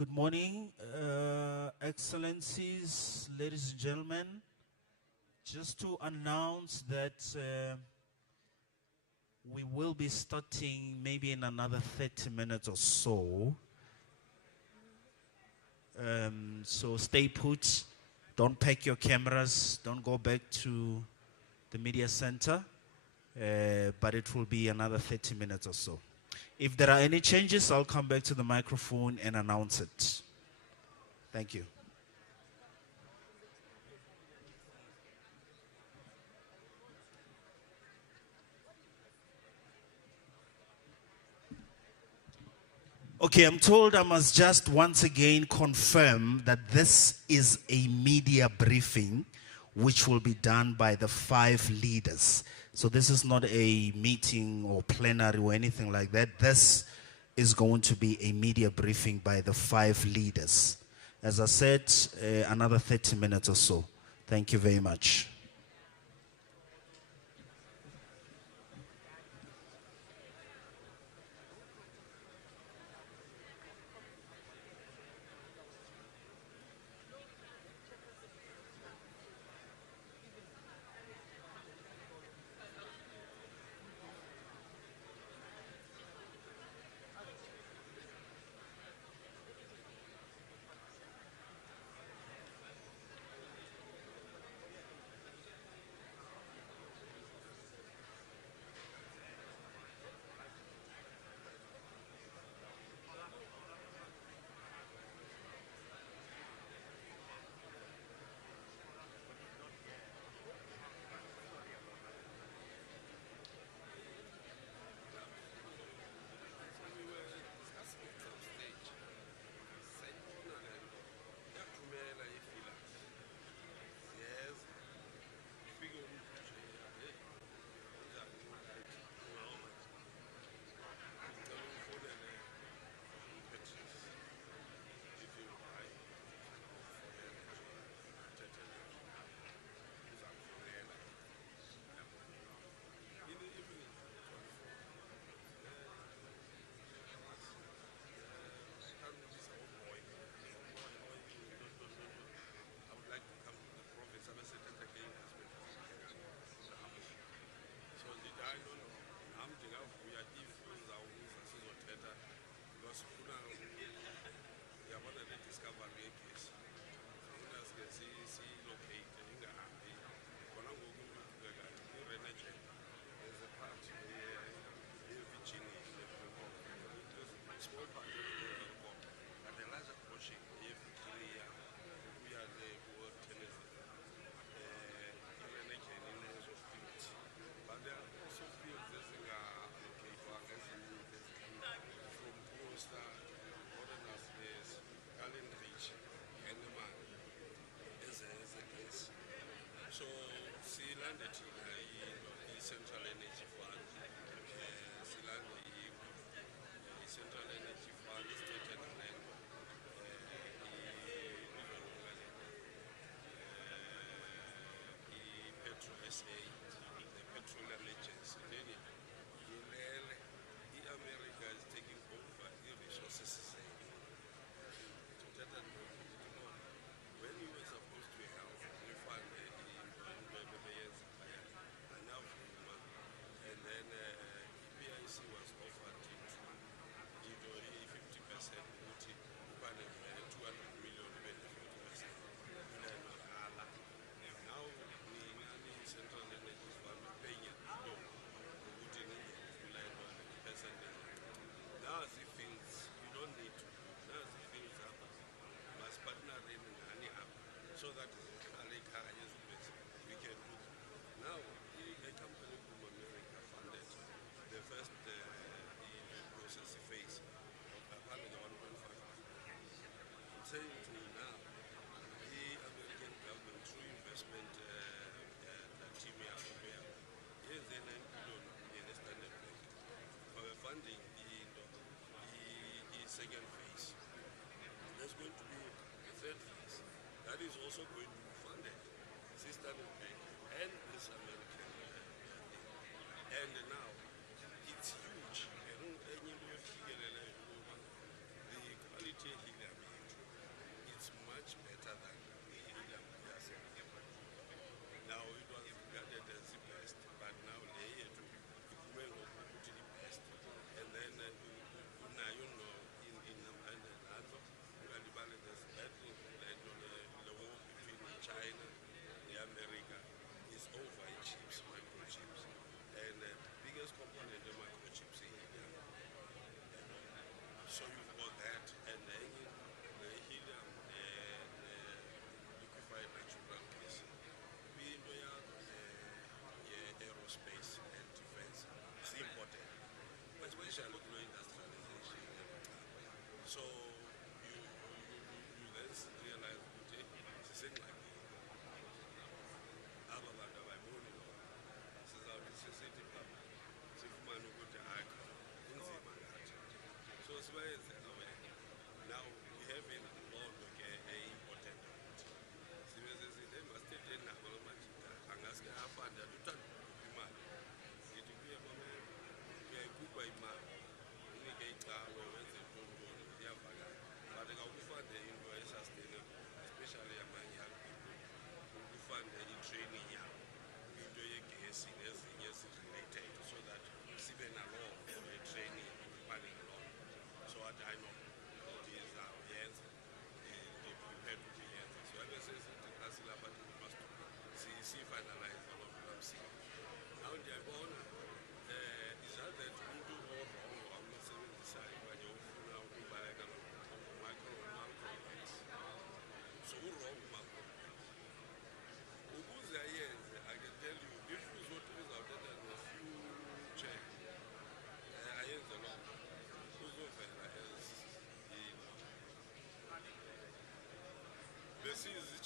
Good morning, Excellencies, ladies and gentlemen. Just to announce that we will be starting maybe in another 30 minutes or so. So stay put. Don't pack your cameras. Don't go back to the media center. But it will be another 30 minutes or so. If there are any changes, I'll come back to the microphone and announce it. Thank you. Okay, I'm told I must just once again confirm that this is a media briefing which will be done by the 5 leaders. So this is not a meeting or plenary or anything like that. This is going to be a media briefing by the 5 leaders. As I said, another 30 minutes or so. Thank you very much.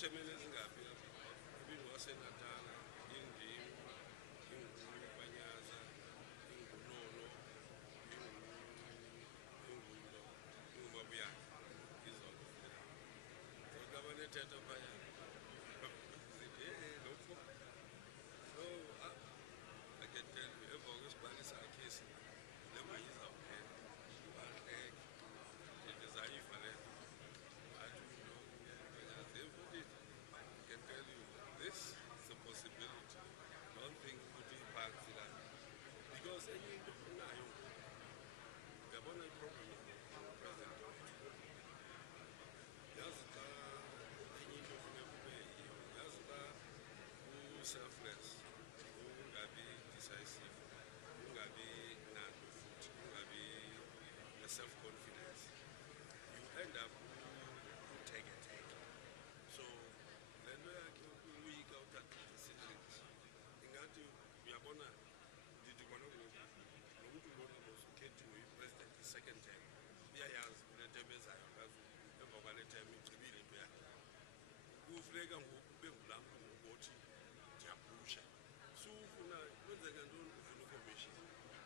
chairman ezingapi lapha ibingowasenatala indimu ingubanyaza ingunono ingulo ingumabuyana izolo zonke abanethetha phaya zithi lokho so I can tell you emva kwesibhalisa akhesi le mali izawuphela ibaluleke ndizayiva le nto athi I can tell you this is a possibility. Don't think ukuthi iphansi la because enye into unayo uyabona iproblem president yazi xa enye into funeka kube yiyo yazi uba u-selfless ungabi decisive ungabi nando futhi ungabi ne-self-confidence you end up utheketheke so le nto yakhe uyika uthatha decisions ingathi uyabona ndithi kona ngoku nomntu lona mosukhethiwe i-president i-second term uyayazi kule term ezayo kazi emva kwale term igqibile into yakhe kufuneka ngoku ube ngulaa mntu ngokuthi ndiyapusha sufuna kwenzeka ntoni ufuna ukomishini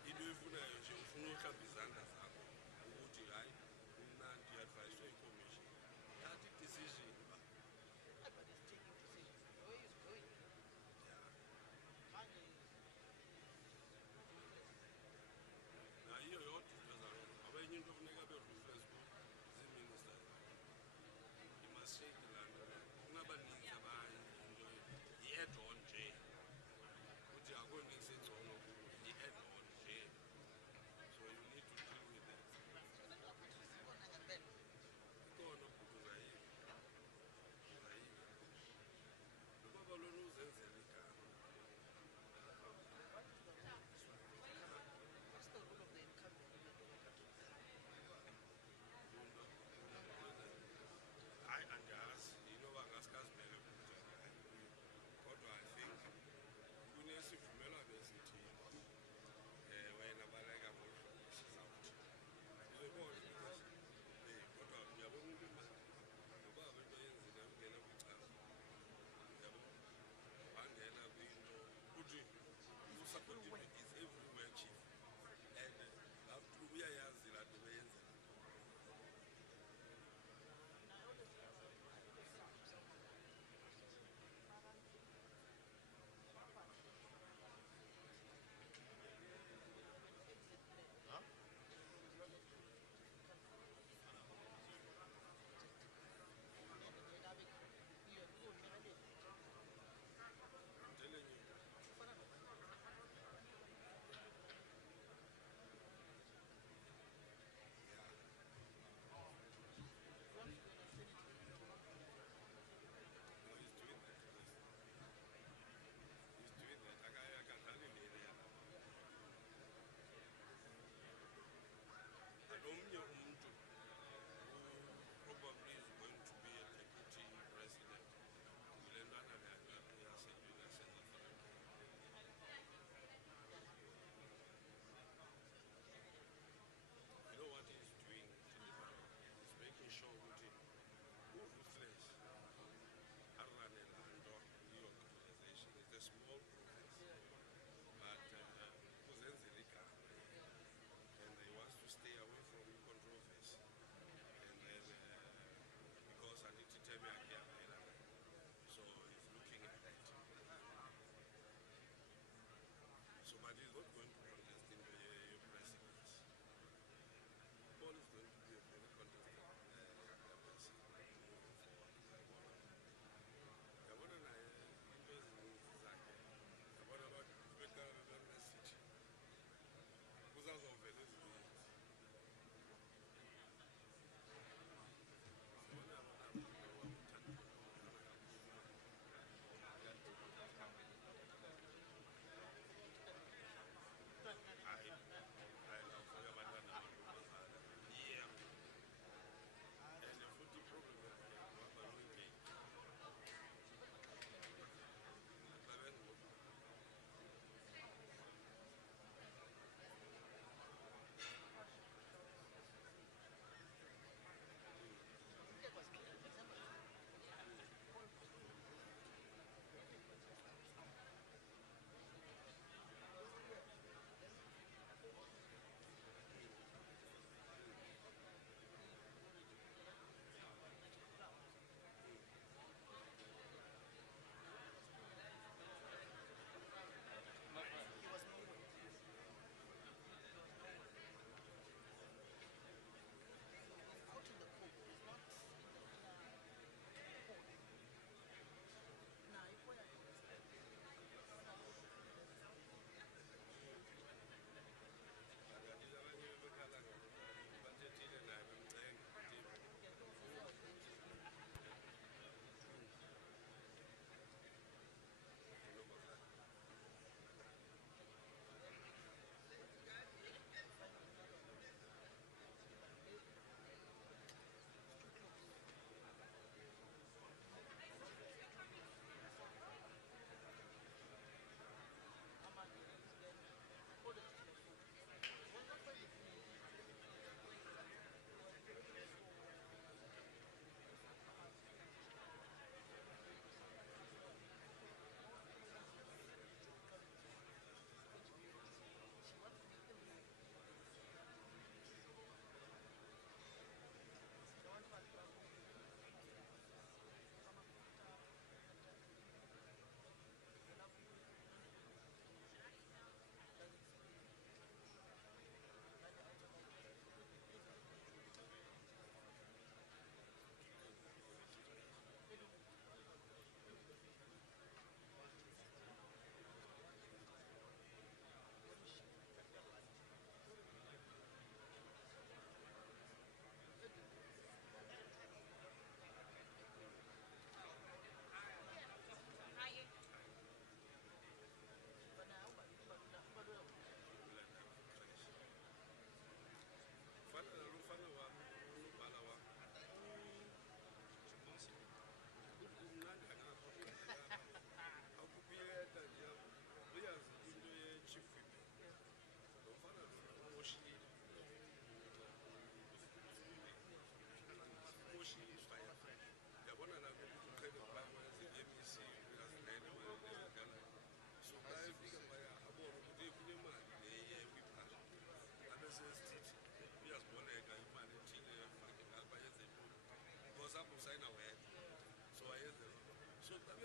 into efunayo nje ufuna uhlamba izandla zakho ukuthi hayi mna ndiadvayiswe ikomishini thatha i-decision uba But he's taking decisions. The way he's going. nayiyo yodwa into ezayo aba enye into funeka be-ruthless zii-ministers imasheki laa nto kunabaninzi abayinto yi-add-on nje ukuthi akho nix engcono kuwo yi-add-on nje so you need to deal with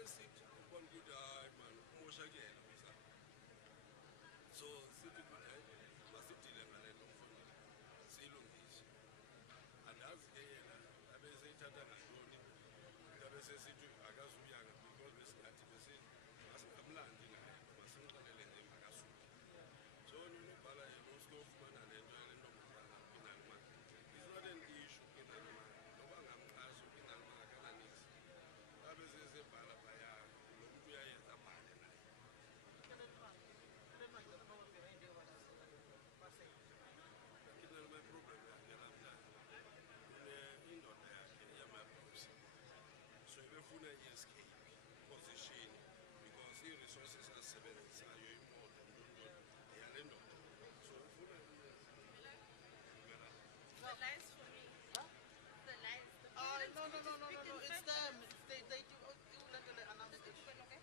besithi ubona ukuthi hayi mani umoshakele umhlaba. So sithi ukuthi hayi masidile ngale nto mfundini siyilungise. Andazi-ke yena abe seyithatha ngantoni abe sesithi akazuyanga because besingathi masingamlandi naye masimxelele nje makasuke. So nonobhala yena usikofumana le nto yale ntombazana uPinalmani. It's not an issue uPinalmani noba ngamxhasa uPinalmani akalanisi. Abe sesebhala phaya lo mntu uyayenza abhale naye. UPinalmani problem yakhe lamntana indoda yakhe yamabusi. So ebefuna i-escape position because ii-resources azisebenzisayo imoto ntoni yale ndoda. So ufuna The lies for me. Huh? The lies. The No, parents no, go no, to no, speak no. in It's favor. them. They do like an announcement. Okay.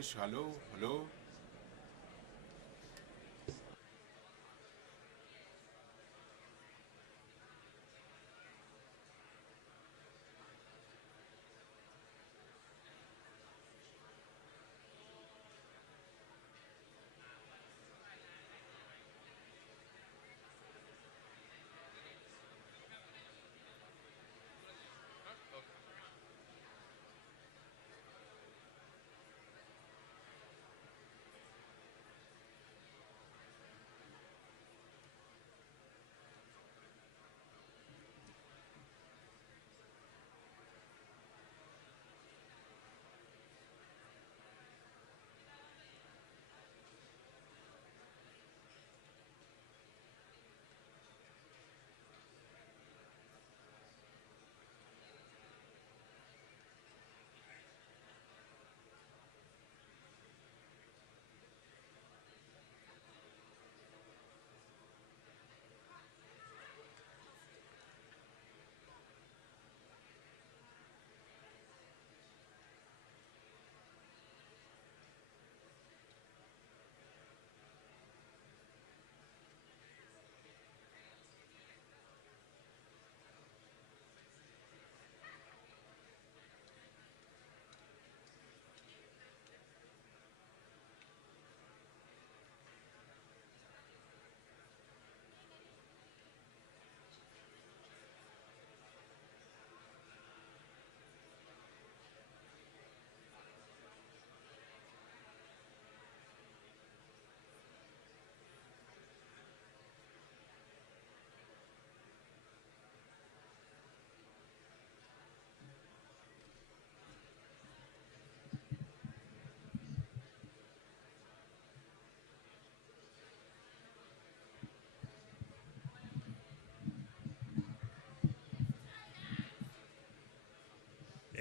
English. Hello, hello.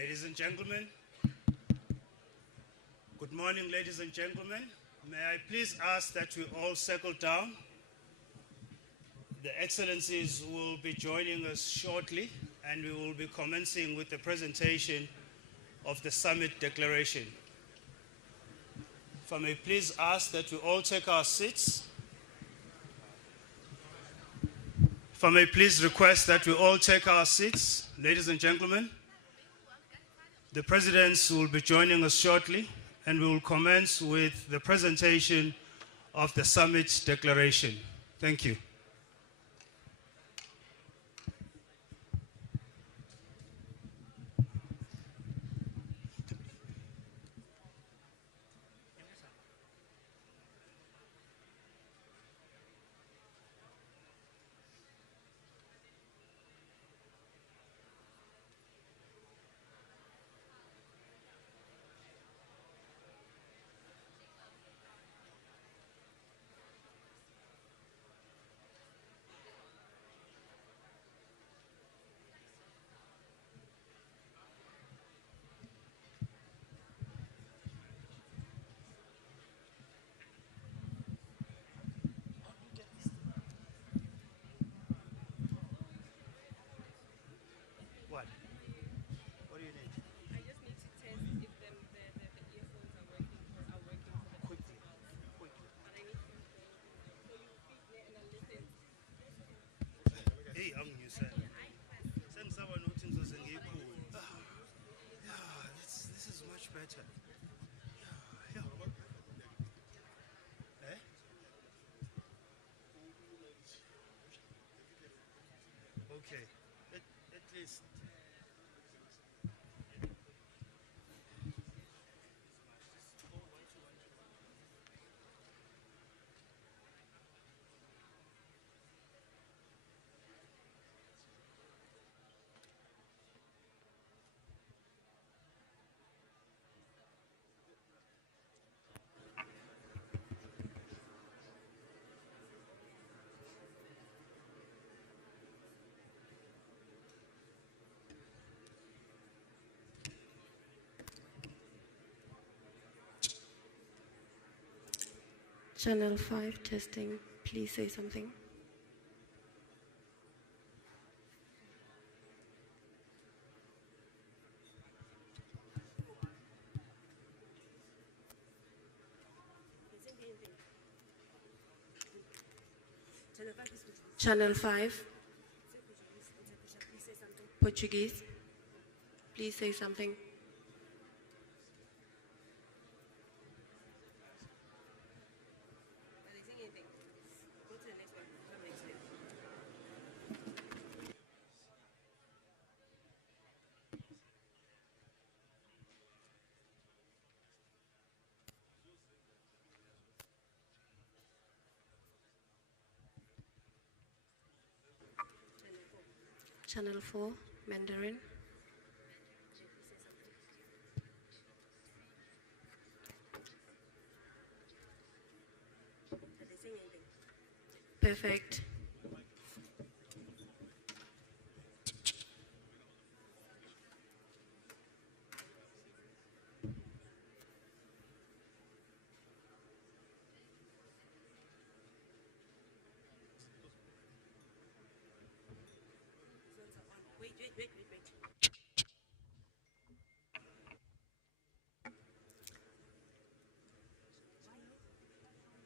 Ladies and gentlemen, good morning, ladies and gentlemen. May I please ask that we all settle down? The Excellencies will be joining us shortly, and we will be commencing with the presentation of the Summit Declaration. If I may please ask that we all take our seats. If I may please request that we all take our seats, ladies and gentlemen. The presidents will be joining us shortly, and we will commence with the presentation of the Summit Declaration. Thank you. What? What do you need? I just need to test if the earphones are working for the Quickly. Quickly. But I need to so you feed me and I listen. Hey, I'm you said. Send someone who thinks it's yeah, this is much better. Yeah. Eh? Okay. At least. Channel 5 testing. Please say something. Channel 5. Portuguese. Please say something. Channel 4, Mandarin. Perfect.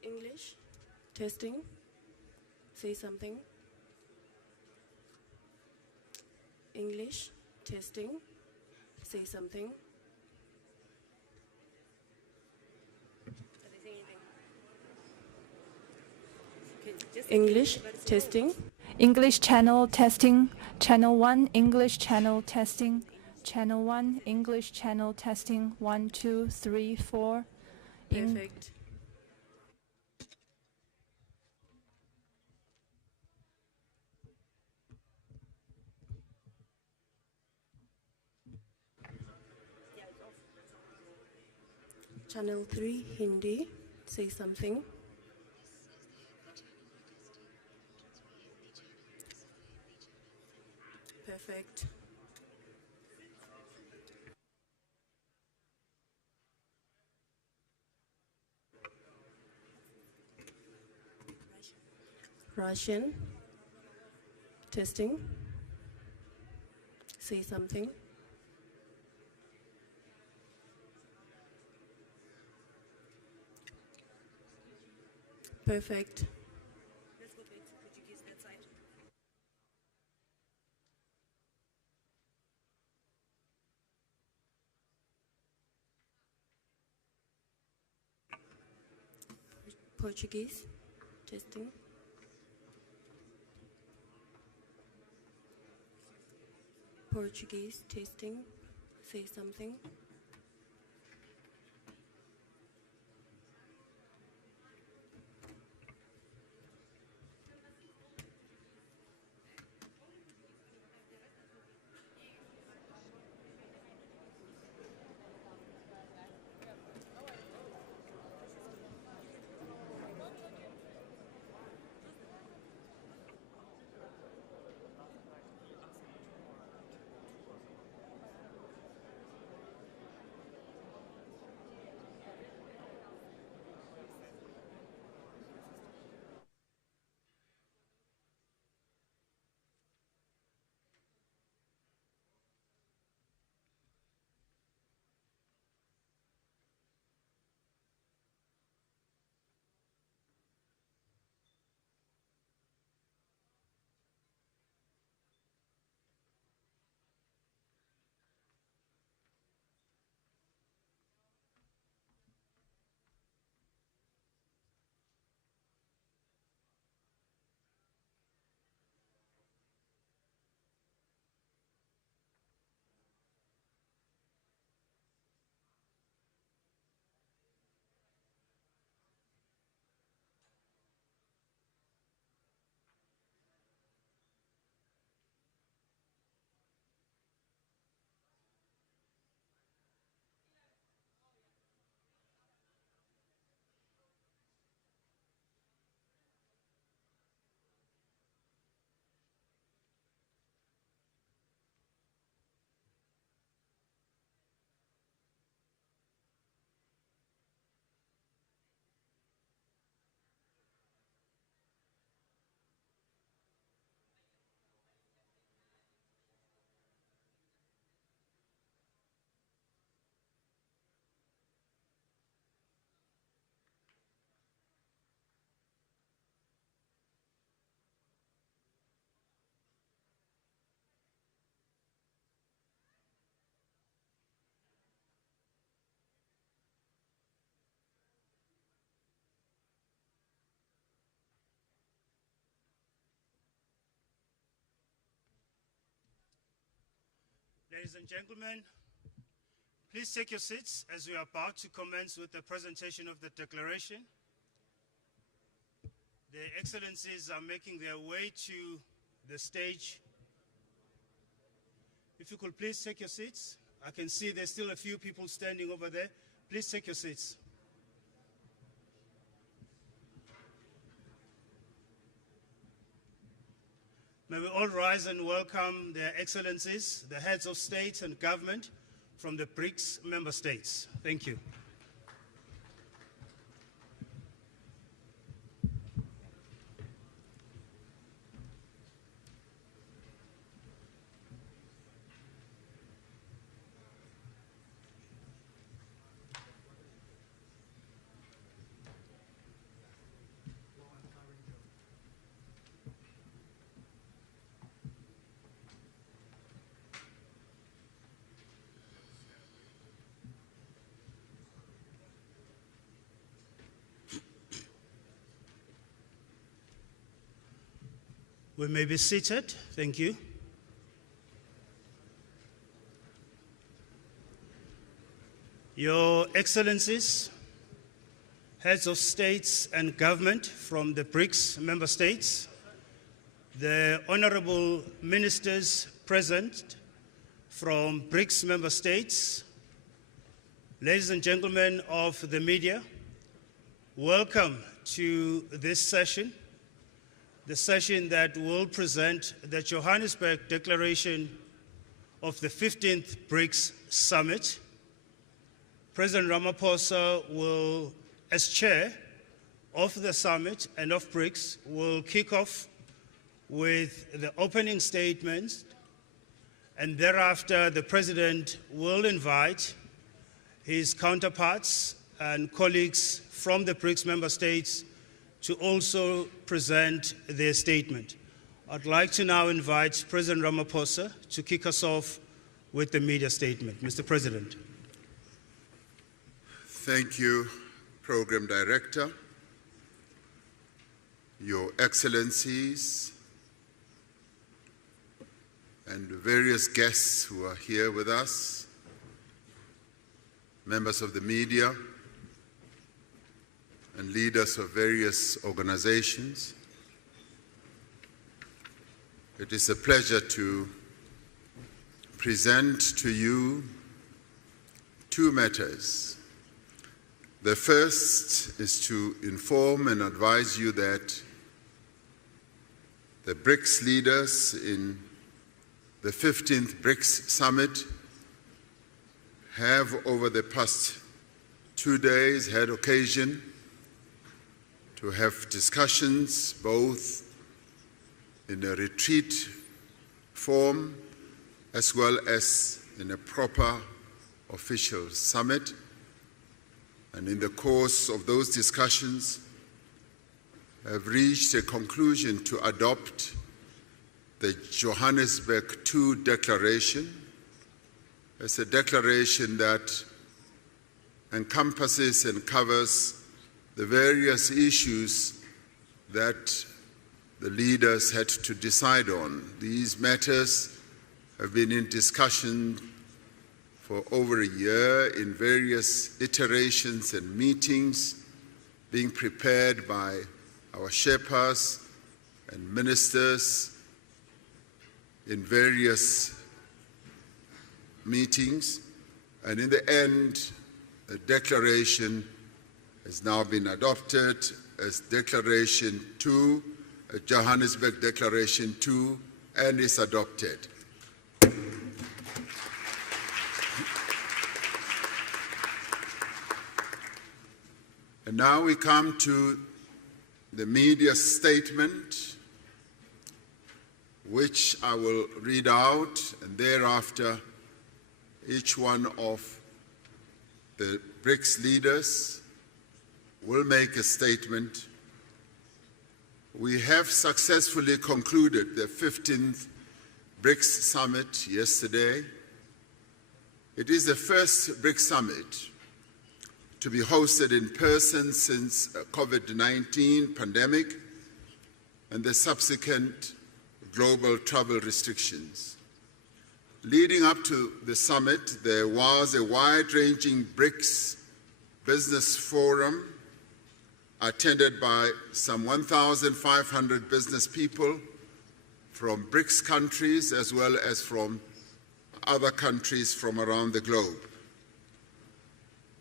English, testing, say something. English, testing, say something. English, testing. English channel testing. Channel 1 English channel testing. Channel 1 English channel testing. 1, 2, 3, 4. Perfect. Channel 3 Hindi, say something. Perfect. Russian, testing, say something. Perfect. Let's go back to Portuguese that side. Portuguese, testing. Portuguese, testing, say something. Ladies and gentlemen, please take your seats as we are about to commence with the presentation of the declaration. Their Excellencies are making their way to the stage. If you could please take your seats. I can see there's still a few people standing over there. Please take your seats. May we all rise and welcome their Excellencies, the heads of state and government from the BRICS member states. Thank you. We may be seated. Thank you. Your Excellencies, heads of states and government from the BRICS member states, the honorable ministers present from BRICS member states, ladies and gentlemen of the media, welcome to this session, the session that will present the Johannesburg Declaration of the 15th BRICS Summit. President Ramaphosa will, as chair of the summit and of BRICS, will kick off with the opening statements, and thereafter the President will invite his counterparts and colleagues from the BRICS member states to also present their statement. I'd like to now invite President Ramaphosa to kick us off with the media statement. Mr. President. Thank you, Program Director, Your Excellencies, and various guests who are here with us, members of the media, and leaders of various organizations. It is a pleasure to present to you two matters. The first is to inform and advise you that the BRICS leaders in the 15th BRICS Summit have over the past 2 days had occasion to have discussions both in a retreat form as well as in a proper official summit. And in the course of those discussions, have reached a conclusion to adopt the Johannesburg II Declaration as a declaration that encompasses and covers the various issues that the leaders had to decide on. These matters have been in discussion for over a year in various iterations and meetings being prepared by our Sherpas and ministers in various meetings. And in the end, the declaration has now been adopted as Declaration 2, Johannesburg Declaration 2, and is adopted. And now we come to the media statement, which I will read out, and thereafter each one of the BRICS leaders will make a statement. We have successfully concluded the 15th BRICS Summit yesterday. It is the first BRICS Summit to be hosted in person since COVID-19 pandemic and the subsequent global travel restrictions. Leading up to the summit, there was a wide-ranging BRICS Business Forum attended by some 1,500 business people from BRICS countries as well as from other countries from around the globe.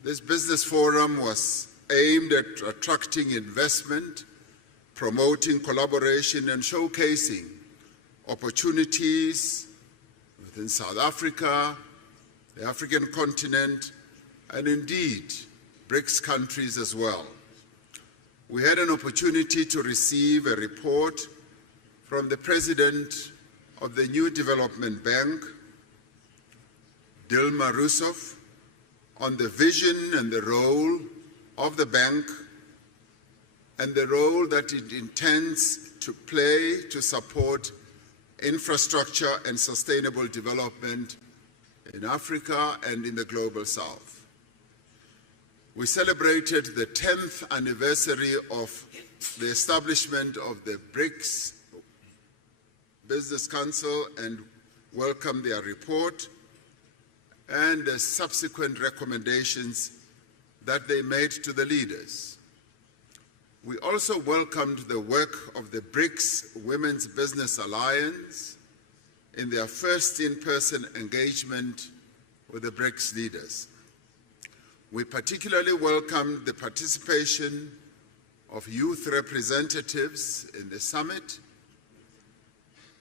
This business forum was aimed at attracting investment, promoting collaboration, and showcasing opportunities within South Africa, the African continent, and indeed BRICS countries as well. We had an opportunity to receive a report from the President of the New Development Bank, Dilma Rousseff, on the vision and the role of the bank and the role that it intends to play to support infrastructure and sustainable development in Africa and in the global south. We celebrated the 10th anniversary of the establishment of the BRICS Business Council and welcomed their report and the subsequent recommendations that they made to the leaders. We also welcomed the work of the BRICS Women's Business Alliance in their first in-person engagement with the BRICS leaders. We particularly welcomed the participation of youth representatives in the summit.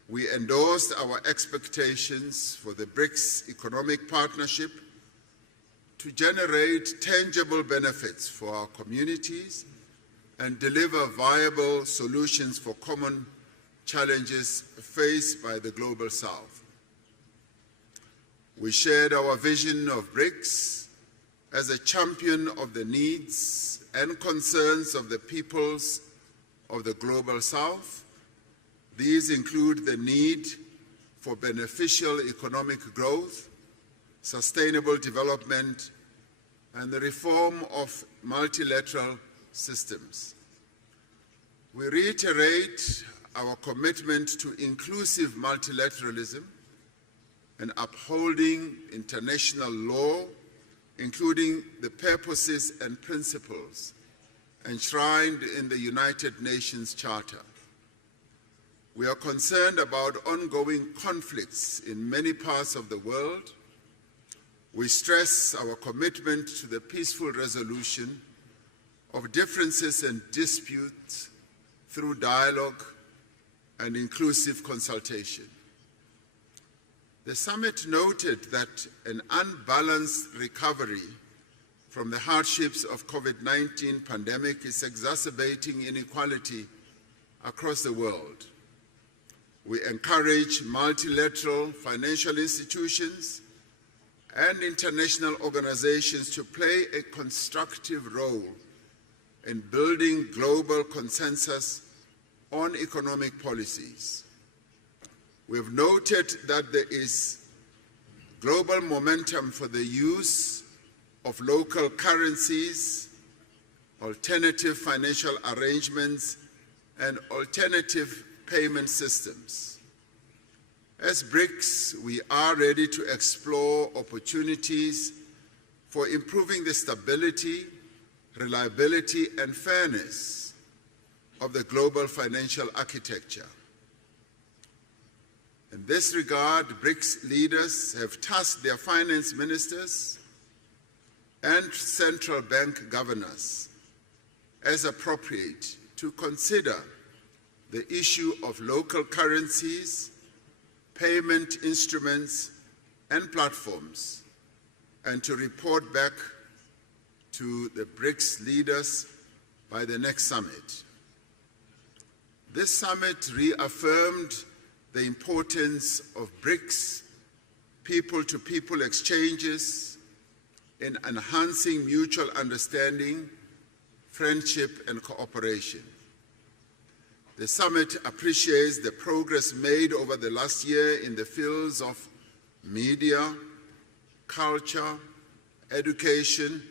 We endorsed our expectations for the BRICS economic partnership to generate tangible benefits for our communities and deliver viable solutions for common challenges faced by the global south. We shared our vision of BRICS as a champion of the needs and concerns of the peoples of the global south. These include the need for beneficial economic growth, sustainable development, and the reform of multilateral systems. We reiterate our commitment to inclusive multilateralism and upholding international law, including the purposes and principles enshrined in the United Nations Charter. We are concerned about ongoing conflicts in many parts of the world. We stress our commitment to the peaceful resolution of differences and disputes through dialogue and inclusive consultation. The summit noted that an unbalanced recovery from the hardships of COVID-19 pandemic is exacerbating inequality across the world. We encourage multilateral financial institutions and international organizations to play a constructive role in building global consensus on economic policies. We have noted that there is global momentum for the use of local currencies, alternative financial arrangements, and alternative payment systems. As BRICS, we are ready to explore opportunities for improving the stability, reliability, and fairness of the global financial architecture. In this regard, BRICS leaders have tasked their finance ministers and central bank governors, as appropriate, to consider the issue of local currencies, payment instruments, and platforms, and to report back to the BRICS leaders by the next summit. This summit reaffirmed the importance of BRICS people-to-people exchanges in enhancing mutual understanding, friendship, and cooperation. The summit appreciates the progress made over the last year in the fields of media, culture, education,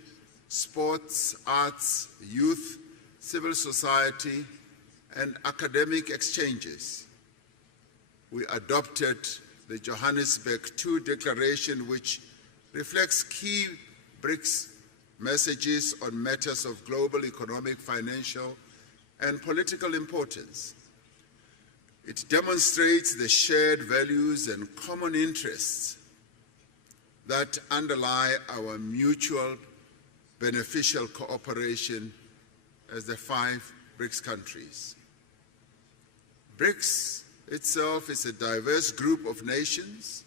sports, arts, youth, civil society, and academic exchanges. We adopted the Johannesburg II Declaration, which reflects key BRICS messages on matters of global economic, financial, and political importance. It demonstrates the shared values and common interests that underlie our mutual beneficial cooperation as the 5 BRICS countries. BRICS itself is a diverse group of nations.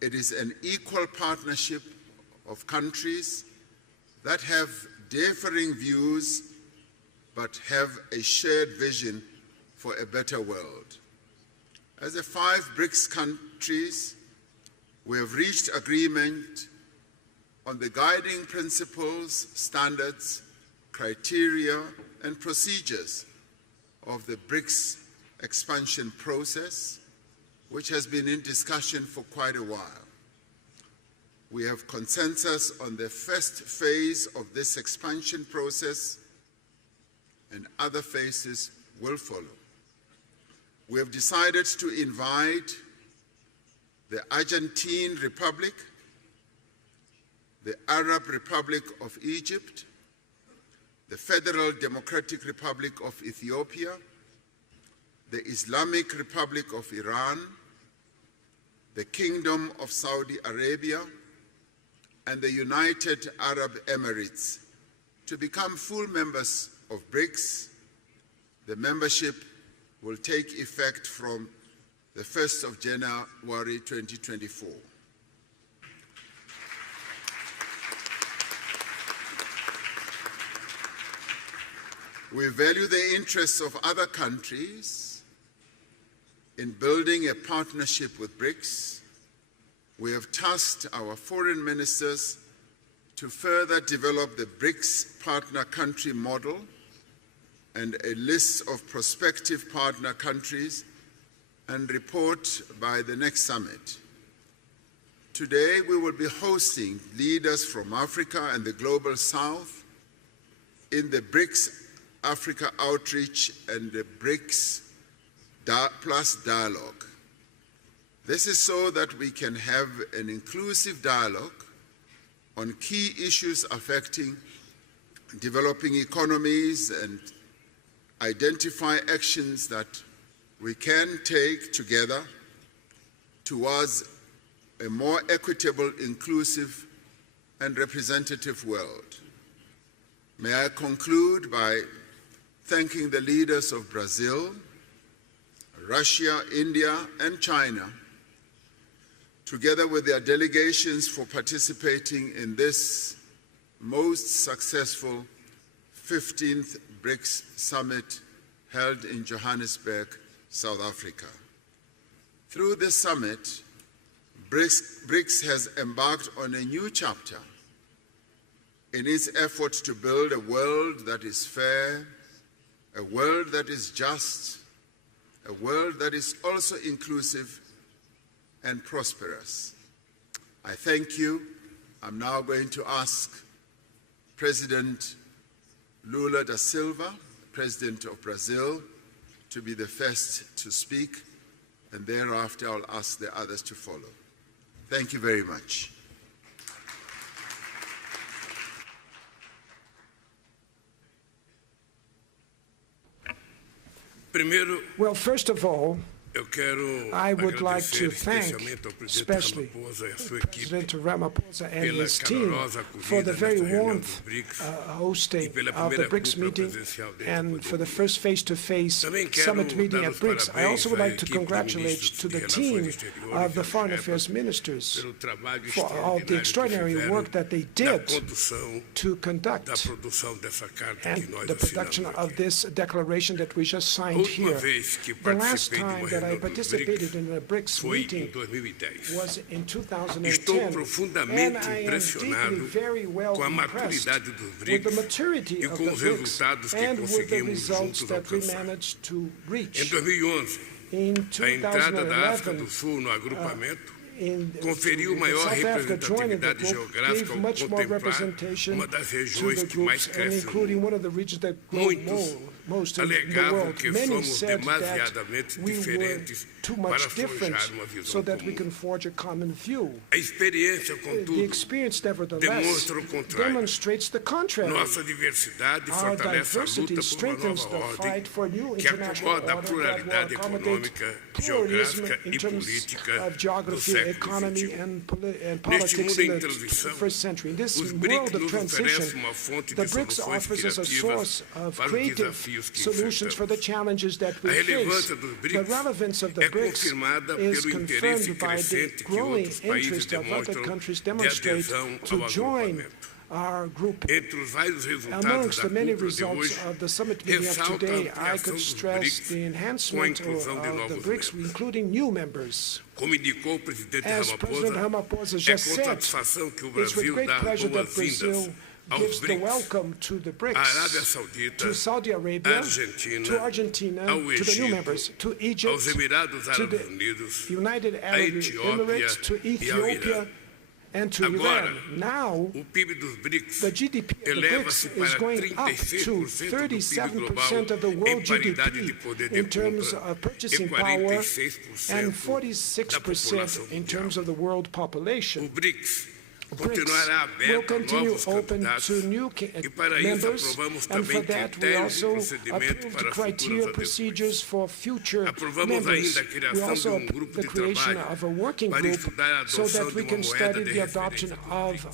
It is an equal partnership of countries that have differing views but have a shared vision for a better world. As the 5 BRICS countries, we have reached agreement on the guiding principles, standards, criteria, and procedures of the BRICS expansion process, which has been in discussion for quite a while. We have consensus on the first phase of this expansion process, and other phases will follow. We have decided to invite the Argentine Republic, the Arab Republic of Egypt, the Federal Democratic Republic of Ethiopia, the Islamic Republic of Iran, the Kingdom of Saudi Arabia, and the United Arab Emirates to become full members of BRICS. The membership will take effect from the 1st of January 2024. We value the interests of other countries in building a partnership with BRICS. We have tasked our foreign ministers to further develop the BRICS partner country model and a list of prospective partner countries and report by the next summit. Today, we will be hosting leaders from Africa and the Global South in the BRICS Africa Outreach and the BRICS Plus Dialogue. This is so that we can have an inclusive dialogue on key issues affecting developing economies and identify actions that we can take together towards a more equitable, inclusive, and representative world. May I conclude by thanking the leaders of Brazil, Russia, India, and China, together with their delegations, for participating in this most successful 15th BRICS Summit held in Johannesburg, South Africa. Through this summit, BRICS has embarked on a new chapter in its effort to build a world that is fair, a world that is just, a world that is also inclusive and prosperous. I thank you. I'm now going to ask President Lula da Silva, President of Brazil, to be the first to speak, and thereafter I'll ask the others to follow. Thank you very much. Well, first of all, I would like to thank especially President Ramaphosa and his team for the very warm hosting of the BRICS meeting and for the first face-to-face summit meeting at BRICS. I also would like to congratulate to the team of the foreign affairs ministers for all the extraordinary work that they did to conduct and the production of this declaration that we just signed here. The last time that I participated in a BRICS meeting was in 2010, and I am deeply, very well impressed with the maturity of the BRICS and with the results that we managed to reach. In 2011, conferiu maior representatividade geográfica ao much more representation to the groups, and including one of the regions that grew more. most in the world. Many said that we were too much different so that we can forge a common view. The experience, nevertheless, demonstrates the contrary. Our diversity strengthens the fight for new international order that will accommodate pluralism in terms of geography, economy, and politics in the 21st century. In this world of transition, the BRICS offers us a source of creative solutions for the challenges that we face. The relevance of the BRICS is confirmed by the growing interest of other countries demonstrate to join our group. Amongst the many results of the summit meeting of today, I could stress the enhancement of the BRICS, including new members. As President Ramaphosa just said, it's with great pleasure that Brazil gives the welcome to the BRICS, to Saudi Arabia, to Argentina, to the new members, to Egypt, to the United Arab Emirates, to Ethiopia, and to Iran. Now, the GDP of the BRICS is going up to 37% of the world GDP in terms of purchasing power and 46% in terms of the world population. BRICS will continue open to new members, and for that we also approved criteria procedures for future members. We also approved the creation of a working group so that we can study the adoption of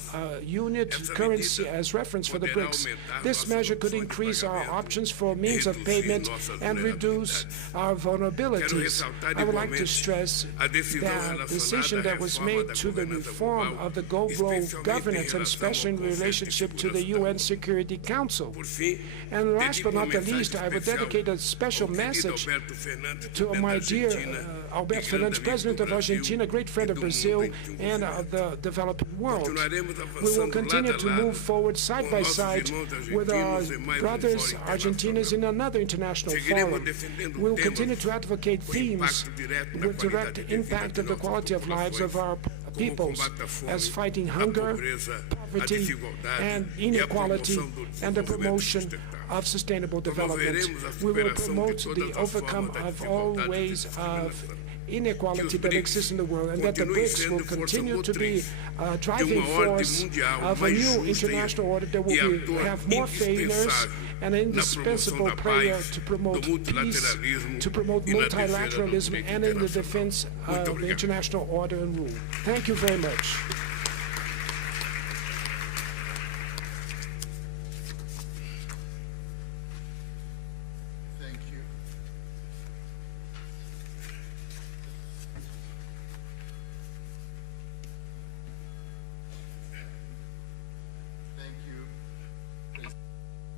unit currency as reference for the BRICS. This measure could increase our options for means of payment and reduce our vulnerabilities. I would like to stress the decision that was made to the reform of the global governance, and especially in relationship to the UN Security Council. And last but not the least, I would dedicate a special message to my dear Alberto Fernandes, President of Argentina, great friend of Brazil and of the developing world. We will continue to move forward side by side with our brothers Argentinians in another international forum. We will continue to advocate themes with direct impact of the quality of lives of our peoples, as fighting hunger, poverty, and inequality, and the promotion of sustainable development. We will promote the overcome of all ways of inequality that exists in the world, and that the BRICS will continue to be a driving force of a new international order that will have more failures and an indispensable player to promote peace, to promote multilateralism, and in the defense of the international order and rule. Thank you very much. Thank you.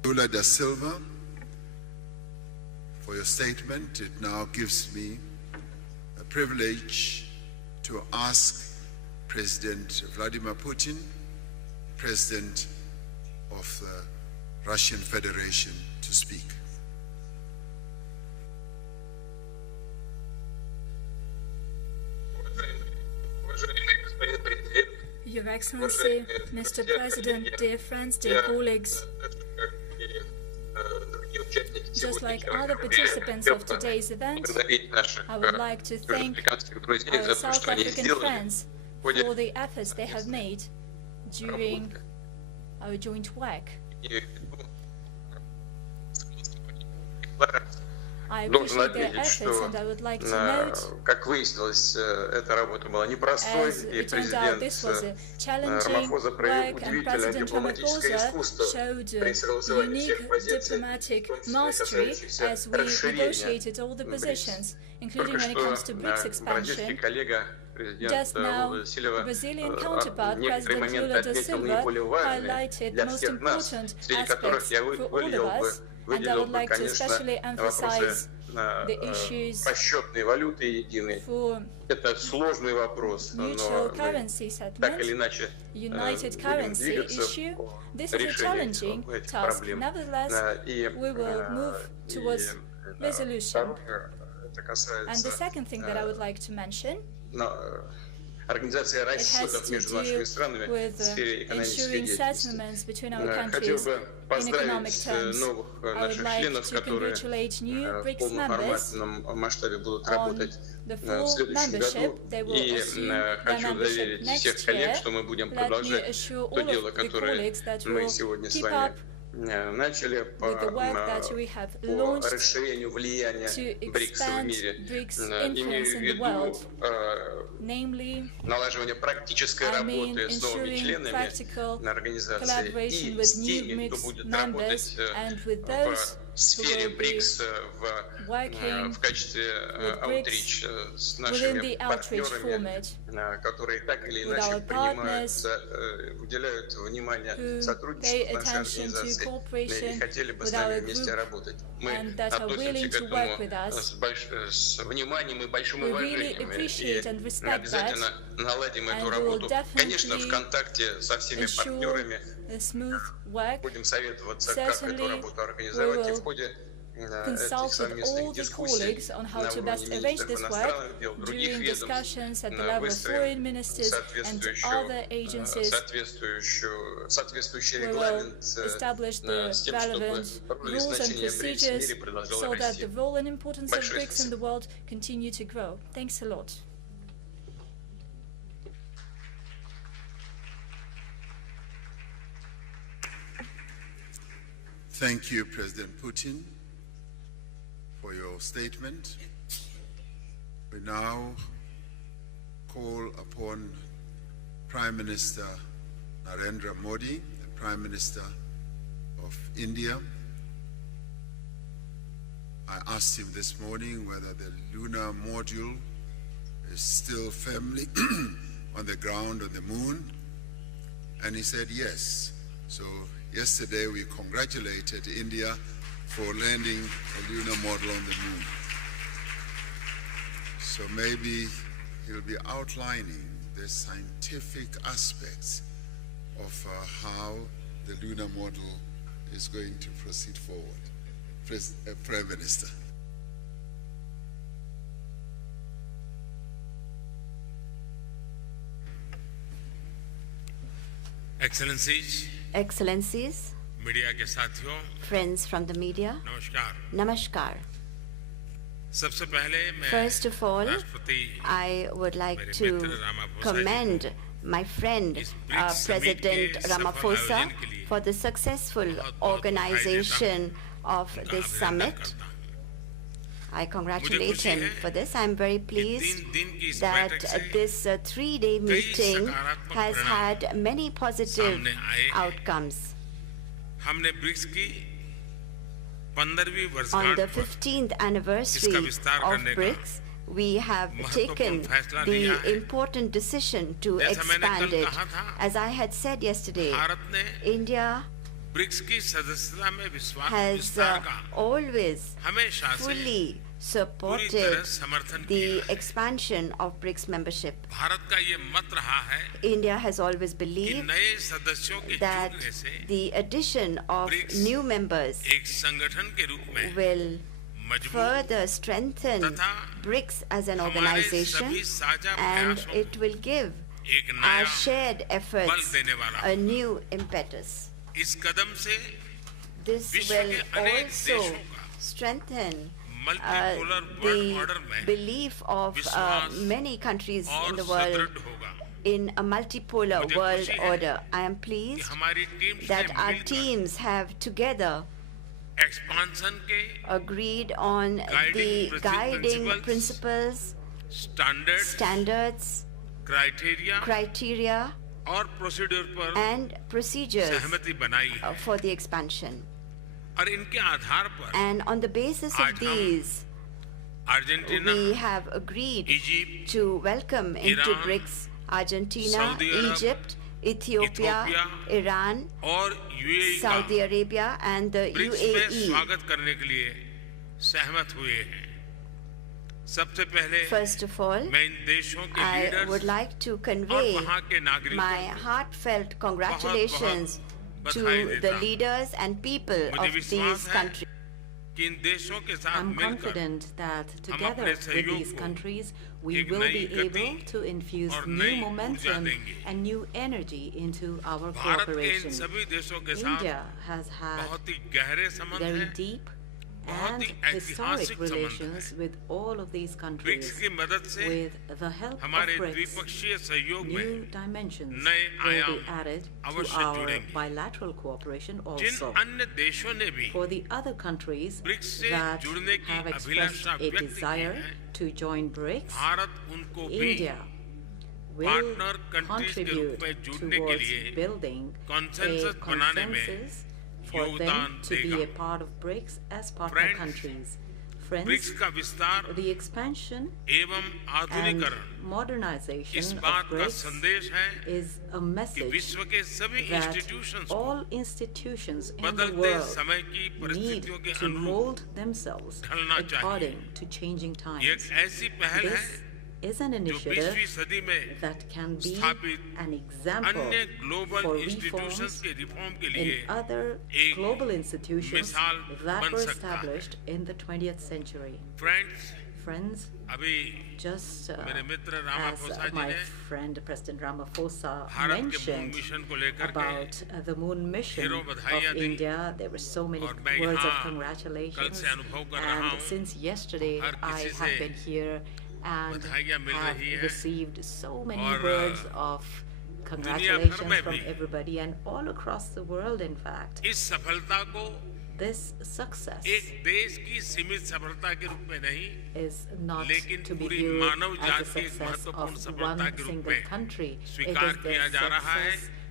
Lula da Silva, for your statement. It now gives me a privilege to ask President Vladimir Putin, President of the Russian Federation, to speak. Your Excellency, Mr. President, dear friends, dear colleagues, just like other participants of today's event, I would like to thank our South African friends for the efforts they have made during our joint work. I appreciate their efforts, and I would like to note, as it turned out, this was a challenging work, and President Ramaphosa showed unique diplomatic mastery as we negotiated all the positions, including when it comes to BRICS expansion. Just now, Brazilian counterpart, President Lula da Silva, highlighted the most important aspects for all of us, and I would like to especially emphasize the issues for neutral currency settlement, united currency issue. This is a challenging task. Nevertheless, we will move towards resolution. And the second thing that I would like to mention организация расчетов между нашими странами в сфере экономической деятельности. Хотел бы поздравить новых наших членов, которые в полноформатном масштабе будут работать в следующем году. И хочу заверить всех коллег, что мы будем продолжать то дело, которое мы сегодня с вами начали по расширению влияния БРИКС в мире. Имею в виду налаживание практической работы с новыми членами на организации и с теми, кто будет работать в сфере БРИКС в качестве аутрич с нашими партнерами, которые так или иначе уделяют внимание сотрудничеству нашей организации и хотели бы с нами вместе работать. Мы относимся к этому с вниманием и большим уважением и обязательно наладим эту работу. Конечно, в контакте со всеми партнерами будем советоваться, как эту работу организовать, и в ходе consult with all the colleagues on how to best arrange this work during discussions at the level of foreign ministers and other agencies. We will establish the relevant rules and procedures so that the role and importance of BRICS in the world continue to grow. Thanks a lot. Thank you, President Putin, for your statement. We now call upon Prime Minister Narendra Modi, the Prime Minister of India. I asked him this morning whether the lunar module is still firmly on the ground on the moon, and he said yes. So yesterday we congratulated India for landing a lunar module on the moon. So maybe he'll be outlining the scientific aspects of how the lunar module is going to proceed forward. Prime Minister. Excellencies, media के साथियों, friends from the media, नमस्कार। Namaskar. सबसे पहले मैं First of all, राष्ट्रपति I would like to commend my friend President Ramaphosa for the successful organization of this summit. I congratulate him for this. I'm very pleased that this three-day meeting has had many positive outcomes. On the 15th anniversary of BRICS, we have taken the important decision to expand it. As I had said yesterday, India has always fully supported the expansion of BRICS membership. India has always believed that the addition of new members will further strengthen BRICS as an organization, and it will give our shared efforts a new impetus. This will also strengthen the belief of many countries in the world in a multipolar world order. I am pleased that our teams have together agreed on the guiding principles, standards, criteria, and procedures for the expansion. And on the basis of these, we have agreed to welcome into BRICS Argentina, Egypt, Ethiopia, Iran, Saudi Arabia, and the UAE. First of all, I would like to convey my heartfelt congratulations to the leaders and people of these countries. I'm confident that together with these countries, we will be able to infuse new momentum and new energy into our cooperation. India has had very deep and historic relations with all of these countries. With the help of BRICS, new dimensions will be added to our bilateral cooperation also. For the other countries that have expressed a desire to join BRICS, India will contribute towards building a consensus for them to be a part of BRICS as partner countries. Friends, the expansion and modernization of BRICS is a message that all institutions in the world need to mold themselves according to changing times. This is an initiative that can be an example for reforms in other global institutions that were established in the 20th century. Friends, just as my friend President Ramaphosa mentioned about the moon mission of India, there were so many words of congratulations. And since yesterday, I have been here and have received so many words of congratulations from everybody and all across the world, in fact. This success is not to be viewed as a success of one single country.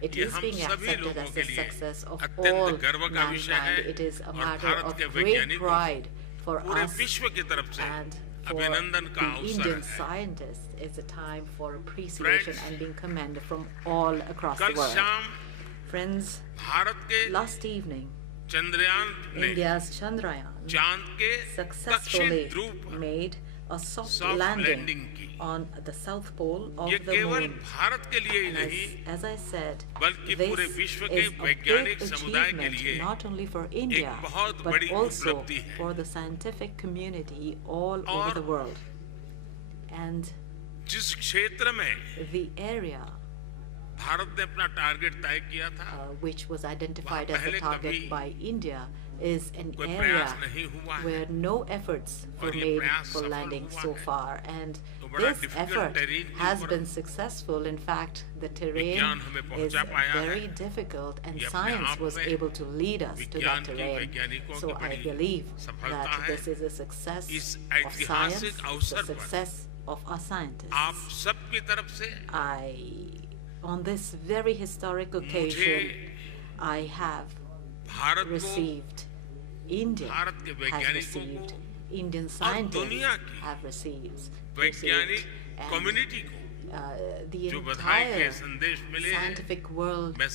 It is being accepted as the success of all mankind. It is a matter of great pride for us and for the Indian scientists. It's a time for appreciation and being commended from all across the world. Friends, last evening, India's Chandrayaan successfully made a soft landing on the south pole of the moon. And as I said, this is a big achievement not only for India, but also for the scientific community all over the world. And the area which was identified as a target by India is an area where no efforts were made for landing so far, and this effort has been successful. In fact, the terrain is very difficult and science was able to lead us to that terrain. So I believe that this is a success of science, the success of our scientists. On this very historic occasion, I have received, India has received, Indian scientists have received, and the entire scientific world of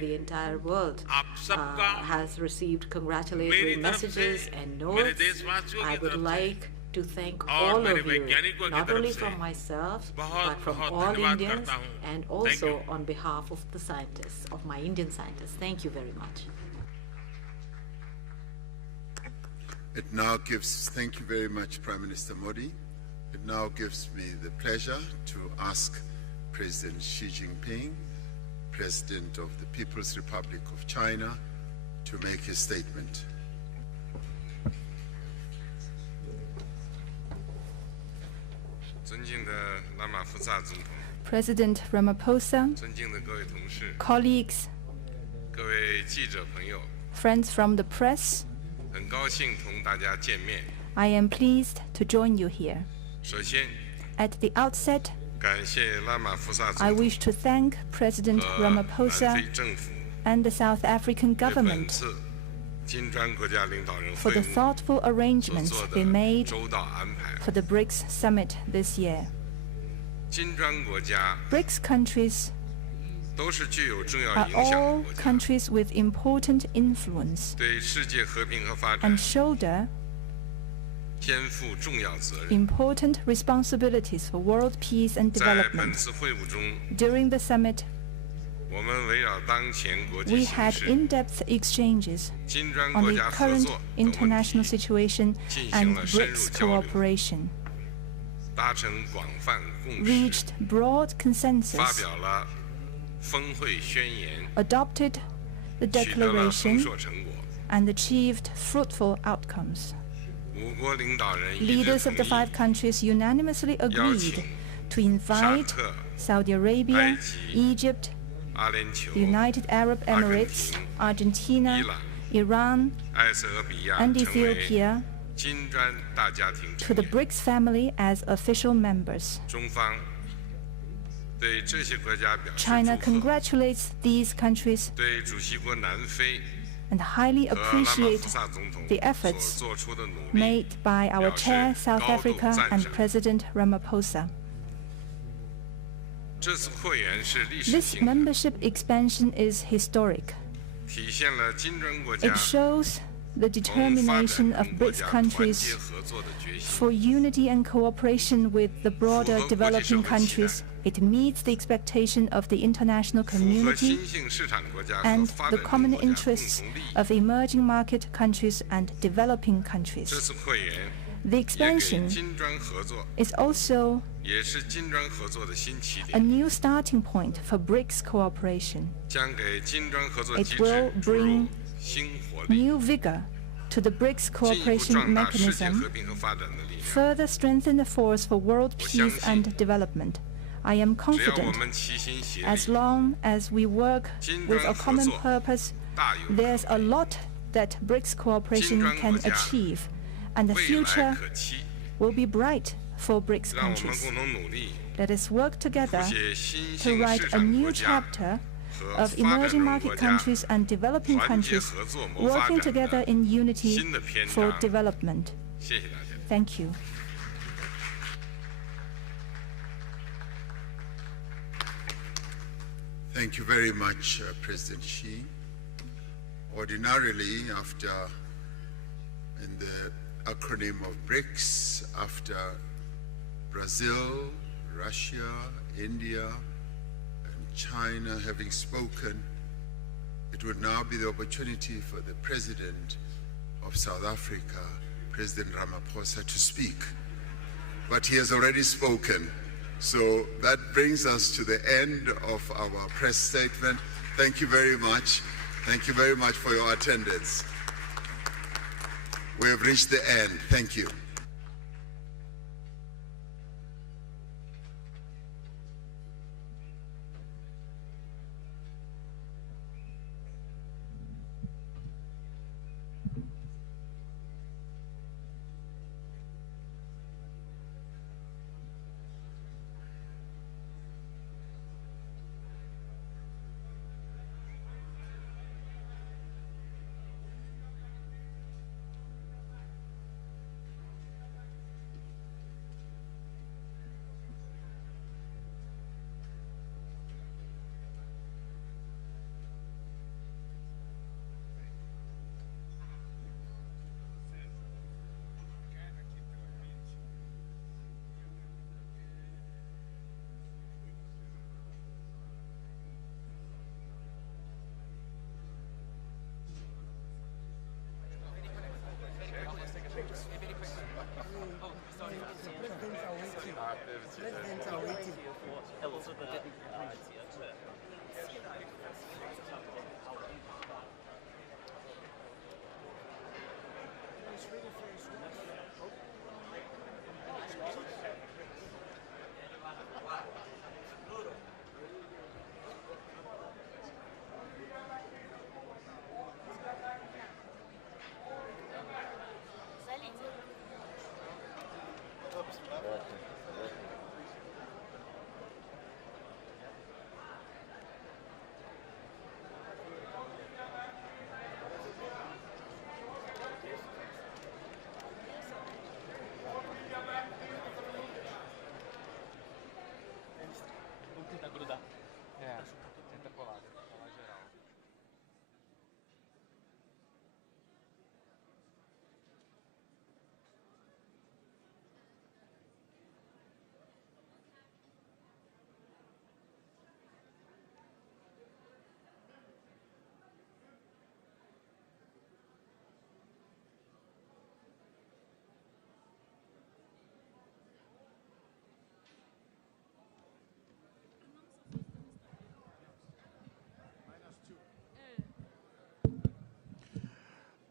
the entire world has received congratulatory messages and notes. I would like to thank all of you, not only from myself, but from all Indians, and also on behalf of the scientists, of my Indian scientists. Thank you very much. It now gives, thank you very much, Prime Minister Modi. It now gives me the pleasure to ask President Xi Jinping, President of the People's Republic of China, to make his statement. President Ramaphosa, colleagues, friends from the press, I am pleased to join you here. At the outset, I wish to thank President Ramaphosa and the South African government for the thoughtful arrangements they made for the BRICS Summit this year. BRICS countries are all countries with important influence and shoulder important responsibilities for world peace and development. During the summit, We had in-depth exchanges on the current international situation and BRICS cooperation, reached broad consensus, adopted the declaration, and achieved fruitful outcomes. Leaders of the 5 countries unanimously agreed to invite Saudi Arabia, Egypt, the United Arab Emirates, Argentina, Iran, and Ethiopia to the BRICS family as official members. China congratulates these countries and highly appreciates the efforts made by our chair, South Africa, and President Ramaphosa. This membership expansion is historic. It shows the determination of BRICS countries for unity and cooperation with the broader developing countries. It meets the expectation of the international community and the common interests of emerging market countries and developing countries. The expansion is also a new starting point for BRICS cooperation. It will bring new vigor to the BRICS cooperation mechanism, further strengthen the force for world peace and development. I am confident as long as we work with a common purpose, there's a lot that BRICS cooperation can achieve, and the future will be bright for BRICS countries. Let us work together to write a new chapter of emerging market countries and developing countries working together in unity for development. Thank you. Thank you very much, President Xi. Ordinarily, in the acronym of BRICS, after Brazil, Russia, India, and China having spoken, it would now be the opportunity for the President of South Africa, President Ramaphosa, to speak. But he has already spoken. So that brings us to the end of our press statement. Thank you very much. Thank you very much for your attendance. We have reached the end. Thank you.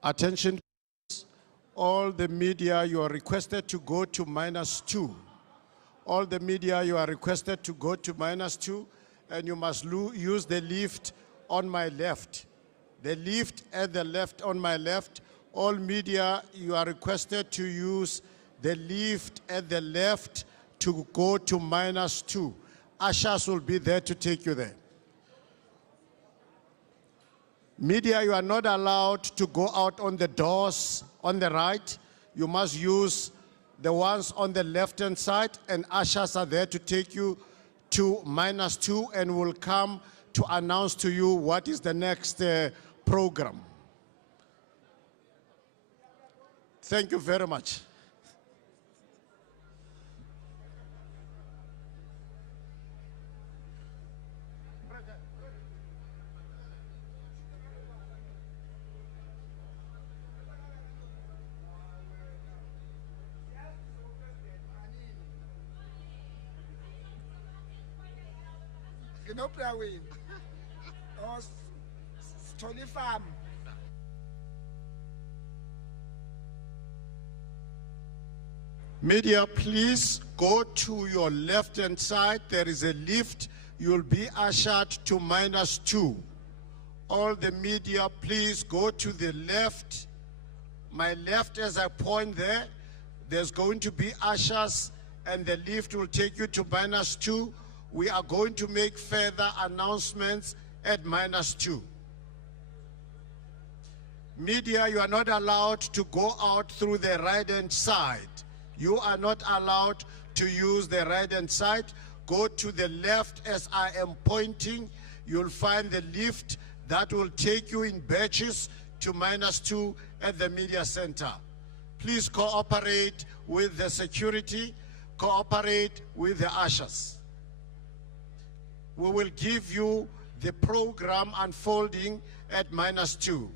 Attention, all the media, you are requested to go to -2. All the media, you are requested to go to -2, and you must use the lift on my left. The lift at the left on my left. All media, you are requested to use the lift at the left to go to -2. Ushers will be there to take you there. Media, you are not allowed to go out on the doors on the right. You must use the ones on the left-hand side, and ushers are there to take you to -2 and will come to announce to you what is the next program. Thank you very much. Media, please go to your left-hand side. There is a lift. You'll be ushered to -2. All the media, please go to the left. My left, as I point there, there's going to be ushers, and the lift will take you to -2. We are going to make further announcements at -2. Media, you are not allowed to go out through the right-hand side. You are not allowed to use the right-hand side. Go to the left as I am pointing. You'll find the lift that will take you in batches to -2 at the media center. Please cooperate with the security, cooperate with the ushers. We will give you the program unfolding at -2.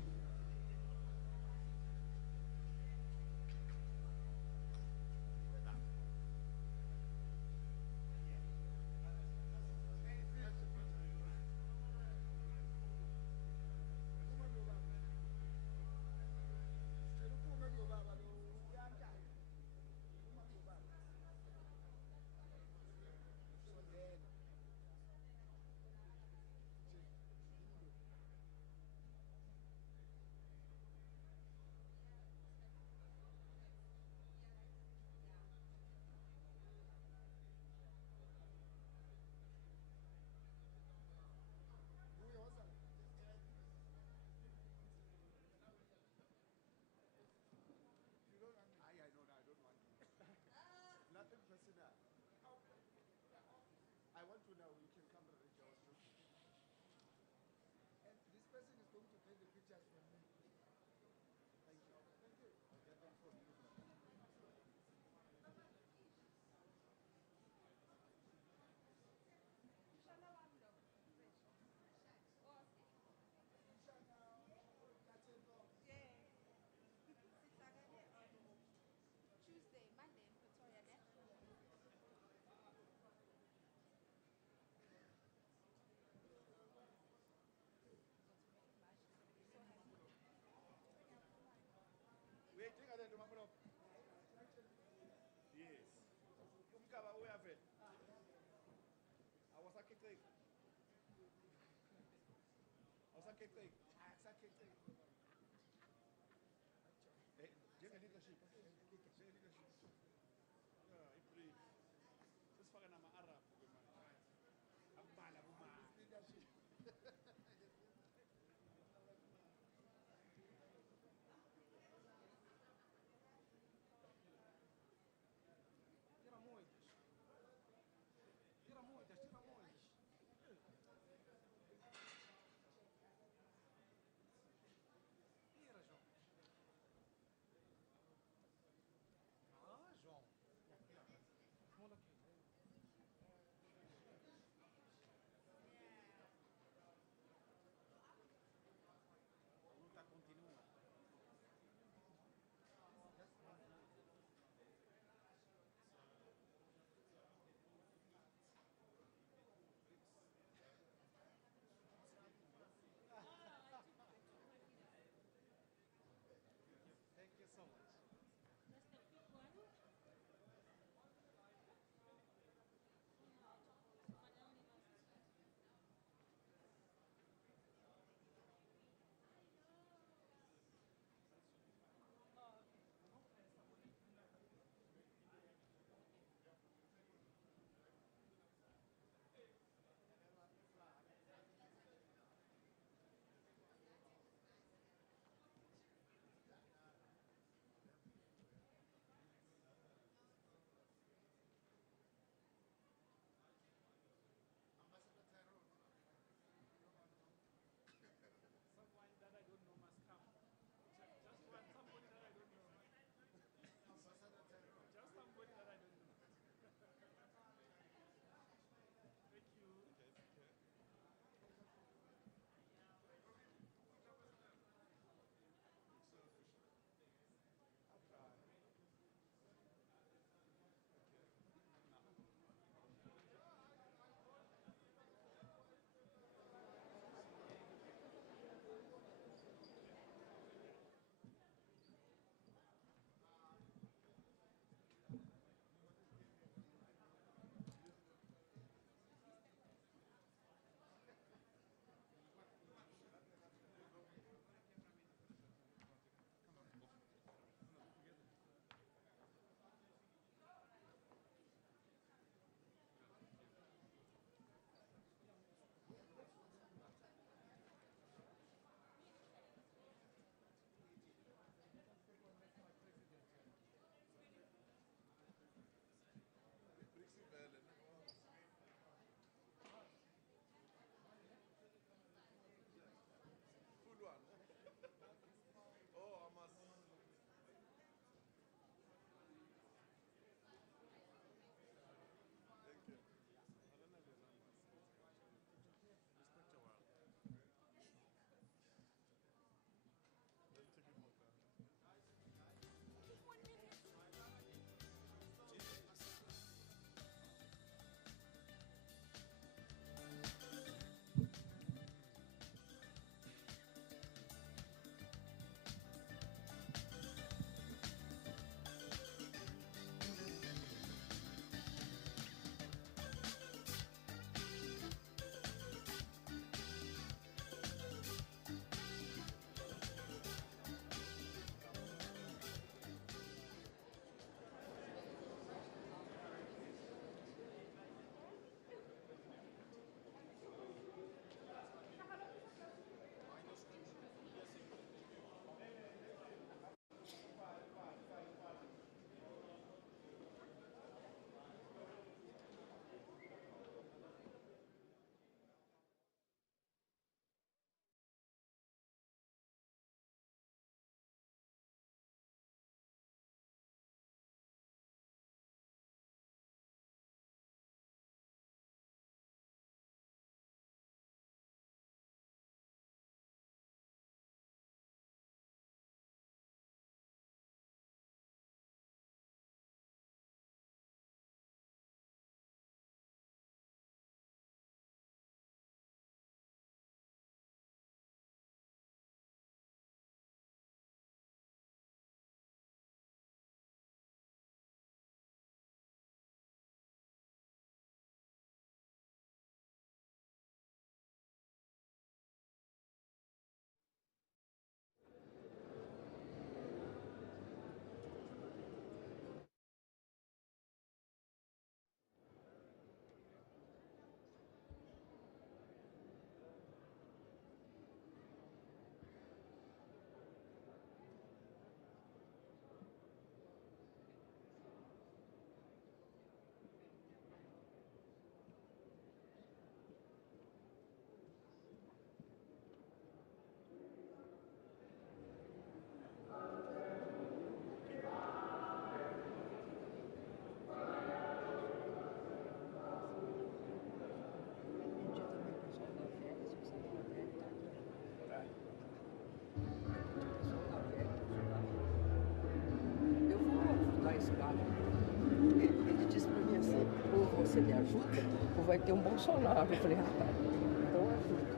vai ter Bolsonaro. Eu falei, rapaz, então ajuda.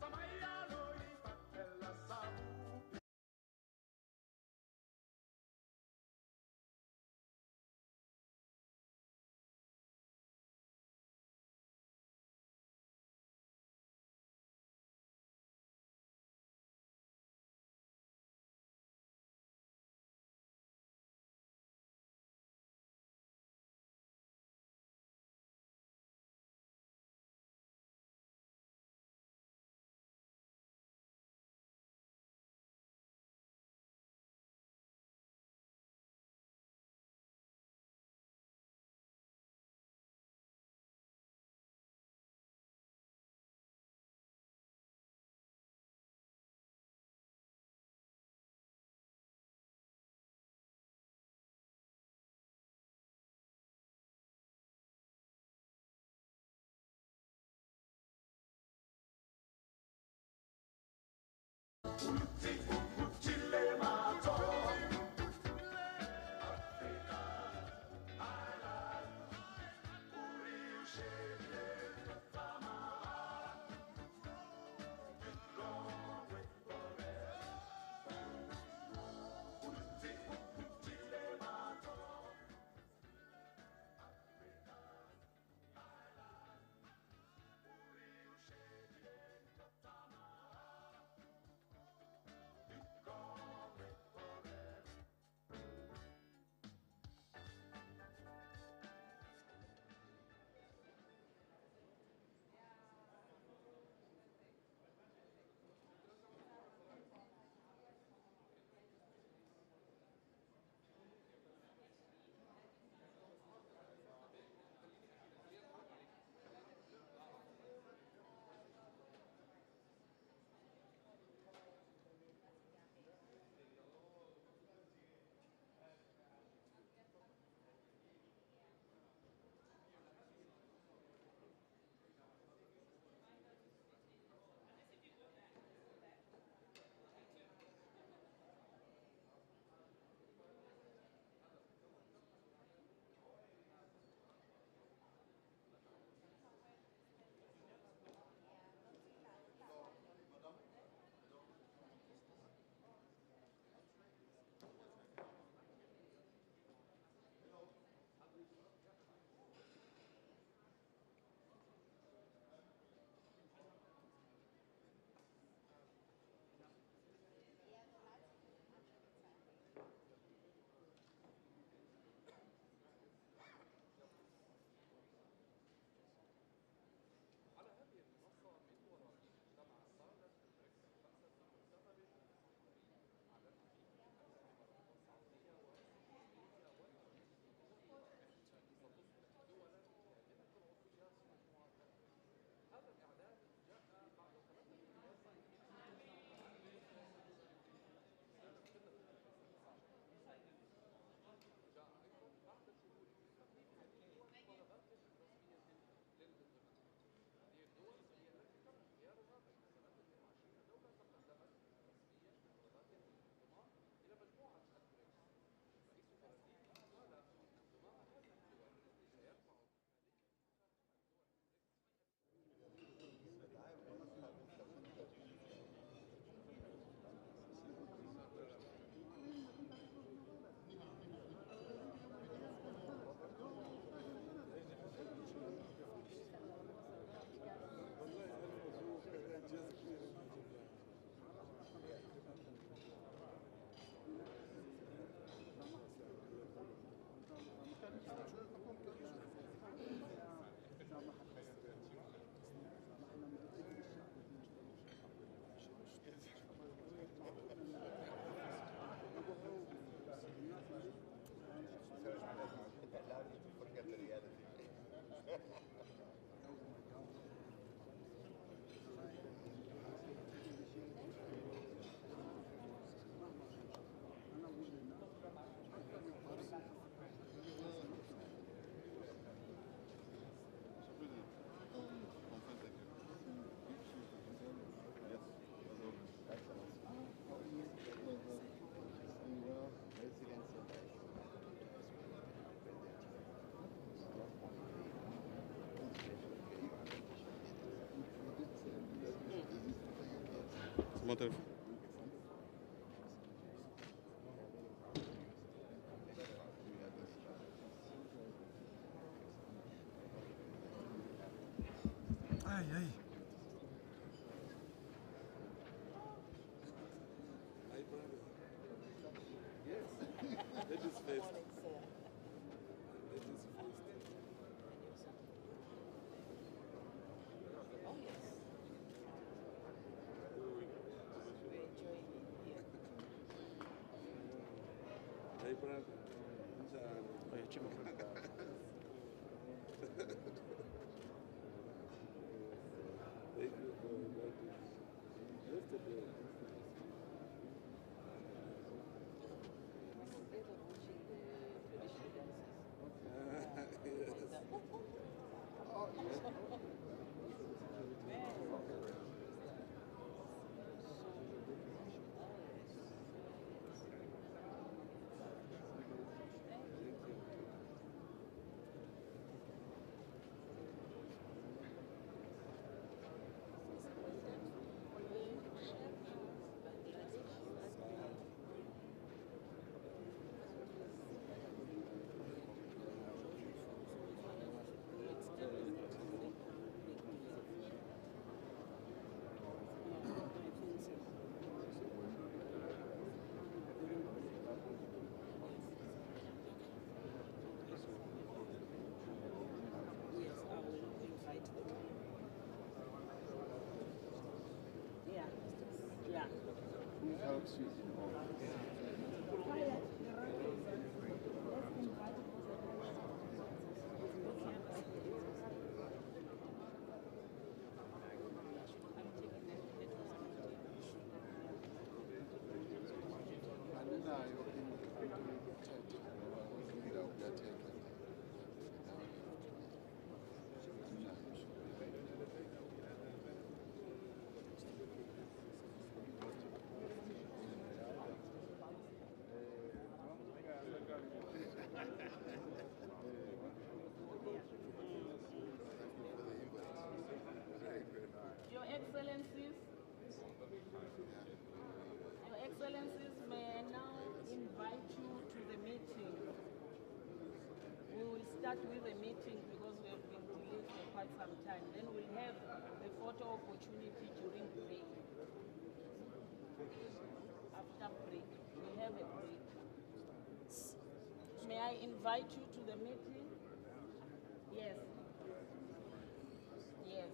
Samaya lo ipa ella sabu Mon téléphone. Aïe, aïe. Your Excellencies, may I now invite you to the meeting. We will start with the meeting because we have been delayed for quite some time. Then we'll have the photo opportunity during break. After break, we'll have a break. May I invite you to the meeting? Yes. Yes. Yes.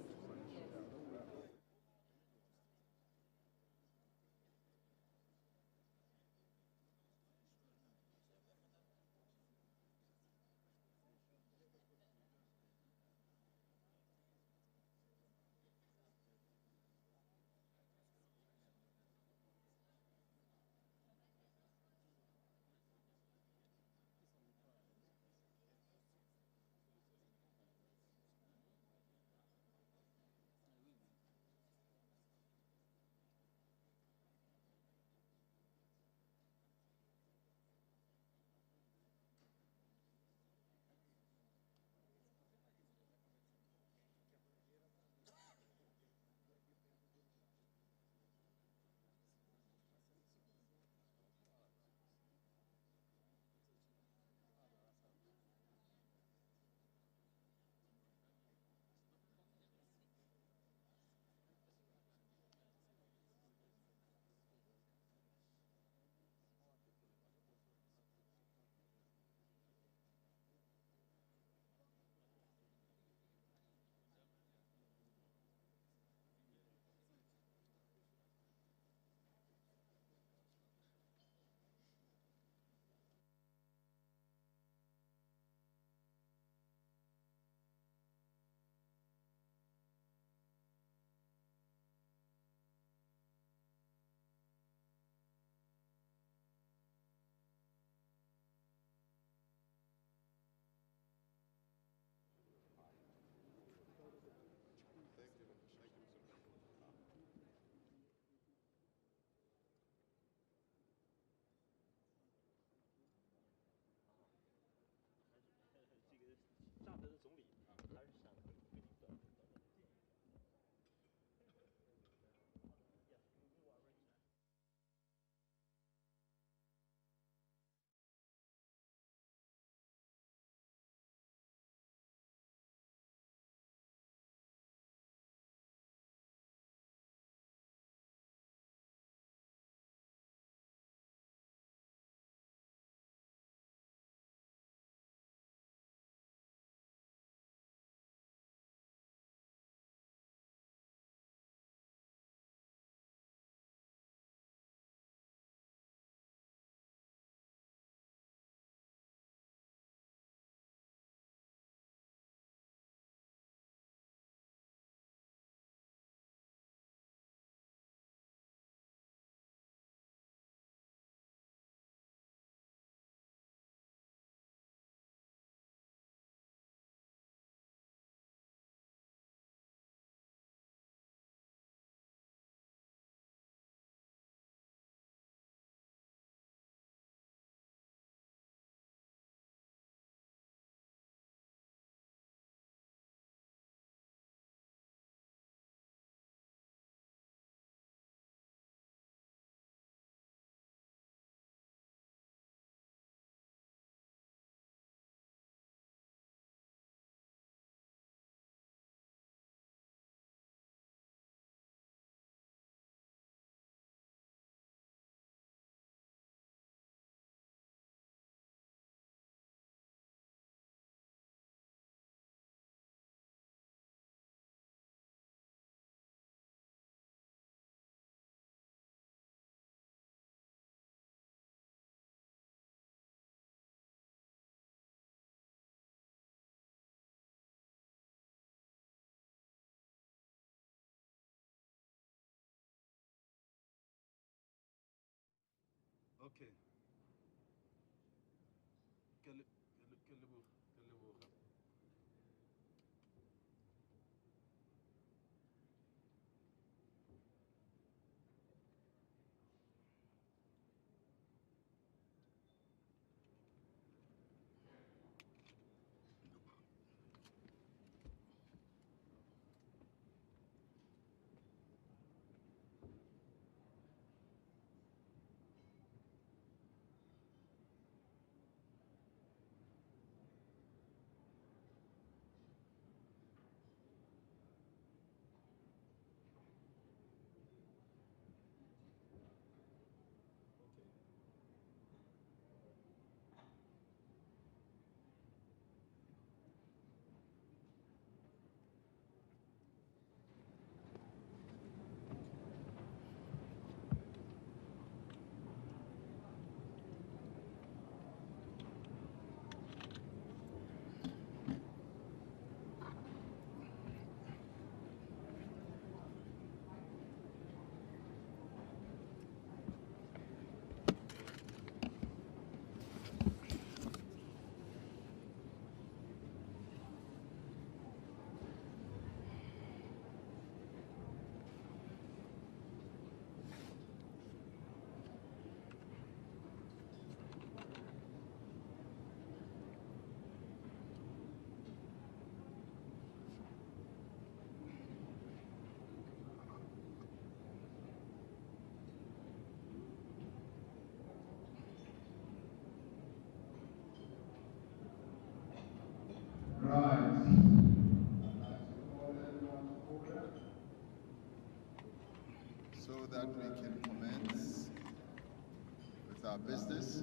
business.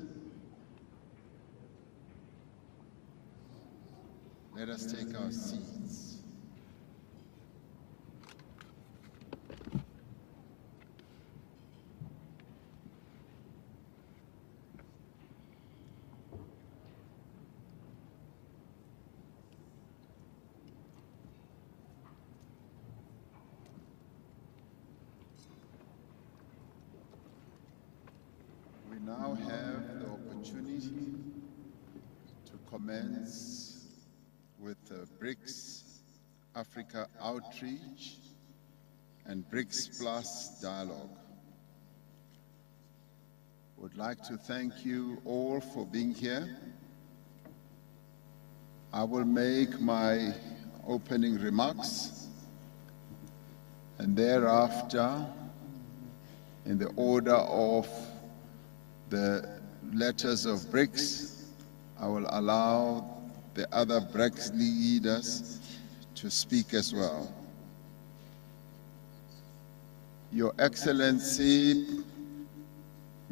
Let us take our seats. We now have the opportunity to commence with the BRICS Africa Outreach and BRICS Plus Dialogue. Would like to thank you all for being here. I will make my opening remarks, and thereafter, in the order of the letters of BRICS, I will allow the other BRICS leaders to speak as well. Your Excellency,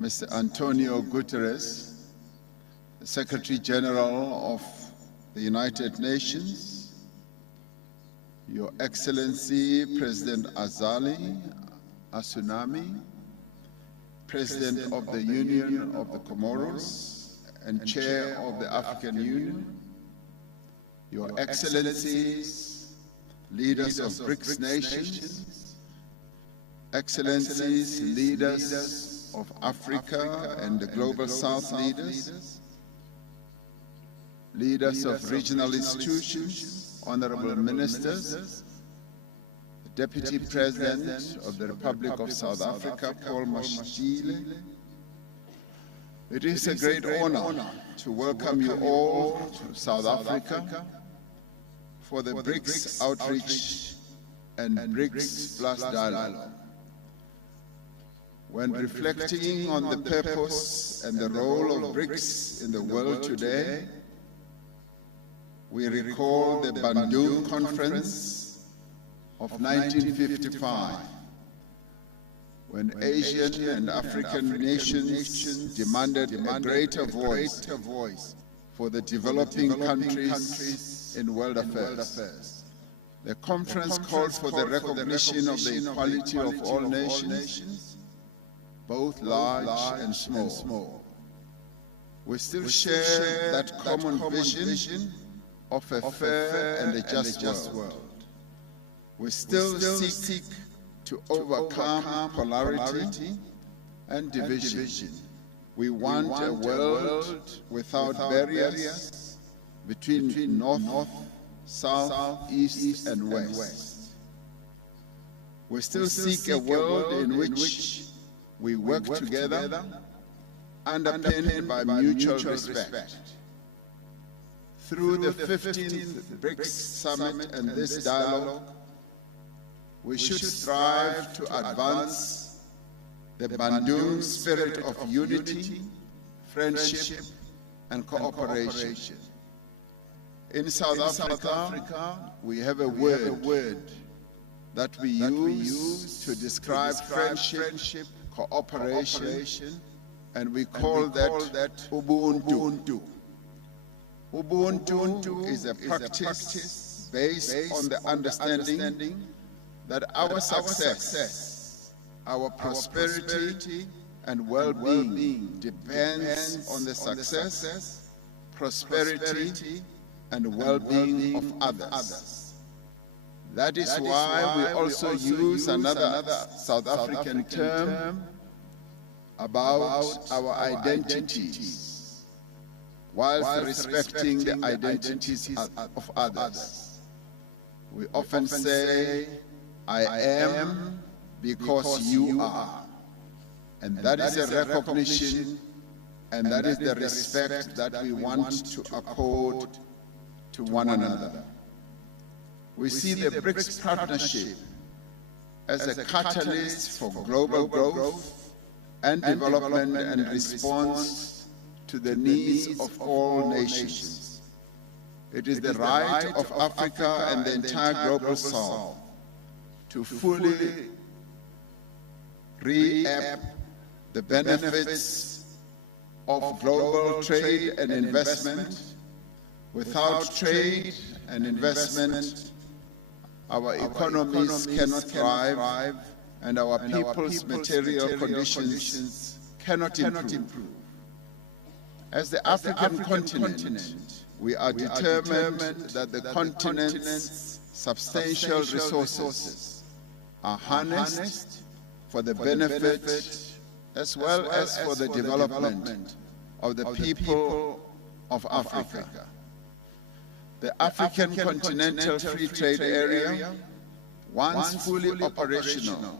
Mr. Antonio Guterres, the Secretary General of the United Nations, Your Excellency, President Azali Assoumani, President of the Union of the Comoros and Chair of the African Union, Your Excellencies, leaders of BRICS nations, Excellencies, leaders of Africa and the Global South leaders, leaders of regional institutions, honorable ministers, Deputy President of the Republic of South Africa, Paul Mashatile. It is a great honor to welcome you all to South Africa for the BRICS Outreach and BRICS Plus Dialogue. When reflecting on the purpose and the role of BRICS in the world today, we recall the Bandung Conference of 1955, when Asian and African nations demanded a greater voice for the developing countries in world affairs. The conference called for the recognition of the equality of all nations, both large and small. We still share that common vision of a fair and a just world. We still seek to overcome polarity and division. We want a world without barriers between North, South, East, and West. We still seek a world in which we work together, underpinned by mutual respect. Through the 15th BRICS Summit and this dialogue, we should strive to advance the Bandung spirit of unity, friendship, and cooperation. In South Africa, we have a word that we use to describe friendship, cooperation, and we call that Ubuntu. Ubuntu is a practice based on the understanding that our success, our prosperity, and well-being depends on the success, prosperity, and well-being of others. That is why we also use another South African term about our identities, whilst respecting the identities of others. We often say, I am because you are. And that is a recognition, and that is the respect that we want to accord to one another. We see the BRICS partnership as a catalyst for global growth and development and response to the needs of all nations. It is the right of Africa and the entire global South to fully reap the benefits of global trade and investment. Without trade and investment, our economies cannot thrive, and our people's material conditions cannot improve. As the African continent, we are determined that the continent's substantial resources are harnessed for the benefit as well as for the development of the people of Africa. The African Continental Free Trade Area, once fully operational,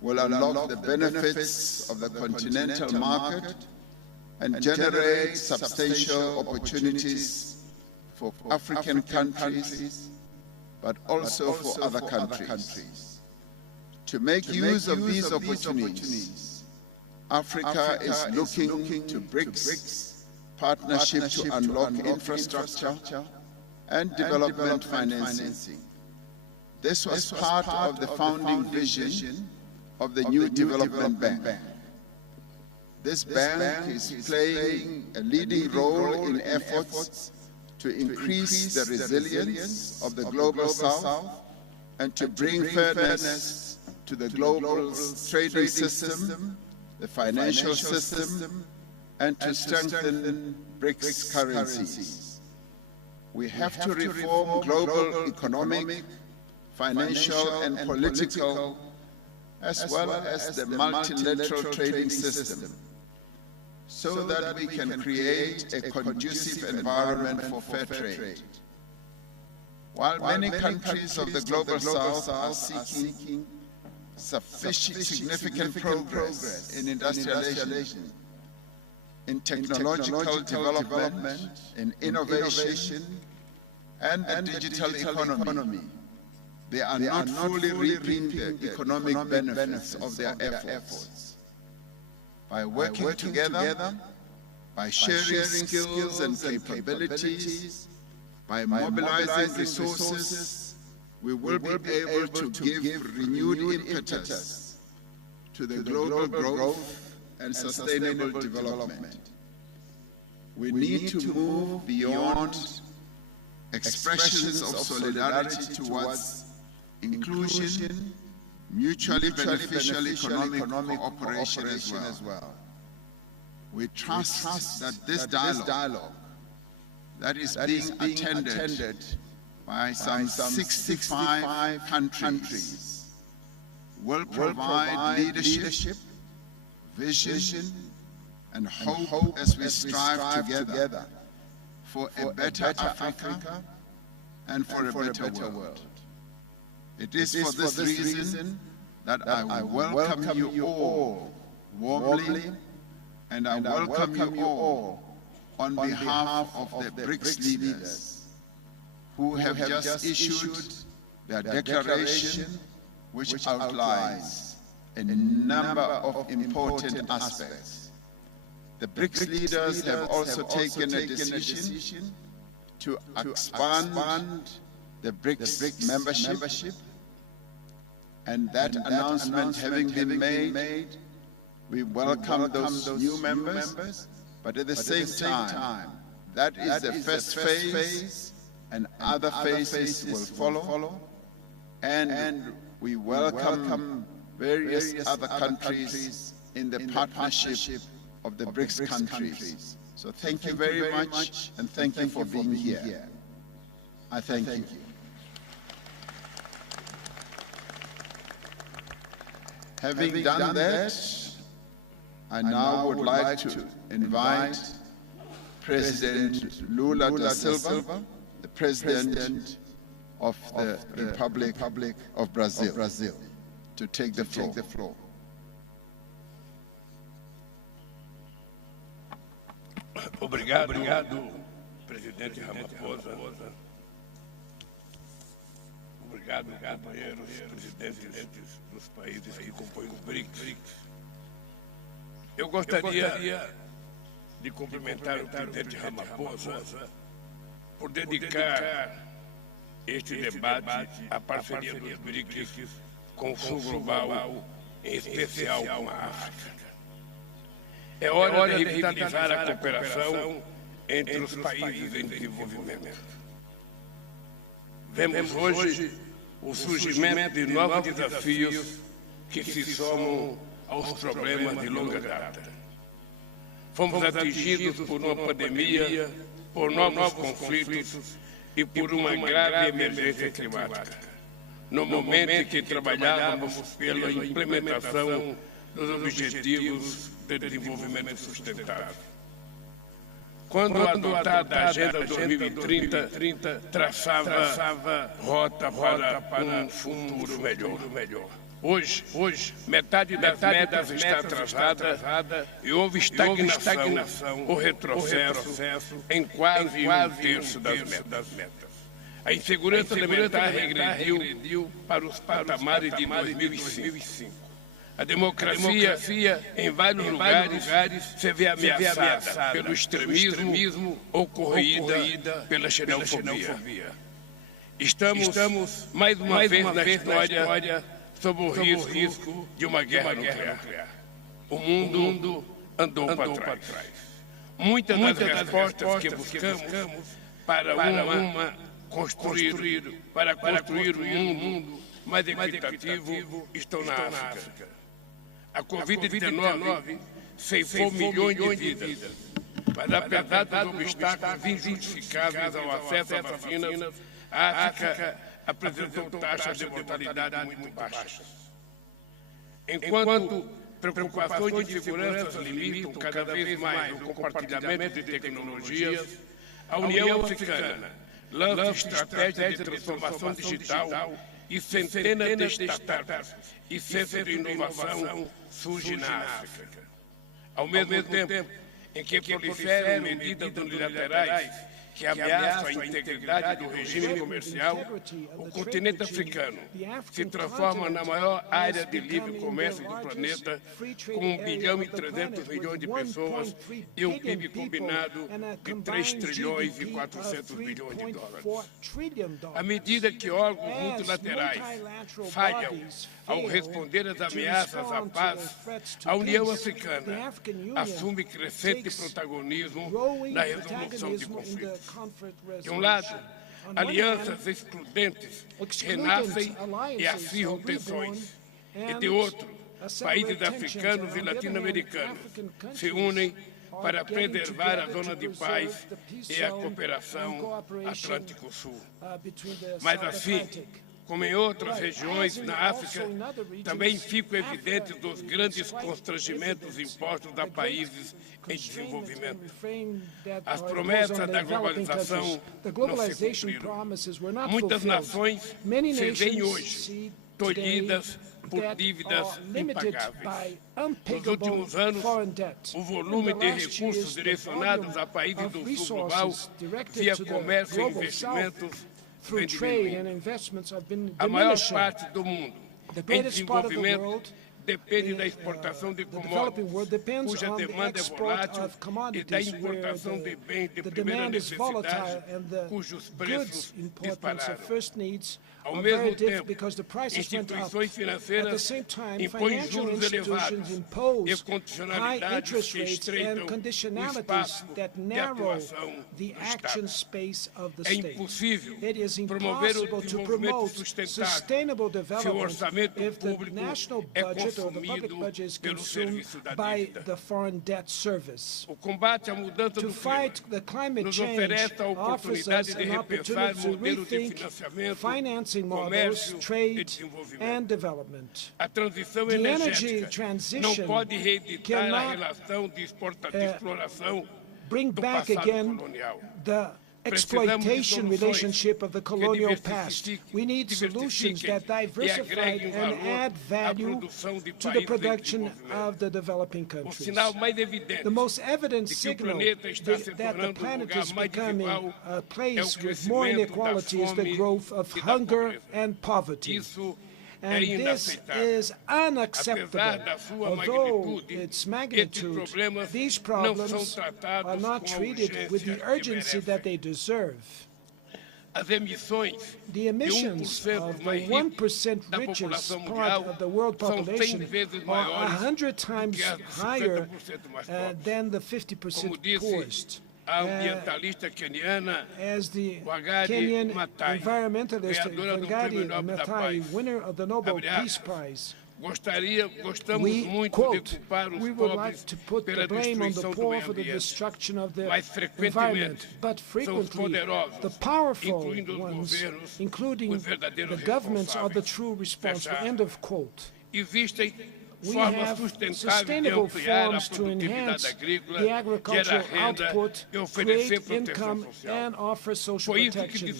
will unlock the benefits of the continental market and generate substantial opportunities for African countries, but also for other countries. To make use of these opportunities, Africa is looking to BRICS partnership to unlock infrastructure and development financing. This was part of the founding vision of the new development bank. This bank is playing a leading role in efforts to increase the resilience of the global South and to bring fairness to the global trading system, the financial system, and to strengthen BRICS currencies. We have to reform global economic, financial, and political, as well as the multilateral trading system, so that we can create a conducive environment for fair trade. While many countries of the global South are seeking significant progress in industrialization, in technological development, in innovation, and the digital economy, they are not fully reaping the economic benefits of their efforts. By working together, by sharing skills and capabilities, by mobilizing resources, we will be able to give renewed impetus to the global growth and sustainable development. We need to move beyond expressions of solidarity towards inclusion, mutually beneficial economic cooperation as well. We trust that this dialogue that is being attended by some 65 countries will provide leadership, vision, and hope as we strive together for a better Africa and for a better world. It is for this reason that I welcome you all warmly, and I welcome you all on behalf of the BRICS leaders who have just issued their declaration, which outlines a number of important aspects. The BRICS leaders have also taken a decision to expand the BRICS membership, and that announcement having been made, we welcome those new members, but at the same time, that is the first phase, and other phases will follow, and we welcome various other countries in the partnership of the BRICS countries. So thank you very much, and thank you for being here. I thank you. Having done that, I now would like to invite President Lula da Silva, the President of the Republic of Brazil, to take the floor. Obrigado, Presidente Ramaphosa. Obrigado, companheiros presidentes dos países que compõem o BRICS. Eu gostaria de cumprimentar o presidente Ramaphosa por dedicar este debate à parceria dos BRICS com o Sul Global, em especial com a África. É hora de revitalizar a cooperação entre os países em desenvolvimento. Vemos hoje o surgimento de novos desafios que se somam aos problemas de longa data. Fomos atingidos por uma pandemia, por novos conflitos e por uma grave emergência climática, no momento em que trabalhávamos pela implementação dos Objetivos de Desenvolvimento Sustentável. Quando adotada a Agenda 2030, traçava rota para um futuro melhor. Hoje, metade das metas está atrasada e houve estagnação ou retrocesso em quase um terço das metas. A insegurança alimentar regrediu para os patamares de 2005. A democracia, em vários lugares, se vê ameaçada pelo extremismo ou corroída pela xenofobia. Estamos, mais uma vez na história, sob o risco de uma guerra nuclear. O mundo andou para trás. Muitas das respostas que buscamos para construir um mundo mais equitativo estão na África. A Covid-19 ceifou milhões de vidas, mas apesar dos obstáculos injustificáveis ao acesso a vacinas, a África apresentou taxas de mortalidade muito baixas. Enquanto preocupações de segurança limitam cada vez mais o compartilhamento de tecnologias, a União Africana lança estratégias de transformação digital e centenas de startups e centros de inovação surgem na África. Ao mesmo tempo em que proliferam medidas unilaterais que ameaçam a integridade do regime comercial, o continente africano se transforma na maior área de livre comércio do planeta, com 1 bilhão e 300 milhões de pessoas e um PIB combinado de 3 trilhões e 400 bilhões de dólares. À medida que órgãos multilaterais falham ao responder às ameaças à paz, a União Africana assume crescente protagonismo na resolução de conflitos. De um lado, alianças excludentes renascem e acirram tensões. E de outro, países africanos e latino-americanos se unem para preservar a zona de paz e a cooperação Atlântico-Sul. Mas assim, como em outras regiões na África, também ficam evidentes os grandes constrangimentos impostos a países em desenvolvimento. As promessas da globalização não se cumpriram. Muitas nações se veem hoje tolhidas por dívidas impagáveis. Nos últimos anos, o volume de recursos direcionados a países do sul global via comércio e investimentos vem diminuindo. A maior parte do mundo em desenvolvimento depende da exportação de commodities, cuja demanda é volátil, e da importação de bens de primeira necessidade, cujos preços dispararam. Ao mesmo tempo, instituições financeiras impõem juros elevados e condicionalidades que estreitam o espaço de atuação do Estado. É impossível promover o desenvolvimento sustentável se o orçamento público é consumido pelo serviço da dívida. O combate à mudança do clima nos oferece a oportunidade de repensar modelos de financiamento, comércio e desenvolvimento. A transição energética não pode reeditar a relação de exploração do passado colonial. Exploitation relationship of the colonial past. We need solutions that diversify and add value to the production of the developing countries. The most evident signal that the planet is becoming a place with more inequality is the growth of hunger and poverty. And this is unacceptable. Although its magnitude, these problems are not treated with the urgency that they deserve. the emissions of the 1% richest part of the world population are 100 times higher than the 50% poorest. As the Kenyan environmentalist Wangari Maathai, winner of the Nobel Peace Prize, we, quote, we would like to put the blame on the poor for the destruction of the environment, but frequently the powerful ones, including the governments, are the true responsible, end of quote. We have sustainable forms to enhance the agricultural output, create income, and offer social protection.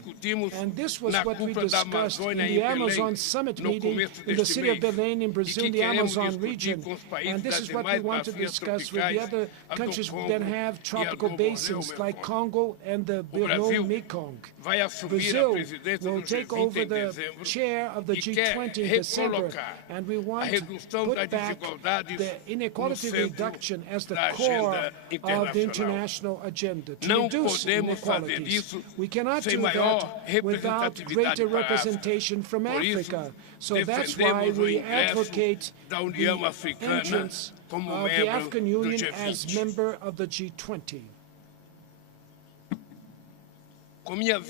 And this was what we discussed in the Amazon Summit meeting in the city of Belém in Brazil, the Amazon region. And this is what we want to discuss with the other countries that have tropical basins like Congo and the below Mekong. Brazil will take over the chair of the G20 in December, and we want to put back the inequality reduction as the core of the international agenda, to reduce inequalities. We cannot do that without greater representation from Africa. So that's why we advocate the entrance of the African Union as member of the G20. Now,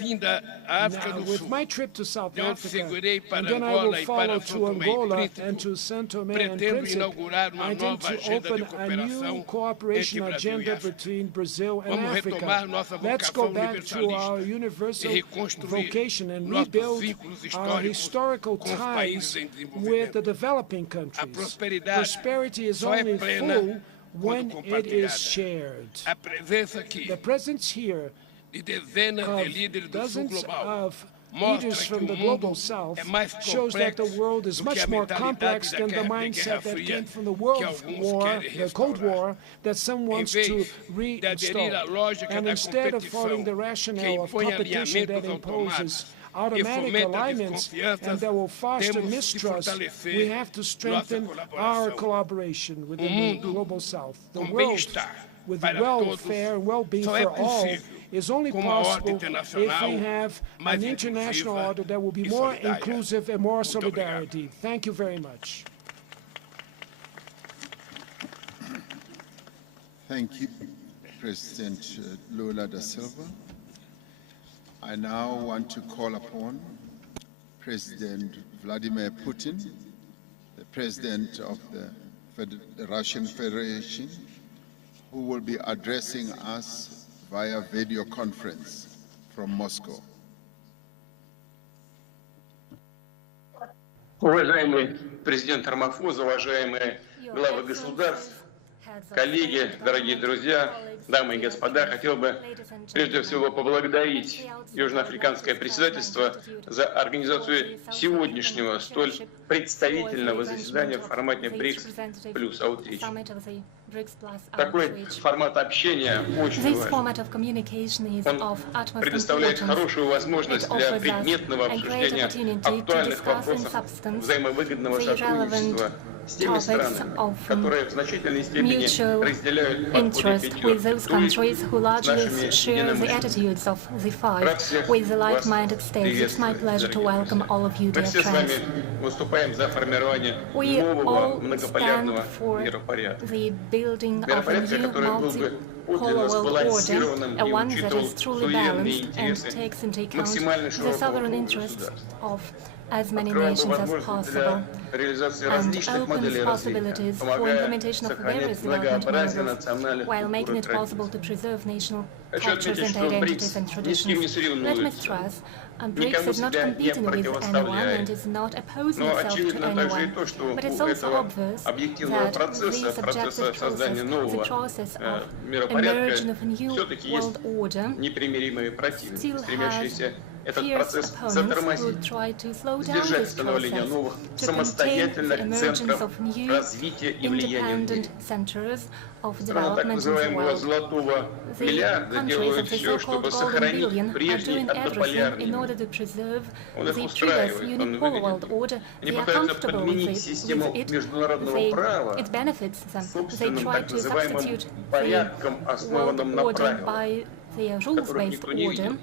with my trip to South Africa, and then I will follow to Angola and to São Tomé and Príncipe, I intend to open a new cooperation agenda between Brazil and Africa. Let's go back to our universal vocation and rebuild our historical ties with the developing countries. Prosperity is only full when it is shared. The presence here of dozens of leaders from the global south shows that the world is much more complex than the mindset that came from the World War, the Cold War, that some wants to reinstall. And instead of following the rationale of competition that imposes automatic alignments and that will foster mistrust, we have to strengthen our collaboration within the global south. The world with welfare and well-being for all is only possible if we have an international order that will be more inclusive and more solidarity. Thank you very much. Thank you, President Lula da Silva. I now want to call upon President Vladimir Putin, the President of the Russian Federation, who will be addressing us via video conference from Moscow. Уважаемый президент Рамафоза, уважаемые главы государств, коллеги, дорогие друзья, дамы и господа, хотел бы прежде всего поблагодарить Южноафриканское председательство за организацию сегодняшнего столь представительного заседания в формате БРИКС плюс Outreach. Такой формат общения очень важен. Он предоставляет хорошую возможность для предметного обсуждения актуальных вопросов взаимовыгодного сотрудничества с теми странами, которые в значительной степени разделяют подходы пятерки, то есть с нашими единомышленниками. Рад всех вас приветствовать. Мы все с вами выступаем за формирование нового многополярного миропорядка. Миропорядка, который был бы подлинно сбалансированным и учитывал суверенные интересы максимально широкого государства. as many nations as possible, and open possibilities for implementation of various development models, while making it possible to preserve national cultures and identities and traditions. Let me stress, BRICS is not competing with anyone and is not opposing itself to anyone, but it's also obvious that the subjective process of emerging of a new world order still has fierce opponents who try to slow down this process, to contain the emergence of new independent centers of development in the world. The countries of the so-called Golden Billion are doing everything in order to preserve the previous unipolar world order. They are comfortable with it. It benefits them. They try to substitute the world order by the rules-based order,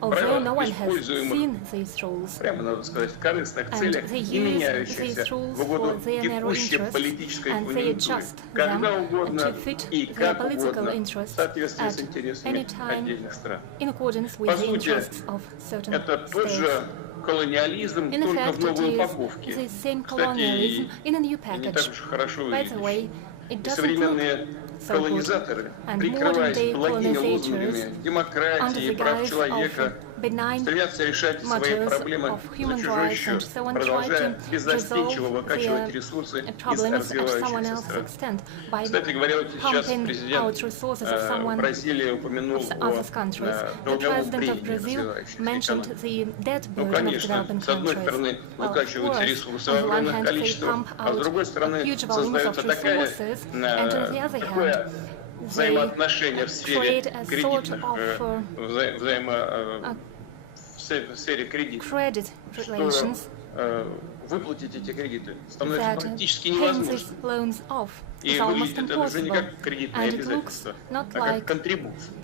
although no one has seen these rules, прямо надо сказать, в корыстных and целях they и use меняющихся these rules в угоду for their narrow текущей interests, политической and they конъюнктуре, adjust them когда угодно to fit и their как political угодно, в interests соответствии с at интересами any time отдельных стран. in accordance with По the сути, interests of certain это тот states. же колониализм, In только в fact, it новой is упаковке. the same Кстати, colonialism in a new и не так package. уж хорошо By the выглядит. way, it И doesn't look современные so good. колонизаторы, And прикрываясь modern-day благими colonizators, лозунгами under демократии, the прав guise человека, of benign стремятся решать свои matters проблемы of за human чужой rights счет, and so on, try продолжая to беззастенчиво resolve выкачивать their ресурсы из problems at someone развивающихся else's стран. extent by Кстати говоря, вот сейчас pumping президент out resources of someone Бразилии упомянул of о other countries. The долговом president of бремени Brazil развивающихся mentioned экономик. the debt Ну, burden of конечно, developing с одной countries. стороны Well, of выкачиваются course, ресурсы в on the one огромных hand, they количествах, pump а с out другой стороны huge volumes of создается такая resources, and on the other hand, такое взаимоотношения в сфере create a sort кредитных, of в сфере кредитов, credit relations что выплатить эти кредиты становится that практически paying невозможно. these loans off И is almost выглядит это уже не impossible. как кредитные And it looks обязательства, not а как like контрибуция.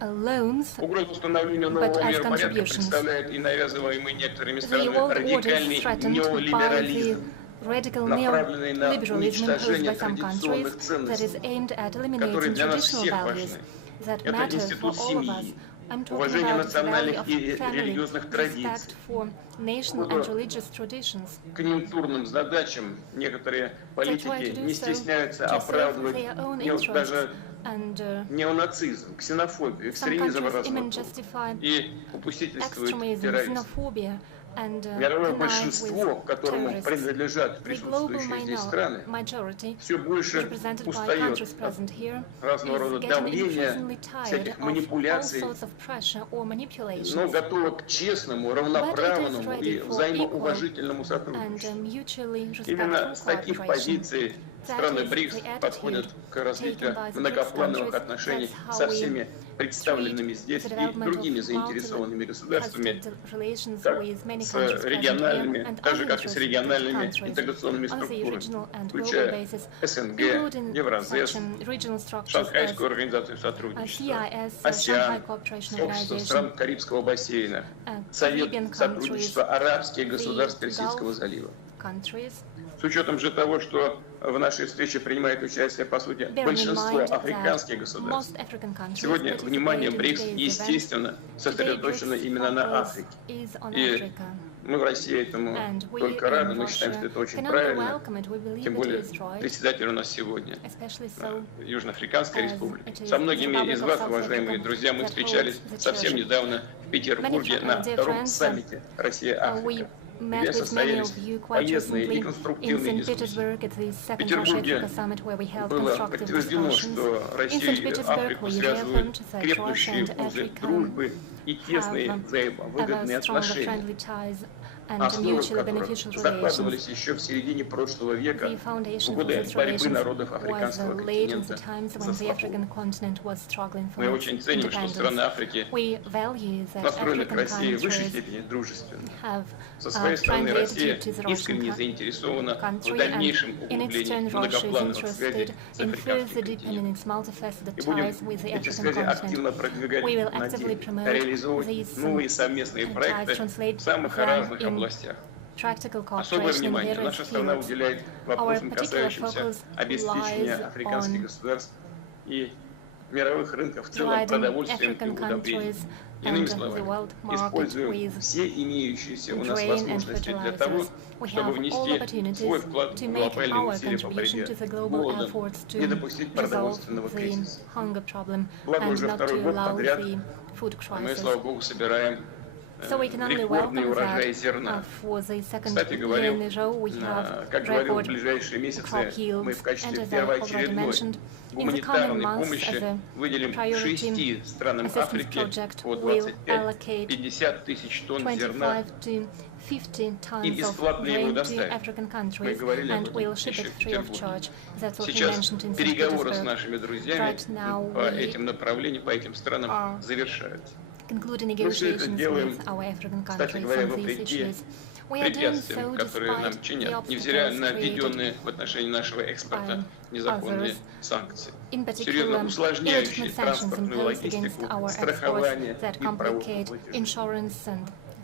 loans, Угрозу установления but нового as миропорядка contributions. представляет и навязываемый некоторыми The странами old order is радикальный threatened by the неолиберализм, radical направленный на neoliberalism imposed уничтожение by some традиционных countries that ценностей, is aimed at которые eliminating для нас traditional всех values важны. that Это matter for институт all of us. семьи, I'm talking уважение about the value национальных of и family, религиозных традиций. respect for national and religious traditions. Конъюнктурным задачам некоторые политики не стесняются to serve оправдывать their own даже and неонацизм, ксенофобию, some экстремизм countries even разного justify и попустительствуют extremism, терроризм. xenophobia, and Мировое connive большинство, with которому terrorists. принадлежат The global присутствующие здесь страны, majority, все больше represented by устает countries от present here, разного is рода getting давления, increasingly tired всяких of all манипуляций, sorts of pressure or manipulations, но готова к честному, равноправному и взаимоуважительному and сотрудничеству. mutually Именно respectful с таких cooperation. позиций страны БРИКС подходят к развитию многоплановых отношений со всеми представленными здесь и другими заинтересованными государствами, как с региональными, так же как и с региональными интеграционными структурами, включая СНГ, Евразес, Шанхайскую организацию сотрудничества, АСЕАН, Общество стран Карибского бассейна, Совет сотрудничества арабских государств Персидского залива. С учетом же того, что в нашей встрече принимает участие, по сути, большинство африканских государств, сегодня внимание БРИКС, естественно, сосредоточено именно на Африке. И мы в России этому только рады, мы считаем, что это очень правильно, тем более председатель у нас сегодня Южноафриканская республика. Со многими из вас, уважаемые друзья, мы встречались совсем недавно в Петербурге на втором саммите Россия-Африка, где состоялись полезные и конструктивные дискуссии. В Петербурге было подтверждено, что Россию и Африку связывают крепнущие узы дружбы и тесные взаимовыгодные отношения, основы которых закладывались еще в середине прошлого века, в годы борьбы народов африканского континента за свободу. Мы очень ценим, что страны Африки настроены к России в высшей степени дружественно. Со своей стороны, Россия искренне заинтересована в дальнейшем углублении многоплановых связей с африканским континентом. И будем эти связи активно продвигать на деле, реализовывать новые совместные проекты в самых разных областях. Особое внимание наша страна уделяет вопросам, касающимся обеспечения африканских государств и мировых рынков в целом продовольствием и удобрением. Иными словами, используем все имеющиеся у нас возможности для того, чтобы внести свой вклад в глобальные усилия по борьбе с голодом, не допустить продовольственного кризиса. Благо уже второй год подряд мы, слава Богу, собираем рекордный урожай зерна. Кстати говоря, как говорил, в ближайшие месяцы мы в качестве первоочередной гуманитарной помощи выделим 6 странам Африки по 25-50 тысяч тонн зерна и бесплатно его доставим. Мы говорили об этом еще в Петербурге. Сейчас переговоры с нашими друзьями по этим направлениям, по этим странам завершаются. concluding Мы все это negotiations делаем, with our African кстати countries говоря, on these вопреки issues. препятствиям, которые нам чинят, невзирая на введенные в отношении нашего экспорта незаконные санкции, серьезно усложняющие транспортную логистику, страхование и проводку платежей.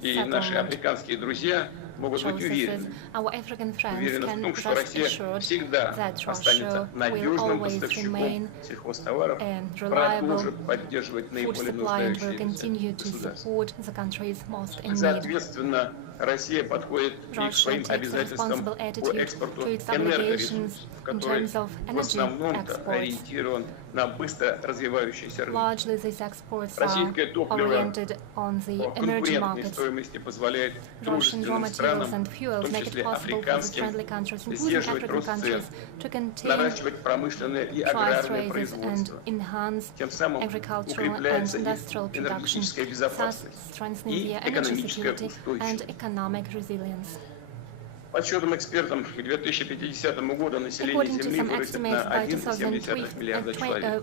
И наши африканские друзья могут быть уверены в том, что Россия всегда останется надежным поставщиком сельхозтоваров, продолжит поддерживать наиболее нуждающиеся государства. Соответственно, Россия подходит и к своим обязательствам по экспорту энергоресурсов, который в основном-то ориентирован на быстро развивающиеся рынки. Российское топливо по конкурентной стоимости позволяет дружественным странам, в том числе африканским, сдерживать рост цен, наращивать промышленное и аграрное производство. Тем самым укрепляется и энергетическая безопасность и экономическая устойчивость. По подсчетам экспертам, к 2050 году население Земли вырастет на 1,7 миллиарда человек,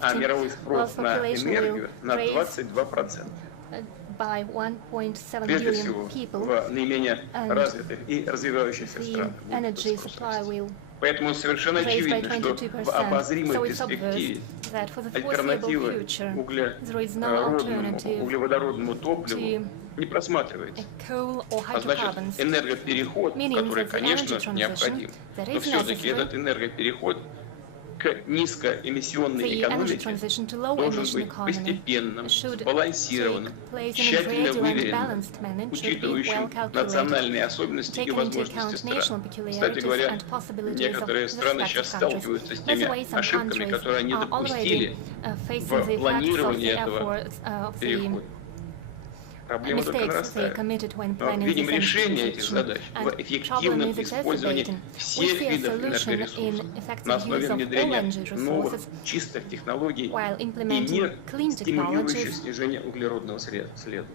а мировой спрос на энергию на 22%. Прежде всего, в наименее развитых и развивающихся странах. Поэтому совершенно очевидно, что в обозримой перспективе альтернативы углеводородному топливу не просматривается. А значит, энергопереход, который, конечно, необходим, но все-таки этот энергопереход к низкоэмиссионной экономике должен быть постепенным, сбалансированным, тщательно выверенным, учитывающим национальные особенности и возможности стран. Кстати говоря, некоторые страны сейчас сталкиваются с теми ошибками, которые они допустили в планировании этого перехода. Проблема только нарастает. Но видим решение этих задач в эффективном использовании всех видов энергоресурсов на основе внедрения новых чистых технологий и мер, стимулирующих снижение углеродного следа.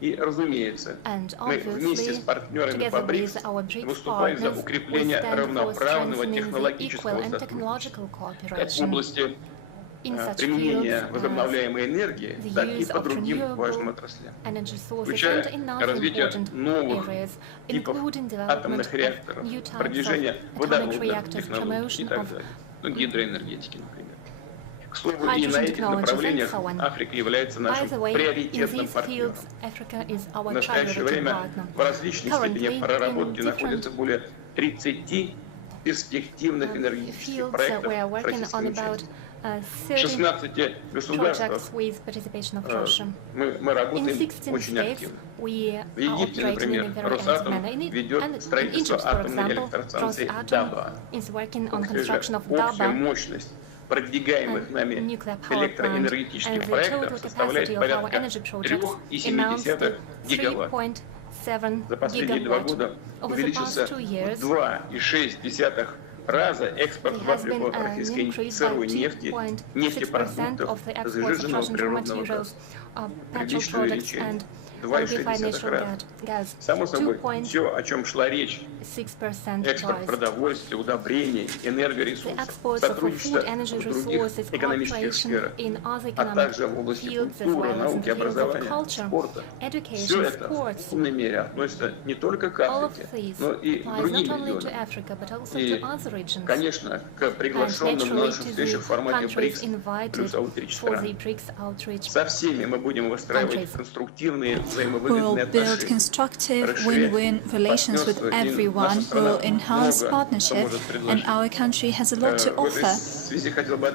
И, разумеется, мы вместе с партнерами по БРИКС выступаем за укрепление равноправного технологического сотрудничества как в области применения возобновляемой энергии, так и по другим важным отраслям, включая развитие новых типов атомных реакторов, продвижение водородных технологий и так далее, гидроэнергетики, например. К слову, и на этих направлениях Африка является нашим приоритетным партнером. В настоящее время в различной степени проработки находятся более 30 перспективных энергетических проектов с российским участием. В 16 государствах мы работаем очень активно. В Египте, например, Росатом ведет строительство атомной электростанции Даба. Общая мощность продвигаемых нами электроэнергетических проектов составляет порядка 3,7 гигаватт. За последние 2 года увеличился в 2,6 раза экспорт в Африку российской сырой нефти, нефтепродуктов, сжиженного природного газа. Приличное увеличение. 2,6 раз. Само собой, все, о чем шла речь, экспорт продовольствия, удобрений, энергоресурсов, сотрудничество в других экономических сферах, а также в области культуры, науки, образования, спорта. Все это в полной мере относится не только к Африке, но и к другим регионам. И, конечно, к приглашенным на нашу встречу в формате БРИКС плюс Outreach стран. Со всеми мы будем выстраивать конструктивные will build constructive win-win relations with everyone, will enhance partnership, and our country has a lot to offer.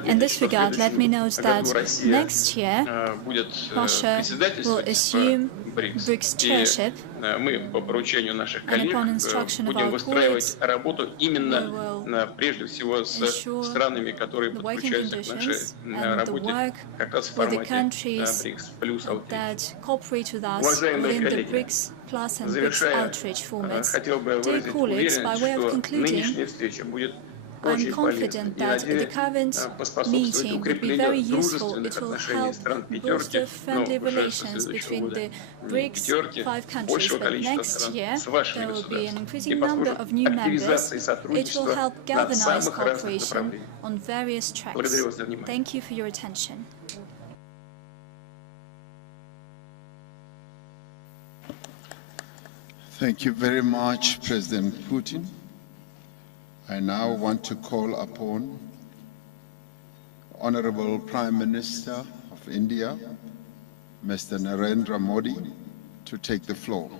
In this regard, let me note that next year, Russia will assume BRICS chairship, and upon instruction of our colleagues, работу именно, прежде всего, с странами, которые подключаются к нашей работе, как раз в формате BRICS плюс Outreach. Уважаемые коллеги, завершая, хотел бы выразить уверенность, что нынешняя встреча будет I'm confident that the current meeting will be very useful. It will help boost the friendly relations between the BRICS 5 countries. But next year, there will be an increasing number of new members. It will help galvanize cooperation on various tracks. Thank you for your attention. Thank you very much, President Putin. I now want to call upon Honorable Prime Minister of India, Mr. Narendra Modi, to take the floor.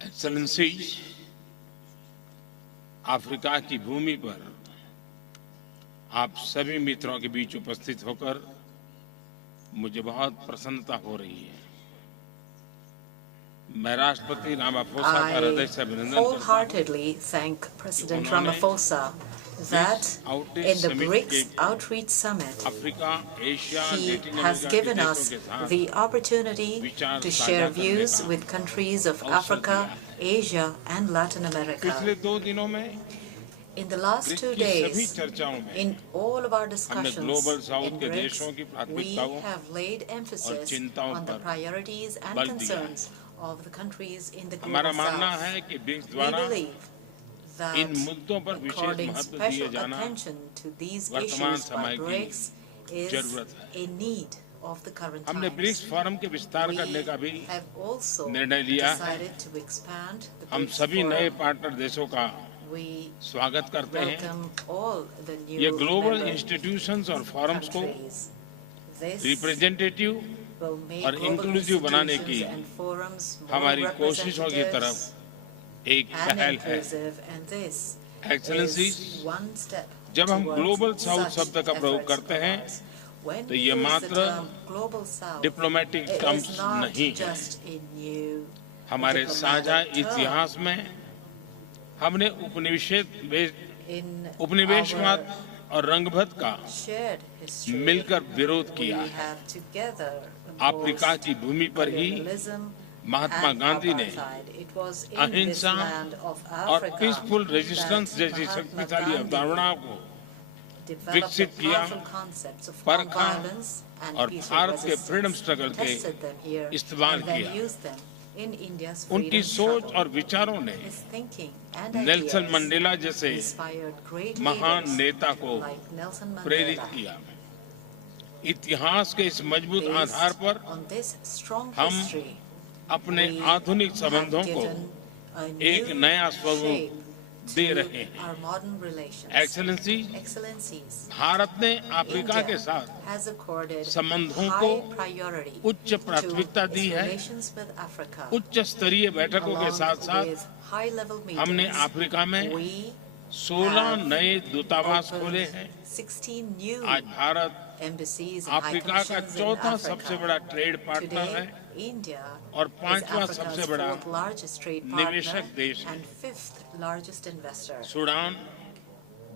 Excellencies, Africa की भूमि पर आप सभी मित्रों के बीच उपस्थित होकर मुझे बहुत प्रसन्नता हो रही है। मैं राष्ट्रपति रामाफोसा का हृदय से अभिनंदन करता हूं। wholeheartedly thank President Ramaphosa that in the BRICS Outreach Summit, he has given us the opportunity to share views with countries of Africa, Asia, and Latin America. In the last 2 days, in all of our discussions in BRICS, we have laid emphasis on the priorities and concerns of the countries in the global south. We believe that according special attention to these issues by BRICS is a need of the current times. We have also decided to expand the BRICS Forum. We welcome all the new global institutions और forums को representative और inclusive बनाने की हमारी कोशिशों की तरफ एक पहल है। Excellencies, जब हम ग्लोबल साउथ शब्द का प्रयोग करते हैं तो ये मात्र डिप्लोमेटिक टर्म्स नहीं है। हमारे साझा इतिहास में हमने उपनिवेशवाद और रंगभेद का मिलकर विरोध किया है। अफ्रीका की भूमि पर ही महात्मा गांधी ने अहिंसा और पीसफुल रेजिस्टेंस जैसी शक्तिशाली अवधारणाओं को विकसित किया, परखा और भारत के फ्रीडम स्ट्रगल के इस्तेमाल किया। उनकी सोच और विचारों ने नेल्सन मंडेला जैसे महान नेता को प्रेरित किया। इतिहास के इस मजबूत आधार पर हम अपने आधुनिक संबंधों को एक नया स्वरूप दे रहे हैं। एक्सेलेंसी, भारत ने अफ्रीका के साथ संबंधों को उच्च प्राथमिकता दी है। उच्च स्तरीय बैठकों के साथ-साथ हमने अफ्रीका में 16 नए दूतावास खोले हैं। आज भारत अफ्रीका का चौथा सबसे बड़ा ट्रेड पार्टनर है और पांचवा सबसे बड़ा निवेशक देश है। सूडान,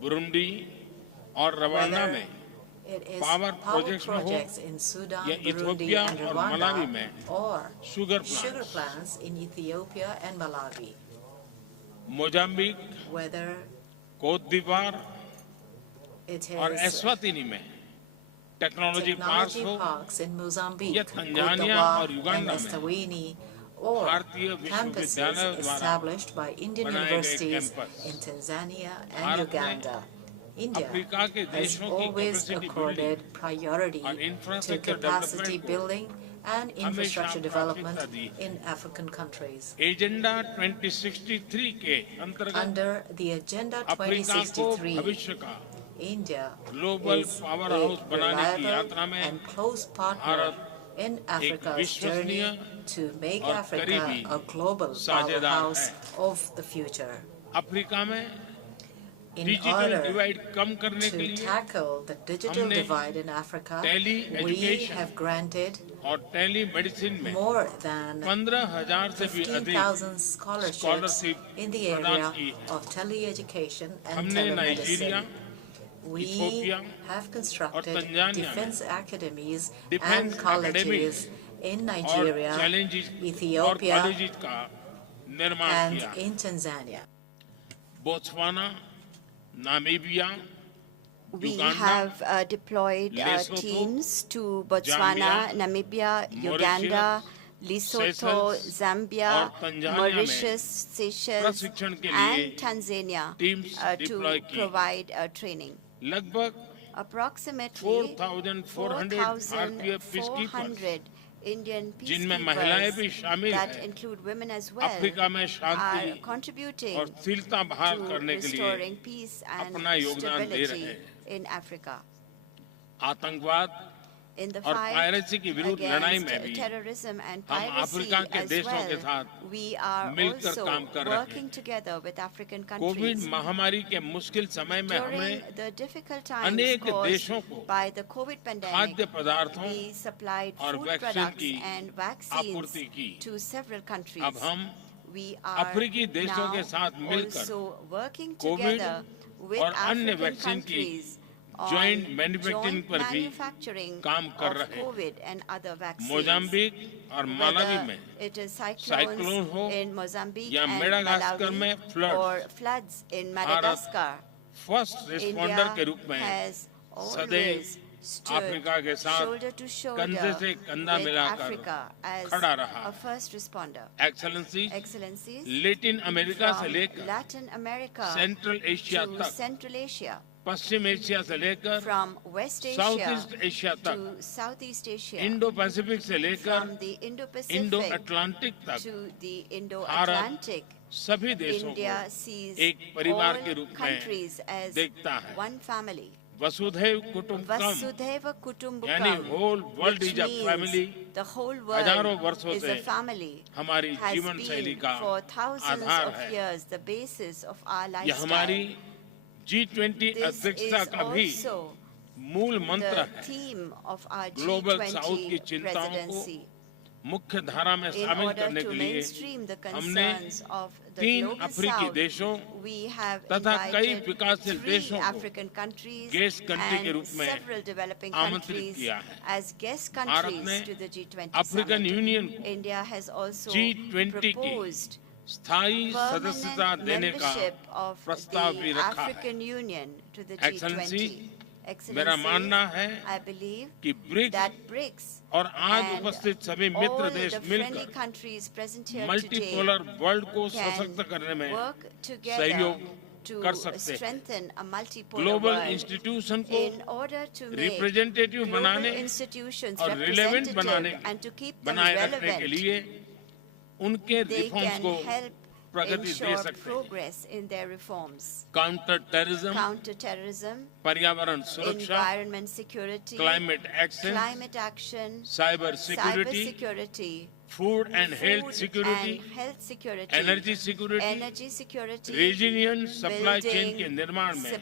बुरुंडी और रवांडा में पावर प्रोजेक्ट्स में हो या इथियोपिया और मलावी में शुगर प्लांट्स, मोजाम्बिक, कोत दीवार और एस्वातिनी में टेक्नोलॉजी पार्क्स हो या तंजानिया और युगांडा में भारतीय विश्वविद्यालयों द्वारा बनाए गए कैंपस। अफ्रीका के देशों की कैपेसिटी बिल्डिंग और infrastructure development and infrastructure development in African countries. Agenda 2063 के अंतर्गत under the Agenda 2063, India is a reliable and close partner in Africa's journey to make Africa a global powerhouse of the future. In order to tackle the digital divide in Africa, we have granted more than 15,000 scholarships in the area of teleeducation and telemedicine. We have constructed defense academies and colleges in Nigeria, Ethiopia, and in Tanzania. Botswana, Namibia, we have deployed teams to Botswana, Namibia, Uganda, Lesotho, Zambia, Mauritius, Seychelles, and Tanzania to provide training. approximately 4,400 Indian peacekeepers that include women as well are contributing to restoring peace and stability in Africa. In the fight against terrorism and piracy as well, we are also working together with African countries. During the difficult times caused by the COVID pandemic, we supplied food products and vaccines to several countries. We are now also working together with African countries on joint manufacturing of COVID and other vaccines. Whether it is cyclones in Mozambique and Malawi or floods in Madagascar, India has always stood shoulder to shoulder with Africa as a first responder. Excellencies, Latin America from Latin America Central Asia to Central Asia, Paschim Asia से लेकर from West Asia Southeast Asia to तक, Southeast Asia, Indo-Pacific से लेकर from the Indo-Pacific Indo-Atlantic तक, to the Indo-Atlantic, सभी देशों India को sees एक परिवार all के रूप countries में as देखता है. one family. वसुधैव कुटुंबकम Vasudhaiva Kutumbakam, यानी whole world which is a means family. the whole हजारों world वर्षों is से a family, हमारी has जीवन शैली been का for thousands आधार of है. years the basis of our यह lifestyle. हमारी G20 This अध्यक्षता is का भी also मूल मंत्र the है. theme of our global south की G20 चिंताओं को presidency. मुख्य धारा में In शामिल order करने to के लिए mainstream the हमने concerns of the 3 global अफ्रीकी South, देशों we have तथा कई invited विकासशील 3 देशों को African countries गेस्ट कंट्री के and रूप में several developing आमंत्रित countries किया है. as guest भारत countries ने to the G20 African summit. Union को India has also G20 की proposed स्थायी सदस्यता permanent देने का membership of प्रस्ताव भी the रखा है. African Union to the Excellency, G20. मेरा मानना है I believe कि ब्रिक्स that BRICS और आज and उपस्थित सभी all मित्र देश the friendly मिलकर countries present here multipolar today world को can सशक्त करने में work together सहयोग to कर सकते हैं. strengthen a multipolar global world institution को in order to make representative global बनाने institutions और रिलेवेंट बनाने representative and to keep them बनाए रखने के relevant. लिए उनके They रिफॉर्म्स can को help प्रगति दे ensure सकते हैं. progress in their reforms. Counter terrorism, Counterterrorism, पर्यावरण सुरक्षा, environment security, climate action, climate action, cyber security, cybersecurity, food and health food security, and health security, energy security, energy security, resilient supply chain के building निर्माण में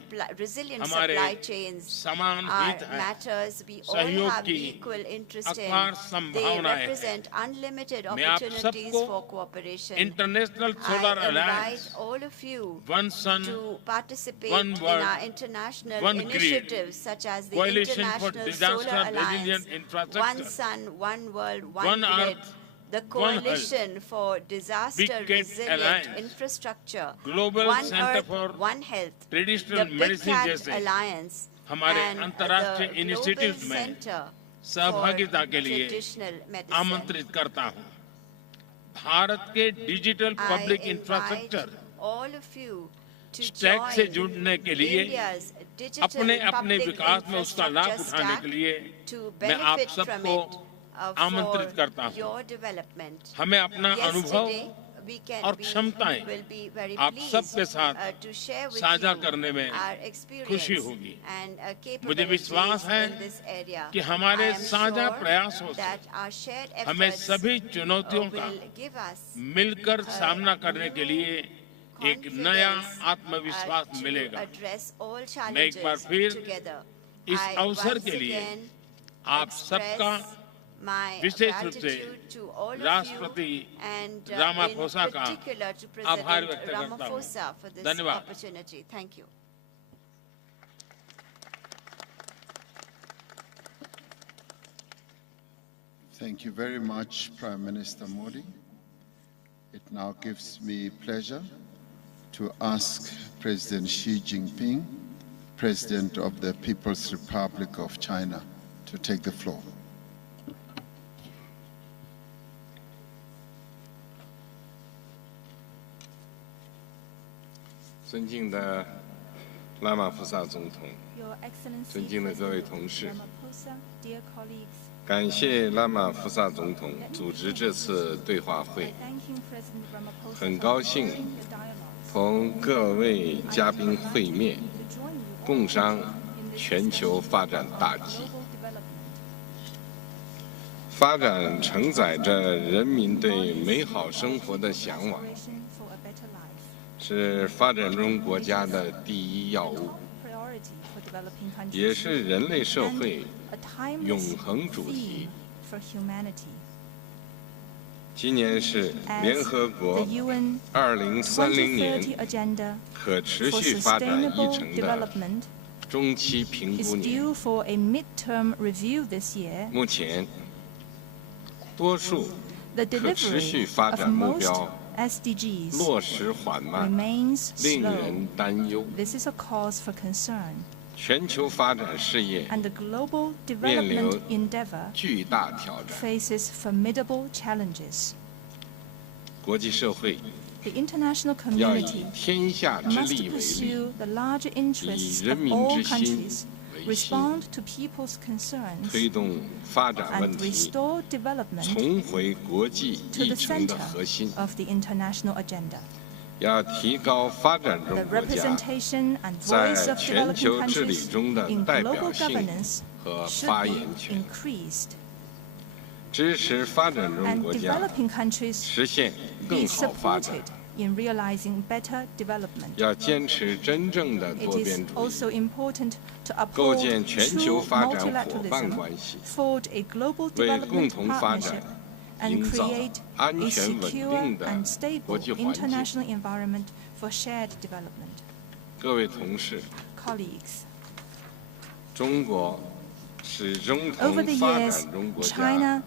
resilient हमारे supply chains समान are हित है. matters we all सहयोग have की equal interest in. अपार They संभावनाएं हैं. represent unlimited मैं आप opportunities सबको for cooperation. International solar I alliance, invite all of you one sun, to participate One in world, our international one grid, initiatives such as the coalition for International disaster Solar Alliance, resilient infrastructure, One Sun, One World, One One Grid, Earth, the One Health, Coalition for Disaster Big Cat Resilient Alliance, Infrastructure, Global One Center Earth, for One Health, traditional the Big medicine Cat जैसे Alliance, हमारे and अंतर्राष्ट्रीय the Global institute में Center सहभागिता for के लिए Traditional Medicine. आमंत्रित करता हूं. भारत के digital public I invite infrastructure all of you to stack से join जुड़ने के लिए India's digital अपने अपने public विकास में उसका लाभ infrastructure उठाने stack के लिए to मैं आप benefit from सबको it आमंत्रित करता for हूं. your development. हमें अपना अनुभव Yesterday, we can और be क्षमताएं will be very आप pleased सबके साथ to share with साझा you करने में our experience खुशी होगी. and मुझे विश्वास capabilities है in this area. कि हमारे I am साझा sure प्रयासों से that our shared हमें efforts सभी चुनौतियों का will give us मिलकर सामना करने के लिए एक नया confidence, आत्मविश्वास to मिलेगा. address all मैं एक बार challenges फिर together. इस I अवसर once के लिए again आप सबका express my विशेष रूप से gratitude to all of राष्ट्रपति you and रामाफोसा in का particular to आभार President व्यक्त करता हूं. Ramaphosa for this धन्यवाद. opportunity. Thank you. Thank you very much, Prime Minister Modi. It now gives me pleasure to ask President Xi Jinping, President of the People's Republic of China, to take the floor. 拉玛福萨总统， Your Excellency 尊敬的各位同事， Ramaphosa, dear colleagues, 感谢拉玛福萨总统组织这次对话会， thanking President Ramaphosa 很高兴 for holding the dialogue 同各位嘉宾会面， to join you 共商全球发展大计。 global development. 发展承载着人民对美好生活的向往， Aspiration for a better life, 是发展中国家的第一要务， priority for developing countries, 也是人类社会 a timeless 永恒主题 theme。for humanity. 今年是联合 The 国 UN 2030年 2030 agenda 可持 for 续发展议 sustainable 程的 development 中期评 is 估年。 due for a midterm review this year. 目前，多数 The 可持续 delivery 发 of 展目 most 标 SDGs 落实缓慢， remains 令 slow. 人担忧。 This is a cause for concern, 全球发展事业 and the global 面临 development endeavor 巨大挑战， faces formidable challenges. 国际社会 The international 要以 community 天下之 must 力为力， pursue the larger interests 以人 of 民 all 之心 countries, 为心， respond to people's concerns, 推动发展问 and 题 restore development 重回国际 to 议 the 程的 center 核心， of the international agenda. 要提高发展中 The 国家 representation and 在 voice of 全 developing 球治理 countries 中的 in 代 global 表性 governance 和 should 发 be 言权， increased, 支持发展中 and 国家 developing countries 实现 be 更好发展 supported。in realizing better development. 要坚持真正的 It 多 is 边主义， also important to 构 uphold 建全球 true 发展伙伴 multilateralism, 关系， forge a global 为共 development 同发 partnership, 展 and 营造 create 安 a 全稳 secure 定的 and stable 国际环境。 international environment for shared development. 各位同事， Colleagues, 中国始终 over 同 the 发 years, 展中国 China 家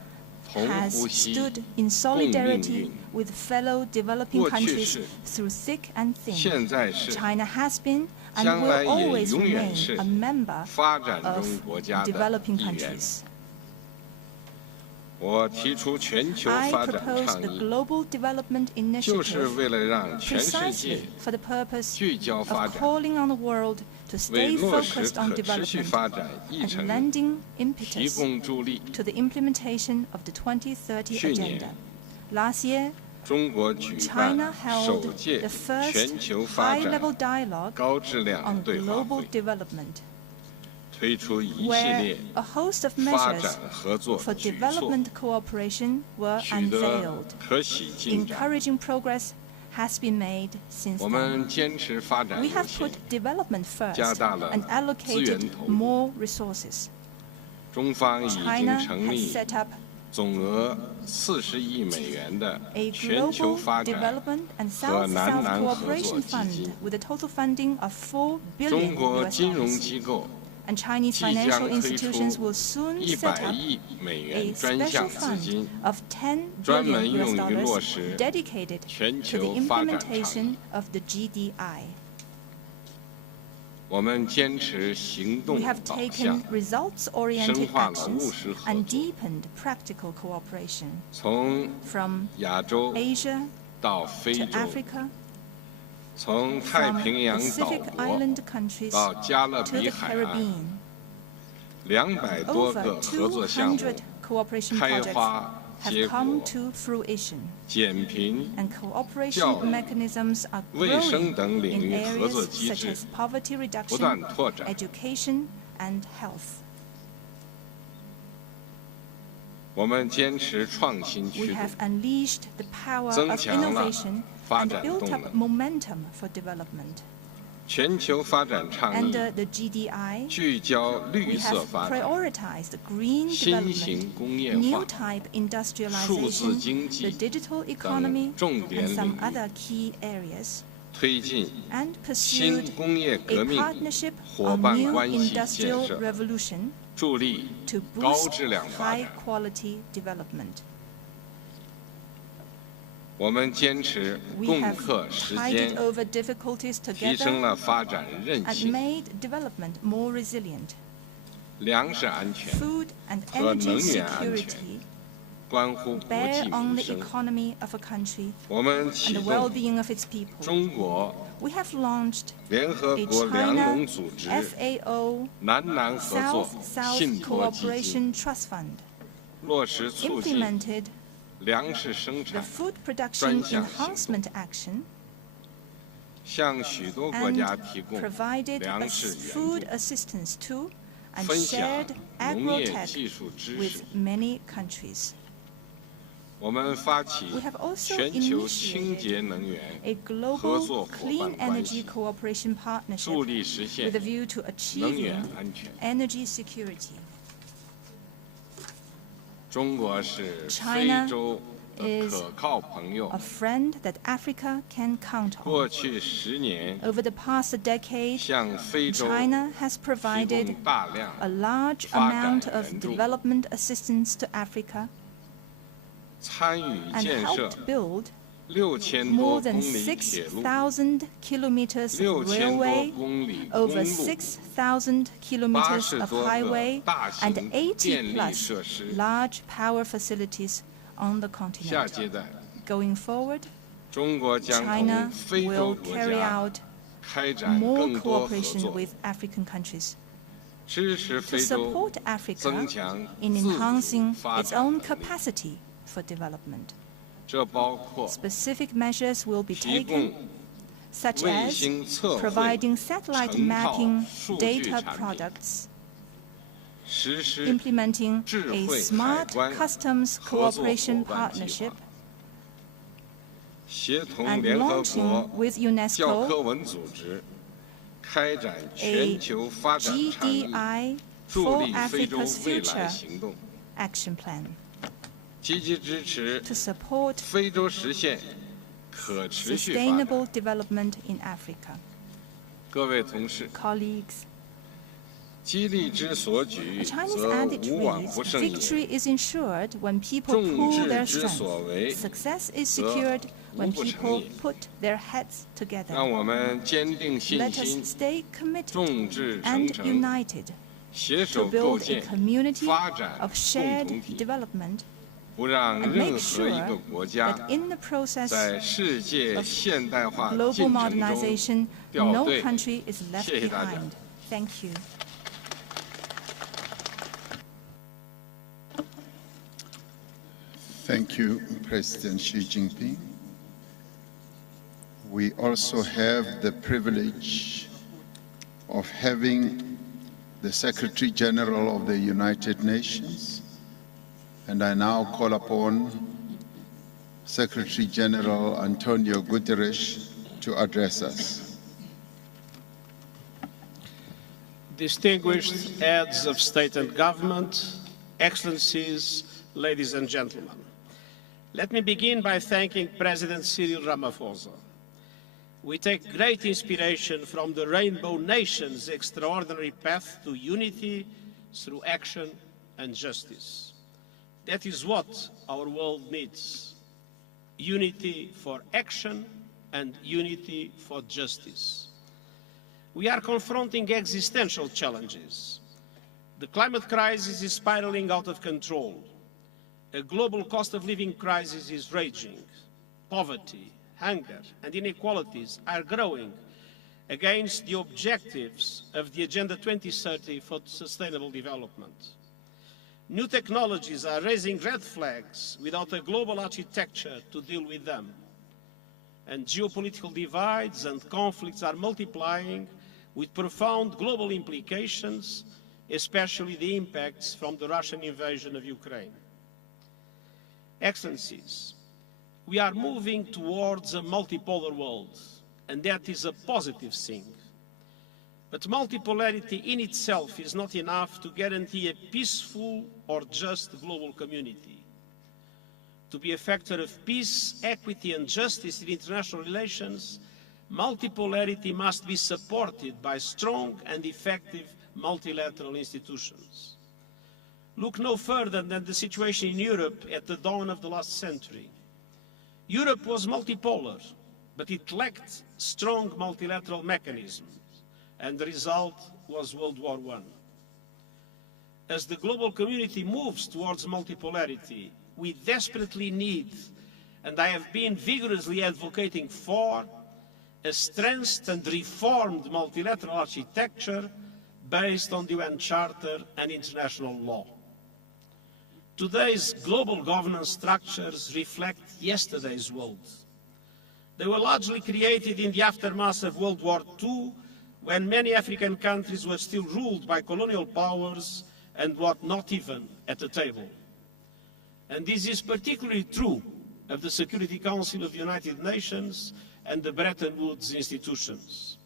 同 has 呼吸 stood in 共命 solidarity 运。 with fellow developing 过去 countries 是 through thick and 现 thin. 在是 China has been and 将来 will 也 always 永远 remain 是 a member 发展 of 中国家的 developing 一员。 countries. 我提出全球 I 发展 propose 倡 the 议， global development 就是为 initiative 了让全世 precisely 界 for the purpose 聚焦发 of 展， calling on the world to 为 stay 落实 focused on 可持续 development 发展议 and 程 lending 提 impetus 供助力。 to the implementation of the 2030去年 agenda. Last year, 中国举办 China held 首届 the first 全球发 high-level 展 dialogue 高质量 on 对话 global 会， development, 推出一系 where 列 a host of 发 measures 展合作 for 举措， development cooperation were 取得 unveiled. 可喜进展。 Encouraging progress has been made since 我 then. 们坚持发展 We 优 have 先 put，development first 加大了 and 资源 allocated 投入。 more resources. 中方已经 China 成 has 立 set up 总额40亿美元的 a 全球 global 发展 development and 和南 South-South 南合作 cooperation 基 fund 金。 with a total funding of 4中 billion 国 US 金融 dollars. 机构 And Chinese 即将 financial 推 institutions 出 will soon set 100 up 亿美 a 元专 special 项资 fund 金， of 10专门 billion 用 US 于落 dollars 实 dedicated 全 to the 球发展倡 implementation 议。 of the GDI. 我们坚持行动 We have 导 taken 向， results-oriented 深化了 actions 务实合 and 作， deepened practical cooperation 从 from 亚洲 Asia 到非 to 洲， Africa, 从太 from 平洋岛 Pacific 国 Island countries 到加勒 to 比 the 海岸Caribbean. ，200多 Over 个合作项目200 cooperation 开 projects 花结 have come 果， to fruition, 减贫、 and cooperation 教育、 mechanisms are 卫生 growing 等领 in 域合作 areas 机 such 制 as poverty 不 reduction, 断拓展。 education, and health. 我们坚持创新 We 驱动， have unleashed the power 增 of 强了 innovation 发 and 展 built 动 up 能。 momentum for development. 全球发展倡议 Under the GDI, 聚焦 we 绿色 have 发展、 prioritized green 新 development, 型工业 new 化、 type 数字 industrialization, 经 the 济 digital 等 economy, 重点 and 领 some 域， other key areas, 推进 and 新 pursued 工业 a 革命 partnership 伙 on 伴 new 关系建 industrial 设， revolution 助力 to 高 boost 质量发 high 展。 quality development. 我们坚持 We 共 have 克时 tided 艰， over difficulties 提升 together 了发展韧 and 性、 made development more resilient. 粮食安全 Food and 和 energy 能源安全 security bear on the economy of a country and the well-being of its people. We have launched a China FAO South-South Cooperation Trust Fund, implemented the Food Production Enhancement Action, and provided food assistance to and shared agro-tech with many countries. We have also initiated a global clean energy cooperation partnership with a view to achieving energy security. China is a friend that Africa can count on. Over the past decade, China has provided a large amount of development assistance to Africa and helped build more than 6,000 kilometers of railway, over 6,000 kilometers of highway, and 80+ large power facilities on the continent. Going forward, China will carry out more cooperation with African countries to support Africa in enhancing its own capacity for development. Specific measures will be taken, such as providing satellite mapping data products, implementing a smart customs cooperation partnership, and launching with UNESCO a GDI for Africa's Future action plan to support sustainable development in Africa. Colleagues, the Chinese adage reads, "Victory is ensured when people pool their strength. Success is secured when people put their heads together." Let us stay committed and united to build a community of shared development and make sure that in the process of global modernization, no country is left behind. Thank you. Thank you, President Xi Jinping. We also have the privilege of having the Secretary General of the United Nations, and I now call upon Secretary General Antonio Guterres to address us. Distinguished heads of state and government, excellencies, ladies and gentlemen, let me begin by thanking President Cyril Ramaphosa. We take great inspiration from the Rainbow Nation's extraordinary path to unity through action and justice. That is what our world needs: unity for action and unity for justice. We are confronting existential challenges. The climate crisis is spiraling out of control. A global cost of living crisis is raging. Poverty, hunger, and inequalities are growing against the objectives of the Agenda 2030 for Sustainable Development. New technologies are raising red flags without a global architecture to deal with them. And geopolitical divides and conflicts are multiplying with profound global implications, especially the impacts from the Russian invasion of Ukraine. Excellencies, we are moving towards a multipolar world, and that is a positive thing. But multipolarity in itself is not enough to guarantee a peaceful or just global community. To be a factor of peace, equity, and justice in international relations, multipolarity must be supported by strong and effective multilateral institutions. Look no further than the situation in Europe at the dawn of the last century. Europe was multipolar, but it lacked strong multilateral mechanisms, and the result was World War I. As the global community moves towards multipolarity, we desperately need, and I have been vigorously advocating for, a strengthened and reformed multilateral architecture based on the UN Charter and international law. Today's global governance structures reflect yesterday's world. They were largely created in the aftermath of World War II, when many African countries were still ruled by colonial powers and were not even at the table. And this is particularly true of the Security Council of the United Nations and the Bretton Woods institutions.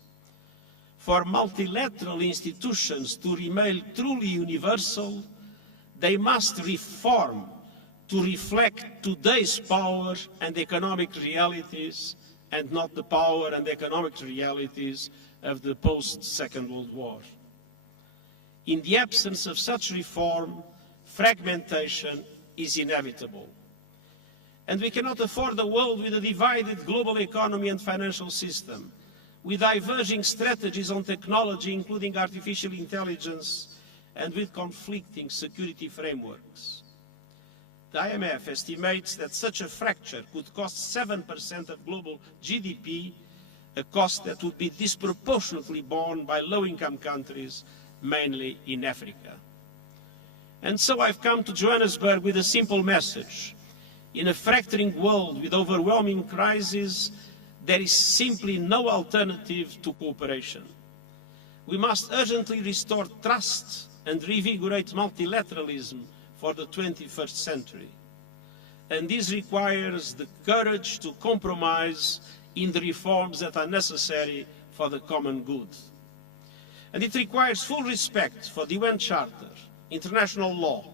For multilateral institutions to remain truly universal, they must reform to reflect today's power and economic realities, and not the power and economic realities of the post-Second World War. In the absence of such reform, fragmentation is inevitable. And we cannot afford a world with a divided global economy and financial system, with diverging strategies on technology, including artificial intelligence, and with conflicting security frameworks. The IMF estimates that such a fracture could cost 7% of global GDP, a cost that would be disproportionately borne by low-income countries, mainly in Africa. And so I've come to Johannesburg with a simple message. In a fracturing world with overwhelming crises, there is simply no alternative to cooperation. We must urgently restore trust and reinvigorate multilateralism for the 21st century. And this requires the courage to compromise in the reforms that are necessary for the common good. And it requires full respect for the UN Charter, international law,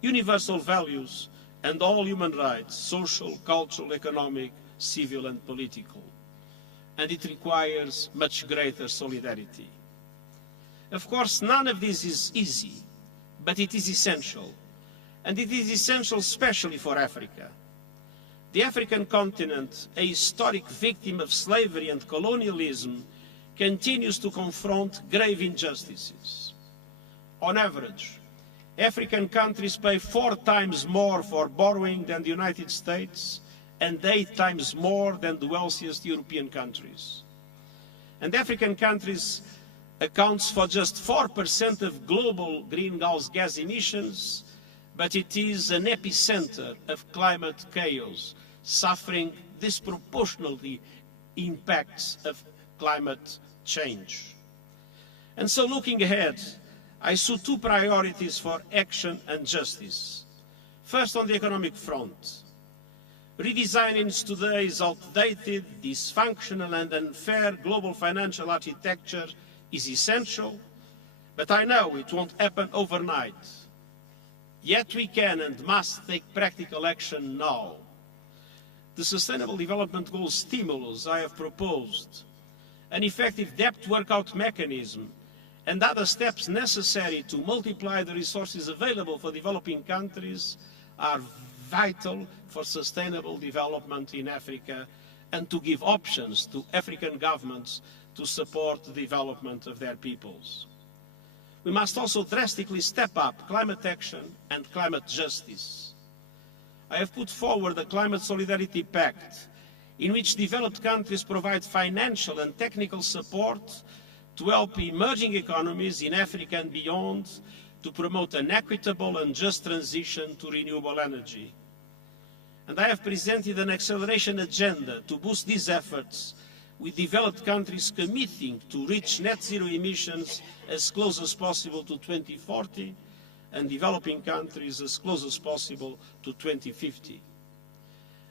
universal values, and all human rights, social, cultural, economic, civil, and political. And it requires much greater solidarity. Of course, none of this is easy, but it is essential. And it is essential especially for Africa. The African continent, a historic victim of slavery and colonialism, continues to confront grave injustices. On average, African countries pay 4 times more for borrowing than the United States and 8 times more than the wealthiest European countries. And African countries accounts for just 4% of global greenhouse gas emissions, but it is an epicenter of climate chaos, suffering disproportionately impacts of climate change. And so looking ahead, I saw 2 priorities for action and justice. First, on the economic front. Redesigning today's outdated, dysfunctional and unfair global financial architecture is essential, but I know it won't happen overnight. Yet we can and must take practical action now. The Sustainable Development Goals stimulus I have proposed, an effective debt workout mechanism, and other steps necessary to multiply the resources available for developing countries are vital for sustainable development in Africa and to give options to African governments to support the development of their peoples. We must also drastically step up climate action and climate justice. I have put forward a Climate Solidarity Pact in which developed countries provide financial and technical support to help emerging economies in Africa and beyond to promote an equitable and just transition to renewable energy. And I have presented an acceleration agenda to boost these efforts, with developed countries committing to reach net zero emissions as close as possible to 2040 and developing countries as close as possible to 2050.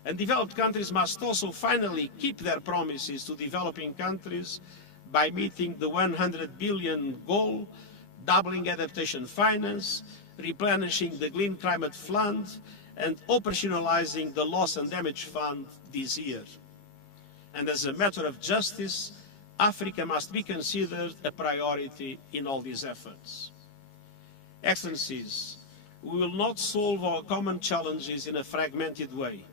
And developed countries must also finally keep their promises to developing countries by meeting the 100 billion goal, doubling adaptation finance, replenishing the Green Climate Fund, and operationalizing the Loss and Damage Fund this year. And as a matter of justice, Africa must be considered a priority in all these efforts. Excellencies, we will not solve our common challenges in a fragmented way.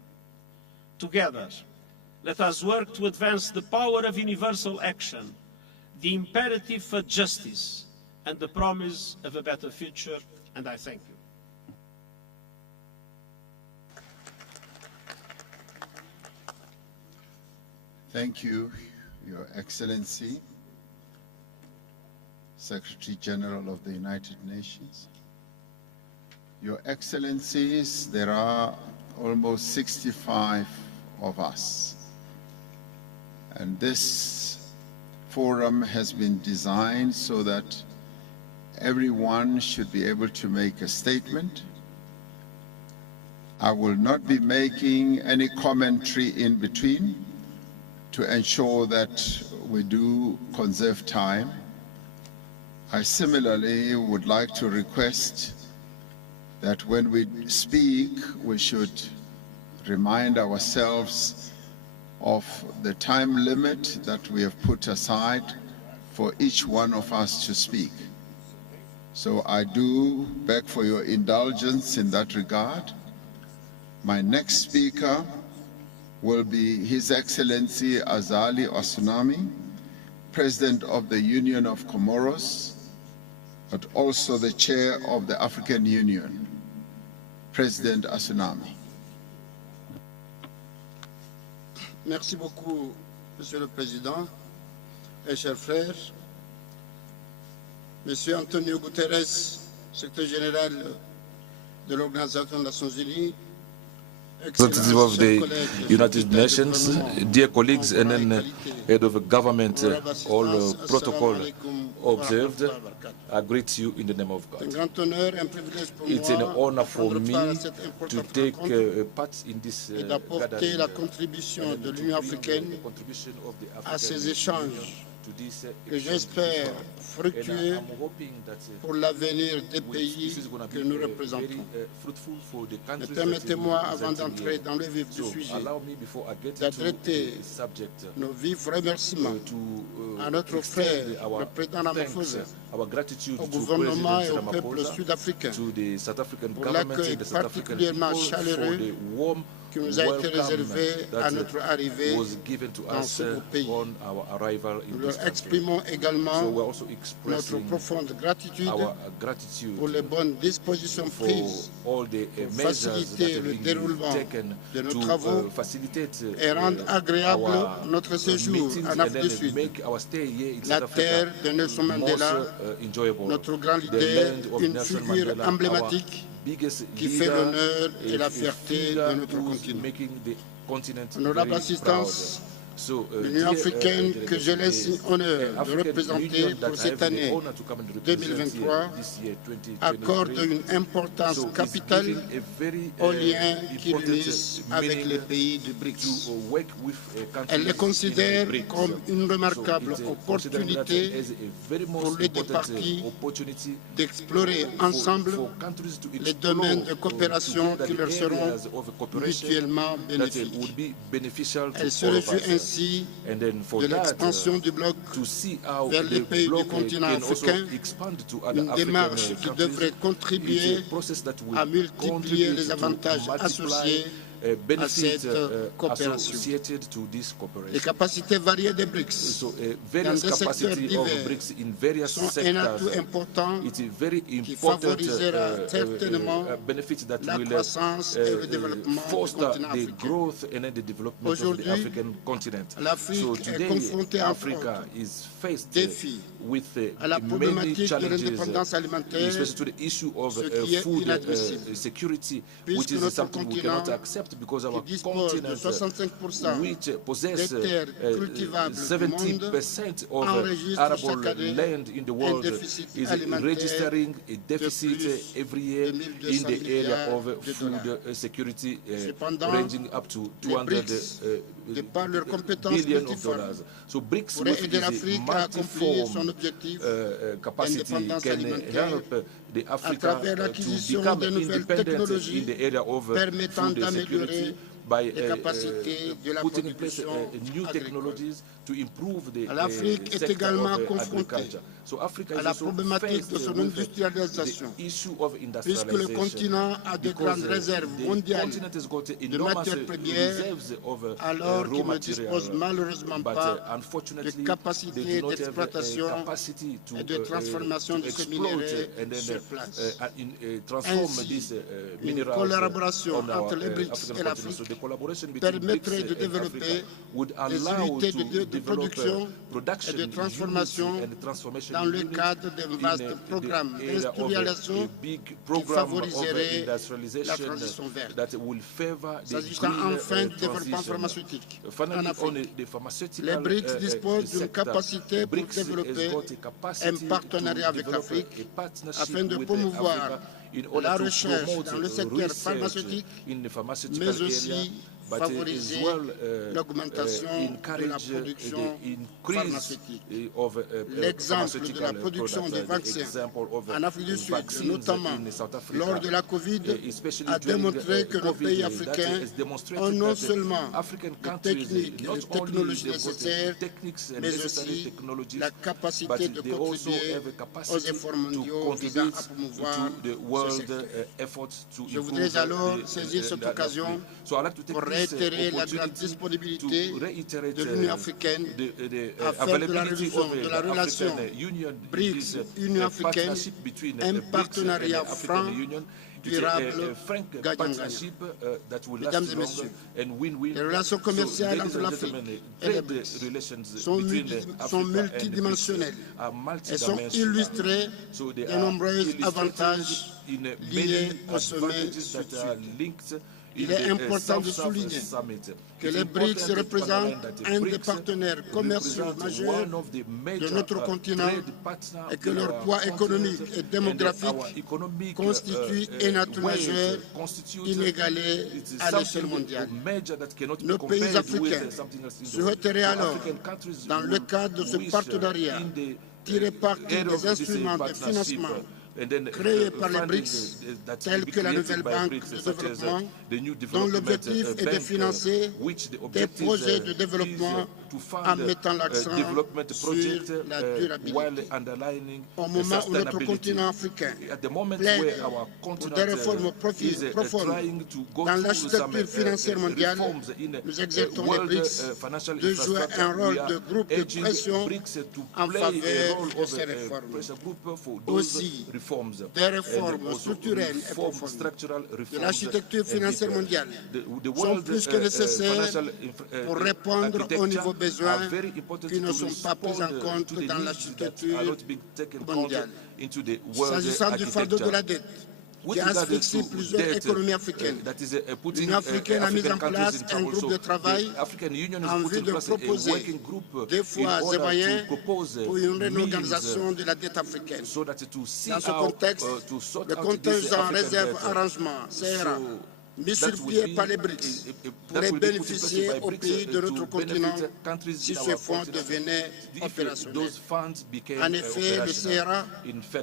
Together, let us work to advance the power of universal action, the imperative for justice, and the promise of a better future, and I thank you. Thank you, Your Excellency, Secretary General of the United Nations. Your Excellencies, there are almost 65 of us, and this forum has been designed so that everyone should be able to make a statement. I will not be making any commentary in between to ensure that we do conserve time. I similarly would like to request that when we speak, we should remind ourselves of the time limit that we have put aside for each one of us to speak. So I do beg for your indulgence in that regard. My next speaker will be His Excellency Azali Assoumani, President of the Union of Comoros, but also the Chair of the African Union. President Assoumani. Merci beaucoup, Monsieur le Président et chers frères. Monsieur Antonio Guterres, Secrétaire général de l'Organisation des Nations Unies, representative of the United Nations, dear colleagues, and then head of a government, all protocol observed, I greet you in the name of God. It's an honor for me to take part in this gathering, la contribution de l'Union africaine à ces échanges que j'espère fructueux pour l'avenir des pays que nous représentons. Mais permettez-moi, avant d'entrer dans le vif du sujet, d'adresser nos vifs remerciements à notre frère, le président Ramaphosa, au gouvernement et au peuple sud-africain pour l'accueil particulièrement chaleureux qui nous a été réservé à notre arrivée dans ce beau pays. Nous leur exprimons également notre profonde gratitude pour les bonnes dispositions prises pour faciliter le déroulement de nos travaux et rendre agréable notre séjour en Afrique du Sud, la terre de Nelson Mandela, notre grand leader, une figure emblématique qui fait l'honneur et la fierté de notre continent. Honorable assistance, l'Union africaine que je laisse honneur de représenter pour cette année 2023 accorde une importance capitale aux liens qui l'unissent avec les pays du BRICS. Elle les considère comme une remarquable opportunité pour les deux parties d'explorer ensemble les domaines de coopération qui leur seront mutuellement bénéfiques. Elle se réjouit ainsi de l'expansion du bloc vers les pays du continent africain, une démarche qui devrait contribuer à multiplier les avantages associés à cette coopération. Les capacités variées des BRICS dans des secteurs divers sont un atout important qui favorisera certainement la croissance et le développement du continent africain. Aujourd'hui, l'Afrique est confrontée à un défi à la problématique de l'indépendance alimentaire, ce qui est inadmissible, puisque notre continent qui dispose de 65% des terres cultivables du monde enregistre chaque année un déficit alimentaire de plus de 1200 milliards de dollars. Cependant, les BRICS, de par leurs compétences multiformes, pourraient aider l'Afrique à accomplir son objectif d'indépendance alimentaire à travers l'acquisition de nouvelles technologies permettant d'améliorer les capacités de la production agricole. L'Afrique est également confrontée à la problématique de son industrialisation, puisque le continent a de grandes réserves mondiales de matières premières, alors qu'il ne dispose malheureusement pas de capacité d'exploitation et de transformation de ces minéraux sur place. Ainsi, une collaboration entre les BRICS et l'Afrique permettrait de développer des unités de production et de transformation dans le cadre d'un vaste programme d'industrialisation qui favoriserait la transition verte. S'agissant enfin du développement pharmaceutique en Afrique, les BRICS disposent d'une capacité pour développer un partenariat avec l'Afrique afin de promouvoir la recherche dans le secteur pharmaceutique, mais aussi favoriser l'augmentation de la production pharmaceutique. L'exemple de la production des vaccins en Afrique du Sud, notamment lors de la Covid, a démontré que nos pays africains ont non seulement les techniques et les technologies nécessaires, mais aussi la capacité de contribuer aux efforts mondiaux visant à promouvoir ce secteur. Je voudrais alors saisir cette occasion pour réitérer la grande disponibilité de l'Union africaine à faire de la révision de la relation BRICS-Union africaine un partenariat franc, durable, gagnant-gagnant. Mesdames et messieurs, les relations commerciales entre l'Afrique et les BRICS sont multidimensionnelles et sont illustrées de nombreux avantages liés au sommet du Sud. Il est important de souligner que les BRICS représentent un des partenaires commerciaux majeurs de notre continent et que leur poids économique et démographique constitue un atout majeur inégalé à l'échelle mondiale. Nos pays africains souhaiteraient alors, dans le cadre de ce partenariat, tirer parti des instruments de financement créés par les BRICS, tels que la nouvelle banque de développement, dont l'objectif est de financer des projets de développement en mettant l'accent sur la durabilité. Au moment où notre continent africain plaide pour des réformes profondes dans l'architecture financière mondiale, nous exhortons les BRICS de jouer un rôle de groupe de pression en faveur de ces réformes. Aussi, des réformes structurelles et profondes de l'architecture financière mondiale sont plus que nécessaires pour répondre aux nouveaux besoins qui ne sont pas pris en compte dans l'architecture mondiale. S'agissant du fardeau de la dette, qui asphyxie plusieurs économies africaines, l'Union africaine a mis en place un groupe de travail en vue de proposer des voies et moyens pour une réorganisation de la dette africaine. Dans ce contexte, le contingent réserve arrangement CRA mis sur pied par les BRICS pourrait bénéficier aux pays de notre continent si ce fonds devenait opérationnel. En effet, le CRA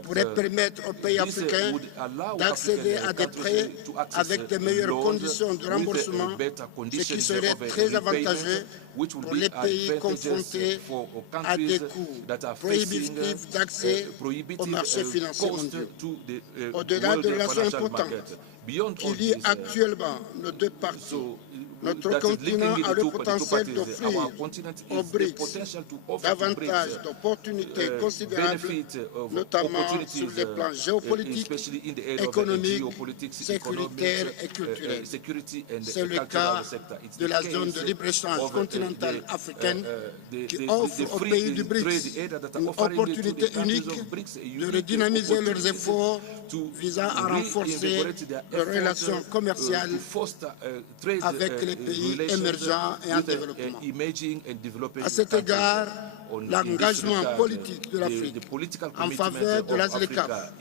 pourrait permettre aux pays africains d'accéder à des prêts avec de meilleures conditions de remboursement, ce qui serait très avantageux pour les pays confrontés à des coûts prohibitifs d'accès aux marchés financiers mondiaux. Au-delà de relations importantes qui lient actuellement nos deux parties, notre continent a le potentiel d'offrir aux BRICS davantage d'opportunités considérables, notamment sur les plans géopolitiques, économiques, sécuritaires et culturels. C'est le cas de la zone de libre-échange continentale africaine qui offre aux pays du BRICS une opportunité unique de redynamiser leurs efforts visant à renforcer leurs relations commerciales avec les pays émergents et en développement. À cet égard, l'engagement politique de l'Afrique en faveur de la ZLECAf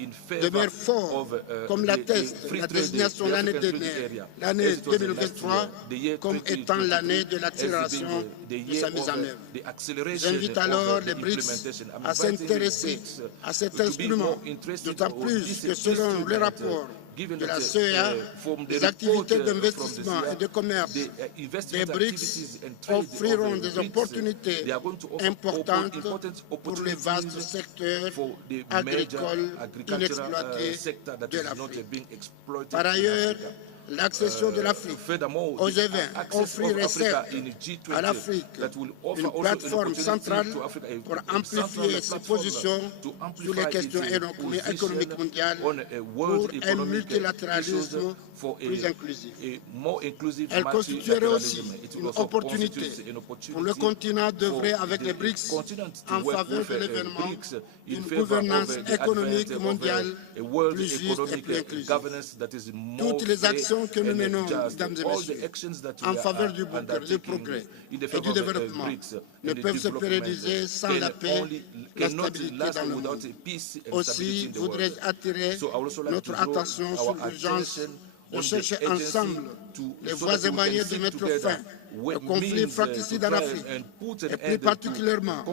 demeure fort, comme l'atteste la désignation l'année dernière, l'année 2023, comme étant l'année de l'accélération de sa mise en œuvre. J'invite alors les BRICS à s'intéresser à cet instrument, d'autant plus que selon le rapport given de la that CEA, from the les activités report d'investissement et de commerce des BRICS offriront des opportunités importantes pour les vastes secteurs agricoles inexploités de l'Afrique. Par ailleurs, l'accession de l'Afrique aux G20 offrirait certes à l'Afrique une plateforme centrale pour amplifier ses positions sur les questions économiques mondiales pour un multilatéralisme plus inclusif. Elle constituerait aussi une opportunité pour le continent d'œuvrer avec les BRICS en faveur de l'événement d'une gouvernance économique mondiale plus juste et plus inclusive. Toutes les actions que nous menons, mesdames et messieurs, en faveur du progrès et du développement ne peuvent se pérenniser sans la paix, la stabilité dans le monde. Aussi, voudrais-je attirer notre attention sur l'urgence de chercher ensemble les voies et moyens de mettre fin aux conflits fratricides en Afrique, et plus particulièrement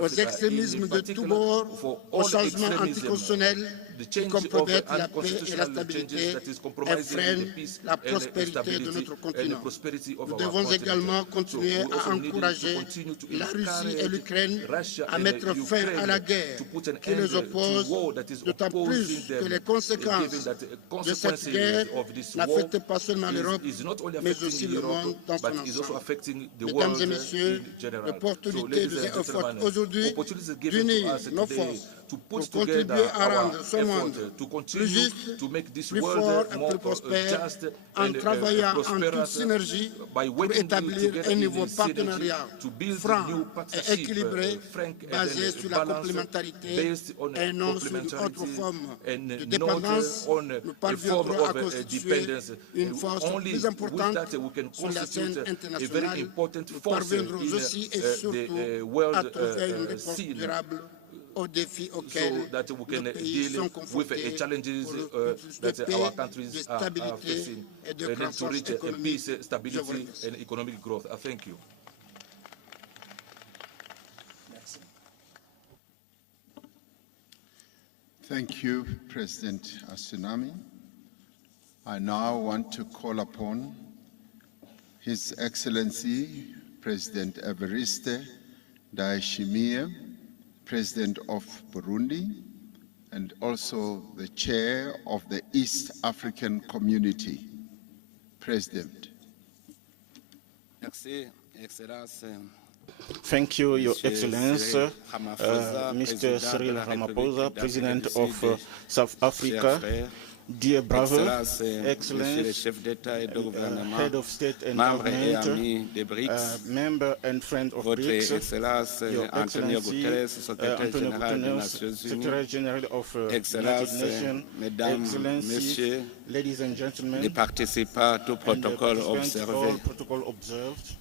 aux extrémismes de tous bords, aux changements anticonstitutionnels qui compromettent la paix et la stabilité et freinent la prospérité de notre continent. Nous devons également continuer à encourager la Russie et l'Ukraine à mettre fin à la guerre qui les oppose, d'autant plus que les conséquences de cette guerre n'affectent pas seulement l'Europe, mais aussi le monde dans son ensemble. Mesdames et messieurs, l'opportunité nous est offerte aujourd'hui d'unir nos forces pour contribuer à rendre ce monde plus juste, plus fort et plus prospère en travaillant en toute synergie pour établir un nouveau partenariat franc et équilibré basé sur la complémentarité et non sur une autre forme de dépendance. Nous parviendrons à constituer une force plus importante sur la scène internationale. Nous parviendrons aussi et surtout à trouver une réponse durable aux défis auxquels nos pays sont confrontés pour de paix, de stabilité et de croissance économique. Je vous remercie. Thank you, President Asunami. I now want to call upon His Excellency President Evariste Ndayishimiye, President of Burundi, and also the Chair of the East African Community. President. Merci, Excellence. Thank you, Your Excellency, Mr. Cyril Ramaphosa, President of South Africa. Dear brother, Excellency, Head of State and Government, member and friend of BRICS, Your Excellency, Antonio Guterres, Secretary General of United Nations, Excellency, ladies and gentlemen, les participants, tout protocole observé.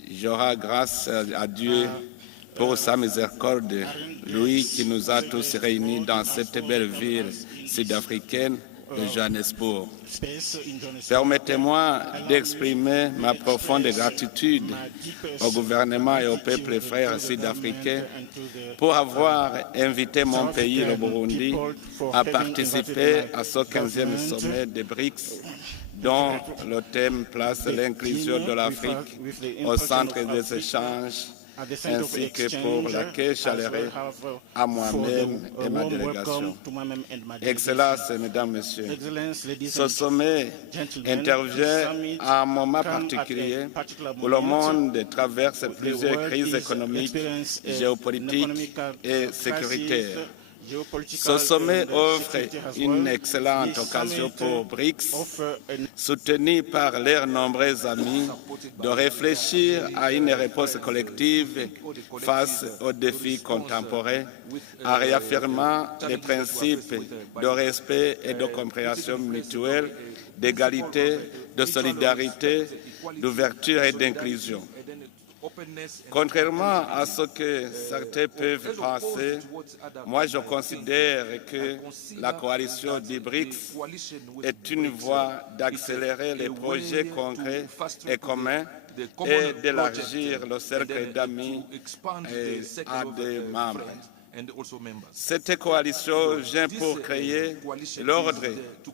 Je rends grâce à Dieu pour sa miséricorde, lui qui nous a tous réunis dans cette belle ville sud-africaine de Johannesburg. Permettez-moi d'exprimer ma profonde gratitude au gouvernement et au peuple frère sud-africain pour avoir invité mon pays, le Burundi, à participer à ce 15e sommet des BRICS, dont le thème place l'inclusion de l'Afrique au centre des échanges, ainsi que pour l'accueil chaleureux à moi-même et ma délégation. Excellences, Mesdames, Messieurs, ce sommet intervient à un moment particulier où le monde traverse plusieurs crises économiques, géopolitiques et sécuritaires. Ce sommet offre une excellente occasion pour BRICS, soutenus par leurs nombreux amis, de réfléchir à une réponse collective face aux défis contemporains, en réaffirmant les principes de respect et de compréhension mutuelle, d'égalité, de solidarité, d'ouverture et d'inclusion. Contrairement à ce que certains peuvent penser, moi je considère que la coalition des BRICS est une voie d'accélérer les projets concrets et communs et d'élargir le cercle d'amis à des membres. Cette coalition vient pour créer l'ordre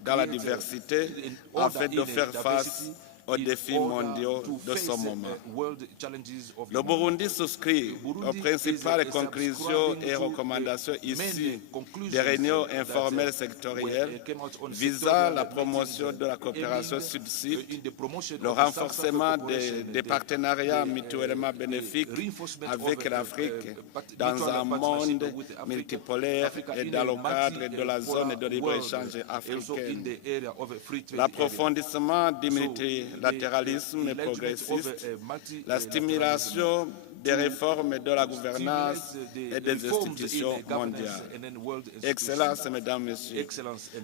dans la diversité afin de faire face aux défis mondiaux de ce moment. Le Burundi souscrit aux principales conclusions et recommandations issues des réunions informelles sectorielles visant la promotion de la coopération sud-sud, le renforcement des partenariats mutuellement bénéfiques avec l'Afrique dans un monde multipolaire et dans le cadre de la zone de libre-échange africaine. L'approfondissement du multilatéralisme progressiste, la stimulation des réformes de la gouvernance et des institutions mondiales. Excellences, Mesdames, Messieurs,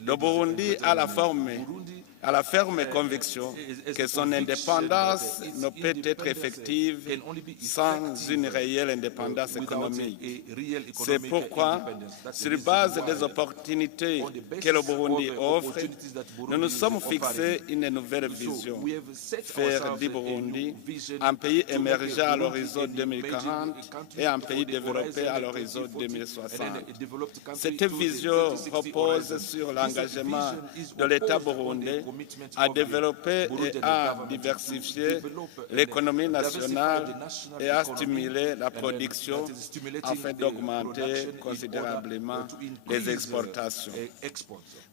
le Burundi a la ferme conviction que son indépendance ne peut être effective sans une réelle indépendance économique. C'est pourquoi, sur base des opportunités que le Burundi offre, nous nous sommes fixés une nouvelle vision. Faire du Burundi un pays émergent à l'horizon 2040 et un pays développé à l'horizon 2060. Cette vision repose sur l'engagement de l'État burundais à développer et à diversifier l'économie nationale et à stimuler la production afin d'augmenter considérablement les exportations.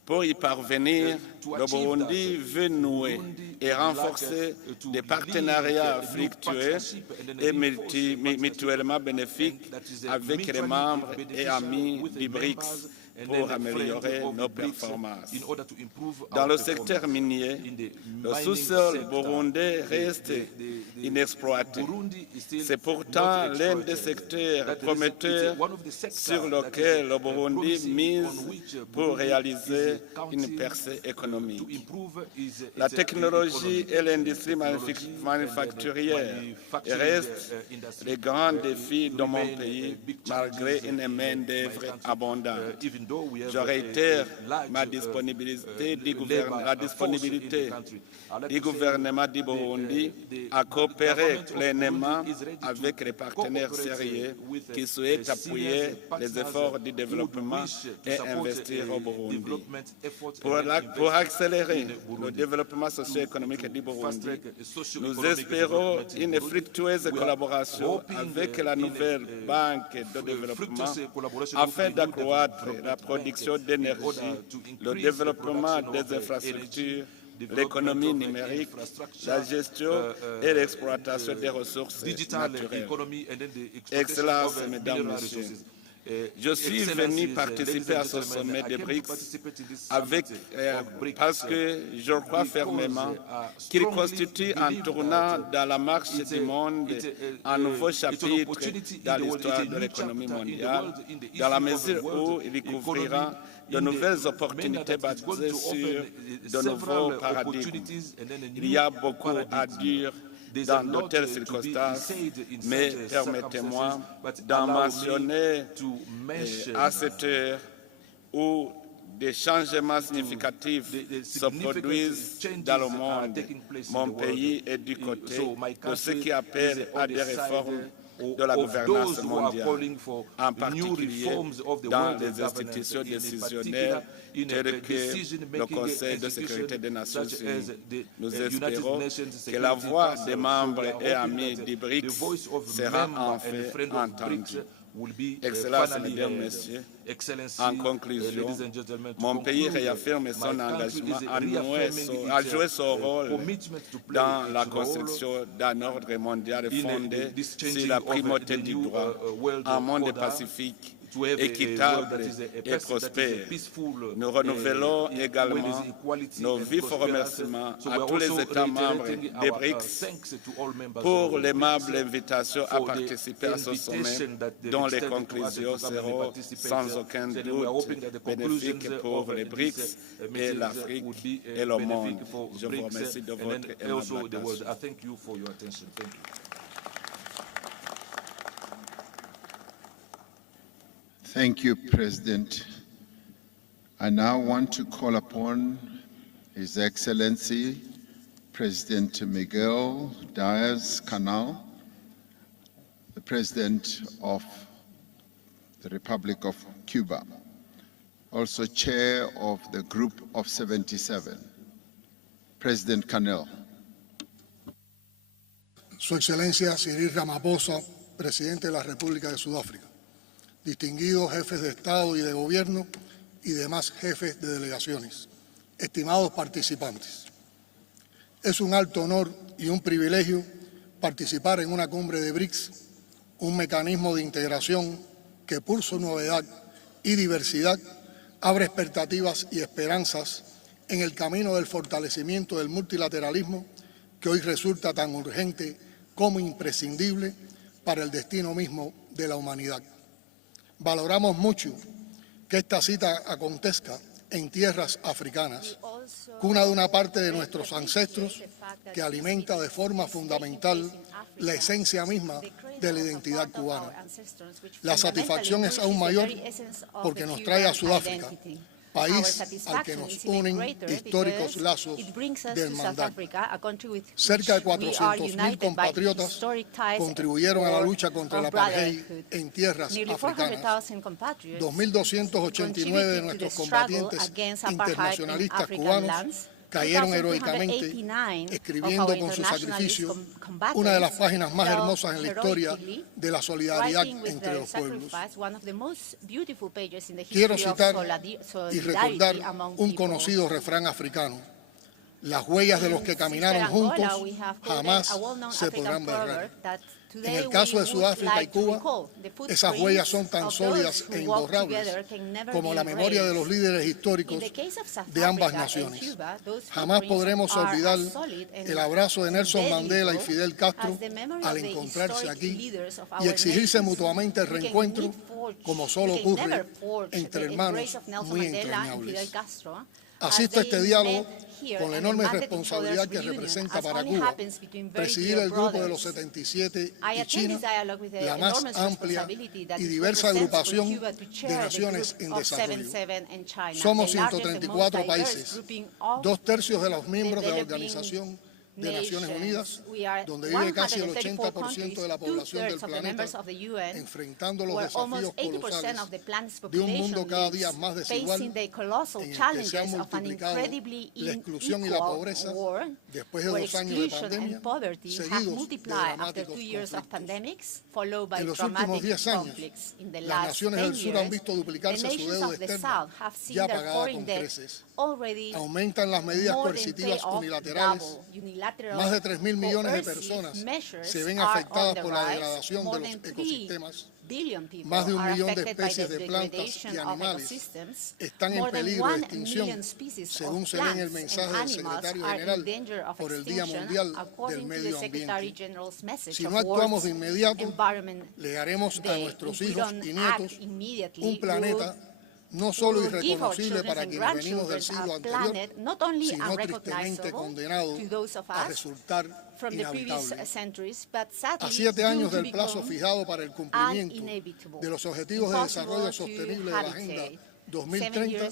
Pour y parvenir, le Burundi veut nouer et renforcer des partenariats fructueux et mutuellement bénéfiques avec les membres et amis du BRICS pour améliorer nos performances. Dans le secteur minier, le sous-sol burundais reste inexploité. C'est pourtant l'un des secteurs prometteurs sur lequel le Burundi mise pour réaliser une percée économique. La technologie et l'industrie manufacturière restent les grands défis de mon pays malgré une main-d'œuvre abondante. Je réitère la disponibilité du gouvernement du Burundi à coopérer pleinement avec les partenaires sérieux qui souhaitent appuyer les efforts du développement et investir au Burundi. Pour accélérer le développement socio-économique du Burundi, nous espérons une fructueuse collaboration avec la nouvelle banque de développement afin d'accroître la production d'énergie, le développement des infrastructures, l'économie numérique, la gestion et l'exploitation des ressources naturelles. Excellences, Mesdames, Messieurs, je suis venu participer à ce sommet des BRICS parce que je crois fermement qu'il constitue un tournant dans la marche du monde, un nouveau chapitre dans l'histoire de l'économie mondiale, dans la mesure où il y couvrira de nouvelles opportunités basées sur de nouveaux paradigmes. Il y a beaucoup à dire dans de telles circonstances, mais permettez-moi d'en mentionner à cette heure où des changements significatifs se produisent dans le monde. Mon pays est du côté de ceux qui appellent à des réformes de la gouvernance mondiale, en particulier dans les institutions décisionnaires telles que le Conseil de sécurité des Nations Unies. Nous espérons que la voix des membres et amis du BRICS sera enfin entendue. Excellences, Mesdames, Messieurs, en conclusion, mon pays réaffirme son engagement à jouer son rôle dans la construction d'un ordre mondial fondé sur la primauté du droit, un monde pacifique, équitable et prospère. Nous renouvelons également nos vifs remerciements à tous les États membres des BRICS pour l'aimable invitation à participer à ce sommet dont les conclusions seront sans aucun doute bénéfiques pour les BRICS et l'Afrique et le monde. Je vous remercie de votre aimable attention. Thank you, President. I now want to call upon His Excellency, President Miguel Diaz-Canel, the President of the Republic of Cuba, also chair of the Group of 77, President Canel. Su Excelencia Cyril Ramaphosa, Presidente de la República de Sudáfrica, distinguidos jefes de Estado y de Gobierno y demás jefes de delegaciones, estimados participantes. Es un alto honor y un privilegio participar en una cumbre de BRICS, un mecanismo de integración que por su novedad y diversidad abre expectativas y esperanzas en el camino del fortalecimiento del multilateralismo que hoy resulta tan urgente como imprescindible para el destino mismo de la humanidad. Valoramos mucho que esta cita acontezca en tierras africanas, cuna de una parte de nuestros ancestros que alimenta de forma fundamental la esencia misma de la identidad cubana. La satisfacción es aún mayor porque nos trae a Sudáfrica, país al que nos unen históricos lazos de hermandad. Cerca de 400.000 compatriotas contribuyeron a la lucha contra el apartheid en tierras africanas. 2.289 de nuestros combatientes internacionalistas cubanos cayeron heroicamente, escribiendo con su sacrificio una de las páginas más hermosas en la historia de la solidaridad entre los pueblos. Quiero citar y recordar un conocido refrán africano: las huellas de los que caminaron juntos jamás se podrán borrar. En el caso de Sudáfrica y Cuba, esas huellas son tan sólidas e imborrables como la memoria de los líderes históricos de ambas naciones. Jamás podremos olvidar el abrazo de Nelson Mandela y Fidel Castro al encontrarse aquí y exigirse mutuamente el reencuentro, como solo ocurre entre hermanos muy entrañables. Asisto a este diálogo con la enorme responsabilidad que representa para Cuba presidir el Grupo de los 77 y China, la más amplia y diversa agrupación de naciones en desarrollo. Somos 134 países, 2/3 de los miembros de la Organización de Naciones Unidas, donde vive casi el 80% de la población del planeta, enfrentando los desafíos colosales de un mundo cada día más desigual, en el que se han multiplicado la exclusión y la pobreza después de 2 años de pandemia, seguidos de dramáticos conflictos. En los últimos 10 años, las naciones del sur han visto duplicarse su deuda externa, ya pagada con creces. Aumentan las medidas coercitivas unilaterales. Más de 3.000 millones de personas se ven afectadas por la degradación de los ecosistemas. Más de 1 millón de especies de plantas y animales están en peligro de extinción, según se lee en el mensaje del secretario general por el Día Mundial del Medio Ambiente. Si no actuamos de inmediato, legaremos a nuestros hijos y nietos un planeta no solo irreconocible para quienes venimos del siglo anterior, sino tristemente condenado a resultar inhabitable. A 7 años del plazo fijado para el cumplimiento de los Objetivos de Desarrollo Sostenible de la Agenda 2030,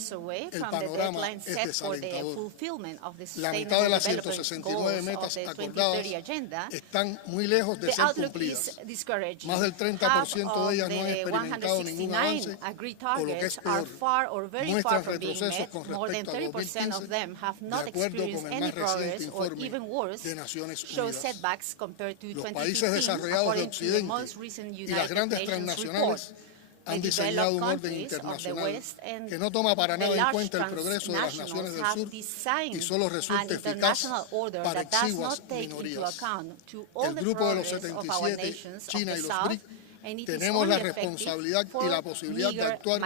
el panorama es desalentador. La mitad de las 169 metas acordadas están muy lejos de ser cumplidas. Más del 30% de ellas no han experimentado ningún avance, o lo que es peor, muestran retrocesos con respecto a 2015, de acuerdo con el más reciente informe de Naciones Unidas. Los países desarrollados de Occidente y las grandes transnacionales han diseñado un orden internacional que no toma para nada en cuenta el progreso de las naciones del sur y solo resulta eficaz para exiguas minorías. El Grupo de los 77, China y los BRICS, tenemos la responsabilidad y la posibilidad de actuar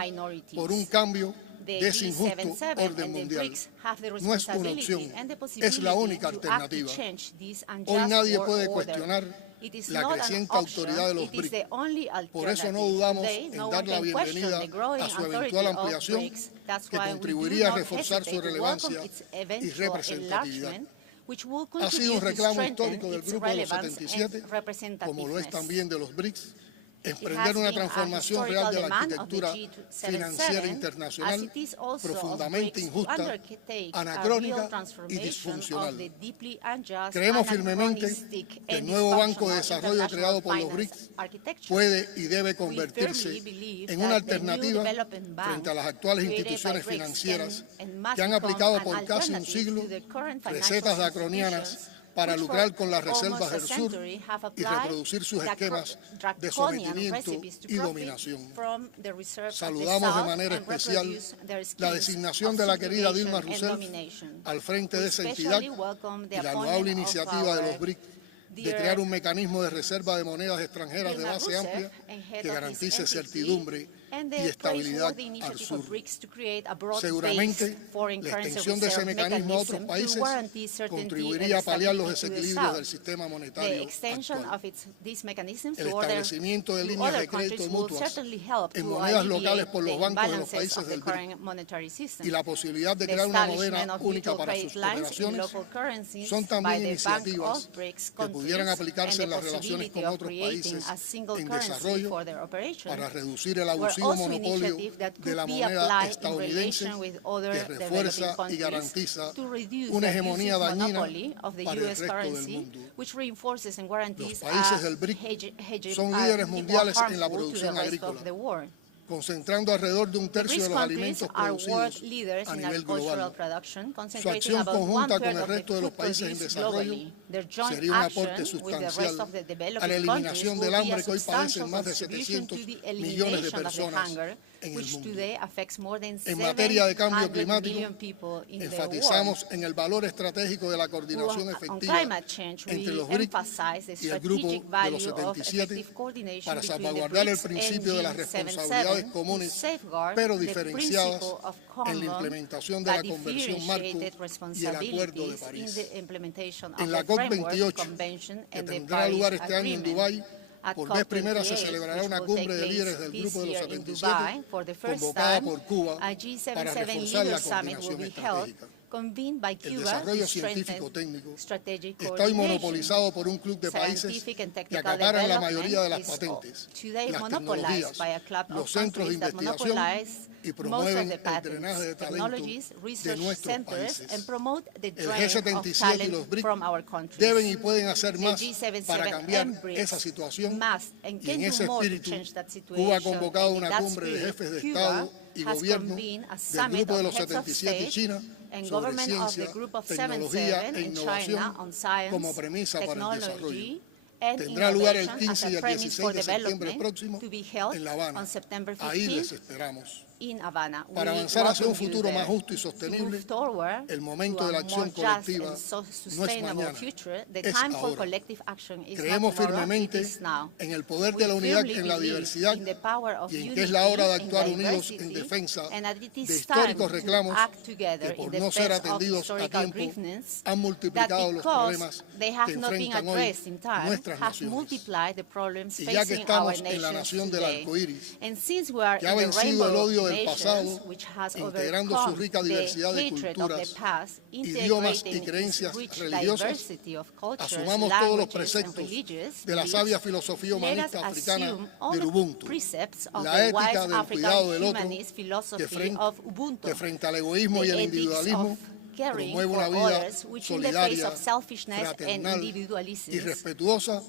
por un cambio de ese injusto orden mundial. No es una opción, es la única alternativa. Hoy nadie puede cuestionar la creciente autoridad de los BRICS. Por eso no dudamos en dar la bienvenida a su eventual ampliación, que contribuiría a reforzar su relevancia y representatividad. Ha sido un reclamo histórico del Grupo de los 77, como lo es también de los BRICS, emprender una transformación real de la arquitectura financiera internacional profundamente injusta, anacrónica y disfuncional. Creemos firmemente que el nuevo Banco de Desarrollo creado por los BRICS puede y debe convertirse en una alternativa frente a las actuales instituciones financieras que han aplicado por casi un siglo recetas draconianas para lucrar con las reservas del sur y reproducir sus esquemas de sometimiento y dominación. Saludamos de manera especial la designación de la querida Dilma Rousseff al frente de esa entidad y la loable iniciativa de los BRICS de crear un mecanismo de reserva de monedas extranjeras de base amplia que garantice certidumbre y estabilidad al sur. Seguramente, la extensión de ese mecanismo a otros países contribuiría a paliar los desequilibrios del sistema monetario actual. El establecimiento de líneas de crédito mutuas en monedas locales por los bancos de los países del BRICS y la posibilidad de crear una moneda única para sus operaciones son también iniciativas que pudieran aplicarse en las relaciones con otros países en desarrollo para reducir el abusivo monopolio de la moneda estadounidense que refuerza y garantiza una hegemonía dañina para el resto del mundo. Los países del BRICS son líderes mundiales en la producción agrícola, concentrando alrededor de un tercio de los alimentos producidos a nivel global. Su acción conjunta con el resto de los países en desarrollo sería un aporte sustancial a la eliminación del hambre que hoy padecen más de 700 millones de personas en el mundo. En materia de cambio climático, enfatizamos en el valor estratégico de la coordinación efectiva entre los BRICS y el Grupo de los 77 para salvaguardar el principio de las responsabilidades comunes, pero diferenciadas en la implementación de la Convención Marco y el Acuerdo de París. En la COP28, que tendrá lugar este año en Dubái, por vez primera se celebrará una cumbre de líderes del Grupo de los 77, convocada por Cuba para reforzar la coordinación estratégica. El desarrollo científico técnico está hoy monopolizado por un club de países que acaparan la mayoría de las patentes, las tecnologías, los centros de investigación y promueven el drenaje de talento de nuestros países. El G77 y los BRICS deben y pueden hacer más para cambiar esa situación y en ese espíritu Cuba ha convocado una cumbre de jefes de Estado y gobierno del Grupo de los 77 y China sobre ciencia, tecnología e innovación como premisa para el desarrollo. Tendrá lugar el 15 y el 16 de septiembre próximo en La Habana. Ahí les esperamos. Para avanzar hacia un futuro más justo y sostenible, el momento de la acción colectiva no es mañana, es ahora. Creemos firmemente en el poder de la unidad en la diversidad y en que es la hora de actuar unidos en defensa de históricos reclamos que por no ser atendidos a tiempo han multiplicado los problemas que enfrentan hoy nuestras naciones. Y ya que estamos en la nación del arco iris, que ha vencido el odio del pasado, integrando su rica diversidad de culturas, idiomas y creencias religiosas, asumamos todos los preceptos de la sabia filosofía humanista africana del Ubuntu, la ética del cuidado del otro, que frente al egoísmo y el individualismo promueve una vida solidaria, fraternal y respetuosa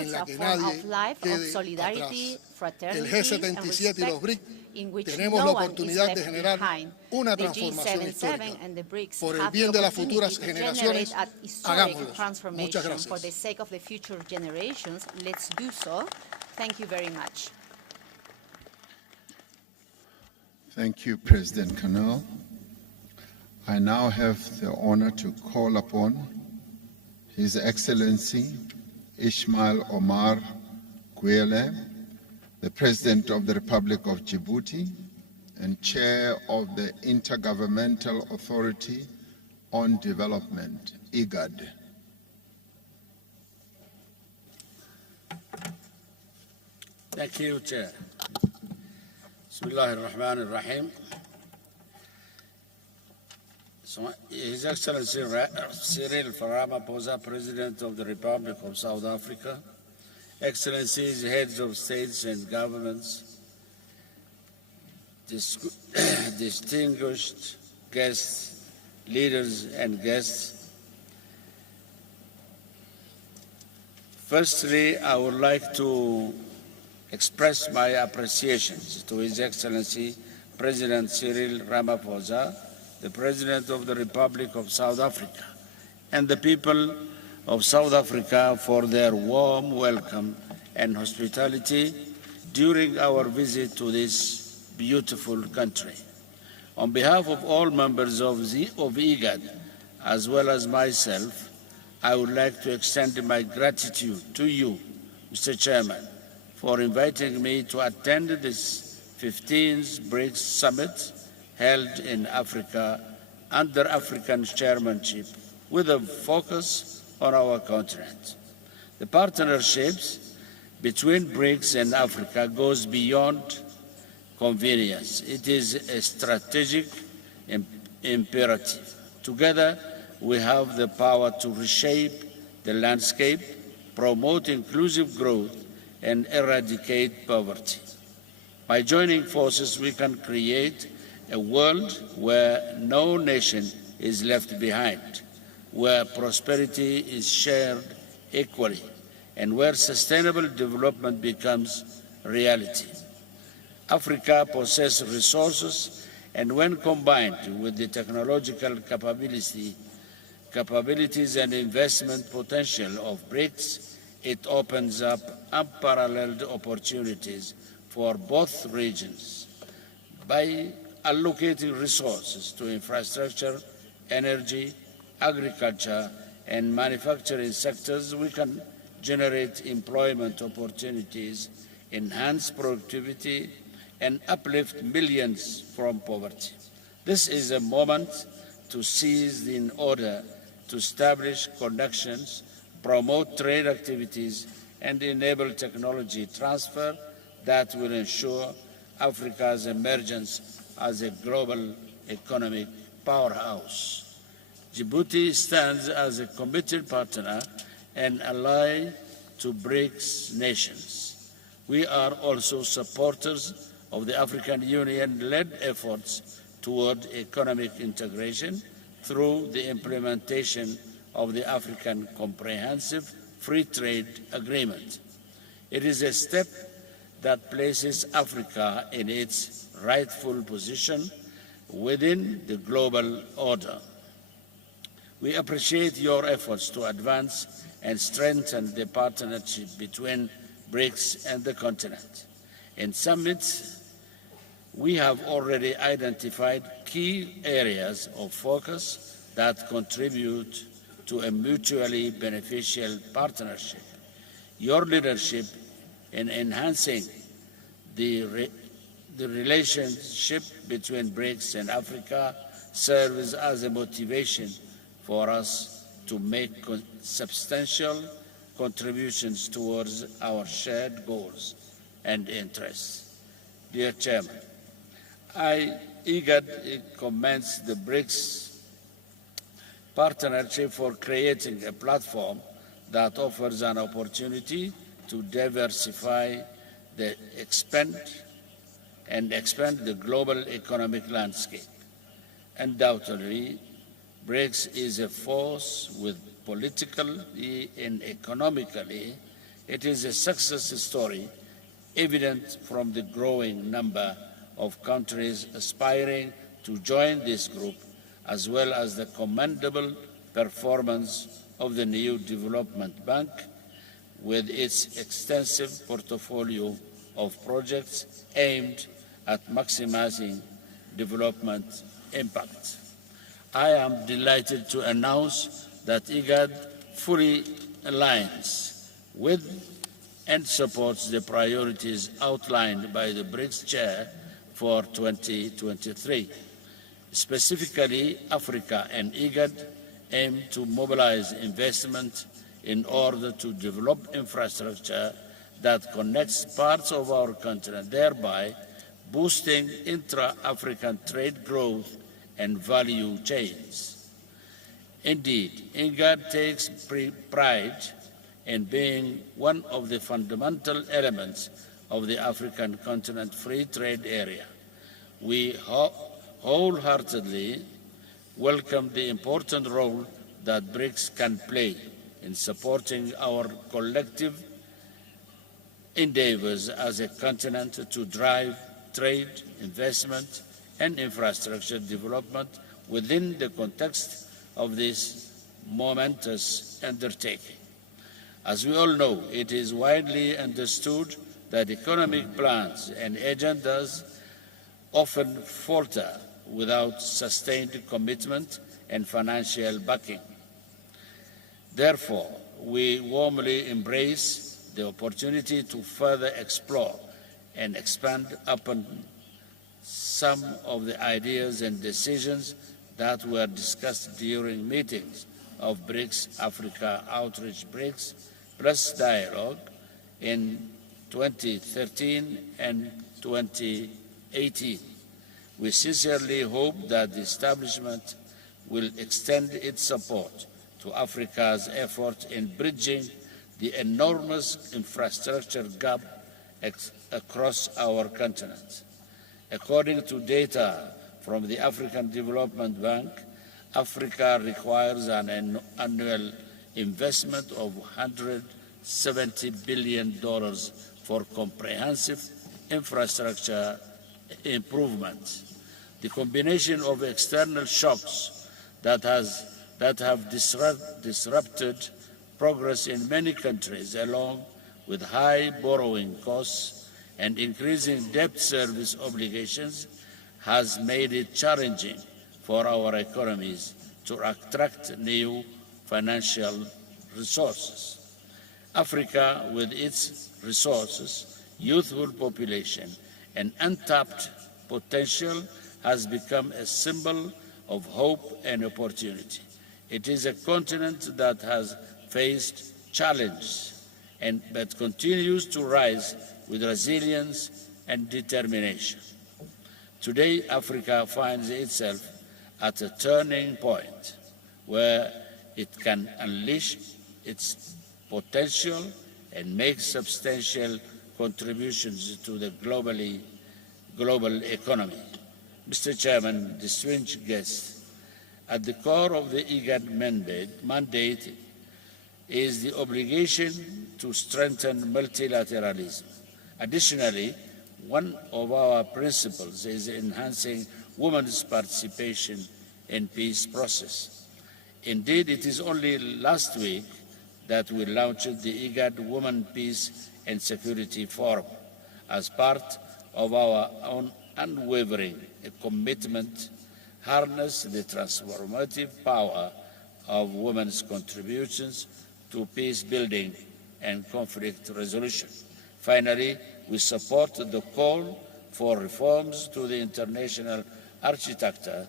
en la que nadie quede atrás. El G77 y los BRICS tenemos la oportunidad de generar una transformación histórica. Por el bien de las futuras generaciones, hagámoslo. Muchas gracias. Thank you, President Canal. I now have the honor to call upon His Excellency Ismail Omar Guelleh, the President of the Republic of Djibouti and Chair of the Intergovernmental Authority on Development, IGAD. Thank you, Chair. Bismillah ar-Rahman ar-Rahim. His Excellency Cyril Ramaphosa, President of the Republic of South Africa, Excellencies, heads of states and governments, distinguished guests, leaders and guests. Firstly, I would like to express my appreciations to His Excellency President Cyril Ramaphosa, the President of the Republic of South Africa, and the people of South Africa for their warm welcome and hospitality during our visit to this beautiful country. On behalf of all members of IGAD, as well as myself, I would like to extend my gratitude to you, Mr. Chairman, for inviting me to attend this 15th BRICS Summit held in Africa under African chairmanship with a focus on our continent. The partnerships between BRICS and Africa goes beyond convenience. It is a strategic imperative. Together, we have the power to reshape the landscape, promote inclusive growth, and eradicate poverty. By joining forces, we can create a world where no nation is left behind, where prosperity is shared equally, and where sustainable development becomes reality. Africa possesses resources, and when combined with the technological capabilities and investment potential of BRICS, it opens up unparalleled opportunities for both regions. By allocating resources to infrastructure, energy, agriculture, and manufacturing sectors, we can generate employment opportunities, enhance productivity, and uplift millions from poverty. This is a moment to seize in order to establish connections, promote trade activities, and enable technology transfer that will ensure Africa's emergence as a global economic powerhouse. Djibouti stands as a committed partner and ally to BRICS nations. We are also supporters of the African Union-led efforts toward economic integration through the implementation of the African Comprehensive Free Trade Agreement. It is a step that places Africa in its rightful position within the global order. We appreciate your efforts to advance and strengthen the partnership between BRICS and the continent. In summits, we have already identified key areas of focus that contribute to a mutually beneficial partnership. Your leadership in enhancing the relationship between BRICS and Africa serves as a motivation for us to make substantial contributions towards our shared goals and interests. Dear Chairman, I eagerly commend the BRICS partnership for creating a platform that offers an opportunity to diversify expand the global economic landscape. Undoubtedly, BRICS is a force with politically and economically. It is a success story evident from the growing number of countries aspiring to join this group, as well as the commendable performance of the new Development Bank with its extensive portfolio of projects aimed at maximizing development impact. I am delighted to announce that IGAD fully aligns with and supports the priorities outlined by the BRICS Chair for 2023. Specifically, Africa and IGAD aim to mobilize investment in order to develop infrastructure that connects parts of our continent, thereby boosting intra-African trade growth and value chains. Indeed, IGAD takes pride and being one of the fundamental elements of the African continent free trade area. We wholeheartedly welcome the important role that BRICS can play in supporting our collective endeavors as a continent to drive trade, investment, and infrastructure development within the context of this momentous undertaking. As we all know, it is widely understood that economic plans and agendas often falter without sustained commitment and financial backing. Therefore, we warmly embrace the opportunity to further explore and expand upon some of the ideas and decisions that were discussed during meetings of BRICS Africa Outreach BRICS Plus Dialogue in 2013 and 2018. We sincerely hope that the establishment will extend its support to Africa's effort in bridging the enormous infrastructure gap across our continent. According to data from the African Development Bank, Africa requires an annual investment of $170 billion for comprehensive infrastructure improvements. The combination of external shocks that have disrupted progress in many countries, along with high borrowing costs and increasing debt service obligations, has made it challenging for our economies to attract new financial resources. Africa, with its resources, youthful population, and untapped potential, has become a symbol of hope and opportunity. It is a continent that has faced challenges but continues to rise with resilience and determination. Today, Africa finds itself at a turning point where it can unleash its potential and make substantial contributions to the global economy. Mr. Chairman, distinguished guests, at the core of the IGAD mandate is the obligation to strengthen multilateralism. Additionally, one of our principles is enhancing women's participation in peace process. Indeed, it is only last week that we launched the IGAD Women, Peace and Security Forum as part of our own unwavering commitment harness the transformative power of women's contributions to peace building and conflict resolution. Finally, we support the call for reforms to the international architecture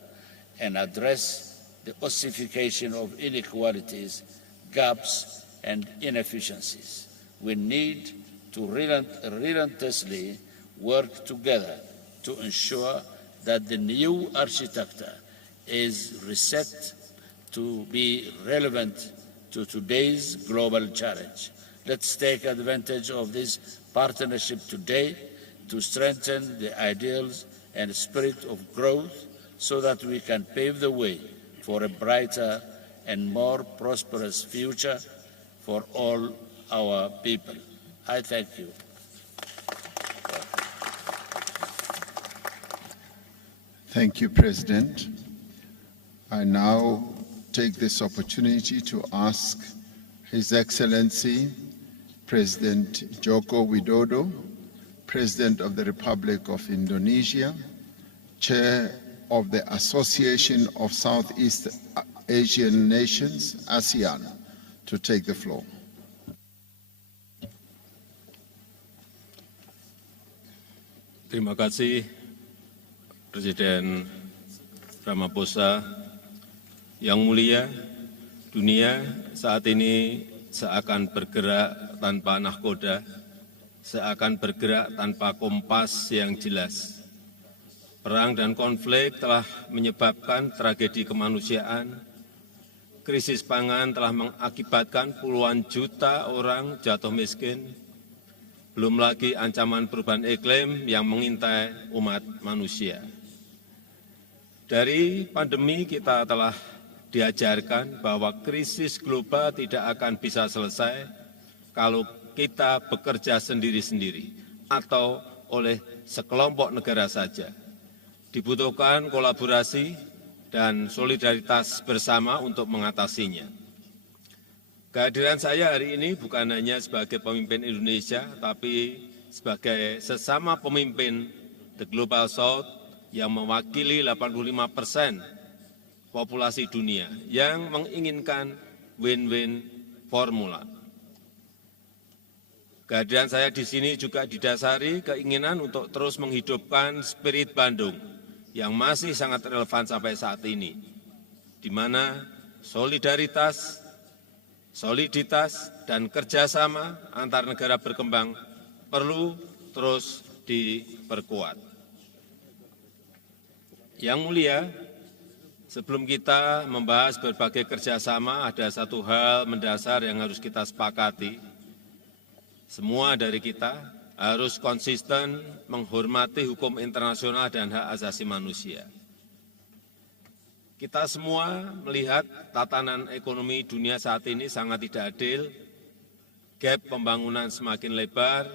and address the ossification of inequalities, gaps, and inefficiencies. We need to relentlessly work together to ensure that the new architecture is reset to be relevant to today's global challenge. Let's take advantage of this partnership today to strengthen the ideals and spirit of growth so that we can pave the way for a brighter and more prosperous future for all our people. I thank you. Thank you, President. I now take this opportunity to ask His Excellency President Joko Widodo, President of the Republic of Indonesia, Chair of the Association of Southeast Asian Nations, ASEAN, to take the floor. Terima kasih Presiden Ramaphosa. Yang mulia, dunia saat ini seakan bergerak tanpa nahkoda, seakan bergerak tanpa kompas yang jelas. Perang dan konflik telah menyebabkan tragedi kemanusiaan, krisis pangan telah mengakibatkan puluhan juta orang jatuh miskin, belum lagi ancaman perubahan iklim yang mengintai umat manusia. Dari pandemi kita telah diajarkan bahwa krisis global tidak akan bisa selesai kalau kita bekerja sendiri-sendiri atau oleh sekelompok negara saja. Dibutuhkan kolaborasi dan solidaritas bersama untuk mengatasinya. Kehadiran saya hari ini bukan hanya sebagai pemimpin Indonesia, tapi sebagai sesama pemimpin The Global South yang mewakili 85% populasi dunia yang menginginkan win-win formula. Kehadiran saya di sini juga didasari keinginan untuk terus menghidupkan spirit Bandung yang masih sangat relevan sampai saat ini, di mana solidaritas, soliditas, dan kerjasama antar negara berkembang perlu terus diperkuat. Yang mulia, sebelum kita membahas berbagai kerjasama, ada satu hal mendasar yang harus kita sepakati. Semua dari kita harus konsisten menghormati hukum internasional dan hak asasi manusia. Kita semua melihat tatanan ekonomi dunia saat ini sangat tidak adil, gap pembangunan semakin lebar,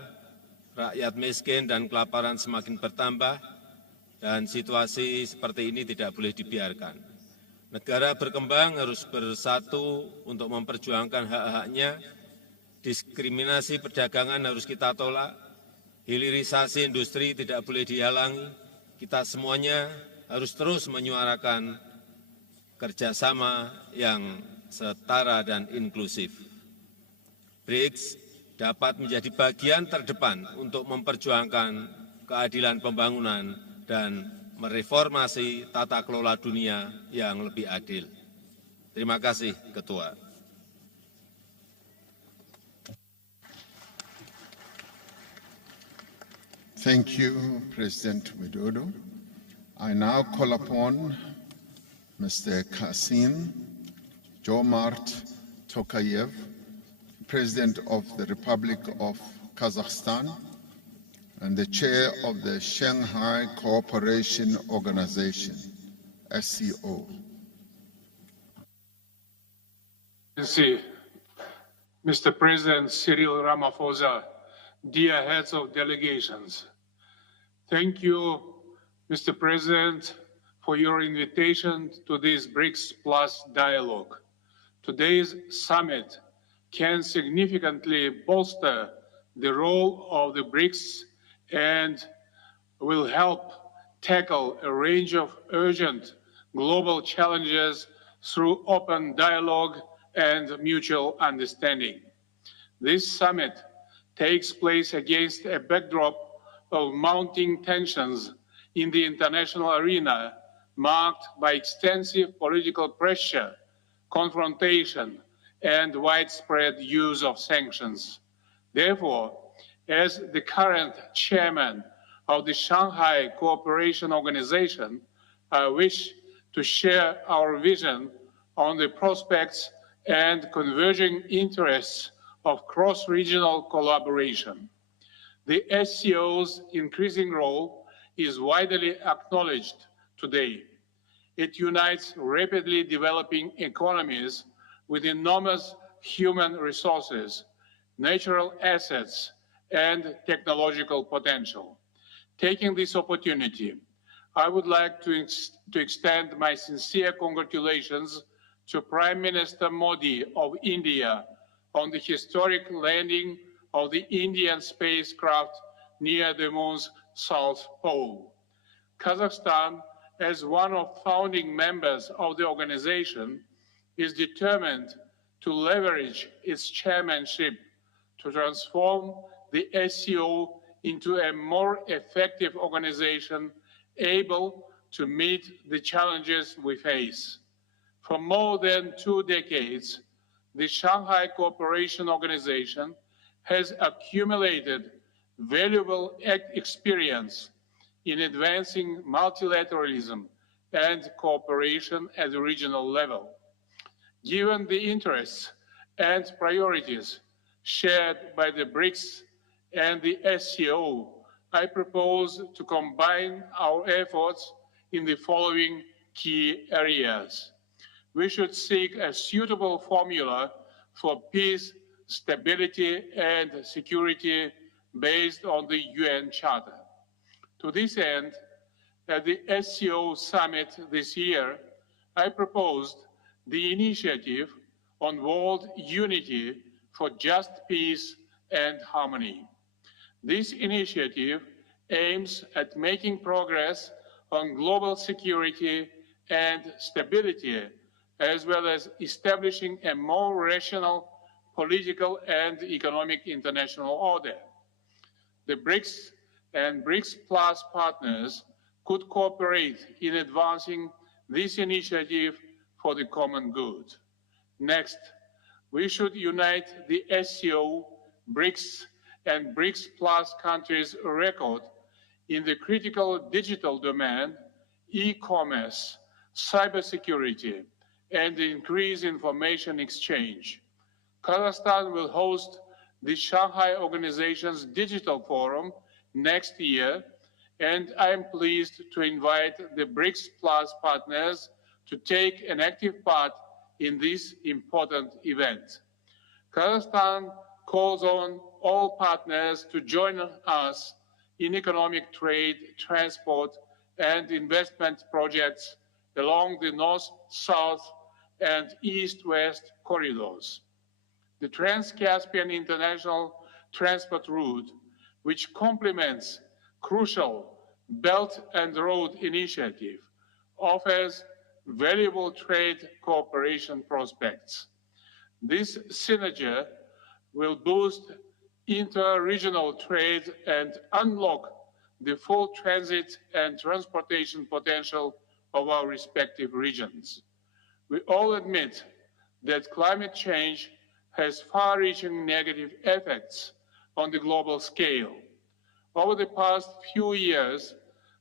rakyat miskin dan kelaparan semakin bertambah, dan situasi seperti ini tidak boleh dibiarkan. Negara berkembang harus bersatu untuk memperjuangkan hak-haknya, diskriminasi perdagangan harus kita tolak, hilirisasi industri tidak boleh dihalangi, kita semuanya harus terus menyuarakan kerjasama yang setara dan inklusif. BRICS dapat menjadi bagian terdepan untuk memperjuangkan keadilan pembangunan dan mereformasi tata kelola dunia yang lebih adil. Terima kasih, Ketua. Thank you, President Widodo. I now call upon Mr. Kasim Jomart Tokayev, President of the Republic of Kazakhstan, and the Chair of the Shanghai Cooperation Organization, SCO. Mr. President Cyril Ramaphosa, dear heads of delegations, thank you, Mr. President, for your invitation to this BRICS Plus dialogue. Today's summit can significantly bolster the role of the BRICS and will help tackle a range of urgent global challenges through open dialogue and mutual understanding. This summit takes place against a backdrop of mounting tensions in the international arena, marked by extensive political pressure, confrontation, and widespread use of sanctions. Therefore, as the current chairman of the Shanghai Cooperation Organization, I wish to share our vision on the prospects and converging interests of cross-regional collaboration. The SCO's increasing role is widely acknowledged today. It unites rapidly developing economies with enormous human resources, natural assets, and technological potential. Taking this opportunity, I would like to extend my sincere congratulations to Prime Minister Modi of India on the historic landing of the Indian spacecraft near the moon's South Pole. Kazakhstan, as one of founding members of the organization, is determined to leverage its chairmanship to transform the SCO into a more effective organization able to meet the challenges we face. For more than 2 decades, the Shanghai Cooperation Organization has accumulated valuable experience in advancing multilateralism and cooperation at the regional level. Given the interests and priorities shared by the BRICS and the SCO, I propose to combine our efforts in the following key areas. We should seek a suitable formula for peace, stability, and security based on the UN Charter. To this end, at the SCO Summit this year, I proposed the initiative on World Unity for Just Peace and Harmony. This initiative aims at making progress on global security and stability, as well as establishing a more rational political and economic international order. The BRICS and BRICS Plus partners could cooperate in advancing this initiative for the common good. Next, we should unite the SCO, BRICS, and BRICS Plus countries' record in the critical digital domain, e-commerce, cybersecurity, and increase information exchange. Kazakhstan will host the Shanghai Organization's Digital Forum next year, and I am pleased to invite the BRICS Plus partners to take an active part in this important event. Kazakhstan calls on all partners to join us in economic trade, transport, and investment projects along the north-south and east-west corridors. The Trans-Caspian International Transport Route, which complements crucial Belt and Road Initiative, offers valuable trade cooperation prospects. This synergy will boost inter-regional trade and unlock the full transit and transportation potential of our respective regions. We all admit that climate change has far-reaching negative effects on the global scale. Over the past few years,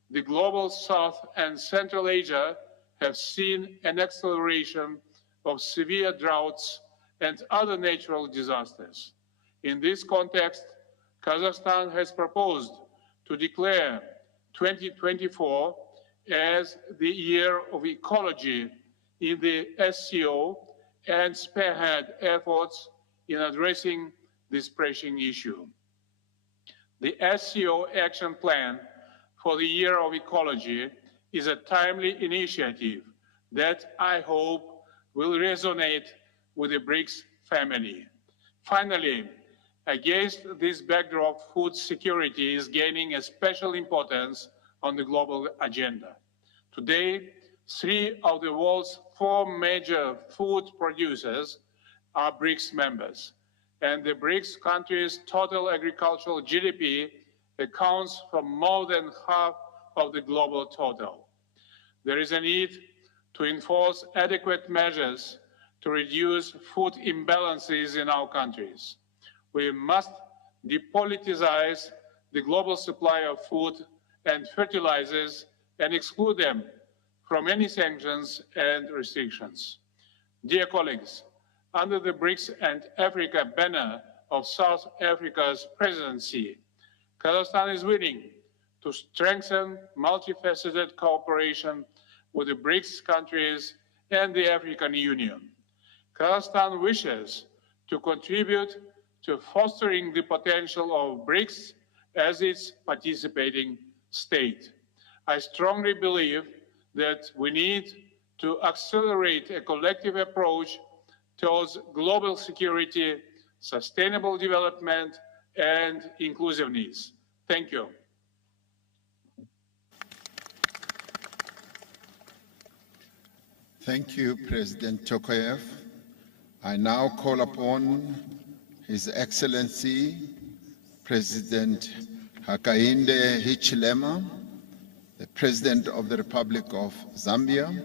the global South and Central Asia have seen an acceleration of severe droughts and other natural disasters. In this context, Kazakhstan has proposed to declare 2024 as the Year of Ecology in the SCO and spearhead efforts in addressing this pressing issue. The SCO Action Plan for the Year of Ecology is a timely initiative that I hope will resonate with the BRICS family. Finally, against this backdrop, food security is gaining a special importance on the global agenda. Today, 3 of the world's 4 major food producers are BRICS members, and the BRICS countries' total agricultural GDP accounts for more than half of the global total. There is a need to enforce adequate measures to reduce food imbalances in our countries. We must depoliticize the global supply of food and fertilizers and exclude them from any sanctions and restrictions. Dear colleagues, under the BRICS and Africa banner of South Africa's presidency, Kazakhstan is willing to strengthen multifaceted cooperation with the BRICS countries and the African Union. Kazakhstan wishes to contribute to fostering the potential of BRICS as its participating state. I strongly believe that we need to accelerate a collective approach towards global security, sustainable development, and inclusiveness. Thank you. Thank you, President Tokayev. I now call upon His Excellency, President Hakainde Hichilema, the President of the Republic of Zambia,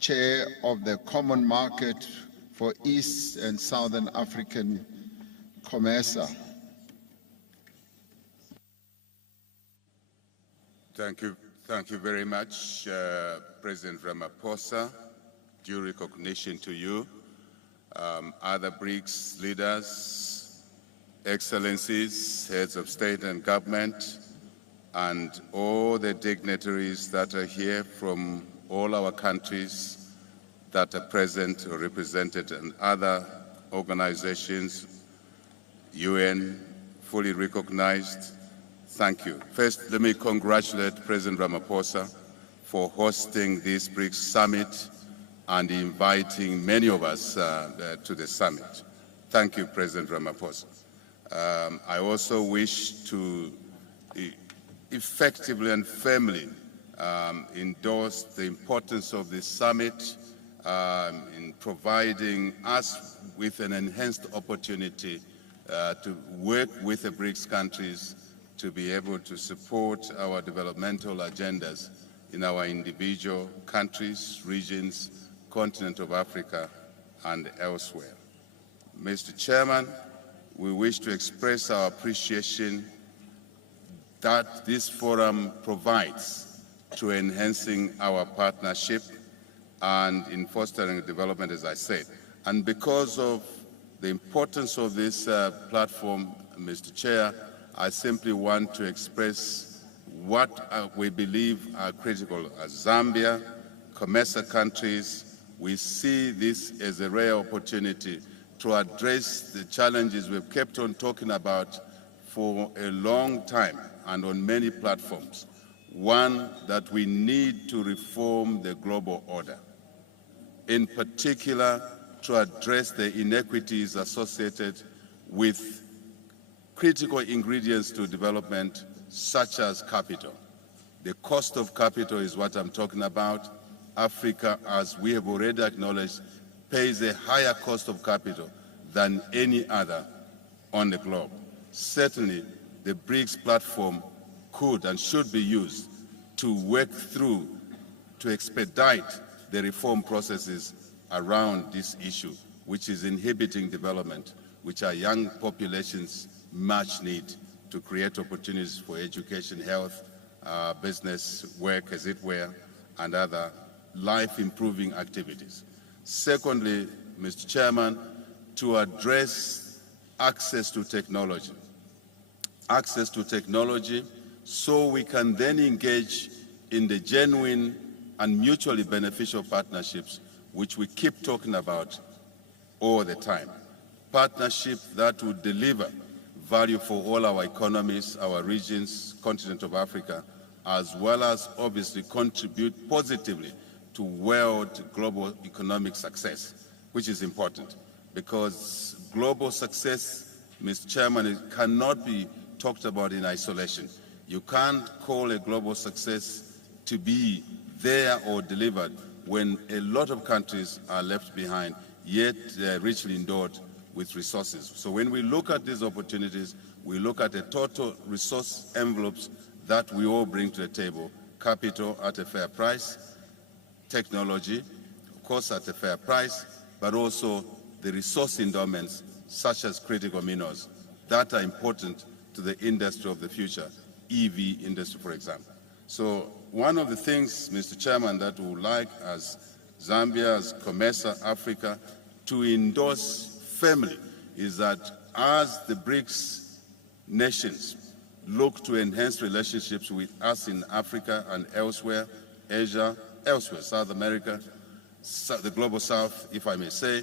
Chair of the Common Market for East and Southern African COMESA. Thank you very much, President Ramaphosa. Due recognition to you. other BRICS leaders, excellencies, heads of state and government, and all the dignitaries that are here from all our countries that are present or represented, and other organizations, UN, fully recognized. Thank you. First, let me congratulate President Ramaphosa for hosting this BRICS Summit and inviting many of us to the summit. Thank you, President Ramaphosa. I also wish to effectively and firmly endorse the importance of this summit in providing us with an enhanced opportunity to work with the BRICS countries to be able to support our developmental agendas in our individual countries, regions, continent of Africa, and elsewhere. Mr. Chairman, we wish to express our appreciation that this forum provides to enhancing our partnership and in fostering development, as I said. And because of the importance of this platform, Mr. Chair, I simply want to express what we believe are critical. As Zambia, COMESA countries, we see this as a rare opportunity to address the challenges we've kept on talking about for a long time and on many platforms. One, that we need to reform the global order, in particular to address the inequities associated with critical ingredients to development, such as capital. The cost of capital is what I'm talking about. Africa, as we have already acknowledged, pays a higher cost of capital than any other on the globe. Certainly, the BRICS platform could and should be used to work through, to expedite the reform processes around this issue, which is inhibiting development, which our young populations much need to create opportunities for education, health, business, work, as it were, and other life-improving activities. Secondly, Mr. Chairman, to address access to technology. Access to technology so we can then engage in the genuine and mutually beneficial partnerships which we keep talking about all the time. Partnerships that would deliver value for all our economies, our regions, continent of Africa, as well as obviously contribute positively to world global economic success, which is important because global success, Mr. Chairman, it cannot be talked about in isolation. You can't call a global success to be there or delivered when a lot of countries are left behind, yet they're richly endowed with resources. So when we look at these opportunities, we look at the total resource envelopes that we all bring to the table: capital at a fair price, technology, of course, at a fair price, but also the resource endowments, such as critical minerals, that are important to the industry of the future, EV industry, for example. So one of the things, Mr. Chairman, that we would like as Zambia, as COMESA, Africa, to endorse firmly is that as the BRICS nations look to enhance relationships with us in Africa and elsewhere, Asia, elsewhere, South America, the Global South, if I may say,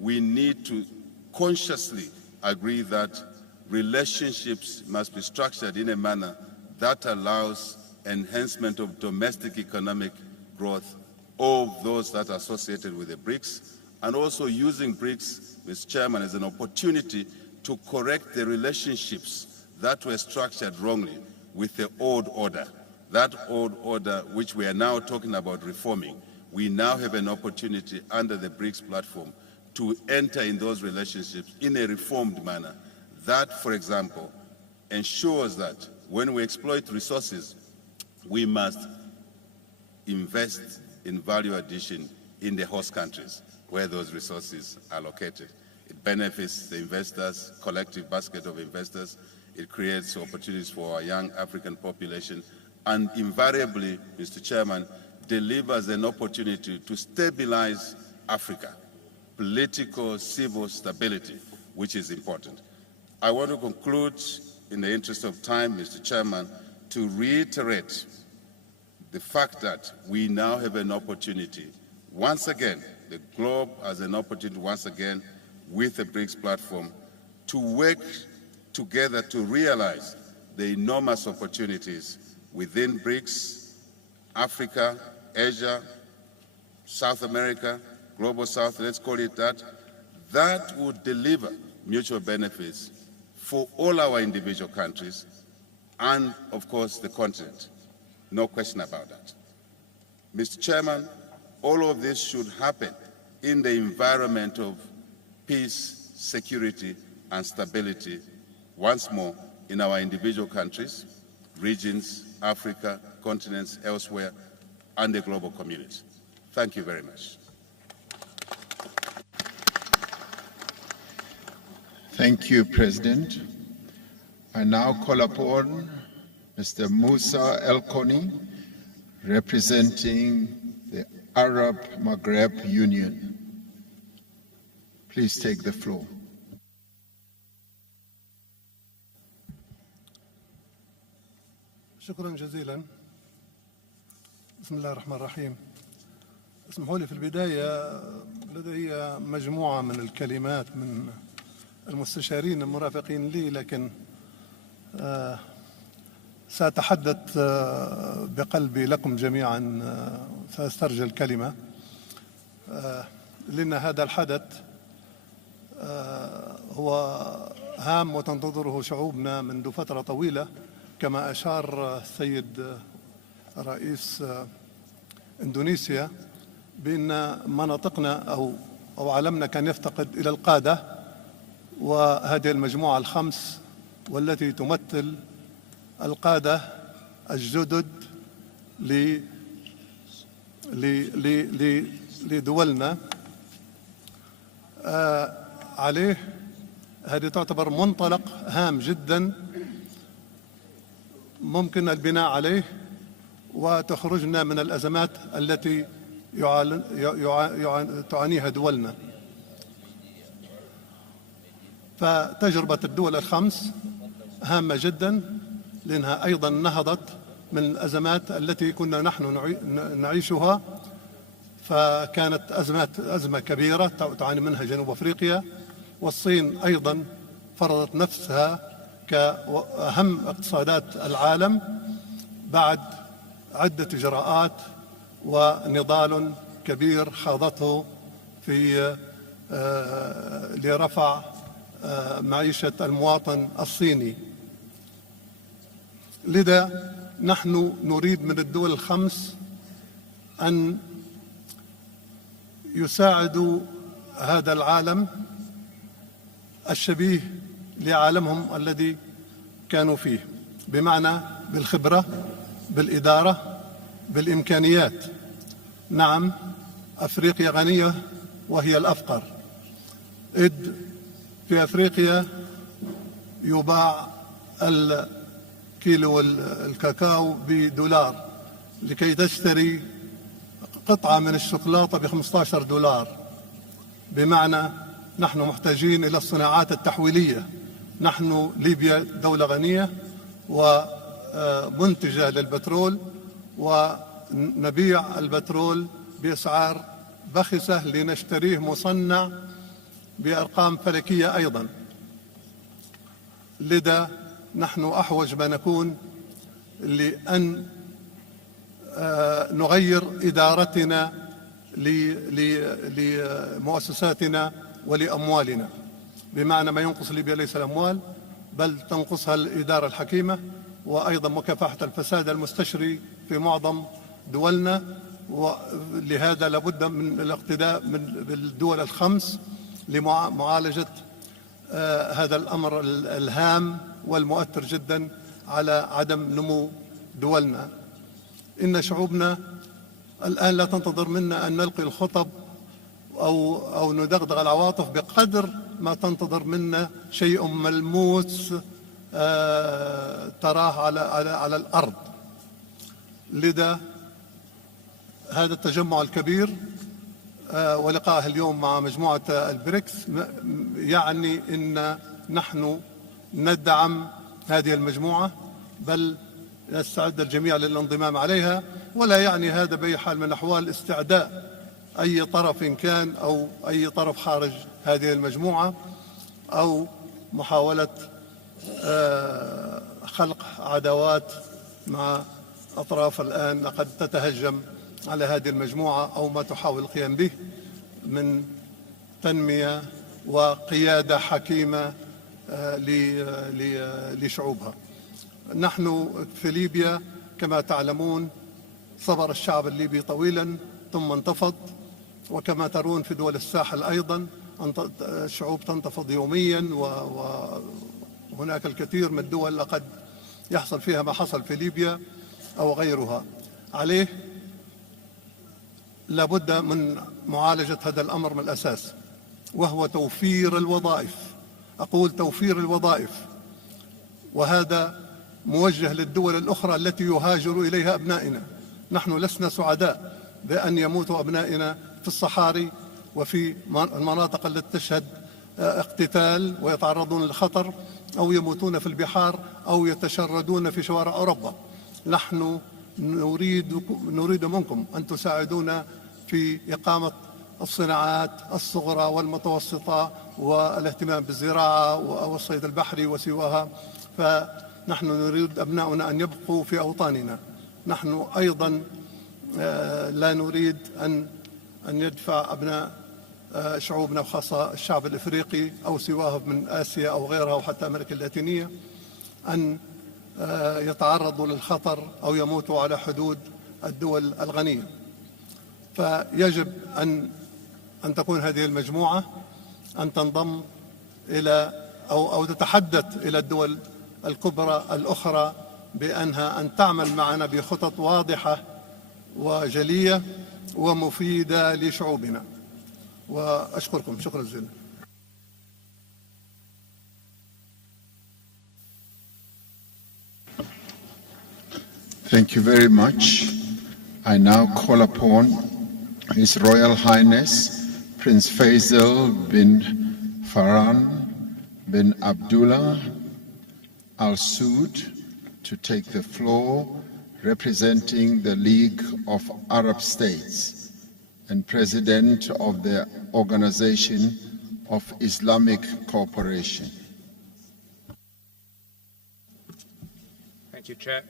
we need to consciously agree that relationships must be structured in a manner that allows enhancement of domestic economic growth of those that are associated with the BRICS, and also using BRICS, Mr. Chairman, as an opportunity to correct the relationships that were structured wrongly with the old order. That old order, which we are now talking about reforming, we now have an opportunity under the BRICS platform to enter in those relationships in a reformed manner. That, for example, ensures that when we exploit resources, we must invest in value addition in the host countries where those resources are located. It benefits the investors, collective basket of investors. It creates opportunities for our young African population, and invariably, Mr. Chairman, delivers an opportunity to stabilize Africa political, civil stability, which is important. I want to conclude, in the interest of time, Mr. Chairman, to reiterate the fact that we now have an opportunity, once again, the globe has an opportunity once again with the BRICS platform to work together to realize the enormous opportunities within BRICS, Africa, Asia, South America, Global South, let's call it that, that would deliver mutual benefits for all our individual countries and, of course, the continent. No question about that. Mr. Chairman, all of this should happen in the environment of peace, security, and stability, once more, in our individual countries, regions, Africa, continents, elsewhere, and the global community. Thank you very much. Thank you, President. I now call upon Mr. Musa El-Koni, representing the Arab Maghreb Union. Please take the floor. شكرا جزيلا. بسم الله الرحمن الرحيم. اسمحوا لي في البداية لدي مجموعة من الكلمات من المستشارين المرافقين لي، لكن سأتحدث بقلبي لكم جميعا. سأسترجل الكلمة لأن هذا الحدث هو هام وتنتظره شعوبنا منذ فترة طويلة، كما أشار السيد رئيس إندونيسيا بأن مناطقنا أو عالمنا كان يفتقد إلى القادة، وهذه المجموعة الخمس والتي تمثل القادة الجدد لدولنا عليه. هذه تعتبر منطلق هام جدا ممكن البناء عليه وتخرجنا من الأزمات التي تعانيها دولنا. فتجربة الدول الخمس هامة جدا لأنها أيضا نهضت من الأزمات التي كنا نحن نعيشها، فكانت أزمة كبيرة تعاني منها جنوب أفريقيا، والصين أيضا فرضت نفسها كأهم اقتصادات العالم بعد عدة إجراءات ونضال كبير خاضته في لرفع معيشة المواطن الصيني. لذا نحن نريد من الدول الخمس أن يساعدوا هذا العالم الشبيه لعالمهم الذي كانوا فيه، بمعنى بالخبرة، بالإدارة، بالإمكانيات. نعم، أفريقيا غنية وهي الأفقر، إذ في أفريقيا يباع الكيلو الكاكاو بدولار، لكي تشتري قطعة من الشوكولاتة ب$15. بمعنى نحن محتاجين إلى الصناعات التحويلية. نحن ليبيا دولة غنية ومنتجة للبترول، ونبيع البترول بأسعار بخسة لنشتريه مصنع بأرقام فلكية أيضا. لذا نحن أحوج ما نكون لأن نغير إدارتنا لمؤسساتنا ولأموالنا، بمعنى ما ينقص ليبيا ليس الأموال بل تنقصها الإدارة الحكيمة، وأيضا مكافحة الفساد المستشري في معظم دولنا. ولهذا لابد من الاقتداء بالدول الخمس لمعالجة هذا الأمر الهام والمؤثر جدا على عدم نمو دولنا. إن شعوبنا الآن لا تنتظر منا أن نلقي الخطب أو ندغدغ العواطف بقدر ما تنتظر منا شيء ملموس تراه على الأرض. لذا هذا التجمع الكبير ولقائه اليوم مع مجموعة البريكس يعني أن نحن ندعم هذه المجموعة، بل يستعد الجميع للانضمام عليها، ولا يعني هذا بأي حال من الأحوال استعداء أي طرف كان أو أي طرف خارج هذه المجموعة أو محاولة خلق عداوات مع أطراف الآن قد تتهجم على هذه المجموعة أو ما تحاول القيام به من تنمية وقيادة حكيمة لشعوبها. نحن في ليبيا كما تعلمون صبر الشعب الليبي طويلا ثم انتفض، وكما ترون في دول الساحل أيضا الشعوب تنتفض يوميا، وهناك الكثير من الدول قد يحصل فيها ما حصل في ليبيا أو غيرها. عليه لابد من معالجة هذا الأمر من الأساس، وهو توفير الوظائف. أقول توفير الوظائف، وهذا موجه للدول الأخرى التي يهاجر إليها أبنائنا. نحن لسنا سعداء بأن يموت أبنائنا في الصحاري وفي المناطق التي تشهد اقتتال ويتعرضون للخطر، أو يموتون في البحار أو يتشردون في شوارع أوروبا. نحن نريد منكم أن تساعدونا في إقامة الصناعات الصغرى والمتوسطة والاهتمام بالزراعة والصيد البحري وسواها، فنحن نريد أبناؤنا أن يبقوا في أوطاننا. نحن أيضا لا نريد أن يدفع أبناء شعوبنا وخاصة الشعب الإفريقي أو سواه من آسيا أو غيرها أو حتى أمريكا اللاتينية أن يتعرضوا للخطر أو يموتوا على حدود الدول الغنية. فيجب أن تكون هذه المجموعة أن تنضم إلى أو تتحدث إلى الدول الكبرى الأخرى بأنها أن تعمل معنا بخطط واضحة وجلية ومفيدة لشعوبنا. وأشكركم شكرا جزيلا. Thank you very much. I now call upon His Royal Highness Prince Faisal bin Farhan bin Abdullah Al Saud to take the floor, representing the League of Arab States and President of the Organization of Islamic Cooperation. Thank you, Chair.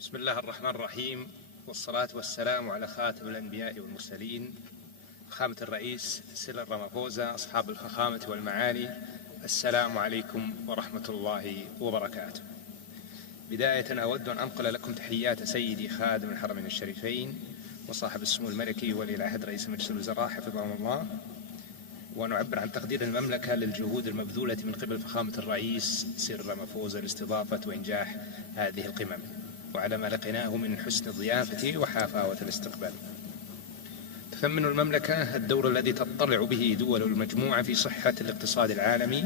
بسم الله الرحمن الرحيم، والصلاة والسلام على خاتم الأنبياء والمرسلين، فخامة الرئيس سيريل رامافوزا، أصحاب الفخامة والمعالي، السلام عليكم ورحمة الله وبركاته. بداية أود أن أنقل لكم تحيات سيدي خادم الحرمين الشريفين وصاحب السمو الملكي ولي العهد رئيس مجلس الوزراء حفظهم الله، ونعبر عن تقدير المملكة للجهود المبذولة من قبل فخامة الرئيس سيريل رامافوزا لاستضافة وإنجاح هذه القمم، وعلى ما لقيناه من حسن الضيافة وحفاوة الاستقبال. تثمن المملكة الدور الذي تطلع به دول المجموعة في صحة الاقتصاد العالمي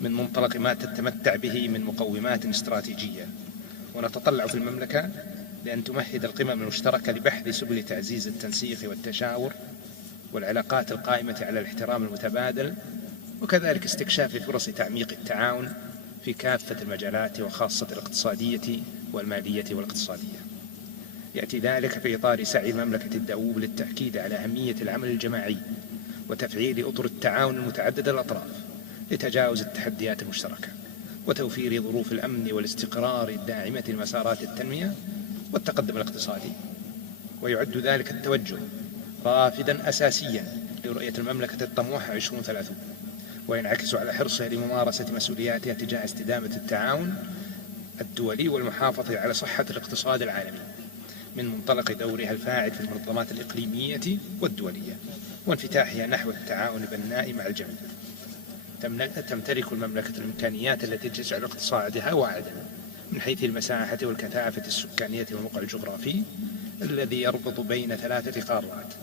من منطلق ما تتمتع به من مقومات استراتيجية، ونتطلع في المملكة لأن تمهد القمم المشتركة لبحث سبل تعزيز التنسيق والتشاور والعلاقات القائمة على الاحترام المتبادل، وكذلك استكشاف فرص تعميق التعاون في كافة المجالات وخاصة الاقتصادية والمالية والاقتصادية. يأتي ذلك في إطار سعي المملكة الدؤوب للتأكيد على أهمية العمل الجماعي وتفعيل أطر التعاون المتعددة الأطراف لتجاوز التحديات المشتركة وتوفير ظروف الأمن والاستقرار الداعمة لمسارات التنمية والتقدم الاقتصادي. ويعد ذلك التوجه رافدا أساسيا لرؤية المملكة الطموحة 2030، وينعكس على حرصها لممارسة مسؤولياتها تجاه استدامة التعاون الدولي والمحافظة على صحة الاقتصاد العالمي من منطلق دورها الفاعل في المنظمات الإقليمية والدولية وانفتاحها نحو التعاون البناء مع الجميع. تمتلك المملكة الإمكانيات التي تجعل اقتصادها واعدا من حيث المساحة والكثافة السكانية والموقع الجغرافي الذي يربط بين 3 قارات،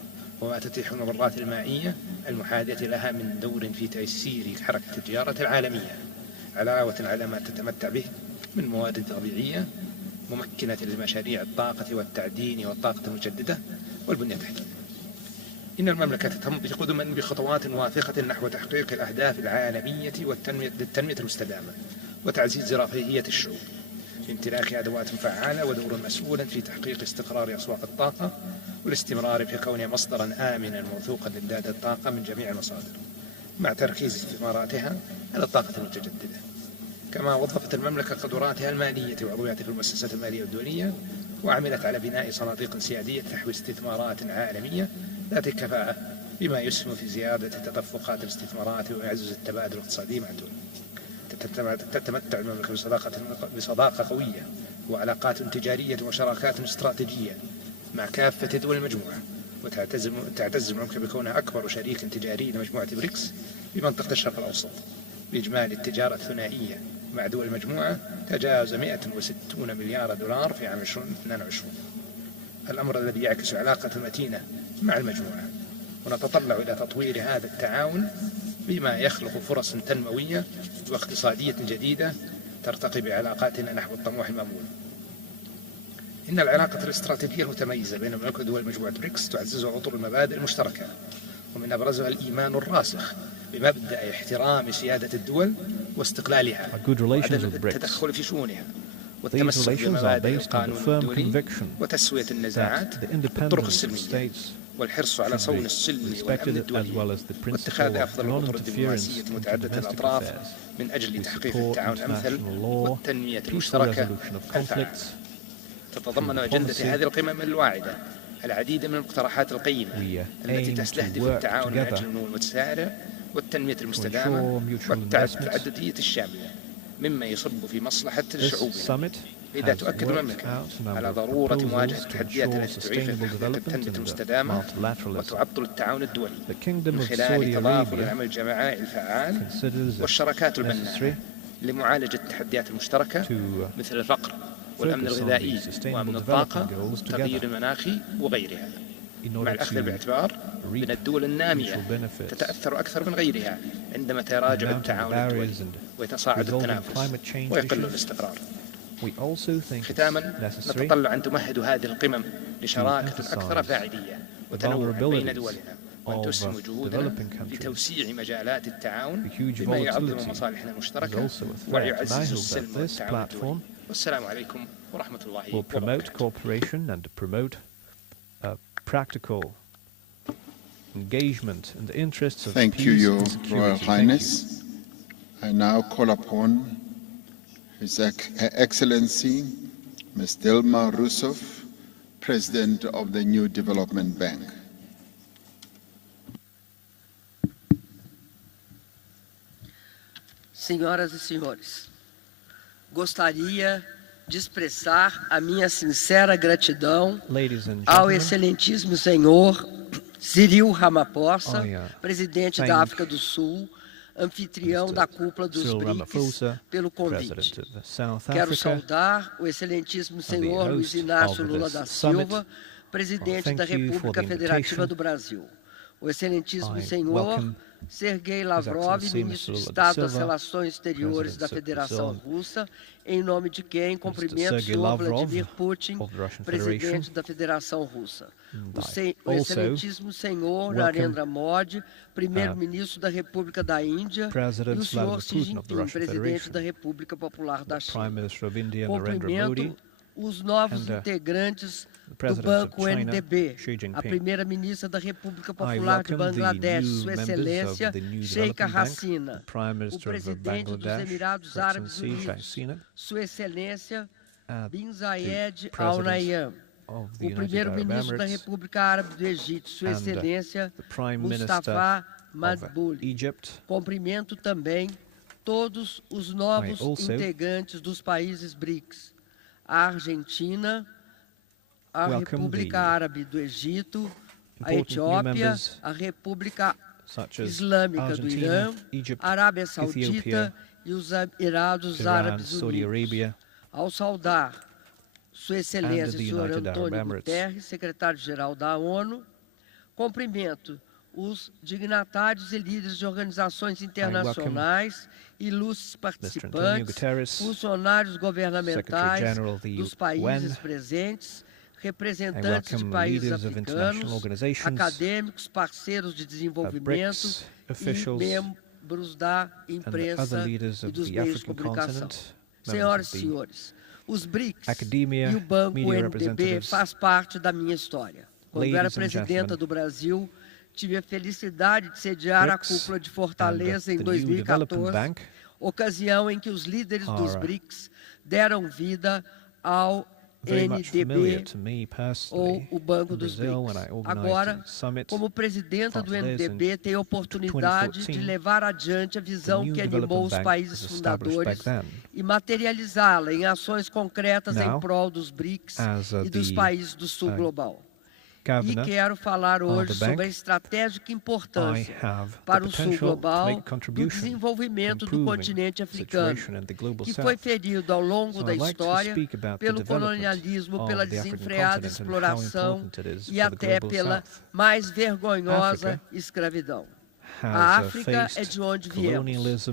وما تتيح الممرات المائية المحاذية لها من دور في تيسير حركة التجارة العالمية، علاوة على ما تتمتع به من موارد طبيعية ممكنة لمشاريع الطاقة والتعدين والطاقة المجددة والبنية التحتية. إن المملكة تمضي قدما بخطوات واثقة نحو تحقيق الأهداف العالمية للتنمية المستدامة وتعزيز رفاهية الشعوب بامتلاك أدوات فعالة ودور مسؤولا في تحقيق استقرار أسواق الطاقة والاستمرار في كونها مصدرا آمنا موثوقا لإمداد الطاقة من جميع المصادر مع تركيز استثماراتها على الطاقة المتجددة. كما وظفت المملكة قدراتها المالية وعضوياتها في المؤسسات المالية الدولية وعملت على بناء صناديق سيادية تحوي استثمارات عالمية ذات كفاءة بما يسهم في زيادة تدفقات الاستثمارات ويعزز التبادل الاقتصادي مع الدول. تتمتع المملكة بصداقة قوية وعلاقات تجارية وشراكات استراتيجية مع كافة دول المجموعة، وتعتز المملكة بكونها أكبر شريك تجاري لمجموعة بريكس بمنطقة الشرق الأوسط بإجمالي التجارة الثنائية مع دول المجموعة تجاوز 160 مليار دولار في عام 2022، الأمر الذي يعكس علاقة متينة مع المجموعة. ونتطلع إلى تطوير هذا التعاون بما يخلق فرص تنموية واقتصادية جديدة ترتقي بعلاقاتنا نحو الطموح المأمول. إن العلاقة الاستراتيجية المتميزة بين المملكة ودول مجموعة بريكس تعززها أطر المبادئ المشتركة، ومن أبرزها الإيمان الراسخ بمبدأ احترام سيادة الدول واستقلالها وعدم التدخل في شؤونها، والتمسك بمبادئ القانون الدولي وتسوية النزاعات بالطرق السلمية، والحرص على صون السلم والأمن الدولي، واتخاذ أفضل الأطر الدبلوماسية متعددة الأطراف من أجل تحقيق التعاون الأمثل والتنمية المشتركة الفعالة. تتضمن أجندة هذه القمم الواعدة العديد من المقترحات القيمة التي تستهدف التعاون من أجل النمو المتسارع والتنمية المستدامة والتعددية الشاملة، مما يصب في مصلحة شعوبنا. إذا تؤكد المملكة على ضرورة مواجهة التحديات التي تعيق التنمية المستدامة وتعطل التعاون الدولي من خلال تضافر العمل الجماعي الفعال والشراكات البناءة لمعالجة التحديات المشتركة مثل الفقر والأمن الغذائي وأمن الطاقة والتغيير المناخي وغيرها، مع الأخذ باعتبار أن الدول النامية تتأثر أكثر من غيرها عندما يتراجع التعاون الدولي ويتصاعد التنافس ويقل الاستقرار. ختاما، نتطلع أن تمهد هذه القمم لشراكة أكثر فاعلية وتنوع بين دولنا، وأن تسهم جهودنا لتوسيع مجالات التعاون بما يعظم مصالحنا المشتركة ويعزز السلم والتعاون الدولي. والسلام عليكم ورحمة الله وبركاته. Will promote cooperation and promote practical engagement in the interests of peace and security. Thank you, Your Royal Highness. I now call upon His Excellency Ms. Dilma Rousseff, President of the New Development Bank. Senhoras e senhores, gostaria de expressar a minha sincera gratidão ao excelentíssimo senhor Cyril Ramaphosa, presidente da África do Sul, anfitrião da cúpula dos BRICS, pelo convite. Quero saudar o excelentíssimo senhor Luiz Inácio Lula da Silva, presidente da República Federativa do Brasil. O excelentíssimo senhor Sergei Lavrov, ministro de Estado das Relações Exteriores da Federação Russa, em nome de quem cumprimento o senhor Vladimir Putin, presidente da Federação Russa. O excelentíssimo senhor Narendra Modi, primeiro-ministro da República da Índia, e o senhor Xi Jinping, presidente da República Popular da China. Cumprimento os novos integrantes do Banco NDB, a primeira-ministra da República Popular de Bangladesh, Sua Excelência Sheikh Hasina, o presidente dos Emirados Árabes Unidos, Sua Excelência Bin Zayed Al Nahyan, o primeiro-ministro da República Árabe do Egito, Sua Excelência Mustafa Madbouli. Cumprimento também todos os novos integrantes dos países BRICS, a Argentina, a República Árabe do Egito, a Etiópia, a República Islâmica do Irã, a Arábia Saudita e os Emirados Árabes Unidos. Ao saudar Sua Excelência, Sr. Antônio Guterres, secretário-geral da ONU, cumprimento os dignatários e líderes de organizações internacionais, ilustres participantes, funcionários governamentais dos países presentes, representantes de países africanos, acadêmicos, parceiros de desenvolvimento e membros da imprensa e dos meios de comunicação. Senhoras e senhores, os BRICS e o Banco UNDB faz parte da minha história. Quando era presidenta do Brasil, tive a felicidade de sediar a cúpula de Fortaleza em 2014, ocasião em que os líderes dos BRICS deram vida ao NDB, ou o Banco dos BRICS. Agora, como presidenta do NDB, tenho a oportunidade de levar adiante a visão que animou os países fundadores e materializá-la em ações concretas em prol dos BRICS e dos países do Sul Global. E quero falar hoje sobre a estratégica importância para o Sul Global do desenvolvimento do continente africano, que foi ferido ao longo da história pelo colonialismo, pela desenfreada exploração e até pela mais vergonhosa escravidão. A África é de onde viemos.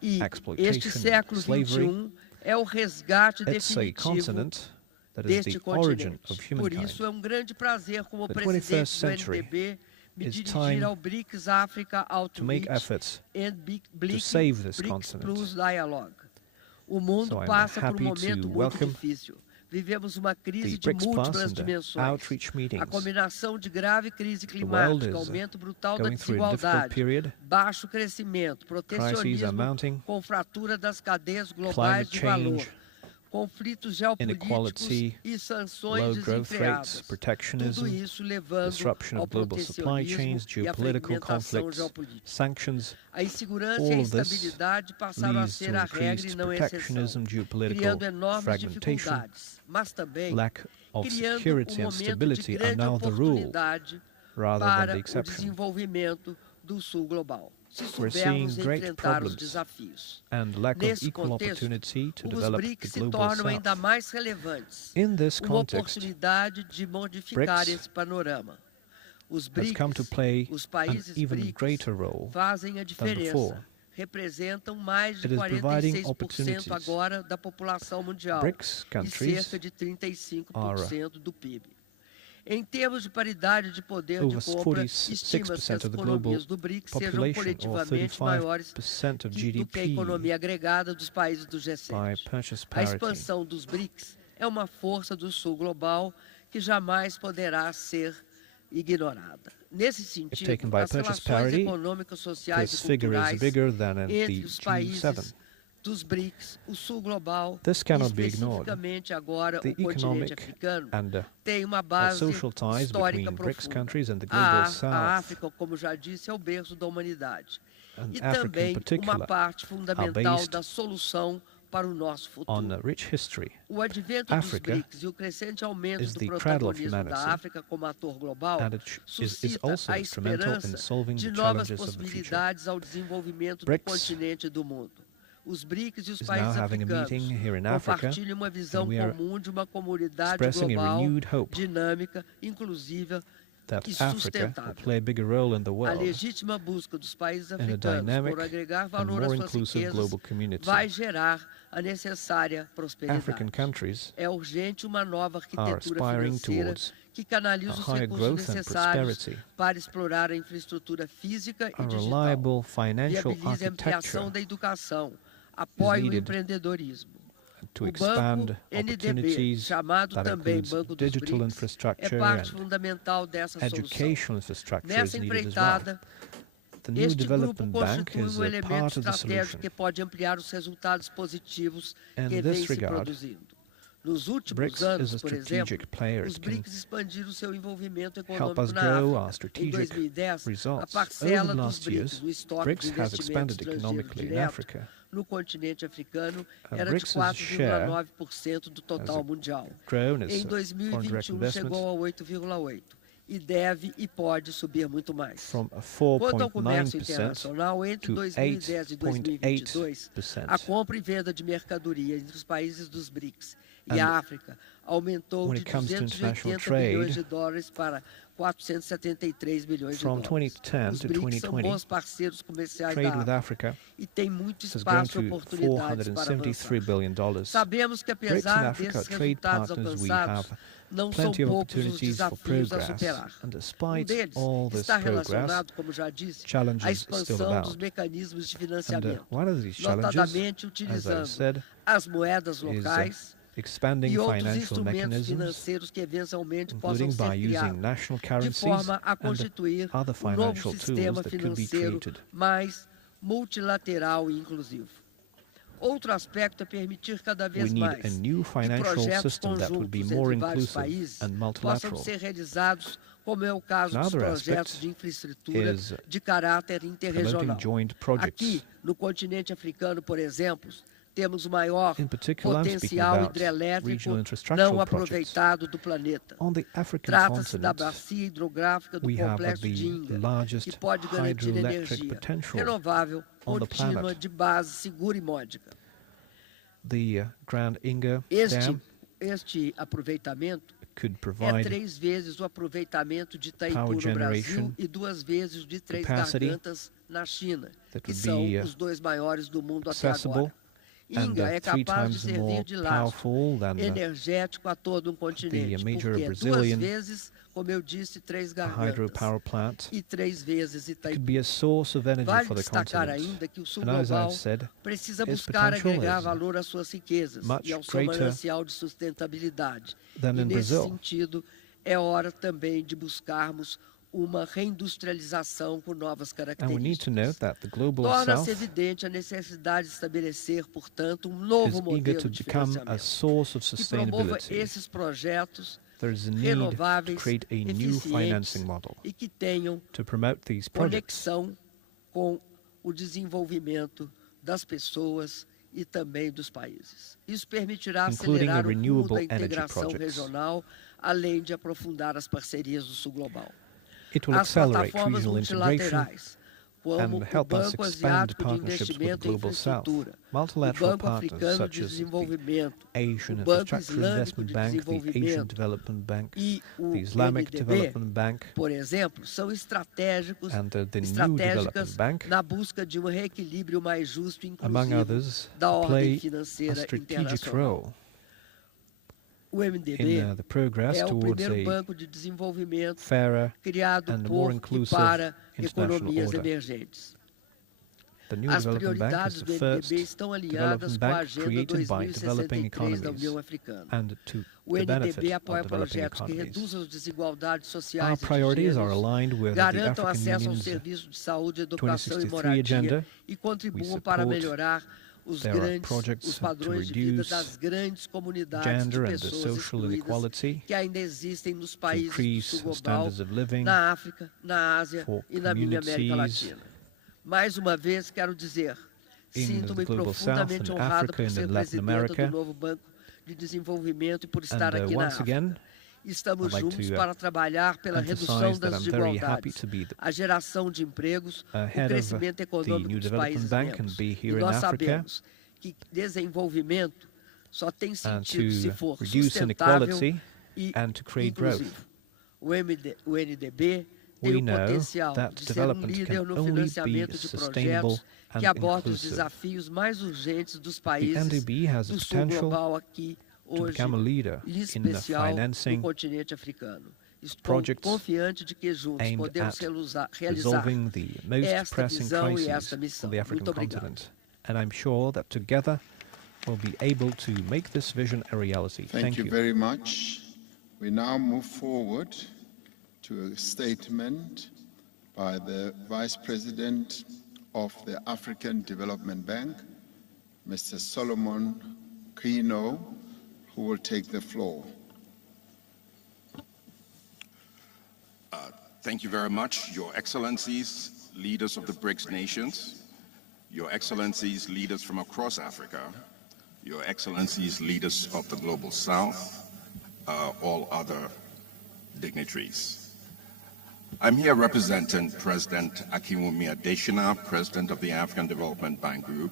E este século XXI é o resgate definitivo deste continente. Por isso, é um grande prazer, como presidente do NDB, me dirigir ao BRICS Africa Outreach e BRICS Plus Dialogue. O mundo passa por um momento muito difícil. Vivemos uma crise de múltiplas dimensões. A combinação de grave crise climática, aumento brutal da desigualdade, baixo crescimento, protecionismo com fratura das cadeias globais de valor, conflitos geopolíticos e sanções desenfreadas. Tudo isso levando ao protecionismo e à fragmentação geopolítica. A insegurança e a instabilidade passaram a ser a regra e não a exceção, criando enormes dificuldades, mas também criando um momento de grande oportunidade para o desenvolvimento do Sul Global, se soubermos enfrentar os desafios. Nesse contexto, os BRICS se tornam ainda mais relevantes, uma oportunidade de modificar esse panorama. Os BRICS, os países BRICS, fazem a diferença. Representam mais de 46% agora da população mundial e cerca de 35% do PIB. Em termos de paridade de poder de compra, estima-se que as economias do BRICS sejam coletivamente maiores do que a economia agregada dos países do G7. A expansão dos BRICS é uma força do Sul Global que jamais poderá ser ignorada. Nesse sentido, as relações econômicas, sociais e culturais entre os países dos BRICS, o Sul Global, e especificamente agora o continente africano, tem uma base histórica profunda. A África, como já disse, é o berço da humanidade. E também uma parte fundamental da solução para o nosso futuro. O advento dos BRICS e o crescente aumento do protagonismo da África como ator global suscita a esperança de novas possibilidades ao desenvolvimento do continente e do mundo. Os BRICS e os países africanos compartilham uma visão comum de uma comunidade global, dinâmica, inclusiva e sustentável. A legítima busca dos países africanos por agregar valor às suas riquezas vai gerar a necessária prosperidade. É urgente uma nova arquitetura financeira que canalize os recursos necessários para explorar a infraestrutura física e digital, viabilize a ampliação da educação, apoie o empreendedorismo. O Banco NDB, chamado também Banco dos BRICS, é parte fundamental dessa solução. Nessa empreitada, este grupo constitui um elemento estratégico que pode ampliar os resultados positivos que vêm se produzindo. Nos últimos anos, por exemplo, os BRICS expandiram seu envolvimento econômico na África. Em 2010, a parcela dos BRICS no estoque de investimentos estrangeiros direto no continente africano era de 4,9% do total mundial. Em 2021, chegou a 8,8%. E deve e pode subir muito mais. Quanto ao comércio internacional, entre 2010 e 2022, a compra e venda de mercadoria entre os países dos BRICS e a África aumentou when de it comes to 280 international bilhões trade, de dólares para 473 bilhões de from dólares. 2010 Os to BRICS são 2020, bons parceiros comerciais trade da with Africa e tem muito has grown espaço e to oportunidades para avançar. $473 billion. Sabemos que BRICS and apesar Africa desses trade resultados partners. We have alcançados, não são plenty of poucos os opportunities for desafios a progress, superar. and despite Deles all this está progress, relacionado, como já disse, à challenges still expansão dos abound. mecanismos de And financiamento, one of these challenges, notadamente as I utilizando said, as moedas is locais expanding e outros financial instrumentos mechanisms, financeiros que eventualmente possam including by ser using criados, national de currencies forma a and constituir other um novo financial sistema tools that could be financeiro created. mais multilateral e inclusivo. Outro aspecto é permitir cada vez We need mais a new que financial projetos system that would be conjuntos more entre vários inclusive países and possam multilateral. ser realizados, como é o caso dos Another projetos aspect de infraestrutura is de caráter interregional. promoting joint projects. Aqui, no continente africano, por exemplo, temos o maior In particular, I'm speaking potencial about hidrelétrico regional infrastructural não projects. aproveitado do planeta. On the African Trata-se da continent, bacia hidrográfica do we have complexo de the Inga, largest que pode garantir hydroelectric energia potential renovável, on the contínua, planet. de base segura e módica. The Grand Inga Dam Este aproveitamento could é provide 3 vezes o aproveitamento de Itaipu power no Brasil generation e 2 vezes o de Três capacity Gargantas na China, that que would são be os 2 maiores do mundo até accessible agora. Inga é and 3 capaz de times servir more de lastro powerful than energético a todo um continente, major porque 2 Brazilian vezes, como eu disse, Três hydropower Gargantas plant e 3 vezes could Itaipu. be a source of energy Vale for the destacar continent. ainda que o sul And as global I've said, precisa its buscar potential agregar is valor às suas riquezas much e ao seu greater manancial de sustentabilidade. than E in nesse Brazil. sentido, é hora também de buscarmos uma reindustrialização com novas And we need to note características. that the global Torna-se south evidente a necessidade de estabelecer, portanto, um is novo eager modelo to de become a financiamento source of que promova sustainability. esses projetos There is a need to renováveis, create a new eficientes financing model e que tenham to promote these projects, conexão com o desenvolvimento das pessoas e também dos países. Isso permitirá including acelerar o rumo renewable da energy integração projects. regional, além de aprofundar as parcerias do Sul Global. It will As accelerate plataformas regional integration multilaterais, como and o help us Banco expand Asiático de partnerships with the Investimento em global south. Infraestrutura, o Multilateral Banco partners Africano such de as the Desenvolvimento, Asian o Banco Infrastructure Islâmico Investment de Bank, the Asian Desenvolvimento Development Bank, e o the Islamic UNDP, Development Bank, por exemplo, são estratégicos, and the New estratégicas Development Bank, na busca de um reequilíbrio mais justo e among inclusivo others, da ordem play a financeira strategic internacional. role O MDB in the progress é o towards primeiro a banco de desenvolvimento fairer criado and por more e inclusive para international economias order. emergentes. The New As Development Bank is prioridades the do first MDB estão alinhadas development com a bank Agenda created by developing 2063 da economies União Africana. and to O the benefit MDB of apoia developing projetos que economies. reduzam as desigualdades Our sociais e de priorities are gêneros, aligned with the garantam African acesso ao Union's serviço de saúde, educação e 2063 moradia agenda. e We contribuam para support melhorar os their projects os to padrões de vida reduce das grandes comunidades de gender and the pessoas social excluídas inequality, que ainda existem nos to países do increase sul global, standards of living na África, na Ásia for e na minha América communities Latina. Mais uma vez, quero dizer, in sinto-me the Global South profundamente and honrado Africa por and ser in Latin presidenta America. do novo Banco de Desenvolvimento e por estar And aqui na once África. again, Estamos I'd like juntos to para trabalhar pela redução emphasize that das I'm very happy desigualdades, to be the a geração de empregos, o head of crescimento the econômico New dos Development países Bank and membros. be E here in nós Africa sabemos que desenvolvimento só tem and sentido se to for reduce sustentável inequality e and to create growth. inclusivo. O NDB tem We o know potencial that de ser development líder can no only be financiamento de sustainable projetos and que abordam os inclusive. desafios mais urgentes dos The países NDB has the do sul potential global aqui to hoje, become a leader em in the especial no financing continente africano. Estou projects confiante de que juntos aimed podemos at realizar resolving the most esta pressing visão e crises esta on missão. the African Muito obrigado. continent. And I'm sure that together we'll be able to make this vision a reality. Thank you very much. We now move forward to a statement by the Vice President of the African Development Bank, Mr. Solomon Kino, who will take the floor. Thank you very much, Your Excellencies, leaders of the BRICS nations, Your Excellencies, leaders from across Africa, Your Excellencies, leaders of the Global South, all other dignitaries. I'm here representing President Akinwumi Adesina, President of the African Development Bank Group,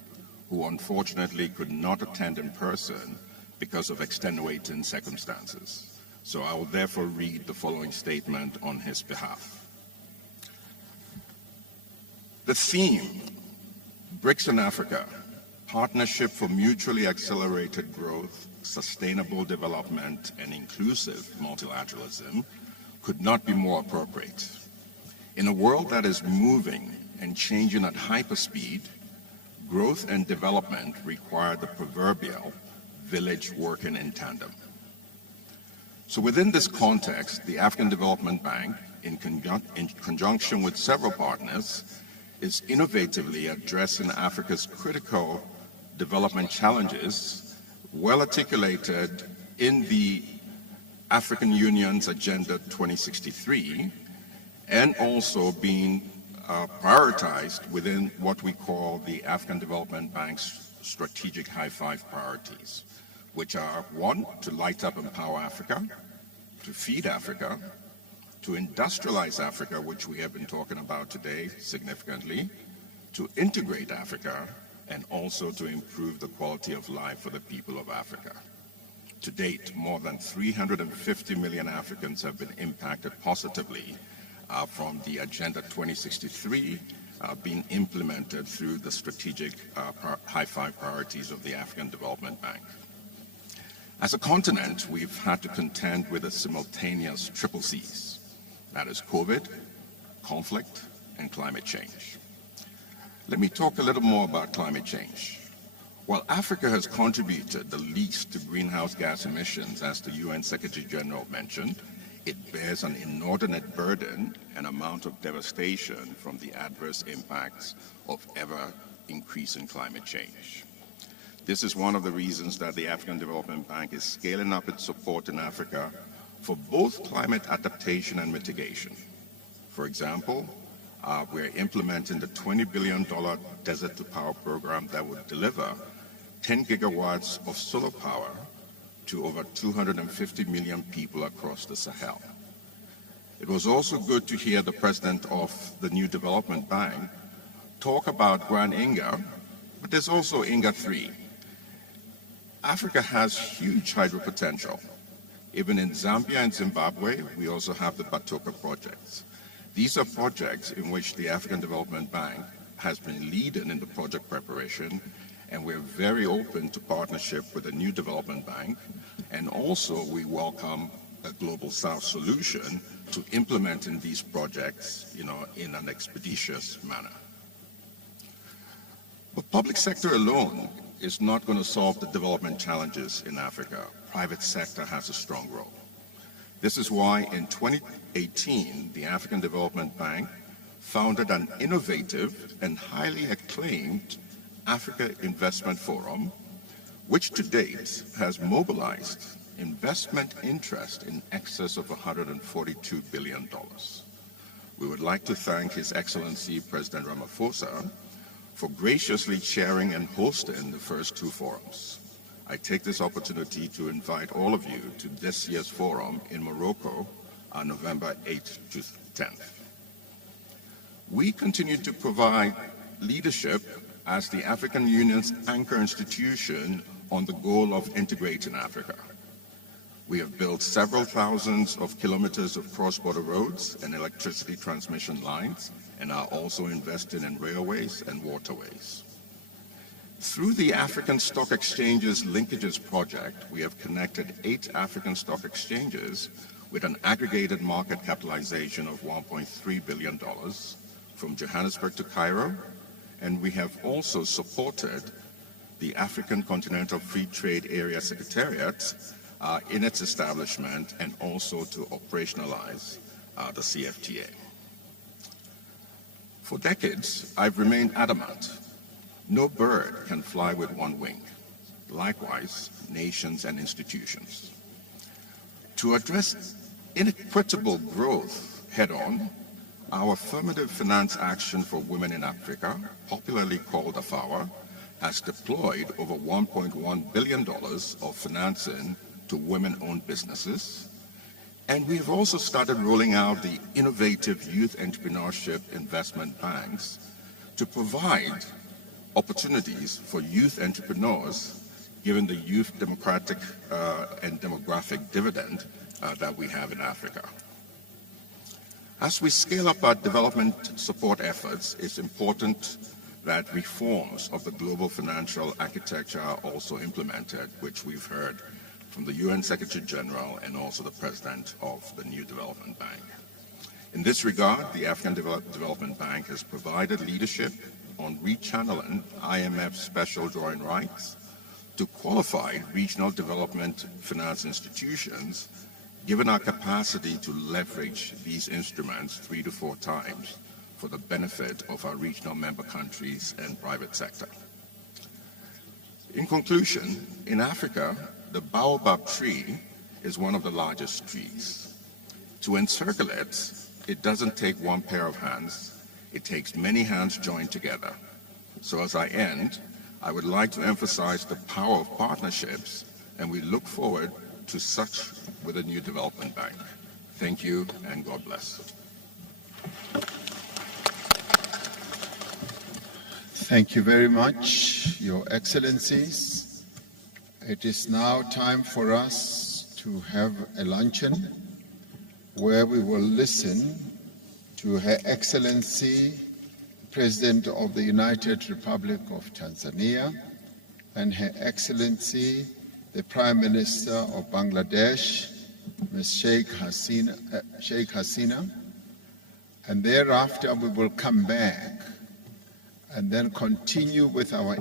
who unfortunately could not attend in person because of extenuating circumstances. So I will therefore read the following statement on his behalf. The theme, BRICS in Africa, Partnership for Mutually Accelerated Growth, Sustainable Development, and Inclusive Multilateralism, could not be more appropriate. In a world that is moving and changing at hyperspeed, growth and development require the proverbial village working in tandem. So within this context, the African Development Bank, in conjunction with several partners, is innovatively addressing Africa's critical development challenges, well articulated in the African Union's Agenda 2063, and also being prioritized within what we call the African Development Bank's strategic high five priorities, which are: one, to light up and empower Africa, to feed Africa, to industrialize Africa, which we have been talking about today significantly, to integrate Africa, and also to improve the quality of life for the people of Africa. To date, more than 350 million Africans have been impacted positively from the Agenda 2063 being implemented through the strategic high five priorities of the African Development Bank. As a continent, we've had to contend with the simultaneous triple C's. That is COVID, conflict, and climate change. Let me talk a little more about climate change. While Africa has contributed the least to greenhouse gas emissions, as the UN Secretary General mentioned, it bears an inordinate burden and amount of devastation from the adverse impacts of ever-increasing climate change. This is one of the reasons that the African Development Bank is scaling up its support in Africa for both climate adaptation and mitigation. For example, we're implementing the $20 billion Desert to Power program that would deliver 10 gigawatts of solar power to over 250 million people across the Sahel. It was also good to hear the president of the new development bank talk about Grand Inga, but there's also Inga 3. Africa has huge hydro potential. Even in Zambia and Zimbabwe, we also have the Batoka projects. These are projects in which the African Development Bank has been leading in the project preparation, and we're very open to partnership with the new development bank. And also we welcome a Global South solution to implementing these projects, in an expeditious manner. But public sector alone is not going to solve the development challenges in Africa. Private sector has a strong role. This is why in 2018, the African Development Bank founded an innovative and highly acclaimed Africa Investment Forum, which to date has mobilized investment interest in excess of $142 billion. We would like to thank His Excellency President Ramaphosa for graciously chairing and hosting the first two forums. I take this opportunity to invite all of you to this year's forum in Morocco on November 8th to 10th. We continue to provide leadership as the African Union's anchor institution on the goal of integrating Africa. We have built several thousands of kilometers of cross-border roads and electricity transmission lines, and are also investing in railways and waterways. Through the African Stock Exchanges Linkages Project, we have connected 8 African stock exchanges with an aggregated market capitalization of $1.3 billion from Johannesburg to Cairo, and we have also supported the African Continental Free Trade Area Secretariat in its establishment, and also to operationalize the CFTA. For decades, I've remained adamant: no bird can fly with one wing. Likewise, nations and institutions. To address inequitable growth head-on, our Affirmative Finance Action for Women in Africa, popularly called AFAWA, has deployed over $1.1 billion of financing to women-owned businesses. And we've also started rolling out the innovative youth entrepreneurship investment banks to provide opportunities for youth entrepreneurs given the youth democratic and demographic dividend that we have in Africa. As we scale up our development support efforts, it's important that reforms of the global financial architecture are also implemented, which we've heard from the UN Secretary General and also the President of the New Development Bank. In this regard, the African Development Bank has provided leadership on rechanneling IMF special drawing rights to qualified regional development finance institutions, given our capacity to leverage these instruments 3 to 4 times for the benefit of our regional member countries and private sector. In conclusion, in Africa, the baobab tree is one of the largest trees. To encircle it, it doesn't take one pair of hands, it takes many hands joined together. So as I end, I would like to emphasize the power of partnerships, and we look forward to such with the New Development Bank. Thank you, and God bless. Thank you very much, Your Excellencies. It is now time for us to have a luncheon where we will listen to Her Excellency, President of the United Republic of Tanzania, and Her Excellency, the Prime Minister of Bangladesh, Ms. Sheikh Hasina, and thereafter we will come back and then continue with our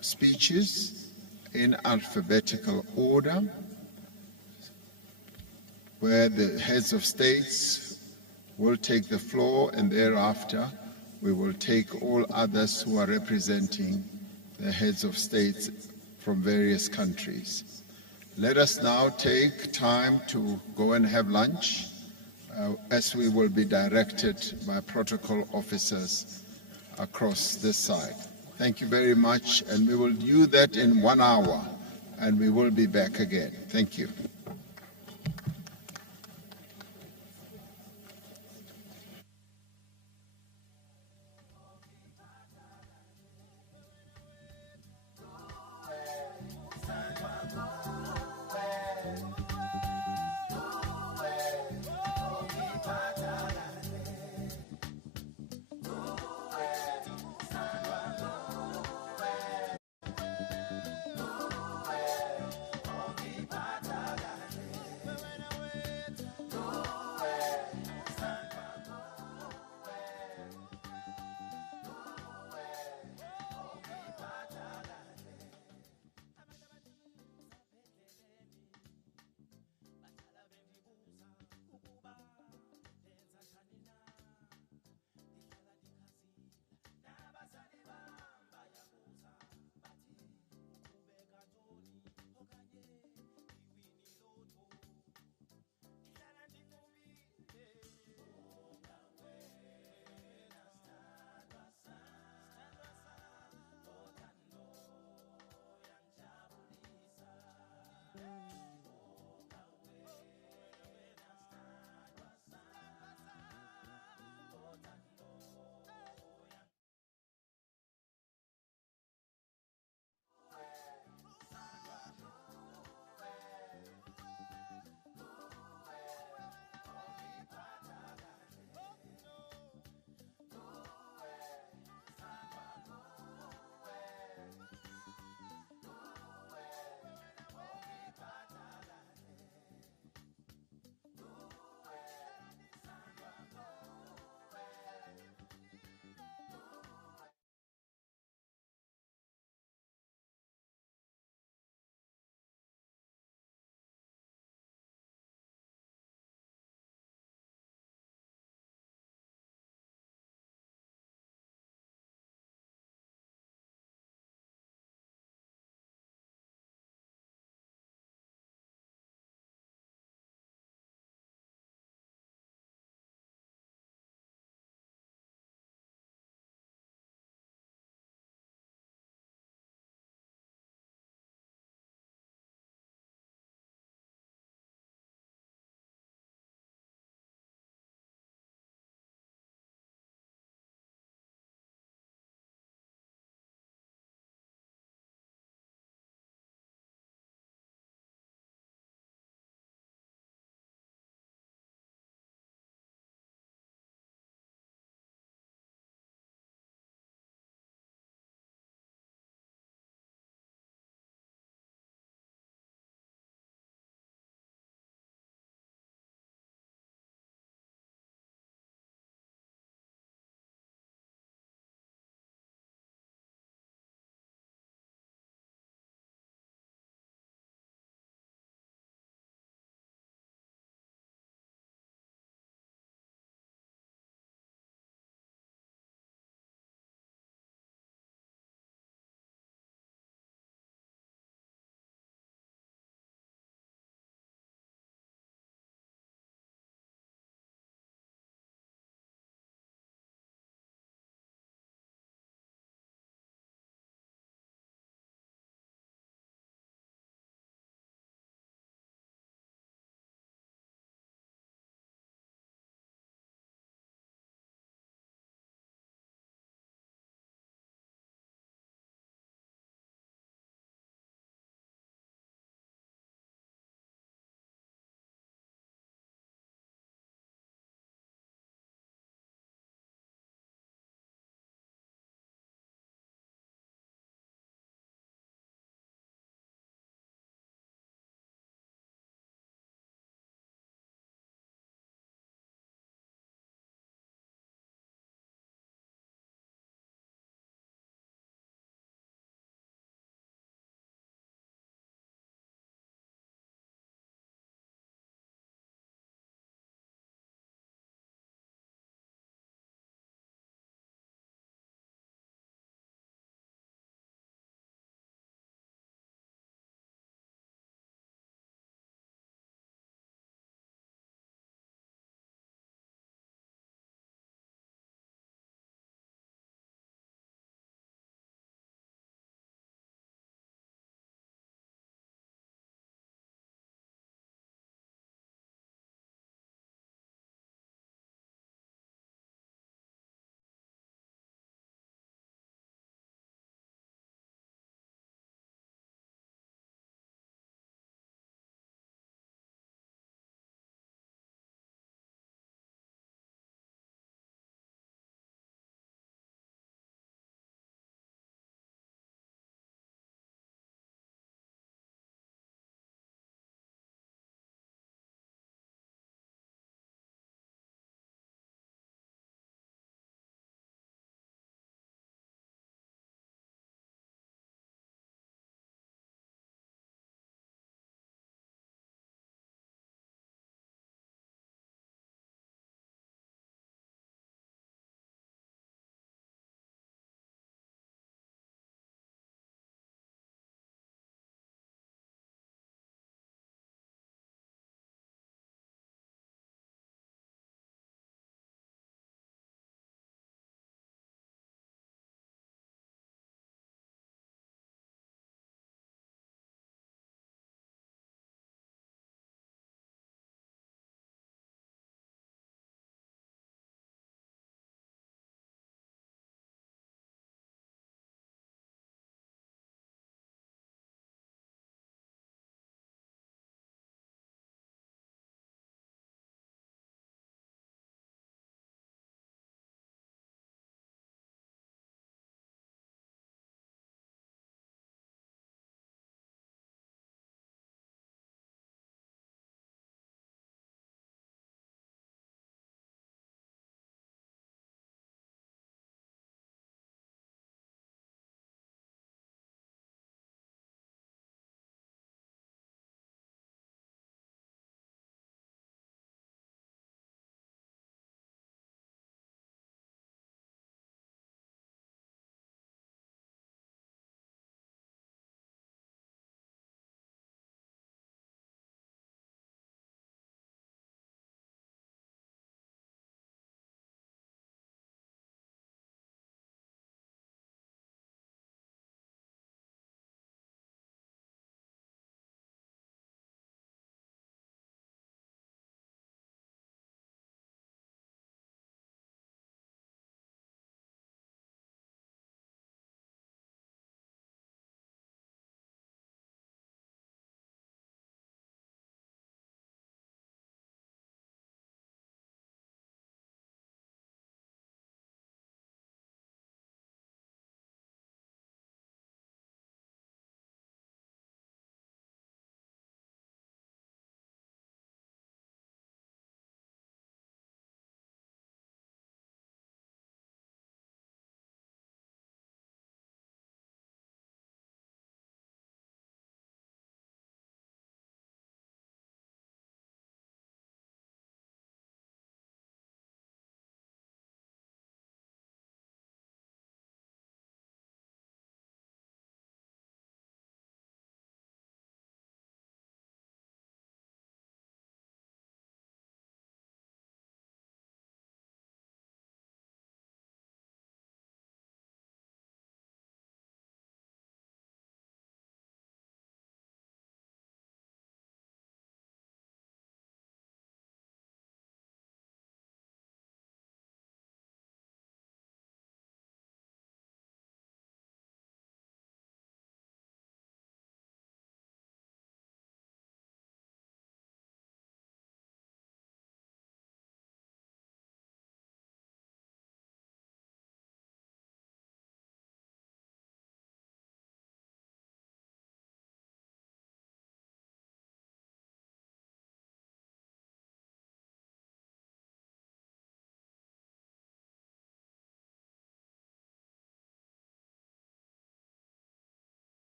speeches in alphabetical order, where the heads of states will take the floor, and thereafter we will take all others who are representing the heads of states from various countries. Let us now take time to go and have lunch, as we will be directed by protocol officers across this side. Thank you very much, and we will do that in 1 hour, and we will be back again. Thank you.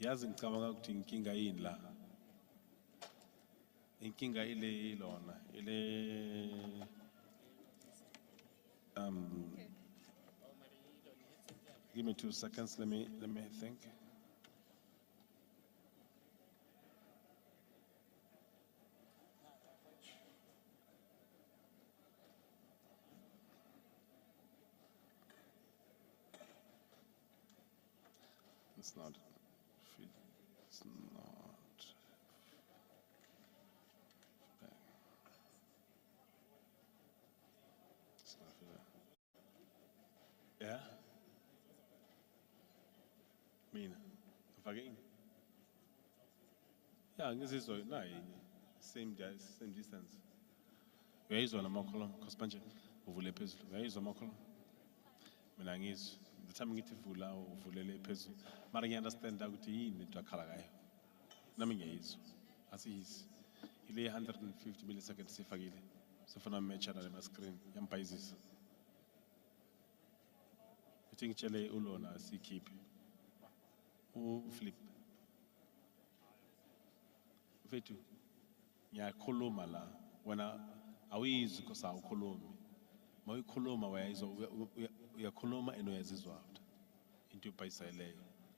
yazi ngicabanga ukuthi inkinga yini la inkinga ile ilona ile give me 2 seconds, let me think. It's not. It's not. It's not. Yeah. Mina. Mfake. Yeah, ngizizwa na same distance. Uyayizwa namakhola cause uvule phezulu. Uyayizwa amakhola. Mina ngizwa. The time ngithi vula uvulele phezulu. Mara ngiunderstand ukuthi yini into akhala ngayo. Nami ngiyayizwa. Asiyisi. Ile 150 milliseconds sifakile. Sifuna match ala ma screen yampayizisa. Uthi ngitshele ulona sikhiphe. Flip. Mfethu. Ngiyakhuluma la wena awuyizwi kosa ukhulumi. Mawuyikhuluma wayizwa uyakhuluma and uyazizwa after. Into yopayiseleyo.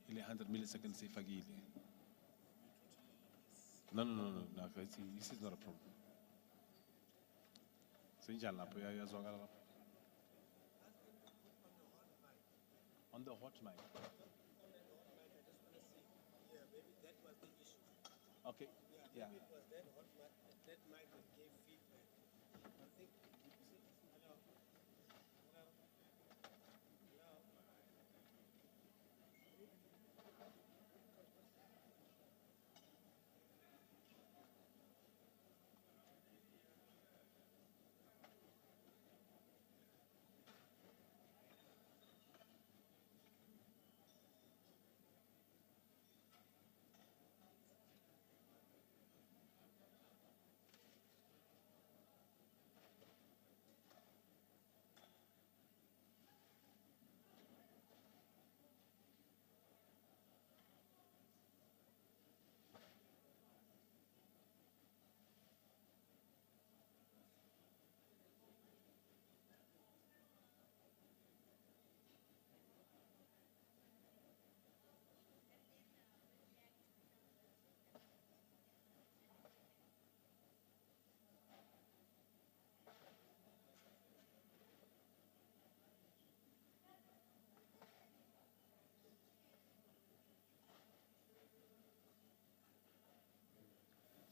Ile 100 milliseconds sifakile. No. This is not a problem. Sinjani lapho yazwakala lapho. On the hot mic. Yeah, maybe that was the issue. Okay. Yeah. Maybe it was that hot mic, that mic that gave feedback. I think. Hello. Hello. Hello.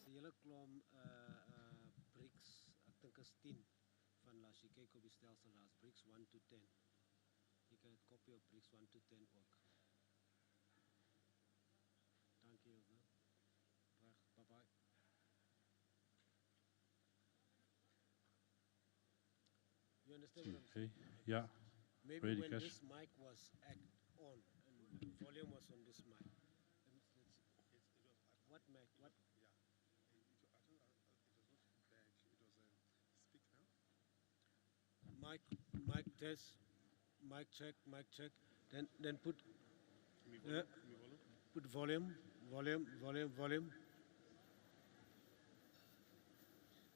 Die hele klomp BRICS, ek dink is 10 van as jy kyk op die stelsel daar's BRICS 1 to 10. Jy kan dit kopie op BRICS 1 to 10 ook. Dankie Ilse. Bye. You understand what I'm saying? Yeah. Maybe when this mic was on and volume was on this mic. What mic? What? Yeah. I don't know. It was not feedback. It was a speak now. Mic test. Mic check. Then put. Put volume.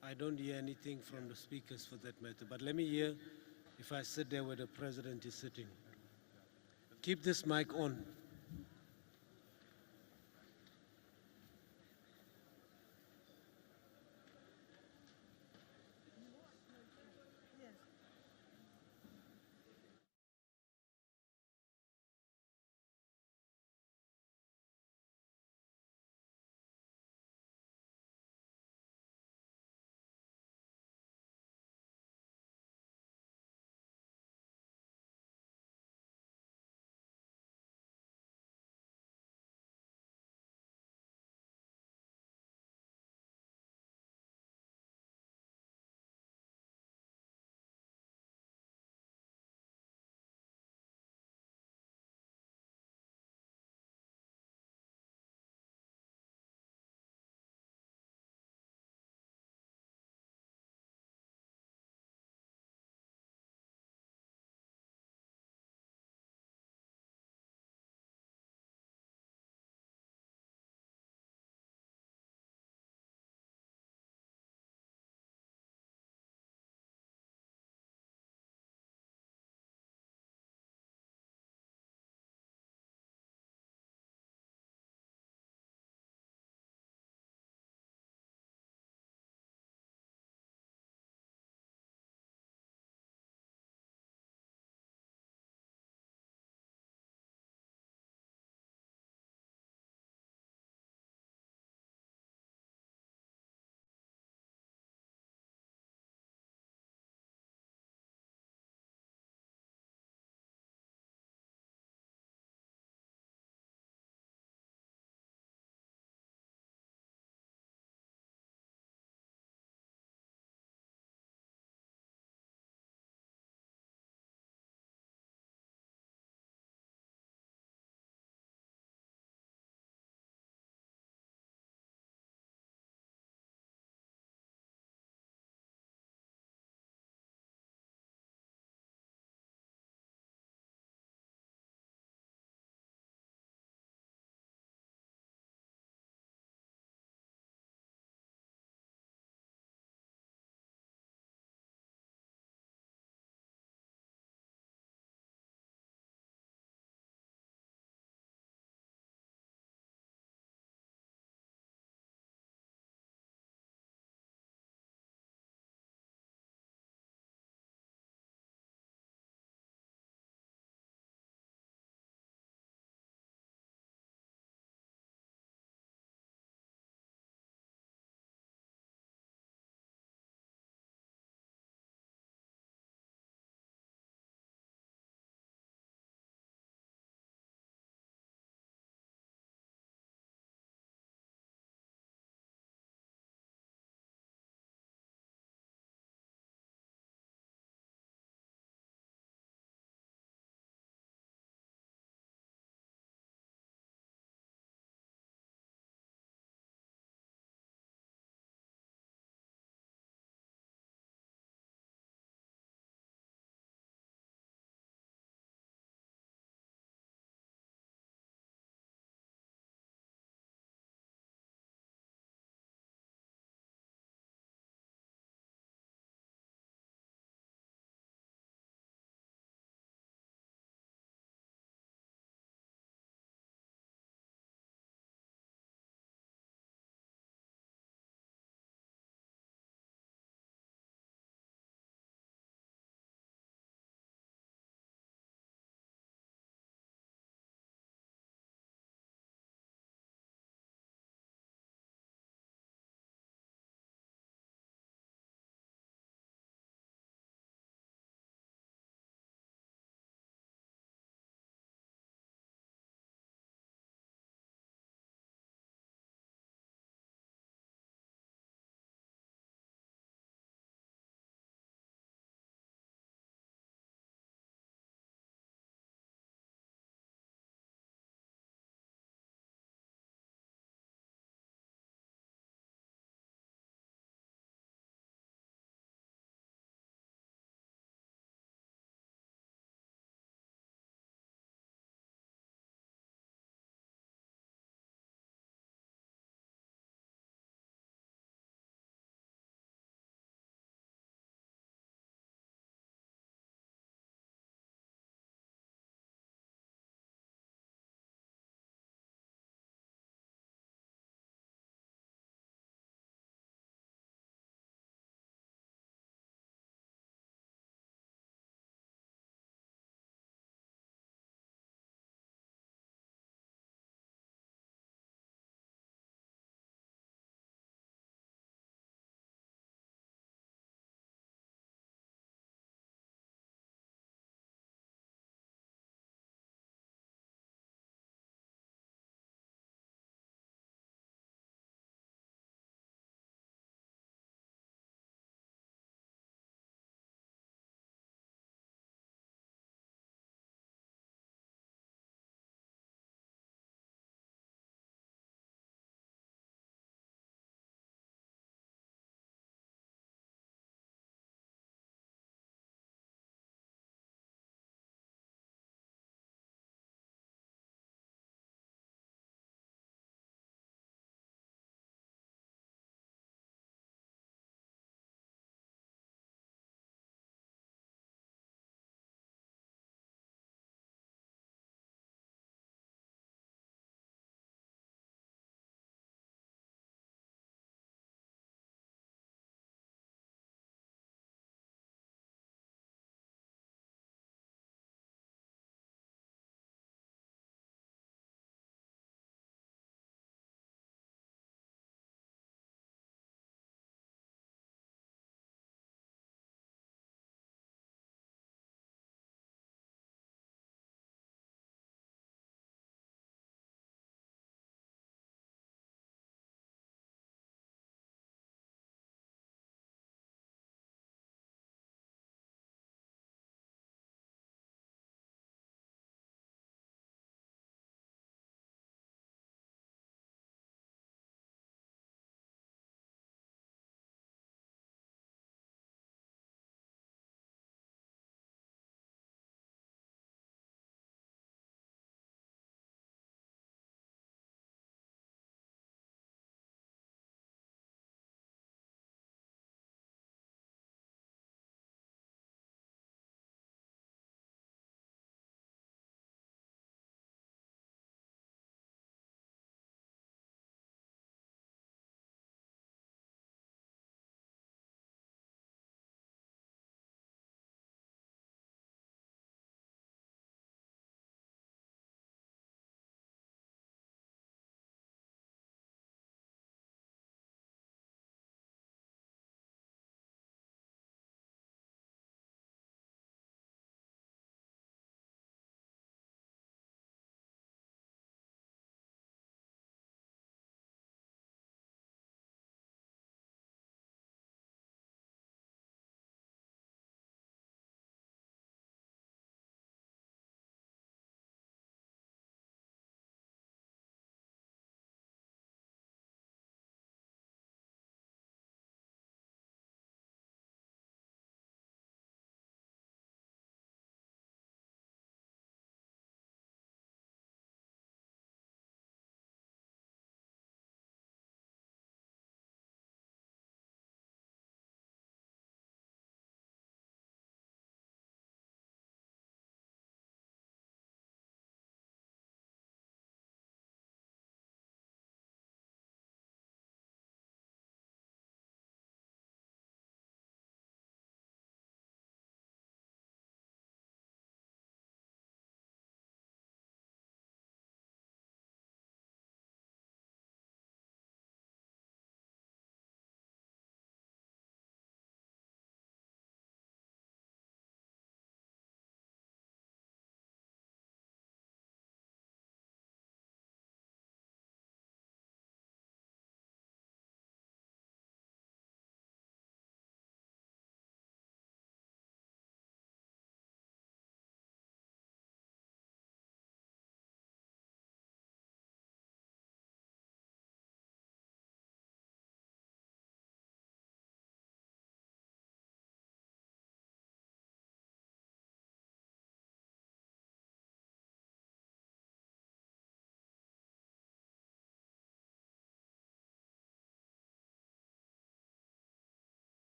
I don't hear anything from the speakers for that matter. But let me hear if I sit there where the president is sitting. Keep this mic on.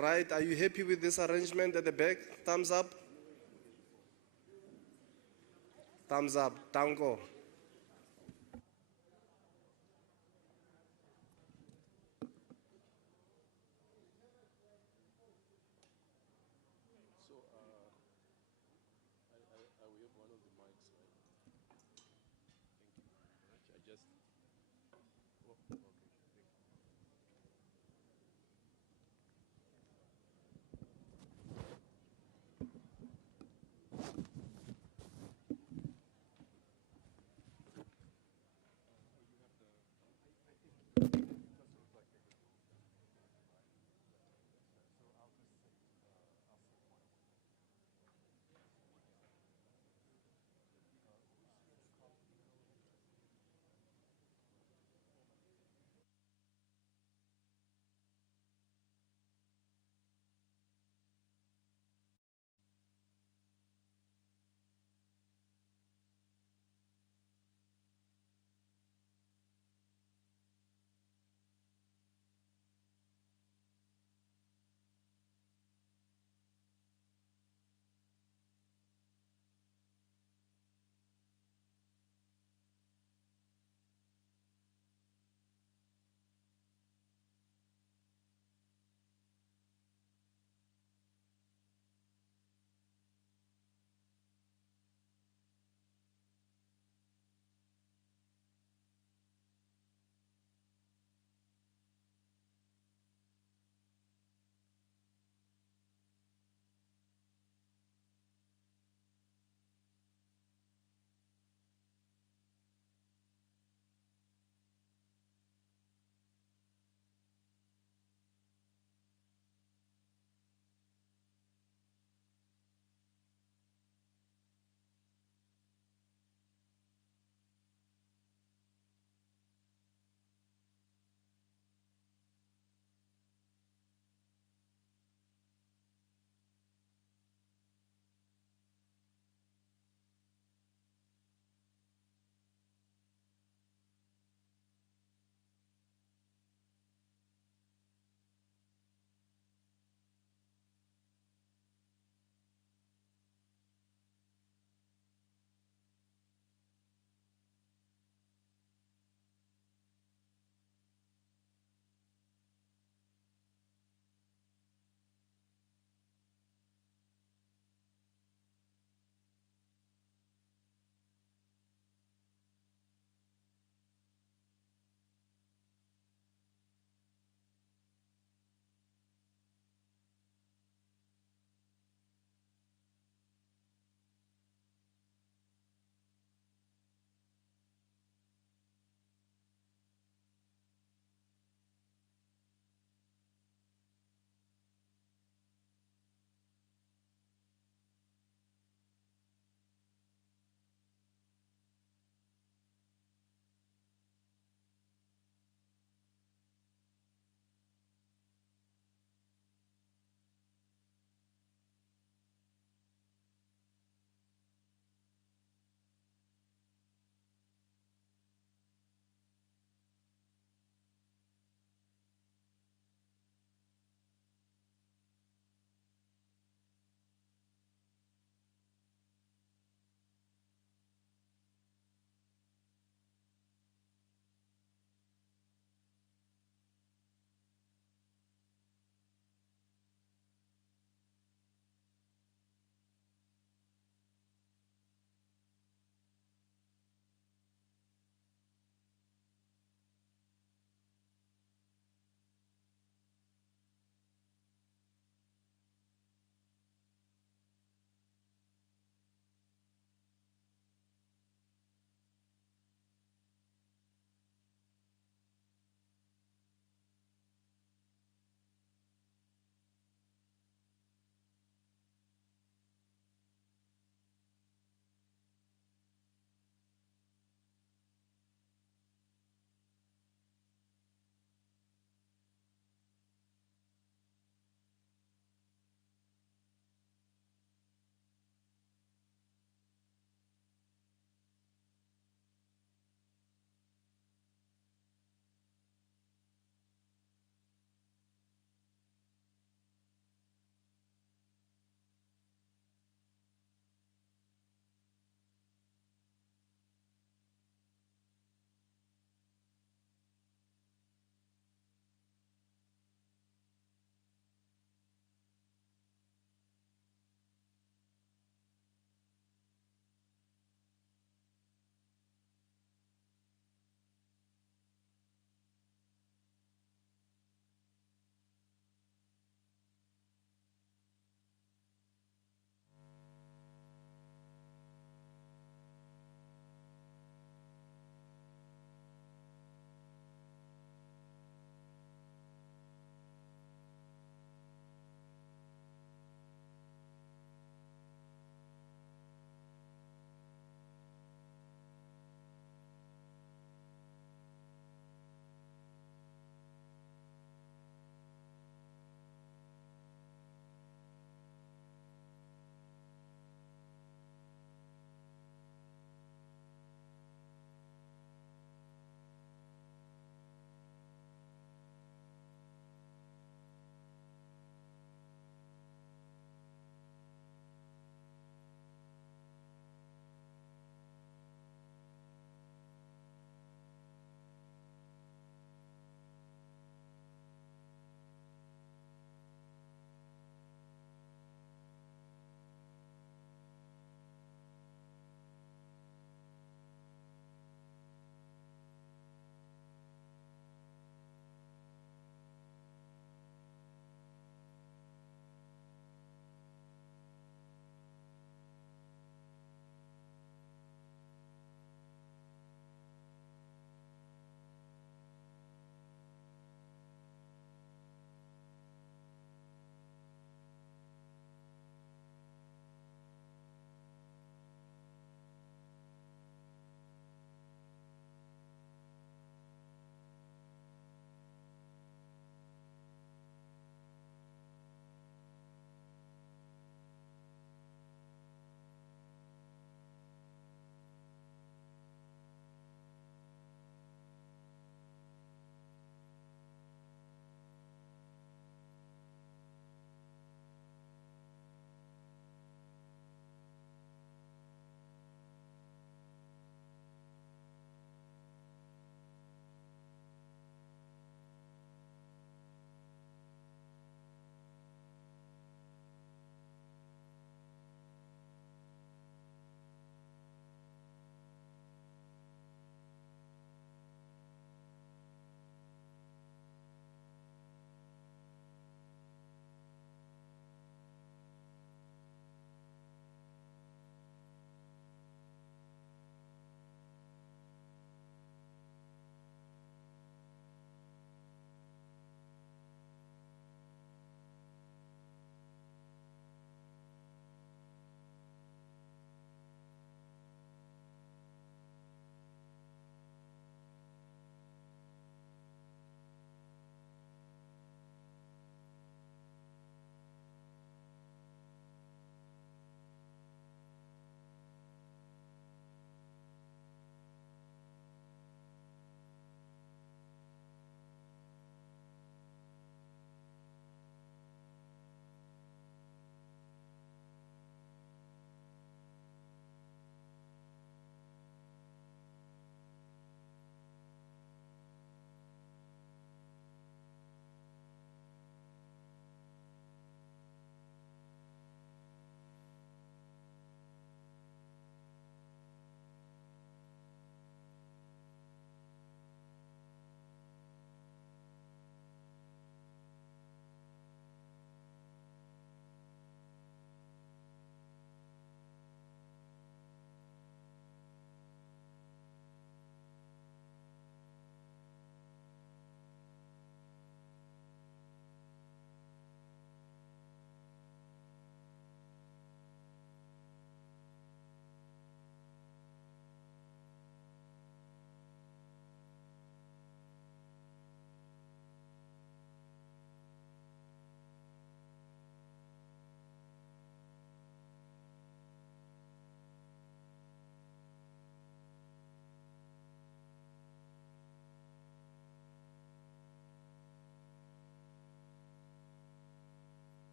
Right, are you happy with this arrangement at the back? Thumbs up. Thumbs up. Tango.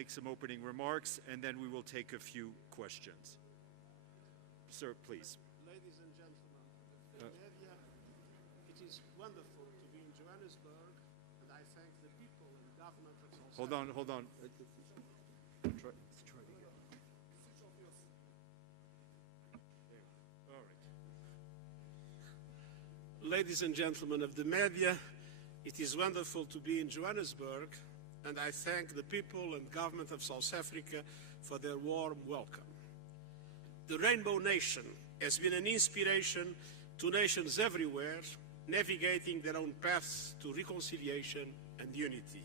make some opening remarks, and then we will take a few questions. Sir, please. Ladies and gentlemen, media, it is wonderful to be in Johannesburg, and I thank the people and government of South Africa. Hold on. Try again. All right. Ladies and gentlemen of the media, it is wonderful to be in Johannesburg, and I thank the people and government of South Africa for their warm welcome. The Rainbow Nation has been an inspiration to nations everywhere, navigating their own paths to reconciliation and unity.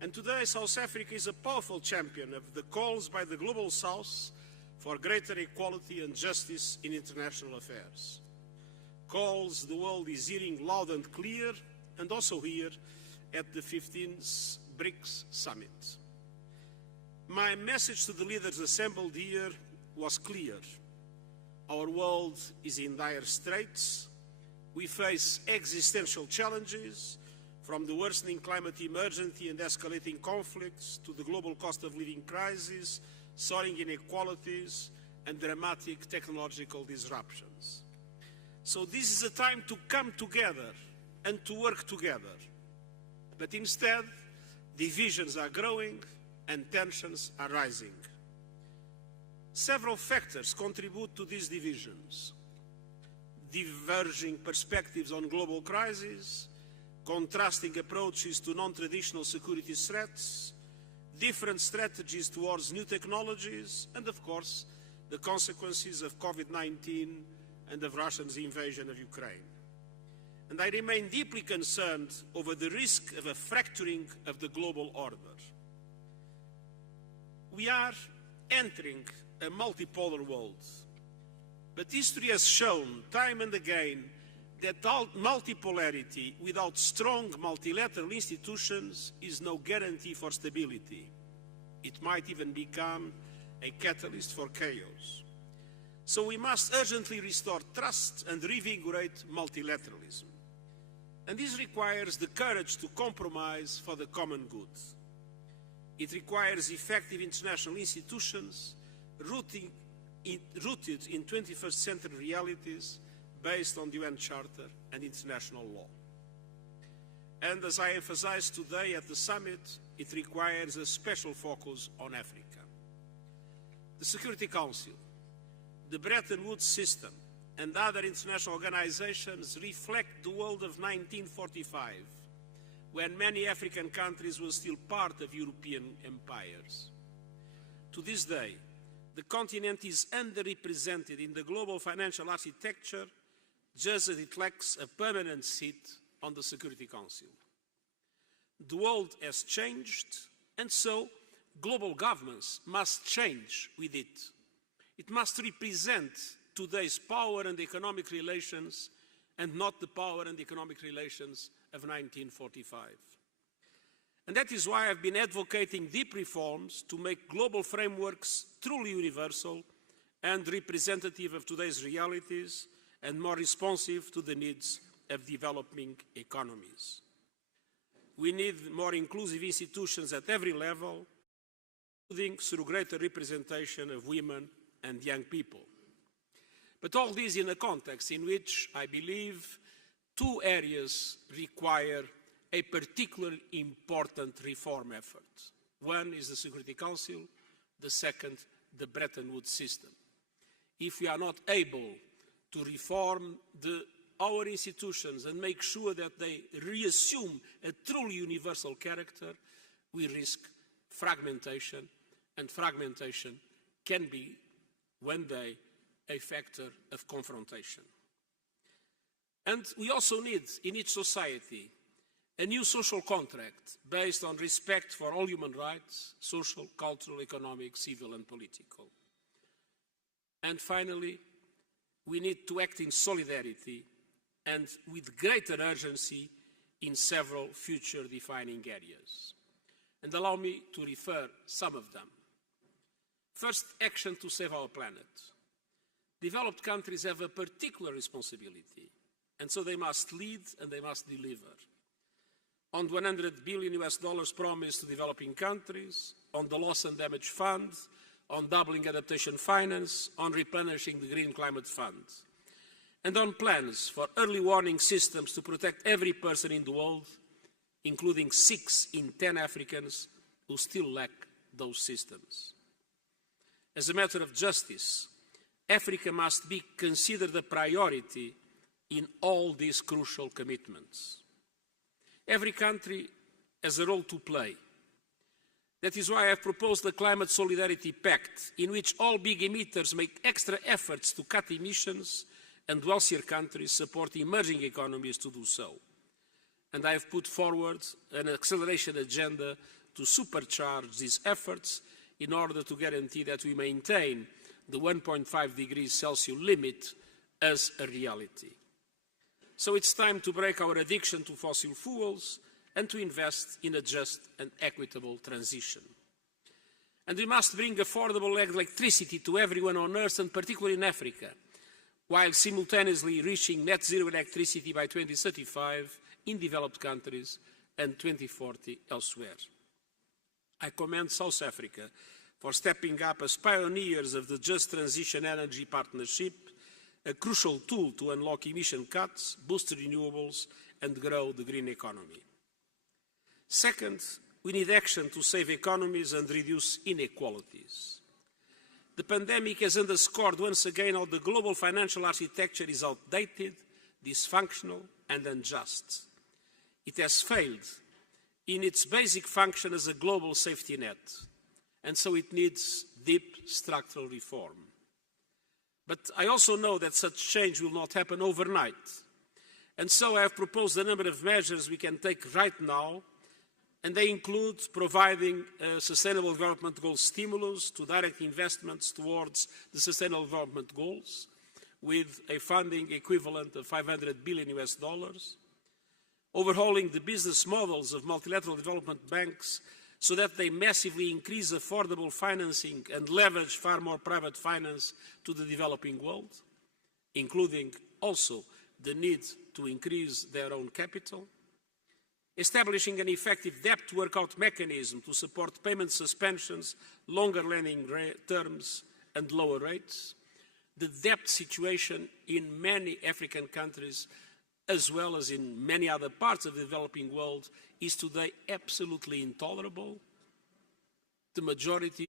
And today, South Africa is a powerful champion of the calls by the Global South for greater equality and justice in international affairs. Calls the world is hearing loud and clear, and also here at the 15th BRICS Summit. My message to the leaders assembled here was clear. Our world is in dire straits. We face existential challenges, from the worsening climate emergency and escalating conflicts to the global cost of living crisis, soaring inequalities, and dramatic technological disruptions. So this is a time to come together and to work together. But instead, divisions are growing and tensions are rising. Several factors contribute to these divisions: diverging perspectives on global crises, contrasting approaches to non-traditional security threats, different strategies towards new technologies, and of course, the consequences of COVID-19 and of Russia's invasion of Ukraine. And I remain deeply concerned over the risk of a fracturing of the global order. We are entering a multipolar world, but history has shown time and again that multipolarity without strong multilateral institutions is no guarantee for stability. It might even become a catalyst for chaos. So we must urgently restore trust and reinvigorate multilateralism. And this requires the courage to compromise for the common good. It requires effective international institutions rooted in 21st century realities based on the UN Charter and international law. And as I emphasized today at the summit, it requires a special focus on Africa. The Security Council, the Bretton Woods system, and other international organizations reflect the world of 1945, when many African countries were still part of European empires. To this day, the continent is underrepresented in the global financial architecture, just as it lacks a permanent seat on the Security Council. The world has changed, and so global governments must change with it. It must represent today's power and economic relations, and not the power and economic relations of 1945. And that is why I've been advocating deep reforms to make global frameworks truly universal and representative of today's realities, and more responsive to the needs of developing economies. We need more inclusive institutions at every level, including through greater representation of women and young people. But all this in a context in which I believe two areas require a particularly important reform effort. One is the Security Council, the second, the Bretton Woods system. If we are not able to reform our institutions and make sure that they reassume a truly universal character, we risk fragmentation, and fragmentation can be, one day, a factor of confrontation. And we also need, in each society, a new social contract based on respect for all human rights, social, cultural, economic, civil, and political. And finally, we need to act in solidarity and with greater urgency in several future-defining areas. And allow me to refer some of them. First, action to save our planet. Developed countries have a particular responsibility, and so they must lead and they must deliver. On $100 billion promised to developing countries, on the Loss and Damage Fund, on doubling adaptation finance, on replenishing the Green Climate Fund, and on plans for early warning systems to protect every person in the world, including 6 in 10 Africans who still lack those systems. As a matter of justice, Africa must be considered a priority in all these crucial commitments. Every country has a role to play. That is why I have proposed the Climate Solidarity Pact, in which all big emitters make extra efforts to cut emissions and wealthier countries support emerging economies to do so. And I have put forward an acceleration agenda to supercharge these efforts in order to guarantee that we maintain the 1.5 degrees Celsius limit as a reality. So it's time to break our addiction to fossil fuels and to invest in a just and equitable transition. And we must bring affordable electricity to everyone on Earth, and particularly in Africa, while simultaneously reaching net zero electricity by 2035 in developed countries and 2040 elsewhere. I commend South Africa for stepping up as pioneers of the Just Transition Energy Partnership, a crucial tool to unlock emission cuts, boost renewables, and grow the green economy. Second, we need action to save economies and reduce inequalities. The pandemic has underscored once again how the global financial architecture is outdated, dysfunctional, and unjust. It has failed in its basic function as a global safety net, and so it needs deep structural reform. But I also know that such change will not happen overnight, and so I have proposed a number of measures we can take right now, and they include providing Sustainable Development Goals stimulus to direct investments towards the Sustainable Development Goals, with a funding equivalent of $500 billion, overhauling the business models of multilateral development banks so that they massively increase affordable financing and leverage far more private finance to the developing world, including also the need to increase their own capital, establishing an effective debt workout mechanism to support payment suspensions, longer lending terms, and lower rates. The debt situation in many African countries, as well as in many other parts of the developing world, is today absolutely intolerable. The majority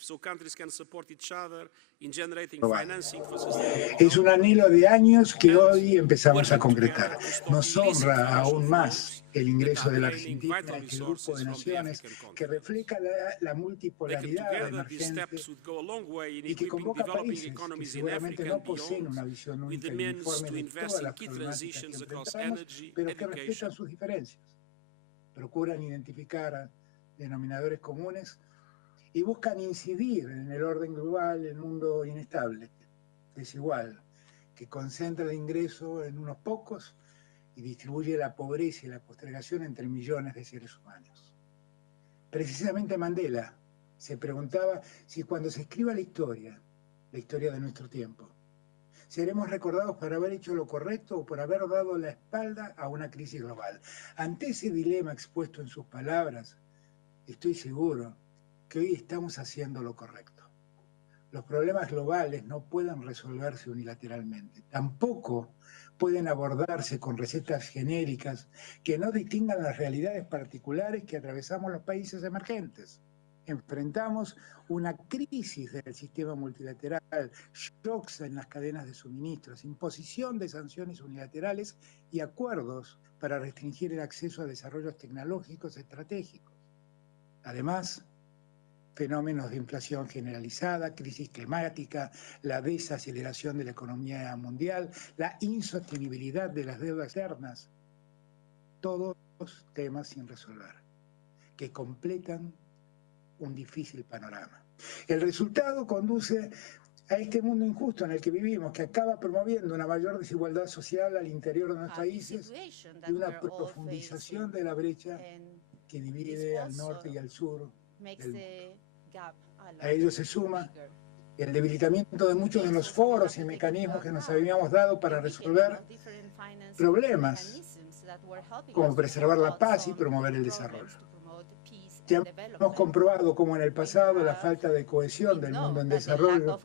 so countries can support each other in generating financing for sustainable. Es un anhelo de años que hoy empezamos a concretar. Nos honra aún más el ingreso de la Argentina a este grupo de naciones que refleja la multipolaridad emergente y que convoca países que seguramente no poseen una visión única y uniforme de todas las problemáticas que enfrentamos, pero que respetan sus diferencias, procuran identificar denominadores comunes y buscan incidir en el orden global, el mundo inestable, desigual, que concentra el ingreso en unos pocos y distribuye la pobreza y la postergación entre millones de seres humanos. Precisamente Mandela se preguntaba si cuando se escriba la historia de nuestro tiempo, seremos recordados por haber hecho lo correcto o por haber dado la espalda a una crisis global. Ante ese dilema expuesto en sus palabras, estoy seguro que hoy estamos haciendo lo correcto. Los problemas globales no pueden resolverse unilateralmente. Tampoco pueden abordarse con recetas genéricas que no distingan las realidades particulares que atravesamos los países emergentes. Enfrentamos una crisis del sistema multilateral, shocks en las cadenas de suministros, imposición de sanciones unilaterales y acuerdos para restringir el acceso a desarrollos tecnológicos estratégicos. Además, fenómenos de inflación generalizada, crisis climática, la desaceleración de la economía mundial, la insostenibilidad de las deudas externas, todos temas sin resolver, que completan un difícil panorama. El resultado conduce a este mundo injusto en el que vivimos, que acaba promoviendo una mayor desigualdad social al interior de nuestros países y una profundización de la brecha que divide al norte y al sur del mundo. A ello se suma el debilitamiento de muchos de los foros y mecanismos que nos habíamos dado para resolver problemas, como preservar la paz y promover el desarrollo. Ya hemos comprobado cómo en el pasado la falta de cohesión del mundo en desarrollo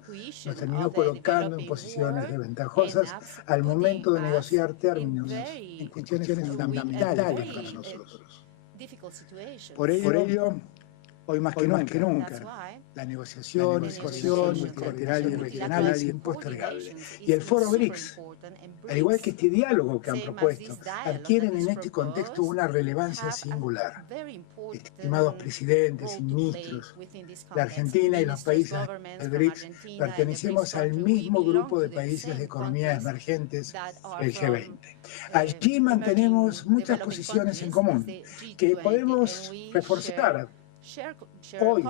nos terminó colocando en posiciones desventajosas al momento de negociar términos en cuestiones fundamentales para nosotros. Por ello, hoy más que nunca, la negociación y cohesión multilateral y regional es impostergable. Y el foro BRICS, al igual que este diálogo que han propuesto, adquieren en este contexto una relevancia singular. Estimados presidentes y ministros, la Argentina y los países del BRICS pertenecemos al mismo grupo de países de economías emergentes, el G20. Allí mantenemos muchas posiciones en común que podemos reforzar hoy,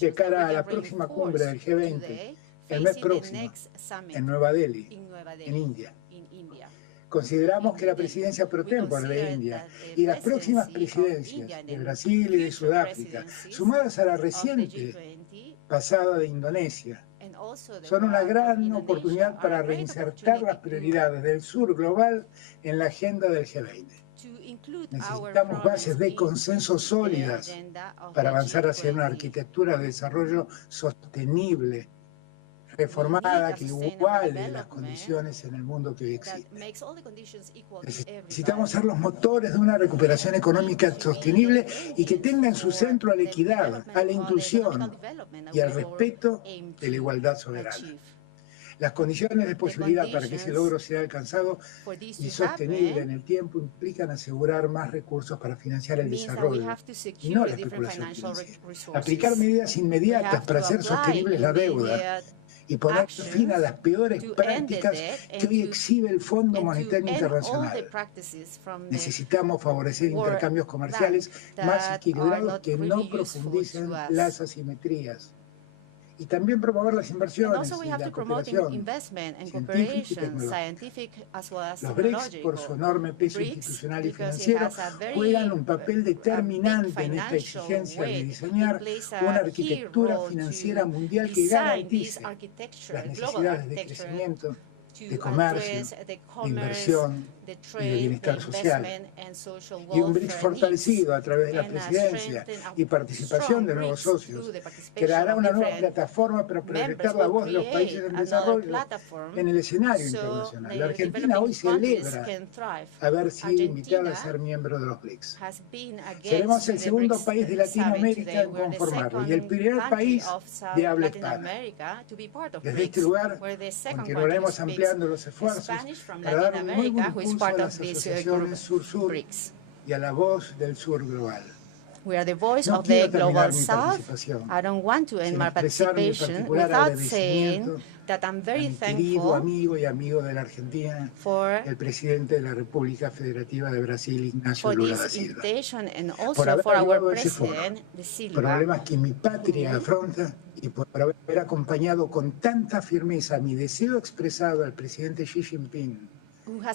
de cara a la próxima cumbre del G20, el mes próximo, en Nueva Delhi, en India. Consideramos que la presidencia pro tempore de India y las próximas presidencias de Brasil y de Sudáfrica, sumadas a la reciente pasada de Indonesia, son una gran oportunidad para reinsertar las prioridades del sur global en la agenda del G20. Necesitamos bases de consenso sólidas para avanzar hacia una arquitectura de desarrollo sostenible, reformada, que iguale las condiciones en el mundo que hoy existe. Necesitamos ser los motores de una recuperación económica sostenible y que tenga en su centro a la equidad, a la inclusión y al respeto de la igualdad soberana. Las condiciones de posibilidad para que ese logro sea alcanzado y sostenible en el tiempo implican asegurar más recursos para financiar el desarrollo y no la especulación financiera. Aplicar medidas inmediatas para hacer sostenible la deuda y poner fin a las peores prácticas que hoy exhibe el Fondo Monetario Internacional. Necesitamos favorecer intercambios comerciales más equilibrados que no profundicen las asimetrías. Y también promover las inversiones y la cooperación científica y tecnológica. Los BRICS, por su enorme peso institucional y financiero, juegan un papel determinante en esta exigencia de diseñar una arquitectura financiera mundial que garantice las necesidades de crecimiento, de comercio, de inversión y de bienestar social. Y un BRICS fortalecido a través de la presidencia y participación de nuevos socios creará una nueva plataforma para proyectar la voz de los países en desarrollo en el escenario internacional. La Argentina hoy celebra haber sido invitada a ser miembro de los BRICS. Seremos el segundo país de Latinoamérica en conformarlo y el primer país de habla hispana. Desde este lugar continuaremos ampliando los esfuerzos para dar un nuevo impulso a las asociaciones sur-sur y a la voz del sur global. We are the voice of the global south. I don't want to end my participation without saying that I'm very thankful amigo y amigo de la Argentina, el presidente de la República Federativa de Brasil, Ignacio Lula da Silva, por haber llevado ese foro, problemas que mi patria afronta y por haber acompañado con tanta firmeza mi deseo expresado al presidente Xi Jinping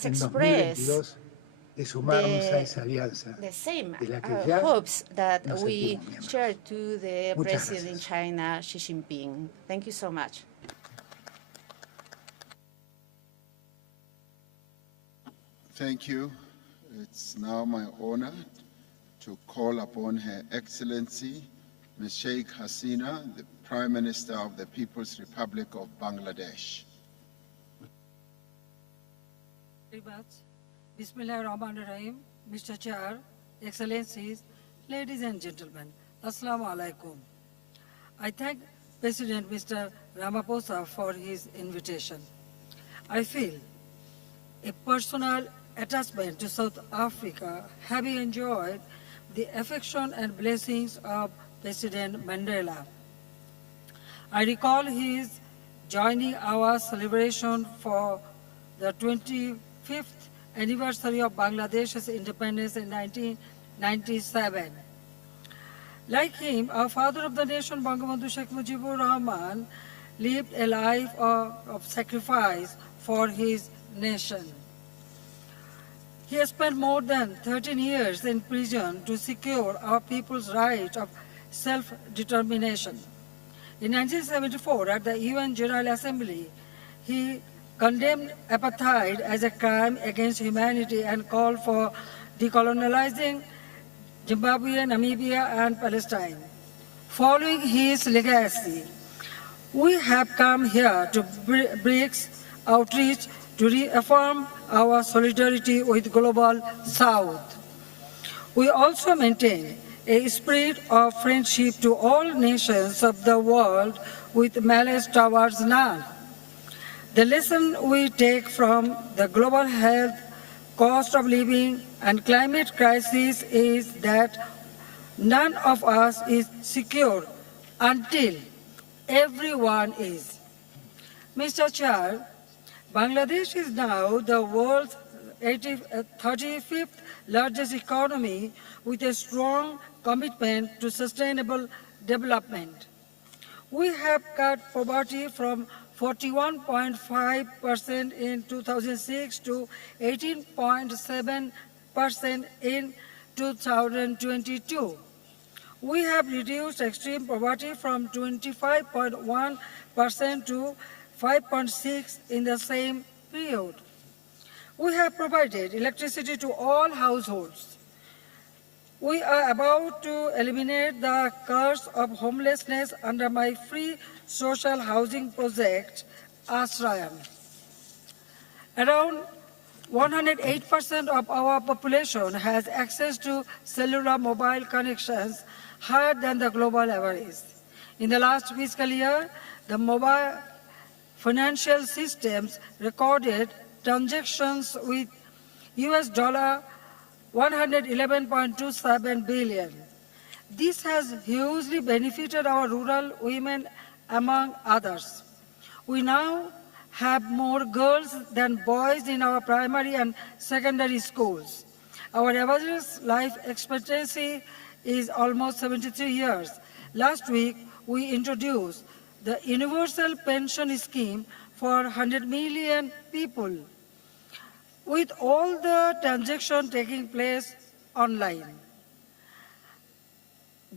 en 2022 de sumarnos a esa alianza de la que ya hopes that nos we sentimos miembros. share to the Muchas President in China, Xi Jinping. Thank you so much. Thank you. It's now my honor to call upon Her Excellency, Ms. Sheikh Hasina, the Prime Minister of the People's Republic of Bangladesh. Very much. Bismillahirrahmanirrahim, Mr. Chair, Excellencies, ladies and gentlemen, Assalamu alaikum. I thank President Mr. Ramaphosa for his invitation. I feel a personal attachment to South Africa, having enjoyed the affection and blessings of President Mandela. I recall his joining our celebration for the 25th anniversary of Bangladesh's independence in 1997. Like him, our father of the nation, Bangabandhu Sheikh Mujibur Rahman, lived a life of sacrifice for his nation. He has spent more than 13 years in prison to secure our people's right of self-determination. In 1974, at the UN General Assembly, he condemned apartheid as a crime against humanity and called for decolonizing Zimbabwe, Namibia, and Palestine. Following his legacy, we have come here to BRICS outreach to reaffirm our solidarity with Global South. We also maintain a spirit of friendship to all nations of the world with malice towards none. The lesson we take from the global health, cost of living, and climate crisis is that none of us is secure until everyone is. Mr. Chair, Bangladesh is now the world's 35th largest economy with a strong commitment to sustainable development. We have cut poverty from 41.5% in 2006 to 18.7% in 2022. We have reduced extreme poverty from 25.1% to 5.6% in the same period. We have provided electricity to all households. We are about to eliminate the curse of homelessness under my free social housing project, Ashrayam. Around 108% of our population has access to cellular mobile connections, higher than the global average. In the last fiscal year, the mobile financial systems recorded transactions with US $111.27 billion. This has hugely benefited our rural women, among others. We now have more girls than boys in our primary and secondary schools. Our average life expectancy is almost 73 years. Last week, we introduced the Universal Pension Scheme for 100 million people, with all the transactions taking place online.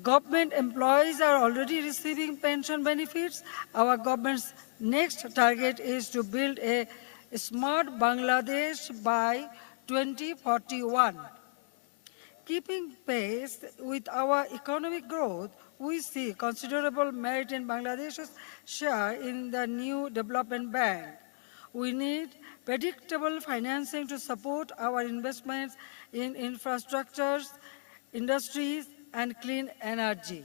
Government employees are already receiving pension benefits. Our government's next target is to build a smart Bangladesh by 2041. Keeping pace with our economic growth, we see considerable merit in Bangladesh's share in the new development bank. We need predictable financing to support our investments in infrastructures, industries, and clean energy.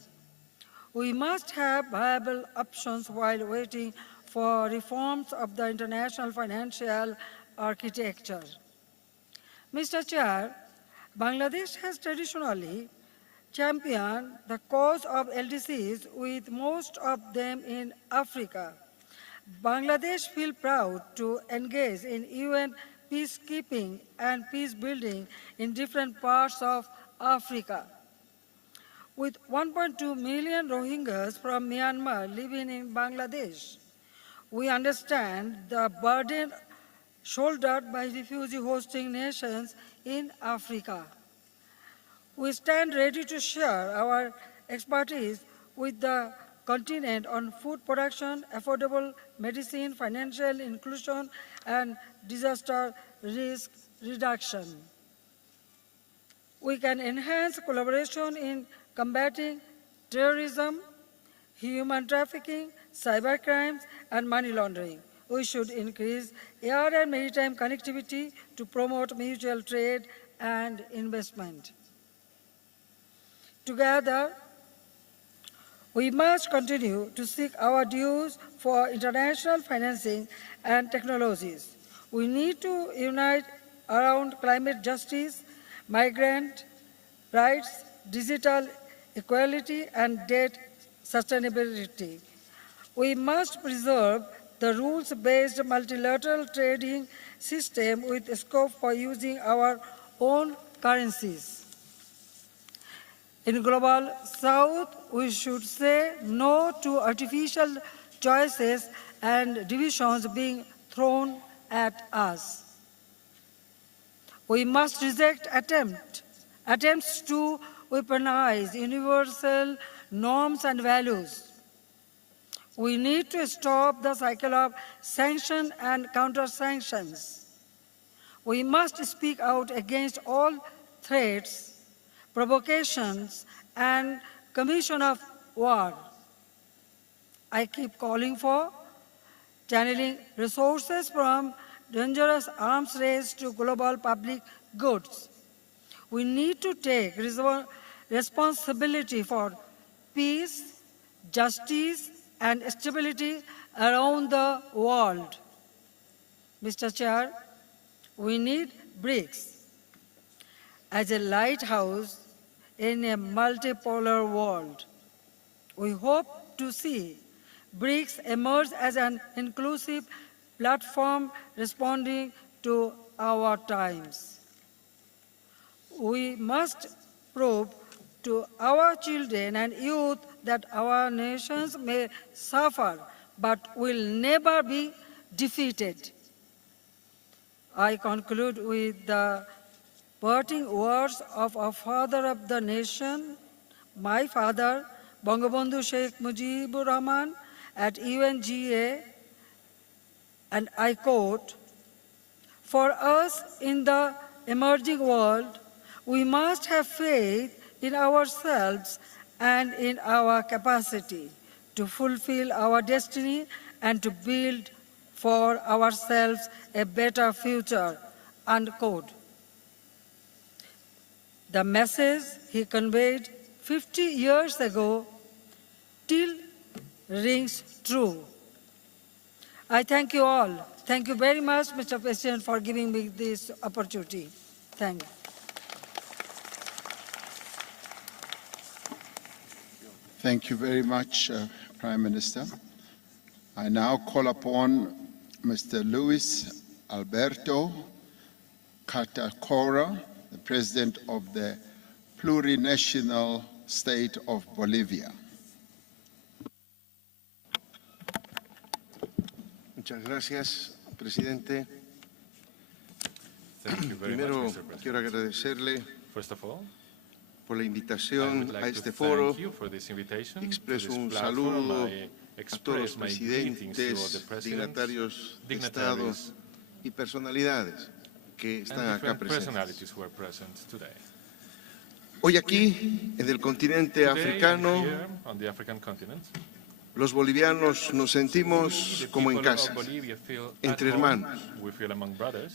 We must have viable options while waiting for reforms of the international financial architecture. Mr. Chair, Bangladesh has traditionally championed the cause of LDCs, with most of them in Africa. Bangladesh feels proud to engage in UN peacekeeping and peace building in different parts of Africa. With 1.2 million Rohingyas from Myanmar living in Bangladesh, we understand the burden shouldered by refugee hosting nations in Africa. We stand ready to share our expertise with the continent on food production, affordable medicine, financial inclusion, and disaster risk reduction. We can enhance collaboration in combating terrorism, human trafficking, cybercrimes, and money laundering. We should increase air and maritime connectivity to promote mutual trade and investment. Together, we must continue to seek our dues for international financing and technologies. We need to unite around climate justice, migrant rights, digital equality, and debt sustainability. We must preserve the rules-based multilateral trading system with scope for using our own currencies. In Global South, we should say no to artificial choices and divisions being thrown at us. We must reject attempts to weaponize universal norms and values. We need to stop the cycle of sanction and counter-sanctions. We must speak out against all threats, provocations, and commission of war. I keep calling for channeling resources from dangerous arms race to global public goods. We need to take responsibility for peace, justice, and stability around the world. Mr. Chair, we need BRICS as a lighthouse in a multipolar world. We hope to see BRICS emerge as an inclusive platform responding to our times. We must prove to our children and youth that our nations may suffer but will never be defeated. I conclude with the parting words of our father of the nation, my father, Bangabandhu Sheikh Mujibur Rahman, at UNGA, and I quote, "For us in the emerging world, we must have faith in ourselves and in our capacity to fulfill our destiny and to build for ourselves a better future," unquote. The message he conveyed 50 years ago still rings true. I thank you all. Thank you very much, Mr. President, for giving me this opportunity. Thank you. Thank you very much, Prime Minister. I now call upon Mr. Luis Alberto Catacora, the President of the plurinational state of Bolivia. Muchas gracias, presidente. Primero quiero agradecerle por la invitación a este foro. Expreso un saludo a todos los presidentes, dignatarios de Estado y personalidades que están acá presentes. Hoy aquí, en el continente africano, los bolivianos nos sentimos como en casa, entre hermanos,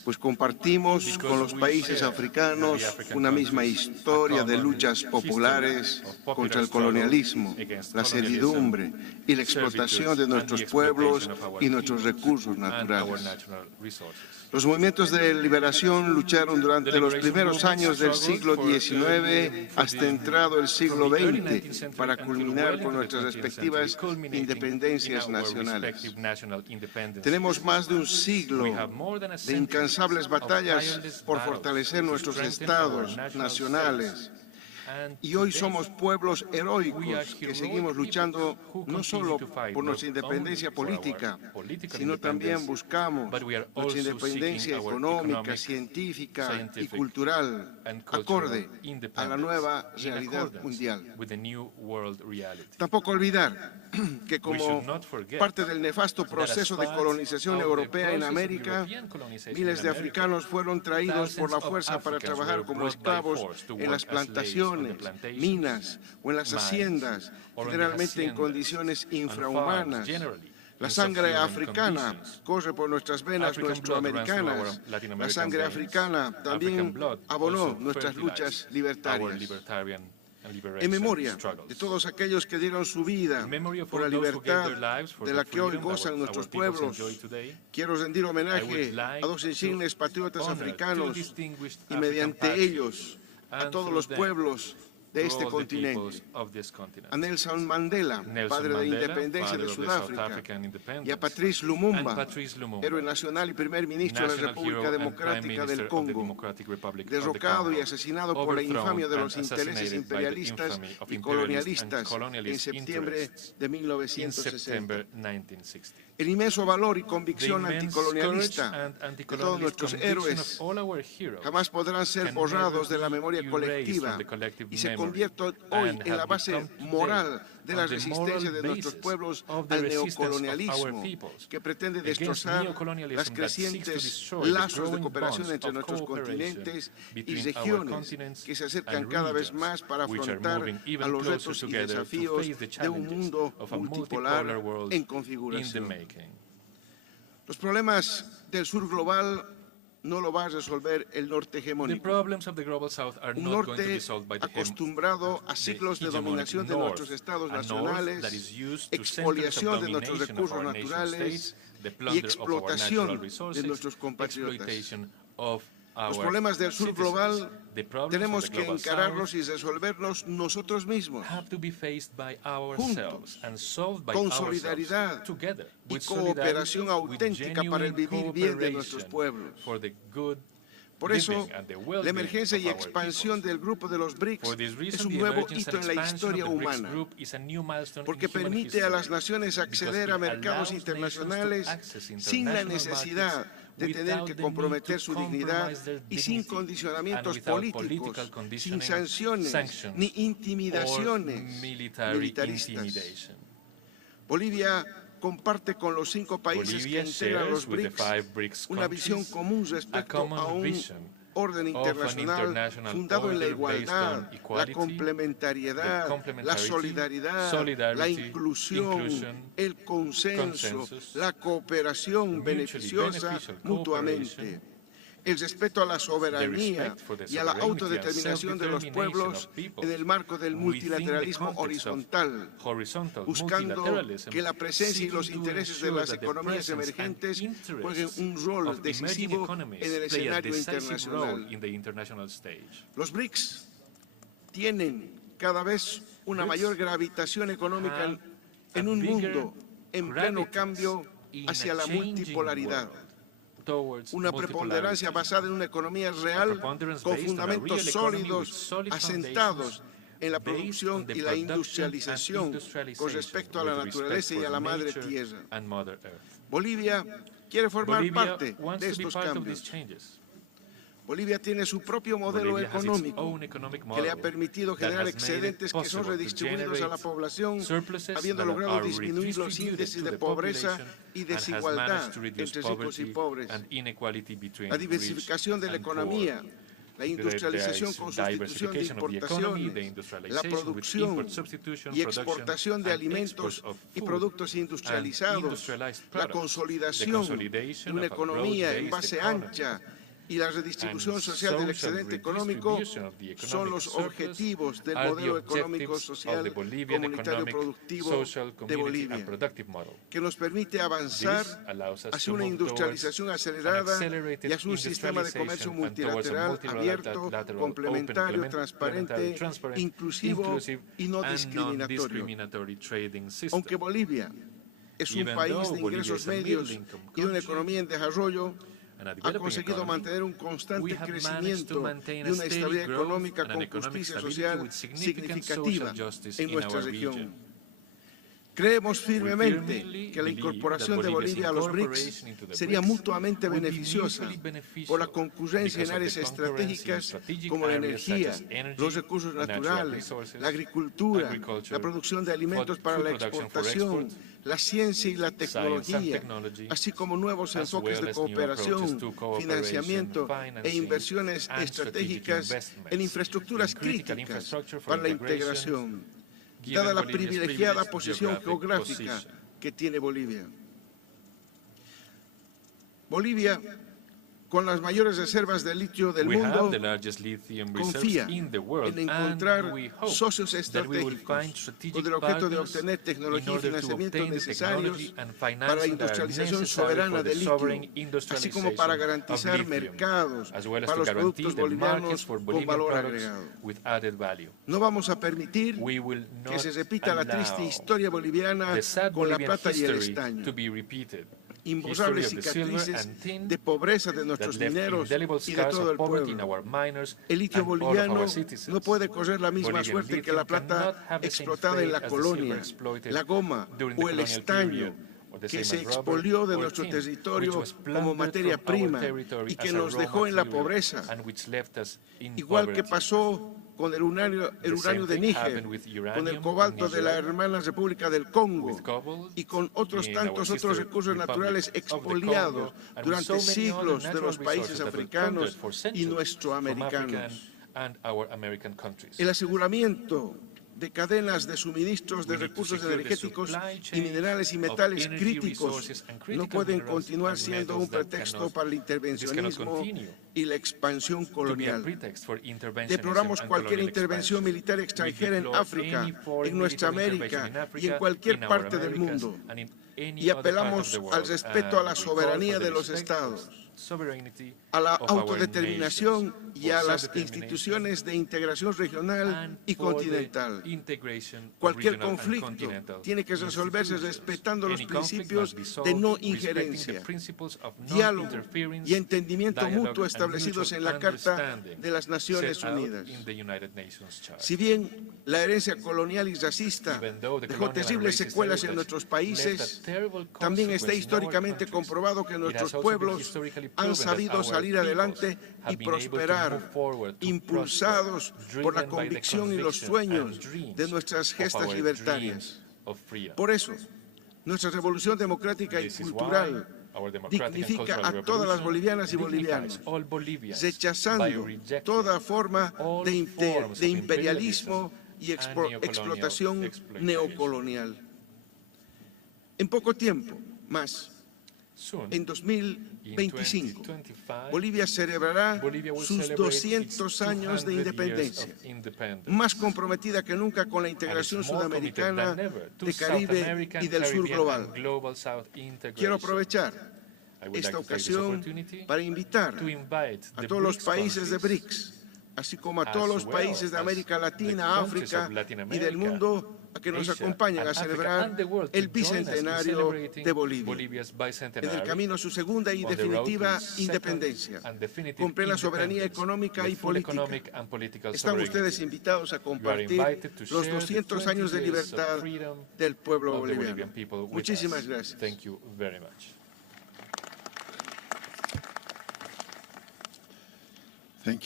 pues compartimos con los países africanos una misma historia de luchas populares contra el colonialismo, la servidumbre y la explotación de nuestros pueblos y nuestros recursos naturales. Los movimientos de liberación lucharon durante los primeros años del siglo XIX hasta entrado el siglo XX para culminar con nuestras respectivas independencias nacionales. Tenemos más de un siglo de incansables batallas por fortalecer nuestros estados nacionales. Y hoy somos pueblos heroicos que seguimos luchando no solo por nuestra independencia política, sino también buscamos nuestra independencia económica, científica y cultural, acorde a la nueva realidad mundial. Tampoco olvidar que como parte del nefasto proceso de colonización europea en América, miles de africanos fueron traídos por la fuerza para trabajar como esclavos en las plantaciones, minas o en las haciendas, generalmente en condiciones infrahumanas. La sangre africana corre por nuestras venas nuestroamericanas. La sangre africana también abonó nuestras luchas libertarias. En memoria de todos aquellos que dieron su vida por la libertad de la que hoy gozan nuestros pueblos, quiero rendir homenaje a dos insignes patriotas africanos y mediante ellos a todos los pueblos de este continente, a Nelson Mandela, padre de la independencia de Sudáfrica, y a Patrice Lumumba, héroe nacional y primer ministro de la República Democrática del Congo, derrocado y asesinado por la infamia de los intereses imperialistas y colonialistas en septiembre de 1960. El inmenso valor y convicción anticolonialista de todos nuestros héroes jamás podrán ser borrados de la memoria colectiva y se convierte hoy en la base moral de la resistencia de nuestros pueblos al neocolonialismo, que pretende destrozar las crecientes lazos de cooperación entre nuestros continentes y regiones que se acercan cada vez más para afrontar a los retos y desafíos de un mundo multipolar en configuración. Los problemas del sur global no lo va a resolver el norte hegemónico. Un norte acostumbrado a siglos de dominación de nuestros estados nacionales, expoliación de nuestros recursos naturales y explotación de nuestros compatriotas. Los problemas del sur global tenemos que encararlos y resolverlos nosotros mismos, juntos, con solidaridad y cooperación auténtica para el vivir bien de nuestros pueblos. Por eso, la emergencia y expansión del grupo de los BRICS es un nuevo hito en la historia humana, porque permite a las naciones acceder a mercados internacionales sin la necesidad de tener que comprometer su dignidad y sin condicionamientos políticos, sin sanciones ni intimidaciones militaristas. Bolivia comparte con los 5 países que integran los BRICS una visión común respecto a un orden internacional fundado en la igualdad, la complementariedad, la solidaridad, la inclusión, el consenso, la cooperación beneficiosa mutuamente, el respeto a la soberanía y a la autodeterminación de los pueblos en el marco del multilateralismo horizontal, buscando que la presencia y los intereses de las economías emergentes jueguen un rol decisivo en el escenario internacional. Los BRICS tienen cada vez una mayor gravitación económica en un mundo en pleno cambio hacia la multipolaridad. Una preponderancia basada en una economía real con fundamentos sólidos asentados en la producción y la industrialización con respecto a la naturaleza y a la madre tierra. Bolivia quiere formar parte de estos cambios. Bolivia tiene su propio modelo económico que le ha permitido generar excedentes que son redistribuidos a la población, habiendo logrado disminuir los índices de pobreza y desigualdad entre ricos y pobres. La diversificación de la economía, la industrialización con sustitución de importaciones, la producción y exportación de alimentos y productos industrializados, la consolidación de una economía en base ancha y la redistribución social del excedente económico son los objetivos del modelo económico, social, comunitario, productivo de Bolivia, que nos permite avanzar hacia una industrialización acelerada y hacia un sistema de comercio multilateral abierto, complementario, transparente, inclusivo y no discriminatorio. Aunque Bolivia es un país de ingresos medios y una economía en desarrollo, ha conseguido mantener un constante crecimiento y una estabilidad económica con justicia social significativa en nuestra región. Creemos firmemente que la incorporación de Bolivia a los BRICS sería mutuamente beneficiosa por la concurrencia en áreas estratégicas como la energía, los recursos naturales, la agricultura, la producción de alimentos para la exportación, la ciencia y la tecnología, así como nuevos enfoques de cooperación, financiamiento e inversiones estratégicas en infraestructuras críticas para la integración, dada la privilegiada posición geográfica que tiene Bolivia. Bolivia con las mayores reservas de litio del mundo, confía en encontrar socios estratégicos con el objeto de obtener tecnología y financiamiento necesarios para la industrialización soberana del litio, así como para garantizar mercados para los productos bolivianos con valor agregado. No vamos a permitir que se repita la triste historia boliviana con la plata y el estaño, imborrables cicatrices de pobreza de nuestros mineros y de todo el pueblo. El litio boliviano no puede correr la misma suerte que la plata explotada en la colonia, la goma o el estaño que se expolió de nuestro territorio como materia prima y que nos dejó en la pobreza, igual que pasó con el uranio de Níger, con el cobalto de la hermana República del Congo y con otros tantos otros recursos naturales expoliados durante siglos de los países africanos y nuestroamericanos. El aseguramiento de cadenas de suministros de recursos energéticos y minerales y metales críticos no pueden continuar siendo un pretexto para el intervencionismo y la expansión colonial. Deploramos cualquier intervención militar extranjera en África, en nuestra América y en cualquier parte del mundo, y apelamos al respeto a la soberanía de los estados, a la autodeterminación y a las instituciones de integración regional y continental. Cualquier conflicto tiene que resolverse respetando los principios de no injerencia, diálogo y entendimiento mutuo establecidos en la Carta de las Naciones Unidas. Si bien la herencia colonial y racista dejó terribles secuelas en nuestros países, también está históricamente comprobado que nuestros pueblos han sabido salir adelante y prosperar, impulsados por la convicción y los sueños de nuestras gestas libertarias. Por eso, nuestra revolución democrática y cultural dignifica a todas las bolivianas y bolivianos, rechazando toda forma de imperialismo y explotación neocolonial. En poco tiempo más, en 2025, Bolivia celebrará sus 200 años de independencia, más comprometida que nunca con la integración sudamericana, de Caribe y del sur global. Quiero aprovechar esta ocasión para invitar a todos los países de BRICS, así como a todos los países de América Latina, África y del mundo, a que nos acompañen a celebrar el bicentenario de Bolivia, en el camino a su segunda y definitiva independencia, con plena soberanía económica y política. Están ustedes invitados a compartir los 200 años de libertad del pueblo boliviano. Muchísimas gracias. Thank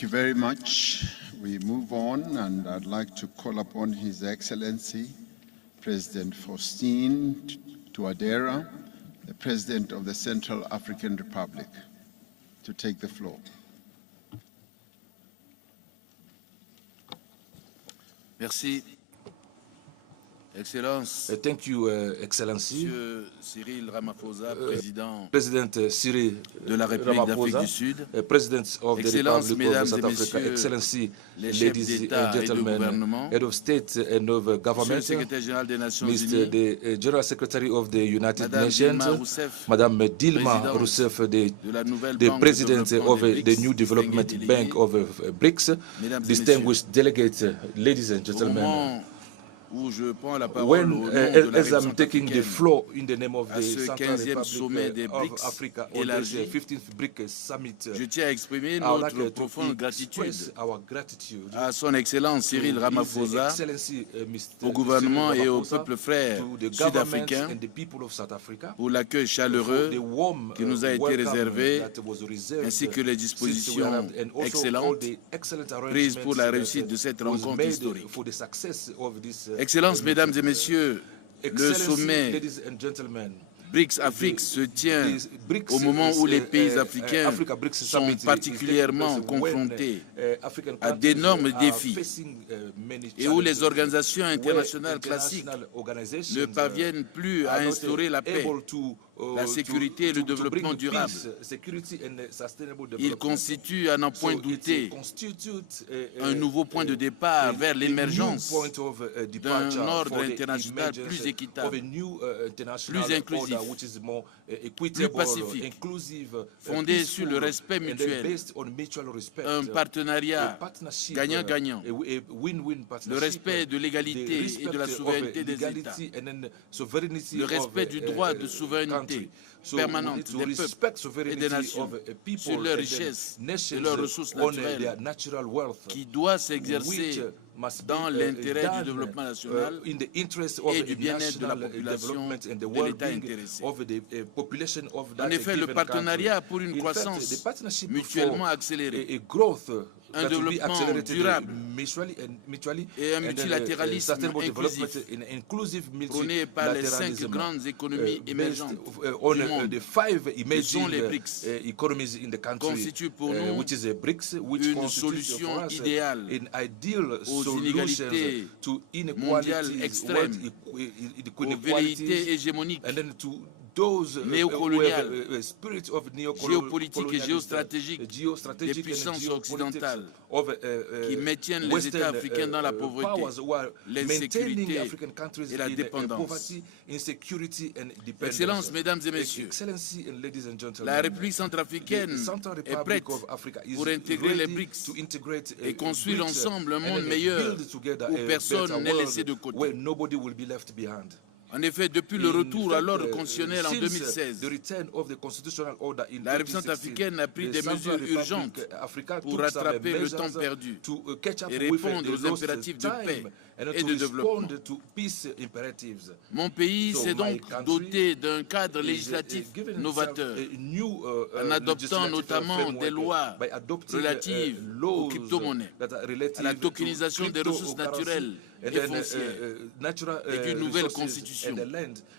you very much. We move on, and I'd like to call upon His Excellency President Faustin Touadera, the President of the Central African Republic, to take the floor. Merci. Excellence. Thank you, Excellency. Monsieur Cyril Ramaphosa, President Cyril de la République d'Afrique du Sud. President of the Excellences, Republic of Mesdames South et Africa. Messieurs, Excellency, les chefs ladies d'État and et de gentlemen, gouvernement, Head of State and of Government, Monsieur le Secrétaire Général des Nations Mr. Unies, the General Secretary of the United Madame Nations, Dilma Rousseff, Madame Dilma Rousseff, the President of the new Development Bank of BRICS, distinguished delegates, ladies and gentlemen. When, as I'm taking the floor in the name of the Central Republic of Africa on the 15th BRICS Summit, je tiens à exprimer I would notre like to profonde gratitude express our gratitude à son Excellence Cyril to Ramaphosa, His Excellency, Mr. au gouvernement Cyril et au Ramaphosa, peuple frère to the sud-africain government and the people of South Africa, pour l'accueil chaleureux for the warm, qui nous a été welcome réservé, that was reserved, ainsi que les since we dispositions have, and also all excellentes the excellent prises pour la arrangements réussite de cette that was rencontre made historique. for the success of this, Excellences, Mesdames et Messieurs, le Excellency, sommet ladies and gentlemen, BRICS Afrique se tient au moment où les pays africains sont particulièrement confrontés à d'énormes défis et où les organisations internationales classiques ne parviennent plus à instaurer la paix, la sécurité et le développement durable. Il constitue, à n'en point douter, un nouveau point de départ vers l'émergence d'un ordre international plus équitable, plus inclusif, plus pacifique, fondé sur le respect mutuel, un partenariat gagnant-gagnant, le respect de l'égalité et de la souveraineté des États, le respect du droit de souveraineté permanente des peuples et des nations sur leurs richesses et leurs ressources naturelles qui doit s'exercer dans l'intérêt du développement national et du bien-être de la population et de l'État intéressé. En effet, le partenariat pour une croissance mutuellement accélérée, un développement durable et un multilatéralisme inclusif prôné par les 5 grandes économies émergentes du monde, que sont les BRICS, constitue pour nous une solution idéale aux inégalités mondiales extrêmes, aux velléités hégémoniques, néocoloniales, géopolitiques et géostratégiques des puissances occidentales qui maintiennent les États africains dans la pauvreté, l'insécurité et la dépendance. Excellences, Mesdames et Messieurs, la République centrafricaine est prête pour intégrer les BRICS et construire ensemble un monde meilleur où personne n'est laissé de côté. En effet, depuis le retour à l'ordre constitutionnel en 2016, la République centrafricaine a pris des mesures urgentes pour rattraper le temps perdu et répondre aux impératifs de paix et de développement. Mon pays s'est donc doté d'un cadre législatif novateur, en adoptant notamment des lois relatives aux crypto-monnaies, à la tokenisation des ressources naturelles et foncières, et d'une nouvelle constitution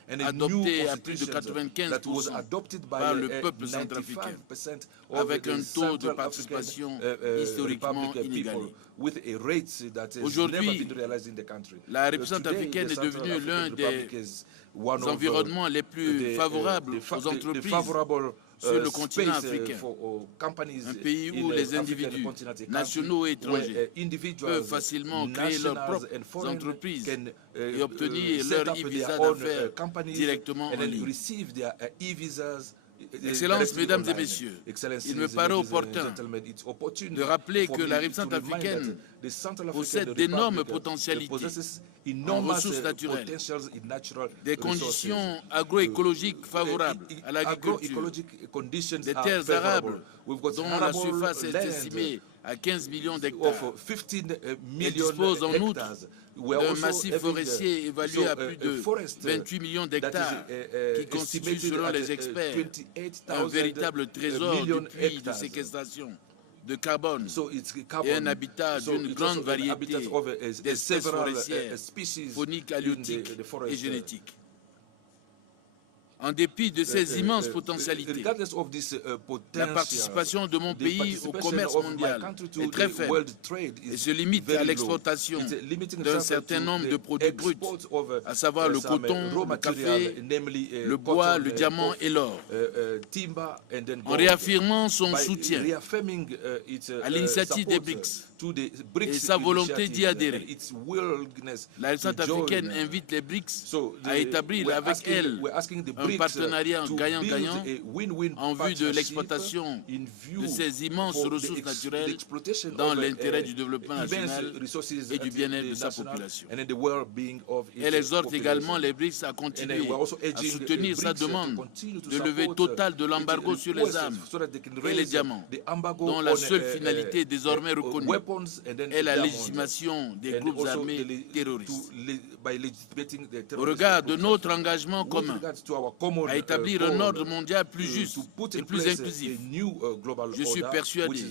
adoptée à plus de 95% par le peuple centrafricain, avec un taux de participation historiquement inégalé. Aujourd'hui, la République centrafricaine est devenue l'un des environnements les plus favorables aux entreprises sur le continent africain, un pays où les individus, nationaux et étrangers, peuvent facilement créer leurs propres entreprises et obtenir leur e-visa d'affaires directement en ligne. Excellences, Mesdames et Messieurs, il me paraît opportun de rappeler que la République centrafricaine possède d'énormes potentialités en ressources naturelles, des conditions agroécologiques favorables à l'agriculture, des terres arables dont la surface est estimée à 15 millions d'hectares. Elle dispose en outre d'un massif forestier évalué à plus de 28 millions d'hectares, qui constitue, selon les experts, un véritable trésor du puits de séquestration de carbone et un habitat d'une grande variété d'espèces forestières, fauniques, halieutiques et génétiques. En dépit de ces immenses potentialités, la participation de mon pays au commerce mondial est très faible et se limite à l'exportation d'un certain nombre de produits bruts, à savoir le coton, le café, le bois, le diamant et l'or. En réaffirmant son soutien à l'initiative des BRICS et sa volonté d'y adhérer, la République centrafricaine invite les BRICS à établir avec elle un partenariat gagnant-gagnant en vue de l'exploitation de ces immenses ressources naturelles dans l'intérêt du développement national et du bien-être de sa population. Elle exhorte également les BRICS à continuer à soutenir sa demande de levée totale de l'embargo sur les armes et les diamants, dont la seule finalité désormais reconnue est la légitimation des groupes armés terroristes. Au regard de notre engagement commun à établir un ordre mondial plus juste et plus inclusif. Je suis persuadé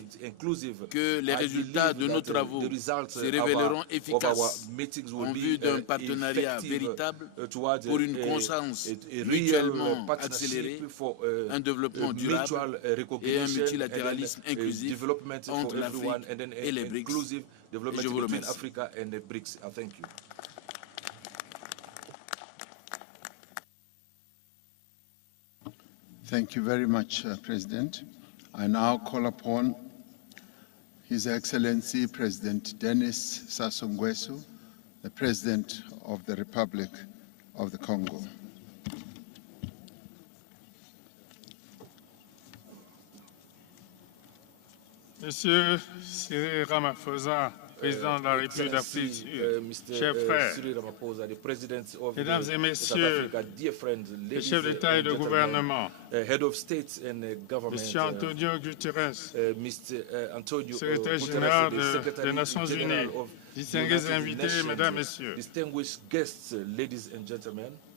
que les résultats de nos travaux se révéleront efficaces en vue d'un partenariat véritable pour une croissance mutuellement accélérée, un développement durable et un multilatéralisme inclusif entre l'Afrique et les BRICS. Et je vous remercie. Thank you very much, President. I now call upon His Excellency President Denis Sassou Nguesso, the President of the Republic of the Congo. Monsieur Cyril Ramaphosa, Président de la République d'Afrique du Sud, chers frères, Mesdames et Messieurs, les chefs d'État et de gouvernement, Monsieur Antonio Guterres, secrétaire général des Nations Unies, distingués invités, Mesdames et Messieurs,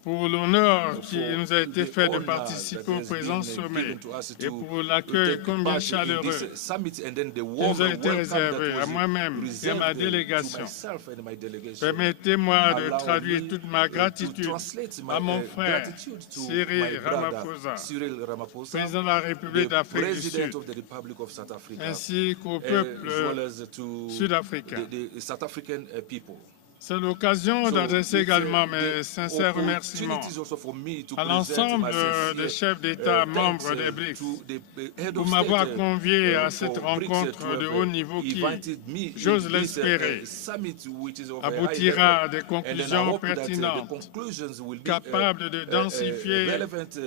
pour l'honneur qui nous a été fait de participer au présent sommet et pour l'accueil combien chaleureux qui nous a été réservé à moi-même et à ma délégation. Permettez-moi de traduire toute ma gratitude à mon frère Cyril Ramaphosa, président de la République d'Afrique du Sud, ainsi qu'au peuple sud-africain. C'est l'occasion d'adresser également mes sincères remerciements à l'ensemble des chefs d'État membres des BRICS pour m'avoir convié à cette rencontre de haut niveau qui, j'ose l'espérer, aboutira à des conclusions pertinentes, capables de densifier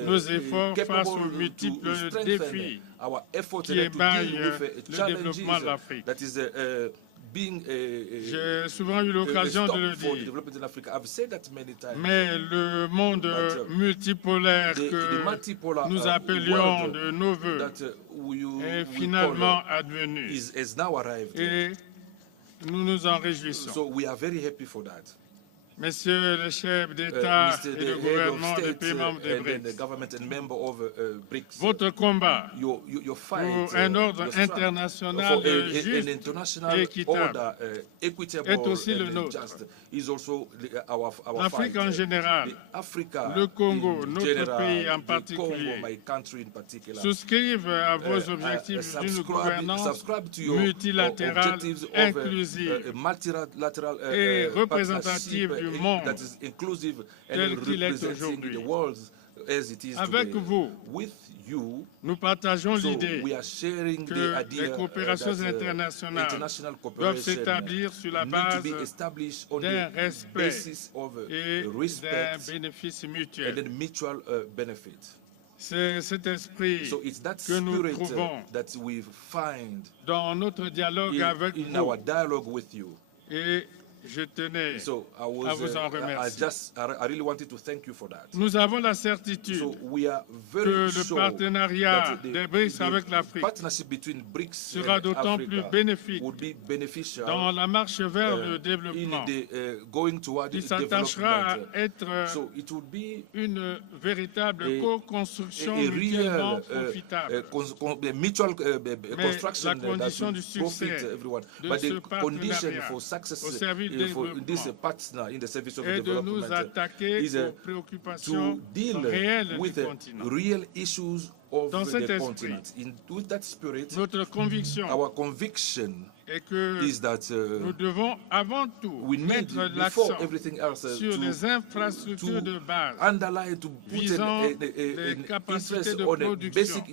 nos efforts face aux multiples défis qui émaillent le développement de l'Afrique. J'ai souvent eu l'occasion de le dire, mais le monde multipolaire que nous appelions de nos voeux est finalement advenu et nous nous en réjouissons. Messieurs les chefs d'État et de gouvernement des pays membres des BRICS, votre combat pour un ordre international juste et équitable est aussi le nôtre. L'Afrique en général, le Congo, notre pays en particulier, souscrivent à vos objectifs d'une gouvernance multilatérale, inclusive et représentative du monde tel qu'il est aujourd'hui. Avec vous, nous partageons l'idée que les coopérations internationales doivent s'établir sur la base d'un respect et d'un bénéfice mutuel. C'est cet esprit que nous trouvons dans notre dialogue avec vous. Et je tenais à vous en remercier. Nous avons la certitude que le partenariat des BRICS avec l'Afrique sera d'autant plus bénéfique dans la marche vers le développement. Il s'attachera à être une véritable co-construction mutuellement profitable. Mais la condition du succès de ce partenariat au service du développement et de nous attaquer aux préoccupations réelles du continent. Dans cet esprit, notre conviction est que nous devons avant tout mettre l'accent sur les infrastructures de base visant les capacités de production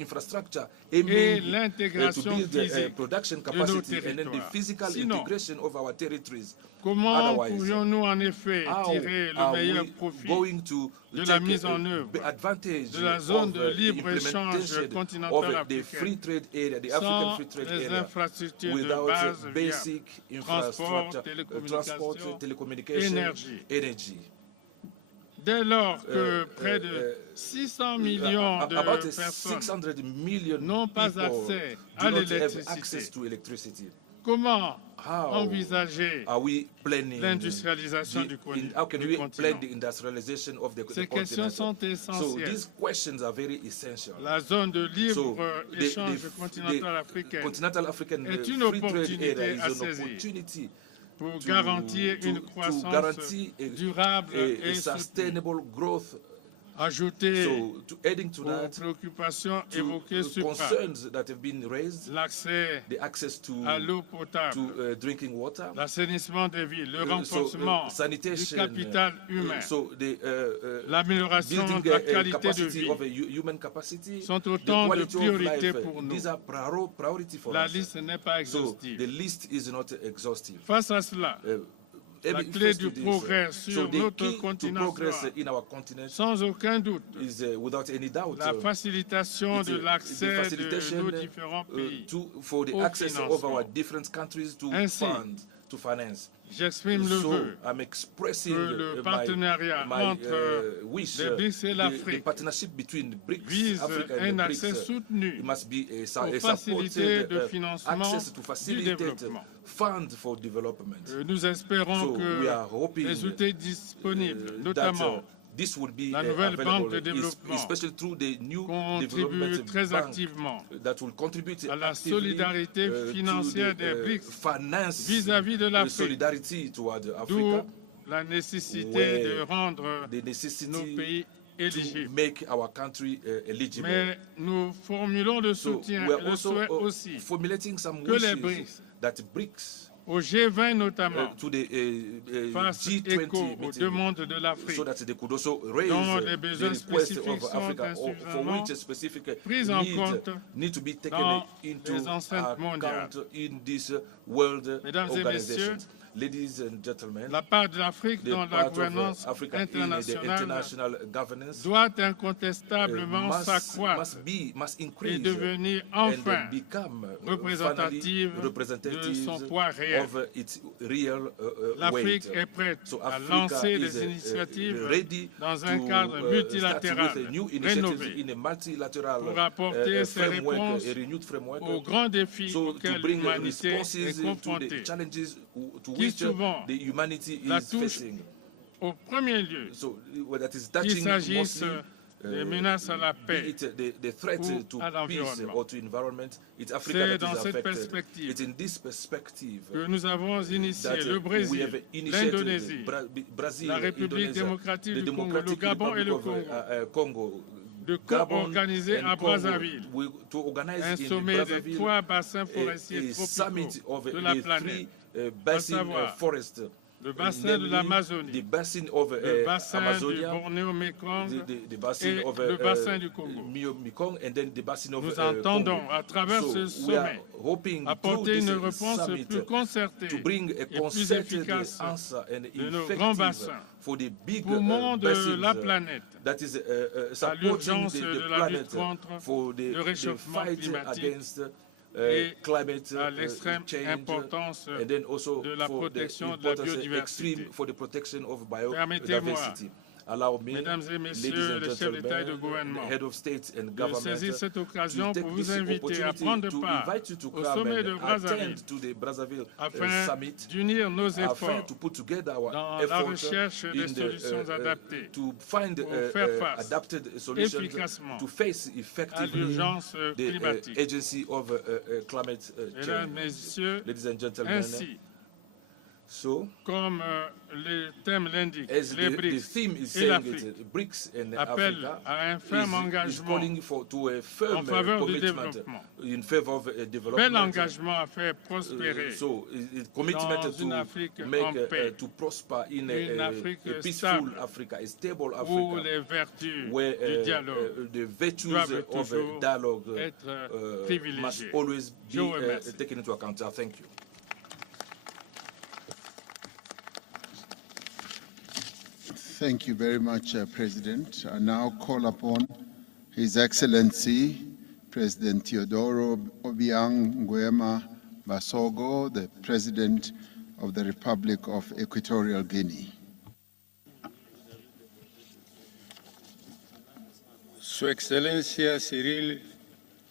et l'intégration physique de nos territoires. Sinon, comment pourrions-nous en effet tirer le meilleur profit de la mise en œuvre de la zone de libre-échange continentale africaine sans les infrastructures de base via transport, télécommunications, énergie? Dès lors que près de 600 millions de personnes n'ont pas accès à l'électricité, comment envisager l'industrialisation du continent? How can we plan the industrialization of the Ces questions sont continent? So essentielles. these questions are very essential. La zone de libre-échange continentale africaine est une opportunité à saisir pour garantir une croissance durable et sustainable growth. Ajouter adding to aux that, préoccupations évoquées concerns that have been raised, l'accès à l'eau potable, drinking water, l'assainissement des villes, le renforcement du capital humain, l'amélioration de la qualité de vie sont autant de priorités pour nous. La liste n'est pas exhaustive. Face à cela, la clé du progrès sur notre continent sans aucun doute, la facilitation de l'accès de nos différents pays au financement. J'exprime le vœu que le partenariat entre les BRICS et l'Afrique vise un accès soutenu aux facilités de financement du développement. Nous espérons que les outils disponibles, notamment la nouvelle banque de développement, contribue très activement à la solidarité financière des BRICS vis-à-vis de l'Afrique, d'où la nécessité de rendre nos pays éligibles. Mais nous formulons le soutien et le souhait aussi que les BRICS, au G20 notamment, fassent écho aux demandes de l'Afrique, dont les besoins spécifiques sont insuffisamment pris en compte dans les enceintes mondiales. Mesdames et messieurs, la part de l'Afrique dans la gouvernance internationale doit incontestablement s'accroître et devenir enfin représentative de son poids réel. L'Afrique est prête à lancer des initiatives dans un cadre multilatéral rénové pour apporter ses réponses aux grands défis auxquels l'humanité est confrontée, qui souvent la touche au premier lieu, qu'il s'agisse des menaces à la paix ou à l'environnement. C'est dans cette perspective que nous avons initié le Brésil, l'Indonésie, la République démocratique du Congo, le Gabon et le Congo, de co-organiser à Brazzaville un sommet des 3 bassins forestiers tropicaux de la planète, à savoir le bassin de l'Amazonie, le bassin du Bornéo-Mékong et le bassin du Congo. Nous entendons, à travers ce sommet, apporter une réponse plus concertée et plus efficace de nos grands bassins pour monde la planète, à l'urgence de la lutte contre le réchauffement climatique et à l'extrême importance de la protection de la biodiversité. Permettez-moi, Mesdames et Messieurs les chefs d'État et de gouvernement, de saisir cette occasion pour vous inviter à prendre part au sommet de Brazzaville afin d'unir nos efforts dans la recherche des solutions adaptées pour faire face efficacement à l'urgence climatique. Mesdames et Messieurs, ainsi, comme le thème l'indique, les BRICS et l'Afrique appellent à un ferme engagement en faveur du développement. Bel engagement à faire prospérer dans une Afrique en paix, une Afrique stable où les vertus du dialogue doivent toujours être privilégiées. Je vous remercie. Thank you very much, President. I now call upon His Excellency, President Teodoro Obiang Nguema Basogo, the President of the Republic of Equatorial Guinea. Su Excelencia Cyril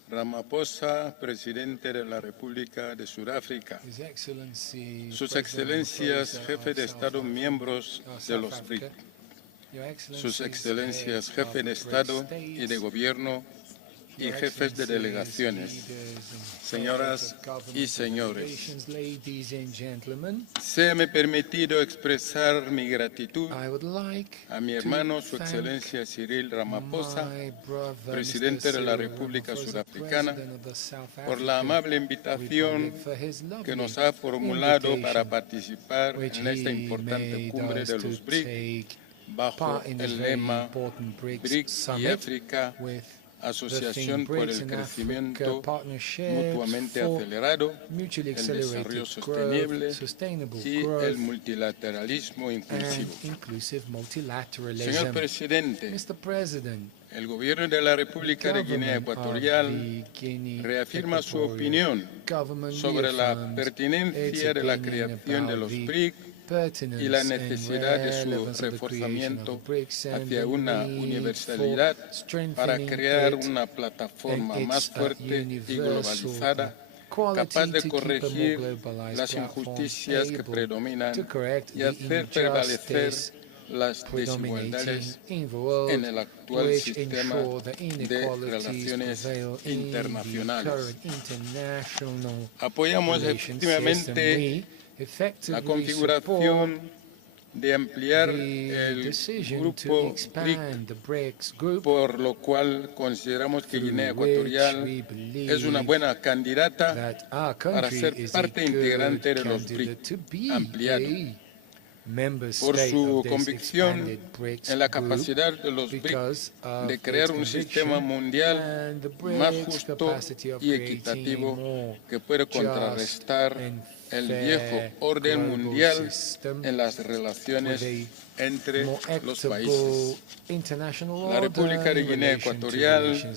Ramaphosa, presidente de la República de Sudáfrica, Sus Excelencias, jefe de Estado, miembros de los BRICS, Sus Excelencias, jefe de Estado y de Gobierno y jefes de delegaciones, señoras y señores, se me ha permitido expresar mi gratitud a mi hermano, Su Excelencia Cyril Ramaphosa, presidente de la República Sudafricana, por la amable invitación que nos ha formulado para participar en esta importante cumbre de los BRICS, bajo el lema BRICS y África, Asociación por el Crecimiento Mutuamente Acelerado, el Desarrollo Sostenible y el Multilateralismo Inclusivo. Señor Presidente, el Gobierno de la República de Guinea Ecuatorial reafirma su opinión sobre la pertinencia de la creación de los BRICS y la necesidad de su reforzamiento hacia una universalidad para crear una plataforma más fuerte y globalizada, capaz de corregir las injusticias que predominan y hacer prevalecer las desigualdades en el actual sistema de relaciones internacionales. Apoyamos efectivamente la configuración de ampliar el grupo BRICS, por lo cual consideramos que Guinea Ecuatorial es una buena candidata para ser parte integrante de los BRICS ampliados. Por su convicción en la capacidad de los BRICS de crear un sistema mundial más justo y equitativo que puede contrarrestar el viejo orden mundial en las relaciones entre los países. La República de Guinea Ecuatorial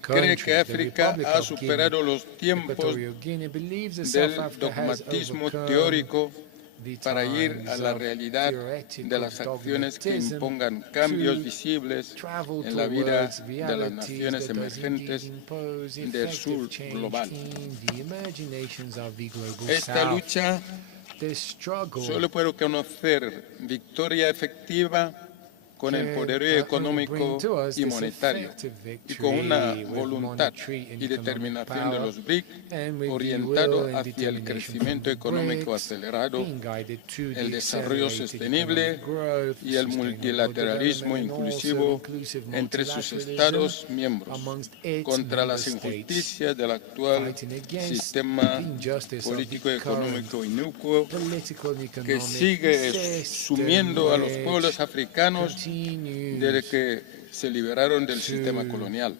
cree que África ha superado los tiempos del dogmatismo teórico para ir a la realidad de las acciones que impongan cambios visibles en la vida de las naciones emergentes del sur global. Esta lucha solo puede conocer victoria efectiva con el poderío económico y monetario y con una voluntad y determinación de los BRICS orientado hacia el crecimiento económico acelerado, el desarrollo sostenible y el multilateralismo inclusivo entre sus Estados miembros, contra las injusticias del actual sistema político y económico inicuo que sigue sumiendo a los pueblos africanos desde que se liberaron del sistema colonial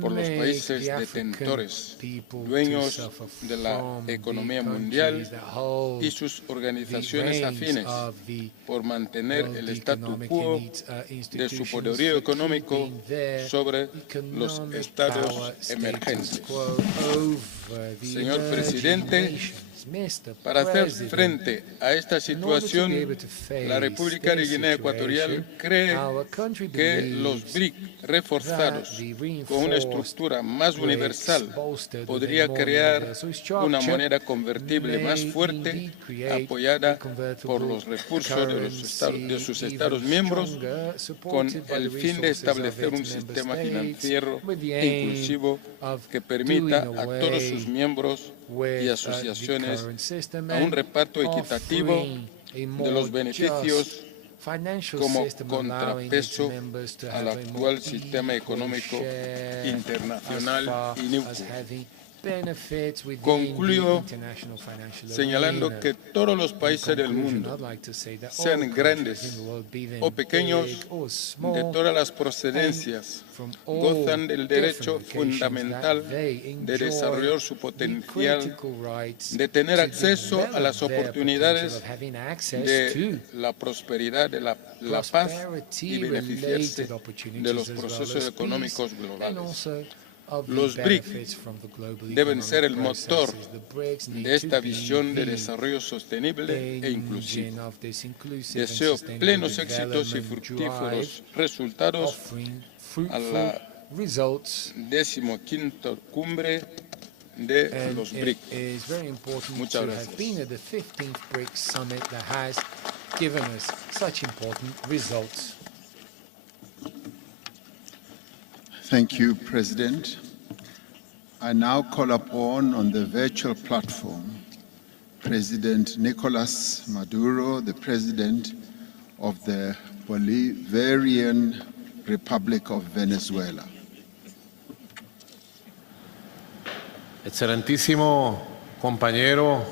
por los países detentores, dueños de la economía mundial y sus organizaciones afines, por mantener el statu quo de su poderío económico sobre los estados emergentes. Señor Presidente, para hacer frente a esta situación, la República de Guinea Ecuatorial cree que los BRICS reforzados con una estructura más universal podría crear una moneda convertible más fuerte, apoyada por los recursos de sus Estados miembros, con el fin de establecer un sistema financiero inclusivo que permita a todos sus miembros y asociaciones a un reparto equitativo de los beneficios como contrapeso al actual sistema económico internacional inicuo. Concluyo señalando que todos los países del mundo, sean grandes o pequeños, de todas las procedencias, gozan del derecho fundamental de desarrollar su potencial, de tener acceso a las oportunidades de la prosperidad, de la paz y beneficiarse de los procesos económicos globales. Los BRICS deben ser el motor de esta visión de desarrollo sostenible e inclusivo. Deseo plenos éxitos y fructíferos resultados a la results. 15ª cumbre de los BRICS. It is very important Muchas to gracias. have been at the 15th BRICS Summit that has given us such important results. Thank you, President. I now call upon on the virtual platform President Nicolas Maduro, the President of the Bolivarian Republic of Venezuela. Excelentísimo compañero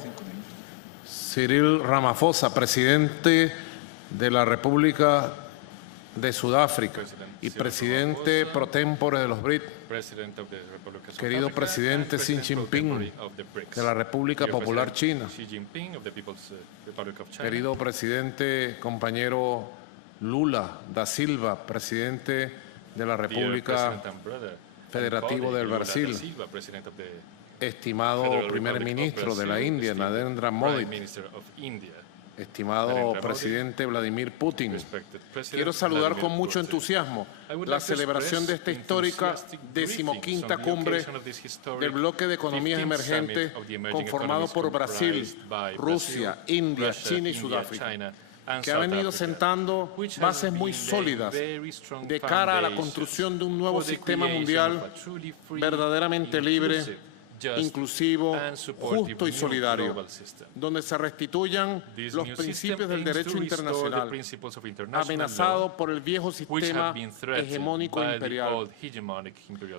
Cyril Ramaphosa, presidente de la República de Sudáfrica y presidente pro tempore de los BRICS, querido presidente Xi Jinping de la República Popular China, querido presidente compañero Lula da Silva, presidente de la República Federativa del Brasil, estimado primer ministro de la India, Narendra Modi, estimado presidente Vladimir Putin, quiero saludar con mucho entusiasmo la celebración de esta histórica 15ª cumbre del bloque de economías emergentes conformado por Brasil, Rusia, India, China y Sudáfrica, que ha venido sentando bases muy sólidas de cara a la construcción de un nuevo sistema mundial verdaderamente libre, inclusivo, justo y solidario, donde se restituyan los principios del derecho internacional, amenazado por el viejo sistema hegemónico imperial.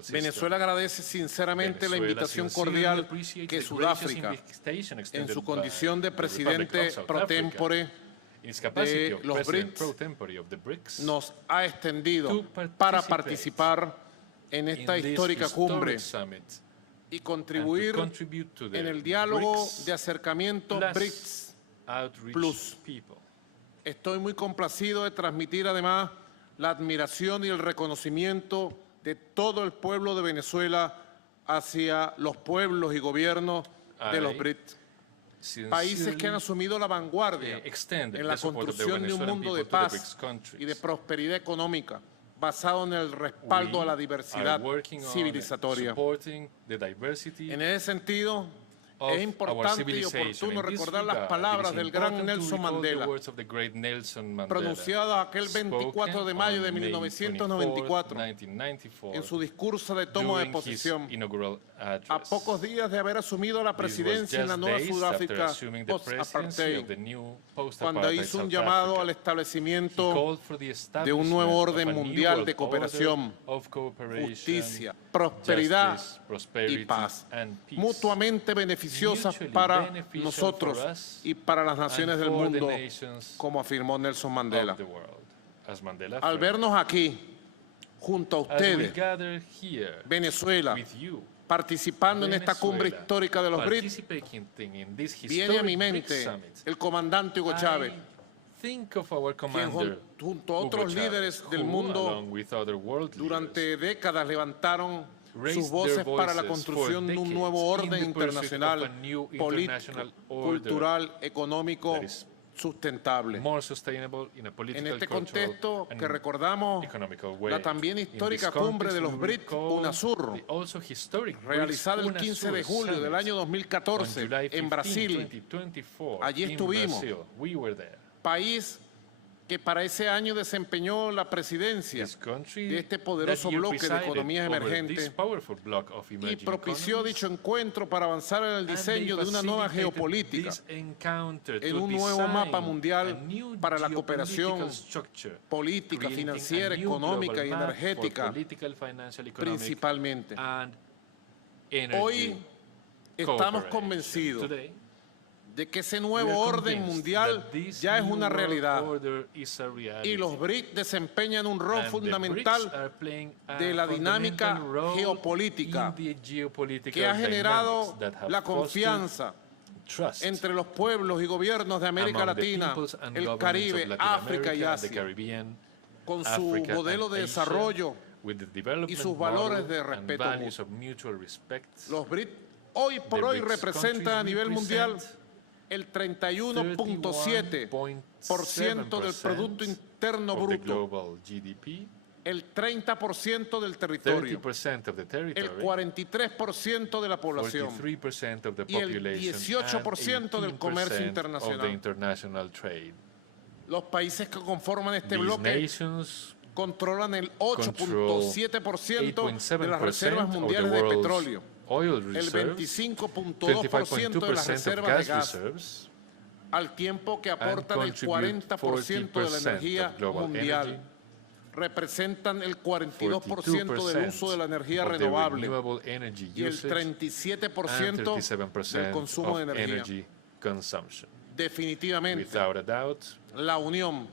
Venezuela agradece sinceramente la invitación cordial que Sudáfrica, en su condición de presidente pro tempore de los BRICS, nos ha extendido para participar en esta histórica cumbre y contribuir en el diálogo de acercamiento BRICS Plus. Estoy muy complacido de transmitir además la admiración y el reconocimiento de todo el pueblo de Venezuela hacia los pueblos y gobiernos de los BRICS. Países que han asumido la vanguardia en la construcción de un mundo de paz y de prosperidad económica, basado en el respaldo a la diversidad civilizatoria. En ese sentido, es importante y oportuno recordar las palabras del gran Nelson Mandela, pronunciadas aquel 24 de mayo de 1994, en su discurso de toma de posesión, a pocos días de haber asumido la presidencia en la nueva Sudáfrica post-apartheid, cuando hizo un llamado al establecimiento de un nuevo orden mundial de cooperación, justicia, prosperidad y paz, mutuamente beneficiosas para nosotros y para las naciones del mundo, como afirmó Nelson Mandela. Al vernos aquí, junto a ustedes, Venezuela, participando en esta cumbre histórica de los BRICS, viene a mi mente el comandante Hugo Chávez, quien junto a otros líderes del mundo durante décadas levantaron sus voces para la construcción de un nuevo orden internacional, político, cultural, económico, sustentable. En este contexto que recordamos la también histórica cumbre de los BRICS UNASUR, realizada el 15 de julio del año 2014 en Brasil. Allí estuvimos, país que para ese año desempeñó la presidencia de este poderoso bloque de economías emergentes y propició dicho encuentro para avanzar en el diseño de una nueva geopolítica, en un nuevo mapa mundial para la cooperación política, financiera, económica y energética, principalmente. Hoy estamos convencidos de que ese nuevo orden mundial ya es una realidad y los BRICS desempeñan un rol fundamental de la dinámica geopolítica que ha generado la confianza entre los pueblos y gobiernos de América Latina, el Caribe, África y Asia, con su modelo de desarrollo y sus valores de respeto mutuo. Los BRICS hoy por hoy representan a nivel mundial el 31.7% del Producto Interno Bruto el 30% del territorio, 30% of the territory, el 43% de la población 43% of the y el population, 18% del comercio and 18% of the internacional. international trade. Los países que conforman este These bloque nations controlan el control 8.7% de las 8.7% reservas of the mundiales de world's petróleo, oil el reserves, 25.2% de las 25.2% of reservas de gas gas, reserves, al tiempo que and aportan el contribute 40% de la 40% energía of global mundial. energy, Representan el 42% del uso de la energía of the renovable renewable energy y el usage, and 37% 37% del consumo de of energía. energy consumption. Definitivamente, Without a doubt, la unión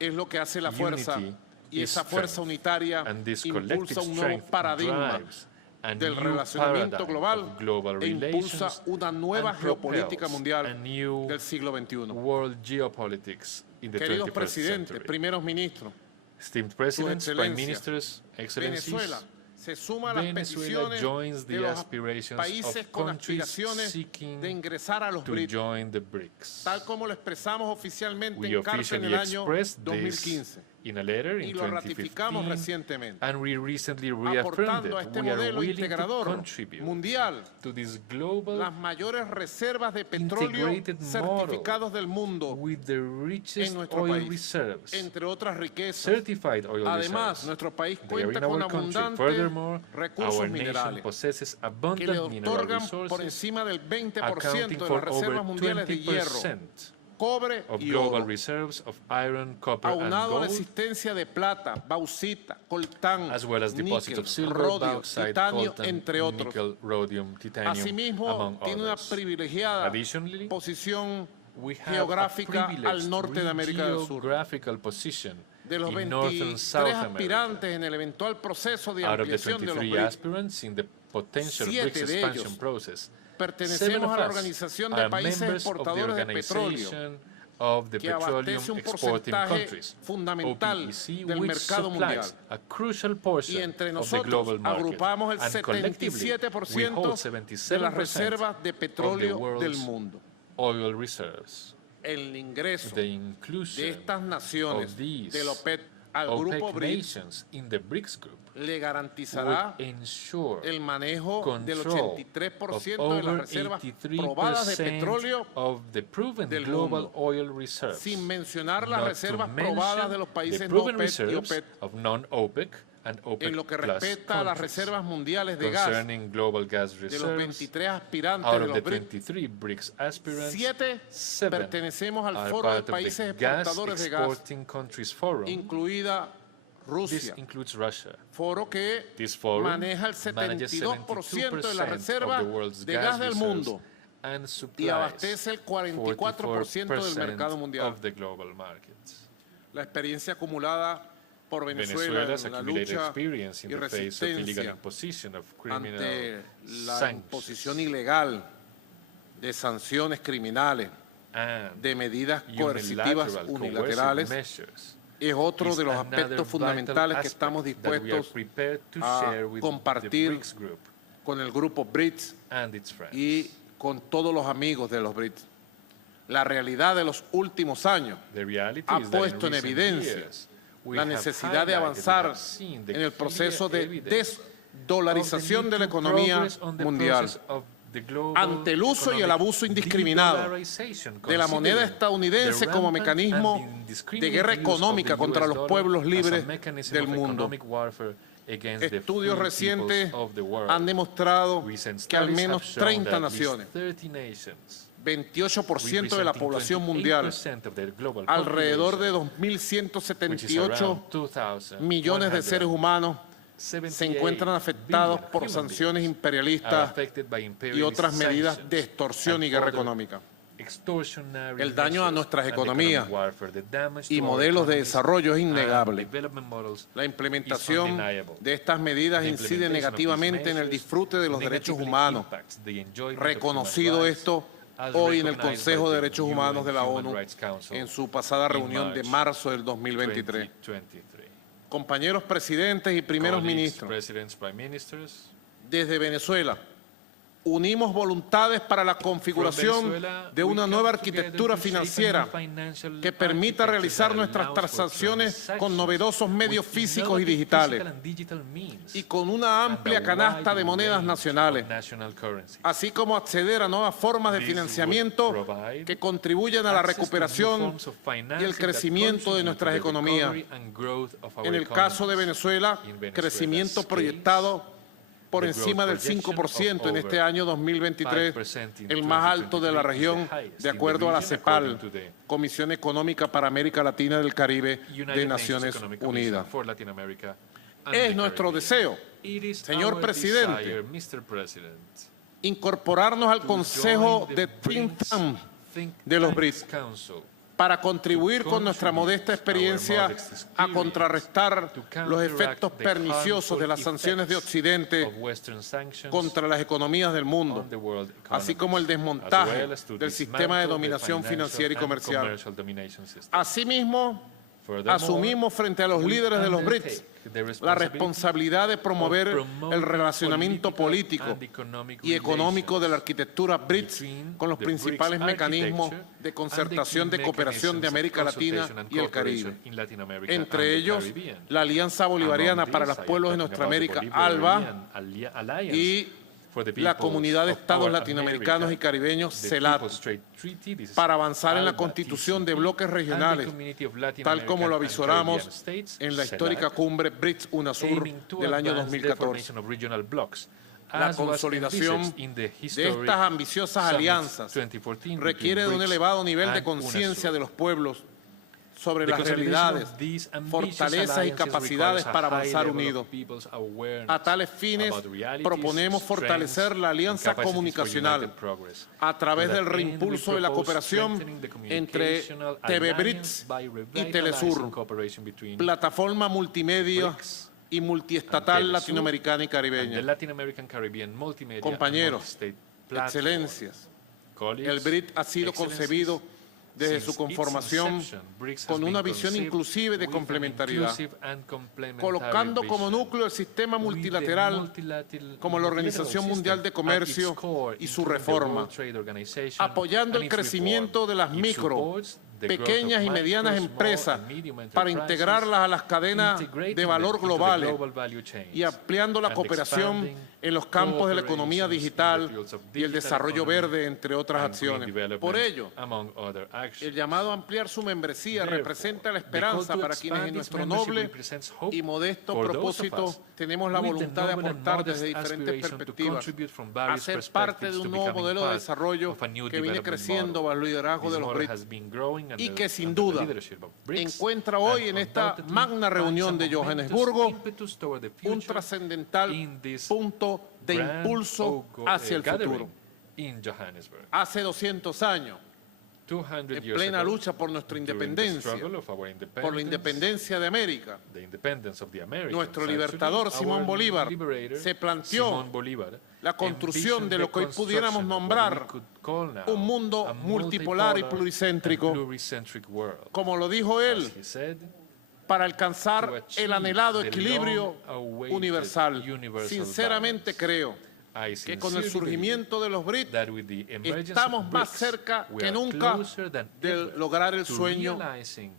es lo que hace la fuerza, unity y is esa fuerza strength, unitaria and this impulsa collective un nuevo strength paradigma drives a del new relacionamiento paradigm global of global e impulsa relations una nueva and geopolítica propels mundial a new del siglo XXI. world geopolitics in the Queridos 21st presidentes, century. primeros ministros, Esteemed presidents, prime excelencias, ministers, excellencies, Venezuela se suma a las Venezuela peticiones joins de the los aspirations países of con countries aspiraciones seeking de ingresar a los to BRICS, join the BRICS. tal como lo expresamos oficialmente We en carta en officially el año expressed 2015 this in a letter y in lo ratificamos 2015, recientemente, and we recently reaffirmed aportando a it. este We are modelo willing to integrador contribute mundial to this global las mayores reservas de petróleo integrated certificados del mundo with the en richest nuestro oil país, reserves, entre otras riquezas. certified oil Además, reserves. nuestro país They are cuenta in con our country. abundantes Furthermore, recursos our nation minerales possesses que le abundant mineral otorgan por resources, encima del 20% accounting de for las over reservas mundiales de hierro, 20% cobre of y global oro, reserves of iron, copper, and aunado a la gold, existencia de plata, bauxita, coltán, as well as deposits níquel, of silver, rodio, bauxite, titanio, coltan, entre otros. nickel, rhodium, titanium, Asimismo, among tiene una others. privilegiada Additionally, posición we have geográfica a privileged al norte de América del Sur. geographical position De los in North and 23 South America. aspirantes en el eventual proceso de Out of the ampliación de los 23 BRICS, aspirants in the potential 7 BRICS de expansion ellos process, 7 pertenecemos of a la us Organización de are Países members of the Exportadores de Petróleo, Organization of the que Petroleum abastece un Exporting porcentaje Countries, fundamental OPEC, del which mercado mundial. supplies a crucial portion Y entre of the global nosotros market. agrupamos el And collectively, we 77% hold de las 77% reservas de of the petróleo del world's mundo. oil reserves. El ingreso The de inclusion estas naciones of these del OPEC al grupo OPEC BRICS nations in the BRICS group le garantizará would ensure el manejo del control 83% of de las over reservas probadas de 83% petróleo of the proven del global mundo, oil reserves, sin mencionar las not reservas to probadas de mention los the países no proven OPEC y reserves OPEC of non-OPEC and OPEC en lo que plus respecta a las countries. reservas mundiales de gas. Concerning global gas De los reserves, 23 aspirantes out de of los the BRICS, 23 BRICS aspirants, 7 7 pertenecemos al are Foro de part of Países the Gas Exportadores de Gas, Exporting Countries Forum. incluida This Rusia, includes Russia. foro que This forum maneja el manages 72% de 72% las reservas of the world's de gas del reserves mundo and y supplies abastece el 44% del mercado mundial. of the global markets. La experiencia acumulada por Venezuela Venezuela's en la accumulated lucha experience in y the face of illegal resistencia imposition of criminal ante la sanctions imposición ilegal de sanciones criminales, and de medidas coercitivas unilateral unilaterales, coercive measures es otro is de los another aspectos vital fundamentales que aspect estamos that we are dispuestos prepared to a share with the compartir BRICS group con el grupo BRICS and its friends. y con todos los amigos de los BRICS. La realidad de los últimos años The reality ha is that in puesto en recent evidencia years, we la have necesidad de highlighted, we avanzar have seen the en el proceso clear de evidence desdolarización of de the la need to economía progress on the mundial process of the global ante el uso y el economic abuso indiscriminado de-dollarization, de la moneda considering estadounidense the como rampant mecanismo and indiscriminate de guerra use of económica the contra US los dollar pueblos as a libres mechanism del of mundo. economic warfare against the Estudios free recientes peoples of the world. han demostrado Recent que al studies menos have shown 30 that at least naciones, 30 nations, 28% de la población mundial, 28% of the global alrededor de population, which is 2.178 around 2,000 millones de seres humanos, se 78 encuentran afectados billion por human sanciones beings are imperialistas affected by y imperialist otras medidas sanctions de extorsión y and guerra other económica. extortionary El daño a measures nuestras and economías economic warfare. The damage y to our modelos de economies desarrollo es and innegable. development models La is implementación undeniable. de estas medidas The incide implementation of negativamente these en el measures disfrute de los derechos negatively humanos. impacts the enjoyment of Reconocido human rights, esto as hoy en el recognized Consejo by de the Derechos UN Humanos de la Human ONU Rights Council en su pasada in reunión de March marzo del 2023. 2023. Compañeros presidentes y primeros Colleagues, ministros, presidents, prime ministers, desde Venezuela unimos voluntades para la configuración de una nueva arquitectura financiera que permita realizar nuestras transacciones con novedosos medios físicos y digitales y con una amplia canasta de monedas nacionales, así como acceder a nuevas formas de financiamiento que contribuyan a la recuperación y el crecimiento de nuestras economías. En el caso de Venezuela, crecimiento proyectado por encima del 5% en este año 2023, el más alto de la región, de acuerdo a la CEPAL, Comisión Económica para América Latina y el Caribe de Naciones Unidas. Es nuestro deseo, señor presidente, incorporarnos al Consejo de Think Tank de los BRICS para contribuir con nuestra modesta experiencia a contrarrestar los efectos perniciosos de las sanciones de Occidente contra las economías del mundo, así como el desmontaje del sistema de dominación financiera y comercial. Asimismo, asumimos frente a los líderes de los BRICS la responsabilidad de promover el relacionamiento político y económico de la arquitectura BRICS con los principales mecanismos de concertación de cooperación de América Latina y el Caribe. Entre ellos, la Alianza Bolivariana para los Pueblos de Nuestra América, ALBA, y la Comunidad de Estados Latinoamericanos y Caribeños, CELAT, para avanzar en la constitución de bloques regionales, tal como lo avisoramos en la histórica cumbre BRICS UNASUR del año 2014. La consolidación de estas ambiciosas alianzas requiere de un elevado nivel de conciencia de los pueblos sobre las realidades, fortalezas y capacidades para avanzar unidos. A tales fines, proponemos fortalecer la alianza comunicacional a través del reimpulso de la cooperación entre TV BRICS y Telesur, plataforma multimedia y multiestatal latinoamericana y caribeña. Compañeros, excelencias, el BRICS ha sido concebido desde su conformación con una visión inclusiva y de complementariedad, colocando como núcleo el sistema multilateral como la Organización Mundial de Comercio y su reforma, apoyando el crecimiento de las micro, pequeñas y medianas empresas para integrarlas a las cadenas de valor globales y ampliando la cooperación en los campos de la economía digital y el desarrollo verde, entre otras acciones. Por ello, el llamado a ampliar su membresía representa la esperanza para quienes en nuestro noble y modesto propósito tenemos la voluntad de aportar desde diferentes perspectivas, a ser parte de un nuevo modelo de desarrollo que viene creciendo bajo el liderazgo de los BRICS y que sin duda encuentra hoy en esta magna reunión de Johannesburgo un trascendental punto de impulso hacia el futuro. Hace 200 años, en plena lucha por nuestra independencia, por la independencia de América, nuestro libertador Simón Bolívar se planteó la construcción de lo que hoy pudiéramos nombrar un mundo multipolar y pluricéntrico, como lo dijo él, para alcanzar el anhelado equilibrio universal. Sinceramente creo que con el surgimiento de los BRICS estamos más cerca que nunca de lograr el sueño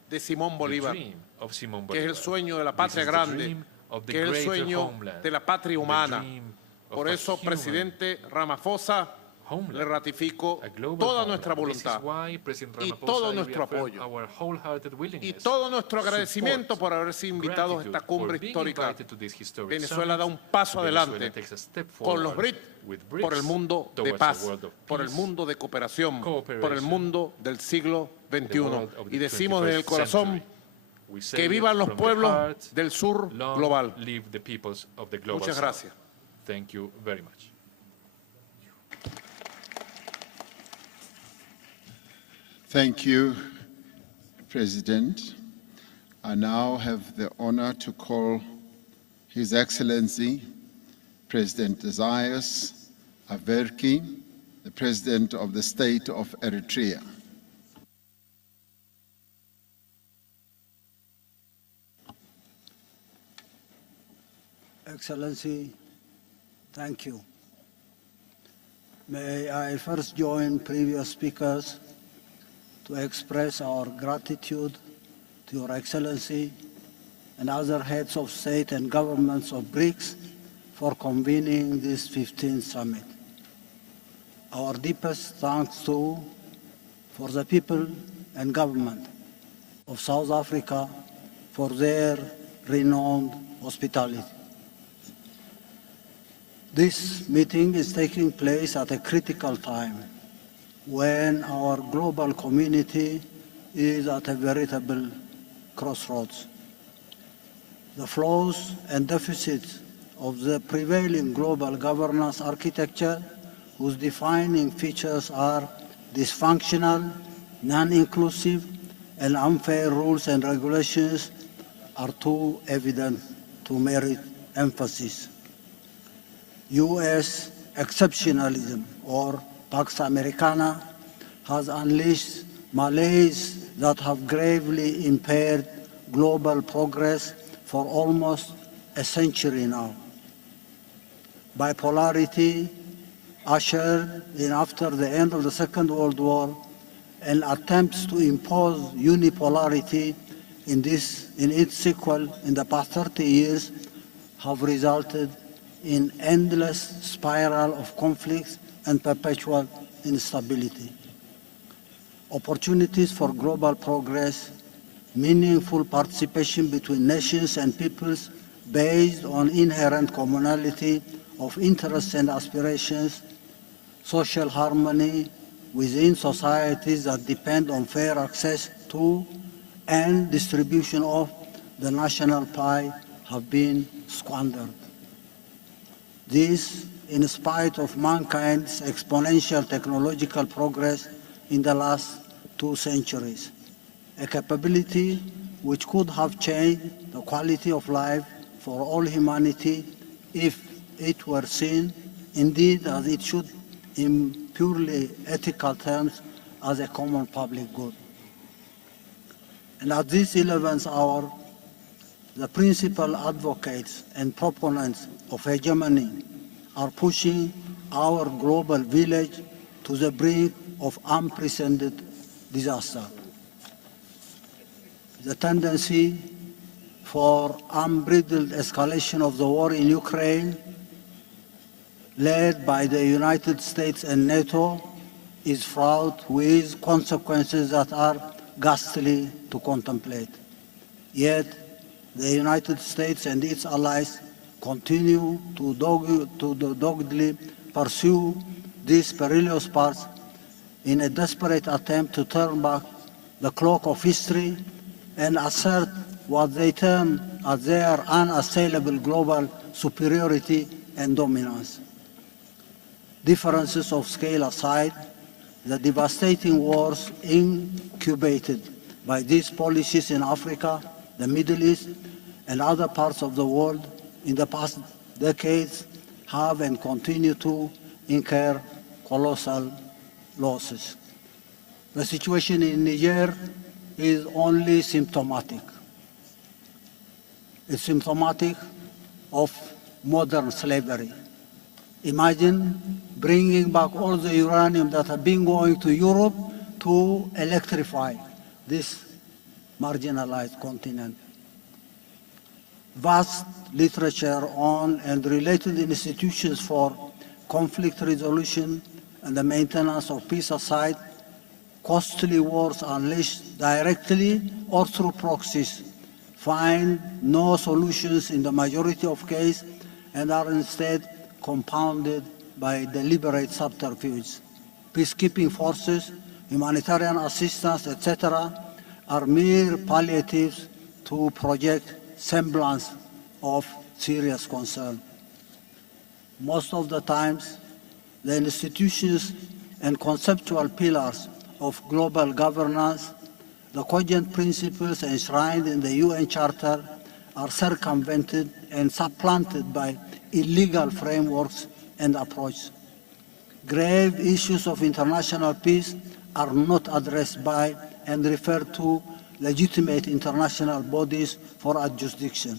de Simón Bolívar, que es el sueño de la patria grande, que es el sueño de la patria humana. Por eso, presidente Ramaphosa, le ratifico toda nuestra voluntad y todo nuestro apoyo y todo nuestro agradecimiento por haberse invitados a esta cumbre histórica. Venezuela da un paso adelante con los BRICS por el mundo de paz, por el mundo de cooperación, por el mundo del siglo XXI. Y decimos desde el corazón que vivan los pueblos del sur global. Muchas gracias. Thank you, President. I now have the honor to call His Excellency President Isaias Afwerki, the President of the State of Eritrea. Excellency, thank you. May I first join previous speakers to express our gratitude to Your Excellency and other heads of state and governments of BRICS for convening this 15th summit. Our deepest thanks too for the people and government of South Africa for their renowned hospitality. This meeting is taking place at a critical time when our global community is at a veritable crossroads. The flaws and deficits of the prevailing global governance architecture, whose defining features are dysfunctional, non-inclusive, and unfair rules and regulations, are too evident to merit emphasis. U.S. exceptionalism, or Pax Americana, has unleashed malaise that have gravely impaired global progress for almost a century now. Bipolarity, ushered in after the end of the Second World War, and attempts to impose unipolarity in its sequel in the past 30 years have resulted in endless spiral of conflicts and perpetual instability. Opportunities for global progress, meaningful participation between nations and peoples based on inherent commonality of interests and aspirations, social harmony within societies that depend on fair access to and distribution of the national pie have been squandered. This, in spite of mankind's exponential technological progress in the last 2 centuries, a capability which could have changed the quality of life for all humanity if it were seen, indeed as it should, in purely ethical terms, as a common public good. And at this 11th hour, the principal advocates and proponents of hegemony are pushing our global village to the brink of unprecedented disaster. The tendency for unbridled escalation of the war in Ukraine, led by the United States and NATO, is fraught with consequences that are ghastly to contemplate. Yet, the United States and its allies continue to doggedly pursue this perilous path in a desperate attempt to turn back the clock of history and assert what they term as their unassailable global superiority and dominance. Differences of scale aside, the devastating wars incubated by these policies in Africa, the Middle East, and other parts of the world in the past decades have and continue to incur colossal losses. The situation in Niger is only symptomatic. It's symptomatic of modern slavery. Imagine bringing back all the uranium that had been going to Europe to electrify this marginalized continent. Vast literature on and related institutions for conflict resolution and the maintenance of peace aside, costly wars unleashed directly or through proxies find no solutions in the majority of cases and are instead compounded by deliberate subterfuge. Peacekeeping forces, humanitarian assistance, etc., are mere palliatives to project semblance of serious concern. Most of the times, the institutions and conceptual pillars of global governance, the cogent principles enshrined in the UN Charter, are circumvented and supplanted by illegal frameworks and approaches. Grave issues of international peace are not addressed by and referred to legitimate international bodies for adjudication.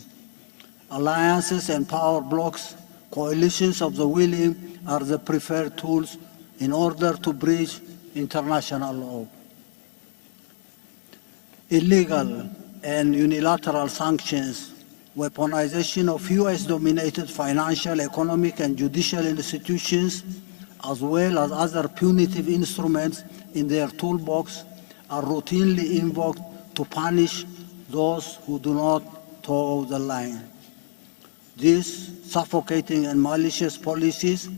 Alliances and power blocs, coalitions of the willing are the preferred tools in order to breach international law. Illegal and unilateral sanctions, weaponization of US-dominated financial, economic, and judicial institutions, as well as other punitive instruments in their toolbox, are routinely invoked to punish those who do not toe the line. These suffocating and malicious policies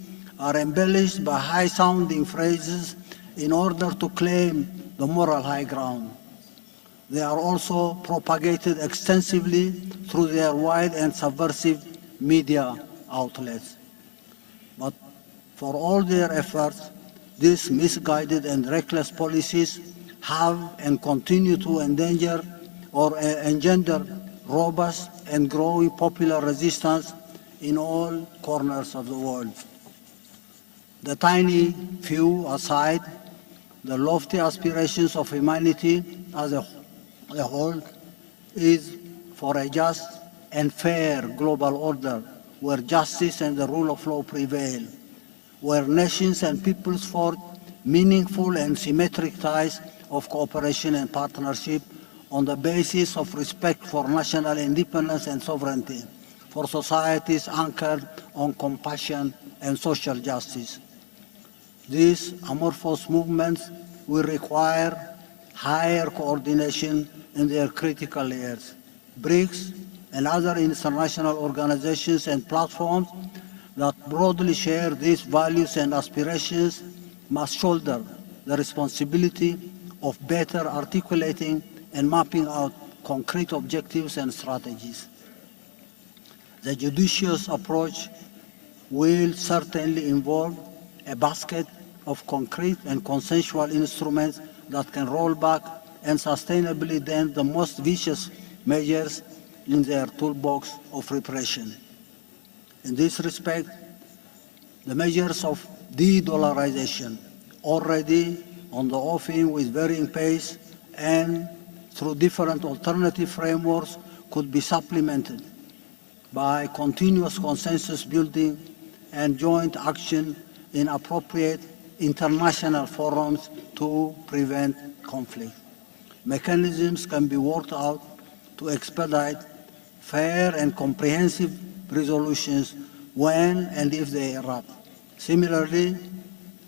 are embellished by high-sounding phrases in order to claim the moral high ground. They are also propagated extensively through their wide and subversive media outlets. But for all their efforts, these misguided and reckless policies have and continue to endanger or engender robust and growing popular resistance in all corners of the world. The tiny few aside, the lofty aspirations of humanity as a whole is for a just and fair global order where justice and the rule of law prevail, where nations and peoples forge meaningful and symmetric ties of cooperation and partnership on the basis of respect for national independence and sovereignty, for societies anchored on compassion and social justice. These amorphous movements will require higher coordination in their critical layers. BRICS and other international organizations and platforms that broadly share these values and aspirations must shoulder the responsibility of better articulating and mapping out concrete objectives and strategies. The judicious approach will certainly involve a basket of concrete and consensual instruments that can roll back and sustainably dent the most vicious measures in their toolbox of repression. In this respect, the measures of de-dollarization, already on the offing with varying pace and through different alternative frameworks, could be supplemented by continuous consensus building and joint action in appropriate international forums to prevent conflict. Mechanisms can be worked out to expedite fair and comprehensive resolutions when and if they erupt. Similarly,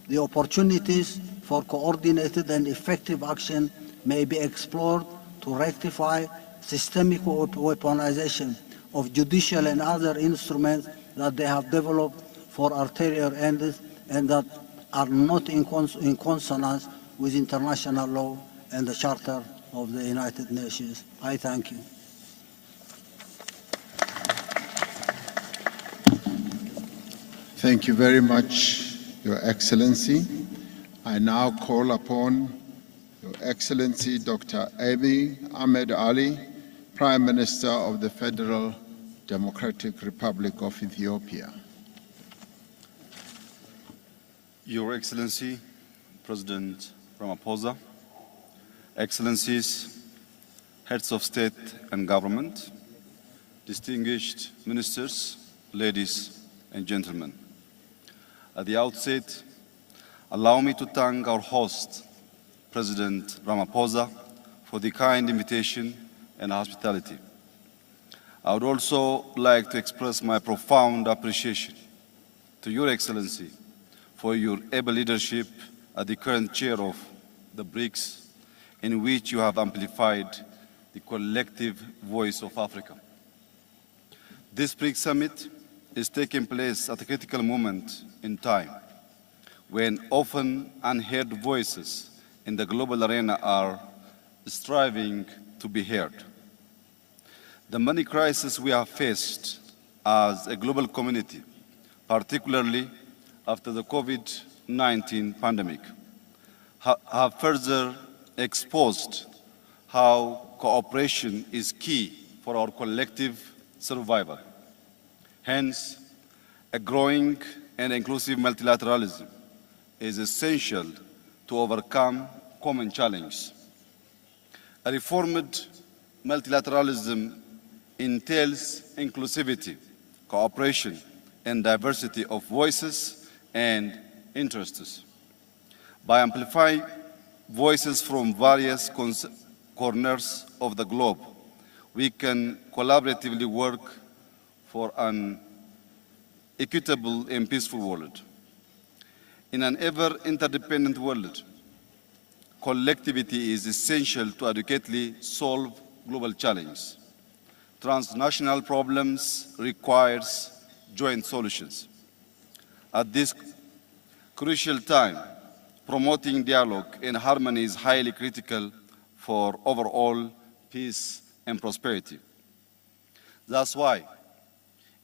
the opportunities for coordinated and effective action may be explored to rectify systemic weaponization of judicial and other instruments that they have developed for ulterior ends and that are not in consonance with international law and the Charter of the United Nations. I thank you. Thank you very much, Your Excellency. I now call upon Your Excellency Dr. Abiy Ahmed Ali, Prime Minister of the Federal Democratic Republic of Ethiopia. Your Excellency, President Ramaphosa, Excellencies, Heads of State and Government, distinguished ministers, ladies and gentlemen. At the outset, allow me to thank our host, President Ramaphosa, for the kind invitation and hospitality. I would also like to express my profound appreciation to Your Excellency for your able leadership as the current chair of the BRICS, in which you have amplified the collective voice of Africa. This BRICS Summit is taking place at a critical moment in time, when often unheard voices in the global arena are striving to be heard. The many crises we have faced as a global community, particularly after the COVID-19 pandemic, have further exposed how cooperation is key for our collective survival. Hence, a growing and inclusive multilateralism is essential to overcome common challenges. A reformed multilateralism entails inclusivity, cooperation, and diversity of voices and interests. By amplifying voices from various corners of the globe, we can collaboratively work for an equitable and peaceful world. In an ever-interdependent world, collectivity is essential to adequately solve global challenges. Transnational problems require joint solutions. At this crucial time, promoting dialogue and harmony is highly critical for overall peace and prosperity. That's why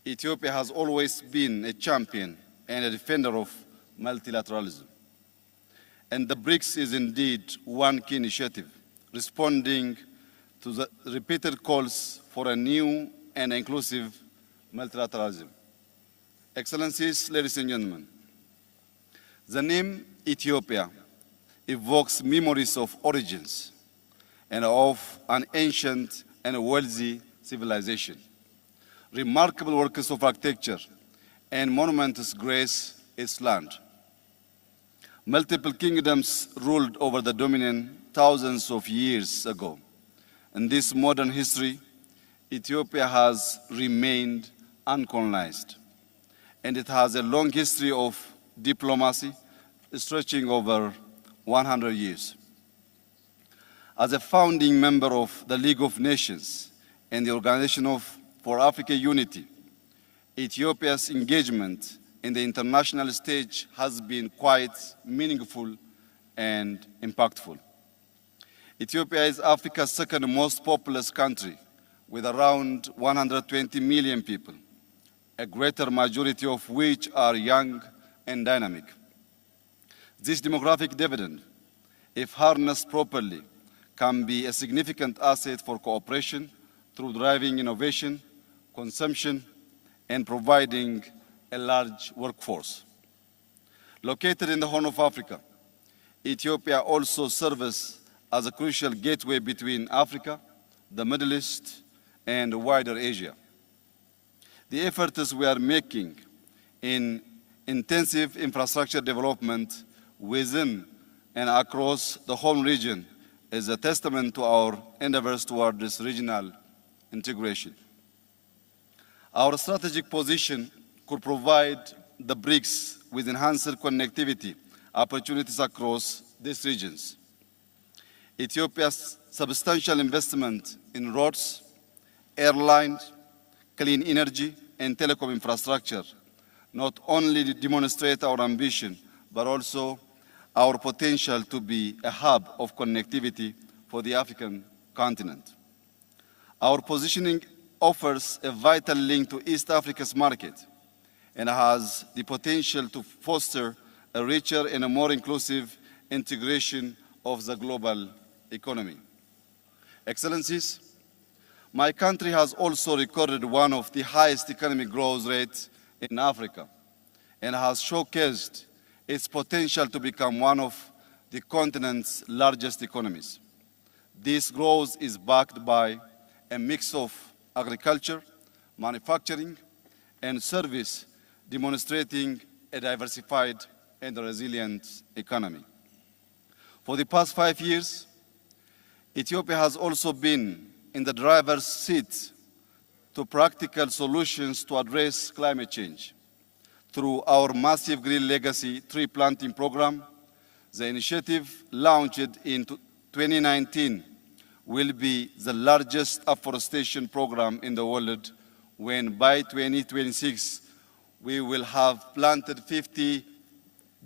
Ethiopia has always been a champion and a defender of multilateralism. And the BRICS is indeed one key initiative, responding to the repeated calls for a new and inclusive multilateralism. Excellencies, ladies and gentlemen, the name Ethiopia evokes memories of origins and of an ancient and wealthy civilization. Remarkable works of architecture and monuments grace its land. Multiple kingdoms ruled over the dominion thousands of years ago. In this modern history, Ethiopia has remained uncolonized, and it has a long history of diplomacy stretching over 100 years. As a founding member of the League of Nations and the Organization for African Unity, Ethiopia's engagement in the international stage has been quite meaningful and impactful. Ethiopia is Africa's second most populous country, with around 120 million people, a greater majority of which are young and dynamic. This demographic dividend, if harnessed properly, can be a significant asset for cooperation through driving innovation, consumption, and providing a large workforce. Located in the Horn of Africa, Ethiopia also serves as a crucial gateway between Africa, the Middle East, and wider Asia. The efforts we are making in intensive infrastructure development within and across the whole region is a testament to our endeavors toward this regional integration. Our strategic position could provide the BRICS with enhanced connectivity opportunities across these regions. Ethiopia's substantial investment in roads, airlines, clean energy, and telecom infrastructure not only demonstrate our ambition, but also our potential to be a hub of connectivity for the African continent. Our positioning offers a vital link to East Africa's market and has the potential to foster a richer and a more inclusive integration of the global economy. Excellencies, my country has also recorded one of the highest economic growth rates in Africa and has showcased its potential to become one of the continent's largest economies. This growth is backed by a mix of agriculture, manufacturing, and service, demonstrating a diversified and resilient economy. For the past 5 years, Ethiopia has also been in the driver's seat to practical solutions to address climate change. Through our massive Green Legacy tree planting program, the initiative launched in 2019 will be the largest afforestation program in the world, when by 2026 we will have planted 50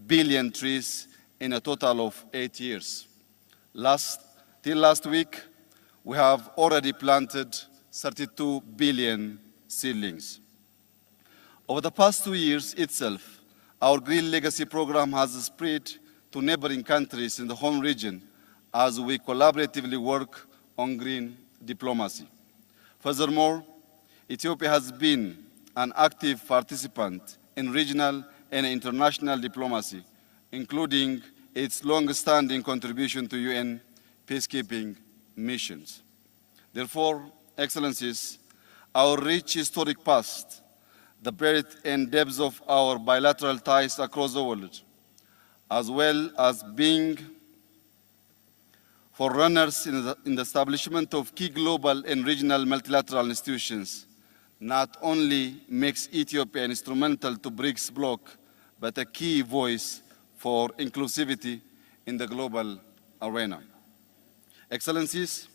billion trees in a total of 8 years. Till last week, we have already planted 32 billion seedlings. Over the past 2 years itself, our Green Legacy program has spread to neighboring countries in the home region as we collaboratively work on green diplomacy. Furthermore, Ethiopia has been an active participant in regional and international diplomacy, including its long-standing contribution to UN peacekeeping missions. Therefore, Excellencies, our rich historic past, the breadth and depth of our bilateral ties across the world, as well as being forerunners in the establishment of key global and regional multilateral institutions, not only makes Ethiopia instrumental to BRICS bloc, but a key voice for inclusivity in the global arena. Excellencies,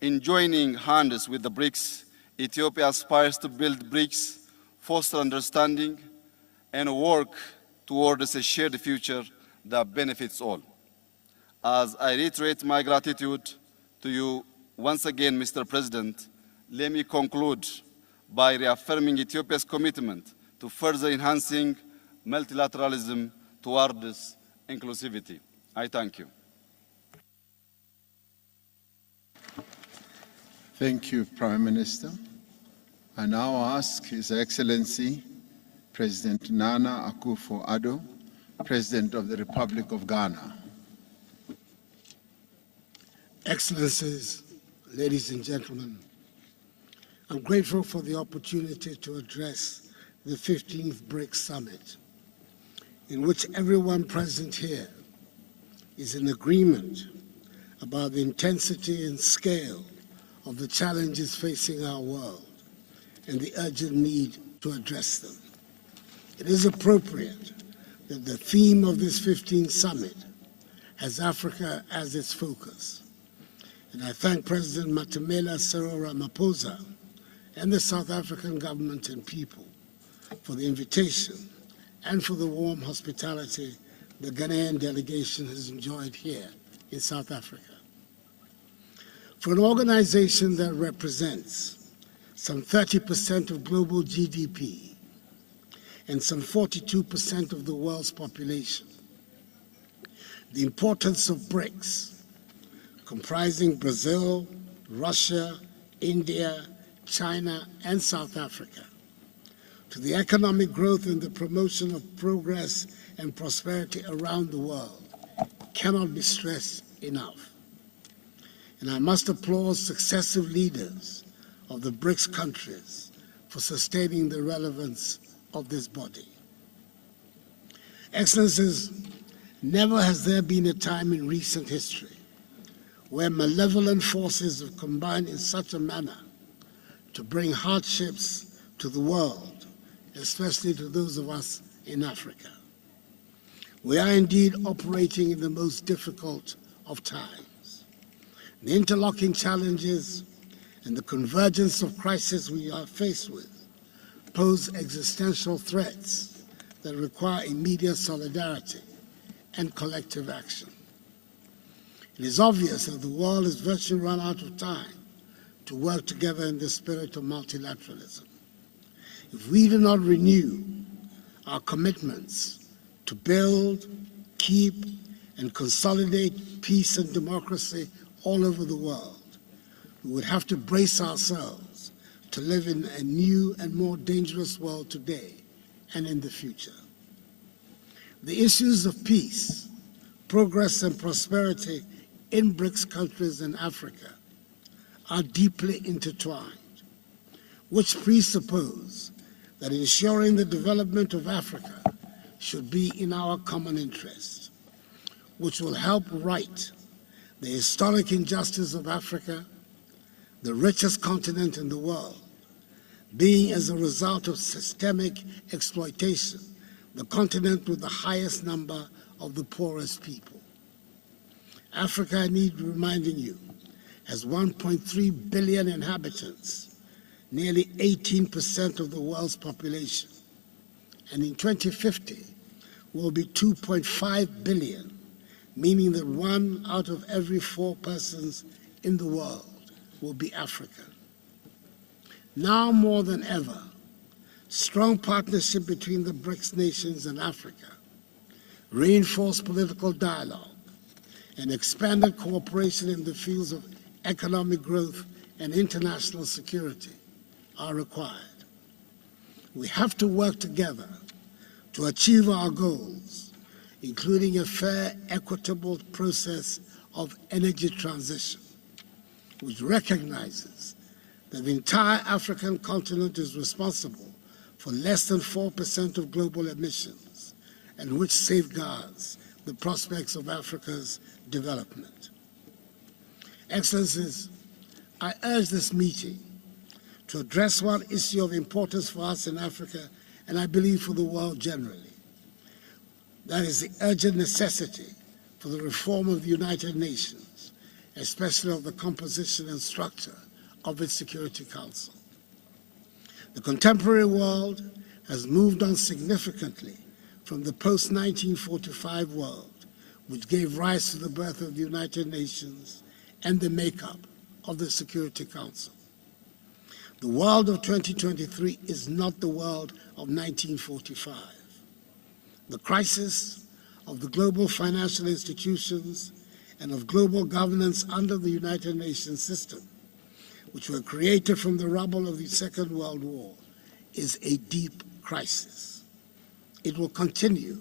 in joining hands with the BRICS, Ethiopia aspires to build BRICS, foster understanding, and work towards a shared future that benefits all. As I reiterate my gratitude to you once again, Mr. President, let me conclude by reaffirming Ethiopia's commitment to further enhancing multilateralism towards inclusivity. I thank you. Thank you, Prime Minister. I now ask His Excellency President Nana Akufo-Addo, President of the Republic of Ghana. Excellencies, ladies and gentlemen, I'm grateful for the opportunity to address the 15th BRICS Summit, in which everyone present here is in agreement about the intensity and scale of the challenges facing our world and the urgent need to address them. It is appropriate that the theme of this 15th Summit has Africa as its focus. And I thank President Matamela Cyril Ramaphosa and the South African government and people for the invitation and for the warm hospitality the Ghanaian delegation has enjoyed here in South Africa. For an organization that represents some 30% of global GDP and some 42% of the world's population, the importance of BRICS, comprising Brazil, Russia, India, China, and South Africa, to the economic growth and the promotion of progress and prosperity around the world cannot be stressed enough. And I must applaud successive leaders of the BRICS countries for sustaining the relevance of this body. Excellencies, never has there been a time in recent history where malevolent forces have combined in such a manner to bring hardships to the world, especially to those of us in Africa. We are indeed operating in the most difficult of times. The interlocking challenges and the convergence of crises we are faced with pose existential threats that require immediate solidarity and collective action. It is obvious that the world has virtually run out of time to work together in the spirit of multilateralism. If we do not renew our commitments to build, keep, and consolidate peace and democracy all over the world, we would have to brace ourselves to live in a new and more dangerous world today and in the future. The issues of peace, progress, and prosperity in BRICS countries and Africa are deeply intertwined, which presuppose that ensuring the development of Africa should be in our common interest, which will help right the historic injustice of Africa, the richest continent in the world, being as a result of systemic exploitation, the continent with the highest number of the poorest people. Africa, I need reminding you, has 1.3 billion inhabitants, nearly 18% of the world's population, and in 2050 will be 2.5 billion, meaning that 1 out of every 4 persons in the world will be African. Now more than ever, strong partnership between the BRICS nations and Africa, reinforced political dialogue, and expanded cooperation in the fields of economic growth and international security are required. We have to work together to achieve our goals, including a fair, equitable process of energy transition, which recognizes that the entire African continent is responsible for less than 4% of global emissions, and which safeguards the prospects of Africa's development. Excellencies, I urge this meeting to address one issue of importance for us in Africa, and I believe for the world generally. That is the urgent necessity for the reform of the United Nations, especially of the composition and structure of its Security Council. The contemporary world has moved on significantly from the post-1945 world, which gave rise to the birth of the United Nations and the makeup of the Security Council. The world of 2023 is not the world of 1945. The crisis of the global financial institutions and of global governance under the United Nations system, which were created from the rubble of the Second World War, is a deep crisis. It will continue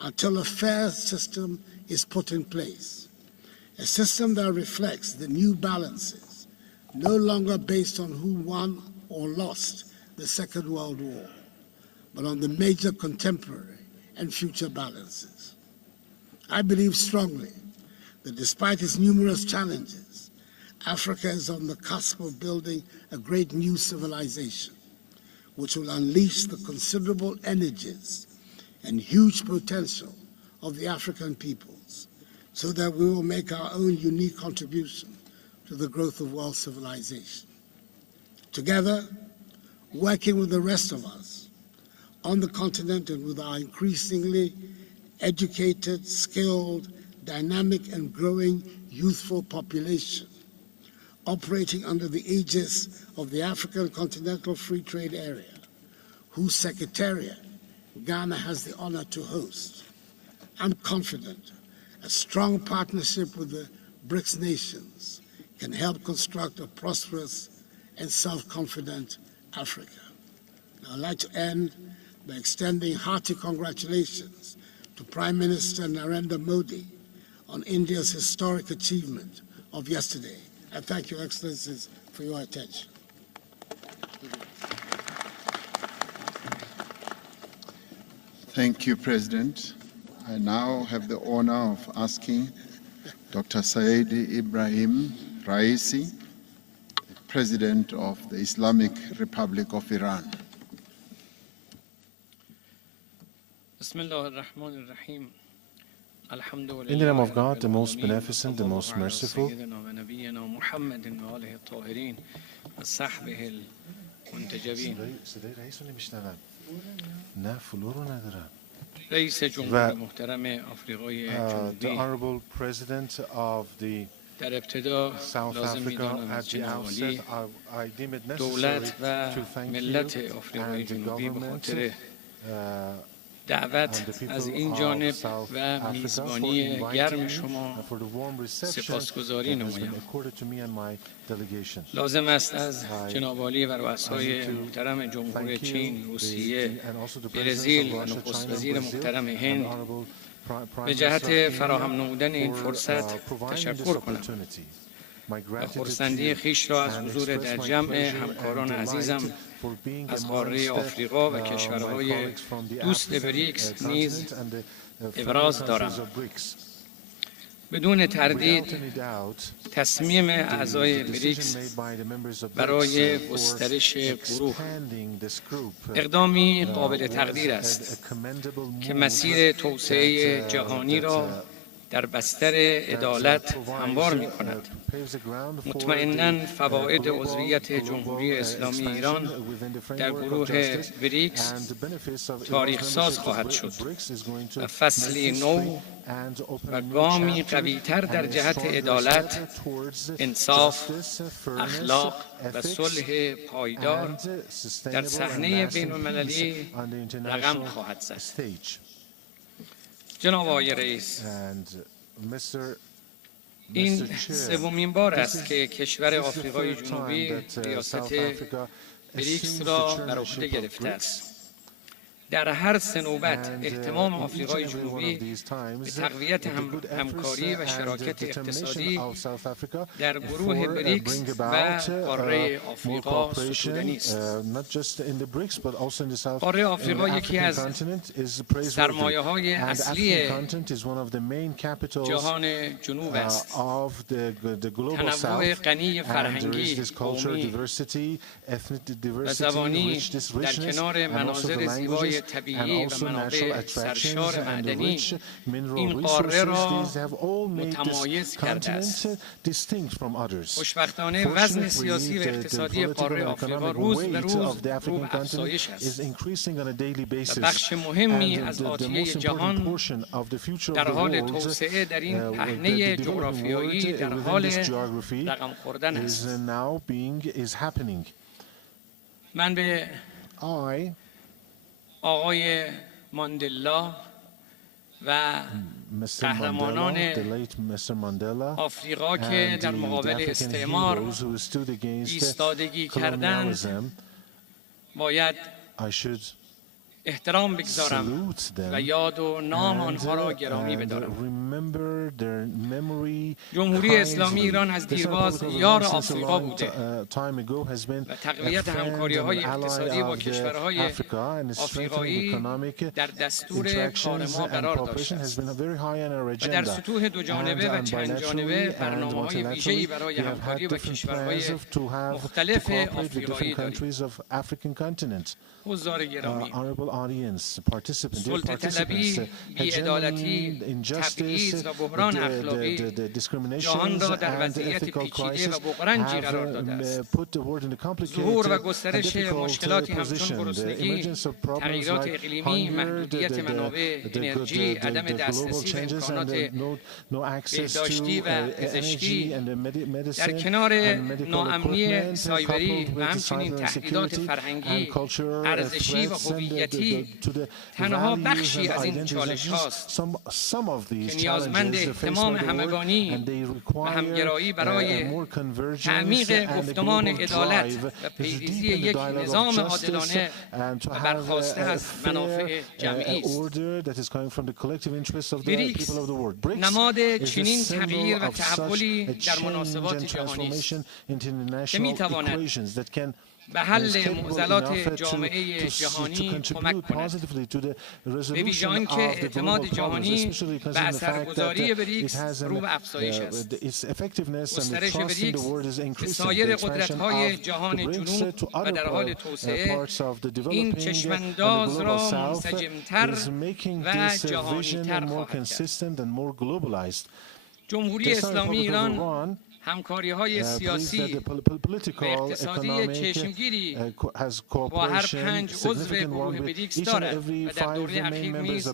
until a fair system is put in place, a system that reflects the new balances, no longer based on who won or lost the Second World War, but on the major contemporary and future balances. I believe strongly that despite its numerous challenges, Africa is on the cusp of building a great new civilization, which will unleash the considerable energies and huge potential of the African peoples, so that we will make our own unique contribution to the growth of world civilization. Together, working with the rest of us on the continent and with our increasingly educated, skilled, dynamic, and growing youthful population, operating under the aegis of the African Continental Free Trade Area, whose Secretariat Ghana has the honor to host, I'm confident a strong partnership with the BRICS nations can help construct a prosperous and self-confident Africa. Now, I'd like to end by extending hearty congratulations to Prime Minister Narendra Modi on India's historic achievement of yesterday. I thank Your Excellencies for your attention. Thank you, President. I now have the honor of asking Dr. Said Ibrahim Raisi, President of the Islamic Republic of Iran. In the name of God, the most beneficent, the most merciful. The Honorable President of the South Africa, at the outset, I deem it necessary to thank you and the government دعوت از این جانب و میزبانی گرم شما سپاسگزاری نمایم. لازم است از جناب عالی و رؤسای محترم جمهوری چین، روسیه، برزیل و نخست وزیر محترم هند به جهت فراهم نمودن این فرصت تشکر کنم و خرسندی خویش را از حضور در جمع همکاران عزیزم از قاره آفریقا و کشورهای دوست بریکس نیز ابراز دارم. بدون تردید تصمیم اعضای بریکس برای گسترش گروه اقدامی قابل تقدیر است که مسیر توسعه جهانی را در بستر عدالت هموار می کند. مطمئناً فواید عضویت جمهوری اسلامی ایران در گروه بریکس تاریخ ساز خواهد شد و فصلی نو و گامی قوی‌تر در جهت عدالت، انصاف، اخلاق و صلح پایدار در صحنه بین‌المللی رقم خواهد زد. جناب آقای رئیس، این سومین بار است که کشور آفریقای جنوبی ریاست بریکس را بر عهده گرفته است. در هر سه نوبت اهتمام آفریقای جنوبی به تقویت همکاری و شراکت اقتصادی در گروه بریکس و قاره آفریقا ستودنی است. قاره آفریقا یکی از سرمایه‌های اصلی جهان جنوب است. تنوع غنی فرهنگی، قومی و زبانی در کنار مناظر زیبای طبیعی و منابع سرشار معدنی این قاره را متمایز کرده است. خوشبختانه وزن سیاسی و اقتصادی قاره آفریقا روز به روز رو به افزایش است و بخش مهمی از آتیه جهان در حال توسعه در این پهنه جغرافیایی در حال رقم خوردن است. من به آقای ماندلا و قهرمانان آفریقا که در مقابل استعمار ایستادگی کردند باید احترام بگذارم و یاد و نام آنها را گرامی بدارم. جمهوری اسلامی ایران از دیرباز یار آفریقا بوده و تقویت همکاری‌های اقتصادی با کشورهای آفریقایی در دستور کار ما قرار داشته است و در سطوح دو جانبه و چند جانبه برنامه‌های ویژه‌ای برای همکاری با کشورهای مختلف آفریقایی داریم. حضار گرامی، سلطه‌طلبی، بی‌عدالتی، تبعیض و بحران اخلاقی جهان را در وضعیت پیچیده و بغرنجی قرار داده است. ظهور و گسترش مشکلاتی همچون گرسنگی، تغییرات اقلیمی، محدودیت منابع انرژی، عدم دسترسی به امکانات بهداشتی و پزشکی در کنار ناامنی سایبری و همچنین تهدیدات فرهنگی، ارزشی و هویتی تنها بخشی از این چالش هاست که نیازمند اهتمام همگانی و همگرایی برای تعمیق گفتمان عدالت و پیریزی یک نظام عادلانه و برخواسته از منافع جمعی است. بریکس نماد چنین تغییر و تحولی در مناسبات جهانی است که میتواند به حل معضلات جامعه جهانی کمک کند. به ویژه آنکه اعتماد جهانی به اثرگذاری بریکس رو به افزایش است. گسترش بریکس که سایر قدرت‌های جهان جنوب و در حال توسعه این چشمانداز را منسجم‌تر و جهانی‌تر خواهد کرد. جمهوری اسلامی ایران همکاری‌های سیاسی و اقتصادی چشمگیری با هر 5 عضو گروه بریکس دارد و در دوره اخیر نیز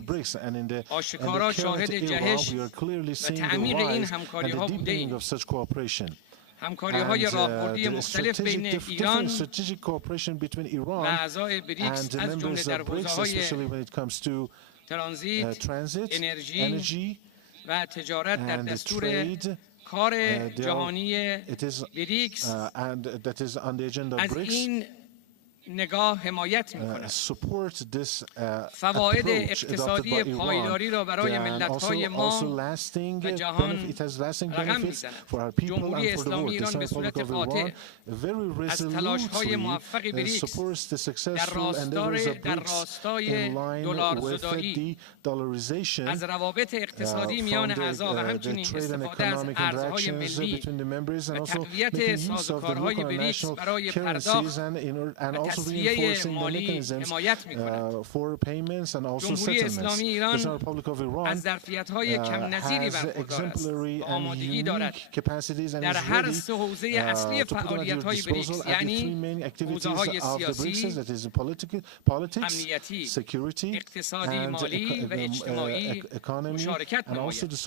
آشکارا شاهد جهش و تعمیق این همکاری‌ها بوده‌ایم. همکاری‌های راهبردی مختلف بین ایران و اعضای بریکس از جمله در حوزه‌های ترانزیت، انرژی و تجارت در دستور کار جهانی بریکس از این نگاه حمایت می‌کند. فواید اقتصادی پایداری را برای ملت‌های ما و جهان رقم می‌زند. جمهوری اسلامی ایران به صورت قاطع از تلاش‌های موفق بریکس در راستای دلارزدایی، از روابط اقتصادی میان اعضا و همچنین استفاده از ارزهای ملی و تقویت سازوکارهای بریکس برای پرداخت و تصفیه مالی حمایت می‌کند. جمهوری اسلامی ایران از ظرفیت‌های کم نظیری برخوردار است و آمادگی دارد در هر سه حوزه اصلی فعالیت‌های بریکس یعنی حوزه‌های سیاسی، امنیتی، اقتصادی، مالی و اجتماعی مشارکت نماید.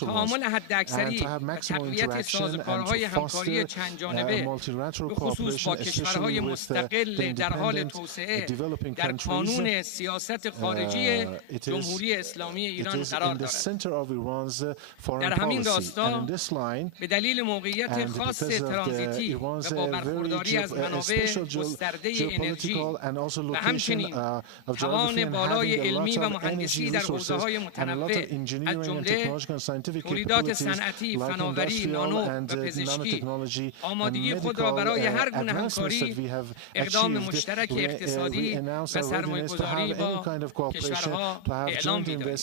تعامل حداکثری و تقویت سازوکارهای همکاری چند جانبه به خصوص با کشورهای مستقل در حال توسعه در کانون سیاست خارجی جمهوری اسلامی ایران قرار دارد. در همین راستا به دلیل موقعیت خاص ترانزیتی و با برخورداری از منابع گسترده انرژی و همچنین توان بالای علمی و مهندسی در حوزه‌های متنوع از جمله تولیدات صنعتی، فناوری، نانو و پزشکی، آمادگی خود را برای هر گونه همکاری، اقدام مشترک اقتصادی و سرمایه‌گذاری با کشورها اعلام می‌داریم.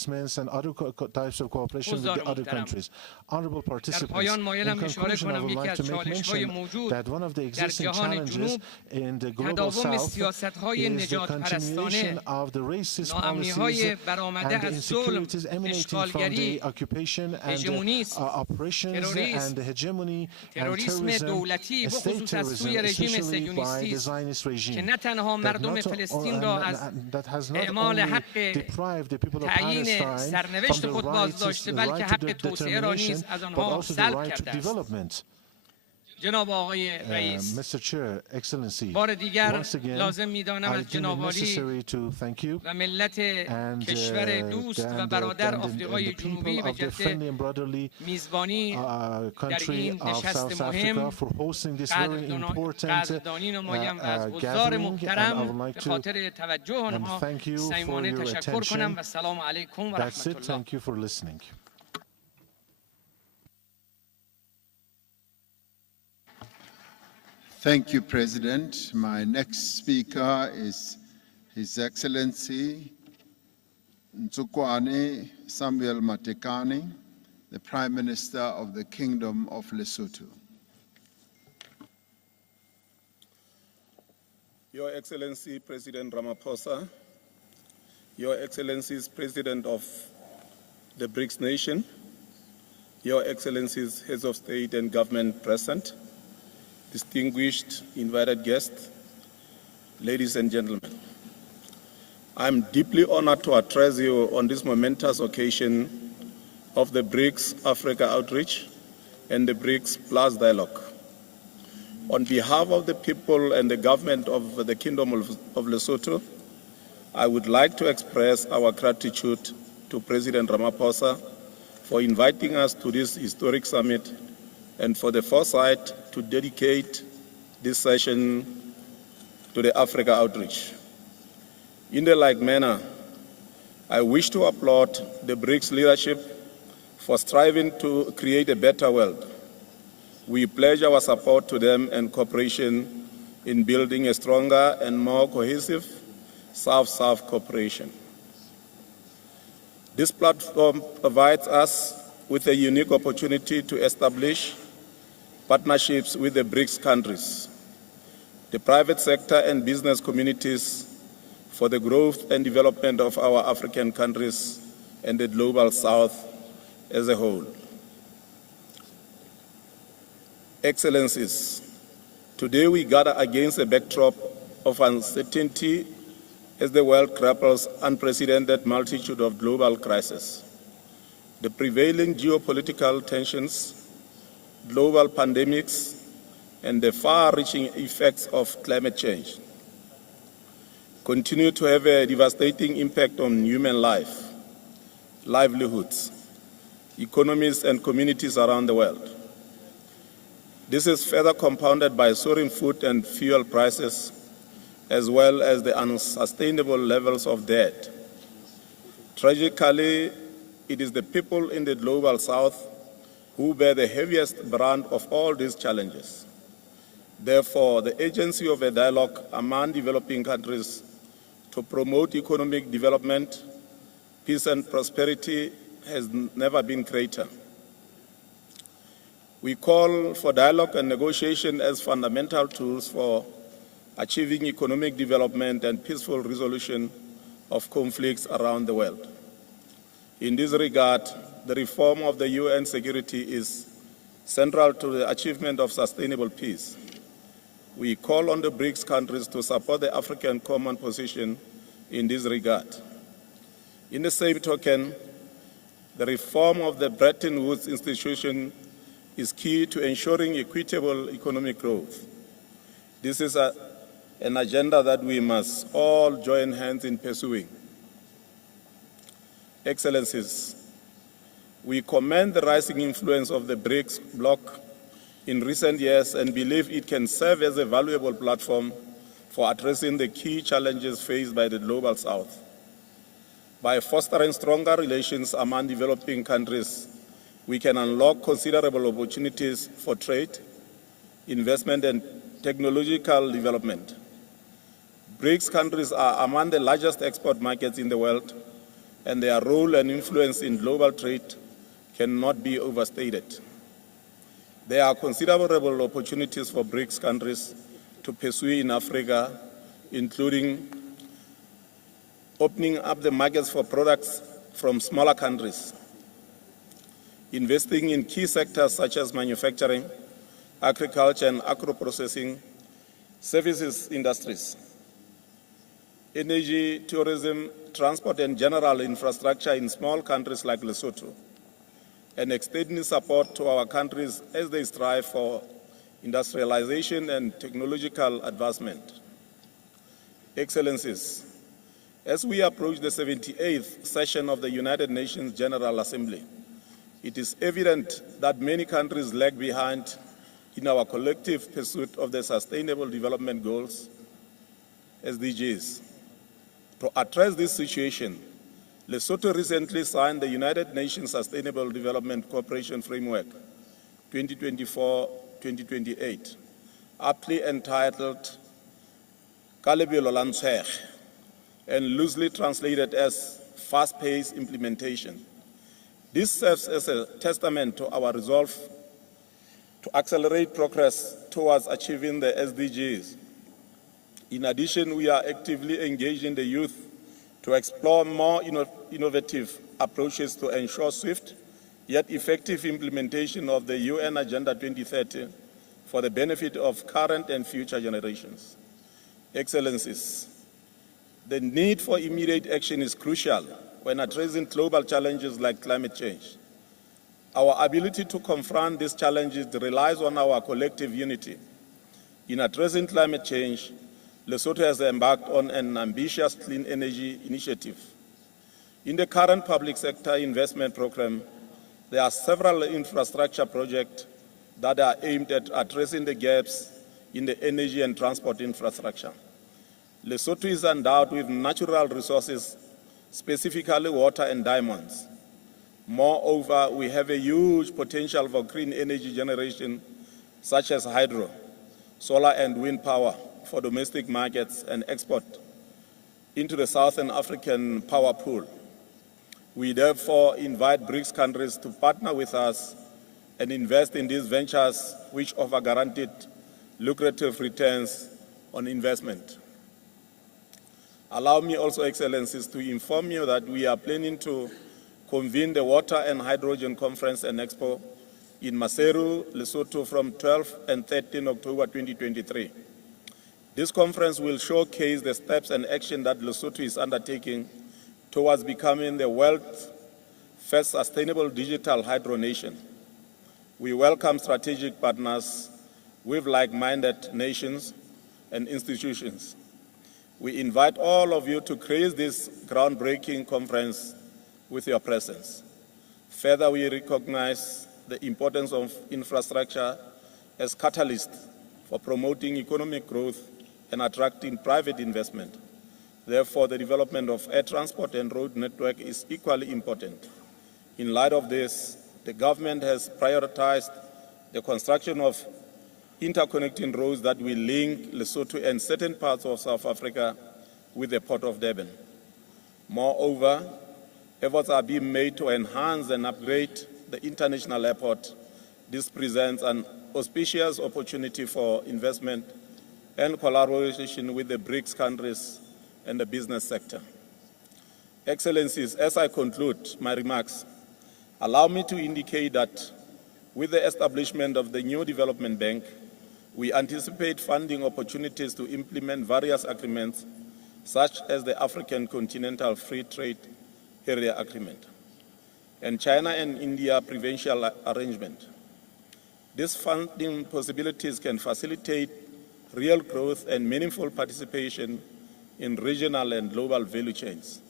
در پایان مایلم اشاره کنم یکی از چالش‌های موجود در جهان جنوب تداوم سیاست‌های نجات پرستانه، ناامنی‌های برآمده از ظلم، اشغالگری، هژمونیسم، تروریسم دولتی بخصوص از سوی رژیم صهیونیستی است که نه تنها مردم فلسطین را از اعمال حق تعیین سرنوشت خود باز داشته بلکه حق توسعه را نیز از آنها سلب کرده است. جناب آقای رئیس، بار دیگر لازم می‌دانم از جناب عالی و ملت کشور دوست و برادر آفریقای جنوبی به جهت میزبانی در این نشست مهم قدردانی نمایم و از حضار محترم به خاطر توجه آنها صمیمانه تشکر کنم و سلام علیکم و رحمت الله. Thank you, President. My next speaker is His Excellency Ntsukwane Samuel Matekane, the Prime Minister of the Kingdom of Lesotho. Your Excellency President Ramaphosa, Your Excellencies President of the BRICS nation, Your Excellencies Heads of State and Government present, distinguished invited guests, ladies and gentlemen. I'm deeply honored to address you on this momentous occasion of the BRICS Africa Outreach and the BRICS Plus Dialogue. On behalf of the people and the government of the Kingdom of Lesotho, I would like to express our gratitude to President Ramaphosa for inviting us to this historic summit and for the foresight to dedicate this session to the Africa outreach. In the like manner, I wish to applaud the BRICS leadership for striving to create a better world. We pledge our support to them and cooperation in building a stronger and more cohesive South-South cooperation. This platform provides us with a unique opportunity to establish partnerships with the BRICS countries, the private sector and business communities for the growth and development of our African countries and the global South as a whole. Excellencies, today we gather against a backdrop of uncertainty as the world grapples unprecedented multitude of global crises. The prevailing geopolitical tensions, global pandemics, and the far-reaching effects of climate change continue to have a devastating impact on human life, livelihoods, economies, and communities around the world. This is further compounded by soaring food and fuel prices, as well as the unsustainable levels of debt. Tragically, it is the people in the global South who bear the heaviest brunt of all these challenges. Therefore, the agency of a dialogue among developing countries to promote economic development, peace and prosperity has never been greater. We call for dialogue and negotiation as fundamental tools for achieving economic development and peaceful resolution of conflicts around the world. In this regard, the reform of the UN security is central to the achievement of sustainable peace. We call on the BRICS countries to support the African common position in this regard. In the same token, the reform of the Bretton Woods institution is key to ensuring equitable economic growth. This is an agenda that we must all join hands in pursuing. Excellencies, we commend the rising influence of the BRICS bloc in recent years and believe it can serve as a valuable platform for addressing the key challenges faced by the Global South. By fostering stronger relations among developing countries, we can unlock considerable opportunities for trade, investment, and technological development. BRICS countries are among the largest export markets in the world, and their role and influence in global trade cannot be overstated. There are considerable opportunities for BRICS countries to pursue in Africa, including opening up the markets for products from smaller countries, investing in key sectors such as manufacturing, agriculture and agro-processing, services industries, energy, tourism, transport and general infrastructure in small countries like Lesotho, and extending support to our countries as they strive for industrialization and technological advancement. Excellencies, as we approach the 78th session of the United Nations General Assembly, it is evident that many countries lag behind in our collective pursuit of the Sustainable Development Goals, SDGs. To address this situation, Lesotho recently signed the United Nations Sustainable Development Cooperation Framework 2024-2028, aptly entitled Kalebelo la Ntshege, and loosely translated as fast-paced implementation. This serves as a testament to our resolve to accelerate progress towards achieving the SDGs. In addition, we are actively engaging the youth to explore more innovative approaches to ensure swift yet effective implementation of the UN Agenda 2030 for the benefit of current and future generations. Excellencies, the need for immediate action is crucial when addressing global challenges like climate change. Our ability to confront these challenges relies on our collective unity. In addressing climate change, Lesotho has embarked on an ambitious clean energy initiative. In the current public sector investment program, there are several infrastructure projects that are aimed at addressing the gaps in the energy and transport infrastructure. Lesotho is endowed with natural resources, specifically water and diamonds. Moreover, we have a huge potential for green energy generation, such as hydro, solar and wind power for domestic markets and export into the Southern African power pool. We therefore invite BRICS countries to partner with us and invest in these ventures which offer guaranteed lucrative returns on investment. Allow me also, Excellencies, to inform you that we are planning to convene the Water and Hydrogen Conference and Expo in Maseru, Lesotho from 12 and 13 October 2023. This conference will showcase the steps and action that Lesotho is undertaking towards becoming the world's first sustainable digital hydro nation. We welcome strategic partners with like-minded nations and institutions. We invite all of you to grace this groundbreaking conference with your presence. Further, we recognize the importance of infrastructure as catalyst for promoting economic growth and attracting private investment. Therefore, the development of air transport and road network is equally important. In light of this, the government has prioritized the construction of interconnecting roads that will link Lesotho and certain parts of South Africa with the Port of Durban. Moreover, efforts are being made to enhance and upgrade the international airport. This presents an auspicious opportunity for investment and collaboration with the BRICS countries and the business sector. Excellencies, as I conclude my remarks, allow me to indicate that with the establishment of the new development bank, we anticipate funding opportunities to implement various agreements, such as the African Continental Free Trade Area Agreement and China and India Provincial Arrangement. These funding possibilities can facilitate real growth and meaningful participation in regional and global value chains.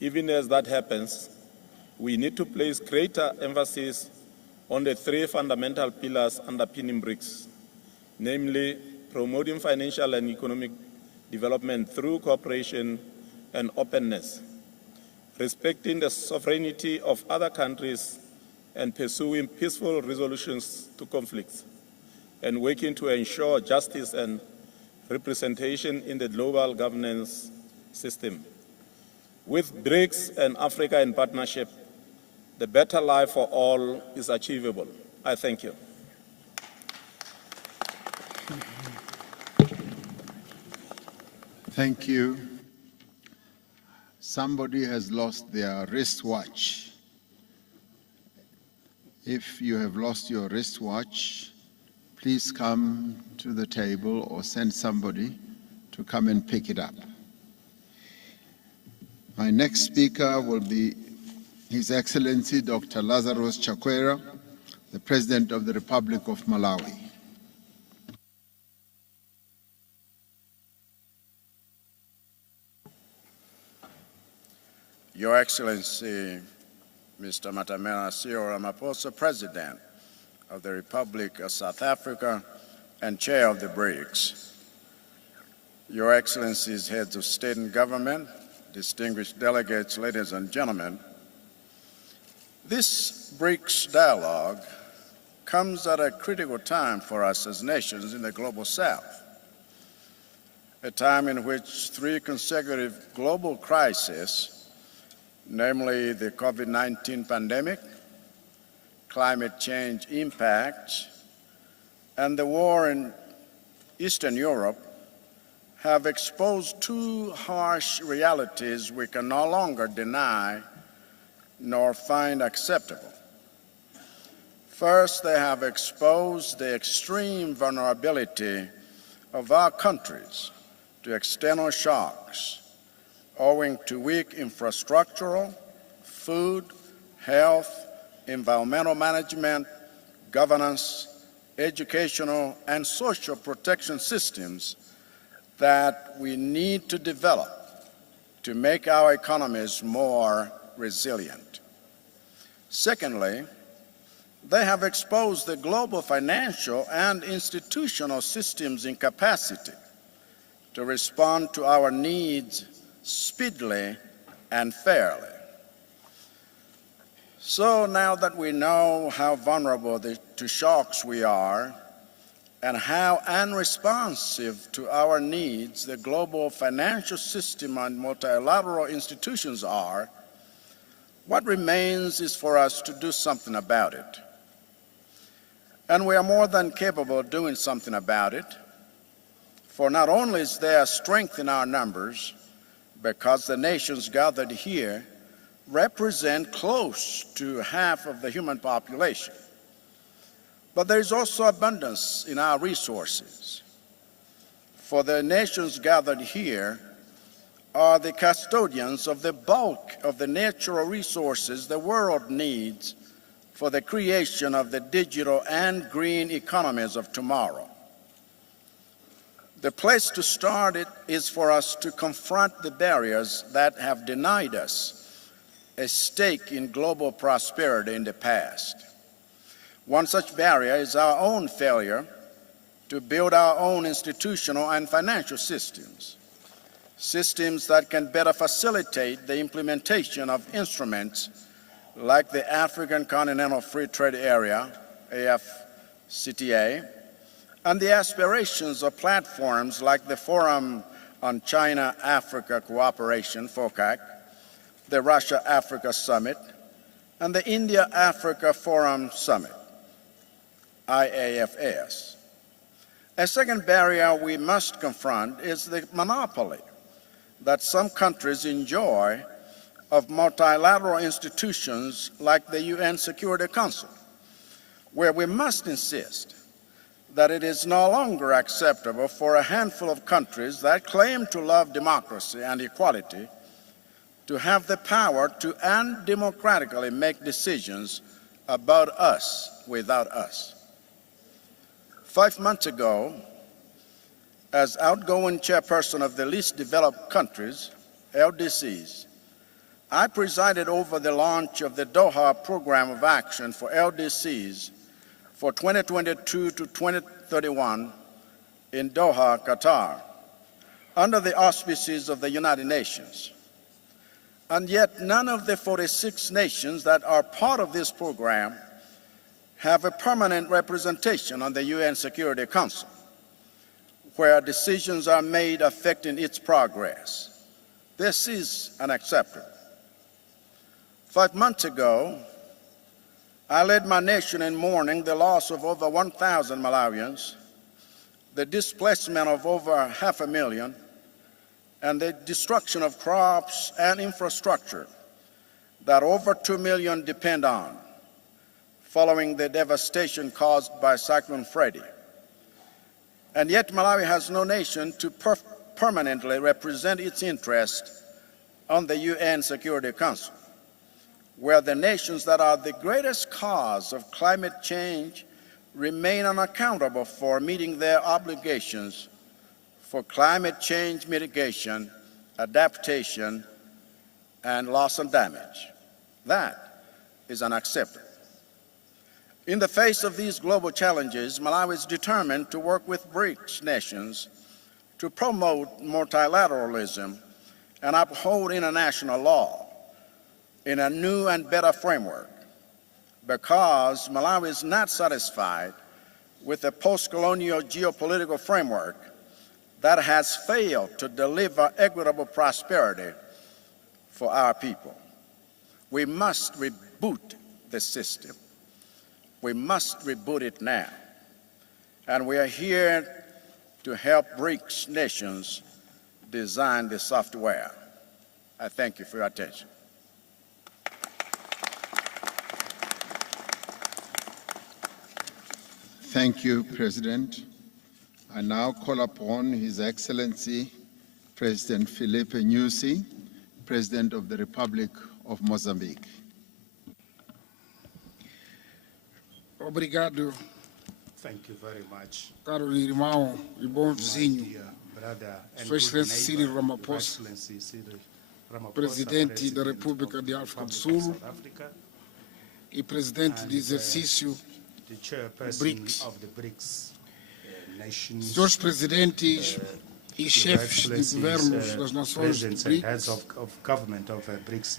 Even as that happens, we need to place greater emphasis on the three fundamental pillars underpinning BRICS, namely promoting financial and economic development through cooperation and openness, respecting the sovereignty of other countries and pursuing peaceful resolutions to conflicts, and working to ensure justice and representation in the global governance system. With BRICS and Africa in partnership, the better life for all is achievable. I thank you. Thank you. Somebody has lost their wristwatch. If you have lost your wristwatch, please come to the table or send somebody to come and pick it up. My next speaker will be His Excellency Dr. Lazarus Chakwera, the President of the Republic of Malawi. Your Excellency, Mr. Matamela Cyril Ramaphosa, President of the Republic of South Africa and Chair of the BRICS. Your Excellencies, Heads of State and Government, distinguished delegates, ladies and gentlemen, this BRICS dialogue comes at a critical time for us as nations in the Global South, a time in which three consecutive global crises, namely the COVID-19 pandemic, climate change impact, and the war in Eastern Europe, have exposed two harsh realities we can no longer deny nor find acceptable. First, they have exposed the extreme vulnerability of our countries to external shocks owing to weak infrastructural, food, health, environmental management, governance, educational, and social protection systems that we need to develop to make our economies more resilient. Secondly, they have exposed the global financial and institutional systems' incapacity to respond to our needs speedily and fairly. So now that we know how vulnerable to shocks we are, and how unresponsive to our needs the global financial system and multilateral institutions are, what remains is for us to do something about it. And we are more than capable of doing something about it, for not only is there strength in our numbers, because the nations gathered here represent close to half of the human population, but there is also abundance in our resources. For the nations gathered here are the custodians of the bulk of the natural resources the world needs for the creation of the digital and green economies of tomorrow. The place to start is for us to confront the barriers that have denied us a stake in global prosperity in the past. One such barrier is our own failure to build our own institutional and financial systems, systems that can better facilitate the implementation of instruments like the African Continental Free Trade Area, AFCTA, and the aspirations of platforms like the Forum on China-Africa Cooperation, FOCAC, the Russia-Africa Summit, and the India-Africa Forum Summit, IAFS. A second barrier we must confront is the monopoly that some countries enjoy of multilateral institutions like the UN Security Council, where we must insist that it is no longer acceptable for a handful of countries that claim to love democracy and equality to have the power to undemocratically make decisions about us without us. 5 months ago, As outgoing chairperson of the least developed countries, LDCs, I presided over the launch of the Doha Program of Action for LDCs for 2022 to 2031 in Doha, Qatar, under the auspices of the United Nations. And yet none of the 46 nations that are part of this program have a permanent representation on the UN Security Council, where decisions are made affecting its progress. This is unacceptable. 5 months ago, I led my nation in mourning the loss of over 1,000 Malawians, the displacement of over 500,000, and the destruction of crops and infrastructure that over 2 million depend on, following the devastation caused by Cyclone Freddy. And yet Malawi has no nation to permanently represent its interest on the UN Security Council, where the nations that are the greatest cause of climate change remain unaccountable for meeting their obligations for climate change mitigation, adaptation, and loss and damage. That is unacceptable. In the face of these global challenges, Malawi is determined to work with BRICS nations to promote multilateralism and uphold international law in a new and better framework, because Malawi is not satisfied with a post-colonial geopolitical framework that has failed to deliver equitable prosperity for our people. We must reboot the system. We must reboot it now. And we are here to help BRICS nations design the software. I thank you for your attention. Thank you, President. I now call upon His Excellency President Filipe Nyusi, President of the Republic of Mozambique. Obrigado. Thank you very much. Caro irmão e bom vizinho, Sua Excelência Cyril Ramaphosa, Presidente da República de África do Sul e Presidente de exercício do BRICS. Senhores Presidentes e chefes de governos das nações do BRICS,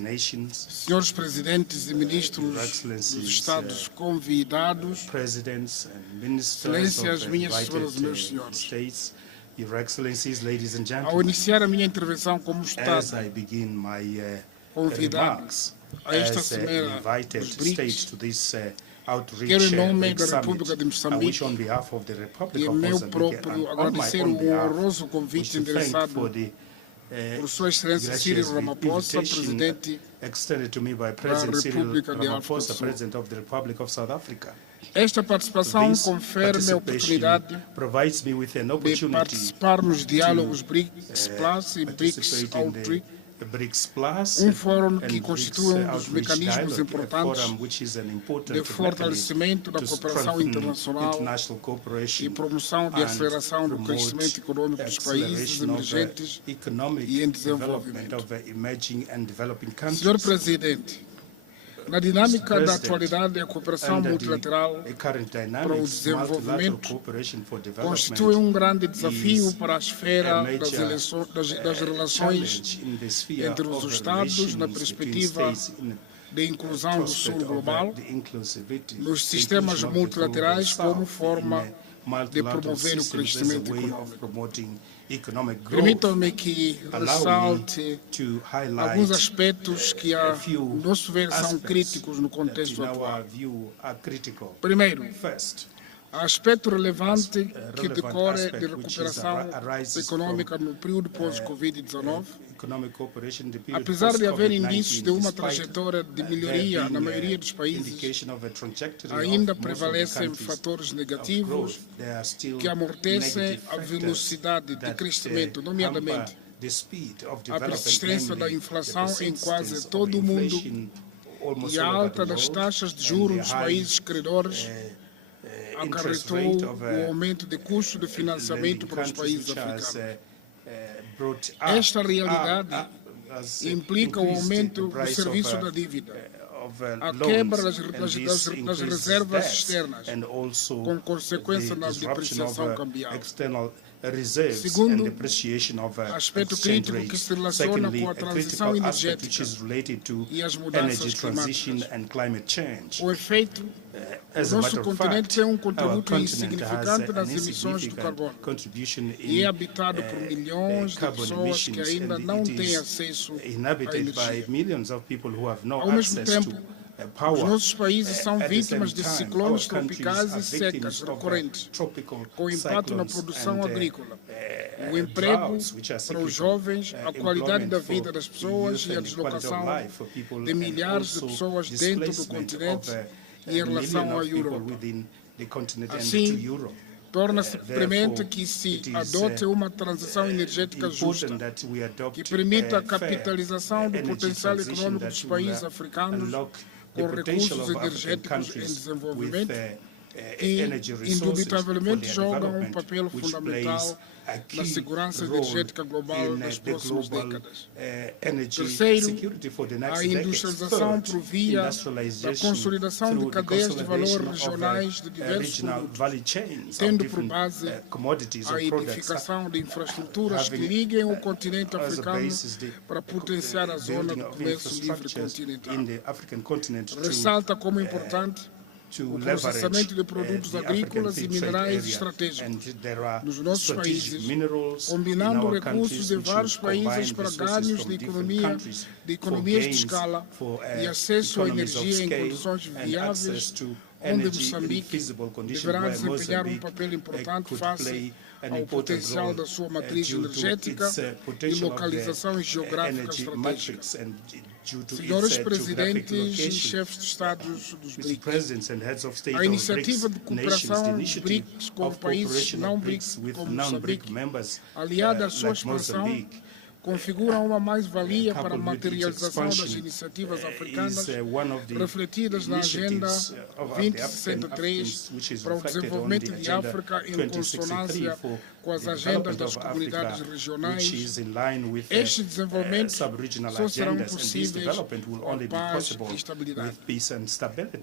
senhores Presidentes e Ministros dos Estados convidados, Excelências, minhas senhoras e meus senhores, ao iniciar a minha intervenção como Estado convidado a esta Cimeira dos BRICS, quero, em nome da República de Moçambique e em meu próprio, agradecer o honroso convite endereçado por Sua Excelência Cyril Ramaphosa, Presidente da República de África do Sul. Esta participação confere-me a oportunidade de participar nos diálogos BRICS Plus e BRICS Outreach, fórum que constitui dos mecanismos importantes de fortalecimento da cooperação internacional e promoção de aceleração do crescimento econômico dos países emergentes e em desenvolvimento. Senhor Presidente, na dinâmica da atualidade, a cooperação multilateral para o desenvolvimento constitui grande desafio para a esfera das relações entre os Estados na perspectiva de inclusão do Sul global, nos sistemas multilaterais como forma de promover o crescimento econômico. Permitam-me que ressalte alguns aspectos que, a nosso ver, são críticos no contexto atual. Primeiro, aspecto relevante que decorre de recuperação econômica no período pós-Covid-19, apesar de haver indícios de uma trajetória de melhoria na maioria dos países, ainda prevalecem fatores negativos que amortecem a velocidade de crescimento, nomeadamente a persistência da inflação em quase todo o mundo e a alta das taxas de juros nos países credores, interest acarretou rate of o aumento de custo de financiamento para os países africanos. Esta realidade implica o aumento do serviço da dívida, a quebra das reservas externas, com consequência na depreciação cambial. Segundo aspecto crítico que se relaciona com a transição energética e as mudanças climáticas. O efeito, o nosso continente tem um contributo insignificante nas emissões de carbono e é habitado por milhões de pessoas que ainda não têm acesso à energia. Ao mesmo tempo, os nossos países são vítimas de ciclones tropicais e secas recorrentes, com impacto na produção agrícola, o emprego para os jovens, a qualidade da vida das pessoas e a deslocação de milhares de pessoas dentro do continente e em relação à Europa. Assim, torna-se premente que se adote uma transição energética justa, que permita a capitalização do potencial econômico dos países africanos com recursos energéticos em desenvolvimento, que indubitavelmente jogam um papel fundamental na segurança energética global nas próximas décadas. Terceiro, a industrialização por via da consolidação de cadeias de valor regionais de diversos produtos, tendo por base a edificação de infraestruturas que liguem o continente africano para potenciar a zona do comércio livre continental. Ressalta como importante o processamento de produtos agrícolas e minerais estratégicos nos nossos países, combinando recursos de vários países para ganhos de economias de escala e acesso à energia em condições viáveis, onde Moçambique deverá desempenhar um papel importante face ao potencial da sua matriz energética e localização geográfica estratégica. Senhores presidentes e chefes de Estados dos BRICS, a iniciativa de cooperação dos BRICS com países não BRICS como Moçambique, aliada à sua expansão, configura uma mais-valia para a materialização das iniciativas africanas refletidas na Agenda 2063 para o desenvolvimento de África em consonância com as agendas das comunidades regionais. Este desenvolvimento só serão possíveis com paz e estabilidade.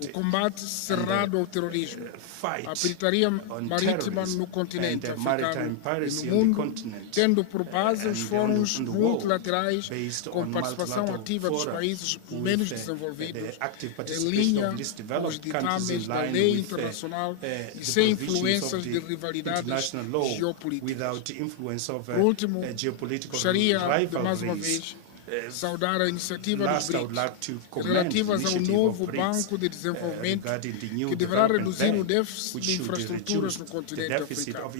O combate cerrado ao terrorismo, a pirataria marítima no continente africano e no mundo, tendo por base os fóruns multilaterais com participação ativa dos países menos desenvolvidos, em linha com os ditames da lei internacional e sem influências de rivalidades geopolíticas. Por último, gostaria de mais uma vez saudar a iniciativa dos BRICS relativas ao novo Banco de Desenvolvimento que deverá reduzir o déficit de infraestruturas no continente africano.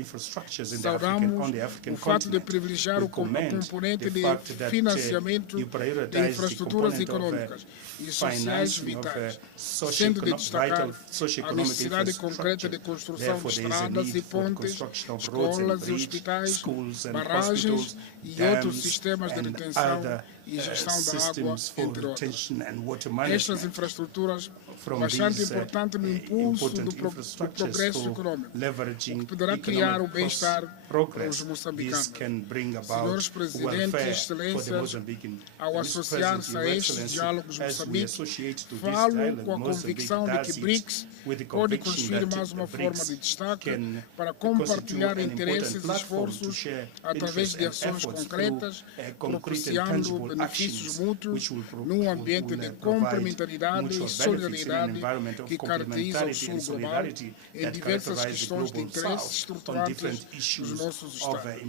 Saudamos o fato de privilegiar o componente de financiamento de infraestruturas econômicas e sociais vitais, sendo de destacar a necessidade concreta de construção de estradas e pontes, escolas e hospitais, barragens e outros sistemas de retenção e gestão da água, entre outros. Estas infraestruturas bastante importantes no impulso do progresso econômico, o que poderá criar o bem-estar para os moçambicanos. Senhores presidentes e excelências, ao associar-se a estes diálogos Moçambique, falo com a convicção de que BRICS pode construir mais uma forma de destaque para compartilhar interesses e esforços através de ações concretas, propiciando benefícios mútuos num ambiente de complementaridade e solidariedade que caracteriza o Sul global em diversas questões de interesse estruturantes dos nossos Estados.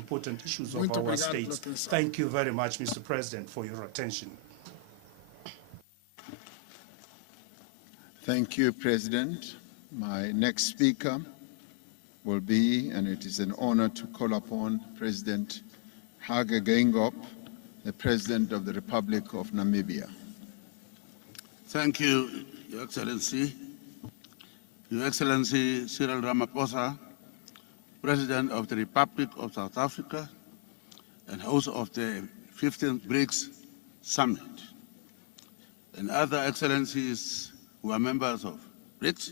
Muito obrigado pela atenção. Thank you very much, Mr. President, for your attention. Thank you, President. My next speaker will be, and it is an honor to call upon President Hage Geingob, the President of the Republic of Namibia. Thank you, Your Excellency. Your Excellency Cyril Ramaphosa, President of the Republic of South Africa and host of the 15th BRICS Summit, and other excellencies who are members of BRICS,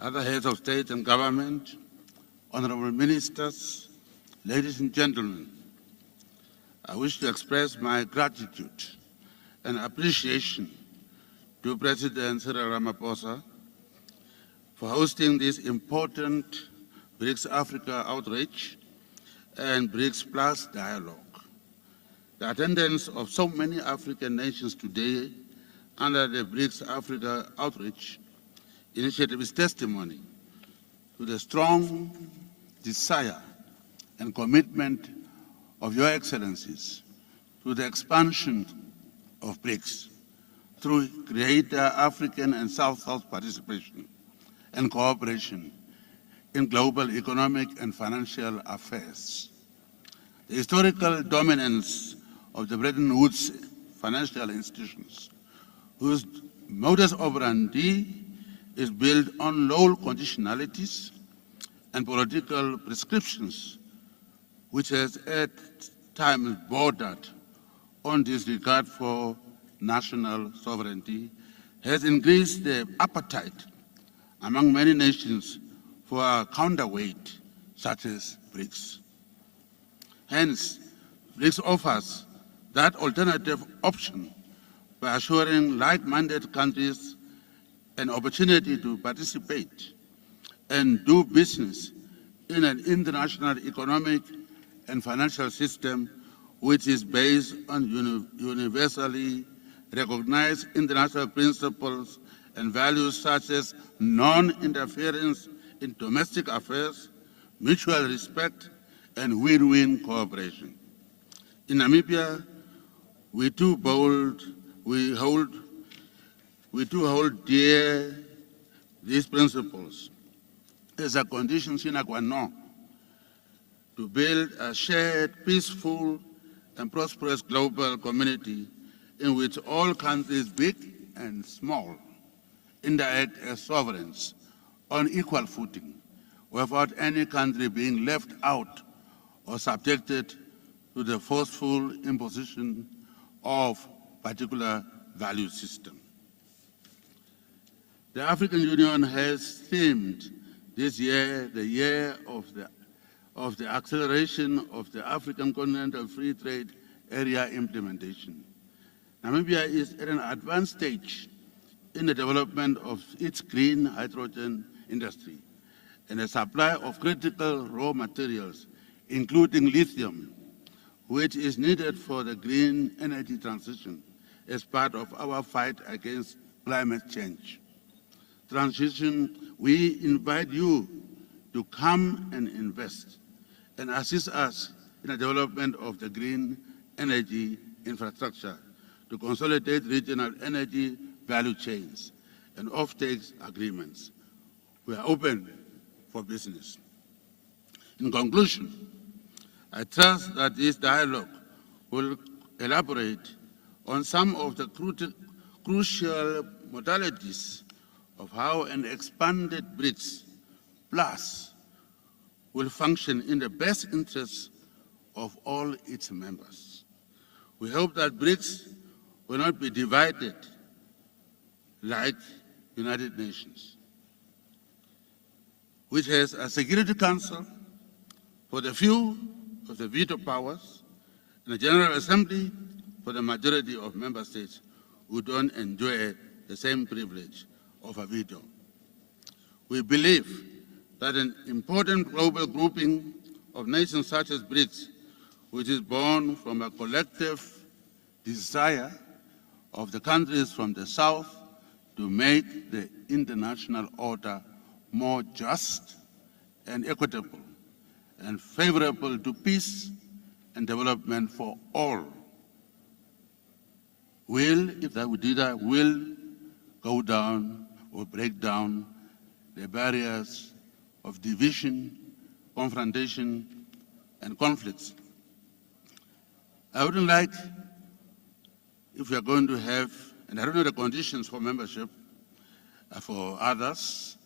other heads of state and government, honorable ministers, ladies and gentlemen, I wish to express my gratitude and appreciation to President Cyril Ramaphosa for hosting this important BRICS Africa outreach and BRICS Plus dialogue. The attendance of so many African nations today under the BRICS Africa outreach initiative is testimony to the strong desire and commitment of Your Excellencies to the expansion of BRICS through greater African and South-South participation and cooperation in global economic and financial affairs. The historical dominance of the Bretton Woods financial institutions, whose modus operandi is built on low conditionalities and political prescriptions, which has at times bordered on disregard for national sovereignty, has increased the appetite among many nations for a counterweight such as BRICS. Hence, BRICS offers that alternative option by assuring like-minded countries an opportunity to participate and do business in an international economic and financial system which is based on universally recognized international principles and values such as non-interference in domestic affairs, mutual respect, and win-win cooperation. In Namibia, we too hold dear these principles as a condition sine qua non to build a shared, peaceful, and prosperous global community in which all countries, big and small, interact as sovereigns on equal footing, without any country being left out or subjected to the forceful imposition of particular value system. The African Union has themed this year the year of the acceleration of the African Continental Free Trade Area implementation. Namibia is at an advanced stage in the development of its green hydrogen industry and the supply of critical raw materials, including lithium, which is needed for the green energy transition as part of our fight against climate change. We invite you to come and invest and assist us in the development of the green energy infrastructure to consolidate regional energy value chains and offtake agreements. We are open for business. In conclusion, I trust that this dialogue will elaborate on some of the crucial modalities of how an expanded BRICS Plus will function in the best interests of all its members. We hope that BRICS will not be divided like United Nations, which has a Security Council for the few of the veto powers and a General Assembly for the majority of member states who don't enjoy the same privilege of a veto. We believe that an important global grouping of nations such as BRICS, which is born from a collective desire of the countries from the South to make the international order more just and equitable and favorable to peace and development for all, will, if that we do that, will go down or break down the barriers of division, confrontation, and conflicts. I wouldn't like, if we are going to have, and I don't know the conditions for membership for others,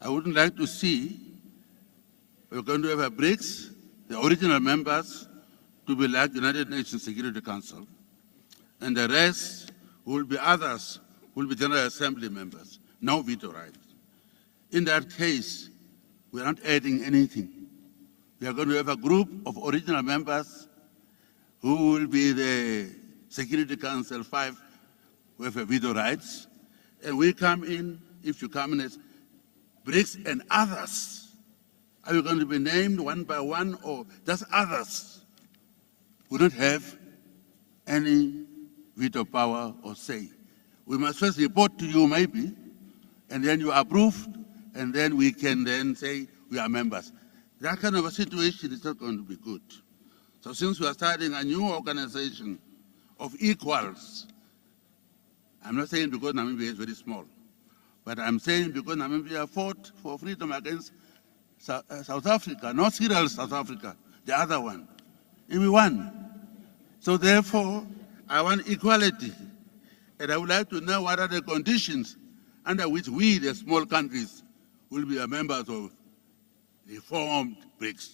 I wouldn't like to see we're going to have a BRICS, the original members, to be like the United Nations Security Council, and the rest will be others, will be General Assembly members, no veto right. in that case, we are not adding anything. We are going to have a group of original members who will be the Security Council 5 with veto rights. And we come in, if you come in as BRICS and others. Are you going to be named one by one or just others? We don't have any veto power or say. We must first report to you maybe, and then you approve, and then we can then say we are members. That kind of a situation is not going to be good. So since we are starting a new organization of equals, I'm not saying because Namibia is very small, but I'm saying because Namibia fought for freedom against South Africa, not serial South Africa, the other one. And we won. So therefore, I want equality. And I would like to know what are the conditions under which we, the small countries, will be members of reformed BRICS.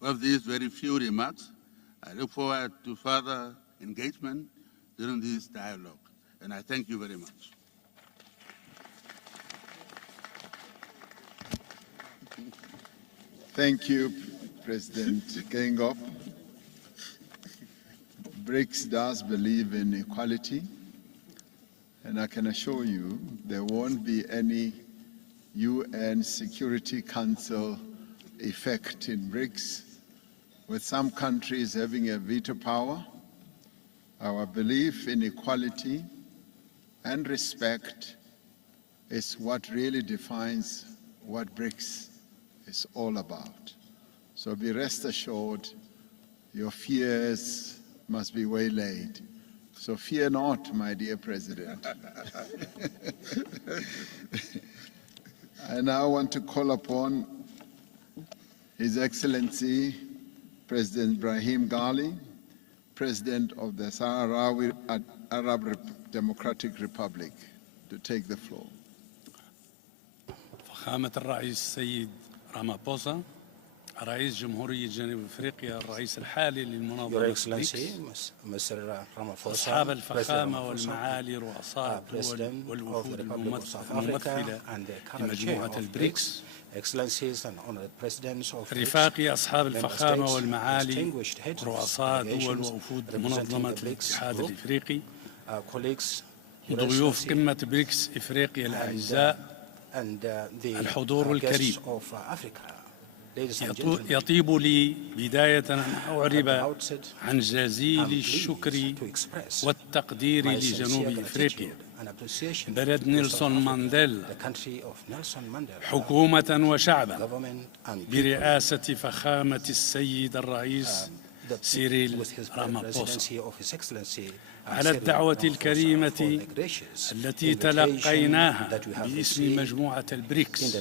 With these very few remarks, I look forward to further engagement during this dialogue. And I thank you very much. Thank you, President Gengop. BRICS does believe in equality, and I can assure you there won't be any UN Security Council effect in BRICS, with some countries having a veto power. Our belief in equality and respect is what really defines what BRICS is all about. So be rest assured, your fears must be waylaid. So fear not, my dear President. I now want to call upon His Excellency President Ibrahim Ghali, President of the Sahrawi Arab Democratic Republic, to take the floor. فخامة الرئيس السيد رامابوسا، رئيس جمهورية جنوب أفريقيا، الرئيس الحالي للمنظمة أصحاب الفخامة والمعالي رؤساء الدول والوفود الممثلة لمجموعة البريكس، رفاقي أصحاب الفخامة والمعالي رؤساء دول ووفود منظمة الاتحاد الإفريقي، ضيوف قمة بريكس إفريقيا الأعزاء، الحضور الكريم، يطيب لي بداية أن أعرب عن جزيل الشكر والتقدير لجنوب إفريقيا، بلد نيلسون مانديلا، حكومة وشعبا برئاسة فخامة السيد الرئيس سيريل رامابوسا، على الدعوة الكريمة التي تلقيناها باسم مجموعة البريكس،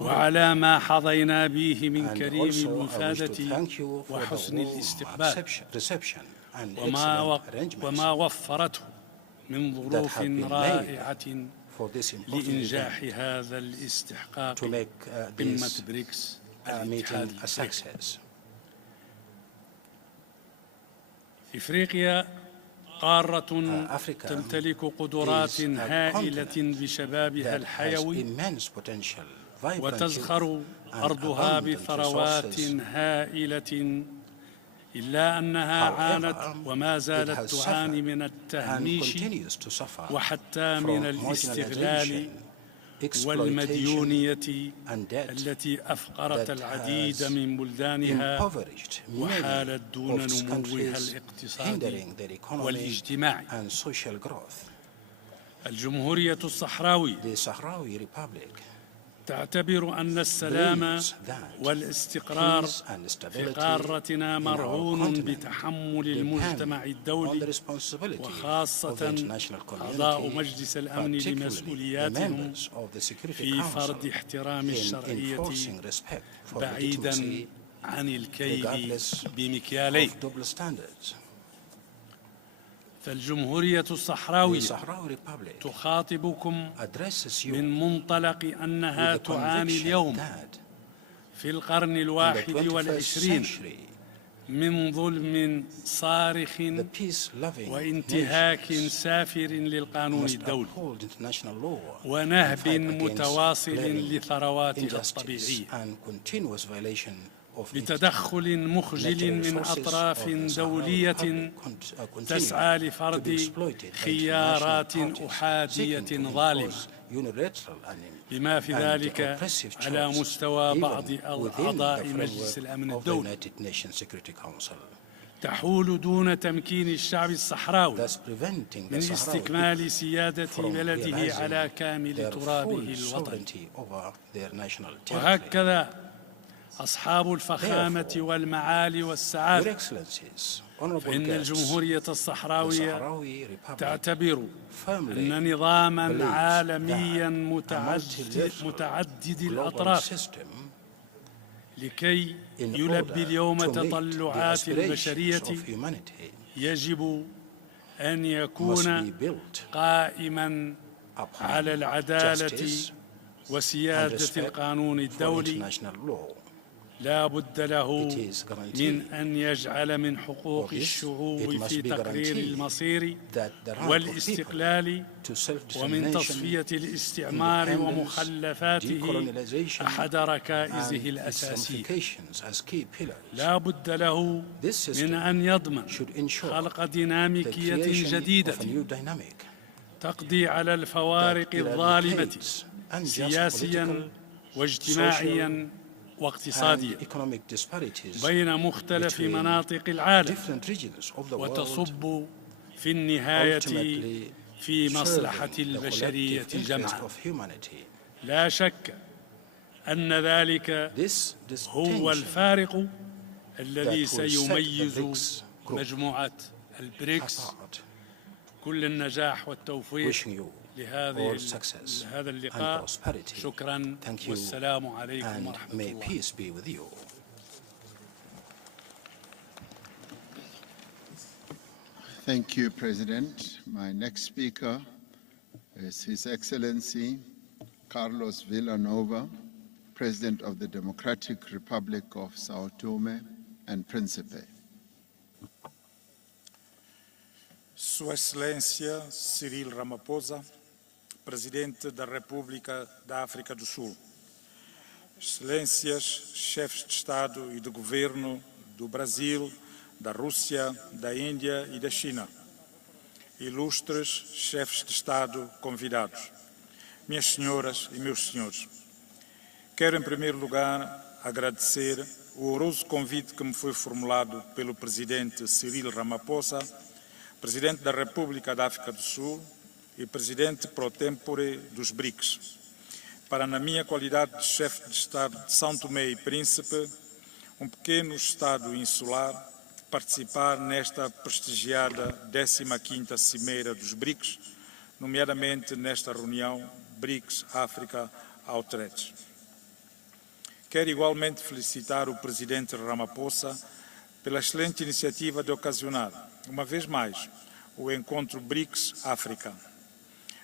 وعلى ما حظينا به من كريم المفادة وحسن الاستقبال، وما وفرته من ظروف رائعة لإنجاح هذا الاستحقاق قمة بريكس الاتحاد الإفريقي. إفريقيا قارة تمتلك قدرات هائلة بشبابها الحيوي، وتزخر أرضها بثروات هائلة، إلا أنها عانت وما زالت تعاني من التهميش وحتى من الاستغلال والمديونية التي أفقرت العديد من بلدانها وحالت دون نموها الاقتصادي والاجتماعي. الجمهورية الصحراوي تعتبر أن السلام والاستقرار في قارتنا مرهون بتحمل المجتمع الدولي، وخاصة أعضاء مجلس الأمن لمسؤولياتهم في فرض احترام الشرعية بعيدا عن الكيل بمكيالين. فالجمهورية الصحراوية تخاطبكم من منطلق أنها تعاني اليوم في القرن 21 من ظلم صارخ وانتهاك سافر للقانون الدولي ونهب متواصل لثرواتها الطبيعية بتدخل مخجل من أطراف دولية تسعى لفرض خيارات أحادية ظالمة بما في ذلك على مستوى بعض أعضاء مجلس الأمن الدولي تحول دون تمكين الشعب الصحراوي من استكمال سيادة بلده على كامل ترابه الوطني. وهكذا أصحاب الفخامة والمعالي والسعادة فإن الجمهورية الصحراوية تعتبر أن نظاما عالميا متعدد الأطراف لكي يلبي اليوم تطلعات البشرية يجب أن يكون قائما على العدالة وسيادة القانون الدولي لا بد له من أن يجعل من حقوق الشعوب في تقرير المصير والاستقلال ومن تصفية الاستعمار ومخلفاته أحد ركائزه الأساسية. لا بد له من أن يضمن خلق ديناميكية جديدة تقضي على الفوارق الظالمة سياسيا واجتماعيا واقتصادية بين مختلف مناطق العالم وتصب في النهاية في مصلحة البشرية جمعاء. لا شك أن ذلك هو الفارق الذي سيميز مجموعة البريكس. كل النجاح والتوفيق لهذا اللقاء. شكرا والسلام عليكم ورحمة الله. Thank you, President. My next speaker is His Excellency Carlos Villanova, President of the Democratic Republic of Sao Tome and Principe. Sua Excelência Cyril Ramaphosa, Presidente da República da África do Sul, Excelências, chefes de Estado e de Governo do Brasil, da Rússia, da Índia e da China, ilustres chefes de Estado convidados, minhas senhoras e meus senhores, quero em primeiro lugar agradecer o honroso convite que me foi formulado pelo Presidente Cyril Ramaphosa, Presidente da República da África do Sul e Presidente pro tempore dos BRICS, para, na minha qualidade de chefe de Estado de São Tomé e Príncipe, um pequeno Estado insular, participar nesta prestigiada 15ª Cimeira dos BRICS, nomeadamente nesta reunião BRICS África Outreach. Quero igualmente felicitar o Presidente Ramaphosa pela excelente iniciativa de ocasionar, uma vez mais, o encontro BRICS África.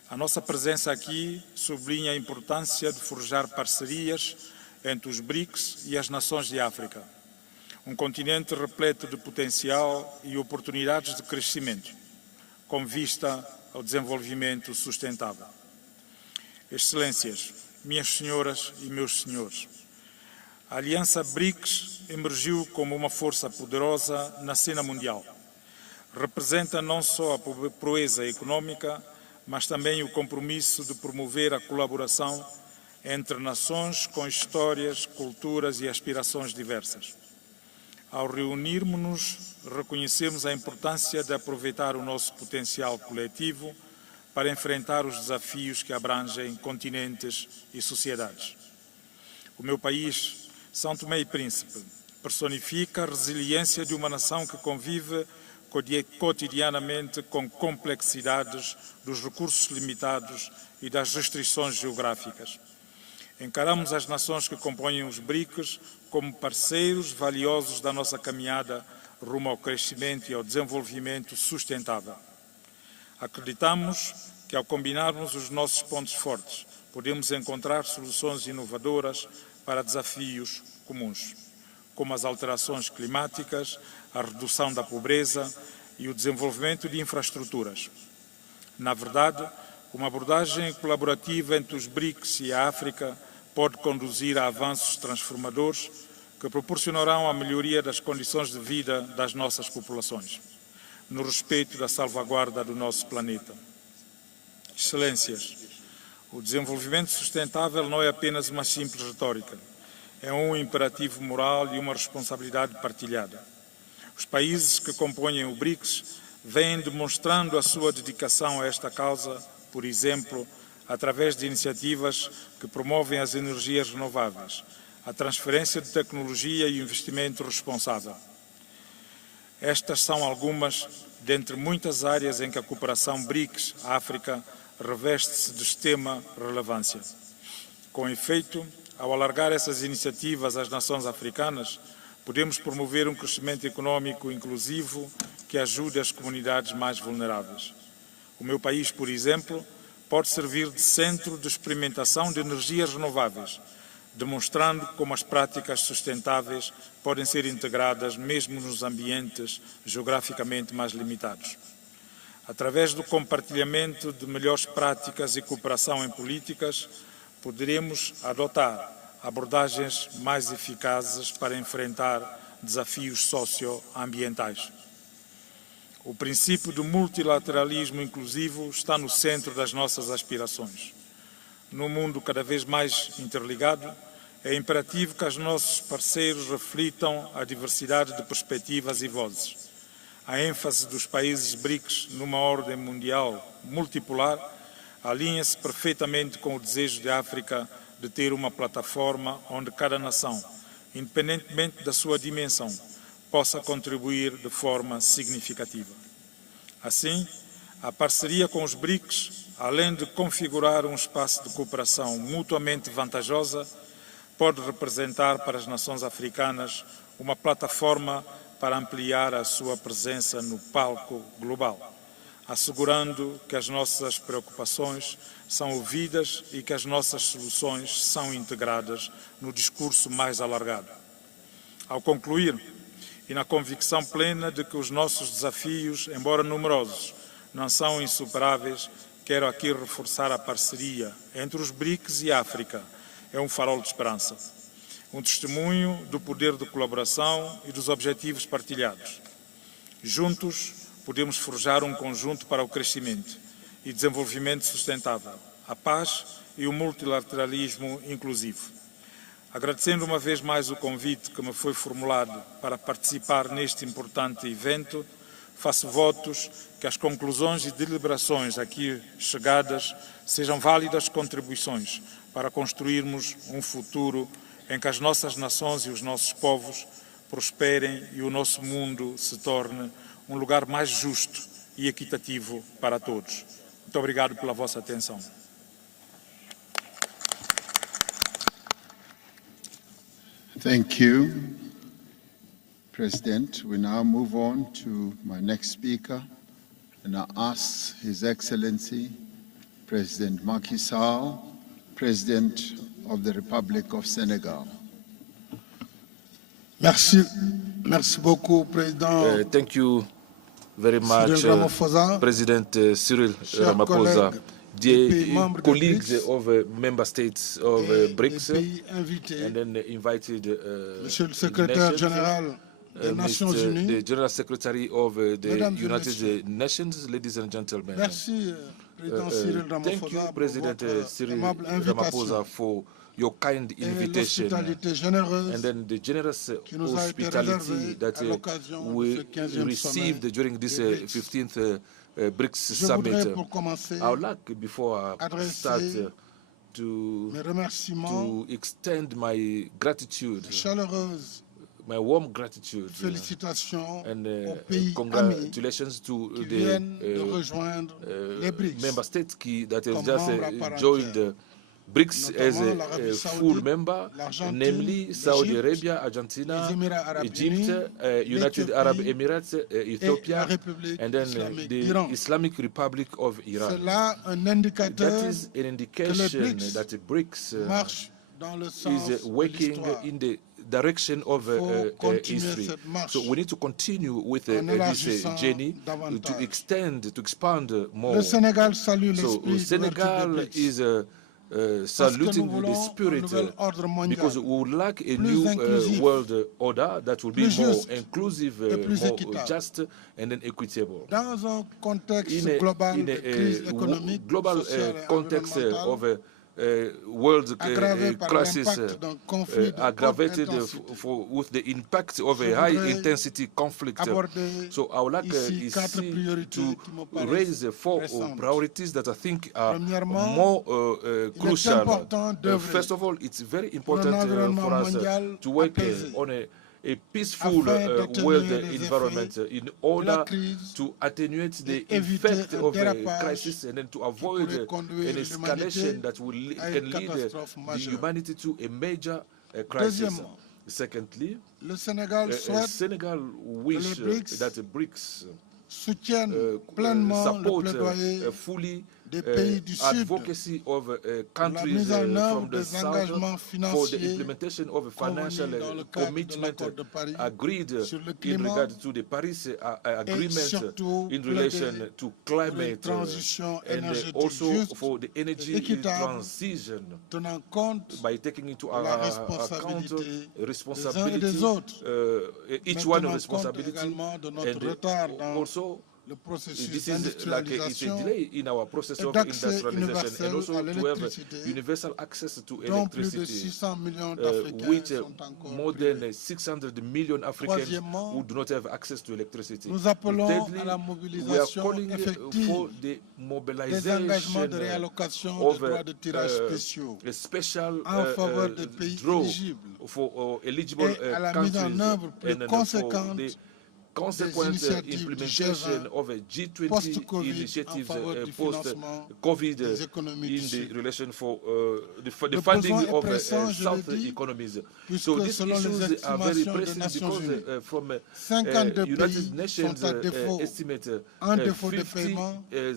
A nossa presença aqui sublinha a importância de forjar parcerias entre os BRICS e as nações de África, um continente repleto de potencial e oportunidades de crescimento, com vista ao desenvolvimento sustentável. Excelências, minhas senhoras e meus senhores, a Aliança BRICS emergiu como uma força poderosa na cena mundial. Representa não só a proeza econômica, mas também o compromisso de promover a colaboração entre nações com histórias, culturas e aspirações diversas. Ao reunirmos-nos, reconhecemos a importância de aproveitar o nosso potencial coletivo para enfrentar os desafios que abrangem continentes e sociedades. O meu país, São Tomé e Príncipe, personifica a resiliência de uma nação que convive cotidianamente com complexidades dos recursos limitados e das restrições geográficas. Encaramos as nações que compõem os BRICS como parceiros valiosos da nossa caminhada rumo ao crescimento e ao desenvolvimento sustentável. Acreditamos que, ao combinarmos os nossos pontos fortes, podemos encontrar soluções inovadoras para desafios comuns. como as alterações climáticas, a redução da pobreza e o desenvolvimento de infraestruturas. Na verdade, uma abordagem colaborativa entre os BRICS e a África pode conduzir a avanços transformadores que proporcionarão a melhoria das condições de vida das nossas populações, no respeito da salvaguarda do nosso planeta. Excelências, o desenvolvimento sustentável não é apenas uma simples retórica, é um imperativo moral e uma responsabilidade partilhada. Os países que compõem o BRICS vêm demonstrando a sua dedicação a esta causa, por exemplo, através de iniciativas que promovem as energias renováveis, a transferência de tecnologia e o investimento responsável. Estas são algumas dentre muitas áreas em que a cooperação BRICS-África reveste-se de extrema relevância. Com efeito, ao alargar essas iniciativas às nações africanas, podemos promover um crescimento econômico inclusivo que ajude as comunidades mais vulneráveis. O meu país, por exemplo, pode servir de centro de experimentação de energias renováveis, demonstrando como as práticas sustentáveis podem ser integradas mesmo nos ambientes geograficamente mais limitados. Através do compartilhamento de melhores práticas e cooperação em políticas, poderemos adotar abordagens mais eficazes para enfrentar desafios socioambientais. O princípio do multilateralismo inclusivo está no centro das nossas aspirações. No mundo cada vez mais interligado, é imperativo que os nossos parceiros reflitam a diversidade de perspectivas e vozes. A ênfase dos países BRICS numa ordem mundial multipolar alinha-se perfeitamente com o desejo de África de ter uma plataforma onde cada nação, independentemente da sua dimensão, possa contribuir de forma significativa. Assim, a parceria com os BRICS, além de configurar um espaço de cooperação mutuamente vantajosa, pode representar para as nações africanas uma plataforma para ampliar a sua presença no palco global, assegurando que as nossas preocupações são ouvidas e que as nossas soluções são integradas no discurso mais alargado. Ao concluir, e na convicção plena de que os nossos desafios, embora numerosos, não são insuperáveis, quero aqui reforçar a parceria entre os BRICS e a África. É um farol de esperança, um testemunho do poder de colaboração e dos objetivos partilhados. Juntos, podemos forjar um conjunto para o crescimento e desenvolvimento sustentável, a paz e o multilateralismo inclusivo. Agradecendo uma vez mais o convite que me foi formulado para participar neste importante evento, faço votos que as conclusões e deliberações aqui chegadas sejam válidas contribuições para construirmos um futuro em que as nossas nações e os nossos povos prosperem e o nosso mundo se torne um lugar mais justo e equitativo para todos. Muito obrigado pela vossa atenção. Thank you, President. We now move on to my next speaker, and I ask His Excellency, President Macky Sall, President of the Republic of Senegal. Merci beaucoup, Président. Thank you very much, President Cyril Ramaphosa. Dear colleagues of member states of BRICS, and then invited Monsieur le Secrétaire Général des Nations Unies, the General Secretary of the United Nations, ladies and gentlemen. Merci, Président Cyril Ramaphosa, thank you, President Cyril Ramaphosa, for your kind invitation and then the generous hospitality that we received during this 15th BRICS Summit. I would like, before I start, to extend my gratitude, my warm gratitude and congratulations to the member states that have just joined BRICS as a full member, namely Saudi Arabia, Argentina, Egypt, United Arab Emirates, Ethiopia, and then the Islamic Republic of Iran. That is an indication that BRICS is working in the direction of history. So we need to continue with this journey to expand more. So Senegal is saluting the spirit because we would like a new world order that will be more inclusive, more just, and then equitable. In a global context of world crisis aggravated with the impact of a high-intensity conflict. So I would like to raise 4 priorities that I think are more crucial. First of all, it's very important for us to work on a peaceful world environment in order to attenuate the effect of a crisis and then to avoid an escalation that can lead the humanity to a major crisis. Secondly, Senegal wish that the BRICS support fully advocacy of countries from the South for the implementation of a financial commitment agreed in regard to the Paris Agreement in relation to climate and also for the energy transition by taking into account responsibility, each one responsibility, and also this is like it's a delay in our process of industrialization, and also to have universal access to electricity, which more than 600 million Africans who do not have access to electricity. Thirdly, we are calling for the mobilization of a special draw for eligible countries and for the consequent implementation of a G20 initiatives post-COVID in the relation for the funding of South economies. So these issues are very pressing because from United Nations estimate 50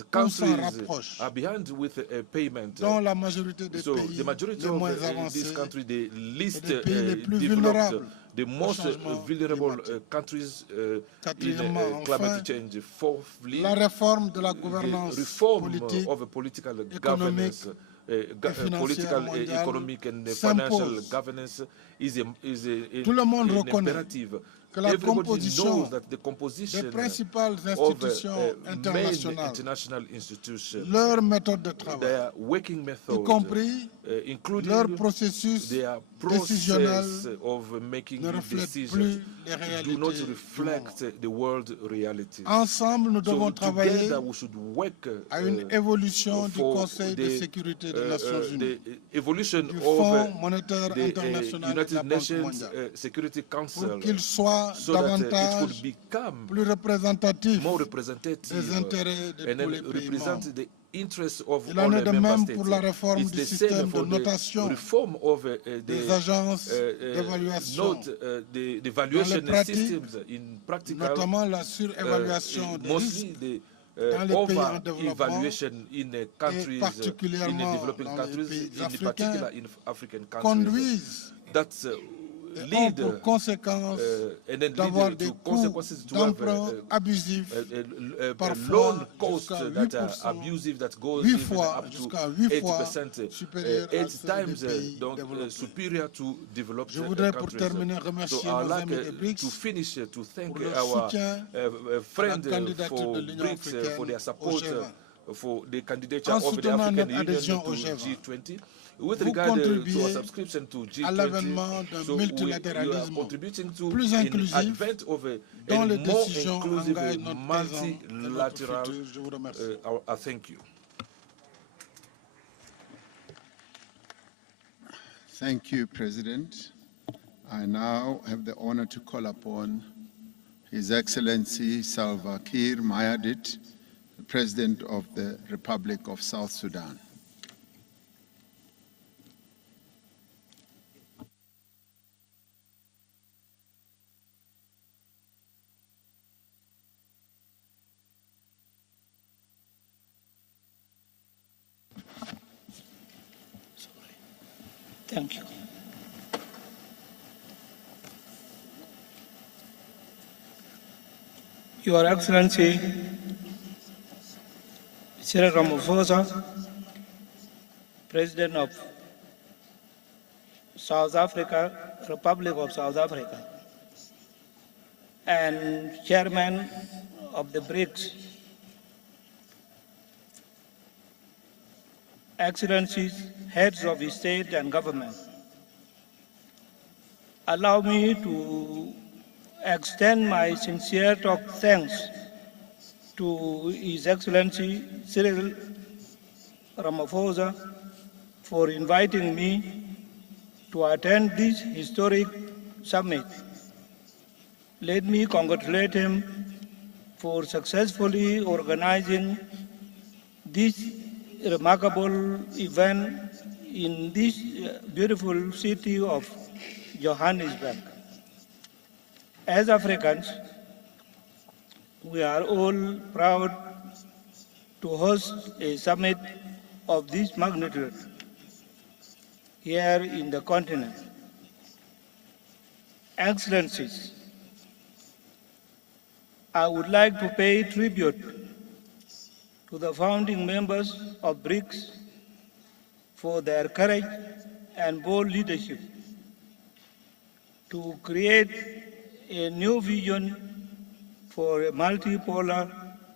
countries are behind with payment. So the majority of these countries, the least developed, the most vulnerable countries in climate change. Fourthly, the reform of a political governance, political, economic, and financial governance is an imperative. Everybody knows that the composition of main international institutions, their working method, including their process of making decisions, do not reflect the world reality. So together we should work for the evolution of the United Nations Security Council, so that it could become more representative and then represent the interests of all the member states. It's the same for the reform of the evaluation systems in practical, mostly the over-evaluation in countries, in developing countries, in particular in African countries. That's lead and then lead to consequences to have a loan cost that are abusive, that goes even up to 80%, 8 times superior to developed countries. So I would like to finish to thank our friend for BRICS for their support for the candidature of the African Union to G20. With regard to our subscription to G20, so we are contributing to an advent of a more inclusive multilateral. I thank you. Thank you, President. I now have the honor to call upon His Excellency Salva Kiir Mayardit, the President of the Republic of South Sudan. Thank you. Your Excellency, Cyril Ramaphosa, President of South Africa, Republic of South Africa, and Chairman of the BRICS, Excellencies, Heads of State and Government, allow me to extend my sincere thanks to His Excellency Cyril Ramaphosa for inviting me to attend this historic summit. Let me congratulate him for successfully organizing this remarkable event in this beautiful city of Johannesburg. As Africans, we are all proud to host a summit of this magnitude here in the continent. Excellencies, I would like to pay tribute to the founding members of BRICS for their courage and bold leadership to create a new vision for a multipolar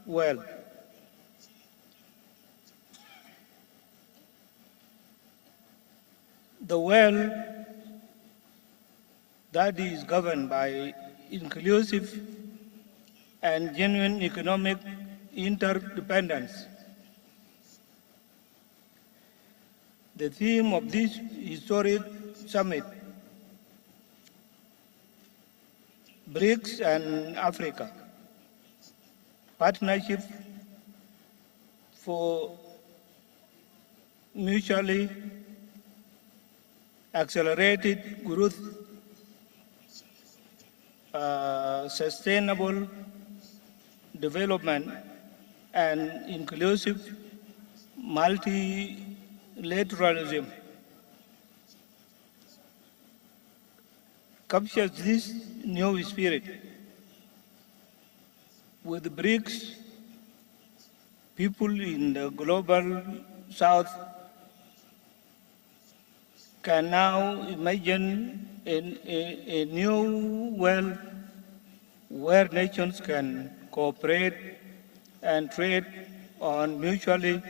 world. The world that is governed by inclusive and genuine economic interdependence. The theme of this historic summit, BRICS and Africa, partnership for mutually accelerated growth, sustainable development, and inclusive multilateralism captures this new spirit. With BRICS, people in the global south can now imagine a new world where nations can cooperate and trade on mutually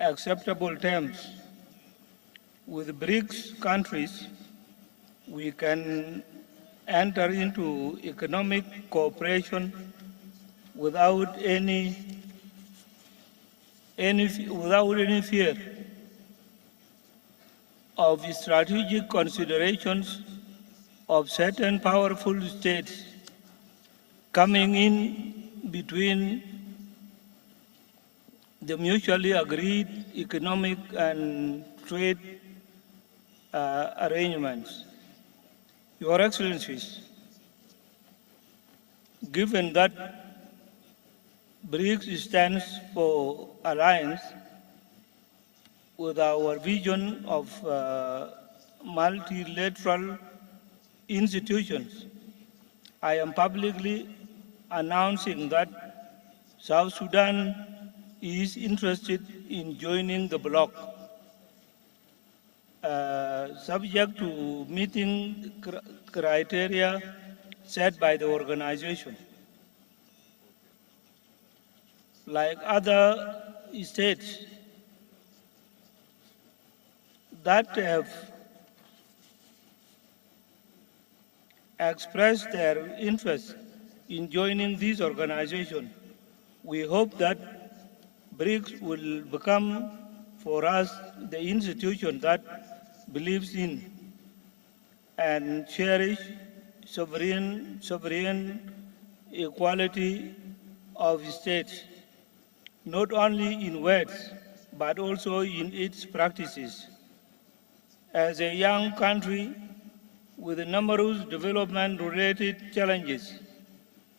acceptable terms. With BRICS countries, we can enter into economic cooperation without any fear of strategic considerations of certain powerful states coming in between the mutually agreed economic and trade arrangements. Your Excellencies, given that BRICS stands for alliance with our vision of multilateral institutions, I am publicly announcing that South Sudan is interested in joining the bloc, subject to meeting criteria set by the organization. Like other states that have expressed their interest in joining this organization, we hope that BRICS will become for us the institution that believes in and cherish sovereign equality of states, not only in words, but also in its practices. As a young country with numerous development-related challenges,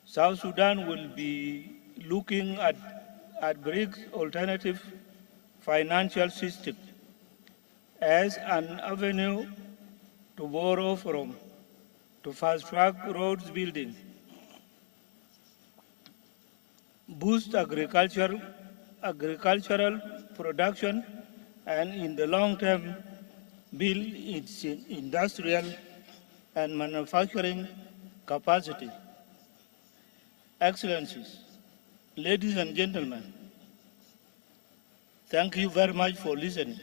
South Sudan will be looking at BRICS alternative financial system as an avenue to borrow from, to fast-track roads building, boost agricultural production, and in the long term, build its industrial and manufacturing capacity. Excellencies, ladies and gentlemen, thank you very much for listening.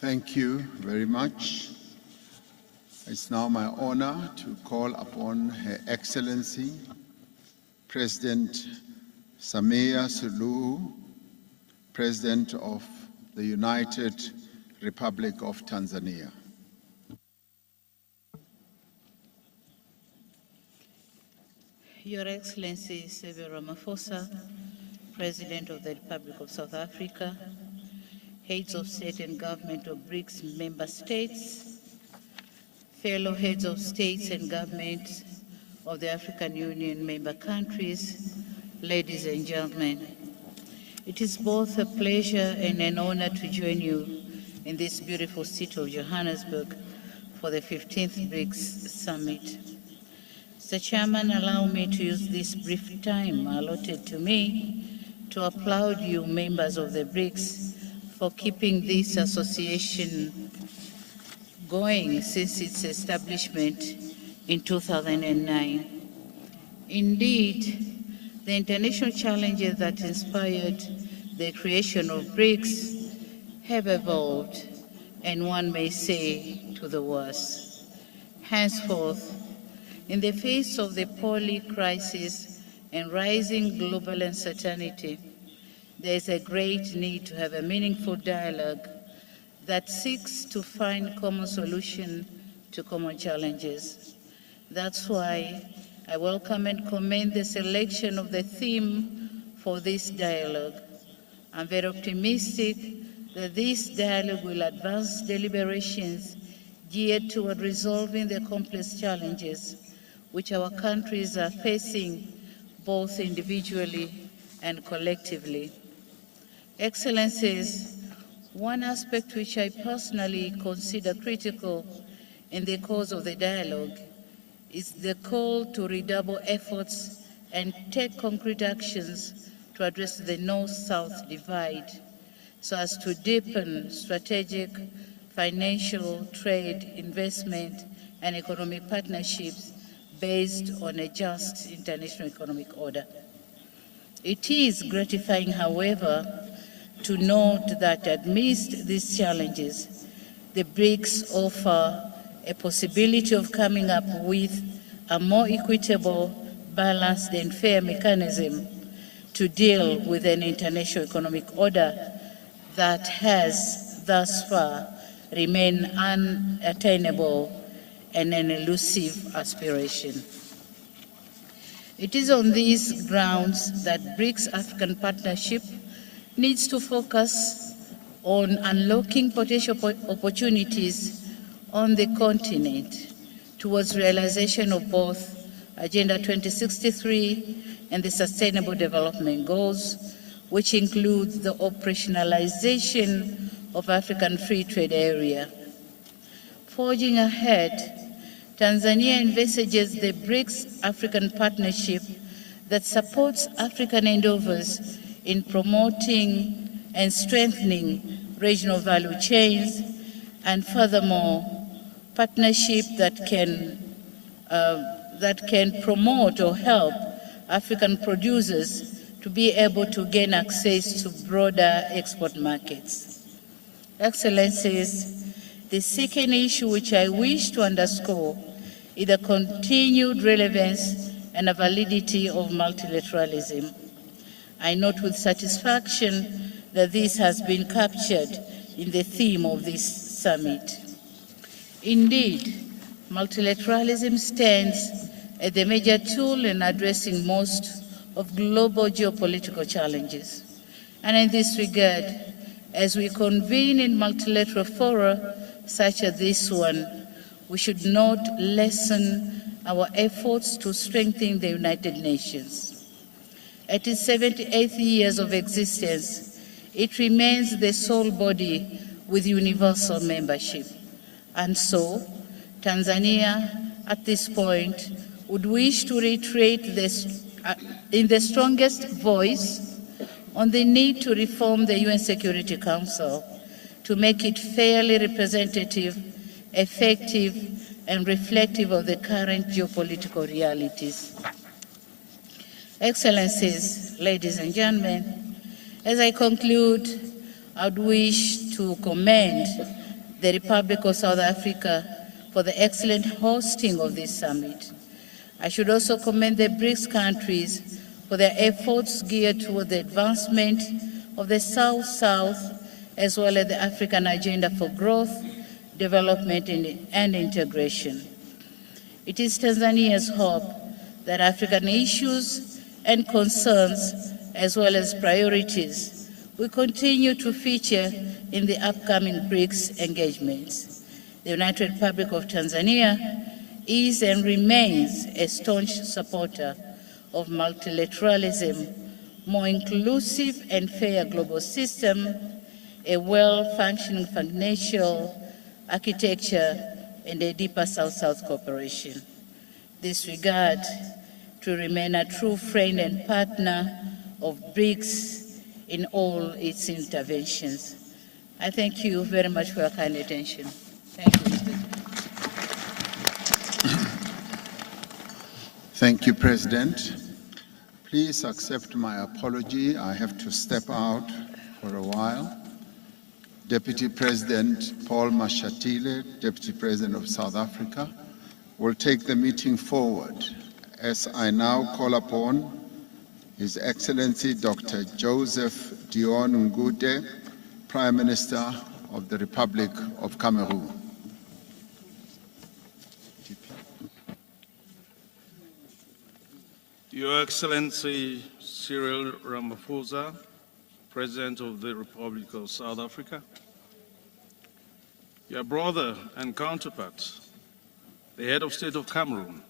Thank you very much. It's now my honor to call upon Her Excellency, President Samia Suluhu, President of the United Republic of Tanzania. Your Excellency Cyril Ramaphosa, President of the Republic of South Africa, heads of state and government of BRICS member states, fellow heads of states and governments of the African Union member countries, ladies and gentlemen, it is both a pleasure and an honor to join you in this beautiful city of Johannesburg for the 15th BRICS Summit. Mr. Chairman, allow me to use this brief time allotted to me to applaud you, members of the BRICS, for keeping this association going since its establishment in 2009. Indeed, the international challenges that inspired the creation of BRICS have evolved, and one may say to the worse. Henceforth, in the face of the poly crisis and rising global uncertainty, there is a great need to have a meaningful dialogue that seeks to find common solutions to common challenges. That's why I welcome and commend the selection of the theme for this dialogue. I'm very optimistic that this dialogue will advance deliberations geared toward resolving the complex challenges which our countries are facing both individually and collectively. Excellencies, one aspect which I personally consider critical in the course of the dialogue is the call to redouble efforts and take concrete actions to address the North-South divide so as to deepen strategic, financial, trade, investment, and economic partnerships based on a just international economic order. It is gratifying, however, to note that amidst these challenges, the BRICS offer a possibility of coming up with a more equitable, balanced, and fair mechanism to deal with an international economic order that has thus far remained unattainable and an elusive aspiration. It is on these grounds that BRICS African Partnership needs to focus on unlocking potential opportunities on the continent towards realization of both Agenda 2063 and the Sustainable Development Goals, which includes the operationalization of African Free Trade Area. Forging ahead, Tanzania envisages the BRICS African Partnership that supports African endeavors in promoting and strengthening regional value chains, and furthermore, partnership that can promote or help African producers to be able to gain access to broader export markets. Excellencies, the second issue which I wish to underscore is the continued relevance and the validity of multilateralism. I note with satisfaction that this has been captured in the theme of this summit. Indeed, multilateralism stands as the major tool in addressing most of global geopolitical challenges. And in this regard, as we convene in multilateral fora such as this one, we should not lessen our efforts to strengthen the United Nations. At its 78th years of existence, it remains the sole body with universal membership. And so, Tanzania, at this point, would wish to reiterate this in the strongest voice on the need to reform the UN Security Council to make it fairly representative, effective, and reflective of the current geopolitical realities. Excellencies, ladies and gentlemen, as I conclude, I would wish to commend the Republic of South Africa for the excellent hosting of this summit. I should also commend the BRICS countries for their efforts geared toward the advancement of the South-South as well as the African agenda for growth, development, and integration. It is Tanzania's hope that African issues and concerns, as well as priorities, will continue to feature in the upcoming BRICS engagements. The United Republic of Tanzania is and remains a staunch supporter of multilateralism, more inclusive and fair global system, a well-functioning financial architecture, and a deeper South-South cooperation. This regard to remain a true friend and partner of BRICS in all its interventions. I thank you very much for your kind attention. Thank you, Mr. Thank you, President. Please accept my apology. I have to step out for a while. Deputy President Paul Mashatile, Deputy President of South Africa, will take the meeting forward as I now call upon His Excellency Dr. Joseph Dion Ngute, Prime Minister of the Republic of Cameroon. Your Excellency Cyril Ramaphosa, President of the Republic of South Africa, your brother and counterpart, the Head of State of Cameroon,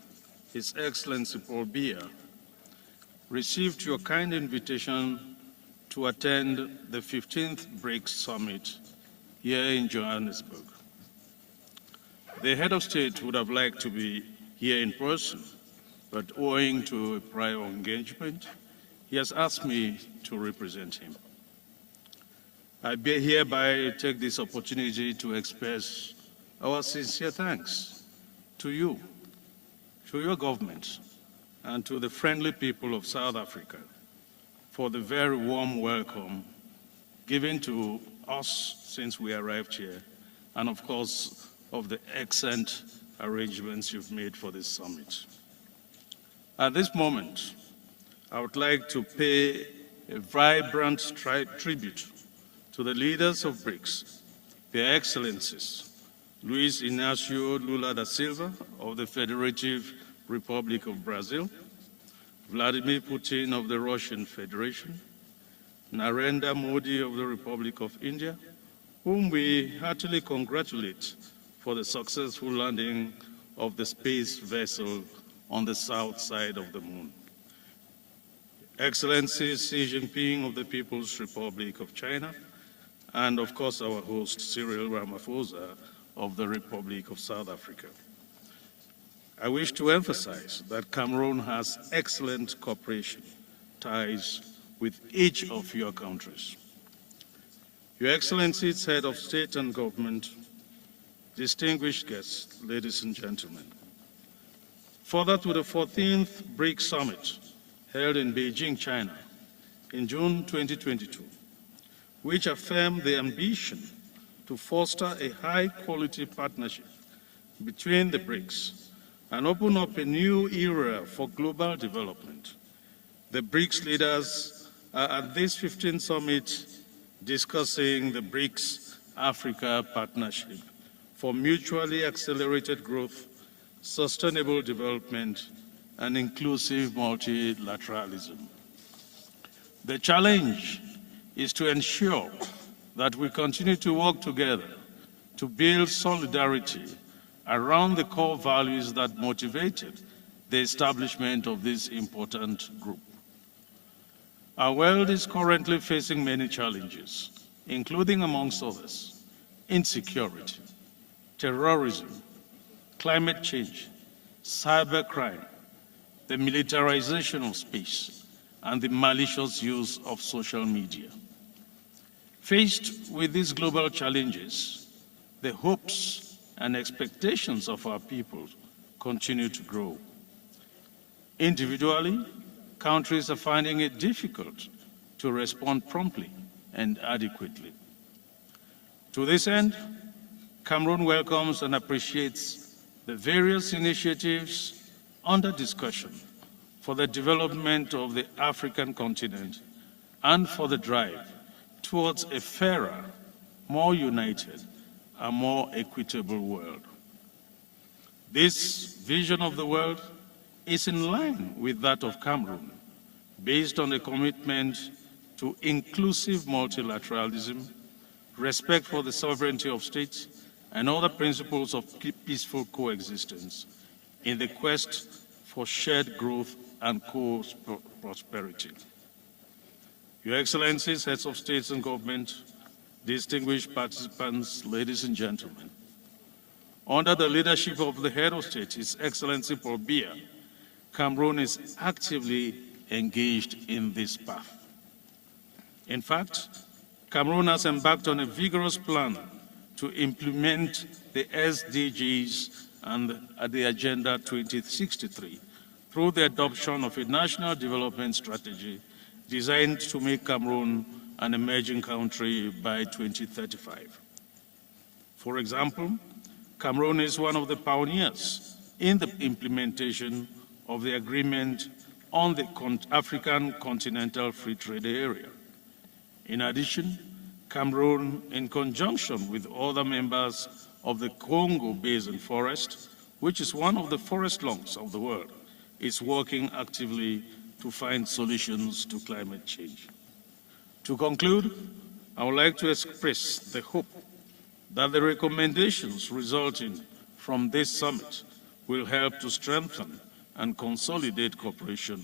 His Excellency Paul Biya, received your kind invitation to attend the 15th BRICS Summit here in Johannesburg. The Head of State would have liked to be here in person, but owing to a prior engagement, he has asked me to represent him. I hereby take this opportunity to express our sincere thanks to you, to your government, and to the friendly people of South Africa for the very warm welcome given to us since we arrived here, and of course, of the excellent arrangements you've made for this summit. At this moment, I would like to pay a vibrant tribute to the leaders of BRICS, their excellencies, Luiz Inácio Lula da Silva of the Federative Republic of Brazil, Vladimir Putin of the Russian Federation, Narendra Modi of the Republic of India, whom we heartily congratulate for the successful landing of the space vessel on the south side of the moon. Excellency Xi Jinping of the People's Republic of China, and of course our host Cyril Ramaphosa of the Republic of South Africa. I wish to emphasize that Cameroon has excellent cooperation ties with each of your countries. Your Excellencies, Head of State and Government, distinguished guests, ladies and gentlemen, further to the 14th BRICS Summit held in Beijing, China in June 2022, which affirmed the ambition to foster a high-quality partnership between the BRICS and open up a new era for global development. The BRICS leaders are at this 15th summit discussing the BRICS Africa Partnership for mutually accelerated growth, sustainable development, and inclusive multilateralism. The challenge is to ensure that we continue to work together to build solidarity around the core values that motivated the establishment of this important group. Our world is currently facing many challenges, including, amongst others, insecurity, terrorism, climate change, cybercrime, the militarization of space, and the malicious use of social media. Faced with these global challenges, the hopes and expectations of our people continue to grow. Individually, countries are finding it difficult to respond promptly and adequately. To this end, Cameroon welcomes and appreciates the various initiatives under discussion for the development of the African continent and for the drive towards a fairer, more united, and more equitable world. This vision of the world is in line with that of Cameroon, based on a commitment to inclusive multilateralism, respect for the sovereignty of states, and other principles of peaceful coexistence in the quest for shared growth and co-prosperity. Your Excellencies, heads of states and government, distinguished participants, ladies and gentlemen, under the leadership of the head of state, His Excellency Paul Biya, Cameroon is actively engaged in this path. In fact, Cameroon has embarked on a vigorous plan to implement the SDGs and the Agenda 2063 through the adoption of a national development strategy designed to make Cameroon an emerging country by 2035. For example, Cameroon is one of the pioneers in the implementation of the agreement on the African Continental Free Trade Area. In addition, Cameroon, in conjunction with other members of the Congo Basin Forest, which is one of the forest lungs of the world, is working actively to find solutions to climate change. To conclude, I would like to express the hope that the recommendations resulting from this summit will help to strengthen and consolidate cooperation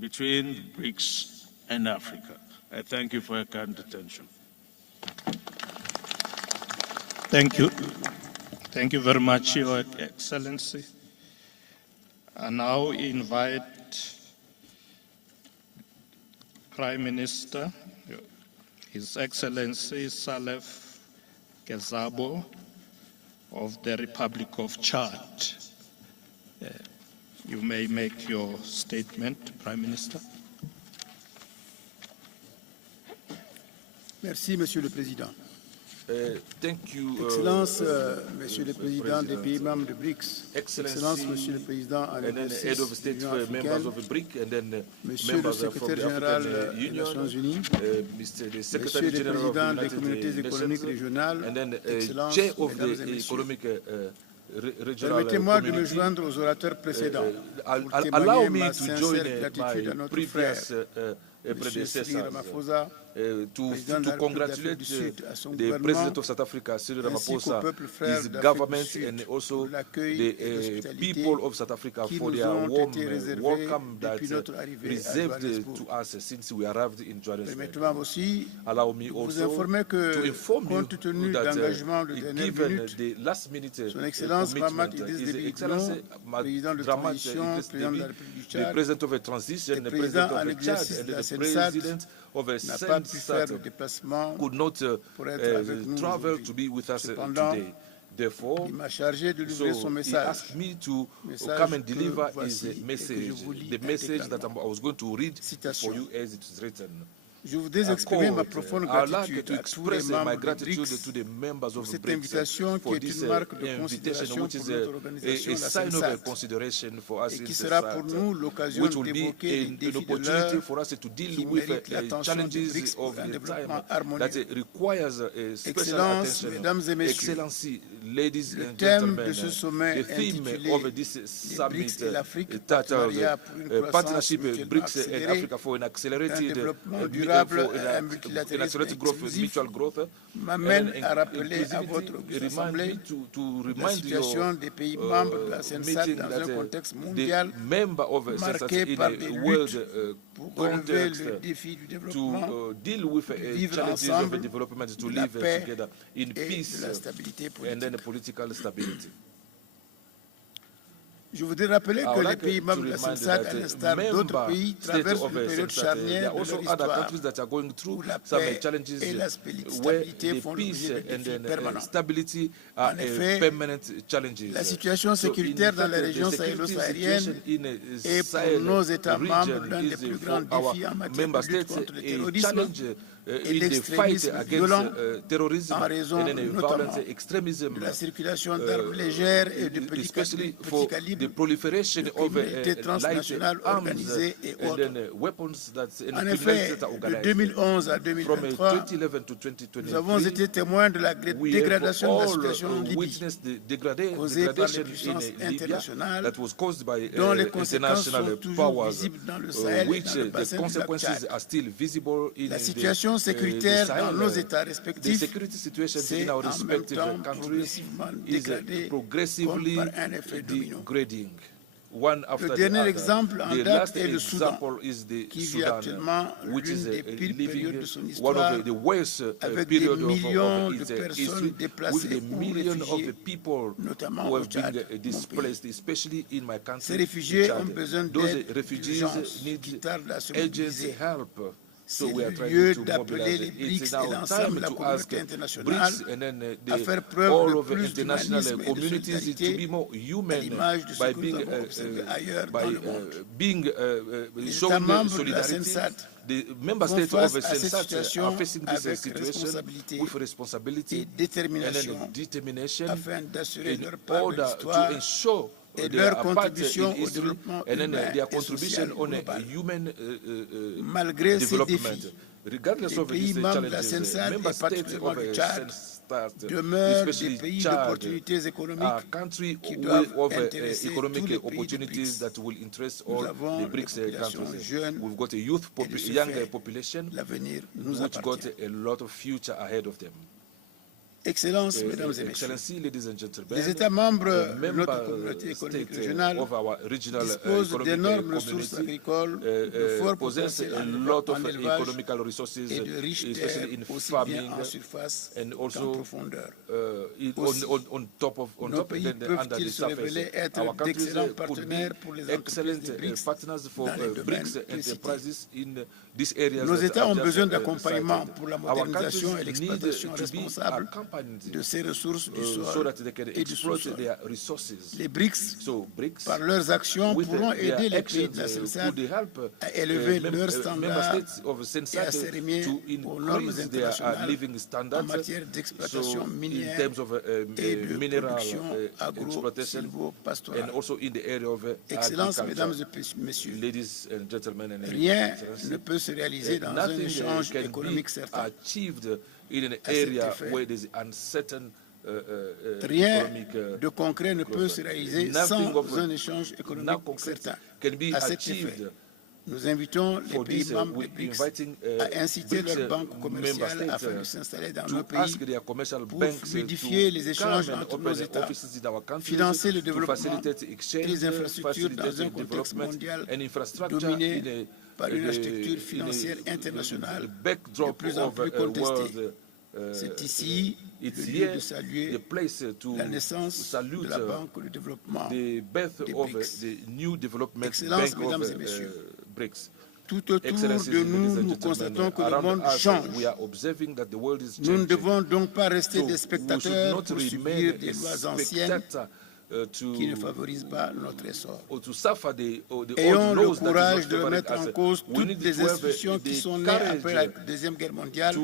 between BRICS and Africa. I thank you for your kind attention. Thank you. Thank you very much, Your Excellency. I now invite Prime Minister, His Excellency Salef Kezabo of the Republic of Chad. You may make your statement, Prime Minister. Merci, Monsieur le Président. Thank you, Excellence, Monsieur le Président des pays membres de BRICS. Excellence, Monsieur le Président en Head of State members of the BRIC, and then Monsieur members le from Secrétaire the général African des Union, Nations Unies, Mr. the Monsieur Secretary le General of the Président des United communautés économiques Nations, régionales, and then Excellence, Chair of Mesdames et the Messieurs. Economic Regional Permettez-moi de me Community. joindre aux orateurs précédents pour Allow témoigner me ma to sincère join gratitude à my notre frère, previous Monsieur Cyril predecessors Ramaphosa, to président de la République congratulate d'Afrique du Sud, à son the gouvernement, President of South Africa, Cyril ainsi qu'au Ramaphosa, peuple frère his d'Afrique government, du Sud and also pour l'accueil et the l'hospitalité people of South Africa qui for nous their ont warm été réservés welcome that depuis notre arrivée à reserved Johannesburg. to us since we arrived in Johannesburg. Permettez-moi aussi Allow me de vous also informer to que, inform you compte tenu that d'engagements de dernière given minute, the last minute Son Excellence Mahamat commitment, Idriss His Déby Excellency Itno, président de Mahamat transition, Idriss président de la Déby, République du the Tchad, President of a transition, et the président President en of a Chad, exercice and de la the CENSAD, President of a n'a pas pu faire le CENSAT déplacement could not pour être avec nous travel aujourd'hui. to be with us Cependant, today. Therefore, il m'a chargé de livrer son he message. asked me to Message come and que deliver voici his et que message, je vous lis the message that intégralement. I was going to read Citation. for you as it is written. Je voudrais exprimer ma Quote, profonde I would like gratitude to à tous les express my membres de gratitude BRICS to the members pour of cette BRICS invitation qui for est this une marque de invitation, considération which pour is notre organisation, a la sign of CENSAT, consideration for us et in qui sera pour CENSAT, nous l'occasion which will be d'évoquer les an défis de opportunity l'heure for us to deal qui with méritent l'attention des challenges BRICS pour of un the développement time harmonieux. that requires a special Excellences, attention. Mesdames et Messieurs, Excellency, ladies le and thème gentlemen, de ce sommet the theme intitulé of this les summit BRICS et l'Afrique, titled partenariat pour une croissance Partnership mutuellement BRICS and accélérée, Africa for an un accelerated développement durable et un an multilatéralisme accelerated growth, inclusif, mutual growth, m'amène and à rappeler à inclusivity. votre auguste Remind assemblée me to la remind situation your des pays membres de la CENSAT meeting dans that un contexte the mondial member of marqué CENSAT par in des a world luttes pour relever context le défi du to développement, deal with de vivre challenges of ensemble, development, to de la live paix together in et peace de la stabilité and then politique. political stability. Je voudrais rappeler que les pays membres de la CENSAD, à l'instar d'autres pays, traversent une période charnière de leur histoire où la paix et la stabilité font l'objet de défis permanents. En effet, la situation sécuritaire dans la région sahélo-saharienne est pour nos États membres l'un des plus grands défis en matière de lutte contre le terrorisme et l'extrémisme violent en raison notamment de la circulation d'armes légères et de petits calibres, de criminalité transnationale organisée et autres. En effet, de 2011 à 2023, nous avons été témoins de la dégradation de la situation en Libye, causée par les puissances internationales, dont les conséquences sont toujours visibles dans le Sahel et dans le bassin du lac Tchad. La situation sécuritaire dans nos États respectifs s'est en même temps progressivement dégradée comme par un effet domino. Le dernier exemple en date est le Soudan, qui vit actuellement l'une des pires périodes de son histoire, avec des millions de personnes déplacées ou réfugiées, notamment au Tchad, mon pays. Ces réfugiés ont besoin d'aide d'urgence qui tarde à se mobiliser. C'est le lieu d'appeler les BRICS et l'ensemble de la communauté internationale à faire preuve de plus d'humanisme et de solidarité à l'image de ce que nous avons observé ailleurs dans le monde. Les États membres de la CENSAD font face à cette situation avec responsabilité et détermination afin d'assurer leur part de l'histoire et leur contribution au développement humain et social global. Malgré ces défis, les pays membres de la CENSAD et particulièrement le Tchad demeurent des pays d'opportunités économiques qui doivent intéresser tous les pays de BRICS. Nous avons une population jeune et de ce fait, l'avenir nous appartient. Excellences, Mesdames et Messieurs, les États membres de notre communauté économique régionale disposent d'énormes ressources agricoles, de forts potentiels en élevage et de riches terres, aussi bien en surface qu'en profondeur. Aussi, nos pays peuvent-ils se révéler être d'excellents partenaires pour les entreprises des BRICS dans les domaines précités. Nos États ont besoin d'accompagnement pour la modernisation et l'exploitation responsable de ces ressources du sol et du sous-sol. Les BRICS, par leurs actions, pourront aider les pays de la CENSAD à élever leurs standards et à s'arrimer aux normes internationales en matière d'exploitation minière et de production agro-silvo-pastorale. Excellences, Mesdames et Messieurs, rien ne peut se réaliser dans un échange économique certain. Rien de concret ne peut se réaliser sans un échange économique certain. À cet effet, nous invitons les pays membres des BRICS à inciter leurs banques commerciales afin de s'installer dans nos pays pour fluidifier les échanges entre nos États, financer le développement et les infrastructures dans un contexte mondial dominé par une architecture financière internationale de plus en plus contestée. C'est ici le lieu de saluer la naissance de la Banque de développement des BRICS. Excellences, Mesdames et Messieurs, tout autour de nous, nous constatons que le monde change. Nous ne devons donc pas rester des spectateurs pour subir des lois anciennes qui ne favorisent pas notre essor. Ayons le courage de remettre en cause toutes les institutions qui sont nées après la Deuxième Guerre mondiale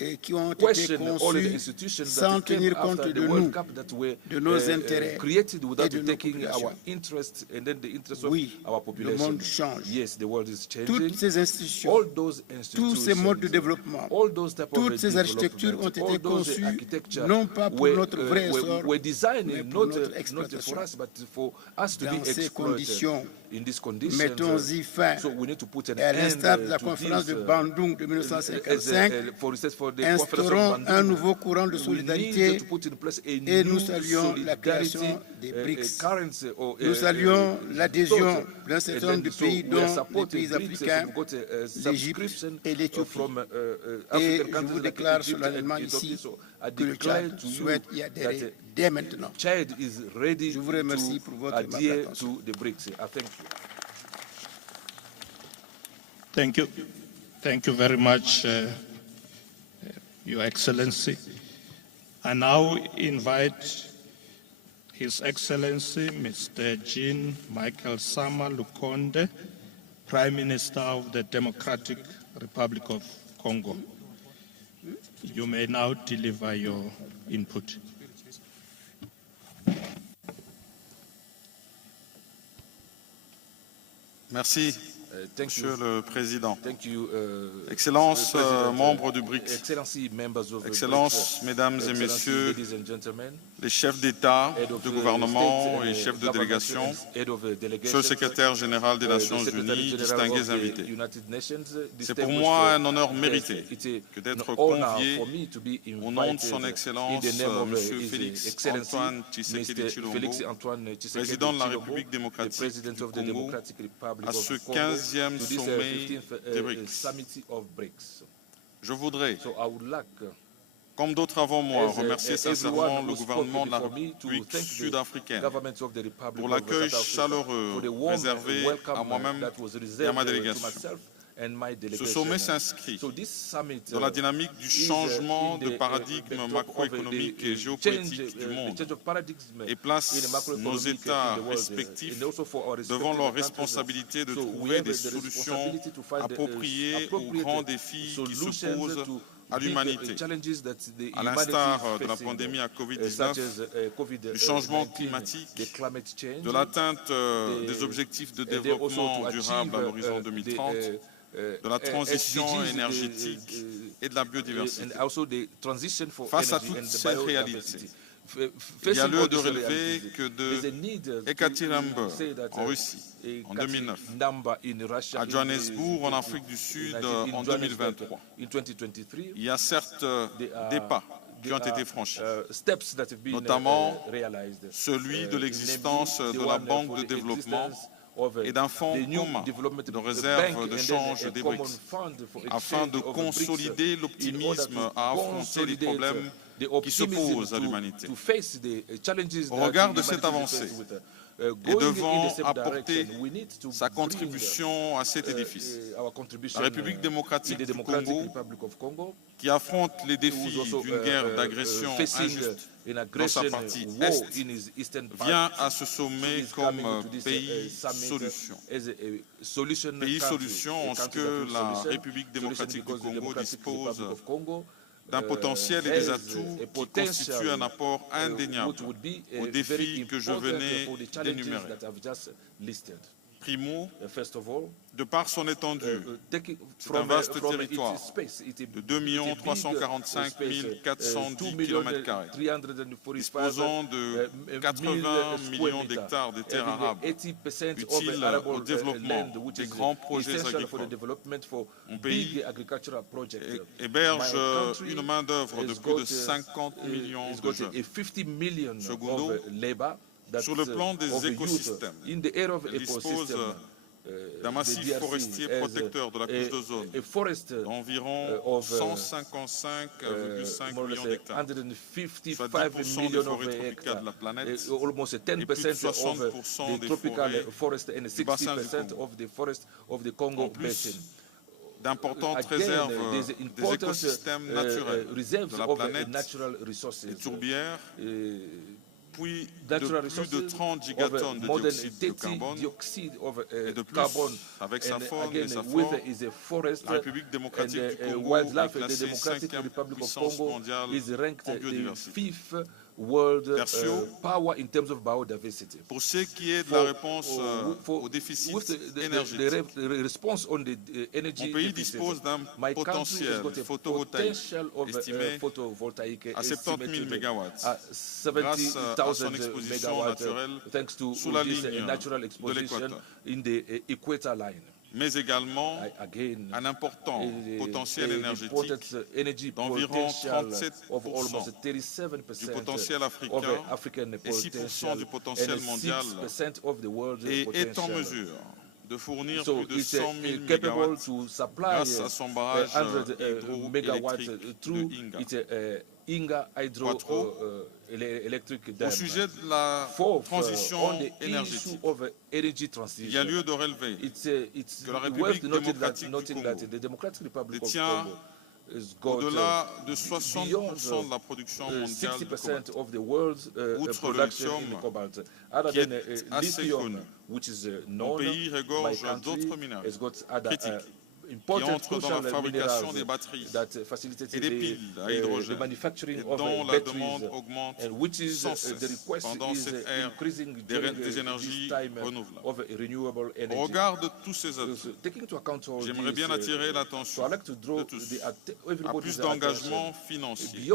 et qui ont été conçues sans tenir compte de nous, de nos intérêts et de nos populations. Oui, le monde change. Toutes ces institutions, tous ces modes de développement, toutes ces architectures ont été conçues non pas pour notre vrai essor, mais pour notre exploitation. Dans ces conditions, mettons-y fin. Et à l'instar de la conférence de Bandung de 1955, instaurons un nouveau courant de solidarité et nous saluons la création des BRICS. Nous saluons l'adhésion d'un certain nombre de pays, dont les pays africains, l'Égypte et l'Éthiopie. Et je vous déclare solennellement ici que le Tchad souhaite y adhérer dès maintenant. Chad is ready Je vous remercie pour votre adhere to the BRICS. Thank you. Thank you. Thank you very much, Your Excellency. I now invite His Excellency, Mr. Jean Michael Sama Lukonde, Prime Minister of the Democratic Republic of Congo. You may now deliver your input. Merci, Monsieur le Président. Thank you, Excellences, membres du BRICS. Excellency, members of Excellences, BRICS, Mesdames et Messieurs, ladies and gentlemen, les chefs d'État, de gouvernement state, et chefs de government délégation, head of Monsieur le delegation, Secrétaire général des Nations Unies, distingués invités. C'est pour moi un honneur mérité que d'être convié au nom de son Excellence, Monsieur Félix Antoine Tshisekedi Tshilombo, président de la République démocratique du Congo, à ce 15e sommet des BRICS. Je voudrais, comme d'autres avant moi, remercier sincèrement le gouvernement de la République sud-africaine pour l'accueil chaleureux réservé à moi-même et à ma délégation. Ce sommet s'inscrit dans la dynamique du changement de paradigme macroéconomique et géopolitique du monde et place nos États respectifs devant leur responsabilité de trouver des solutions appropriées aux grands défis qui se posent à l'humanité, à l'instar de la pandémie à Covid-19, du changement climatique, de l'atteinte des objectifs de développement durable à l'horizon 2030, de la transition énergétique et de la biodiversité. Face à toutes ces réalités, il y a lieu de relever que de Ekaterinbourg en Russie en 2009, à Johannesburg en Afrique du Sud en 2023, il y a certes des pas qui ont été franchis, notamment celui de l'existence de la Banque de développement et d'un fonds commun de réserve de change des BRICS, afin de consolider l'optimisme à affronter les problèmes qui se posent à l'humanité. Au regard de cette avancée, et devant apporter sa contribution à cet édifice, la République démocratique du Congo, qui affronte les défis d'une guerre d'agression injuste dans sa partie Est, vient à ce sommet comme pays solution. Pays solution en ce que la République démocratique du Congo dispose d'un potentiel et des atouts qui constituent un apport indéniable aux défis que je venais d'énumérer. Primo, de par son étendue, c'est un vaste territoire de 2 345 410 km², disposant de 80 millions d'hectares de terres arables, utiles au développement des grands projets agricoles. Mon pays héberge une main-d'œuvre de plus de 50 millions de jeunes. Secondo, sur le plan des écosystèmes, il dispose d'un massif forestier protecteur de la couche d'ozone d'environ 155,5 millions d'hectares, soit 10% des forêts tropicales de la planète et plus de 60% des forêts du bassin du Congo. En plus d'importantes réserves des écosystèmes naturels de la planète, les tourbières, puis de plus de 30 gigatonnes de dioxyde de carbone, et de plus, avec sa faune et sa flore, la République démocratique du Congo est classée 5e puissance mondiale en biodiversité. Tertio, pour ce qui est de la réponse au déficit énergétique, mon pays dispose d'un potentiel photovoltaïque estimé à 70 000 MW grâce à son exposition naturelle sous la ligne de l'équateur, mais également un important potentiel énergétique d'environ 37% du potentiel africain et 6% du potentiel mondial, et est en mesure de fournir plus de 100 000 MW grâce à son barrage hydroélectrique de Inga. Au sujet de la transition énergétique, il y a lieu de relever que la République démocratique du Congo détient au-delà de 60% de la production mondiale de cobalt. Outre le lithium, qui est assez connu, mon pays regorge d'autres minerais critiques qui entrent dans la fabrication des batteries et des piles à hydrogène, et dont la demande augmente sans cesse pendant cette ère des énergies renouvelables. Au regard de tous ces atouts, j'aimerais bien attirer l'attention de tous à plus d'engagement financier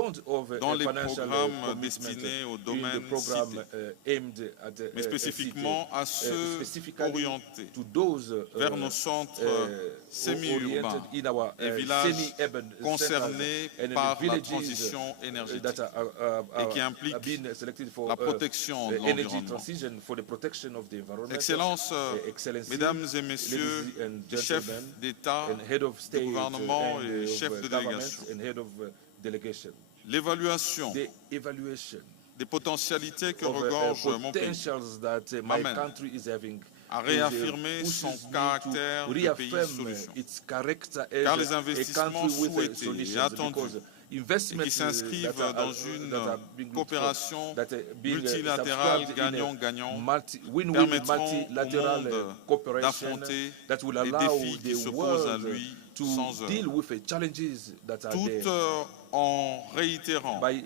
dans les programmes destinés aux domaines cités, mais spécifiquement à ceux orientés vers nos centres semi-urbains et villages concernés par la transition énergétique et qui impliquent la protection de l'environnement. Excellences, Mesdames et Messieurs les chefs d'État, de gouvernement et chefs de délégation, l'évaluation des potentialités que regorge mon pays m'amène à réaffirmer son caractère de pays solution. Car les investissements souhaités et attendus et qui s'inscrivent dans une coopération multilatérale gagnant-gagnant permettront au monde d'affronter les défis qui s'opposent à lui sans heurts. Tout en réitérant mes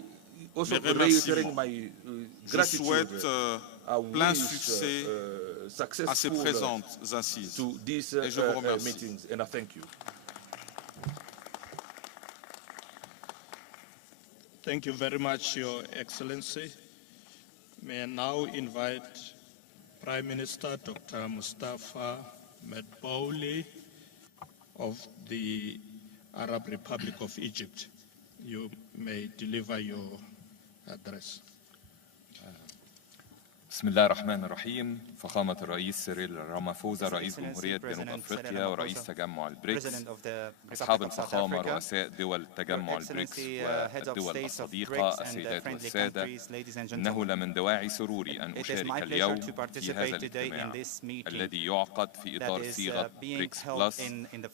remerciements, je souhaite plein succès à ces présentes assises. Et je vous remercie. Thank you very much, Your Excellency. May I now invite Prime Minister Dr. Mustafa Medbouli of the Arab Republic of Egypt. You may deliver your address. بسم الله الرحمن الرحيم. فخامة الرئيس سيريل رامافوزا رئيس جمهورية جنوب أفريقيا ورئيس تجمع البريكس، أصحاب الفخامة رؤساء دول تجمع البريكس والدول الصديقة، السيدات والسادة، إنه لمن دواعي سروري أن أشارك اليوم في هذا الاجتماع الذي يعقد في إطار صيغة بريكس بلس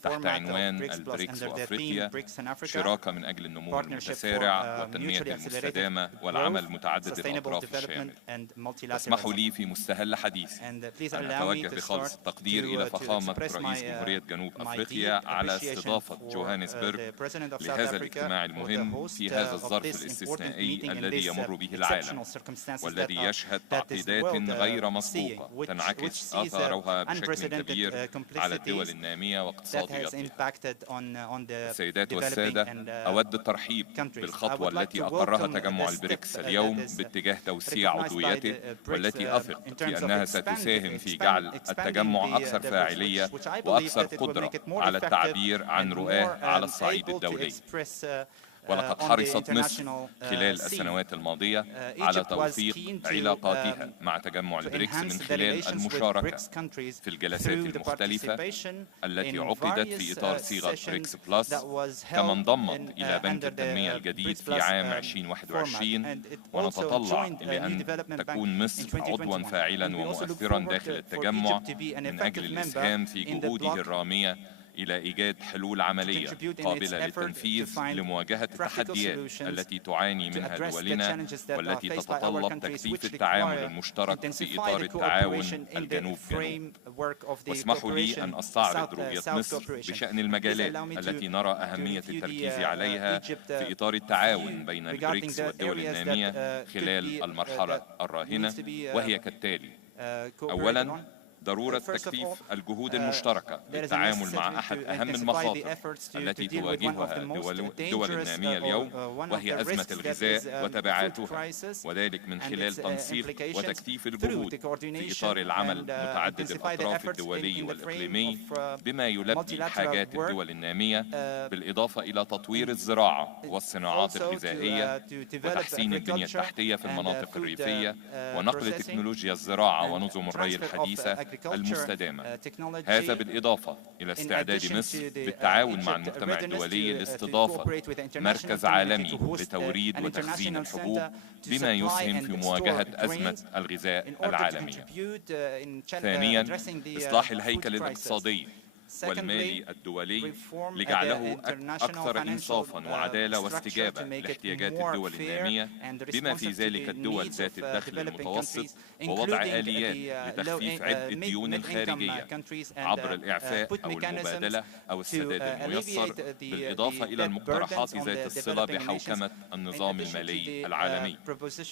تحت عنوان البريكس وأفريقيا، شراكة من أجل النمو المتسارع والتنمية المستدامة والعمل متعدد الأطراف الشامل. اسمحوا لي في مستهل حديثي أن أتوجه بخالص التقدير إلى فخامة رئيس جمهورية جنوب أفريقيا على استضافة جوهانسبرغ لهذا الاجتماع المهم في هذا الظرف الاستثنائي الذي يمر به العالم، والذي يشهد تعقيدات غير مسبوقة تنعكس آثارها بشكل كبير على الدول النامية واقتصادياتها. السيدات والسادة، أود الترحيب بالخطوة التي أقرها تجمع البريكس اليوم باتجاه توسيع عضويته، والتي أثق في أنها ستساهم في جعل التجمع أكثر فاعلية وأكثر قدرة على التعبير عن رؤاه على الصعيد الدولي. ولقد حرصت مصر خلال السنوات الماضية على توثيق علاقاتها مع تجمع البريكس من خلال المشاركة في الجلسات المختلفة التي عقدت في إطار صيغة بريكس بلس، كما انضمت إلى بنك التنمية الجديد في عام 2021، ونتطلع إلى أن تكون مصر عضوا فاعلا ومؤثرا داخل التجمع من أجل الإسهام في جهوده الرامية إلى إيجاد حلول عملية قابلة للتنفيذ لمواجهة التحديات التي تعاني منها دولنا، والتي تتطلب تكثيف التعامل المشترك في إطار التعاون الجنوب-جنوب. واسمحوا لي أن أستعرض رؤية مصر بشأن المجالات التي نرى أهمية التركيز عليها في إطار التعاون بين البريكس والدول النامية خلال المرحلة الراهنة، وهي كالتالي: أولاً، ضرورة تكثيف الجهود المشتركة للتعامل مع أحد أهم المخاطر التي تواجهها الدول النامية اليوم، وهي أزمة الغذاء وتبعاتها، وذلك من خلال تنسيق وتكثيف الجهود في إطار العمل متعدد الأطراف الدولي والإقليمي بما يلبي حاجات الدول النامية، بالإضافة إلى تطوير الزراعة والصناعات الغذائية وتحسين البنية التحتية في المناطق الريفية، ونقل تكنولوجيا الزراعة ونظم الري الحديثة المستدامة. هذا بالإضافة إلى استعداد مصر بالتعاون مع المجتمع الدولي لاستضافة مركز عالمي لتوريد وتخزين الحبوب بما يسهم في مواجهة أزمة الغذاء العالمية. ثانياً، إصلاح الهيكل الاقتصادي والمالي الدولي لجعله أكثر إنصافاً وعدالة واستجابة لاحتياجات الدول النامية بما في ذلك الدول ذات الدخل المتوسط، ووضع آليات لتخفيف عبء الديون الخارجية عبر الإعفاء أو المبادلة أو السداد الميسر، بالإضافة إلى المقترحات ذات الصلة بحوكمة النظام المالي العالمي.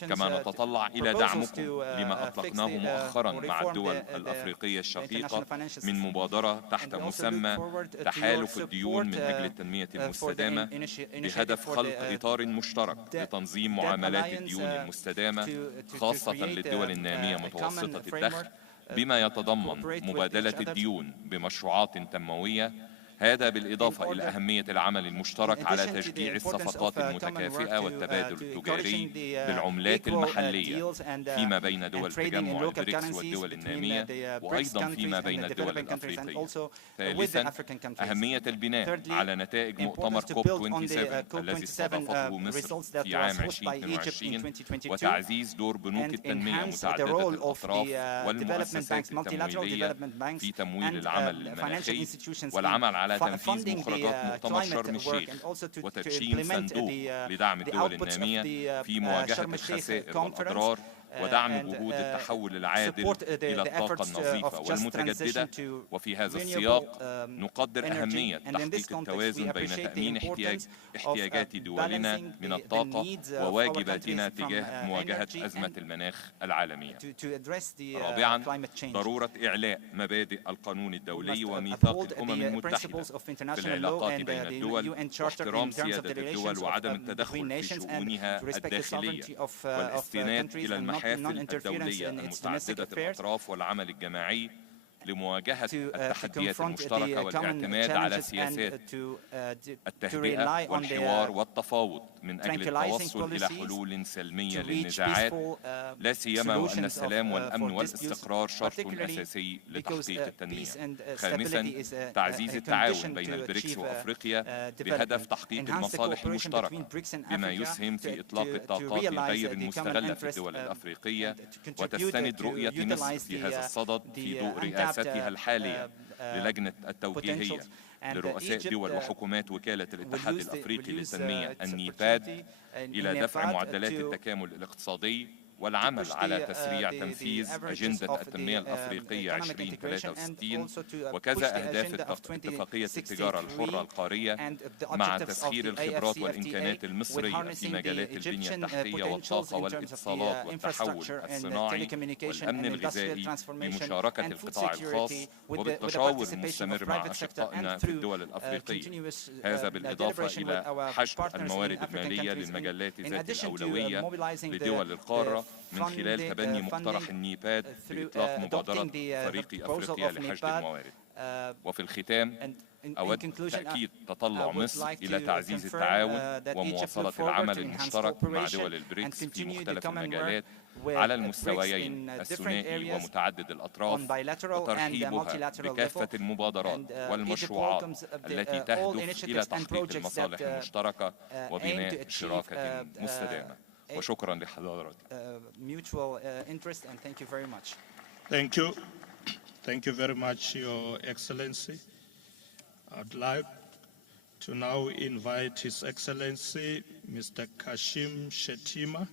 كما نتطلع إلى دعمكم لما أطلقناه مؤخراً مع الدول الأفريقية الشقيقة من مبادرة تحت مسمى تحالف الديون من أجل التنمية المستدامة، بهدف خلق إطار مشترك لتنظيم معاملات الديون المستدامة خاصة للدول النامية متوسطة الدخل، بما يتضمن مبادلة الديون بمشروعات تنموية. هذا بالإضافة إلى أهمية العمل المشترك على تشجيع الصفقات المتكافئة والتبادل التجاري بالعملات المحلية فيما بين دول تجمع البريكس والدول النامية، وأيضا فيما بين الدول الأفريقية. ثالثا، أهمية البناء على نتائج مؤتمر كوب 27 الذي استضافته مصر في عام 2022 وتعزيز دور بنوك التنمية متعددة الأطراف والمؤسسات التمويلية في تمويل العمل المناخي، والعمل على تنفيذ مخرجات مؤتمر شرم الشيخ وتدشين صندوق لدعم الدول النامية في مواجهة الخسائر والأضرار، ودعم جهود التحول العادل إلى الطاقة النظيفة والمتجددة. وفي هذا السياق نقدر أهمية تحقيق التوازن بين تأمين احتياجات دولنا من الطاقة وواجباتنا تجاه مواجهة أزمة المناخ العالمية. رابعا، ضرورة إعلاء مبادئ القانون الدولي وميثاق الأمم المتحدة في العلاقات بين الدول، واحترام سيادة الدول وعدم التدخل في شؤونها الداخلية، والاستناد إلى المحافل الدولية المتعددة الأطراف والعمل الجماعي لمواجهة التحديات المشتركة والاعتماد على سياسات التهدئة والحوار والتفاوض من أجل التوصل إلى حلول سلمية للنزاعات، لا سيما وأن السلام والأمن والاستقرار شرط أساسي لتحقيق التنمية. خامسا، تعزيز التعاون بين البريكس وأفريقيا بهدف تحقيق المصالح المشتركة بما يسهم في إطلاق الطاقات الغير المستغلة في الدول الأفريقية، وتستند رؤية مصر في هذا الصدد في ضوء رئاستها الحالية للجنة التوجيهية لرؤساء دول وحكومات وكالة الاتحاد الأفريقي للتنمية النيباد إلى دفع معدلات التكامل الاقتصادي والعمل على تسريع تنفيذ أجندة التنمية الأفريقية 2063، وكذا أهداف اتفاقية التجارة الحرة القارية مع تسخير الخبرات والإمكانات المصرية في مجالات البنية التحتية والطاقة والاتصالات والتحول الصناعي والأمن الغذائي بمشاركة القطاع الخاص وبالتشاور المستمر مع أشقائنا في الدول الأفريقية. هذا بالإضافة إلى حشد الموارد المالية للمجالات ذات الأولوية لدول القارة من خلال تبني مقترح النيباد بإطلاق مبادرة فريق أفريقيا لحشد الموارد. وفي الختام، أود تأكيد تطلع مصر إلى تعزيز التعاون ومواصلة العمل المشترك مع دول البريكس في مختلف المجالات على المستويين الثنائي ومتعدد الأطراف، وترحيبها بكافة المبادرات والمشروعات التي تهدف إلى تحقيق المصالح المشتركة وبناء شراكة مستدامة. وشكرا لحضراتكم. Mutual interest, and thank you very much. Thank you. Thank you very much, Your Excellency. I'd like to now invite His Excellency Mr. Kashim Shettima,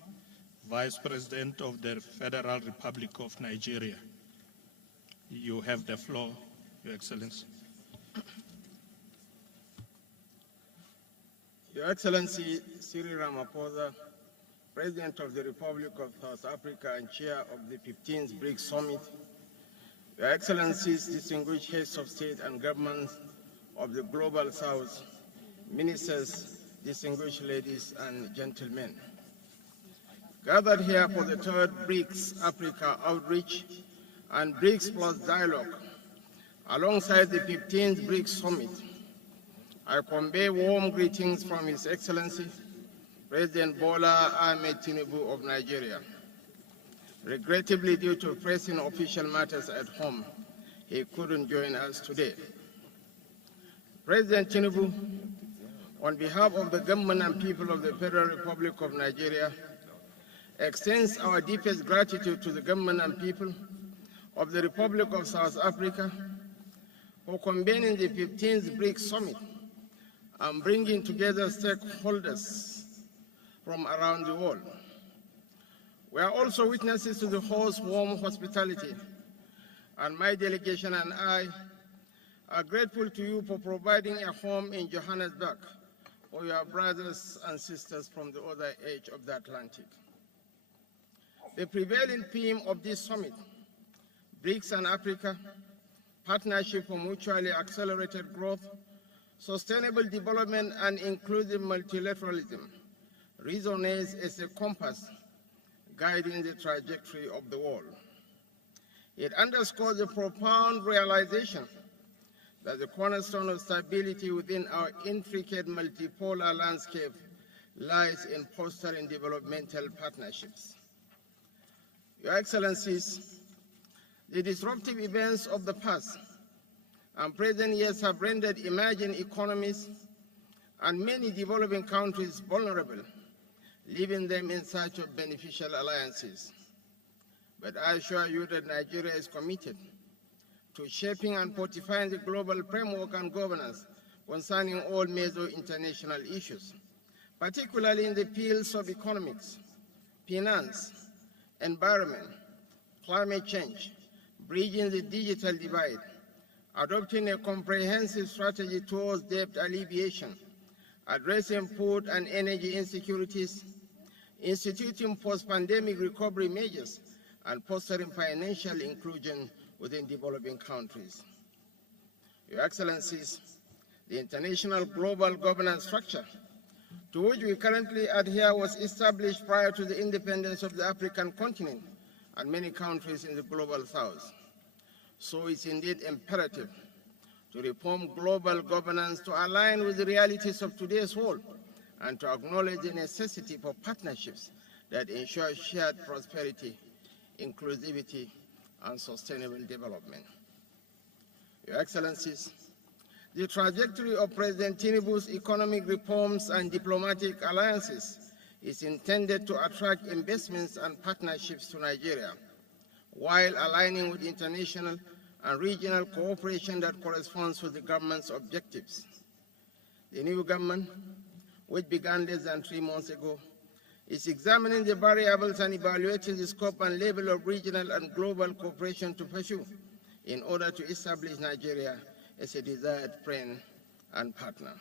Vice President of the Federal Republic of Nigeria. You have the floor, Your Excellency. Your Excellency Cyril Ramaphosa, President of the Republic of South Africa and Chair of the 15th BRICS Summit, Your Excellencies, distinguished heads of state and governments of the Global South, ministers, distinguished ladies and gentlemen. Gathered here for the third BRICS Africa outreach and BRICS Plus dialogue, alongside the 15th BRICS Summit, I convey warm greetings from His Excellency President Bola Ahmed Tinubu of Nigeria. Regrettably, due to pressing official matters at home, he couldn't join us today. President Tinubu, on behalf of the government and people of the Federal Republic of Nigeria, extends our deepest gratitude to the government and people of the Republic of South Africa for convening the 15th BRICS Summit and bringing together stakeholders from around the world. We are also witnesses to the host's warm hospitality, and my delegation and I are grateful to you for providing a home in Johannesburg for your brothers and sisters from the other edge of the Atlantic. The prevailing theme of this summit, BRICS and Africa, Partnership for Mutually Accelerated Growth, Sustainable Development and Inclusive Multilateralism, resonates as a compass guiding the trajectory of the world. It underscores the profound realization that the cornerstone of stability within our intricate multipolar landscape lies in fostering developmental partnerships. Your Excellencies, the disruptive events of the past and present years have rendered emerging economies and many developing countries vulnerable, leaving them in search of beneficial alliances. But I assure you that Nigeria is committed to shaping and fortifying the global framework and governance concerning all major international issues, particularly in the fields of economics, finance, environment, climate change, bridging the digital divide, adopting a comprehensive strategy towards debt alleviation, addressing food and energy insecurities, instituting post-pandemic recovery measures, and fostering financial inclusion within developing countries. Your Excellencies, the international global governance structure to which we currently adhere was established prior to the independence of the African continent and many countries in the global south. So it's indeed imperative to reform global governance to align with the realities of today's world and to acknowledge the necessity for partnerships that ensure shared prosperity, inclusivity, and sustainable development. Your Excellencies, the trajectory of President Tinubu's economic reforms and diplomatic alliances is intended to attract investments and partnerships to Nigeria, while aligning with international and regional cooperation that corresponds with the government's objectives. The new government, which began less than 3 months ago, is examining the variables and evaluating the scope and level of regional and global cooperation to pursue in order to establish Nigeria as a desired friend and partner.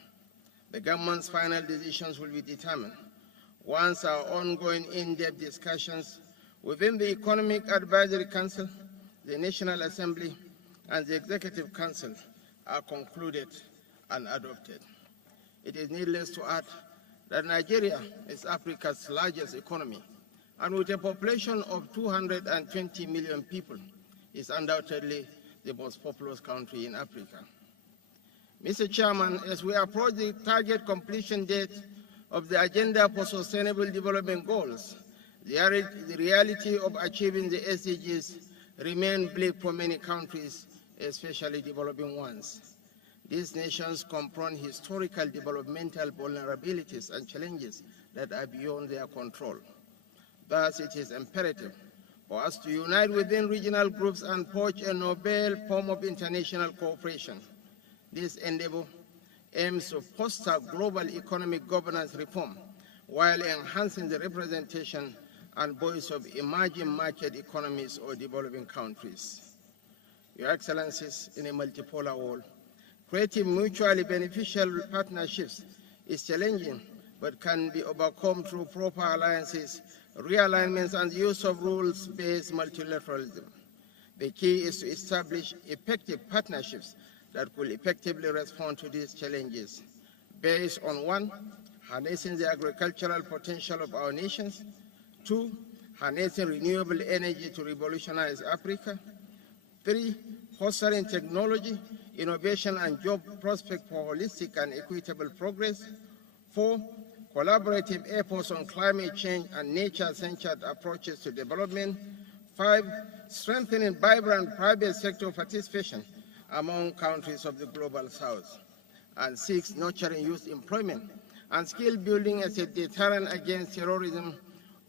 The government's final decisions will be determined once our ongoing in-depth discussions within the Economic Advisory Council, the National Assembly, and the Executive Council are concluded and adopted. It is needless to add that Nigeria is Africa's largest economy, and with a population of 220 million people, is undoubtedly the most populous country in Africa. Mr. Chairman, as we approach the target completion date of the Agenda for Sustainable Development Goals, the reality of achieving the SDGs remains bleak for many countries, especially developing ones. These nations confront historical developmental vulnerabilities and challenges that are beyond their control. Thus, it is imperative for us to unite within regional groups and forge a novel form of international cooperation. This endeavor aims to foster global economic governance reform while enhancing the representation and voice of emerging market economies or developing countries. Your Excellencies, in a multipolar world, creating mutually beneficial partnerships is challenging, but can be overcome through proper alliances, realignments, and the use of rules-based multilateralism. The key is to establish effective partnerships that will effectively respond to these challenges, based on 1, harnessing the agricultural potential of our nations, 2, harnessing renewable energy to revolutionize Africa, 3, fostering technology, innovation, and job prospects for holistic and equitable progress, 4, collaborative efforts on climate change and nature-centered approaches to development, 5, strengthening vibrant private sector participation among countries of the Global South. And 6, nurturing youth employment and skill building as a deterrent against terrorism,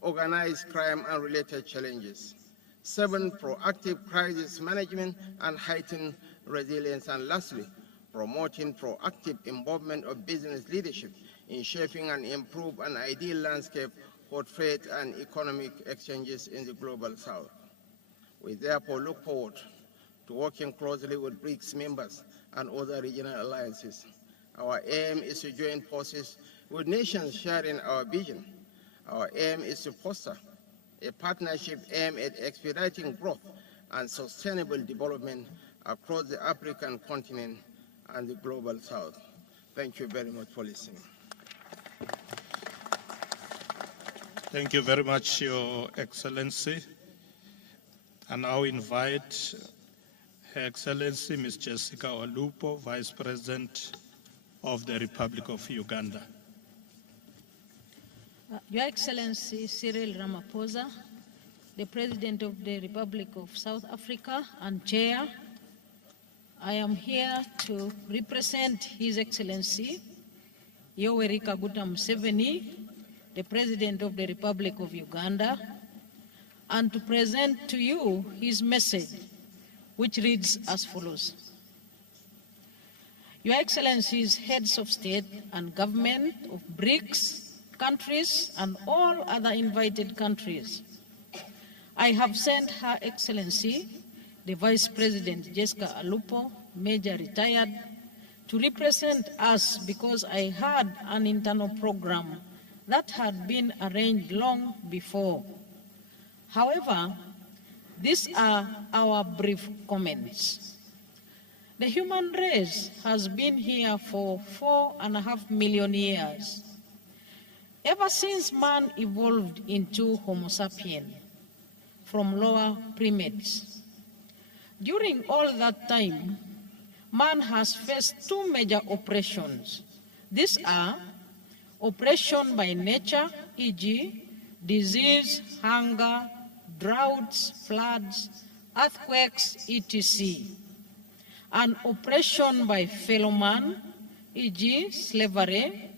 organized crime, and related challenges. 7, proactive crisis management and heightened resilience. And lastly, promoting proactive involvement of business leadership in shaping and improve an ideal landscape for trade and economic exchanges in the Global South. We therefore look forward to working closely with BRICS members and other regional alliances. Our aim is to join forces with nations sharing our vision. Our aim is to foster a partnership aimed at expediting growth and sustainable development across the African continent and the Global South. Thank you very much for listening. Thank you very much, Your Excellency. I now invite Her Excellency Ms. Jessica Olupo, Vice President of the Republic of Uganda. Your Excellency Cyril Ramaphosa, the President of the Republic of South Africa and Chair, I am here to represent His Excellency Yoweri Kaguta Museveni, the President of the Republic of Uganda, and to present to you his message, which reads as follows. Your Excellencies, heads of state and government of BRICS countries and all other invited countries, I have sent Her Excellency, the Vice President Jessica Olupo, Major Retired, to represent us because I had an internal program that had been arranged long before. However, these are our brief comments. The human race has been here for 4.5 million years, ever since man evolved into Homo sapien from lower primates. During all that time, man has faced two major oppressions. These are oppression by nature, e.g., disease, hunger, droughts, floods, earthquakes, etc., and oppression by fellow man, e.g., slavery,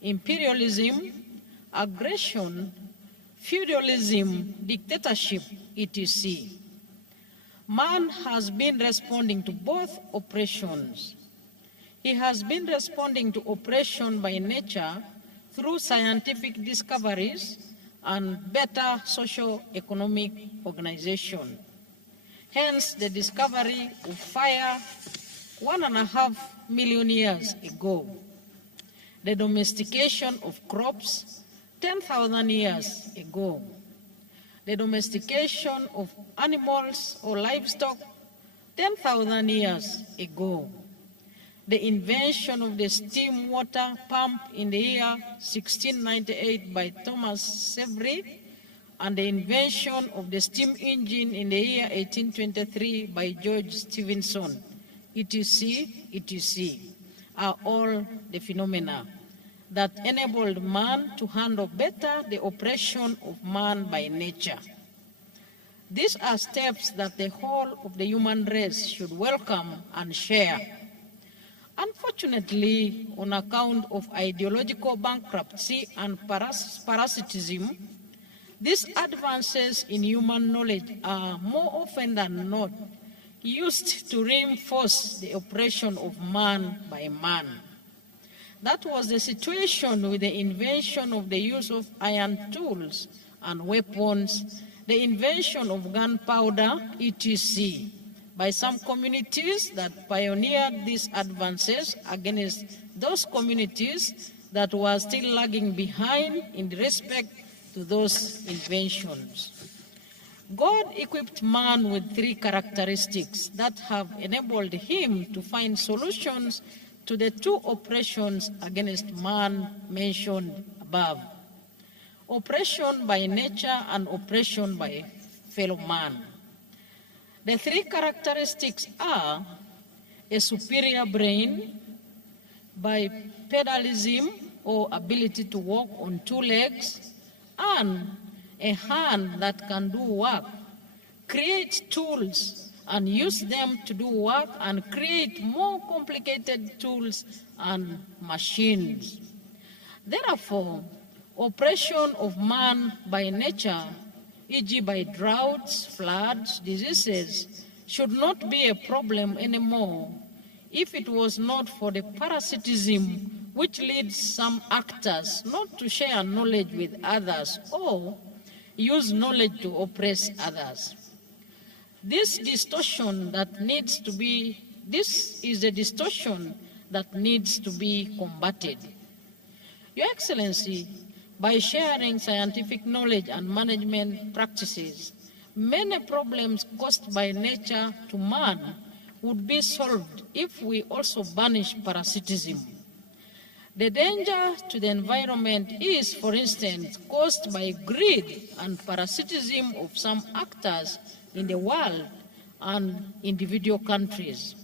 imperialism, aggression, feudalism, dictatorship, etc. Man has been responding to both oppressions. He has been responding to oppression by nature through scientific discoveries and better socio-economic organization. Hence, the discovery of fire 1.5 million years ago, the domestication of crops 10,000 years ago, the domestication of animals or livestock 10,000 years ago, the invention of the steam water pump in the year 1698 by Thomas Savery, and the invention of the steam engine in the year 1823 by George Stephenson, etc., etc., are all the phenomena that enabled man to handle better the oppression of man by nature. These are steps that the whole of the human race should welcome and share. Unfortunately, on account of ideological bankruptcy and parasitism, these advances in human knowledge are more often than not used to reinforce the oppression of man by man. That was the situation with the invention of the use of iron tools and weapons, the invention of gunpowder, etc., by some communities that pioneered these advances against those communities that were still lagging behind in respect to those inventions. God equipped man with three characteristics that have enabled him to find solutions to the two oppressions against man mentioned above: oppression by nature and oppression by fellow man. The three characteristics are a superior brain, bipedalism or ability to walk on two legs, and a hand that can do work create tools and use them to do work and create more complicated tools and machines. Therefore, oppression of man by nature, e.g. by droughts, floods, diseases, should not be a problem anymore if it was not for the parasitism which leads some actors not to share knowledge with others or use knowledge to oppress others. This is a distortion that needs to be combated. Your Excellency, by sharing scientific knowledge and management practices, many problems caused by nature to man would be solved if we also banish parasitism. The danger to the environment is, for instance, caused by greed and parasitism of some actors in the world and individual countries.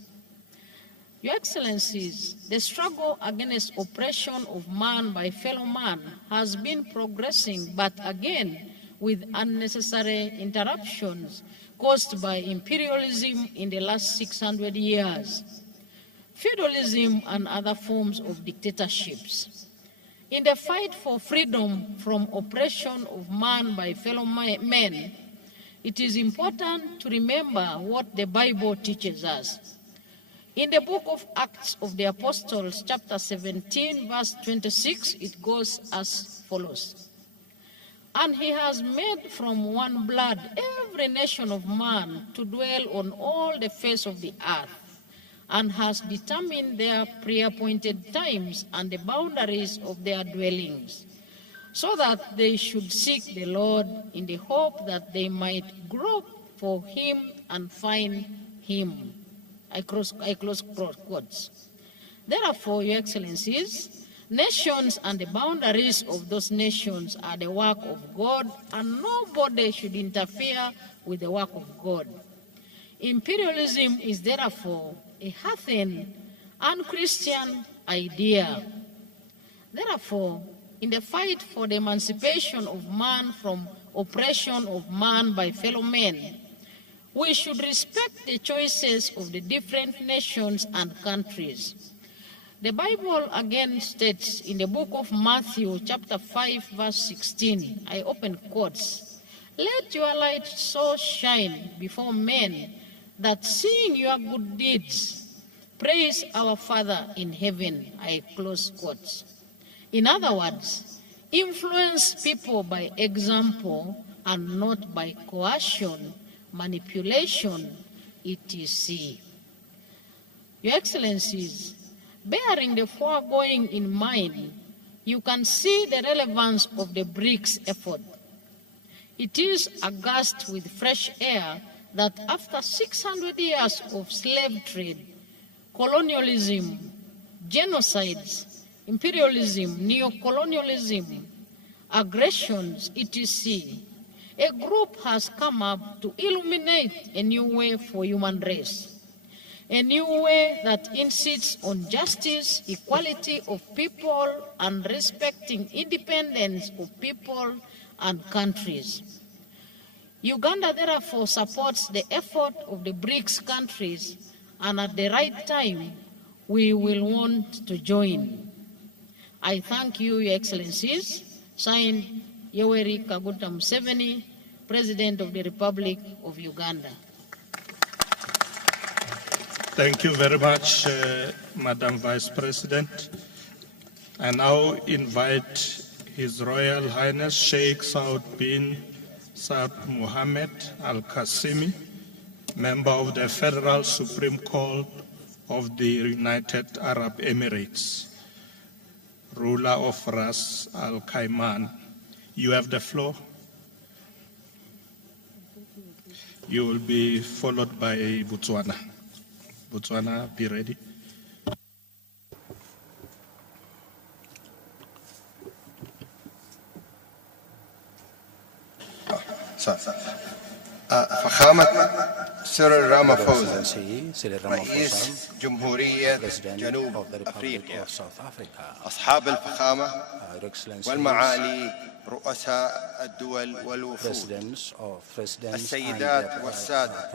Your Excellencies, the struggle against oppression of man by fellow man has been progressing, but again with unnecessary interruptions caused by imperialism in the last 600 years, feudalism and other forms of dictatorships. In the fight for freedom from oppression of man by fellow men, it is important to remember what the Bible teaches us. In the book of Acts of the Apostles, chapter 17, verse 26, it goes as follows. And he has made from one blood every nation of man to dwell on all the face of the earth, and has determined their pre-appointed times and the boundaries of their dwellings, so that they should seek the Lord in the hope that they might grope for him and find him. I close quotes. Therefore, Your Excellencies, nations and the boundaries of those nations are the work of God, and nobody should interfere with the work of God. Imperialism is therefore a heathen, unchristian idea. Therefore, in the fight for the emancipation of man from oppression of man by fellow men, we should respect the choices of the different nations and countries. The Bible again states in the book of Matthew, chapter 5, verse 16, I open quotes, "Let your light so shine before men that seeing your good deeds, praise our Father in heaven," I close quotes. In other words, influence people by example and not by coercion, manipulation, etc. Your Excellencies, bearing the foregoing in mind, you can see the relevance of the BRICS effort. It is aghast with fresh air that after 600 years of slave trade, colonialism, genocides, imperialism, neocolonialism, aggressions, etc., a group has come up to illuminate a new way for human race, a new way that insists on justice, equality of people, and respecting independence of people and countries. Uganda therefore supports the effort of the BRICS countries, and at the right time, we will want to join. I thank you, Your Excellencies. Signed, Yoweri Kaguta Museveni, President of the Republic of Uganda. Thank you very much, Madam Vice President. I now invite His Royal Highness Sheikh Saud bin Saud Mohammed Al-Qasimi, member of the Federal Supreme Court of the United Arab Emirates, ruler of Ras Al Khaiman. You have the floor. You will be followed by Botswana. Botswana, be ready. فخامة سيريل رامافوزا رئيس جمهورية جنوب أفريقيا، أصحاب الفخامة والمعالي رؤساء الدول والوفود، السيدات والسادة،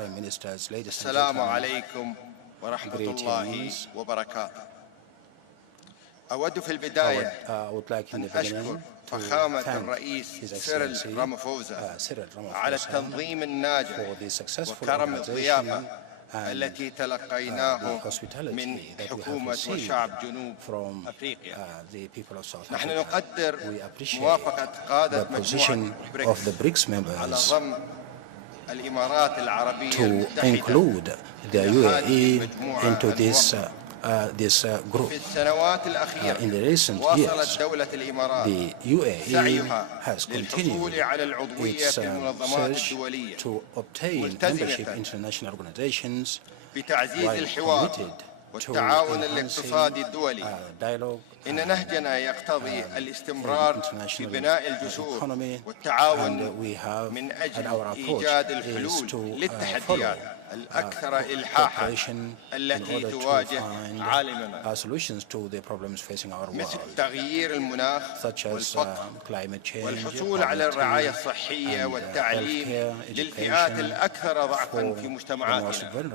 السلام عليكم ورحمة الله وبركاته. أود في البداية أن أشكر فخامة الرئيس سيريل رامافوزا على التنظيم الناجح وكرم الضيافة التي تلقيناه من حكومة وشعب جنوب أفريقيا. نحن نقدر موافقة قادة مجموعة بريكس على ضم الإمارات العربية المتحدة into this group. In the recent years, the UAE has continued its search to obtain membership in international organizations while committed to enhancing dialogue. إن نهجنا يقتضي الاستمرار في بناء الجسور والتعاون من أجل إيجاد الحلول للتحديات الأكثر إلحاحا التي تواجه عالمنا، مثل تغيير المناخ والفقر والحصول على الرعاية الصحية والتعليم للفئات الأكثر ضعفا في مجتمعاتنا،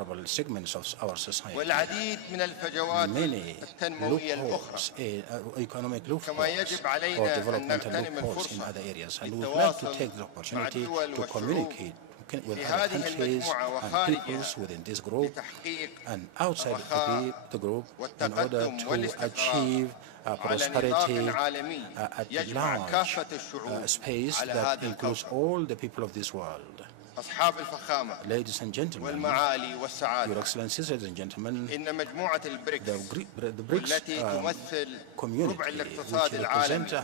والعديد من الفجوات التنموية الأخرى. كما يجب علينا أن نغتنم الفرصة للتواصل مع الدول والشعوب في هذه المجموعة وخارجها لتحقيق الرخاء والتقدم والإستقرار على نطاق عالمي يجمع كافة الشعوب على هذا الكوكب. أصحاب الفخامة والمعالي والسعادة، إن مجموعة البريكس التي تمثل ربع الاقتصاد العالمي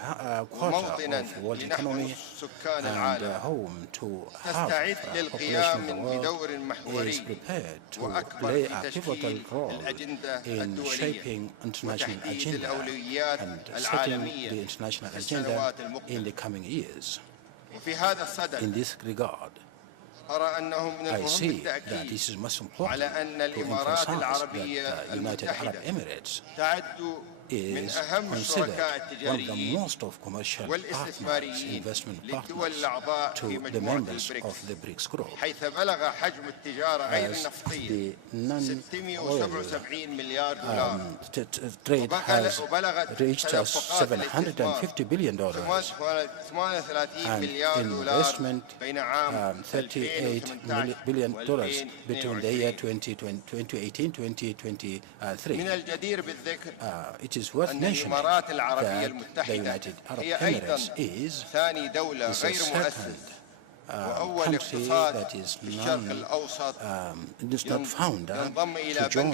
وموطنا لنحو سكان العالم تستعد للقيام بدور محوري وأكبر في تشكيل الأجندة الدولية وتحديد الأولويات العالمية في السنوات المقبلة. وفي هذا الصدد أرى أنه من المهم التأكيد على أن الإمارات العربية المتحدة تعد من أهم الشركاء التجاريين والاستثماريين للدول الأعضاء في مجموعة البريكس، حيث بلغ حجم التجارة غير النفطية 677 مليار دولار، وبلغت تدفقات الاستثمار 38 مليار دولار بين عام 2018 between the year 2018-2023. من الجدير بالذكر It is worth mentioning that the United Arab Emirates is the second country that is not founder to join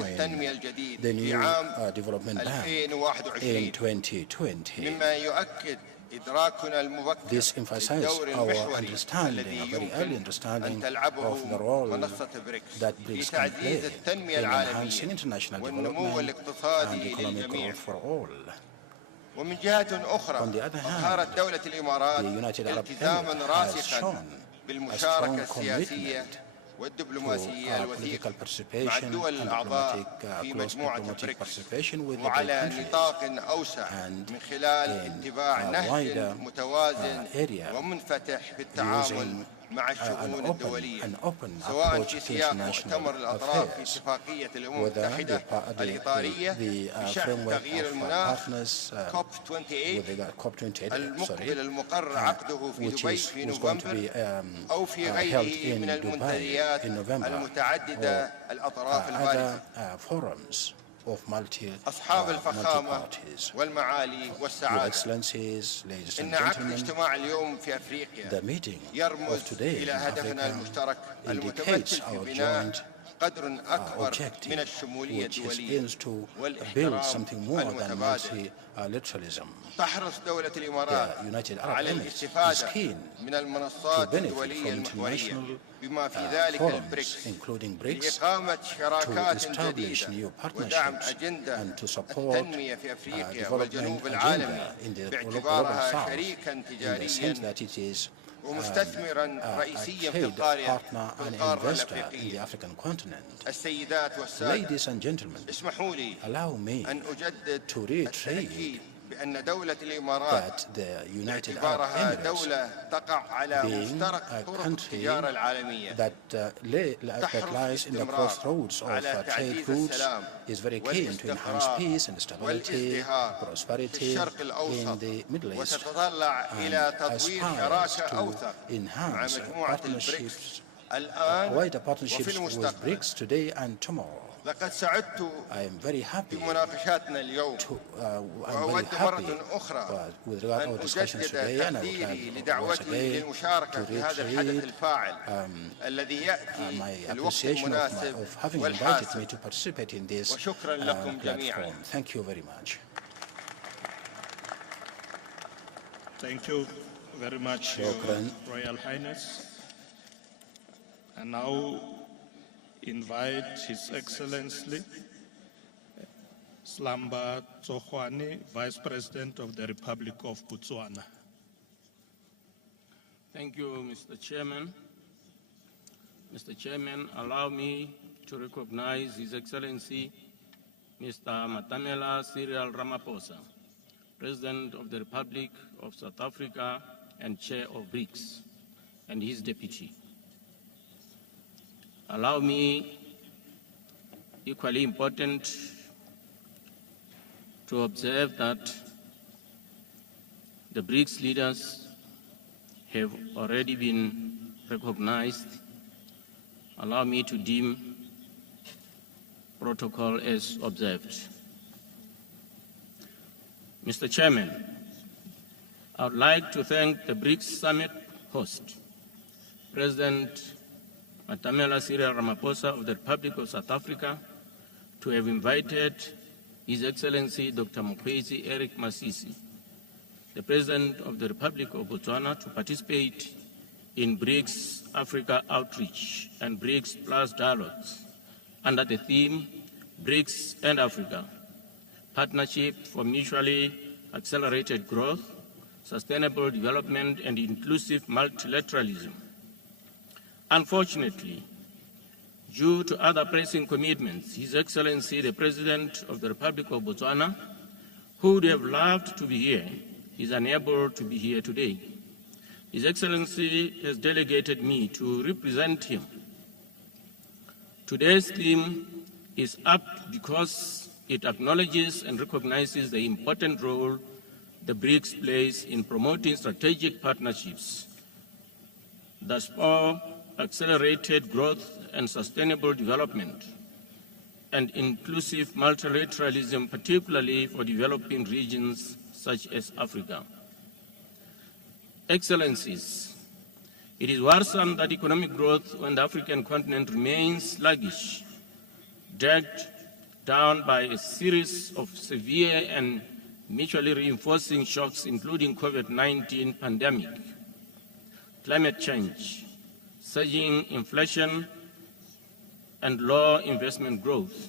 the new development bank in 2020. This emphasizes our understanding, a very early understanding of the role that BRICS can play in enhancing international development and economic growth for all. On the other hand, the United Arab Emirates has shown a strong commitment to political participation and close diplomatic participation with the BRICS countries and in a wider area using an open approach to international affairs, whether the framework of partners with the COP28, which is going to be held in Dubai in November, or other forums of multi-parties. Your Excellencies, ladies and gentlemen, the meeting of today in Africa indicates our joint objective, which aims to build something more than multilateralism. The United Arab Emirates is keen to benefit from international forums, including BRICS, to establish new partnerships and to support development agenda in the global south, in the sense that it is trade partner and investor in the African continent. Ladies and gentlemen, allow me to reiterate that the United Arab Emirates, being a country that lies in the crossroads of trade routes, is very keen to enhance peace and stability, prosperity in the Middle East, and aspires to enhance partnerships, wider partnerships with BRICS today and tomorrow. I am very happy with regard to our discussions today, and I would like once again to reiterate my appreciation of having invited me to participate in this platform. Thank you very much. Thank you very much, Your Royal Highness. And now invite His Excellency Slamba Tsohwane, Vice President of the Republic of Botswana. Thank you, Mr. Chairman. Mr. Chairman, allow me to recognize His Excellency Mr. Matamela Cyril Ramaphosa, President of the Republic of South Africa and Chair of BRICS, and his deputy. Allow me, equally important, to observe that the BRICS leaders have already been recognized. Allow me to deem protocol as observed. Mr. Chairman, I would like to thank the BRICS Summit host, President Matamela Cyril Ramaphosa of the Republic of South Africa, to have invited His Excellency Dr. Mokgweetsi Eric Masisi, the President of the Republic of Botswana, to participate in BRICS Africa Outreach and BRICS Plus dialogues under the theme BRICS and Africa, Partnership for Mutually Accelerated Growth, Sustainable Development and Inclusive Multilateralism. Unfortunately, due to other pressing commitments, His Excellency the President of the Republic of Botswana, who would have loved to be here, is unable to be here today. His Excellency has delegated me to represent him. Today's theme is apt because it acknowledges and recognizes the important role the BRICS plays in promoting strategic partnerships that spur accelerated growth and sustainable development and inclusive multilateralism, particularly for developing regions such as Africa. Excellencies, it is worrisome that economic growth on the African continent remains sluggish, dragged down by a series of severe and mutually reinforcing shocks, including COVID-19 pandemic, climate change, surging inflation and low investment growth,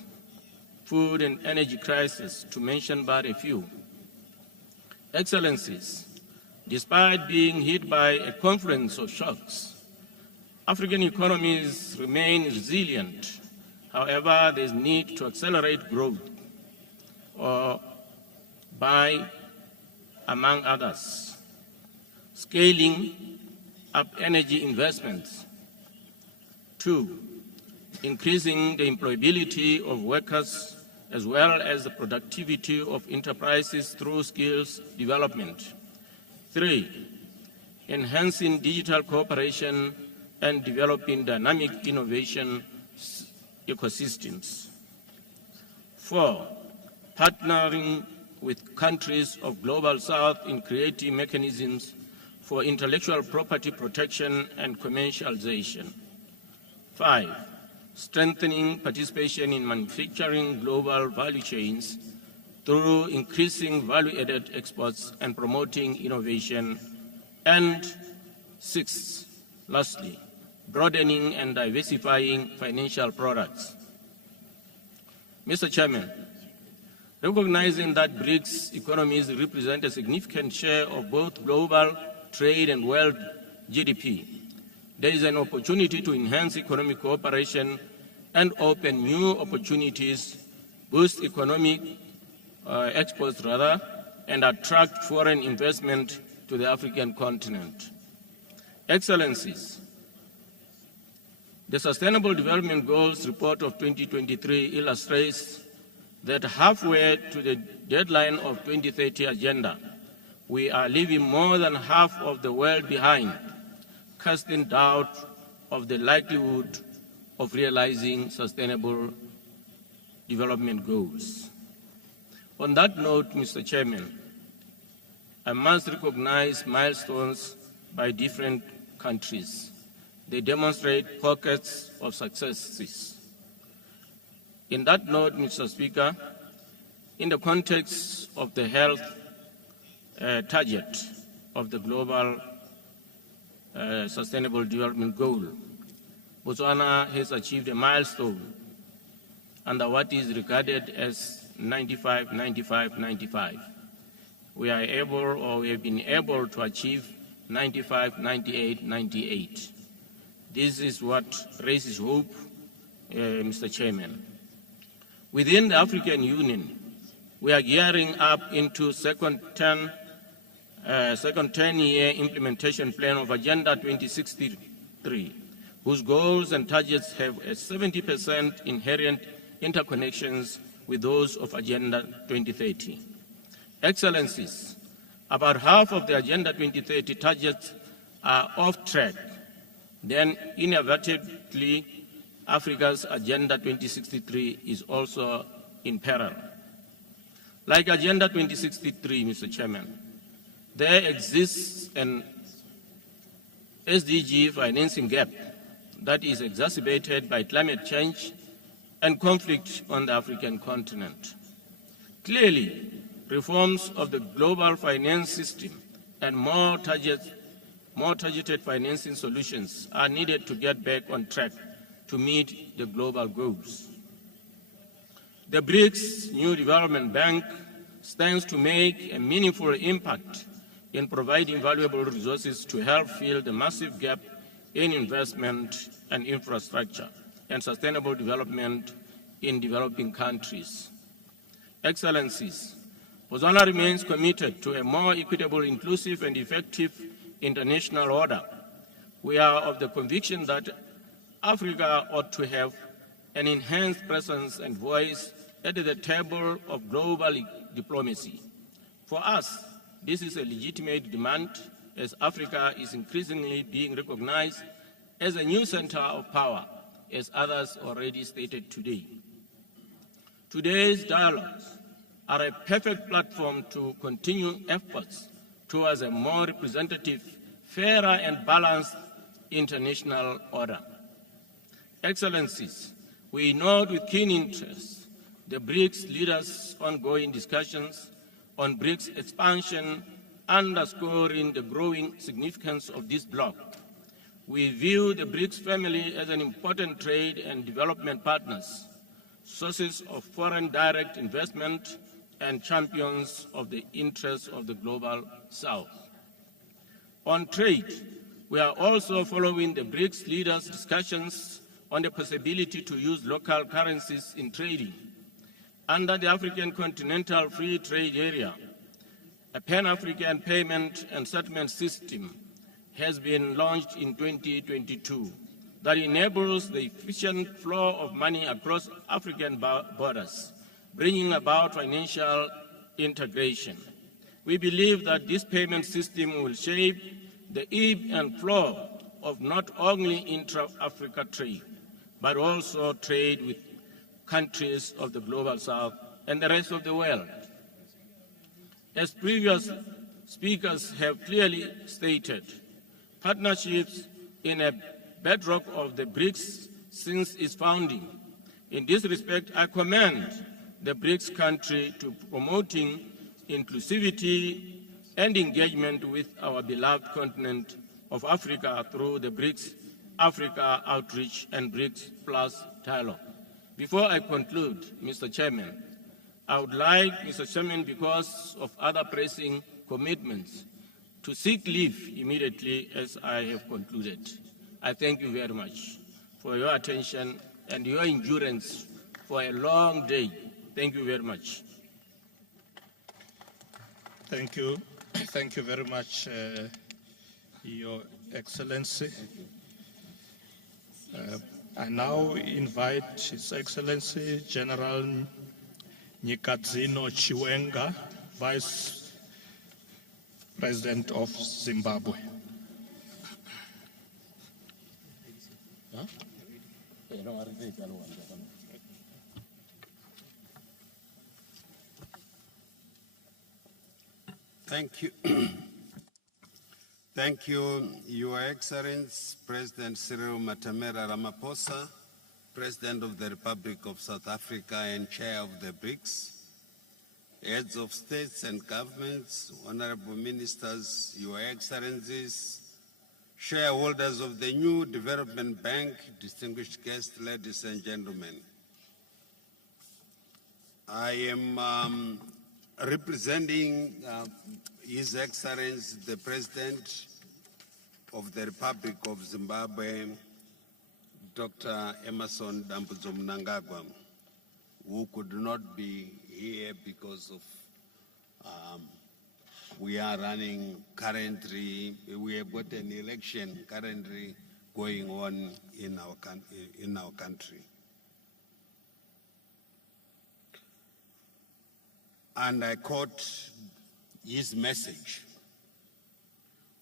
food and energy crisis, to mention but a few. Excellencies, despite being hit by a confluence of shocks, African economies remain resilient. However, there is need to accelerate growth by, among others, scaling up energy investments. 2, increasing the employability of workers as well as the productivity of enterprises through skills development. 3, enhancing digital cooperation and developing dynamic innovation ecosystems. 4, partnering with countries of Global South in creating mechanisms for intellectual property protection and commercialization. 5, strengthening participation in manufacturing global value chains through increasing value-added exports and promoting innovation. And 6, lastly, broadening and diversifying financial products. Mr. Chairman, recognizing that BRICS economies represent a significant share of both global trade and world GDP. There is an opportunity to enhance economic cooperation and open new opportunities, boost economic exports and attract foreign investment to the African continent. Excellencies, the Sustainable Development Goals report of 2023 illustrates that halfway to the deadline of 2030 agenda, we are leaving more than half of the world behind, casting doubt of the likelihood of realizing sustainable development goals. On that note, Mr. Chairman, I must recognize milestones by different countries. They demonstrate pockets of successes. In that note, Mr. Speaker, in the context of the health target of the Global Sustainable Development Goal, Botswana has achieved a milestone under what is regarded as 95-95-95. We are able, or we have been able to achieve 95-98-98. This is what raises hope, Mr. Chairman. Within the African Union, we are gearing up into second 10-year implementation plan of Agenda 2063, whose goals and targets have a 70% inherent interconnections with those of Agenda 2030. Excellencies, about half of the Agenda 2030 targets are off track. Then inevitably, Africa's Agenda 2063 is also in peril. Like Agenda 2063, Mr. Chairman, there exists an SDG financing gap that is exacerbated by climate change and conflict on the African continent. Clearly, reforms of the global finance system and more targeted financing solutions are needed to get back on track to meet the global goals. The BRICS New Development Bank stands to make a meaningful impact in providing valuable resources to help fill the massive gap in investment and infrastructure and sustainable development in developing countries. Excellencies, Botswana remains committed to a more equitable, inclusive, and effective international order. We are of the conviction that Africa ought to have an enhanced presence and voice at the table of global diplomacy. For us, this is a legitimate demand as Africa is increasingly being recognized as a new center of power, as others already stated today. Today's dialogues are a perfect platform to continue efforts towards a more representative, fairer, and balanced international order. Excellencies, we note with keen interest the BRICS leaders' ongoing discussions on BRICS expansion, underscoring the growing significance of this bloc. We view the BRICS family as an important trade and development partners, sources of foreign direct investment, and champions of the interests of the global South. On trade, we are also following the BRICS leaders' discussions on the possibility to use local currencies in trading. Under the African Continental Free Trade Area, a Pan-African payment and settlement system has been launched in 2022 that enables the efficient flow of money across African borders, bringing about financial integration. We believe that this payment system will shape the ebb and flow of not only intra-Africa trade, but also trade with countries of the global South and the rest of the world. As previous speakers have clearly stated, partnerships in a bedrock of the BRICS since its founding. In this respect, I commend the BRICS country to promoting inclusivity and engagement with our beloved continent of Africa through the BRICS Africa Outreach and BRICS Plus dialogue. Before I conclude, Mr. Chairman, I would like, Mr. Chairman, because of other pressing commitments, to seek leave immediately as I have concluded. I thank you very much for your attention and your endurance for a long day. Thank you very much. Thank you. Thank you very much, Your Excellency. I now invite His Excellency General Nyikadzino Chiwenga, Vice President of Zimbabwe. Huh? Thank you. Thank you, Your Excellency, President Cyril Matamela Ramaphosa, President of the Republic of South Africa and Chair of the BRICS, heads of states and governments, honorable ministers, Your Excellencies, shareholders of the new Development Bank, distinguished guests, ladies and gentlemen. I am representing His Excellency, the President of the Republic of Zimbabwe, Dr. Emmerson Dambudzo Mnangagwa, who could not be here because of we are running currently, we have got an election currently going on in our country. And I quote his message.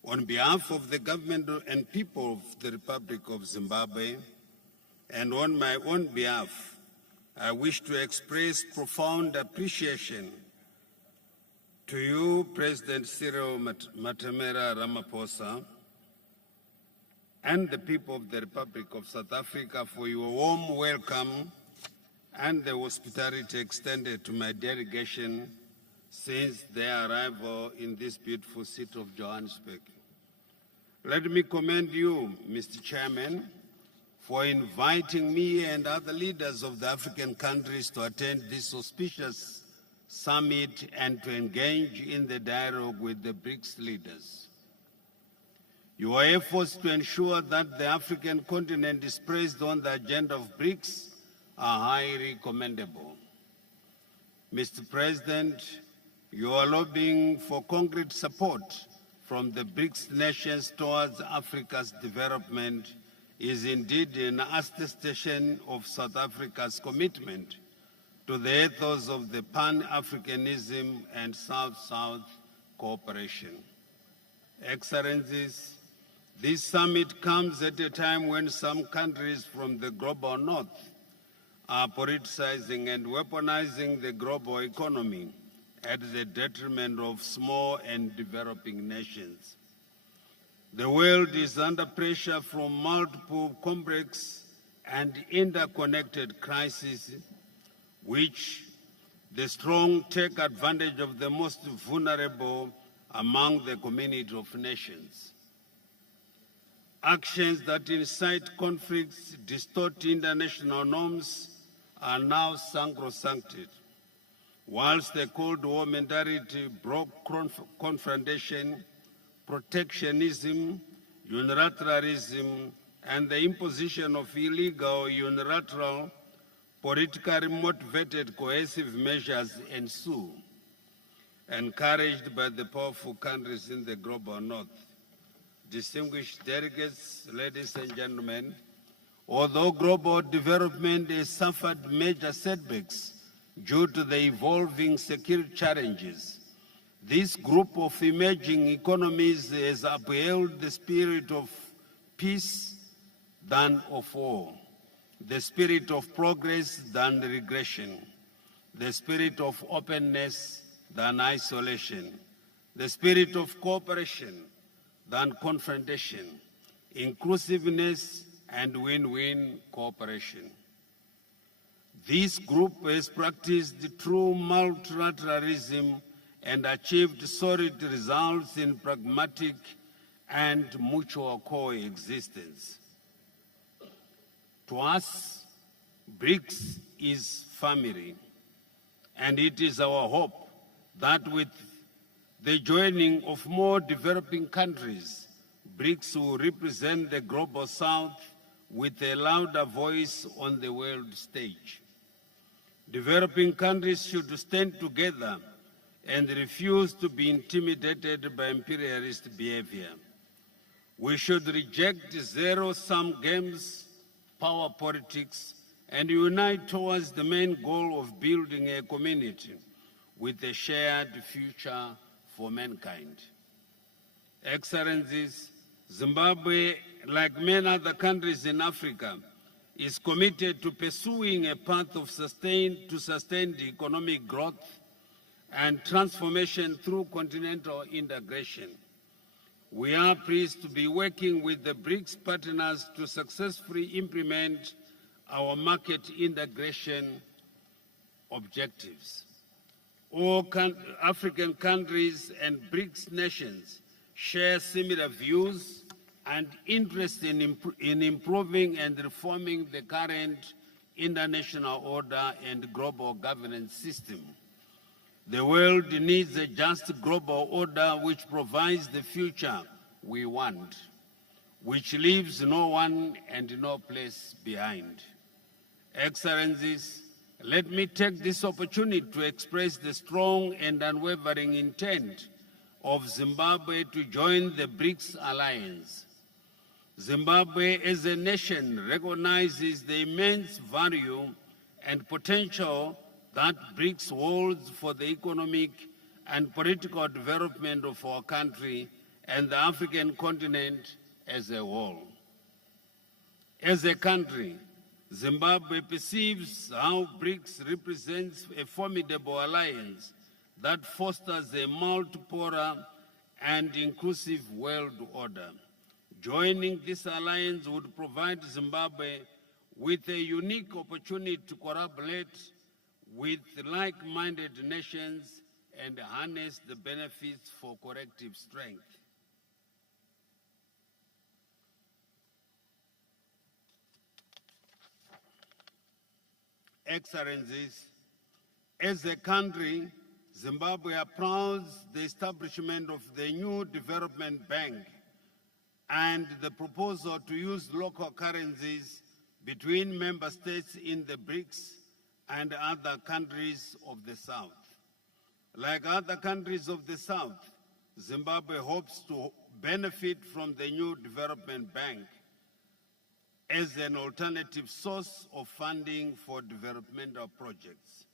On behalf of the government and people of the Republic of Zimbabwe, and on my own behalf, I wish to express profound appreciation to you, President Cyril Matamela Ramaphosa, and the people of the Republic of South Africa for your warm welcome and the hospitality extended to my delegation since their arrival in this beautiful city of Johannesburg. Let me commend you, Mr. Chairman, for inviting me and other leaders of the African countries to attend this auspicious summit and to engage in the dialogue with the BRICS leaders. Your efforts to ensure that the African continent is placed on the agenda of BRICS are highly commendable. Mr. President, your lobbying for concrete support from the BRICS nations towards Africa's development is indeed an attestation of South Africa's commitment to the ethos of the Pan-Africanism and South-South cooperation. Excellencies, this summit comes at a time when some countries from the global north are politicizing and weaponizing the global economy at the detriment of small and developing nations. The world is under pressure from multiple complex and interconnected crises, which the strong take advantage of the most vulnerable among the community of nations. Actions that incite conflicts, distort international norms, are now sacrosancted, whilst the Cold War mentality broke confrontation, protectionism, unilateralism, and the imposition of illegal, unilateral, politically motivated coercive measures ensue, encouraged by the powerful countries in the global north. Distinguished delegates, ladies and gentlemen, although global development has suffered major setbacks due to the evolving security challenges, this group of emerging economies has upheld the spirit of peace than of war, the spirit of progress than regression, the spirit of openness than isolation, the spirit of cooperation than confrontation, inclusiveness and win-win cooperation. This group has practiced true multilateralism and achieved solid results in pragmatic and mutual coexistence. To us, BRICS is family, and it is our hope that with the joining of more developing countries, BRICS will represent the global south with a louder voice on the world stage. Developing countries should stand together and refuse to be intimidated by imperialist behavior. We should reject zero-sum games, power politics, and unite towards the main goal of building a community with a shared future for mankind. Excellencies, Zimbabwe, like many other countries in Africa, is committed to pursuing a path of sustained economic growth and transformation through continental integration. We are pleased to be working with the BRICS partners to successfully implement our market integration objectives. All African countries and BRICS nations share similar views and interest in improving and reforming the current international order and global governance system. The world needs a just global order which provides the future we want, which leaves no one and no place behind. Excellencies, let me take this opportunity to express the strong and unwavering intent of Zimbabwe to join the BRICS alliance. Zimbabwe as a nation recognizes the immense value and potential that BRICS holds for the economic and political development of our country and the African continent as a whole. As a country, Zimbabwe perceives how BRICS represents a formidable alliance that fosters a multipolar and inclusive world order. Joining this alliance would provide Zimbabwe with a unique opportunity to collaborate with like-minded nations and harness the benefits for collective strength. Excellencies, as a country, Zimbabwe applauds the establishment of the new development bank and the proposal to use local currencies between member states in the BRICS and other countries of the South. Like other countries of the South, Zimbabwe hopes to benefit from the new development bank as an alternative source of funding for developmental projects.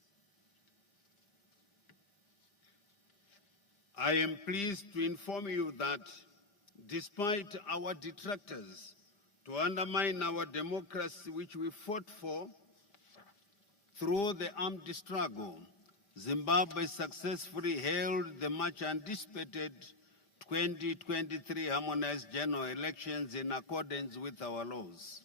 I am pleased to inform you that despite our detractors to undermine our democracy, which we fought for through the armed struggle, Zimbabwe successfully held the much anticipated 2023 harmonized general elections in accordance with our laws.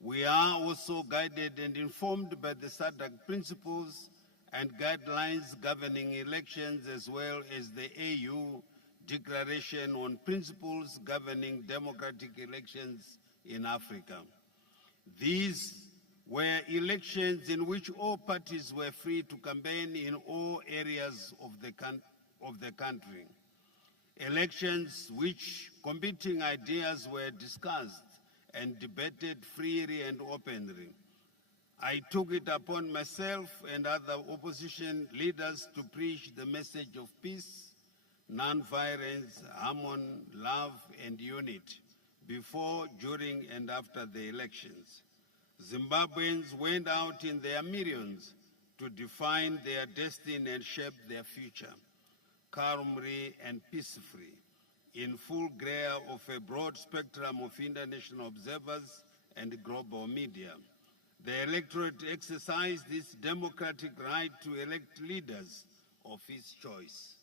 We are also guided and informed by the SADC principles and guidelines governing elections, as well as the AU Declaration on Principles Governing Democratic Elections in Africa. These were elections in which all parties were free to campaign in all areas of the country. Elections which competing ideas were discussed and debated freely and openly. I took it upon myself and other opposition leaders to preach the message of peace, non-violence, harmony, love, and unity before, during, and after the elections. Zimbabweans went out in their millions to define their destiny and shape their future, calmly and peacefully, in full glare of a broad spectrum of international observers and global media. The electorate exercised its democratic right to elect leaders of its choice.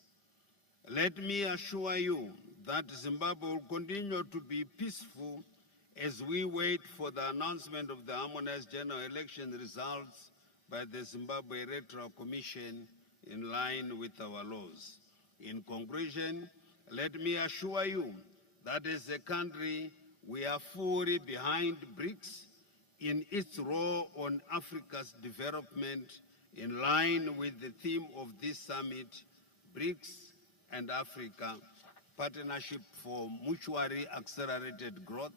Let me assure you that Zimbabwe will continue to be peaceful as we wait for the announcement of the harmonized general election results by the Zimbabwe Electoral Commission in line with our laws. In conclusion, let me assure you that as a country, we are fully behind BRICS in its role on Africa's development in line with the theme of this summit, BRICS and Africa Partnership for Mutually Accelerated Growth,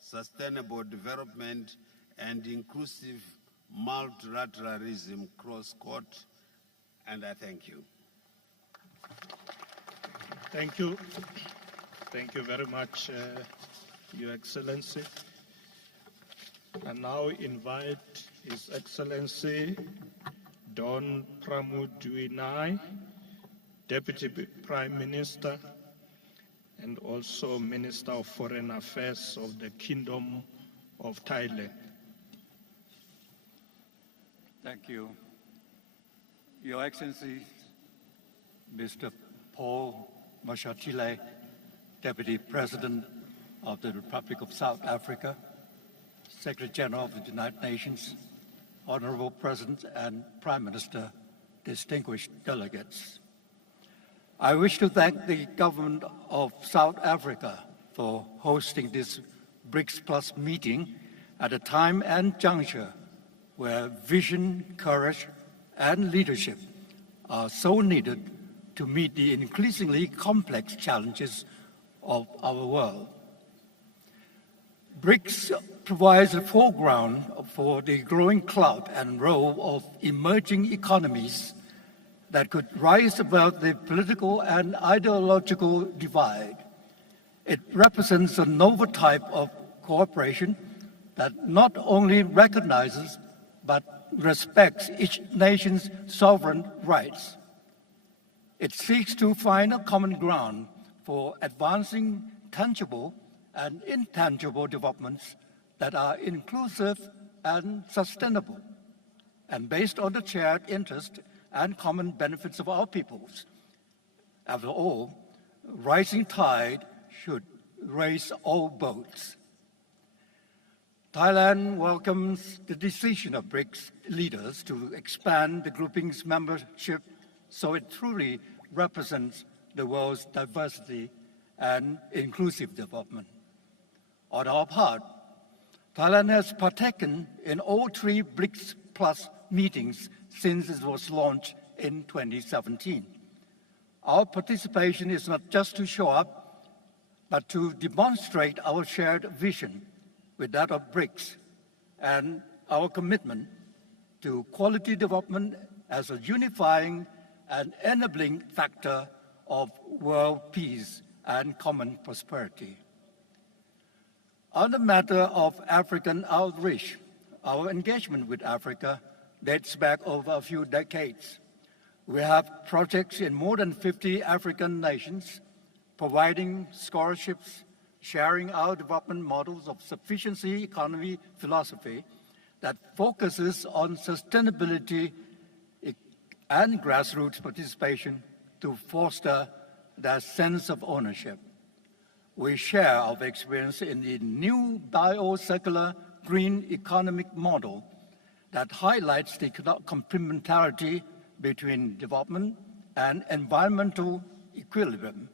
Sustainable Development, and Inclusive Multilateralism cross-court, and I thank you. Thank you. Thank you very much, Your Excellency. I now invite His Excellency Don Pramudwinai, Deputy Prime Minister and also Minister of Foreign Affairs of the Kingdom of Thailand. Thank you. Your Excellency, Mr. Paul Mashatile, Deputy President of the Republic of South Africa, Secretary General of the United Nations, Honorable President and Prime Minister, distinguished delegates. I wish to thank the government of South Africa for hosting this BRICS Plus meeting at a time and juncture where vision, courage, and leadership are so needed to meet the increasingly complex challenges of our world. BRICS provides a foreground for the growing clout and role of emerging economies that could rise above the political and ideological divide. It represents a novel type of cooperation that not only recognizes but respects each nation's sovereign rights. It seeks to find a common ground for advancing tangible and intangible developments that are inclusive and sustainable, and based on the shared interest and common benefits of our peoples. After all, rising tide should raise all boats. Thailand welcomes the decision of BRICS leaders to expand the grouping's membership so it truly represents the world's diversity and inclusive development. On our part, Thailand has partaken in all three BRICS Plus meetings since it was launched in 2017. Our participation is not just to show up, but to demonstrate our shared vision with that of BRICS and our commitment to quality development as a unifying and enabling factor of world peace and common prosperity. On the matter of African outreach, our engagement with Africa dates back over a few decades. We have projects in more than 50 African nations, providing scholarships, sharing our development models of sufficiency economy philosophy that focuses on sustainability and grassroots participation to foster that sense of ownership. We share our experience in the new bio-circular green economic model that highlights the complementarity between development and environmental equilibrium.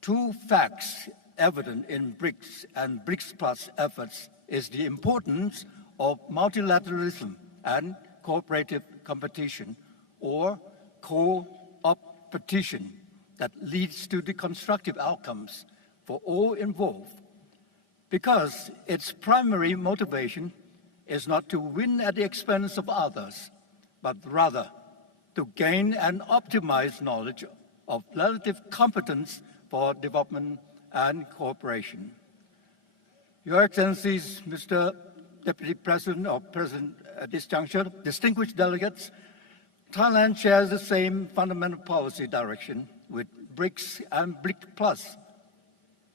Two facts evident in BRICS and BRICS Plus efforts is the importance of multilateralism and cooperative competition, or co-opetition, that leads to the constructive outcomes for all involved, because its primary motivation is not to win at the expense of others, but rather to gain and optimize knowledge of relative competence for development and cooperation. Your Excellencies, Mr. Deputy President or President at this juncture, distinguished delegates, Thailand shares the same fundamental policy direction with BRICS and BRICS Plus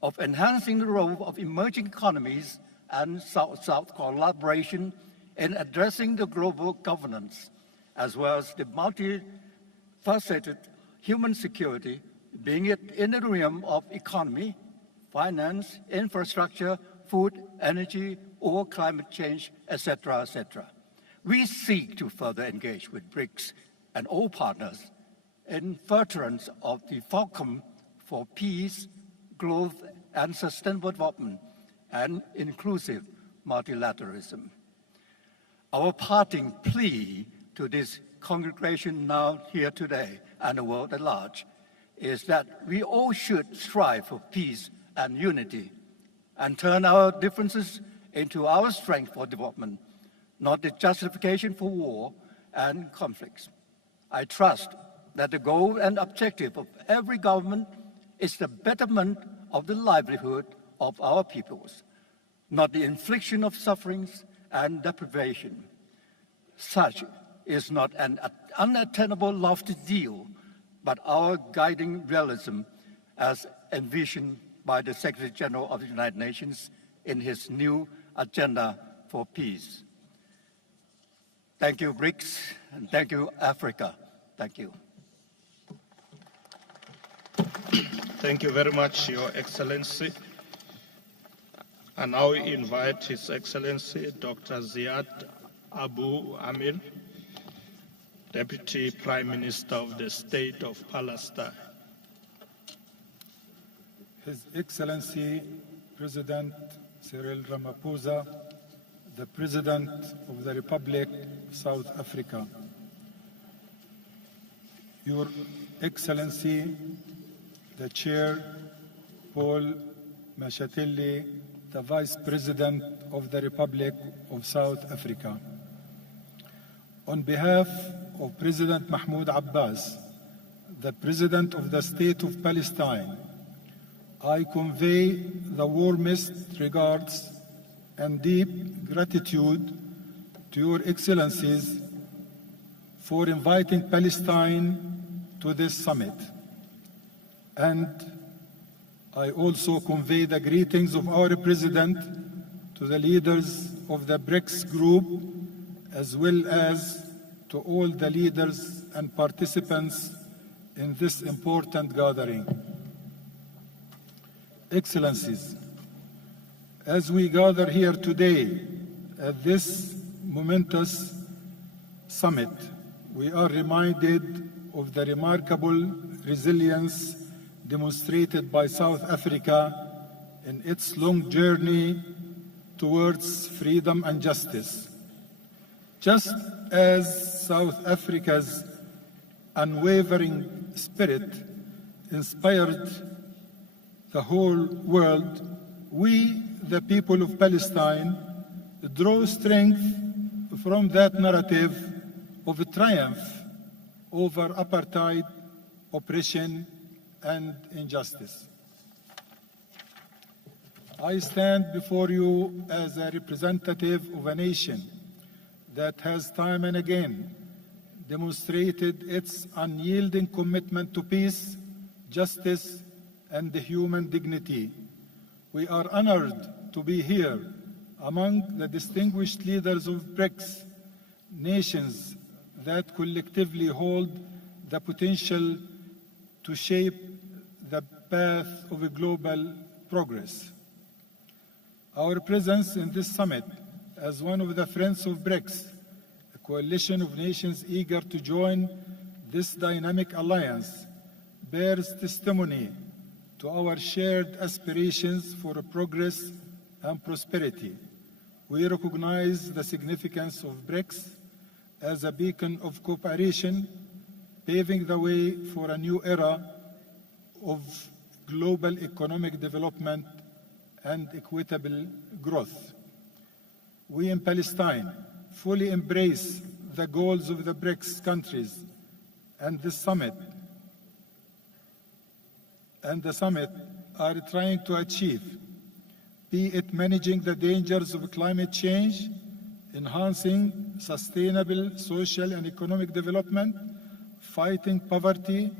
of enhancing the role of emerging economies and South-South collaboration in addressing the global governance, as well as the multifaceted human security, being it in the realm of economy, finance, infrastructure, food, energy, or climate change, etc., etc. We seek to further engage with BRICS and all partners in furtherance of the fulcrum for peace, growth, and sustainable development and inclusive multilateralism. Our parting plea to this congregation now here today and the world at large is that we all should strive for peace and unity and turn our differences into our strength for development, not the justification for war and conflicts. I trust that the goal and objective of every government is the betterment of the livelihood of our peoples, not the infliction of sufferings and deprivation. Such is not an unattainable lofty ideal, but our guiding realism as envisioned by the Secretary General of the United Nations in his new agenda for peace. Thank you, BRICS, and thank you, Africa. Thank you. Thank you very much, Your Excellency. I now invite His Excellency Dr. Ziad Abu Amin, Deputy Prime Minister of the State of Palestine. His Excellency President Cyril Ramaphosa, the President of the Republic of South Africa. Your Excellency, the Chair, Paul Mashatile, the Vice President of the Republic of South Africa. On behalf of President Mahmoud Abbas, the President of the State of Palestine, I convey the warmest regards and deep gratitude to Your Excellencies for inviting Palestine to this summit. And I also convey the greetings of our President to the leaders of the BRICS group, as well as to all the leaders and participants in this important gathering. Excellencies, as we gather here today at this momentous summit, we are reminded of the remarkable resilience demonstrated by South Africa in its long journey towards freedom and justice. Just as South Africa's unwavering spirit inspired the whole world, we, the people of Palestine, draw strength from that narrative of a triumph over apartheid, oppression, and injustice. I stand before you as a representative of a nation that has time and again demonstrated its unyielding commitment to peace, justice, and human dignity. We are honored to be here among the distinguished leaders of BRICS, nations that collectively hold the potential to shape the path of global progress. Our presence in this summit as one of the friends of BRICS, a coalition of nations eager to join this dynamic alliance, bears testimony to our shared aspirations for progress and prosperity. We recognize the significance of BRICS as a beacon of cooperation, paving the way for a new era of global economic development and equitable growth. We in Palestine fully embrace the goals of the BRICS countries and the summit are trying to achieve, be it managing the dangers of climate change, enhancing sustainable social and economic development, fighting poverty,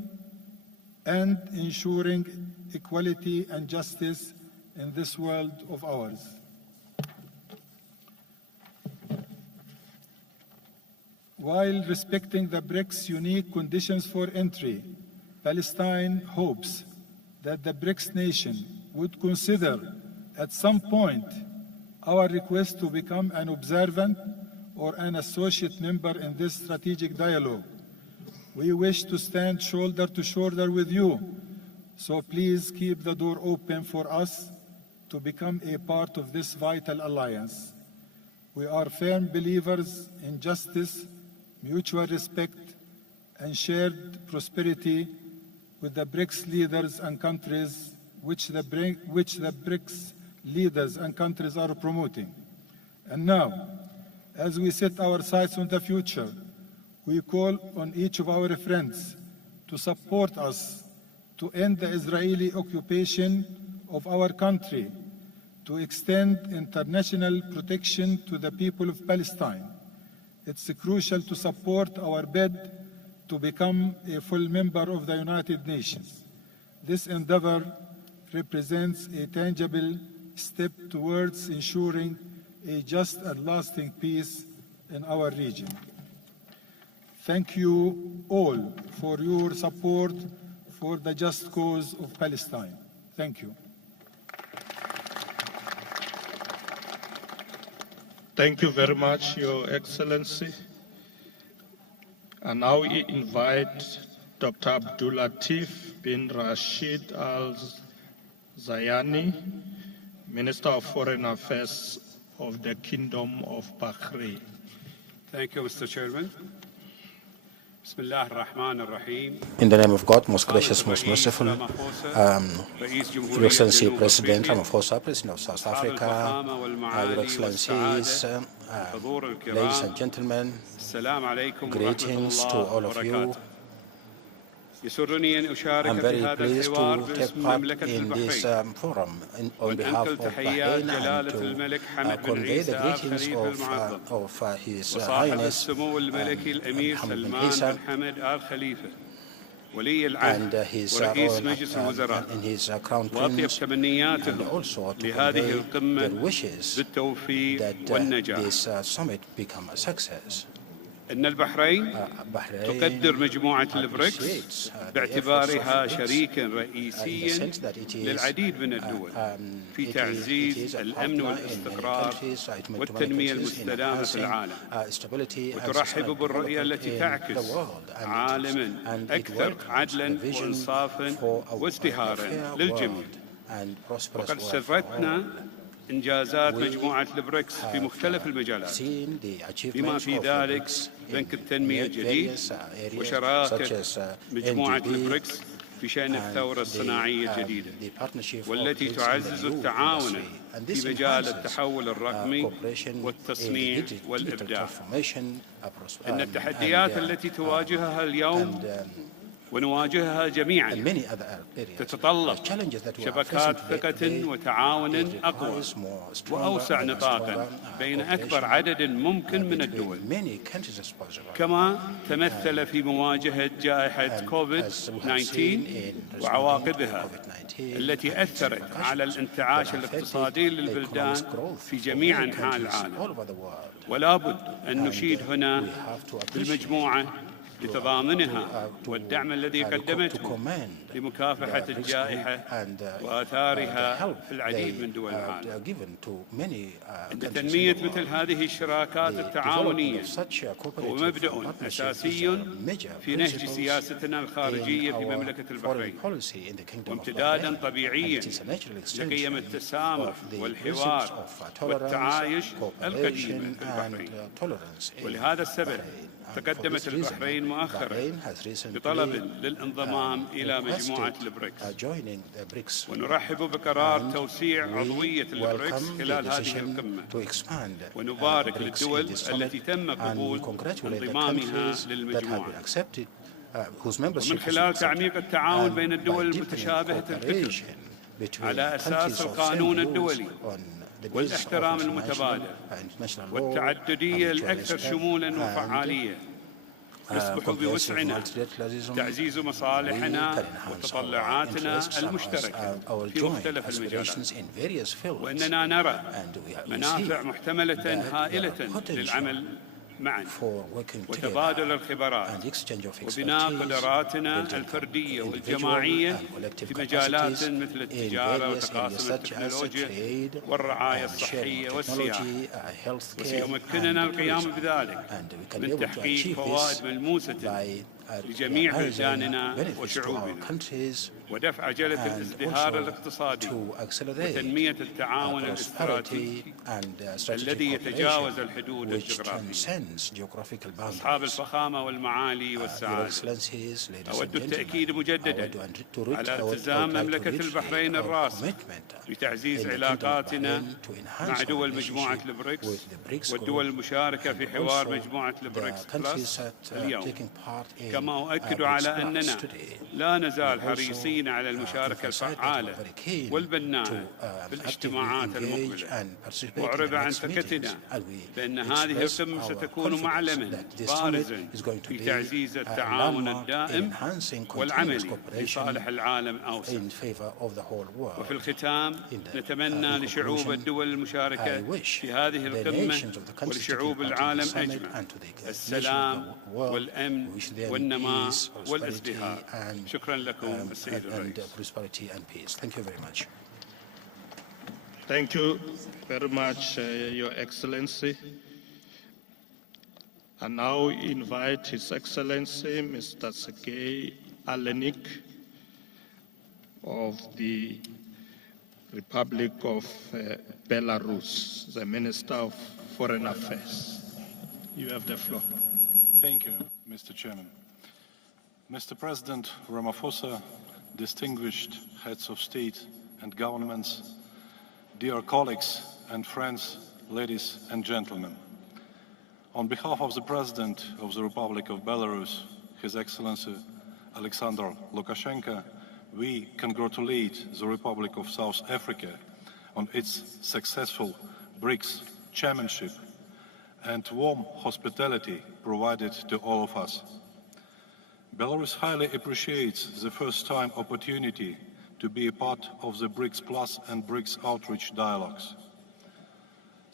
and ensuring equality and justice in this world of ours. While respecting the BRICS' unique conditions for entry, Palestine hopes that the BRICS nation would consider at some point our request to become an observant or an associate member in this strategic dialogue. We wish to stand shoulder to shoulder with you, so please keep the door open for us to become a part of this vital alliance. We are firm believers in justice, mutual respect, and shared prosperity, with the BRICS leaders and countries which the BRICS leaders and countries are promoting. And now, as we set our sights on the future, we call on each of our friends to support us to end the Israeli occupation of our country, to extend international protection to the people of Palestine. It's crucial to support our bid to become a full member of the United Nations. This endeavor represents a tangible step towards ensuring a just and lasting peace in our region. Thank you all for your support for the just cause of Palestine. Thank you. Thank you very much, Your Excellency. And now we invite Dr. Abdul Latif bin Rashid Al Zayani, Minister of Foreign Affairs of the Kingdom of Bahrain. Thank you, Mr. Chairman. In the name of God, most gracious, most merciful, Your Excellency President Ramaphosa, President of South Africa, Your Excellencies, ladies and gentlemen, greetings to all of you. I'm very pleased to take part in this forum on behalf of Bahrain and to convey the greetings of His Highness Mohammed bin Isa and his Crown Prince, and also to convey their wishes that this summit become a success. إن البحرين تقدر مجموعة البريكس باعتبارها شريكا رئيسيا للعديد من الدول في تعزيز الأمن والاستقرار والتنمية المستدامة في العالم، وترحب بالرؤية التي تعكس عالما أكثر عدلا وإنصافا وازدهارا للجميع. وقد سرتنا إنجازات مجموعة البريكس في مختلف المجالات، بما في ذلك بنك التنمية الجديد وشراكة مجموعة البريكس في شأن الثورة الصناعية الجديدة، والتي تعزز التعاون في مجال التحول الرقمي والتصنيع والإبداع. إن التحديات التي تواجهها اليوم ونواجهها جميعا تتطلب شبكات ثقة وتعاون أقوى وأوسع نطاقا بين أكبر عدد ممكن من الدول، كما تمثل في مواجهة جائحة كوفيد-19 وعواقبها التي أثرت على الانتعاش الاقتصادي للبلدان في جميع أنحاء العالم. ولا بد أن نشيد هنا بالمجموعة لتضامنها والدعم الذي قدمته لمكافحة الجائحة وآثارها في العديد من دول العالم. إن تنمية مثل هذه الشراكات التعاونية هو مبدأ أساسي في نهج سياستنا الخارجية في مملكة البحرين، وامتدادا طبيعيا لقيم التسامح والحوار والتعايش القديمة في البحرين. ولهذا السبب تقدمت البحرين مؤخرا بطلب للانضمام إلى مجموعة البريكس، ونرحب بقرار توسيع عضوية البريكس خلال هذه القمة، ونبارك للدول التي تم قبول انضمامها للمجموعة. ومن خلال تعميق التعاون بين الدول المتشابهة الفكر على أساس القانون الدولي والاحترام المتبادل والتعددية الأكثر شمولا وفعالية، يصبح بوسعنا تعزيز مصالحنا وتطلعاتنا المشتركة في مختلف المجالات، وأننا نرى منافع محتملة هائلة للعمل معا وتبادل الخبرات وبناء قدراتنا الفردية والجماعية في مجالات مثل التجارة وتقاسم التكنولوجيا والرعاية الصحية والسياحة، وسيمكننا القيام بذلك من تحقيق فوائد ملموسة لجميع بلداننا وشعوبنا ودفع عجلة الازدهار الاقتصادي وتنمية التعاون الاستراتيجي الذي يتجاوز الحدود الجغرافية. أصحاب الفخامة والمعالي والسعادة، أود التأكيد مجددا على التزام مملكة البحرين الراسخ بتعزيز علاقاتنا مع دول مجموعة البريكس والدول المشاركة في حوار مجموعة البريكس بلس اليوم، كما أؤكد على أننا لا نزال حريصين على المشاركة الفعالة والبناءة في الاجتماعات المقبلة، وأعرب عن ثقتنا بأن هذه القمة ستكون معلما بارزا في تعزيز التعاون الدائم والعملي لصالح العالم الأوسع. وفي الختام نتمنى لشعوب الدول المشاركة في هذه القمة ولشعوب العالم أجمع السلام والأمن والنماء والازدهار. شكرا لكم السيد الرئيس. Thank you very much. Thank you very much, Your Excellency. I now invite His Excellency, Mr. Sergei Alenik of the Republic of Belarus, the Minister of Foreign Affairs. You have the floor. Thank you, Mr. Chairman. Mr. President Ramaphosa, distinguished heads of state and governments, dear colleagues and friends, ladies and gentlemen. On behalf of the President of the Republic of Belarus, His Excellency Alexander Lukashenko, we congratulate the Republic of South Africa on its successful BRICS chairmanship and warm hospitality provided to all of us. Belarus highly appreciates the first-time opportunity to be a part of the BRICS Plus and BRICS Outreach dialogues.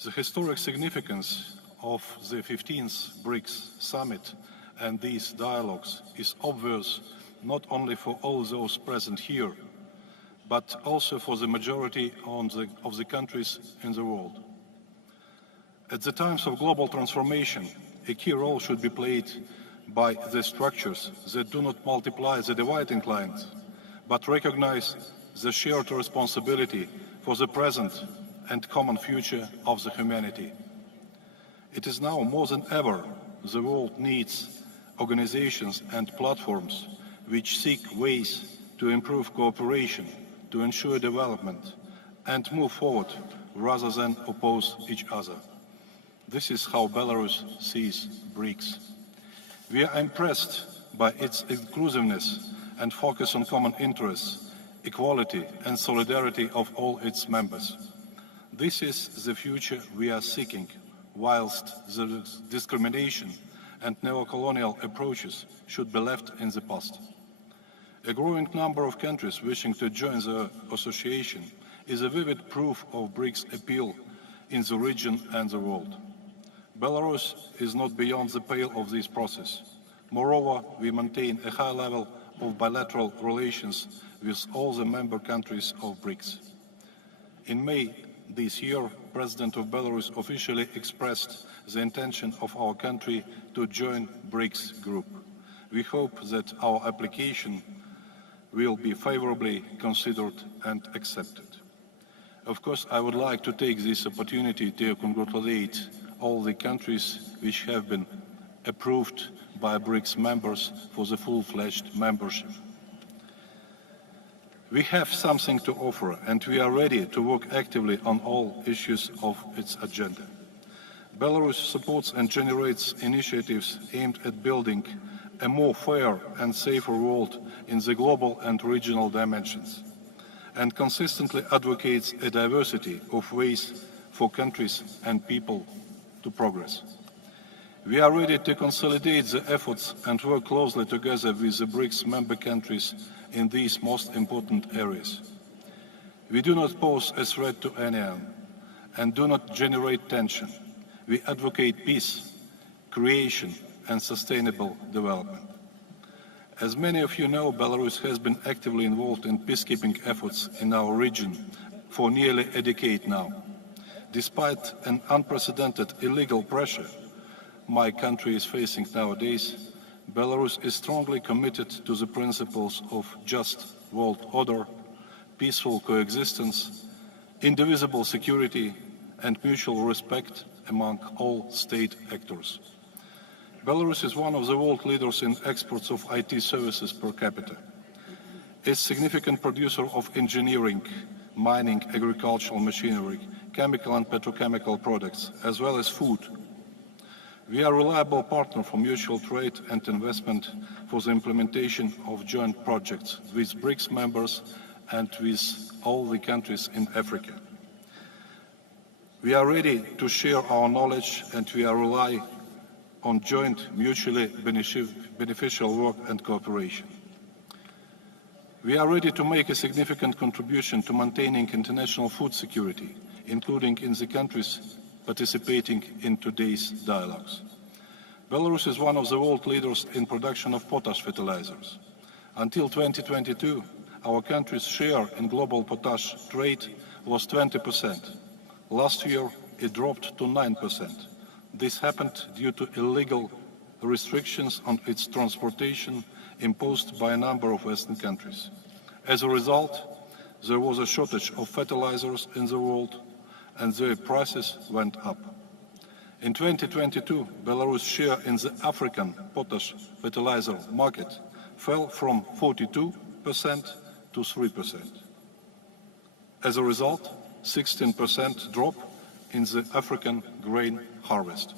The historic significance of the 15th BRICS Summit and these dialogues is obvious not only for all those present here, but also for the majority of the countries in the world. At the times of global transformation, a key role should be played by the structures that do not multiply the dividing lines, but recognize the shared responsibility for the present and common future of the humanity. It is now more than ever the world needs organizations and platforms which seek ways to improve cooperation, to ensure development, and move forward rather than oppose each other. This is how Belarus sees BRICS. We are impressed by its inclusiveness and focus on common interests, equality and solidarity of all its members. This is the future we are seeking, whilst the discrimination and neo-colonial approaches should be left in the past. A growing number of countries wishing to join the association is a vivid proof of BRICS' appeal in the region and the world. Belarus is not beyond the pale of this process. Moreover, we maintain a high level of bilateral relations with all the member countries of BRICS. In May this year, President of Belarus officially expressed the intention of our country to join BRICS group. We hope that our application will be favorably considered and accepted. Of course, I would like to take this opportunity to congratulate all the countries which have been approved by BRICS members for the full-fledged membership. We have something to offer, and we are ready to work actively on all issues of its agenda. Belarus supports and generates initiatives aimed at building a more fair and safer world in the global and regional dimensions, and consistently advocates a diversity of ways for countries and people to progress. We are ready to consolidate the efforts and work closely together with the BRICS member countries in these most important areas. We do not pose a threat to anyone and do not generate tension. We advocate peace, creation and sustainable development. As many of you know, Belarus has been actively involved in peacekeeping efforts in our region for nearly a decade now. Despite an unprecedented illegal pressure my country is facing nowadays, Belarus is strongly committed to the principles of just world order, peaceful coexistence, indivisible security, and mutual respect among all state actors. Belarus is one of the world leaders in exports of IT services per capita. It's a significant producer of engineering, mining, agricultural machinery, chemical and petrochemical products, as well as food. We are a reliable partner for mutual trade and investment for the implementation of joint projects with BRICS members and with all the countries in Africa. We are ready to share our knowledge, and we are rely on joint mutually beneficial work and cooperation. We are ready to make a significant contribution to maintaining international food security, including in the countries participating in today's dialogues. Belarus is one of the world leaders in production of potash fertilizers. Until 2022, our country's share in global potash trade was 20%. Last year, it dropped to 9%. This happened due to illegal restrictions on its transportation imposed by a number of Western countries. As a result, there was a shortage of fertilizers in the world, and their prices went up. In 2022, Belarus' share in the African potash fertilizer market fell from 42% to 3%. As a result, 16% drop in the African grain harvest.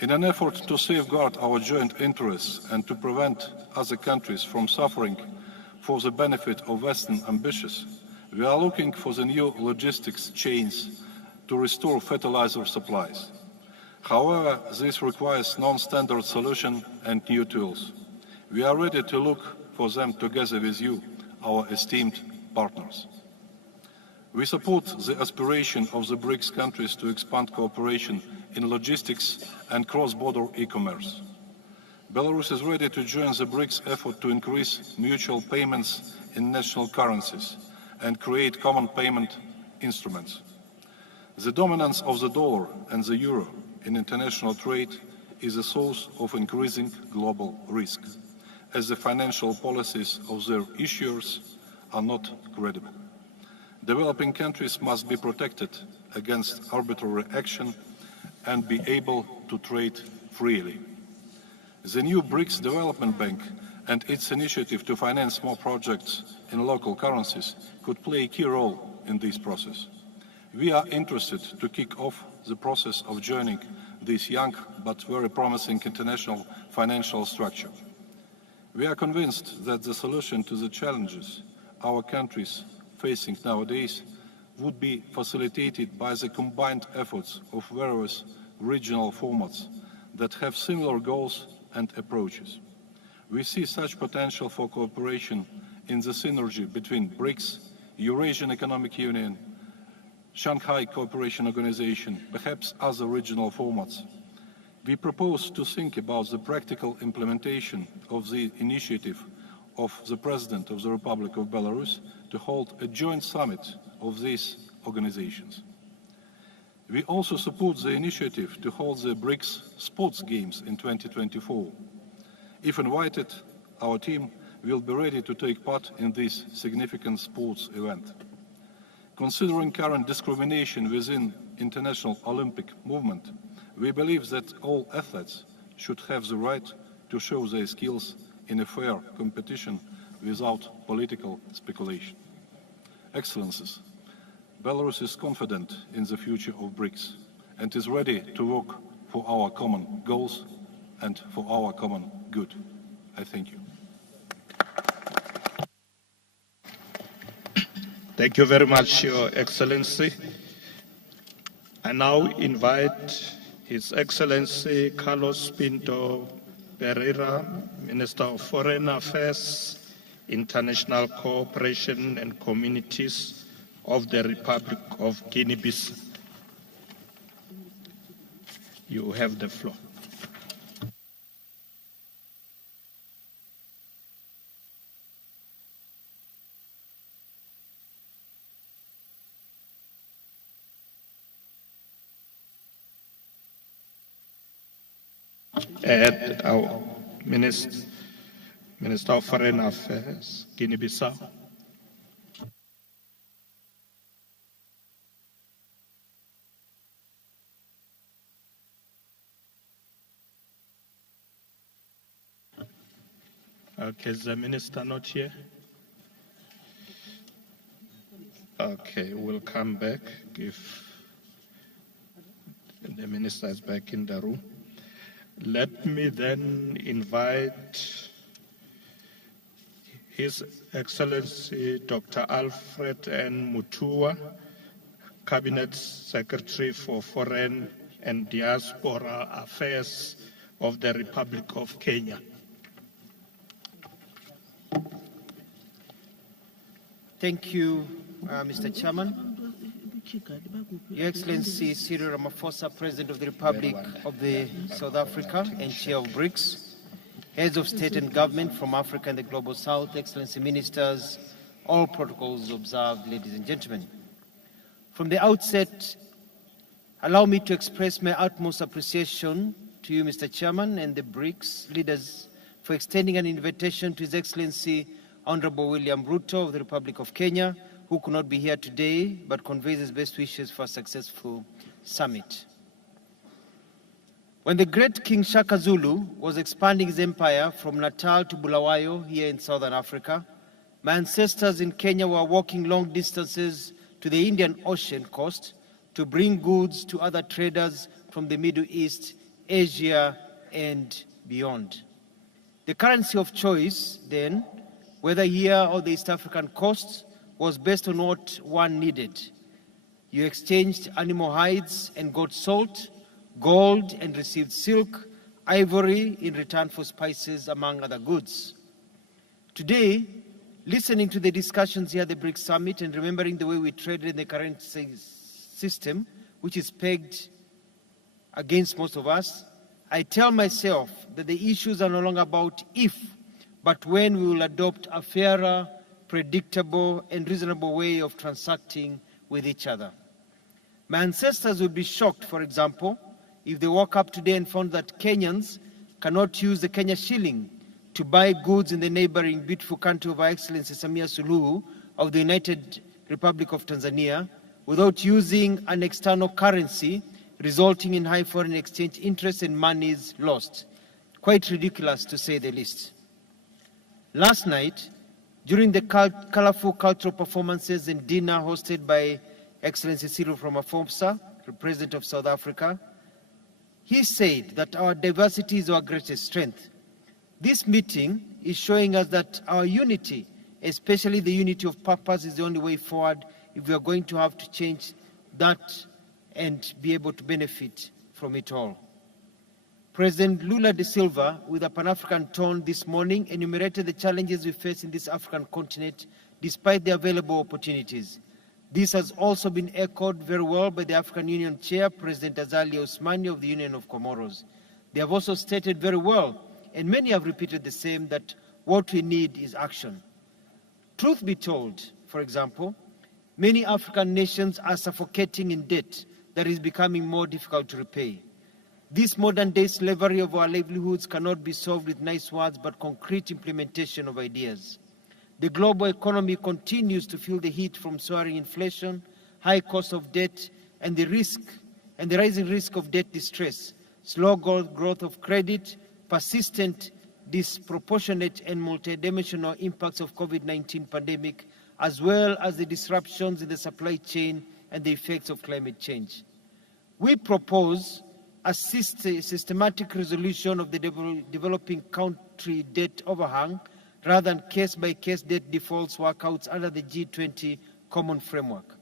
In an effort to safeguard our joint interests and to prevent other countries from suffering for the benefit of Western ambitions, we are looking for the new logistics chains to restore fertilizer supplies. However, this requires non-standard solution and new tools. We are ready to look for them together with you, our esteemed partners. We support the aspiration of the BRICS countries to expand cooperation in logistics and cross-border e-commerce. Belarus is ready to join the BRICS effort to increase mutual payments in national currencies and create common payment instruments. The dominance of the dollar and the euro in international trade is a source of increasing global risk, as the financial policies of their issuers are not credible. Developing countries must be protected against arbitrary action and be able to trade freely. The new BRICS Development Bank and its initiative to finance more projects in local currencies could play a key role in this process. We are interested to kick off the process of joining this young but very promising international financial structure. We are convinced that the solution to the challenges our countries facing nowadays would be facilitated by the combined efforts of various regional formats that have similar goals and approaches. We see such potential for cooperation in the synergy between BRICS, Eurasian Economic Union, Shanghai Cooperation Organization, perhaps other regional formats. We propose to think about the practical implementation of the initiative of the President of the Republic of Belarus to hold a joint summit of these organizations. We also support the initiative to hold the BRICS Sports Games in 2024. If invited, our team will be ready to take part in this significant sports event. Considering current discrimination within international Olympic movement, we believe that all athletes should have the right to show their skills in a fair competition without political speculation. Excellencies, Belarus is confident in the future of BRICS and is ready to work for our common goals and for our common good. I thank you. Thank you very much, Your Excellency. I now invite His Excellency Carlos Pinto Pereira, Minister of Foreign Affairs, International Cooperation and Communities of the Republic of Guinea-Bissau. You have the floor. Minister of Foreign Affairs, Guinea-Bissau. Okay, is the minister not here? Okay, we'll come back if the minister is back in the room. Let me then invite His Excellency Dr. Alfred N. Mutua, Cabinet Secretary for Foreign and Diaspora Affairs of the Republic of Kenya. Thank you, Mr. Chairman. Your Excellency Cyril Ramaphosa, President of the Republic of South Africa and Chair of BRICS, Heads of State and Government from Africa and the Global South, Excellency Ministers, all protocols observed, ladies and gentlemen. From the outset, allow me to express my utmost appreciation to you, Mr. Chairman, and the BRICS leaders for extending an invitation to His Excellency Honorable William Ruto of the Republic of Kenya, who could not be here today, but conveys his best wishes for a successful summit. When the great King Shaka Zulu was expanding his empire from Natal to Bulawayo here in southern Africa, my ancestors in Kenya were walking long distances to the Indian Ocean coast to bring goods to other traders from the Middle East, Asia, and beyond. The currency of choice then, whether here or the East African coast, was based on what one needed. You exchanged animal hides and got salt, gold and received silk, ivory in return for spices, among other goods. Today, listening to the discussions here at the BRICS Summit and remembering the way we traded in the currency system, which is pegged against most of us, I tell myself that the issues are no longer about if, but when we will adopt a fairer, predictable, and reasonable way of transacting with each other. My ancestors would be shocked, for example, if they woke up today and found that Kenyans cannot use the Kenya shilling to buy goods in the neighboring beautiful country of Her Excellency Samia Suluhu of the United Republic of Tanzania without using an external currency, resulting in high foreign exchange interest and monies lost. Quite ridiculous, to say the least. Last night, during the colorful cultural performances and dinner hosted by Excellency Cyril Ramaphosa, the President of South Africa, he said that our diversity is our greatest strength. This meeting is showing us that our unity, especially the unity of purpose, is the only way forward if we are going to have to change that and be able to benefit from it all. President Lula da Silva, with a Pan-African tone this morning, enumerated the challenges we face in this African continent despite the available opportunities. This has also been echoed very well by the African Union Chair, President Azali Ousmane of the Union of Comoros. They have also stated very well, and many have repeated the same, that what we need is action. Truth be told, for example, many African nations are suffocating in debt that is becoming more difficult to repay. This modern-day slavery of our livelihoods cannot be solved with nice words, but concrete implementation of ideas. The global economy continues to feel the heat from soaring inflation, high cost of debt, and the rising risk of debt distress, slow growth of credit, persistent, disproportionate, and multidimensional impacts of COVID-19 pandemic, as well as the disruptions in the supply chain and the effects of climate change. We propose a systematic resolution of the developing country debt overhang rather than case-by-case debt defaults workouts under the G20 common framework.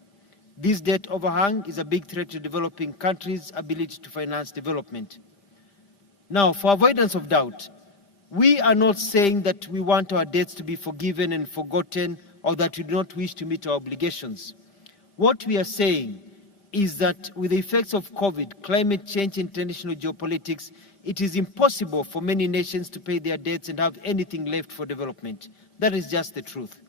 This debt overhang is a big threat to developing countries' ability to finance development. Now, for avoidance of doubt, we are not saying that we want our debts to be forgiven and forgotten or that we do not wish to meet our obligations. What we are saying is that with the effects of COVID, climate change, international geopolitics, it is impossible for many nations to pay their debts and have anything left for development. That is just the truth.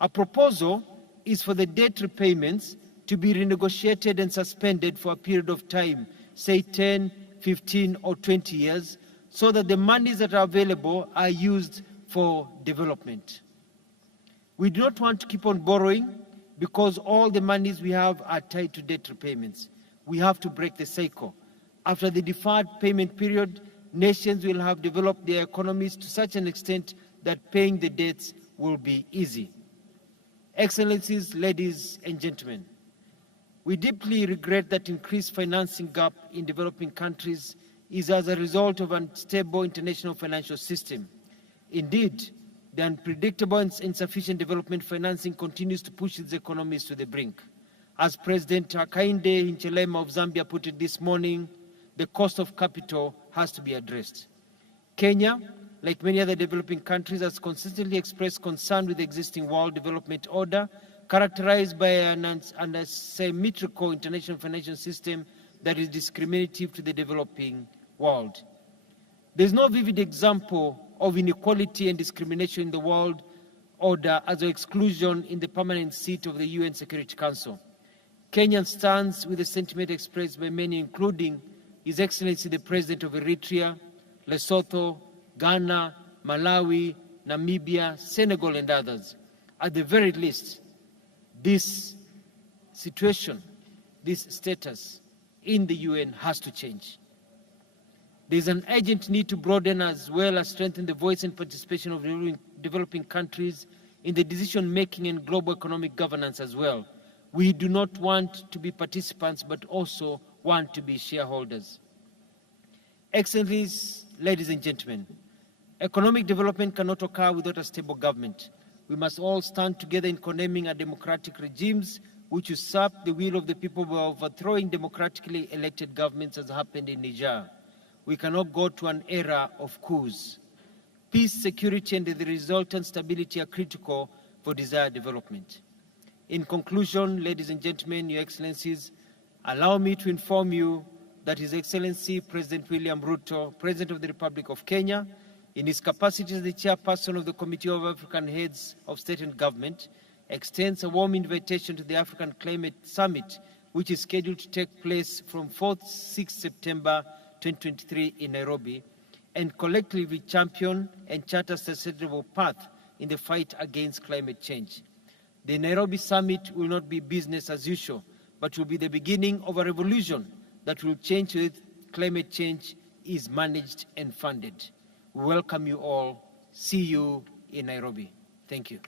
Our proposal is for the debt repayments to be renegotiated and suspended for a period of time, say 10, 15, or 20 years, so that the monies that are available are used for development. We do not want to keep on borrowing because all the monies we have are tied to debt repayments. We have to break the cycle. After the deferred payment period, nations will have developed their economies to such an extent that paying the debts will be easy. Excellencies, ladies and gentlemen, we deeply regret that increased financing gap in developing countries is as a result of an unstable international financial system. Indeed, the unpredictable and insufficient development financing continues to push its economies to the brink. As President Hakainde Hichilema of Zambia put it this morning, the cost of capital has to be addressed. Kenya, like many other developing countries, has consistently expressed concern with the existing world development order, characterized by an asymmetrical international financial system that is discriminative to the developing world. There is no vivid example of inequality and discrimination in the world order as an exclusion in the permanent seat of the UN Security Council. Kenya stands with the sentiment expressed by many, including His Excellency the President of Eritrea, Lesotho, Ghana, Malawi, Namibia, Senegal, and others. At the very least, this situation, this status in the UN has to change. There is an urgent need to broaden as well as strengthen the voice and participation of developing countries in the decision-making and global economic governance as well. We do not want to be participants, but also want to be shareholders. Excellencies, ladies and gentlemen, economic development cannot occur without a stable government. We must all stand together in condemning undemocratic regimes which usurp the will of the people by overthrowing democratically elected governments, as happened in Niger. We cannot go to an era of coups. Peace, security, and the resultant stability are critical for desired development. In conclusion, ladies and gentlemen, Your Excellencies, allow me to inform you that His Excellency President William Ruto, President of the Republic of Kenya, in his capacity as the chairperson of the Committee of African Heads of State and Government, extends a warm invitation to the African Climate Summit, which is scheduled to take place from 4th-6th September 2023 in Nairobi, and collectively champion and chart a sustainable path in the fight against climate change. The Nairobi Summit will not be business as usual, but will be the beginning of a revolution that will change with climate change is managed and funded. We welcome you all. See you in Nairobi. Thank you.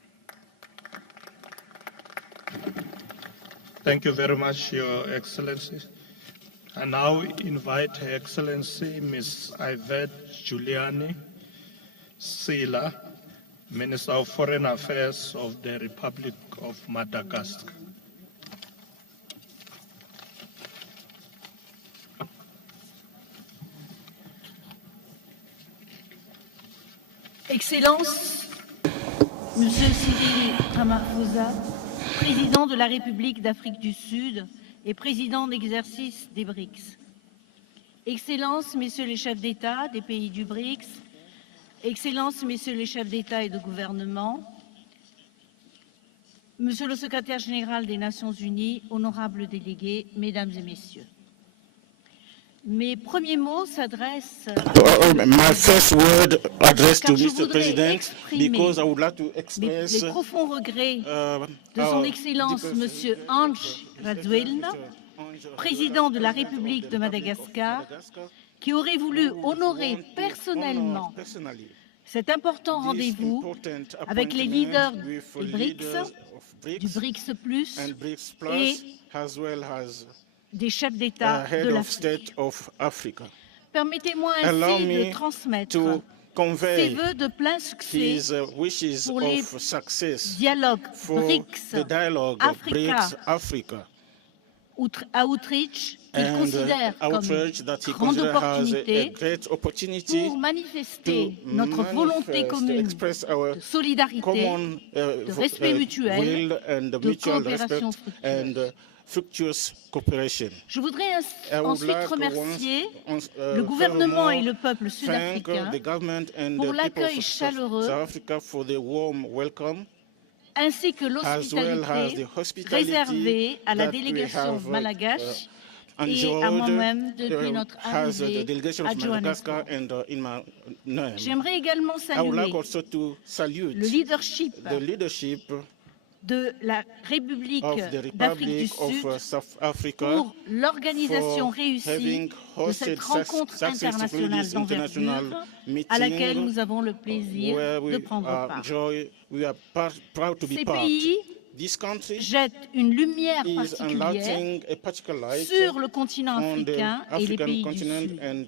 Thank you very much, Your Excellency. I now invite Her Excellency Ms. Yvette Giuliani Sila, Minister of Foreign Affairs of the Republic of Madagascar. Excellences, Monsieur Cyril Ramaphosa, Président de la République d'Afrique du Sud et Président d'exercice des BRICS. Excellences, Messieurs les chefs d'État des pays du BRICS, Excellences, Messieurs les chefs d'État et de gouvernement, Monsieur le Secrétaire général des Nations Unies, honorables délégués, Mesdames et Messieurs. Mes premiers mots s'adressent my first word addressed to Mr. President, because I would like to express les profonds regrets de son Excellence Monsieur Ange Rajoelina, Président de la République de Madagascar, qui aurait voulu honorer personnellement cet important rendez-vous avec les leaders des BRICS, du BRICS+, et des chefs d'État de l'Afrique. Permettez-moi ainsi de transmettre ses vœux de plein succès pour les dialogues BRICS-Africa à Outreach, qu'il considère comme grande opportunité pour manifester notre volonté commune de solidarité, de respect mutuel, de coopération fructueuse. Je voudrais ensuite remercier le gouvernement et le peuple sud-africain pour l'accueil chaleureux ainsi que l'hospitalité réservée à la délégation malgache et à moi-même depuis notre as the arrivée delegation à of Madagascar Johannesburg. and in my name. J'aimerais également I would like saluer also to salute le leadership the leadership de la République of the d'Afrique du Republic Sud of South Africa pour l'organisation for réussie having de hosted cette rencontre successfully internationale this international d'envergure meeting à laquelle nous avons le plaisir de prendre part. We are proud to be Ces part. pays This country jettent une lumière is particulière enlightening a particular light sur le continent on the africain et les African pays du continent Sud. and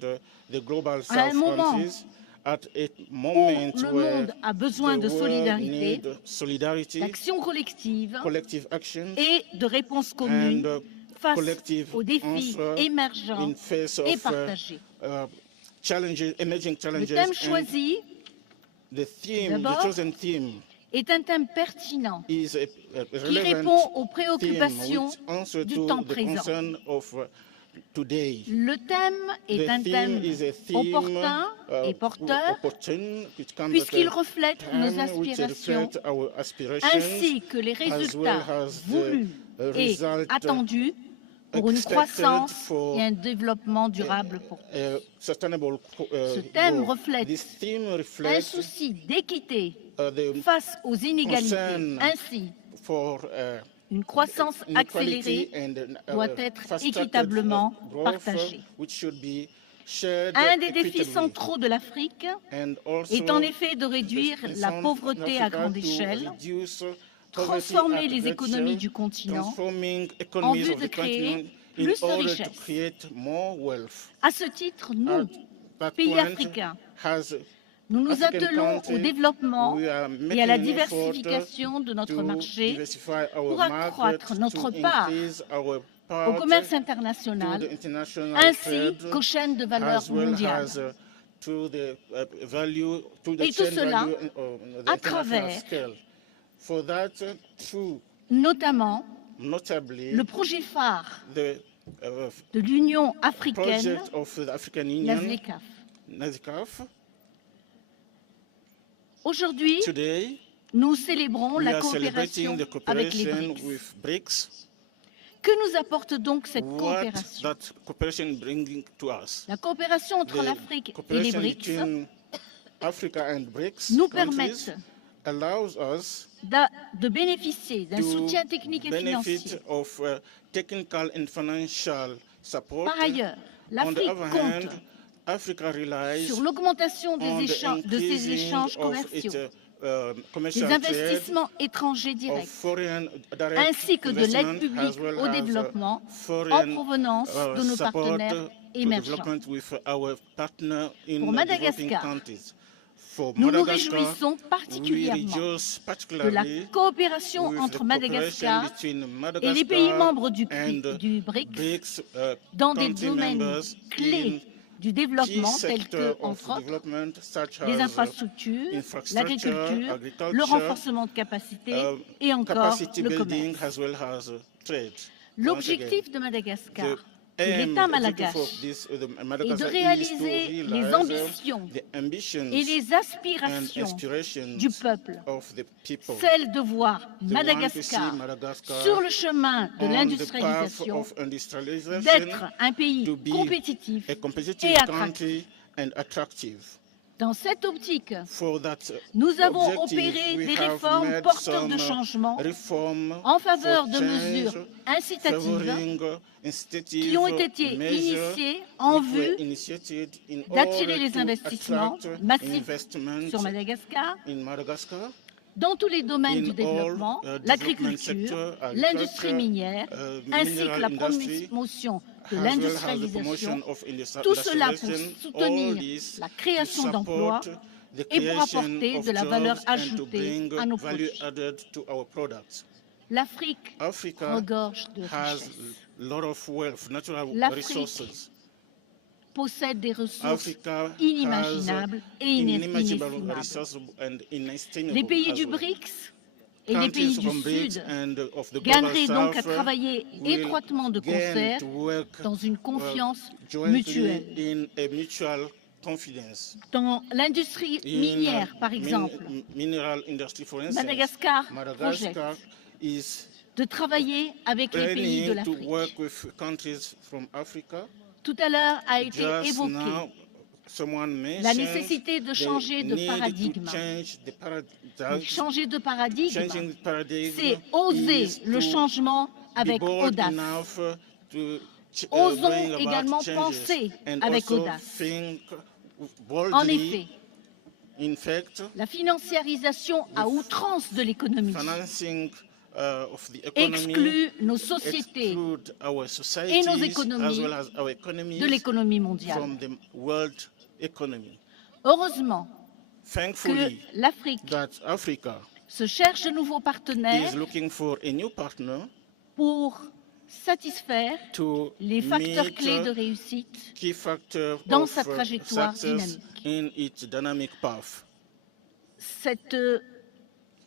the global À un South moment countries at a où moment le where monde a besoin the de world solidarité, need solidarity, d'action collective collective action, et de réponses communes and face collective aux défis answer émergents in face et of partagés. emerging Le challenges. thème And choisi the d'abord chosen theme est un thème pertinent is a qui relevant répond aux theme préoccupations which answers du to temps the présent. concern of today. Le thème est The un thème theme is a theme, opportun et porteur opportune, which comes puisqu'il at a reflète nos time which aspirations reflect our aspirations, ainsi que les as well résultats as the voulus et result attendus pour une expected croissance for et un développement durable pour tous. sustainable Ce thème growth. reflète This theme un reflects souci d'équité the face aux inégalités. concern Ainsi, for une croissance accélérée doit être équitablement partagée. Un des défis centraux de l'Afrique est en effet de réduire la pauvreté à grande échelle, transformer les économies du continent en vue de créer plus de richesses. À ce titre, nous, pays africains, nous nous attelons au développement et à la diversification de notre marché pour accroître notre part au commerce international ainsi qu'aux chaînes de valeur mondiales. Et tout cela à travers notamment le projet phare de l'Union africaine, la ZLECAf. Aujourd'hui, nous célébrons la coopération avec les BRICS. Que nous apporte donc cette coopération? La coopération entre l'Afrique et les BRICS nous permet de bénéficier d'un soutien technique et financier. Par ailleurs, l'Afrique compte sur l'augmentation de ses échanges commerciaux, des investissements étrangers directs, ainsi que de l'aide publique au développement en provenance de nos partenaires émergents. Pour Madagascar, nous nous réjouissons particulièrement de la coopération entre Madagascar et les pays membres du BRICS dans des domaines clés du développement tels que, entre autres, les infrastructures, l'agriculture, le renforcement de capacités et encore le commerce. L'objectif de Madagascar, de l'État malgache, est de réaliser les ambitions et les aspirations du peuple, celle de voir Madagascar sur le chemin de l'industrialisation, d'être un pays compétitif et attractif. Dans cette optique, nous avons opéré des réformes porteurs de changement en faveur de mesures incitatives qui ont été initiées en vue d'attirer les investissements massifs sur Madagascar dans tous les domaines du développement, l'agriculture, l'industrie minière, ainsi que la promotion de l'industrialisation, tout cela pour soutenir la création d'emplois et pour apporter de la valeur ajoutée à nos produits. L'Afrique regorge de richesses. L'Afrique possède des ressources inimaginables et inestimables. Les pays du BRICS et les pays du Sud gagneraient donc à travailler étroitement de concert dans une confiance mutuelle. Dans l'industrie minière, par exemple, Madagascar projette de travailler avec les pays de l'Afrique. Tout à l'heure a été évoqué la nécessité de changer de paradigme. Changer de paradigme, c'est oser le changement avec audace. Osons également penser avec audace. En effet, la financiarisation à outrance de l'économie exclut nos sociétés et nos économies de l'économie mondiale. Heureusement que l'Afrique se cherche de nouveaux partenaires pour satisfaire les facteurs clés de réussite dans sa trajectoire dynamique.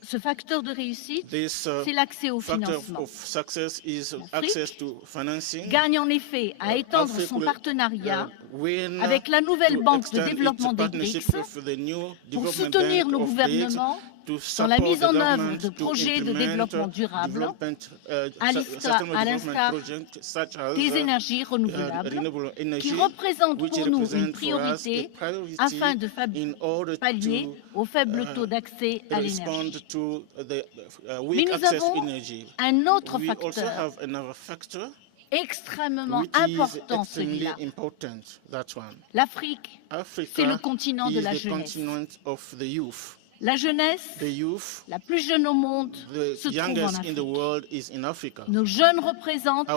Ce facteur de réussite, c'est l'accès au financement. L'Afrique gagne en effet à étendre son partenariat avec la nouvelle banque de développement des BRICS pour soutenir nos gouvernements dans la mise en œuvre de projets de développement durable, à l'instar des énergies renouvelables, qui représentent pour nous une priorité afin de pallier au faible taux d'accès à l'énergie. Mais nous avons un autre facteur extrêmement important, celui-là. L'Afrique, c'est le continent de la jeunesse. La jeunesse, la plus jeune au monde, se trouve en Afrique. Nos jeunes représentent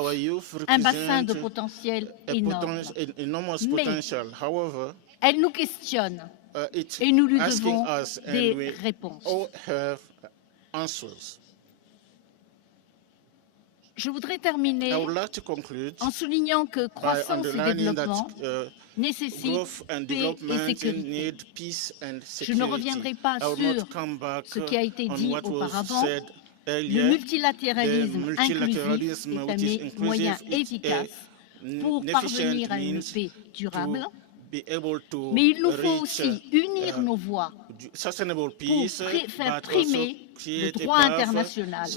un bassin de potentiel énorme. Mais elle nous questionne et nous lui devons des réponses. Je voudrais terminer en soulignant que croissance et développement nécessitent paix et sécurité. Je ne reviendrai pas sur ce qui a été dit auparavant. Le multilatéralisme inclusif est un moyen efficace pour parvenir à une paix durable. Mais il nous faut aussi unir nos voix pour faire primer le droit international.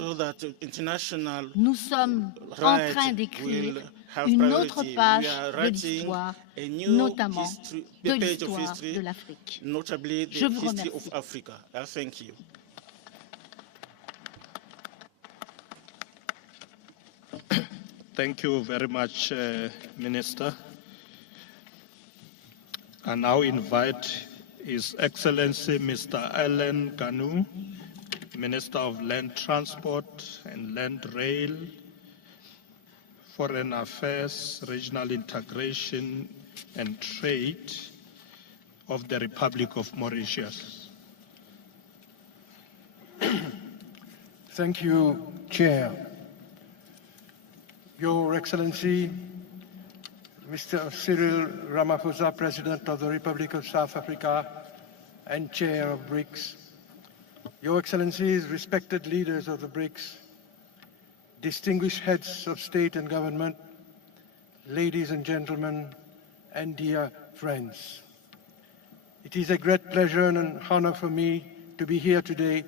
Nous sommes en train d'écrire une autre page de l'histoire, notamment de l'histoire de l'Afrique. Je vous remercie. Thank you very much, Minister. I now invite His Excellency Mr. Alain Ganou, Minister of Land Transport and Land Rail, Foreign Affairs, Regional Integration and Trade of the Republic of Mauritius. Thank you, Chair. Your Excellency, Mr. Cyril Ramaphosa, President of the Republic of South Africa and Chair of BRICS, Your Excellencies, respected leaders of the BRICS, distinguished heads of state and government, ladies and gentlemen, and dear friends. It is a great pleasure and an honor for me to be here today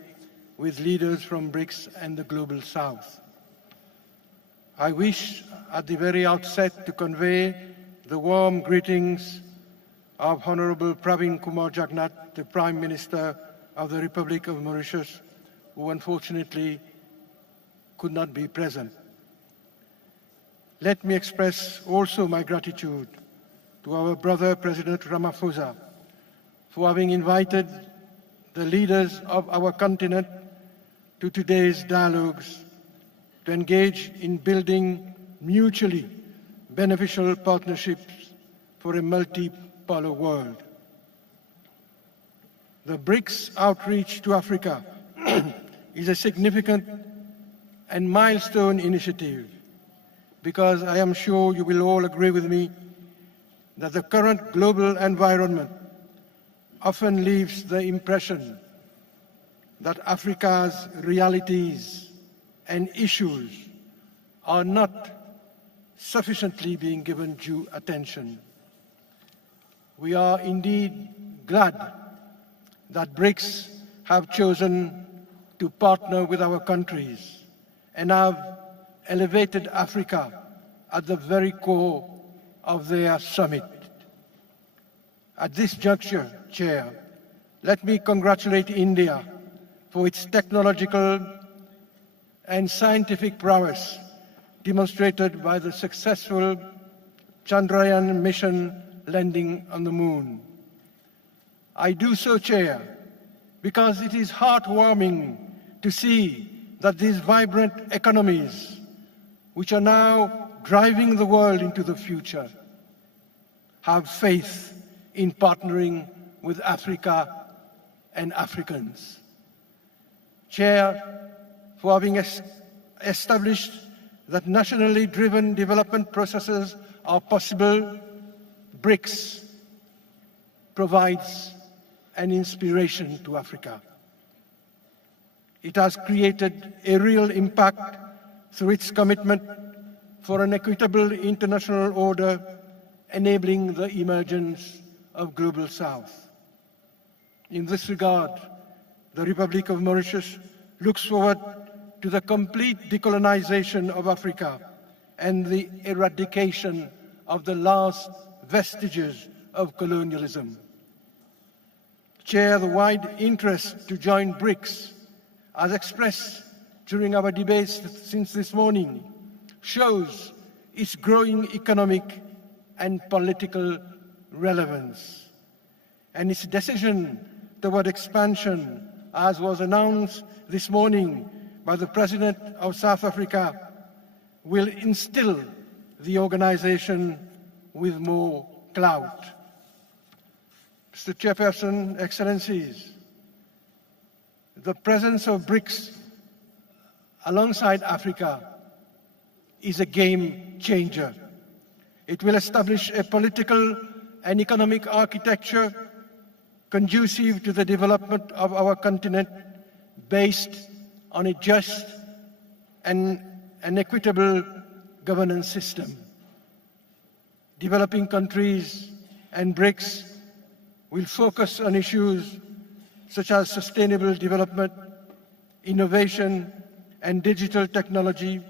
with leaders from BRICS and the Global South. I wish at the very outset to convey the warm greetings of Honorable Pravin Kumar Jagnnath, the Prime Minister of the Republic of Mauritius, who unfortunately could not be present. Let me express also my gratitude to our brother President Ramaphosa for having invited the leaders of our continent to today's dialogues to engage in building mutually beneficial partnerships for a multipolar world. The BRICS outreach to Africa is a significant and milestone initiative because I am sure you will all agree with me that the current global environment often leaves the impression that Africa's realities and issues are not sufficiently being given due attention. We are indeed glad that BRICS have chosen to partner with our countries and have elevated Africa at the very core of their summit. At this juncture, Chair, let me congratulate India for its technological and scientific prowess demonstrated by the successful Chandrayaan mission landing on the moon. I do so, Chair, because it is heartwarming to see that these vibrant economies, which are now driving the world into the future, have faith in partnering with Africa and Africans. Chair, for having established that nationally driven development processes are possible, BRICS provides an inspiration to Africa. It has created a real impact through its commitment for an equitable international order enabling the emergence of Global South. In this regard, the Republic of Mauritius looks forward to the complete decolonization of Africa and the eradication of the last vestiges of colonialism. Chair, the wide interest to join BRICS, as expressed during our debates since this morning, shows its growing economic and political relevance. And its decision toward expansion, as was announced this morning by the President of South Africa, will instill the organization with more clout. Mr. Chairperson, Excellencies, the presence of BRICS alongside Africa is a game changer. It will establish a political and economic architecture conducive to the development of our continent based on a just and an equitable governance system. Developing countries and BRICS will focus on issues such as sustainable development, innovation and digital technology,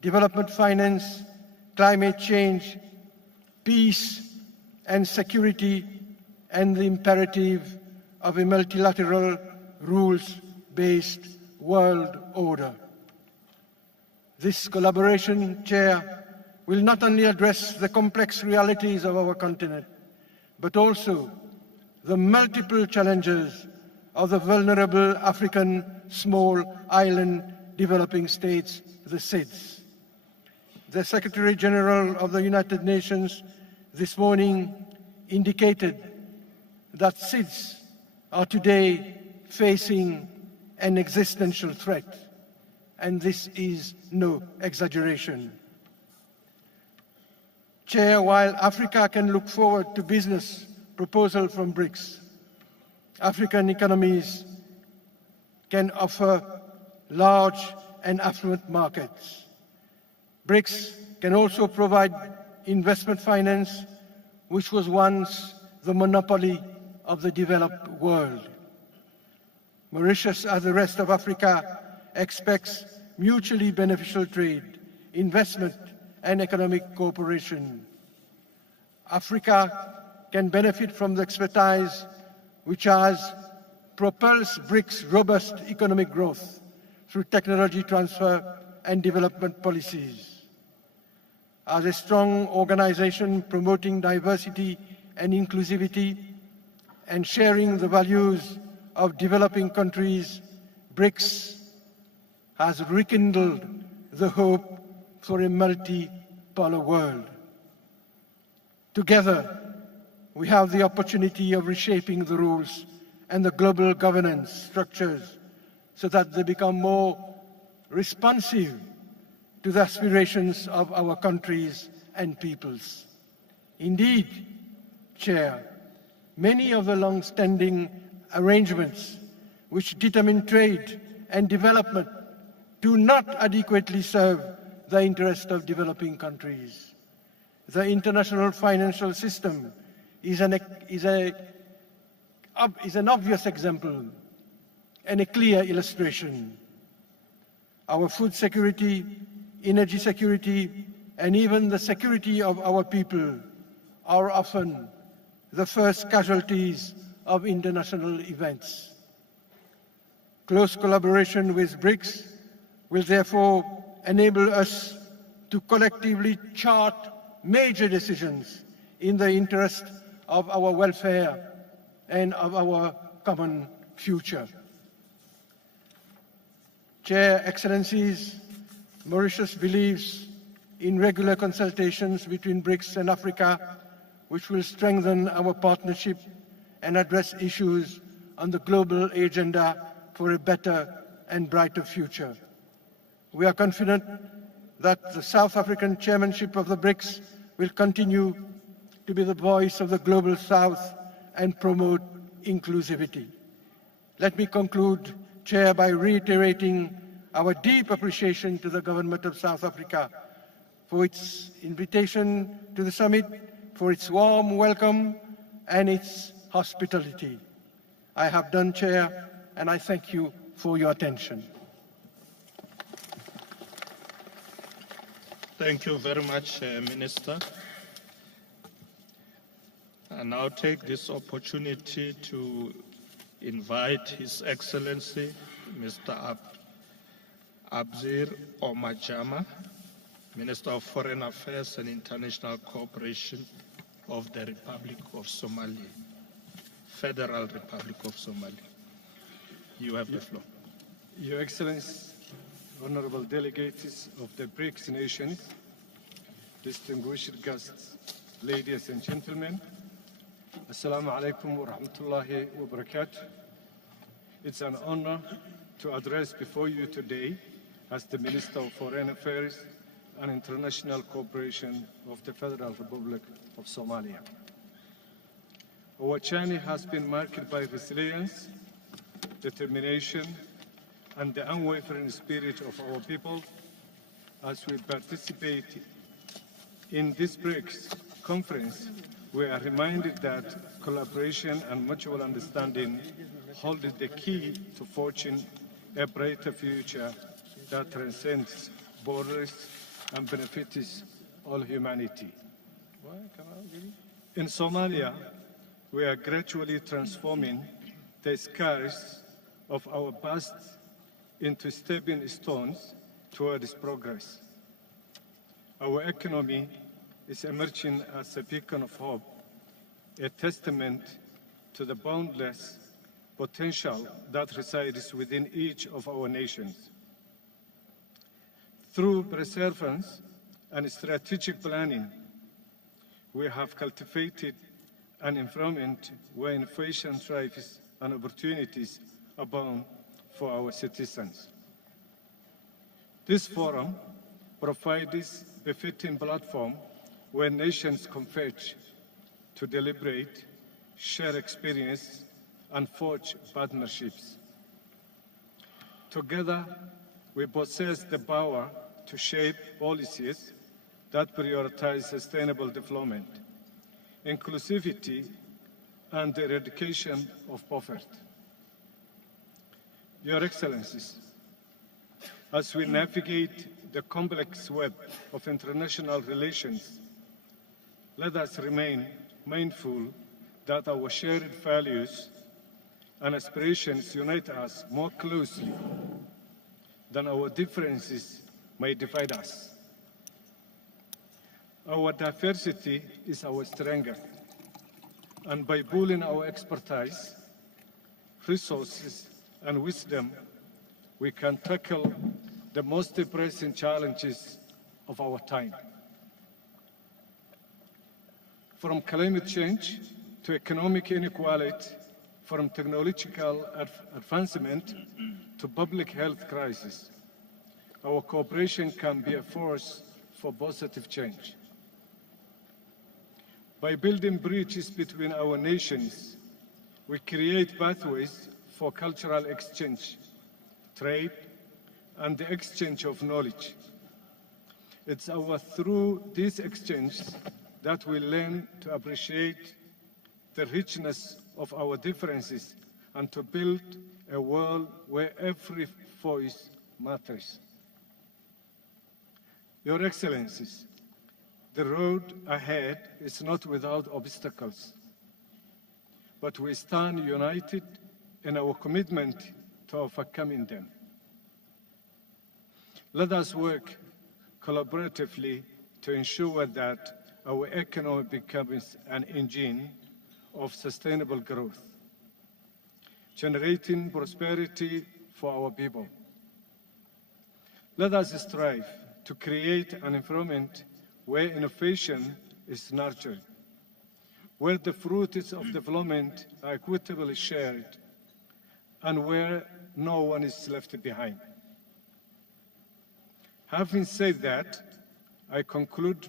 development finance, climate change, peace and security, and the imperative of a multilateral, rules-based world order. This collaboration, Chair, will not only address the complex realities of our continent, but also the multiple challenges of the vulnerable African small island developing states, the SIDS. The Secretary General of the United Nations this morning indicated that SIDS are today facing an existential threat, and this is no exaggeration. Chair, while Africa can look forward to business proposals from BRICS, African economies can offer large and affluent markets. BRICS can also provide investment finance, which was once the monopoly of the developed world. Mauritius, as the rest of Africa, expects mutually beneficial trade, investment, and economic cooperation. Africa can benefit from the expertise which has propelled BRICS' robust economic growth through technology transfer and development policies. As a strong organization promoting diversity and inclusivity and sharing the values of developing countries, BRICS has rekindled the hope for a multipolar world. Together, we have the opportunity of reshaping the rules and the global governance structures so that they become more responsive to the aspirations of our countries and peoples. Indeed, Chair, many of the long-standing arrangements which determine trade and development do not adequately serve the interest of developing countries. The international financial system is an obvious example and a clear illustration. our food security, energy security, and even the security of our people are often the first casualties of international events. Close collaboration with BRICS will therefore enable us to collectively chart major decisions in the interest of our welfare and of our common future. Chair, Excellencies, Mauritius believes in regular consultations between BRICS and Africa, which will strengthen our partnership and address issues on the global agenda for a better and brighter future. We are confident that the South African chairmanship of the BRICS will continue to be the voice of the global South and promote inclusivity. Let me conclude, Chair, by reiterating our deep appreciation to the government of South Africa for its invitation to the summit, for its warm welcome and its hospitality. I have done, Chair, and I thank you for your attention. Thank you very much, Minister. I now take this opportunity to invite His Excellency, Mr. Abzir Omajama, Minister of Foreign Affairs and International Cooperation of the Republic of Somalia, Federal Republic of Somalia. You have the floor. Your Excellency, honorable delegates of the BRICS nations, distinguished guests, ladies and gentlemen, Assalamu alaikum wa rahmatullahi wa barakatuh. It's an honor to address before you today as the Minister of Foreign Affairs and International Cooperation of the Federal Republic of Somalia. Our journey has been marked by resilience, determination, and the unwavering spirit of our people as we participate in this BRICS conference. We are reminded that collaboration and mutual understanding hold the key to forging a brighter future that transcends borders and benefits all humanity. In Somalia, we are gradually transforming the scars of our past into stepping stones towards progress. Our economy is emerging as a beacon of hope, a testament to the boundless potential that resides within each of our nations. Through perseverance and strategic planning, we have cultivated an environment where innovation thrives and opportunities abound for our citizens. This forum provides a fitting platform where nations converge to deliberate, share experience, and forge partnerships. Together, we possess the power to shape policies that prioritize sustainable development, inclusivity, and the eradication of poverty. Your Excellencies, as we navigate the complex web of international relations, let us remain mindful that our shared values and aspirations unite us more closely than our differences may divide us. Our diversity is our strength, and by pooling our expertise, resources, and wisdom, we can tackle the most pressing challenges of our time. From climate change to economic inequality, from technological advancement to public health crisis, our cooperation can be a force for positive change. By building bridges between our nations, we create pathways for cultural exchange, trade, and the exchange of knowledge. It's through these exchanges that we learn to appreciate the richness of our differences and to build a world where every voice matters. Your Excellencies, the road ahead is not without obstacles, but we stand united in our commitment to overcoming them. Let us work collaboratively to ensure that our economy becomes an engine of sustainable growth, generating prosperity for our people. Let us strive to create an environment where innovation is nurtured, where the fruits of development are equitably shared, and where no one is left behind. Having said that, I conclude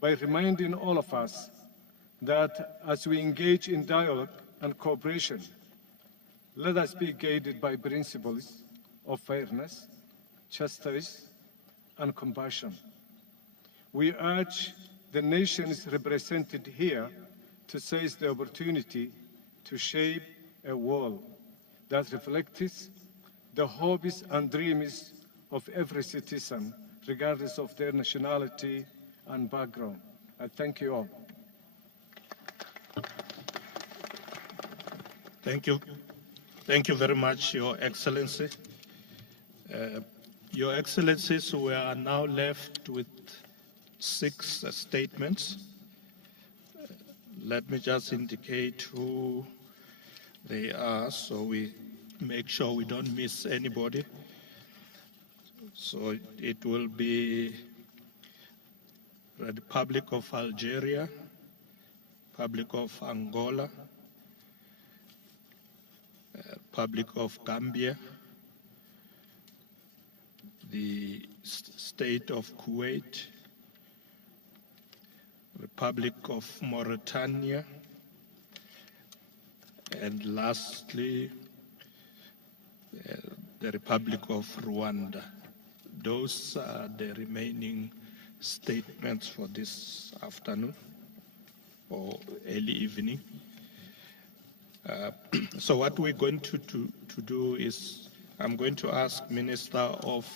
by reminding all of us that as we engage in dialogue and cooperation, let us be guided by principles of fairness, justice, and compassion. We urge the nations represented here to seize the opportunity to shape a world that reflects the hopes and dreams of every citizen, regardless of their nationality and background. I thank you all. Thank you. Thank you very much, Your Excellency. Your Excellencies, we are now left with 6 statements. Let me just indicate who they are so we make sure we don't miss anybody. So it will be the Republic of Algeria, Republic of Angola, Republic of Gambia, the State of Kuwait, Republic of Mauritania, and lastly, the Republic of Rwanda. Those are the remaining statements for this afternoon or early evening. So what we're going to do is I'm going to ask Minister of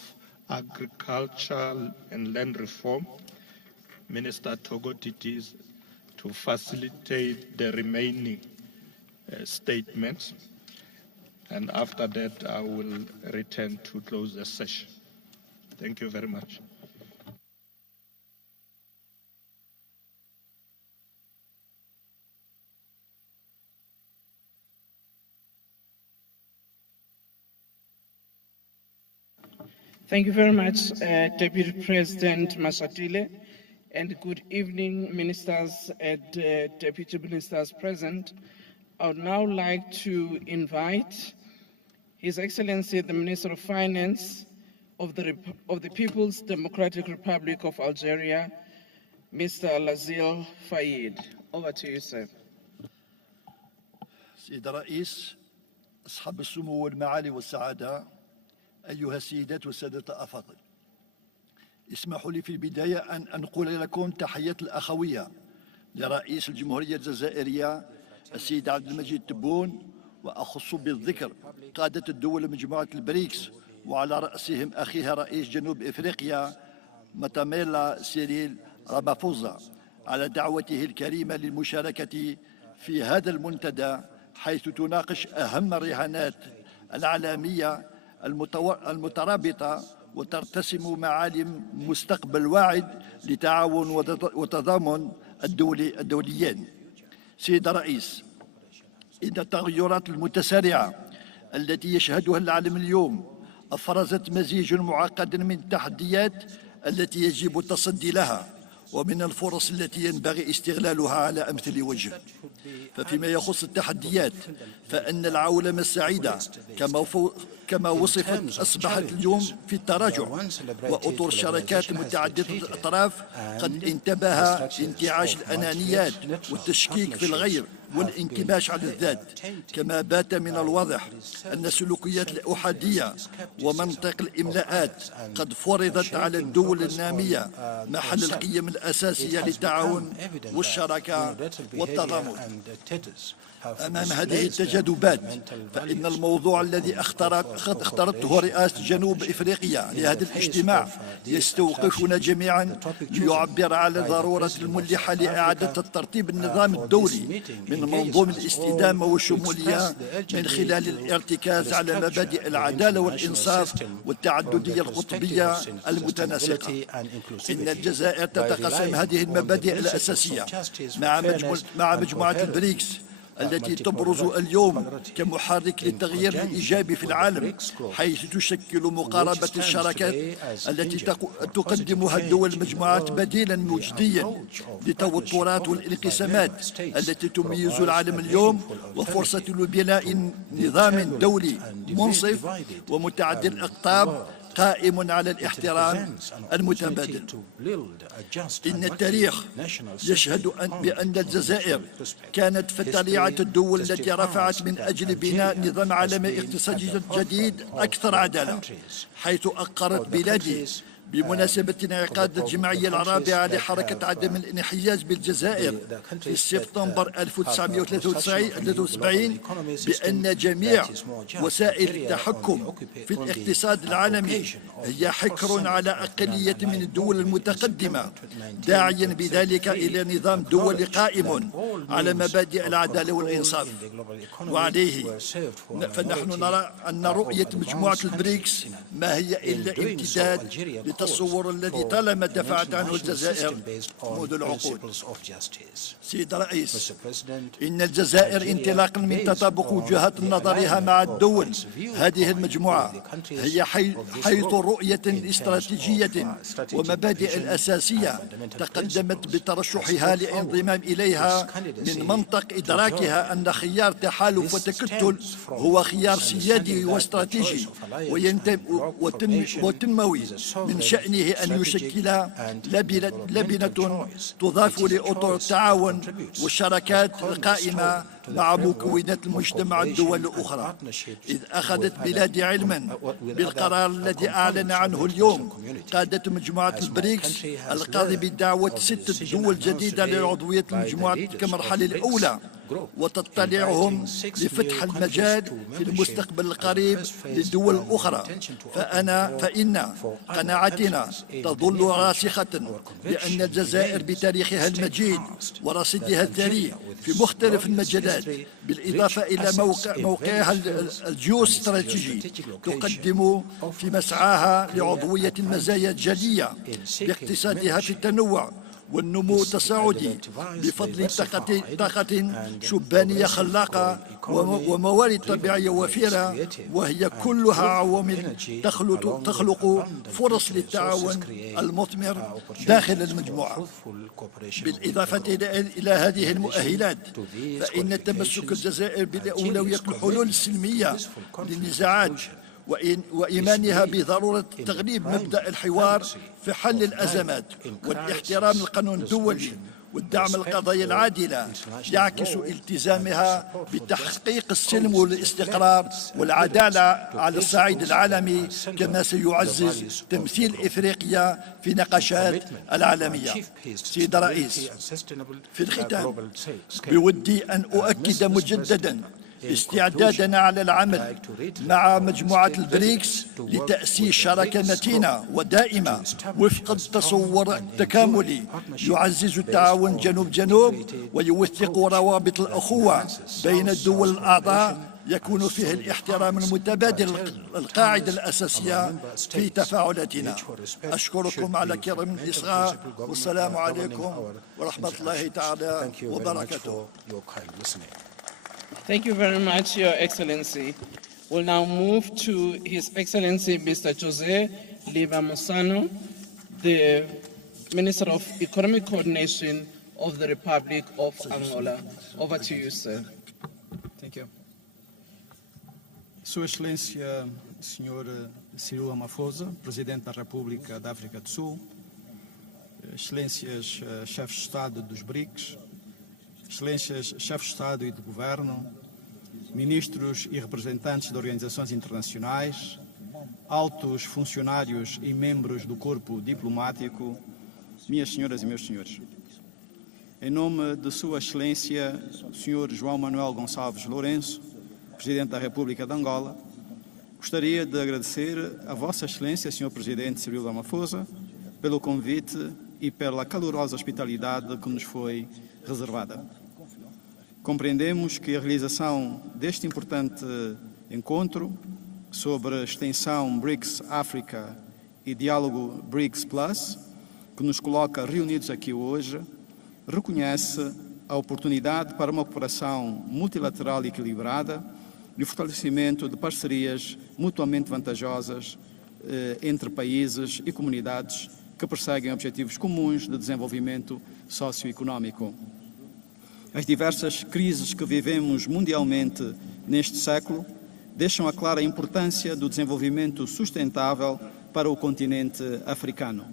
Agriculture and Land Reform, Minister Togo Titis, to facilitate the remaining statements. And after that, I will return to close the session. Thank you very much. Thank you very much, Deputy President Mashatile, and good evening, ministers and deputy ministers present. I would now like to invite His Excellency, the Minister of Finance of the People's Democratic Republic of Algeria, Mr. Lazil Fayed. Over to you, sir. سيد الرئيس، أصحاب السمو والمعالي والسعادة، أيها السيدات والسادة الأفاضل، اسمحوا لي في البداية أن أنقل لكم تحيات الأخوية لرئيس الجمهورية الجزائرية السيد عبد المجيد تبون، وأخص بالذكر قادة الدول مجموعة البريكس وعلى رأسهم أخيها رئيس جنوب إفريقيا ماتاميلا سيريل رامافوزا على دعوته الكريمة للمشاركة في هذا المنتدى، حيث تناقش أهم الرهانات العالمية المترابطة وترتسم معالم مستقبل واعد لتعاون وتضامن الدوليين. سيد الرئيس، إن التغيرات المتسارعة التي يشهدها العالم اليوم أفرزت مزيج معقد من التحديات التي يجب التصدي لها ومن الفرص التي ينبغي استغلالها على أمثل وجه. ففيما يخص التحديات فإن العولمة السعيدة كما وصفت أصبحت اليوم في التراجع، وأطر الشركات متعددة الأطراف قد انتبه انتعاش الأنانيات والتشكيك في الغير والانكماش على الذات، كما بات من الواضح أن السلوكيات الأحادية ومنطق الإملاءات قد فرضت على الدول النامية محل القيم الأساسية للتعاون والشراكة والتضامن. أمام هذه التجاذبات فإن الموضوع الذي اخترته رئاسة جنوب إفريقيا لهذا الاجتماع يستوقفنا جميعا ليعبر على ضرورة الملحة لإعادة الترتيب النظام الدولي من منظوم الاستدامة والشمولية من خلال الارتكاز على مبادئ العدالة والإنصاف والتعددية القطبية المتناسقة. إن الجزائر تتقاسم هذه المبادئ الأساسية مع مجموعة البريكس التي تبرز اليوم كمحرك للتغيير الإيجابي في العالم، حيث تشكل مقاربة الشراكات التي تقدمها الدول المجموعات بديلا مجديا للتوترات والانقسامات التي تميز العالم اليوم، وفرصة لبناء نظام دولي منصف ومتعدد الأقطاب قائم على الاحترام المتبادل. إن التاريخ يشهد بأن الجزائر كانت في طليعة الدول التي رفعت من أجل بناء نظام عالمي اقتصادي جديد أكثر عدالة، حيث أقرت بلادي بمناسبة انعقاد الجمعية الرابعة لحركة عدم الانحياز بالجزائر في سبتمبر 1973 بأن جميع وسائل التحكم في الاقتصاد العالمي هي حكر على أقلية من الدول المتقدمة، داعيا بذلك إلى نظام دولي قائم على مبادئ العدالة والإنصاف. وعليه فنحن نرى أن رؤية مجموعة البريكس ما هي إلا امتداد للتصور الذي طالما دفعت عنه الجزائر منذ العقود. سيد الرئيس، إن الجزائر انطلاقا من تطابق وجهات نظرها مع الدول هذه المجموعة هي حيث رؤية استراتيجية ومبادئ الأساسية تقدمت بترشحها للانضمام إليها من منطق إدراكها أن خيار تحالف وتكتل هو خيار سيادي واستراتيجي وتنموي من شأنه أن يشكل لبنة تضاف لأطر التعاون والشراكات القائمة مع مكونات المجتمع الدول الأخرى، إذ أخذت بلادي علما بالقرار الذي أعلن عنه اليوم قادة مجموعة البريكس القاضي بدعوة 6 دول جديدة للعضوية المجموعة كمرحلة الأولى، وتطلعهم لفتح المجال في المستقبل القريب للدول الأخرى. فإن قناعتنا تظل راسخة بأن الجزائر بتاريخها المجيد ورصيدها الثري في مختلف المجالات، بالإضافة إلى موقعها الجيوستراتيجي، تقدم في مسعاها لعضوية مزايا جلية باقتصادها في التنوع والنمو التصاعدي بفضل طاقة شبانية خلاقة وموارد طبيعية وفيرة، وهي كلها عوامل تخلق فرص للتعاون المثمر داخل المجموعة. بالإضافة إلى هذه المؤهلات، فإن تمسك الجزائر بأولوية الحلول السلمية للنزاعات وإيمانها بضرورة تغليب مبدأ الحوار في حل الأزمات والاحترام القانون الدولي والدعم القضايا العادلة يعكس التزامها بتحقيق السلم والاستقرار والعدالة على الصعيد العالمي، كما سيعزز تمثيل إفريقيا في نقاشات العالمية. سيد الرئيس، في الختام بودي أن أؤكد مجددا استعدادنا على العمل مع مجموعة البريكس لتأسيس شراكة متينة ودائمة وفق التصور التكاملي يعزز التعاون جنوب ويوثق روابط الأخوة بين الدول الأعضاء، يكون فيه الاحترام المتبادل القاعدة الأساسية في تفاعلاتنا. أشكركم على كرم الإصغاء، والسلام عليكم ورحمة الله تعالى وبركاته. Thank you very much, Your Excellency. We'll now move to His Excellency Mr. Jose Liba Mosano, the Minister of Economic Coordination of the Republic of Angola. Over to you, sir. Thank you. Sua Excelência, Sr. Cyril Ramaphosa, Presidente da República da África do Sul, Excelências Chefes de Estado dos BRICS, Excelências Chefes de Estado e de Governo, Ministros e representantes de organizações internacionais, altos funcionários e membros do corpo diplomático, minhas senhoras e meus senhores. Em nome de Sua Excelência, Sr. João Manuel Gonçalves Lourenço, Presidente da República de Angola, Gostaria de agradecer a Vossa Excelência, Sr. Presidente Cyril Ramaphosa, pelo convite e pela calorosa hospitalidade que nos foi reservada. Compreendemos que a realização deste importante encontro sobre a extensão BRICS África e diálogo BRICS Plus, que nos coloca reunidos aqui hoje, reconhece a oportunidade para uma cooperação multilateral equilibrada e o fortalecimento de parcerias mutuamente vantajosas entre países e comunidades que perseguem objetivos comuns de desenvolvimento socioeconómico. As diversas crises que vivemos mundialmente neste século deixam a clara importância do desenvolvimento sustentável para o continente africano,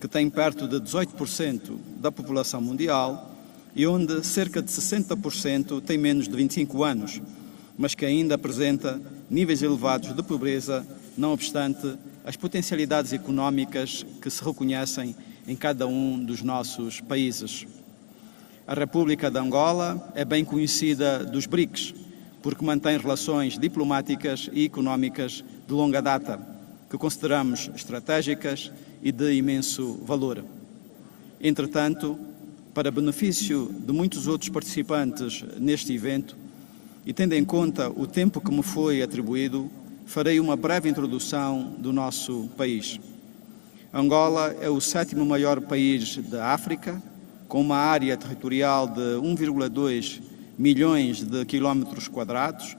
que tem perto de 18% da população mundial e onde cerca de 60% tem menos de 25 anos, mas que ainda apresenta níveis elevados de pobreza, não obstante as potencialidades económicas que se reconhecem em cada um dos nossos países. A República de Angola é bem conhecida dos BRICS, porque mantém relações diplomáticas e económicas de longa data, que consideramos estratégicas e de imenso valor. Entretanto, para benefício de muitos outros participantes neste evento, e tendo em conta o tempo que me foi atribuído, farei uma breve introdução do nosso país. Angola é o 7º maior país da África, com uma área territorial de 1,2 milhões de quilómetros quadrados,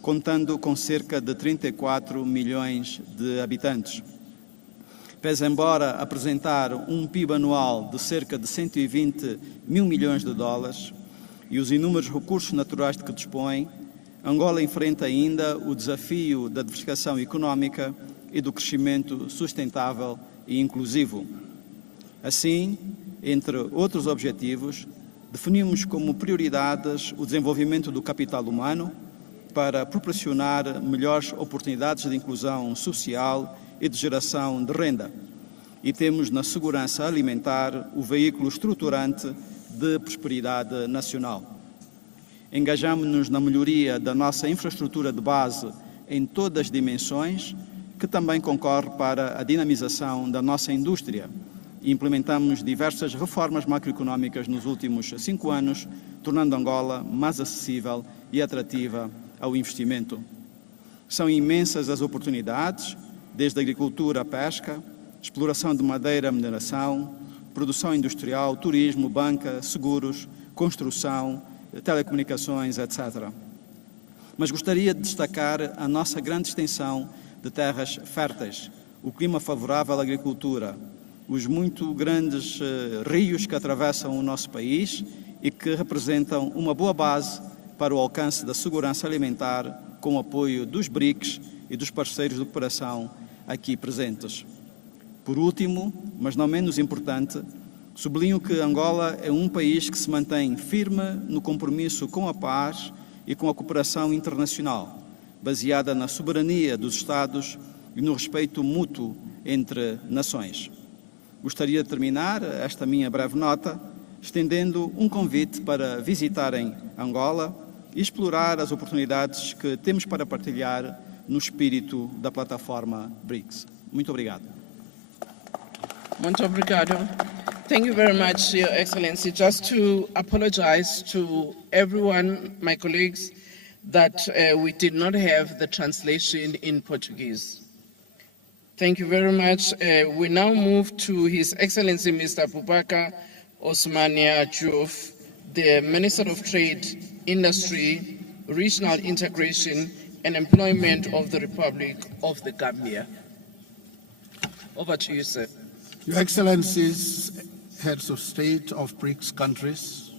contando com cerca de 34 milhões de habitantes. Pese embora apresentar um PIB anual de cerca de 120 mil milhões de dólares e os inúmeros recursos naturais de que dispõe, Angola enfrenta ainda o desafio da diversificação económica e do crescimento sustentável e inclusivo. Assim, entre outros objetivos, definimos como prioridades o desenvolvimento do capital humano para proporcionar melhores oportunidades de inclusão social e de geração de renda. E temos na segurança alimentar o veículo estruturante de prosperidade nacional. Engajamos-nos na melhoria da nossa infraestrutura de base em todas as dimensões, que também concorre para a dinamização da nossa indústria. E implementamos diversas reformas macroeconómicas nos últimos 5 anos, tornando Angola mais acessível e atrativa ao investimento. São imensas as oportunidades, desde a agricultura à pesca, exploração de madeira, mineração, produção industrial, turismo, banca, seguros, construção, telecomunicações, etc. Mas gostaria de destacar a nossa grande extensão de terras férteis, o clima favorável à agricultura, os muito grandes rios que atravessam o nosso país e que representam uma boa base para o alcance da segurança alimentar com o apoio dos BRICS e dos parceiros de cooperação aqui presentes. Por último, mas não menos importante, sublinho que Angola é um país que se mantém firme no compromisso com a paz e com a cooperação internacional, baseada na soberania dos Estados e no respeito mútuo entre nações. Gostaria de terminar esta minha breve nota estendendo um convite para visitarem Angola e explorar as oportunidades que temos para partilhar no espírito da plataforma BRICS. Muito obrigado. Muito obrigado. Thank you very much, Your Excellency. Just to apologize to everyone, my colleagues, that we did not have the translation in Portuguese. Thank you very much. We now move to His Excellency Mr. Boubacar Osmania Diouf, the Minister of Trade, Industry, Regional Integration and Employment of the Republic of the Gambia. Over to you, sir. Your Excellencies, Heads of State of BRICS countries,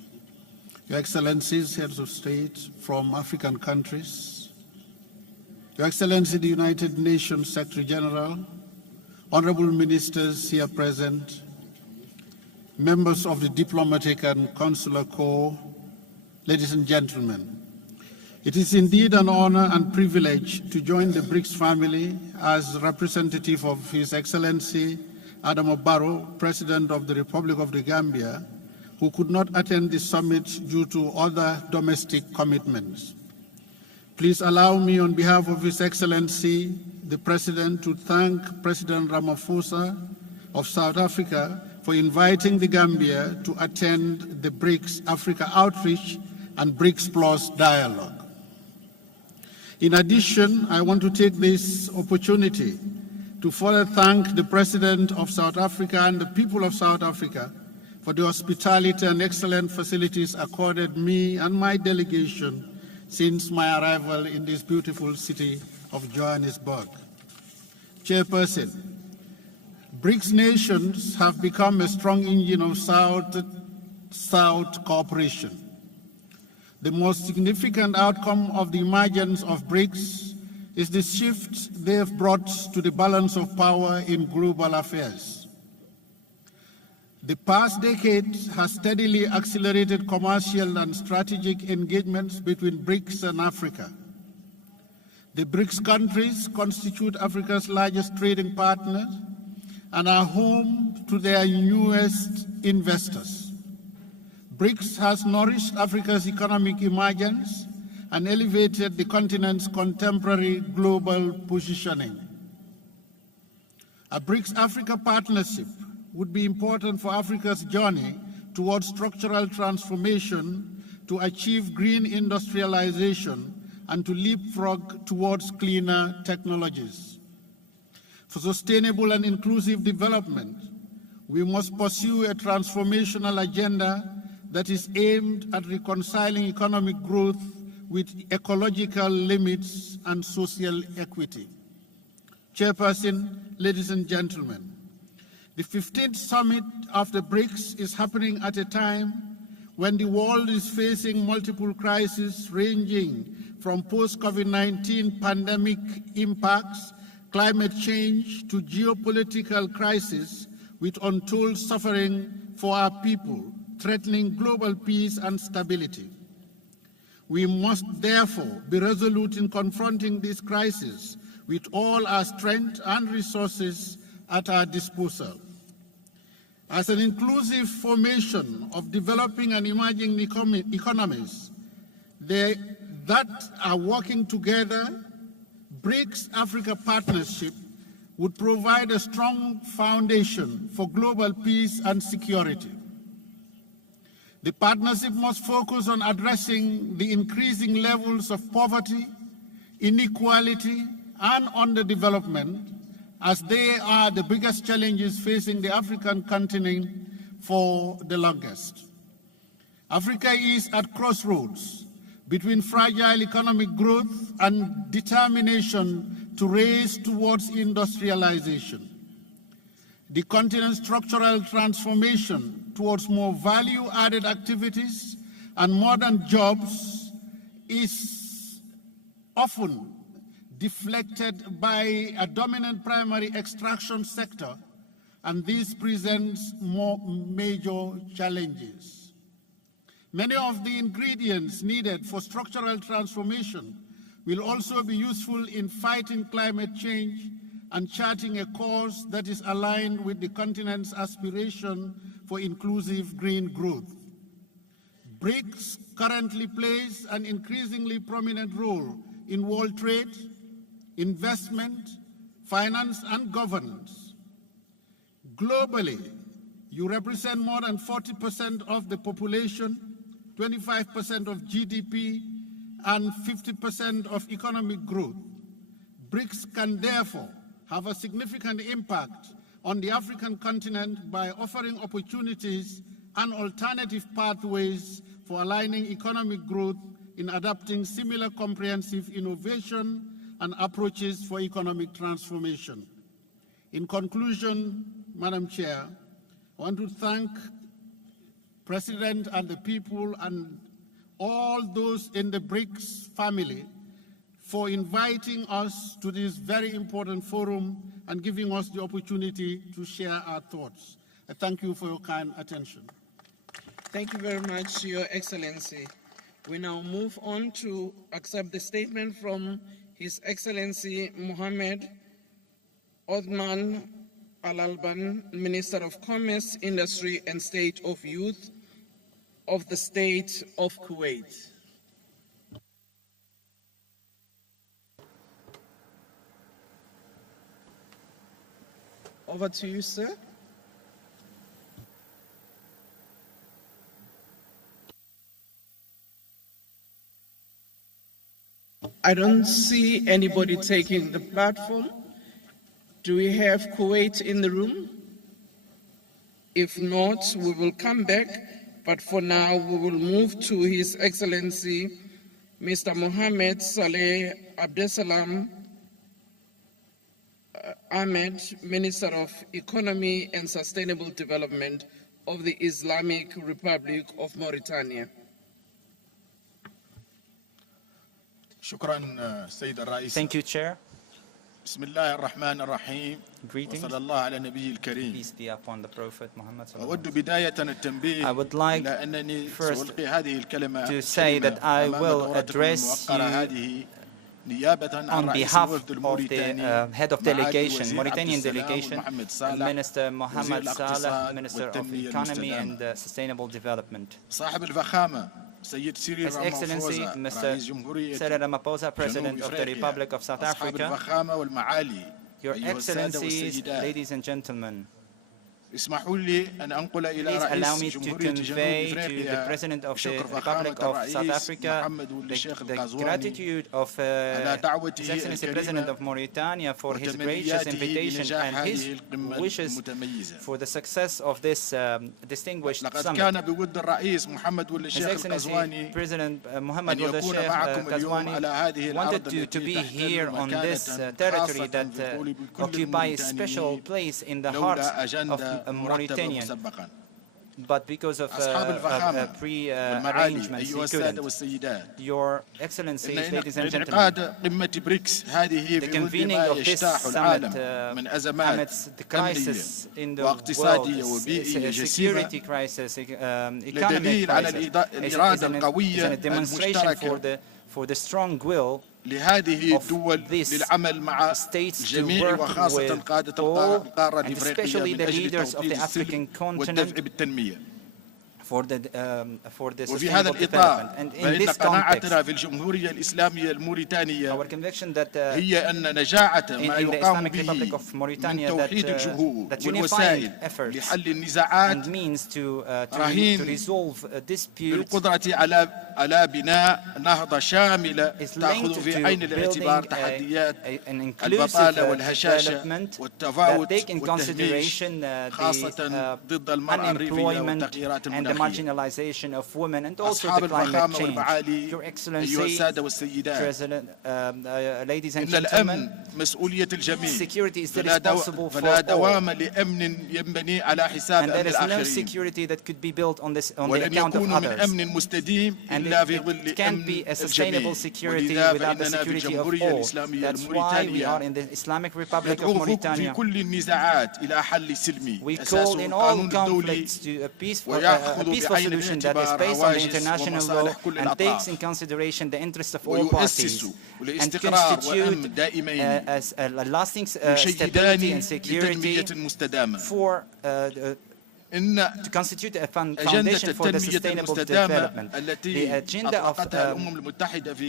Your Excellencies, Heads of State from African countries, Your Excellency, the United Nations Secretary General, Honorable Ministers here present, members of the Diplomatic and Consular Corps, ladies and gentlemen. It is indeed an honor and privilege to join the BRICS family as representative of His Excellency Adama Barrow, President of the Republic of the Gambia, who could not attend the summit due to other domestic commitments. Please allow me, on behalf of His Excellency, the President, to thank President Ramaphosa of South Africa for inviting the Gambia to attend the BRICS Africa Outreach and BRICS Plus dialogue. In addition, I want to take this opportunity to further thank the President of South Africa and the people of South Africa for the hospitality and excellent facilities accorded me and my delegation since my arrival in this beautiful city of Johannesburg. Chairperson, BRICS nations have become a strong engine of South-South cooperation. The most significant outcome of the emergence of BRICS is the shift they have brought to the balance of power in global affairs. The past decade has steadily accelerated commercial and strategic engagements between BRICS and Africa. The BRICS countries constitute Africa's largest trading partners and are home to their newest investors. BRICS has nourished Africa's economic emergence and elevated the continent's contemporary global positioning. A BRICS-Africa partnership would be important for Africa's journey towards structural transformation to achieve green industrialization and to leapfrog towards cleaner technologies. For sustainable and inclusive development, we must pursue a transformational agenda that is aimed at reconciling economic growth with ecological limits and social equity. Chairperson, ladies and gentlemen, the 15th summit of the BRICS is happening at a time when the world is facing multiple crises ranging from post-COVID-19 pandemic impacts, climate change, to geopolitical crisis with untold suffering for our people, threatening global peace and stability. We must therefore be resolute in confronting this crisis with all our strength and resources at our disposal. As an inclusive formation of developing and emerging economies that are working together, BRICS Africa Partnership would provide a strong foundation for global peace and security. The partnership must focus on addressing the increasing levels of poverty, inequality, and underdevelopment, as they are the biggest challenges facing the African continent for the longest. Africa is at crossroads between fragile economic growth and determination to race towards industrialization. The continent's structural transformation towards more value-added activities and modern jobs is often deflected by a dominant primary extraction sector, and this presents more major challenges. Many of the ingredients needed for structural transformation will also be useful in fighting climate change and charting a course that is aligned with the continent's aspiration for inclusive green growth. BRICS currently plays an increasingly prominent role in world trade, investment, finance, and governance. Globally, you represent more than 40% of the population, 25% of GDP, and 50% of economic growth. BRICS can therefore have a significant impact on the African continent by offering opportunities and alternative pathways for aligning economic growth in adopting similar comprehensive innovation and approaches for economic transformation. In conclusion, Madam Chair, I want to thank President and the people and all those in the BRICS family for inviting us to this very important forum and giving us the opportunity to share our thoughts. I thank you for your kind attention. Thank you very much, Your Excellency. We now move on to accept the statement from His Excellency Mohammed Othman Al-Alban, Minister of Commerce, Industry and State of Youth of the State of Kuwait. Over to you, sir. I don't see anybody taking the platform. Do we have Kuwait in the room? If not, we will come back, but for now we will move to His Excellency Mr. Mohammed Saleh Abdesalam Ahmed, Minister of Economy and Sustainable Development of the Islamic Republic of Mauritania. Thank you, Chair. بسم الله الرحمن الرحيم وصلى الله على النبي الكريم. Peace be upon the Prophet Muhammad. أود بداية التنبيه I would like إلى أنني first سألقي هذه الكلمة to say that I will address هذه نيابة عن on رئيس behalf الوفد of الموريتاني the head of delegation, وزير Mauritanian عبد السلام delegation, ومحمد صالح Minister Mohammed وزير Saleh, الاقتصاد Minister of والتنمية Economy المستدامة. and Sustainable Development. صاحب الفخامة سيد سيريل His Excellency رامافوزا Mr. رئيس جمهورية Cyril Ramaphosa, President جنوب of the إفريقيا. Republic of South أصحاب Africa, الفخامة والمعالي Your أيها السادة Excellencies, والسيدات. ladies and gentlemen, اسمحوا لي أن أنقل إلى please allow me رئيس to جمهورية جنوب convey to the إفريقيا President of the شكر Republic فخامة of South الرئيس Africa محمد ولد الشيخ the القازواني gratitude of على His دعوته Excellency President of Mauritania for his gracious وتمنياته invitation لنجاح and هذه his القمة wishes المتميزة. for the success of this distinguished لقد summit. كان بود الرئيس محمد ولد His الشيخ Excellency القازواني President أن Mohammed Wuld يكون Sheikh معكم اليوم على هذه Ghazwani الأرض wanted to be التي here تحتل on this مكانة territory خاصة that في قلوب كل occupies special الموريتانيين place in the heart لولا of أجندة a مرتبة Mauritanian. مسبقا. But because of أصحاب الفخامة pre-arrangements, أيها he السادة couldn't. والسيدات. Your Excellencies, ladies and gentlemen, انعقاد قمة بريكس هذه the في ظل convening ما of this يجتاح summit العالم من أزمات amidst the أمنية crisis in the واقتصادية world, وبيئية security جسيمة crisis, economic لدليل على crisis, الإرادة is القوية a demonstration المشتركة for the strong will لهذه الدول للعمل مع الجميع وخاصة قادة القارة and الإفريقية especially من the أجل leaders of توطيد the African السلم والدفع continent بالتنمية. for the وفي هذا sustainable الإطار development. And in فإن this قناعتنا context, في الجمهورية الإسلامية الموريتانية our conviction that هي أن نجاعة ما in the يقام Islamic به Republic of من Mauritania توحيد that الجهود unifying والوسائل efforts لحل النزاعات and means to رهين resolve disputes بالقدرة على بناء نهضة شاملة تأخذ في عين الاعتبار تحديات البطالة والهشاشة والتفاوت والتهميش خاصة ضد المرأة الريفية والتغييرات المناخية. marginalization of women and also أصحاب the climate الفخامة change. والمعالي Your أيها Excellency, السادة والسيدات. President, ladies and إن gentlemen, الأمن مسؤولية الجميع. security is فلا responsible for فلا all. دوام لأمن ينبني على حساب And أمن there is no الآخرين. security that could be built on the ولن account of يكون من others. أمن مستديم And إلا في it ظل can't be أمن a sustainable الجميع. security ولذا without the فإننا في security of الجمهورية all. الإسلامية That's why we are الموريتانية in the Islamic Republic of ندعو في Mauritania. كل النزاعات إلى حل سلمي We أساسه call in all القانون الدولي conflicts to a peaceful ويأخذ solution that is بعين based on the الاعتبار international law ومصالح كل and takes الأطراف in consideration the interests of all parties ويؤسس and لاستقرار constitute وأمن دائمين as a lasting stability يشيدان and security لتنمية مستدامة. for to constitute a foundation for the sustainable development. The agenda of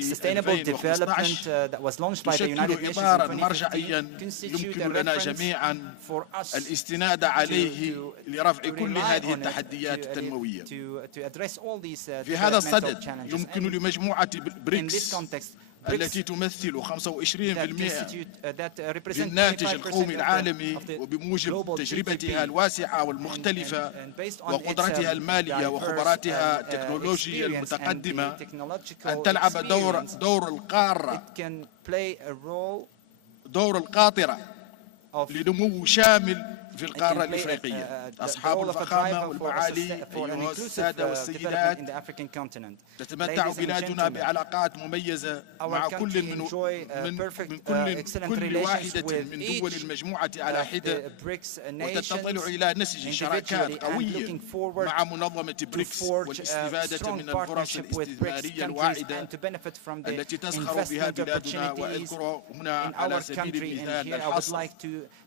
sustainable development that was launched by the United Nations in 2015 constitute a reference for us الاستناد عليه لرفع كل هذه التحديات التنموية. to address all these في هذا developmental الصدد challenges. يمكن لمجموعة In بريكس this context, التي تمثل 25% that represent بالناتج 25% القومي العالمي of the وبموجب global تجربتها GDP الواسعة والمختلفة and based on وقدرتها its المالية diverse وخبراتها التكنولوجية experience and المتقدمة the technological أن تلعب experience, دور القارة it can play a role دور القاطرة لنمو شامل في القارة it can play الإفريقية. the أصحاب role of a الفخامة driver والمعالي for an أيها inclusive السادة development والسيدات in the African continent. تتمتع Ladies and بلادنا gentlemen, بعلاقات مميزة مع our كل country من enjoy excellent كل relations واحدة with من دول each المجموعة على of حدة the BRICS وتتطلع nations إلى نسج شراكات individually and قوية looking forward مع منظمة to بريكس forge a والاستفادة strong من الفرص partnership with BRICS الاستثمارية countries الواعدة and to benefit from the التي تزخر بها investment بلادنا opportunities وأذكر هنا in على our سبيل country. And المثال here I would الحصر like to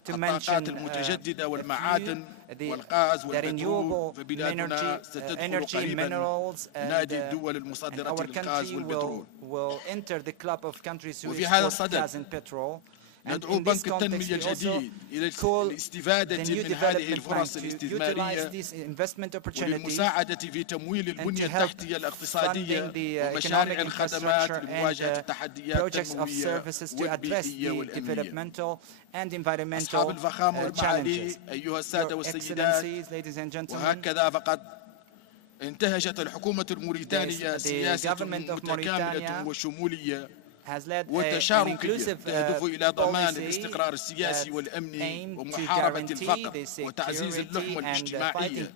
الطاقات mention المتجددة a والمعادن few, والغاز the والبترول renewable فبلادنا ستدخل energy, قريبا minerals, نادي and الدول المصدرة our للغاز country والبترول. will enter the club of countries who وفي هذا export الصدد gas and petrol. ندعو بنك التنمية الجديد إلى الاستفادة من هذه الفرص الاستثمارية وللمساعدة في تمويل البنية التحتية الاقتصادية ومشاريع الخدمات لمواجهة التحديات التنموية والبيئية والأمنية. أصحاب الفخامة والمعالي أيها السادة والسيدات، وهكذا فقد انتهجت الحكومة الموريتانية سياسة متكاملة وشمولية وتشاركية تهدف إلى ضمان الاستقرار السياسي والأمني ومحاربة الفقر وتعزيز اللحمة الاجتماعية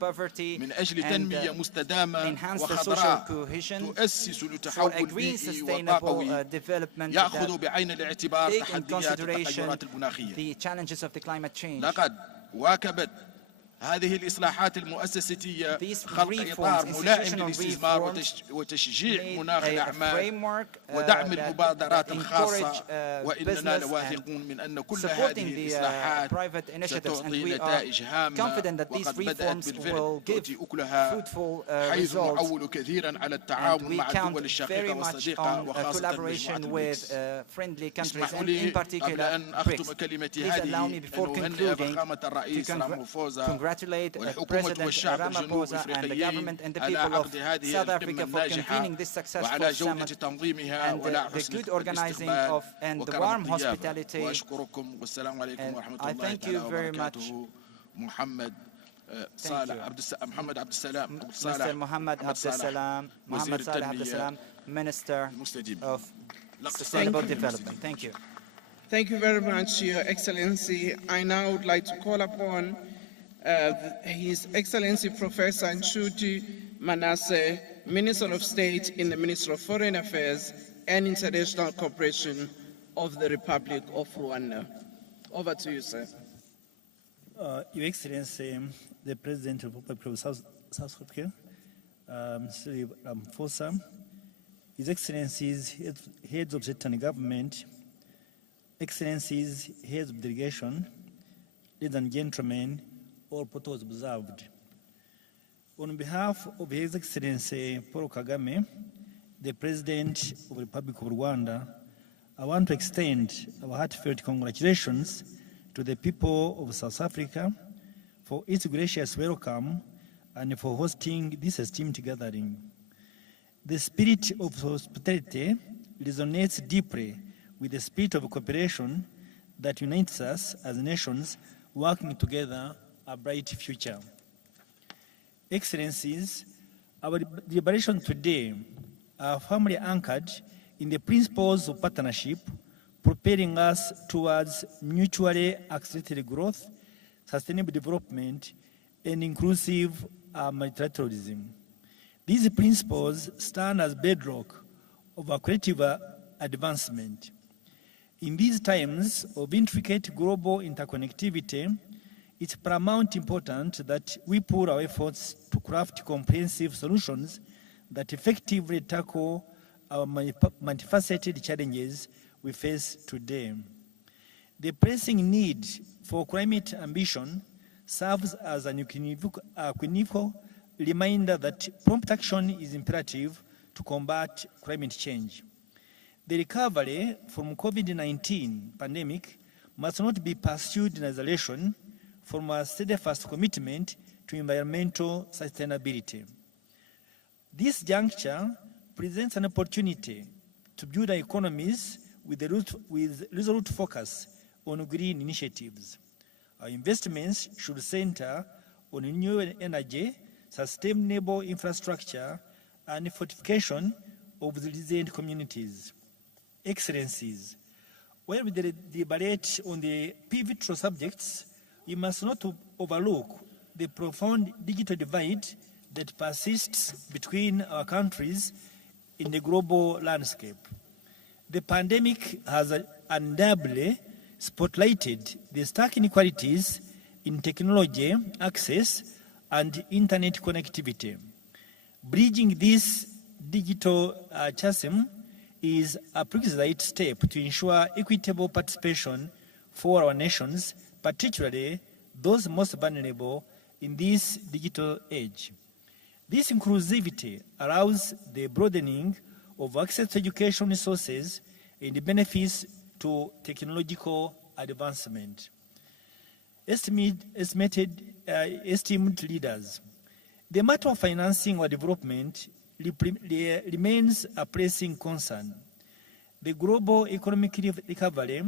من أجل تنمية مستدامة وخضراء تؤسس لتحول بيئي وطاقوي يأخذ بعين الاعتبار تحديات التغيرات المناخية. لقد واكبت هذه الإصلاحات المؤسساتية خلق إطار ملائم للاستثمار وتشجيع مناخ الأعمال ودعم المبادرات الخاصة، وإننا لواثقون من أن كل هذه الإصلاحات ستعطي نتائج هامة وقد بدأت بالفعل تؤتي أكلها، حيث نعول كثيرا على التعاون مع الدول الشقيقة والصديقة وخاصة مجموعة البريكس. اسمحوا لي قبل أن أختم كلمتي هذه أن أهنئ فخامة الرئيس رامافوزا والحكومة والشعب الجنوب الأفريقيين على عقد هذه القمة الناجحة وعلى جودة تنظيمها وعلى حسن الاستقبال وكرم الضيافة. وأشكركم والسلام عليكم ورحمة الله تعالى وبركاته. محمد عبد السلام Minister of Sustainable Development. Thank you. Thank you very much, Your Excellency. I now would like to call upon His Excellency Professor Nshuti Manasseh, Minister of State in the Ministry of Foreign Affairs and International Cooperation of the Republic of Rwanda. Over to you, sir. Your Excellency, the President of the Republic of South Africa, Mr. Ramaphosa, His Excellencies, Heads of State and Government, Excellencies, Heads of Delegation, ladies and gentlemen, all protocols observed. On behalf of His Excellency Paul Kagame, the President of the Republic of Rwanda, I want to extend our heartfelt congratulations to the people of South Africa for its gracious welcome and for hosting this esteemed gathering. The spirit of hospitality resonates deeply with the spirit of cooperation that unites us as nations working together a bright future. Excellencies, our deliberations today are firmly anchored in the principles of partnership, propelling us towards mutually accelerated growth, sustainable development, and inclusive multilateralism. These principles stand as bedrock of our collective advancement. In these times of intricate global interconnectivity, it's paramount important that we put our efforts to craft comprehensive solutions that effectively tackle our multifaceted challenges we face today. The pressing need for climate ambition serves as an unequivocal reminder that prompt action is imperative to combat climate change. The recovery from COVID-19 pandemic must not be pursued in isolation from a steadfast commitment to environmental sustainability. This juncture presents an opportunity to build our economies with resolute focus on green initiatives. Our investments should center on renewable energy, sustainable infrastructure, and fortification of resilient communities. Excellencies, when we deliberate on the pivotal subjects, we must not overlook the profound digital divide that persists between our countries in the global landscape. The pandemic has undoubtedly spotlighted the stark inequalities in technology access and internet connectivity. Bridging this digital chasm is a prerequisite step to ensure equitable participation for our nations, particularly those most vulnerable in this digital age. This inclusivity allows the broadening of access to education resources and benefits to technological advancement. Esteemed leaders, the matter of financing or development remains a pressing concern. The global economic recovery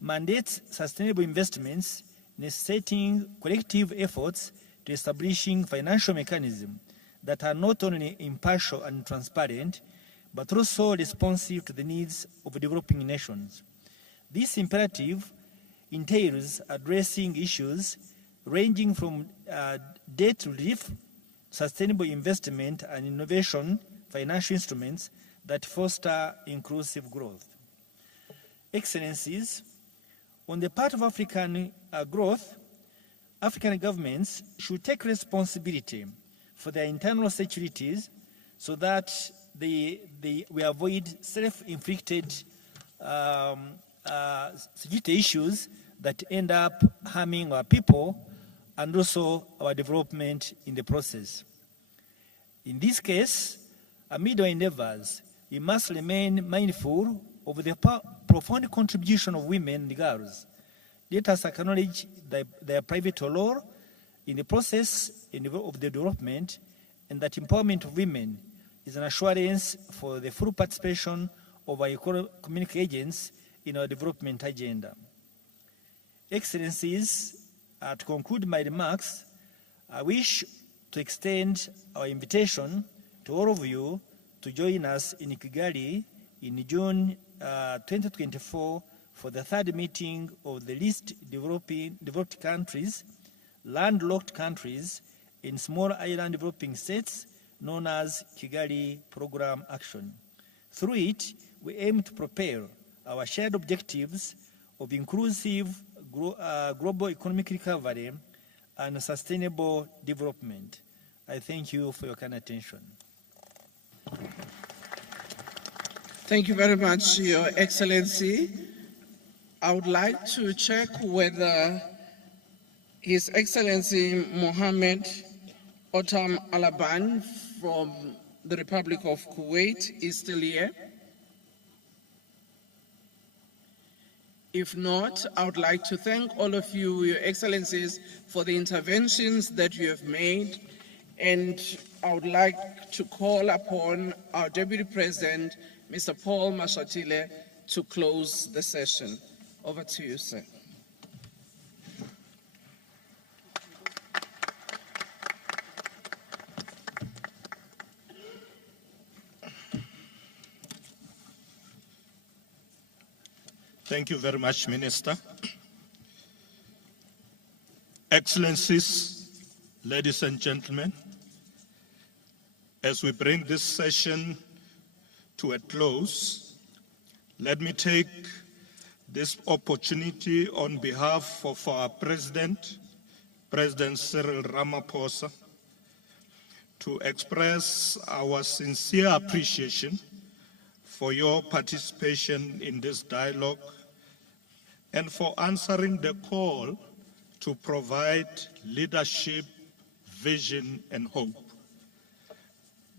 mandates sustainable investments, necessitating collective efforts to establishing financial mechanisms that are not only impartial and transparent, but also responsive to the needs of developing nations. This imperative entails addressing issues ranging from debt relief, sustainable investment and innovation, financial instruments that foster inclusive growth. Excellencies, on the part of African growth, African governments should take responsibility for their internal securities so that we avoid self-inflicted security issues that end up harming our people and also our development in the process. In this case, amid our endeavors, we must remain mindful of the profound contribution of women and girls. Let us acknowledge their pivotal role in the process of the development, and that empowerment of women is an assurance for the full participation of our economic agents in our development agenda. Excellencies, to conclude my remarks, I wish to extend our invitation to all of you to join us in Kigali in June 2024 for the third meeting of the least developed countries, landlocked countries, in small island developing states known as Kigali Program Action. Through it, we aim to propel our shared objectives of inclusive global economic recovery and sustainable development. I thank you for your kind attention. Thank you very much, Your Excellency. I would like to check whether His Excellency Mohammed Otam Alaban from the Republic of Kuwait is still here. If not, I would like to thank all of you, Your Excellencies, for the interventions that you have made, and I would like to call upon our Deputy President, Mr. Paul Mashatile, to close the session. Over to you, sir. Thank you very much, Minister. Excellencies, ladies and gentlemen, as we bring this session to a close, let me take this opportunity on behalf of our President, President Cyril Ramaphosa, to express our sincere appreciation for your participation in this dialogue and for answering the call to provide leadership, vision, and hope.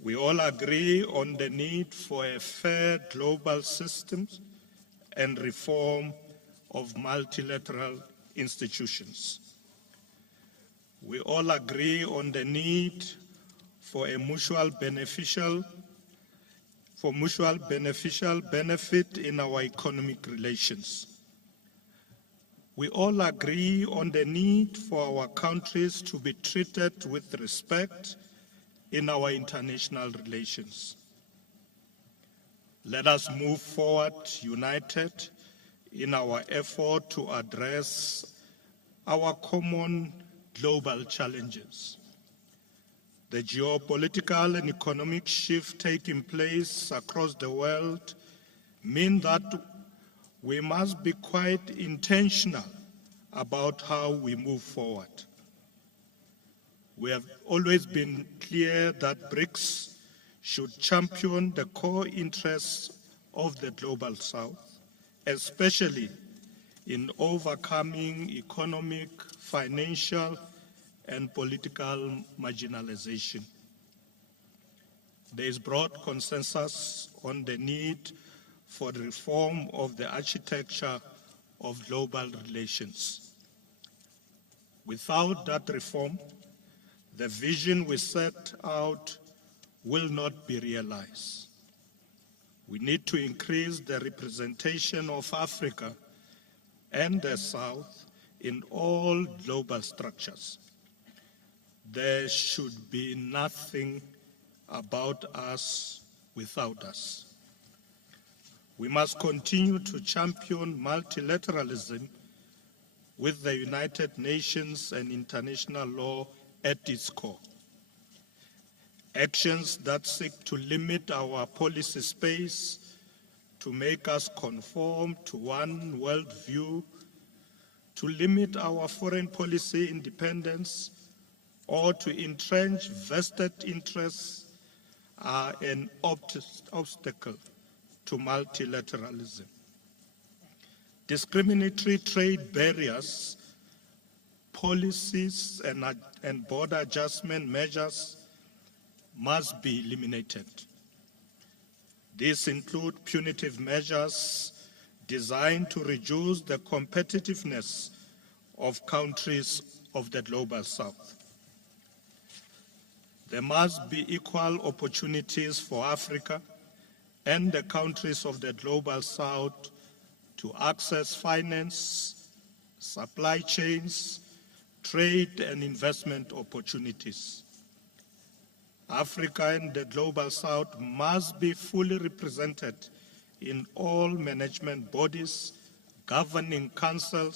We all agree on the need for a fair global system and reform of multilateral institutions. We all agree on the need for a mutual beneficial benefit in our economic relations. We all agree on the need for our countries to be treated with respect in our international relations. Let us move forward united in our effort to address our common global challenges. The geopolitical and economic shift taking place across the world mean that we must be quite intentional about how we move forward. We have always been clear that BRICS should champion the core interests of the Global South, especially in overcoming economic, financial, and political marginalization. There is broad consensus on the need for the reform of the architecture of global relations. Without that reform, the vision we set out will not be realized. We need to increase the representation of Africa and the South in all global structures. There should be nothing about us without us. We must continue to champion multilateralism with the United Nations and international law at its core. Actions that seek to limit our policy space, to make us conform to one worldview, to limit our foreign policy independence, or to entrench vested interests are an obstacle to multilateralism. Discriminatory trade barriers, policies, and border adjustment measures must be eliminated. These include punitive measures designed to reduce the competitiveness of countries of the Global South. There must be equal opportunities for Africa and the countries of the Global South to access finance, supply chains, trade and investment opportunities. Africa and the Global South must be fully represented in all management bodies, governing councils,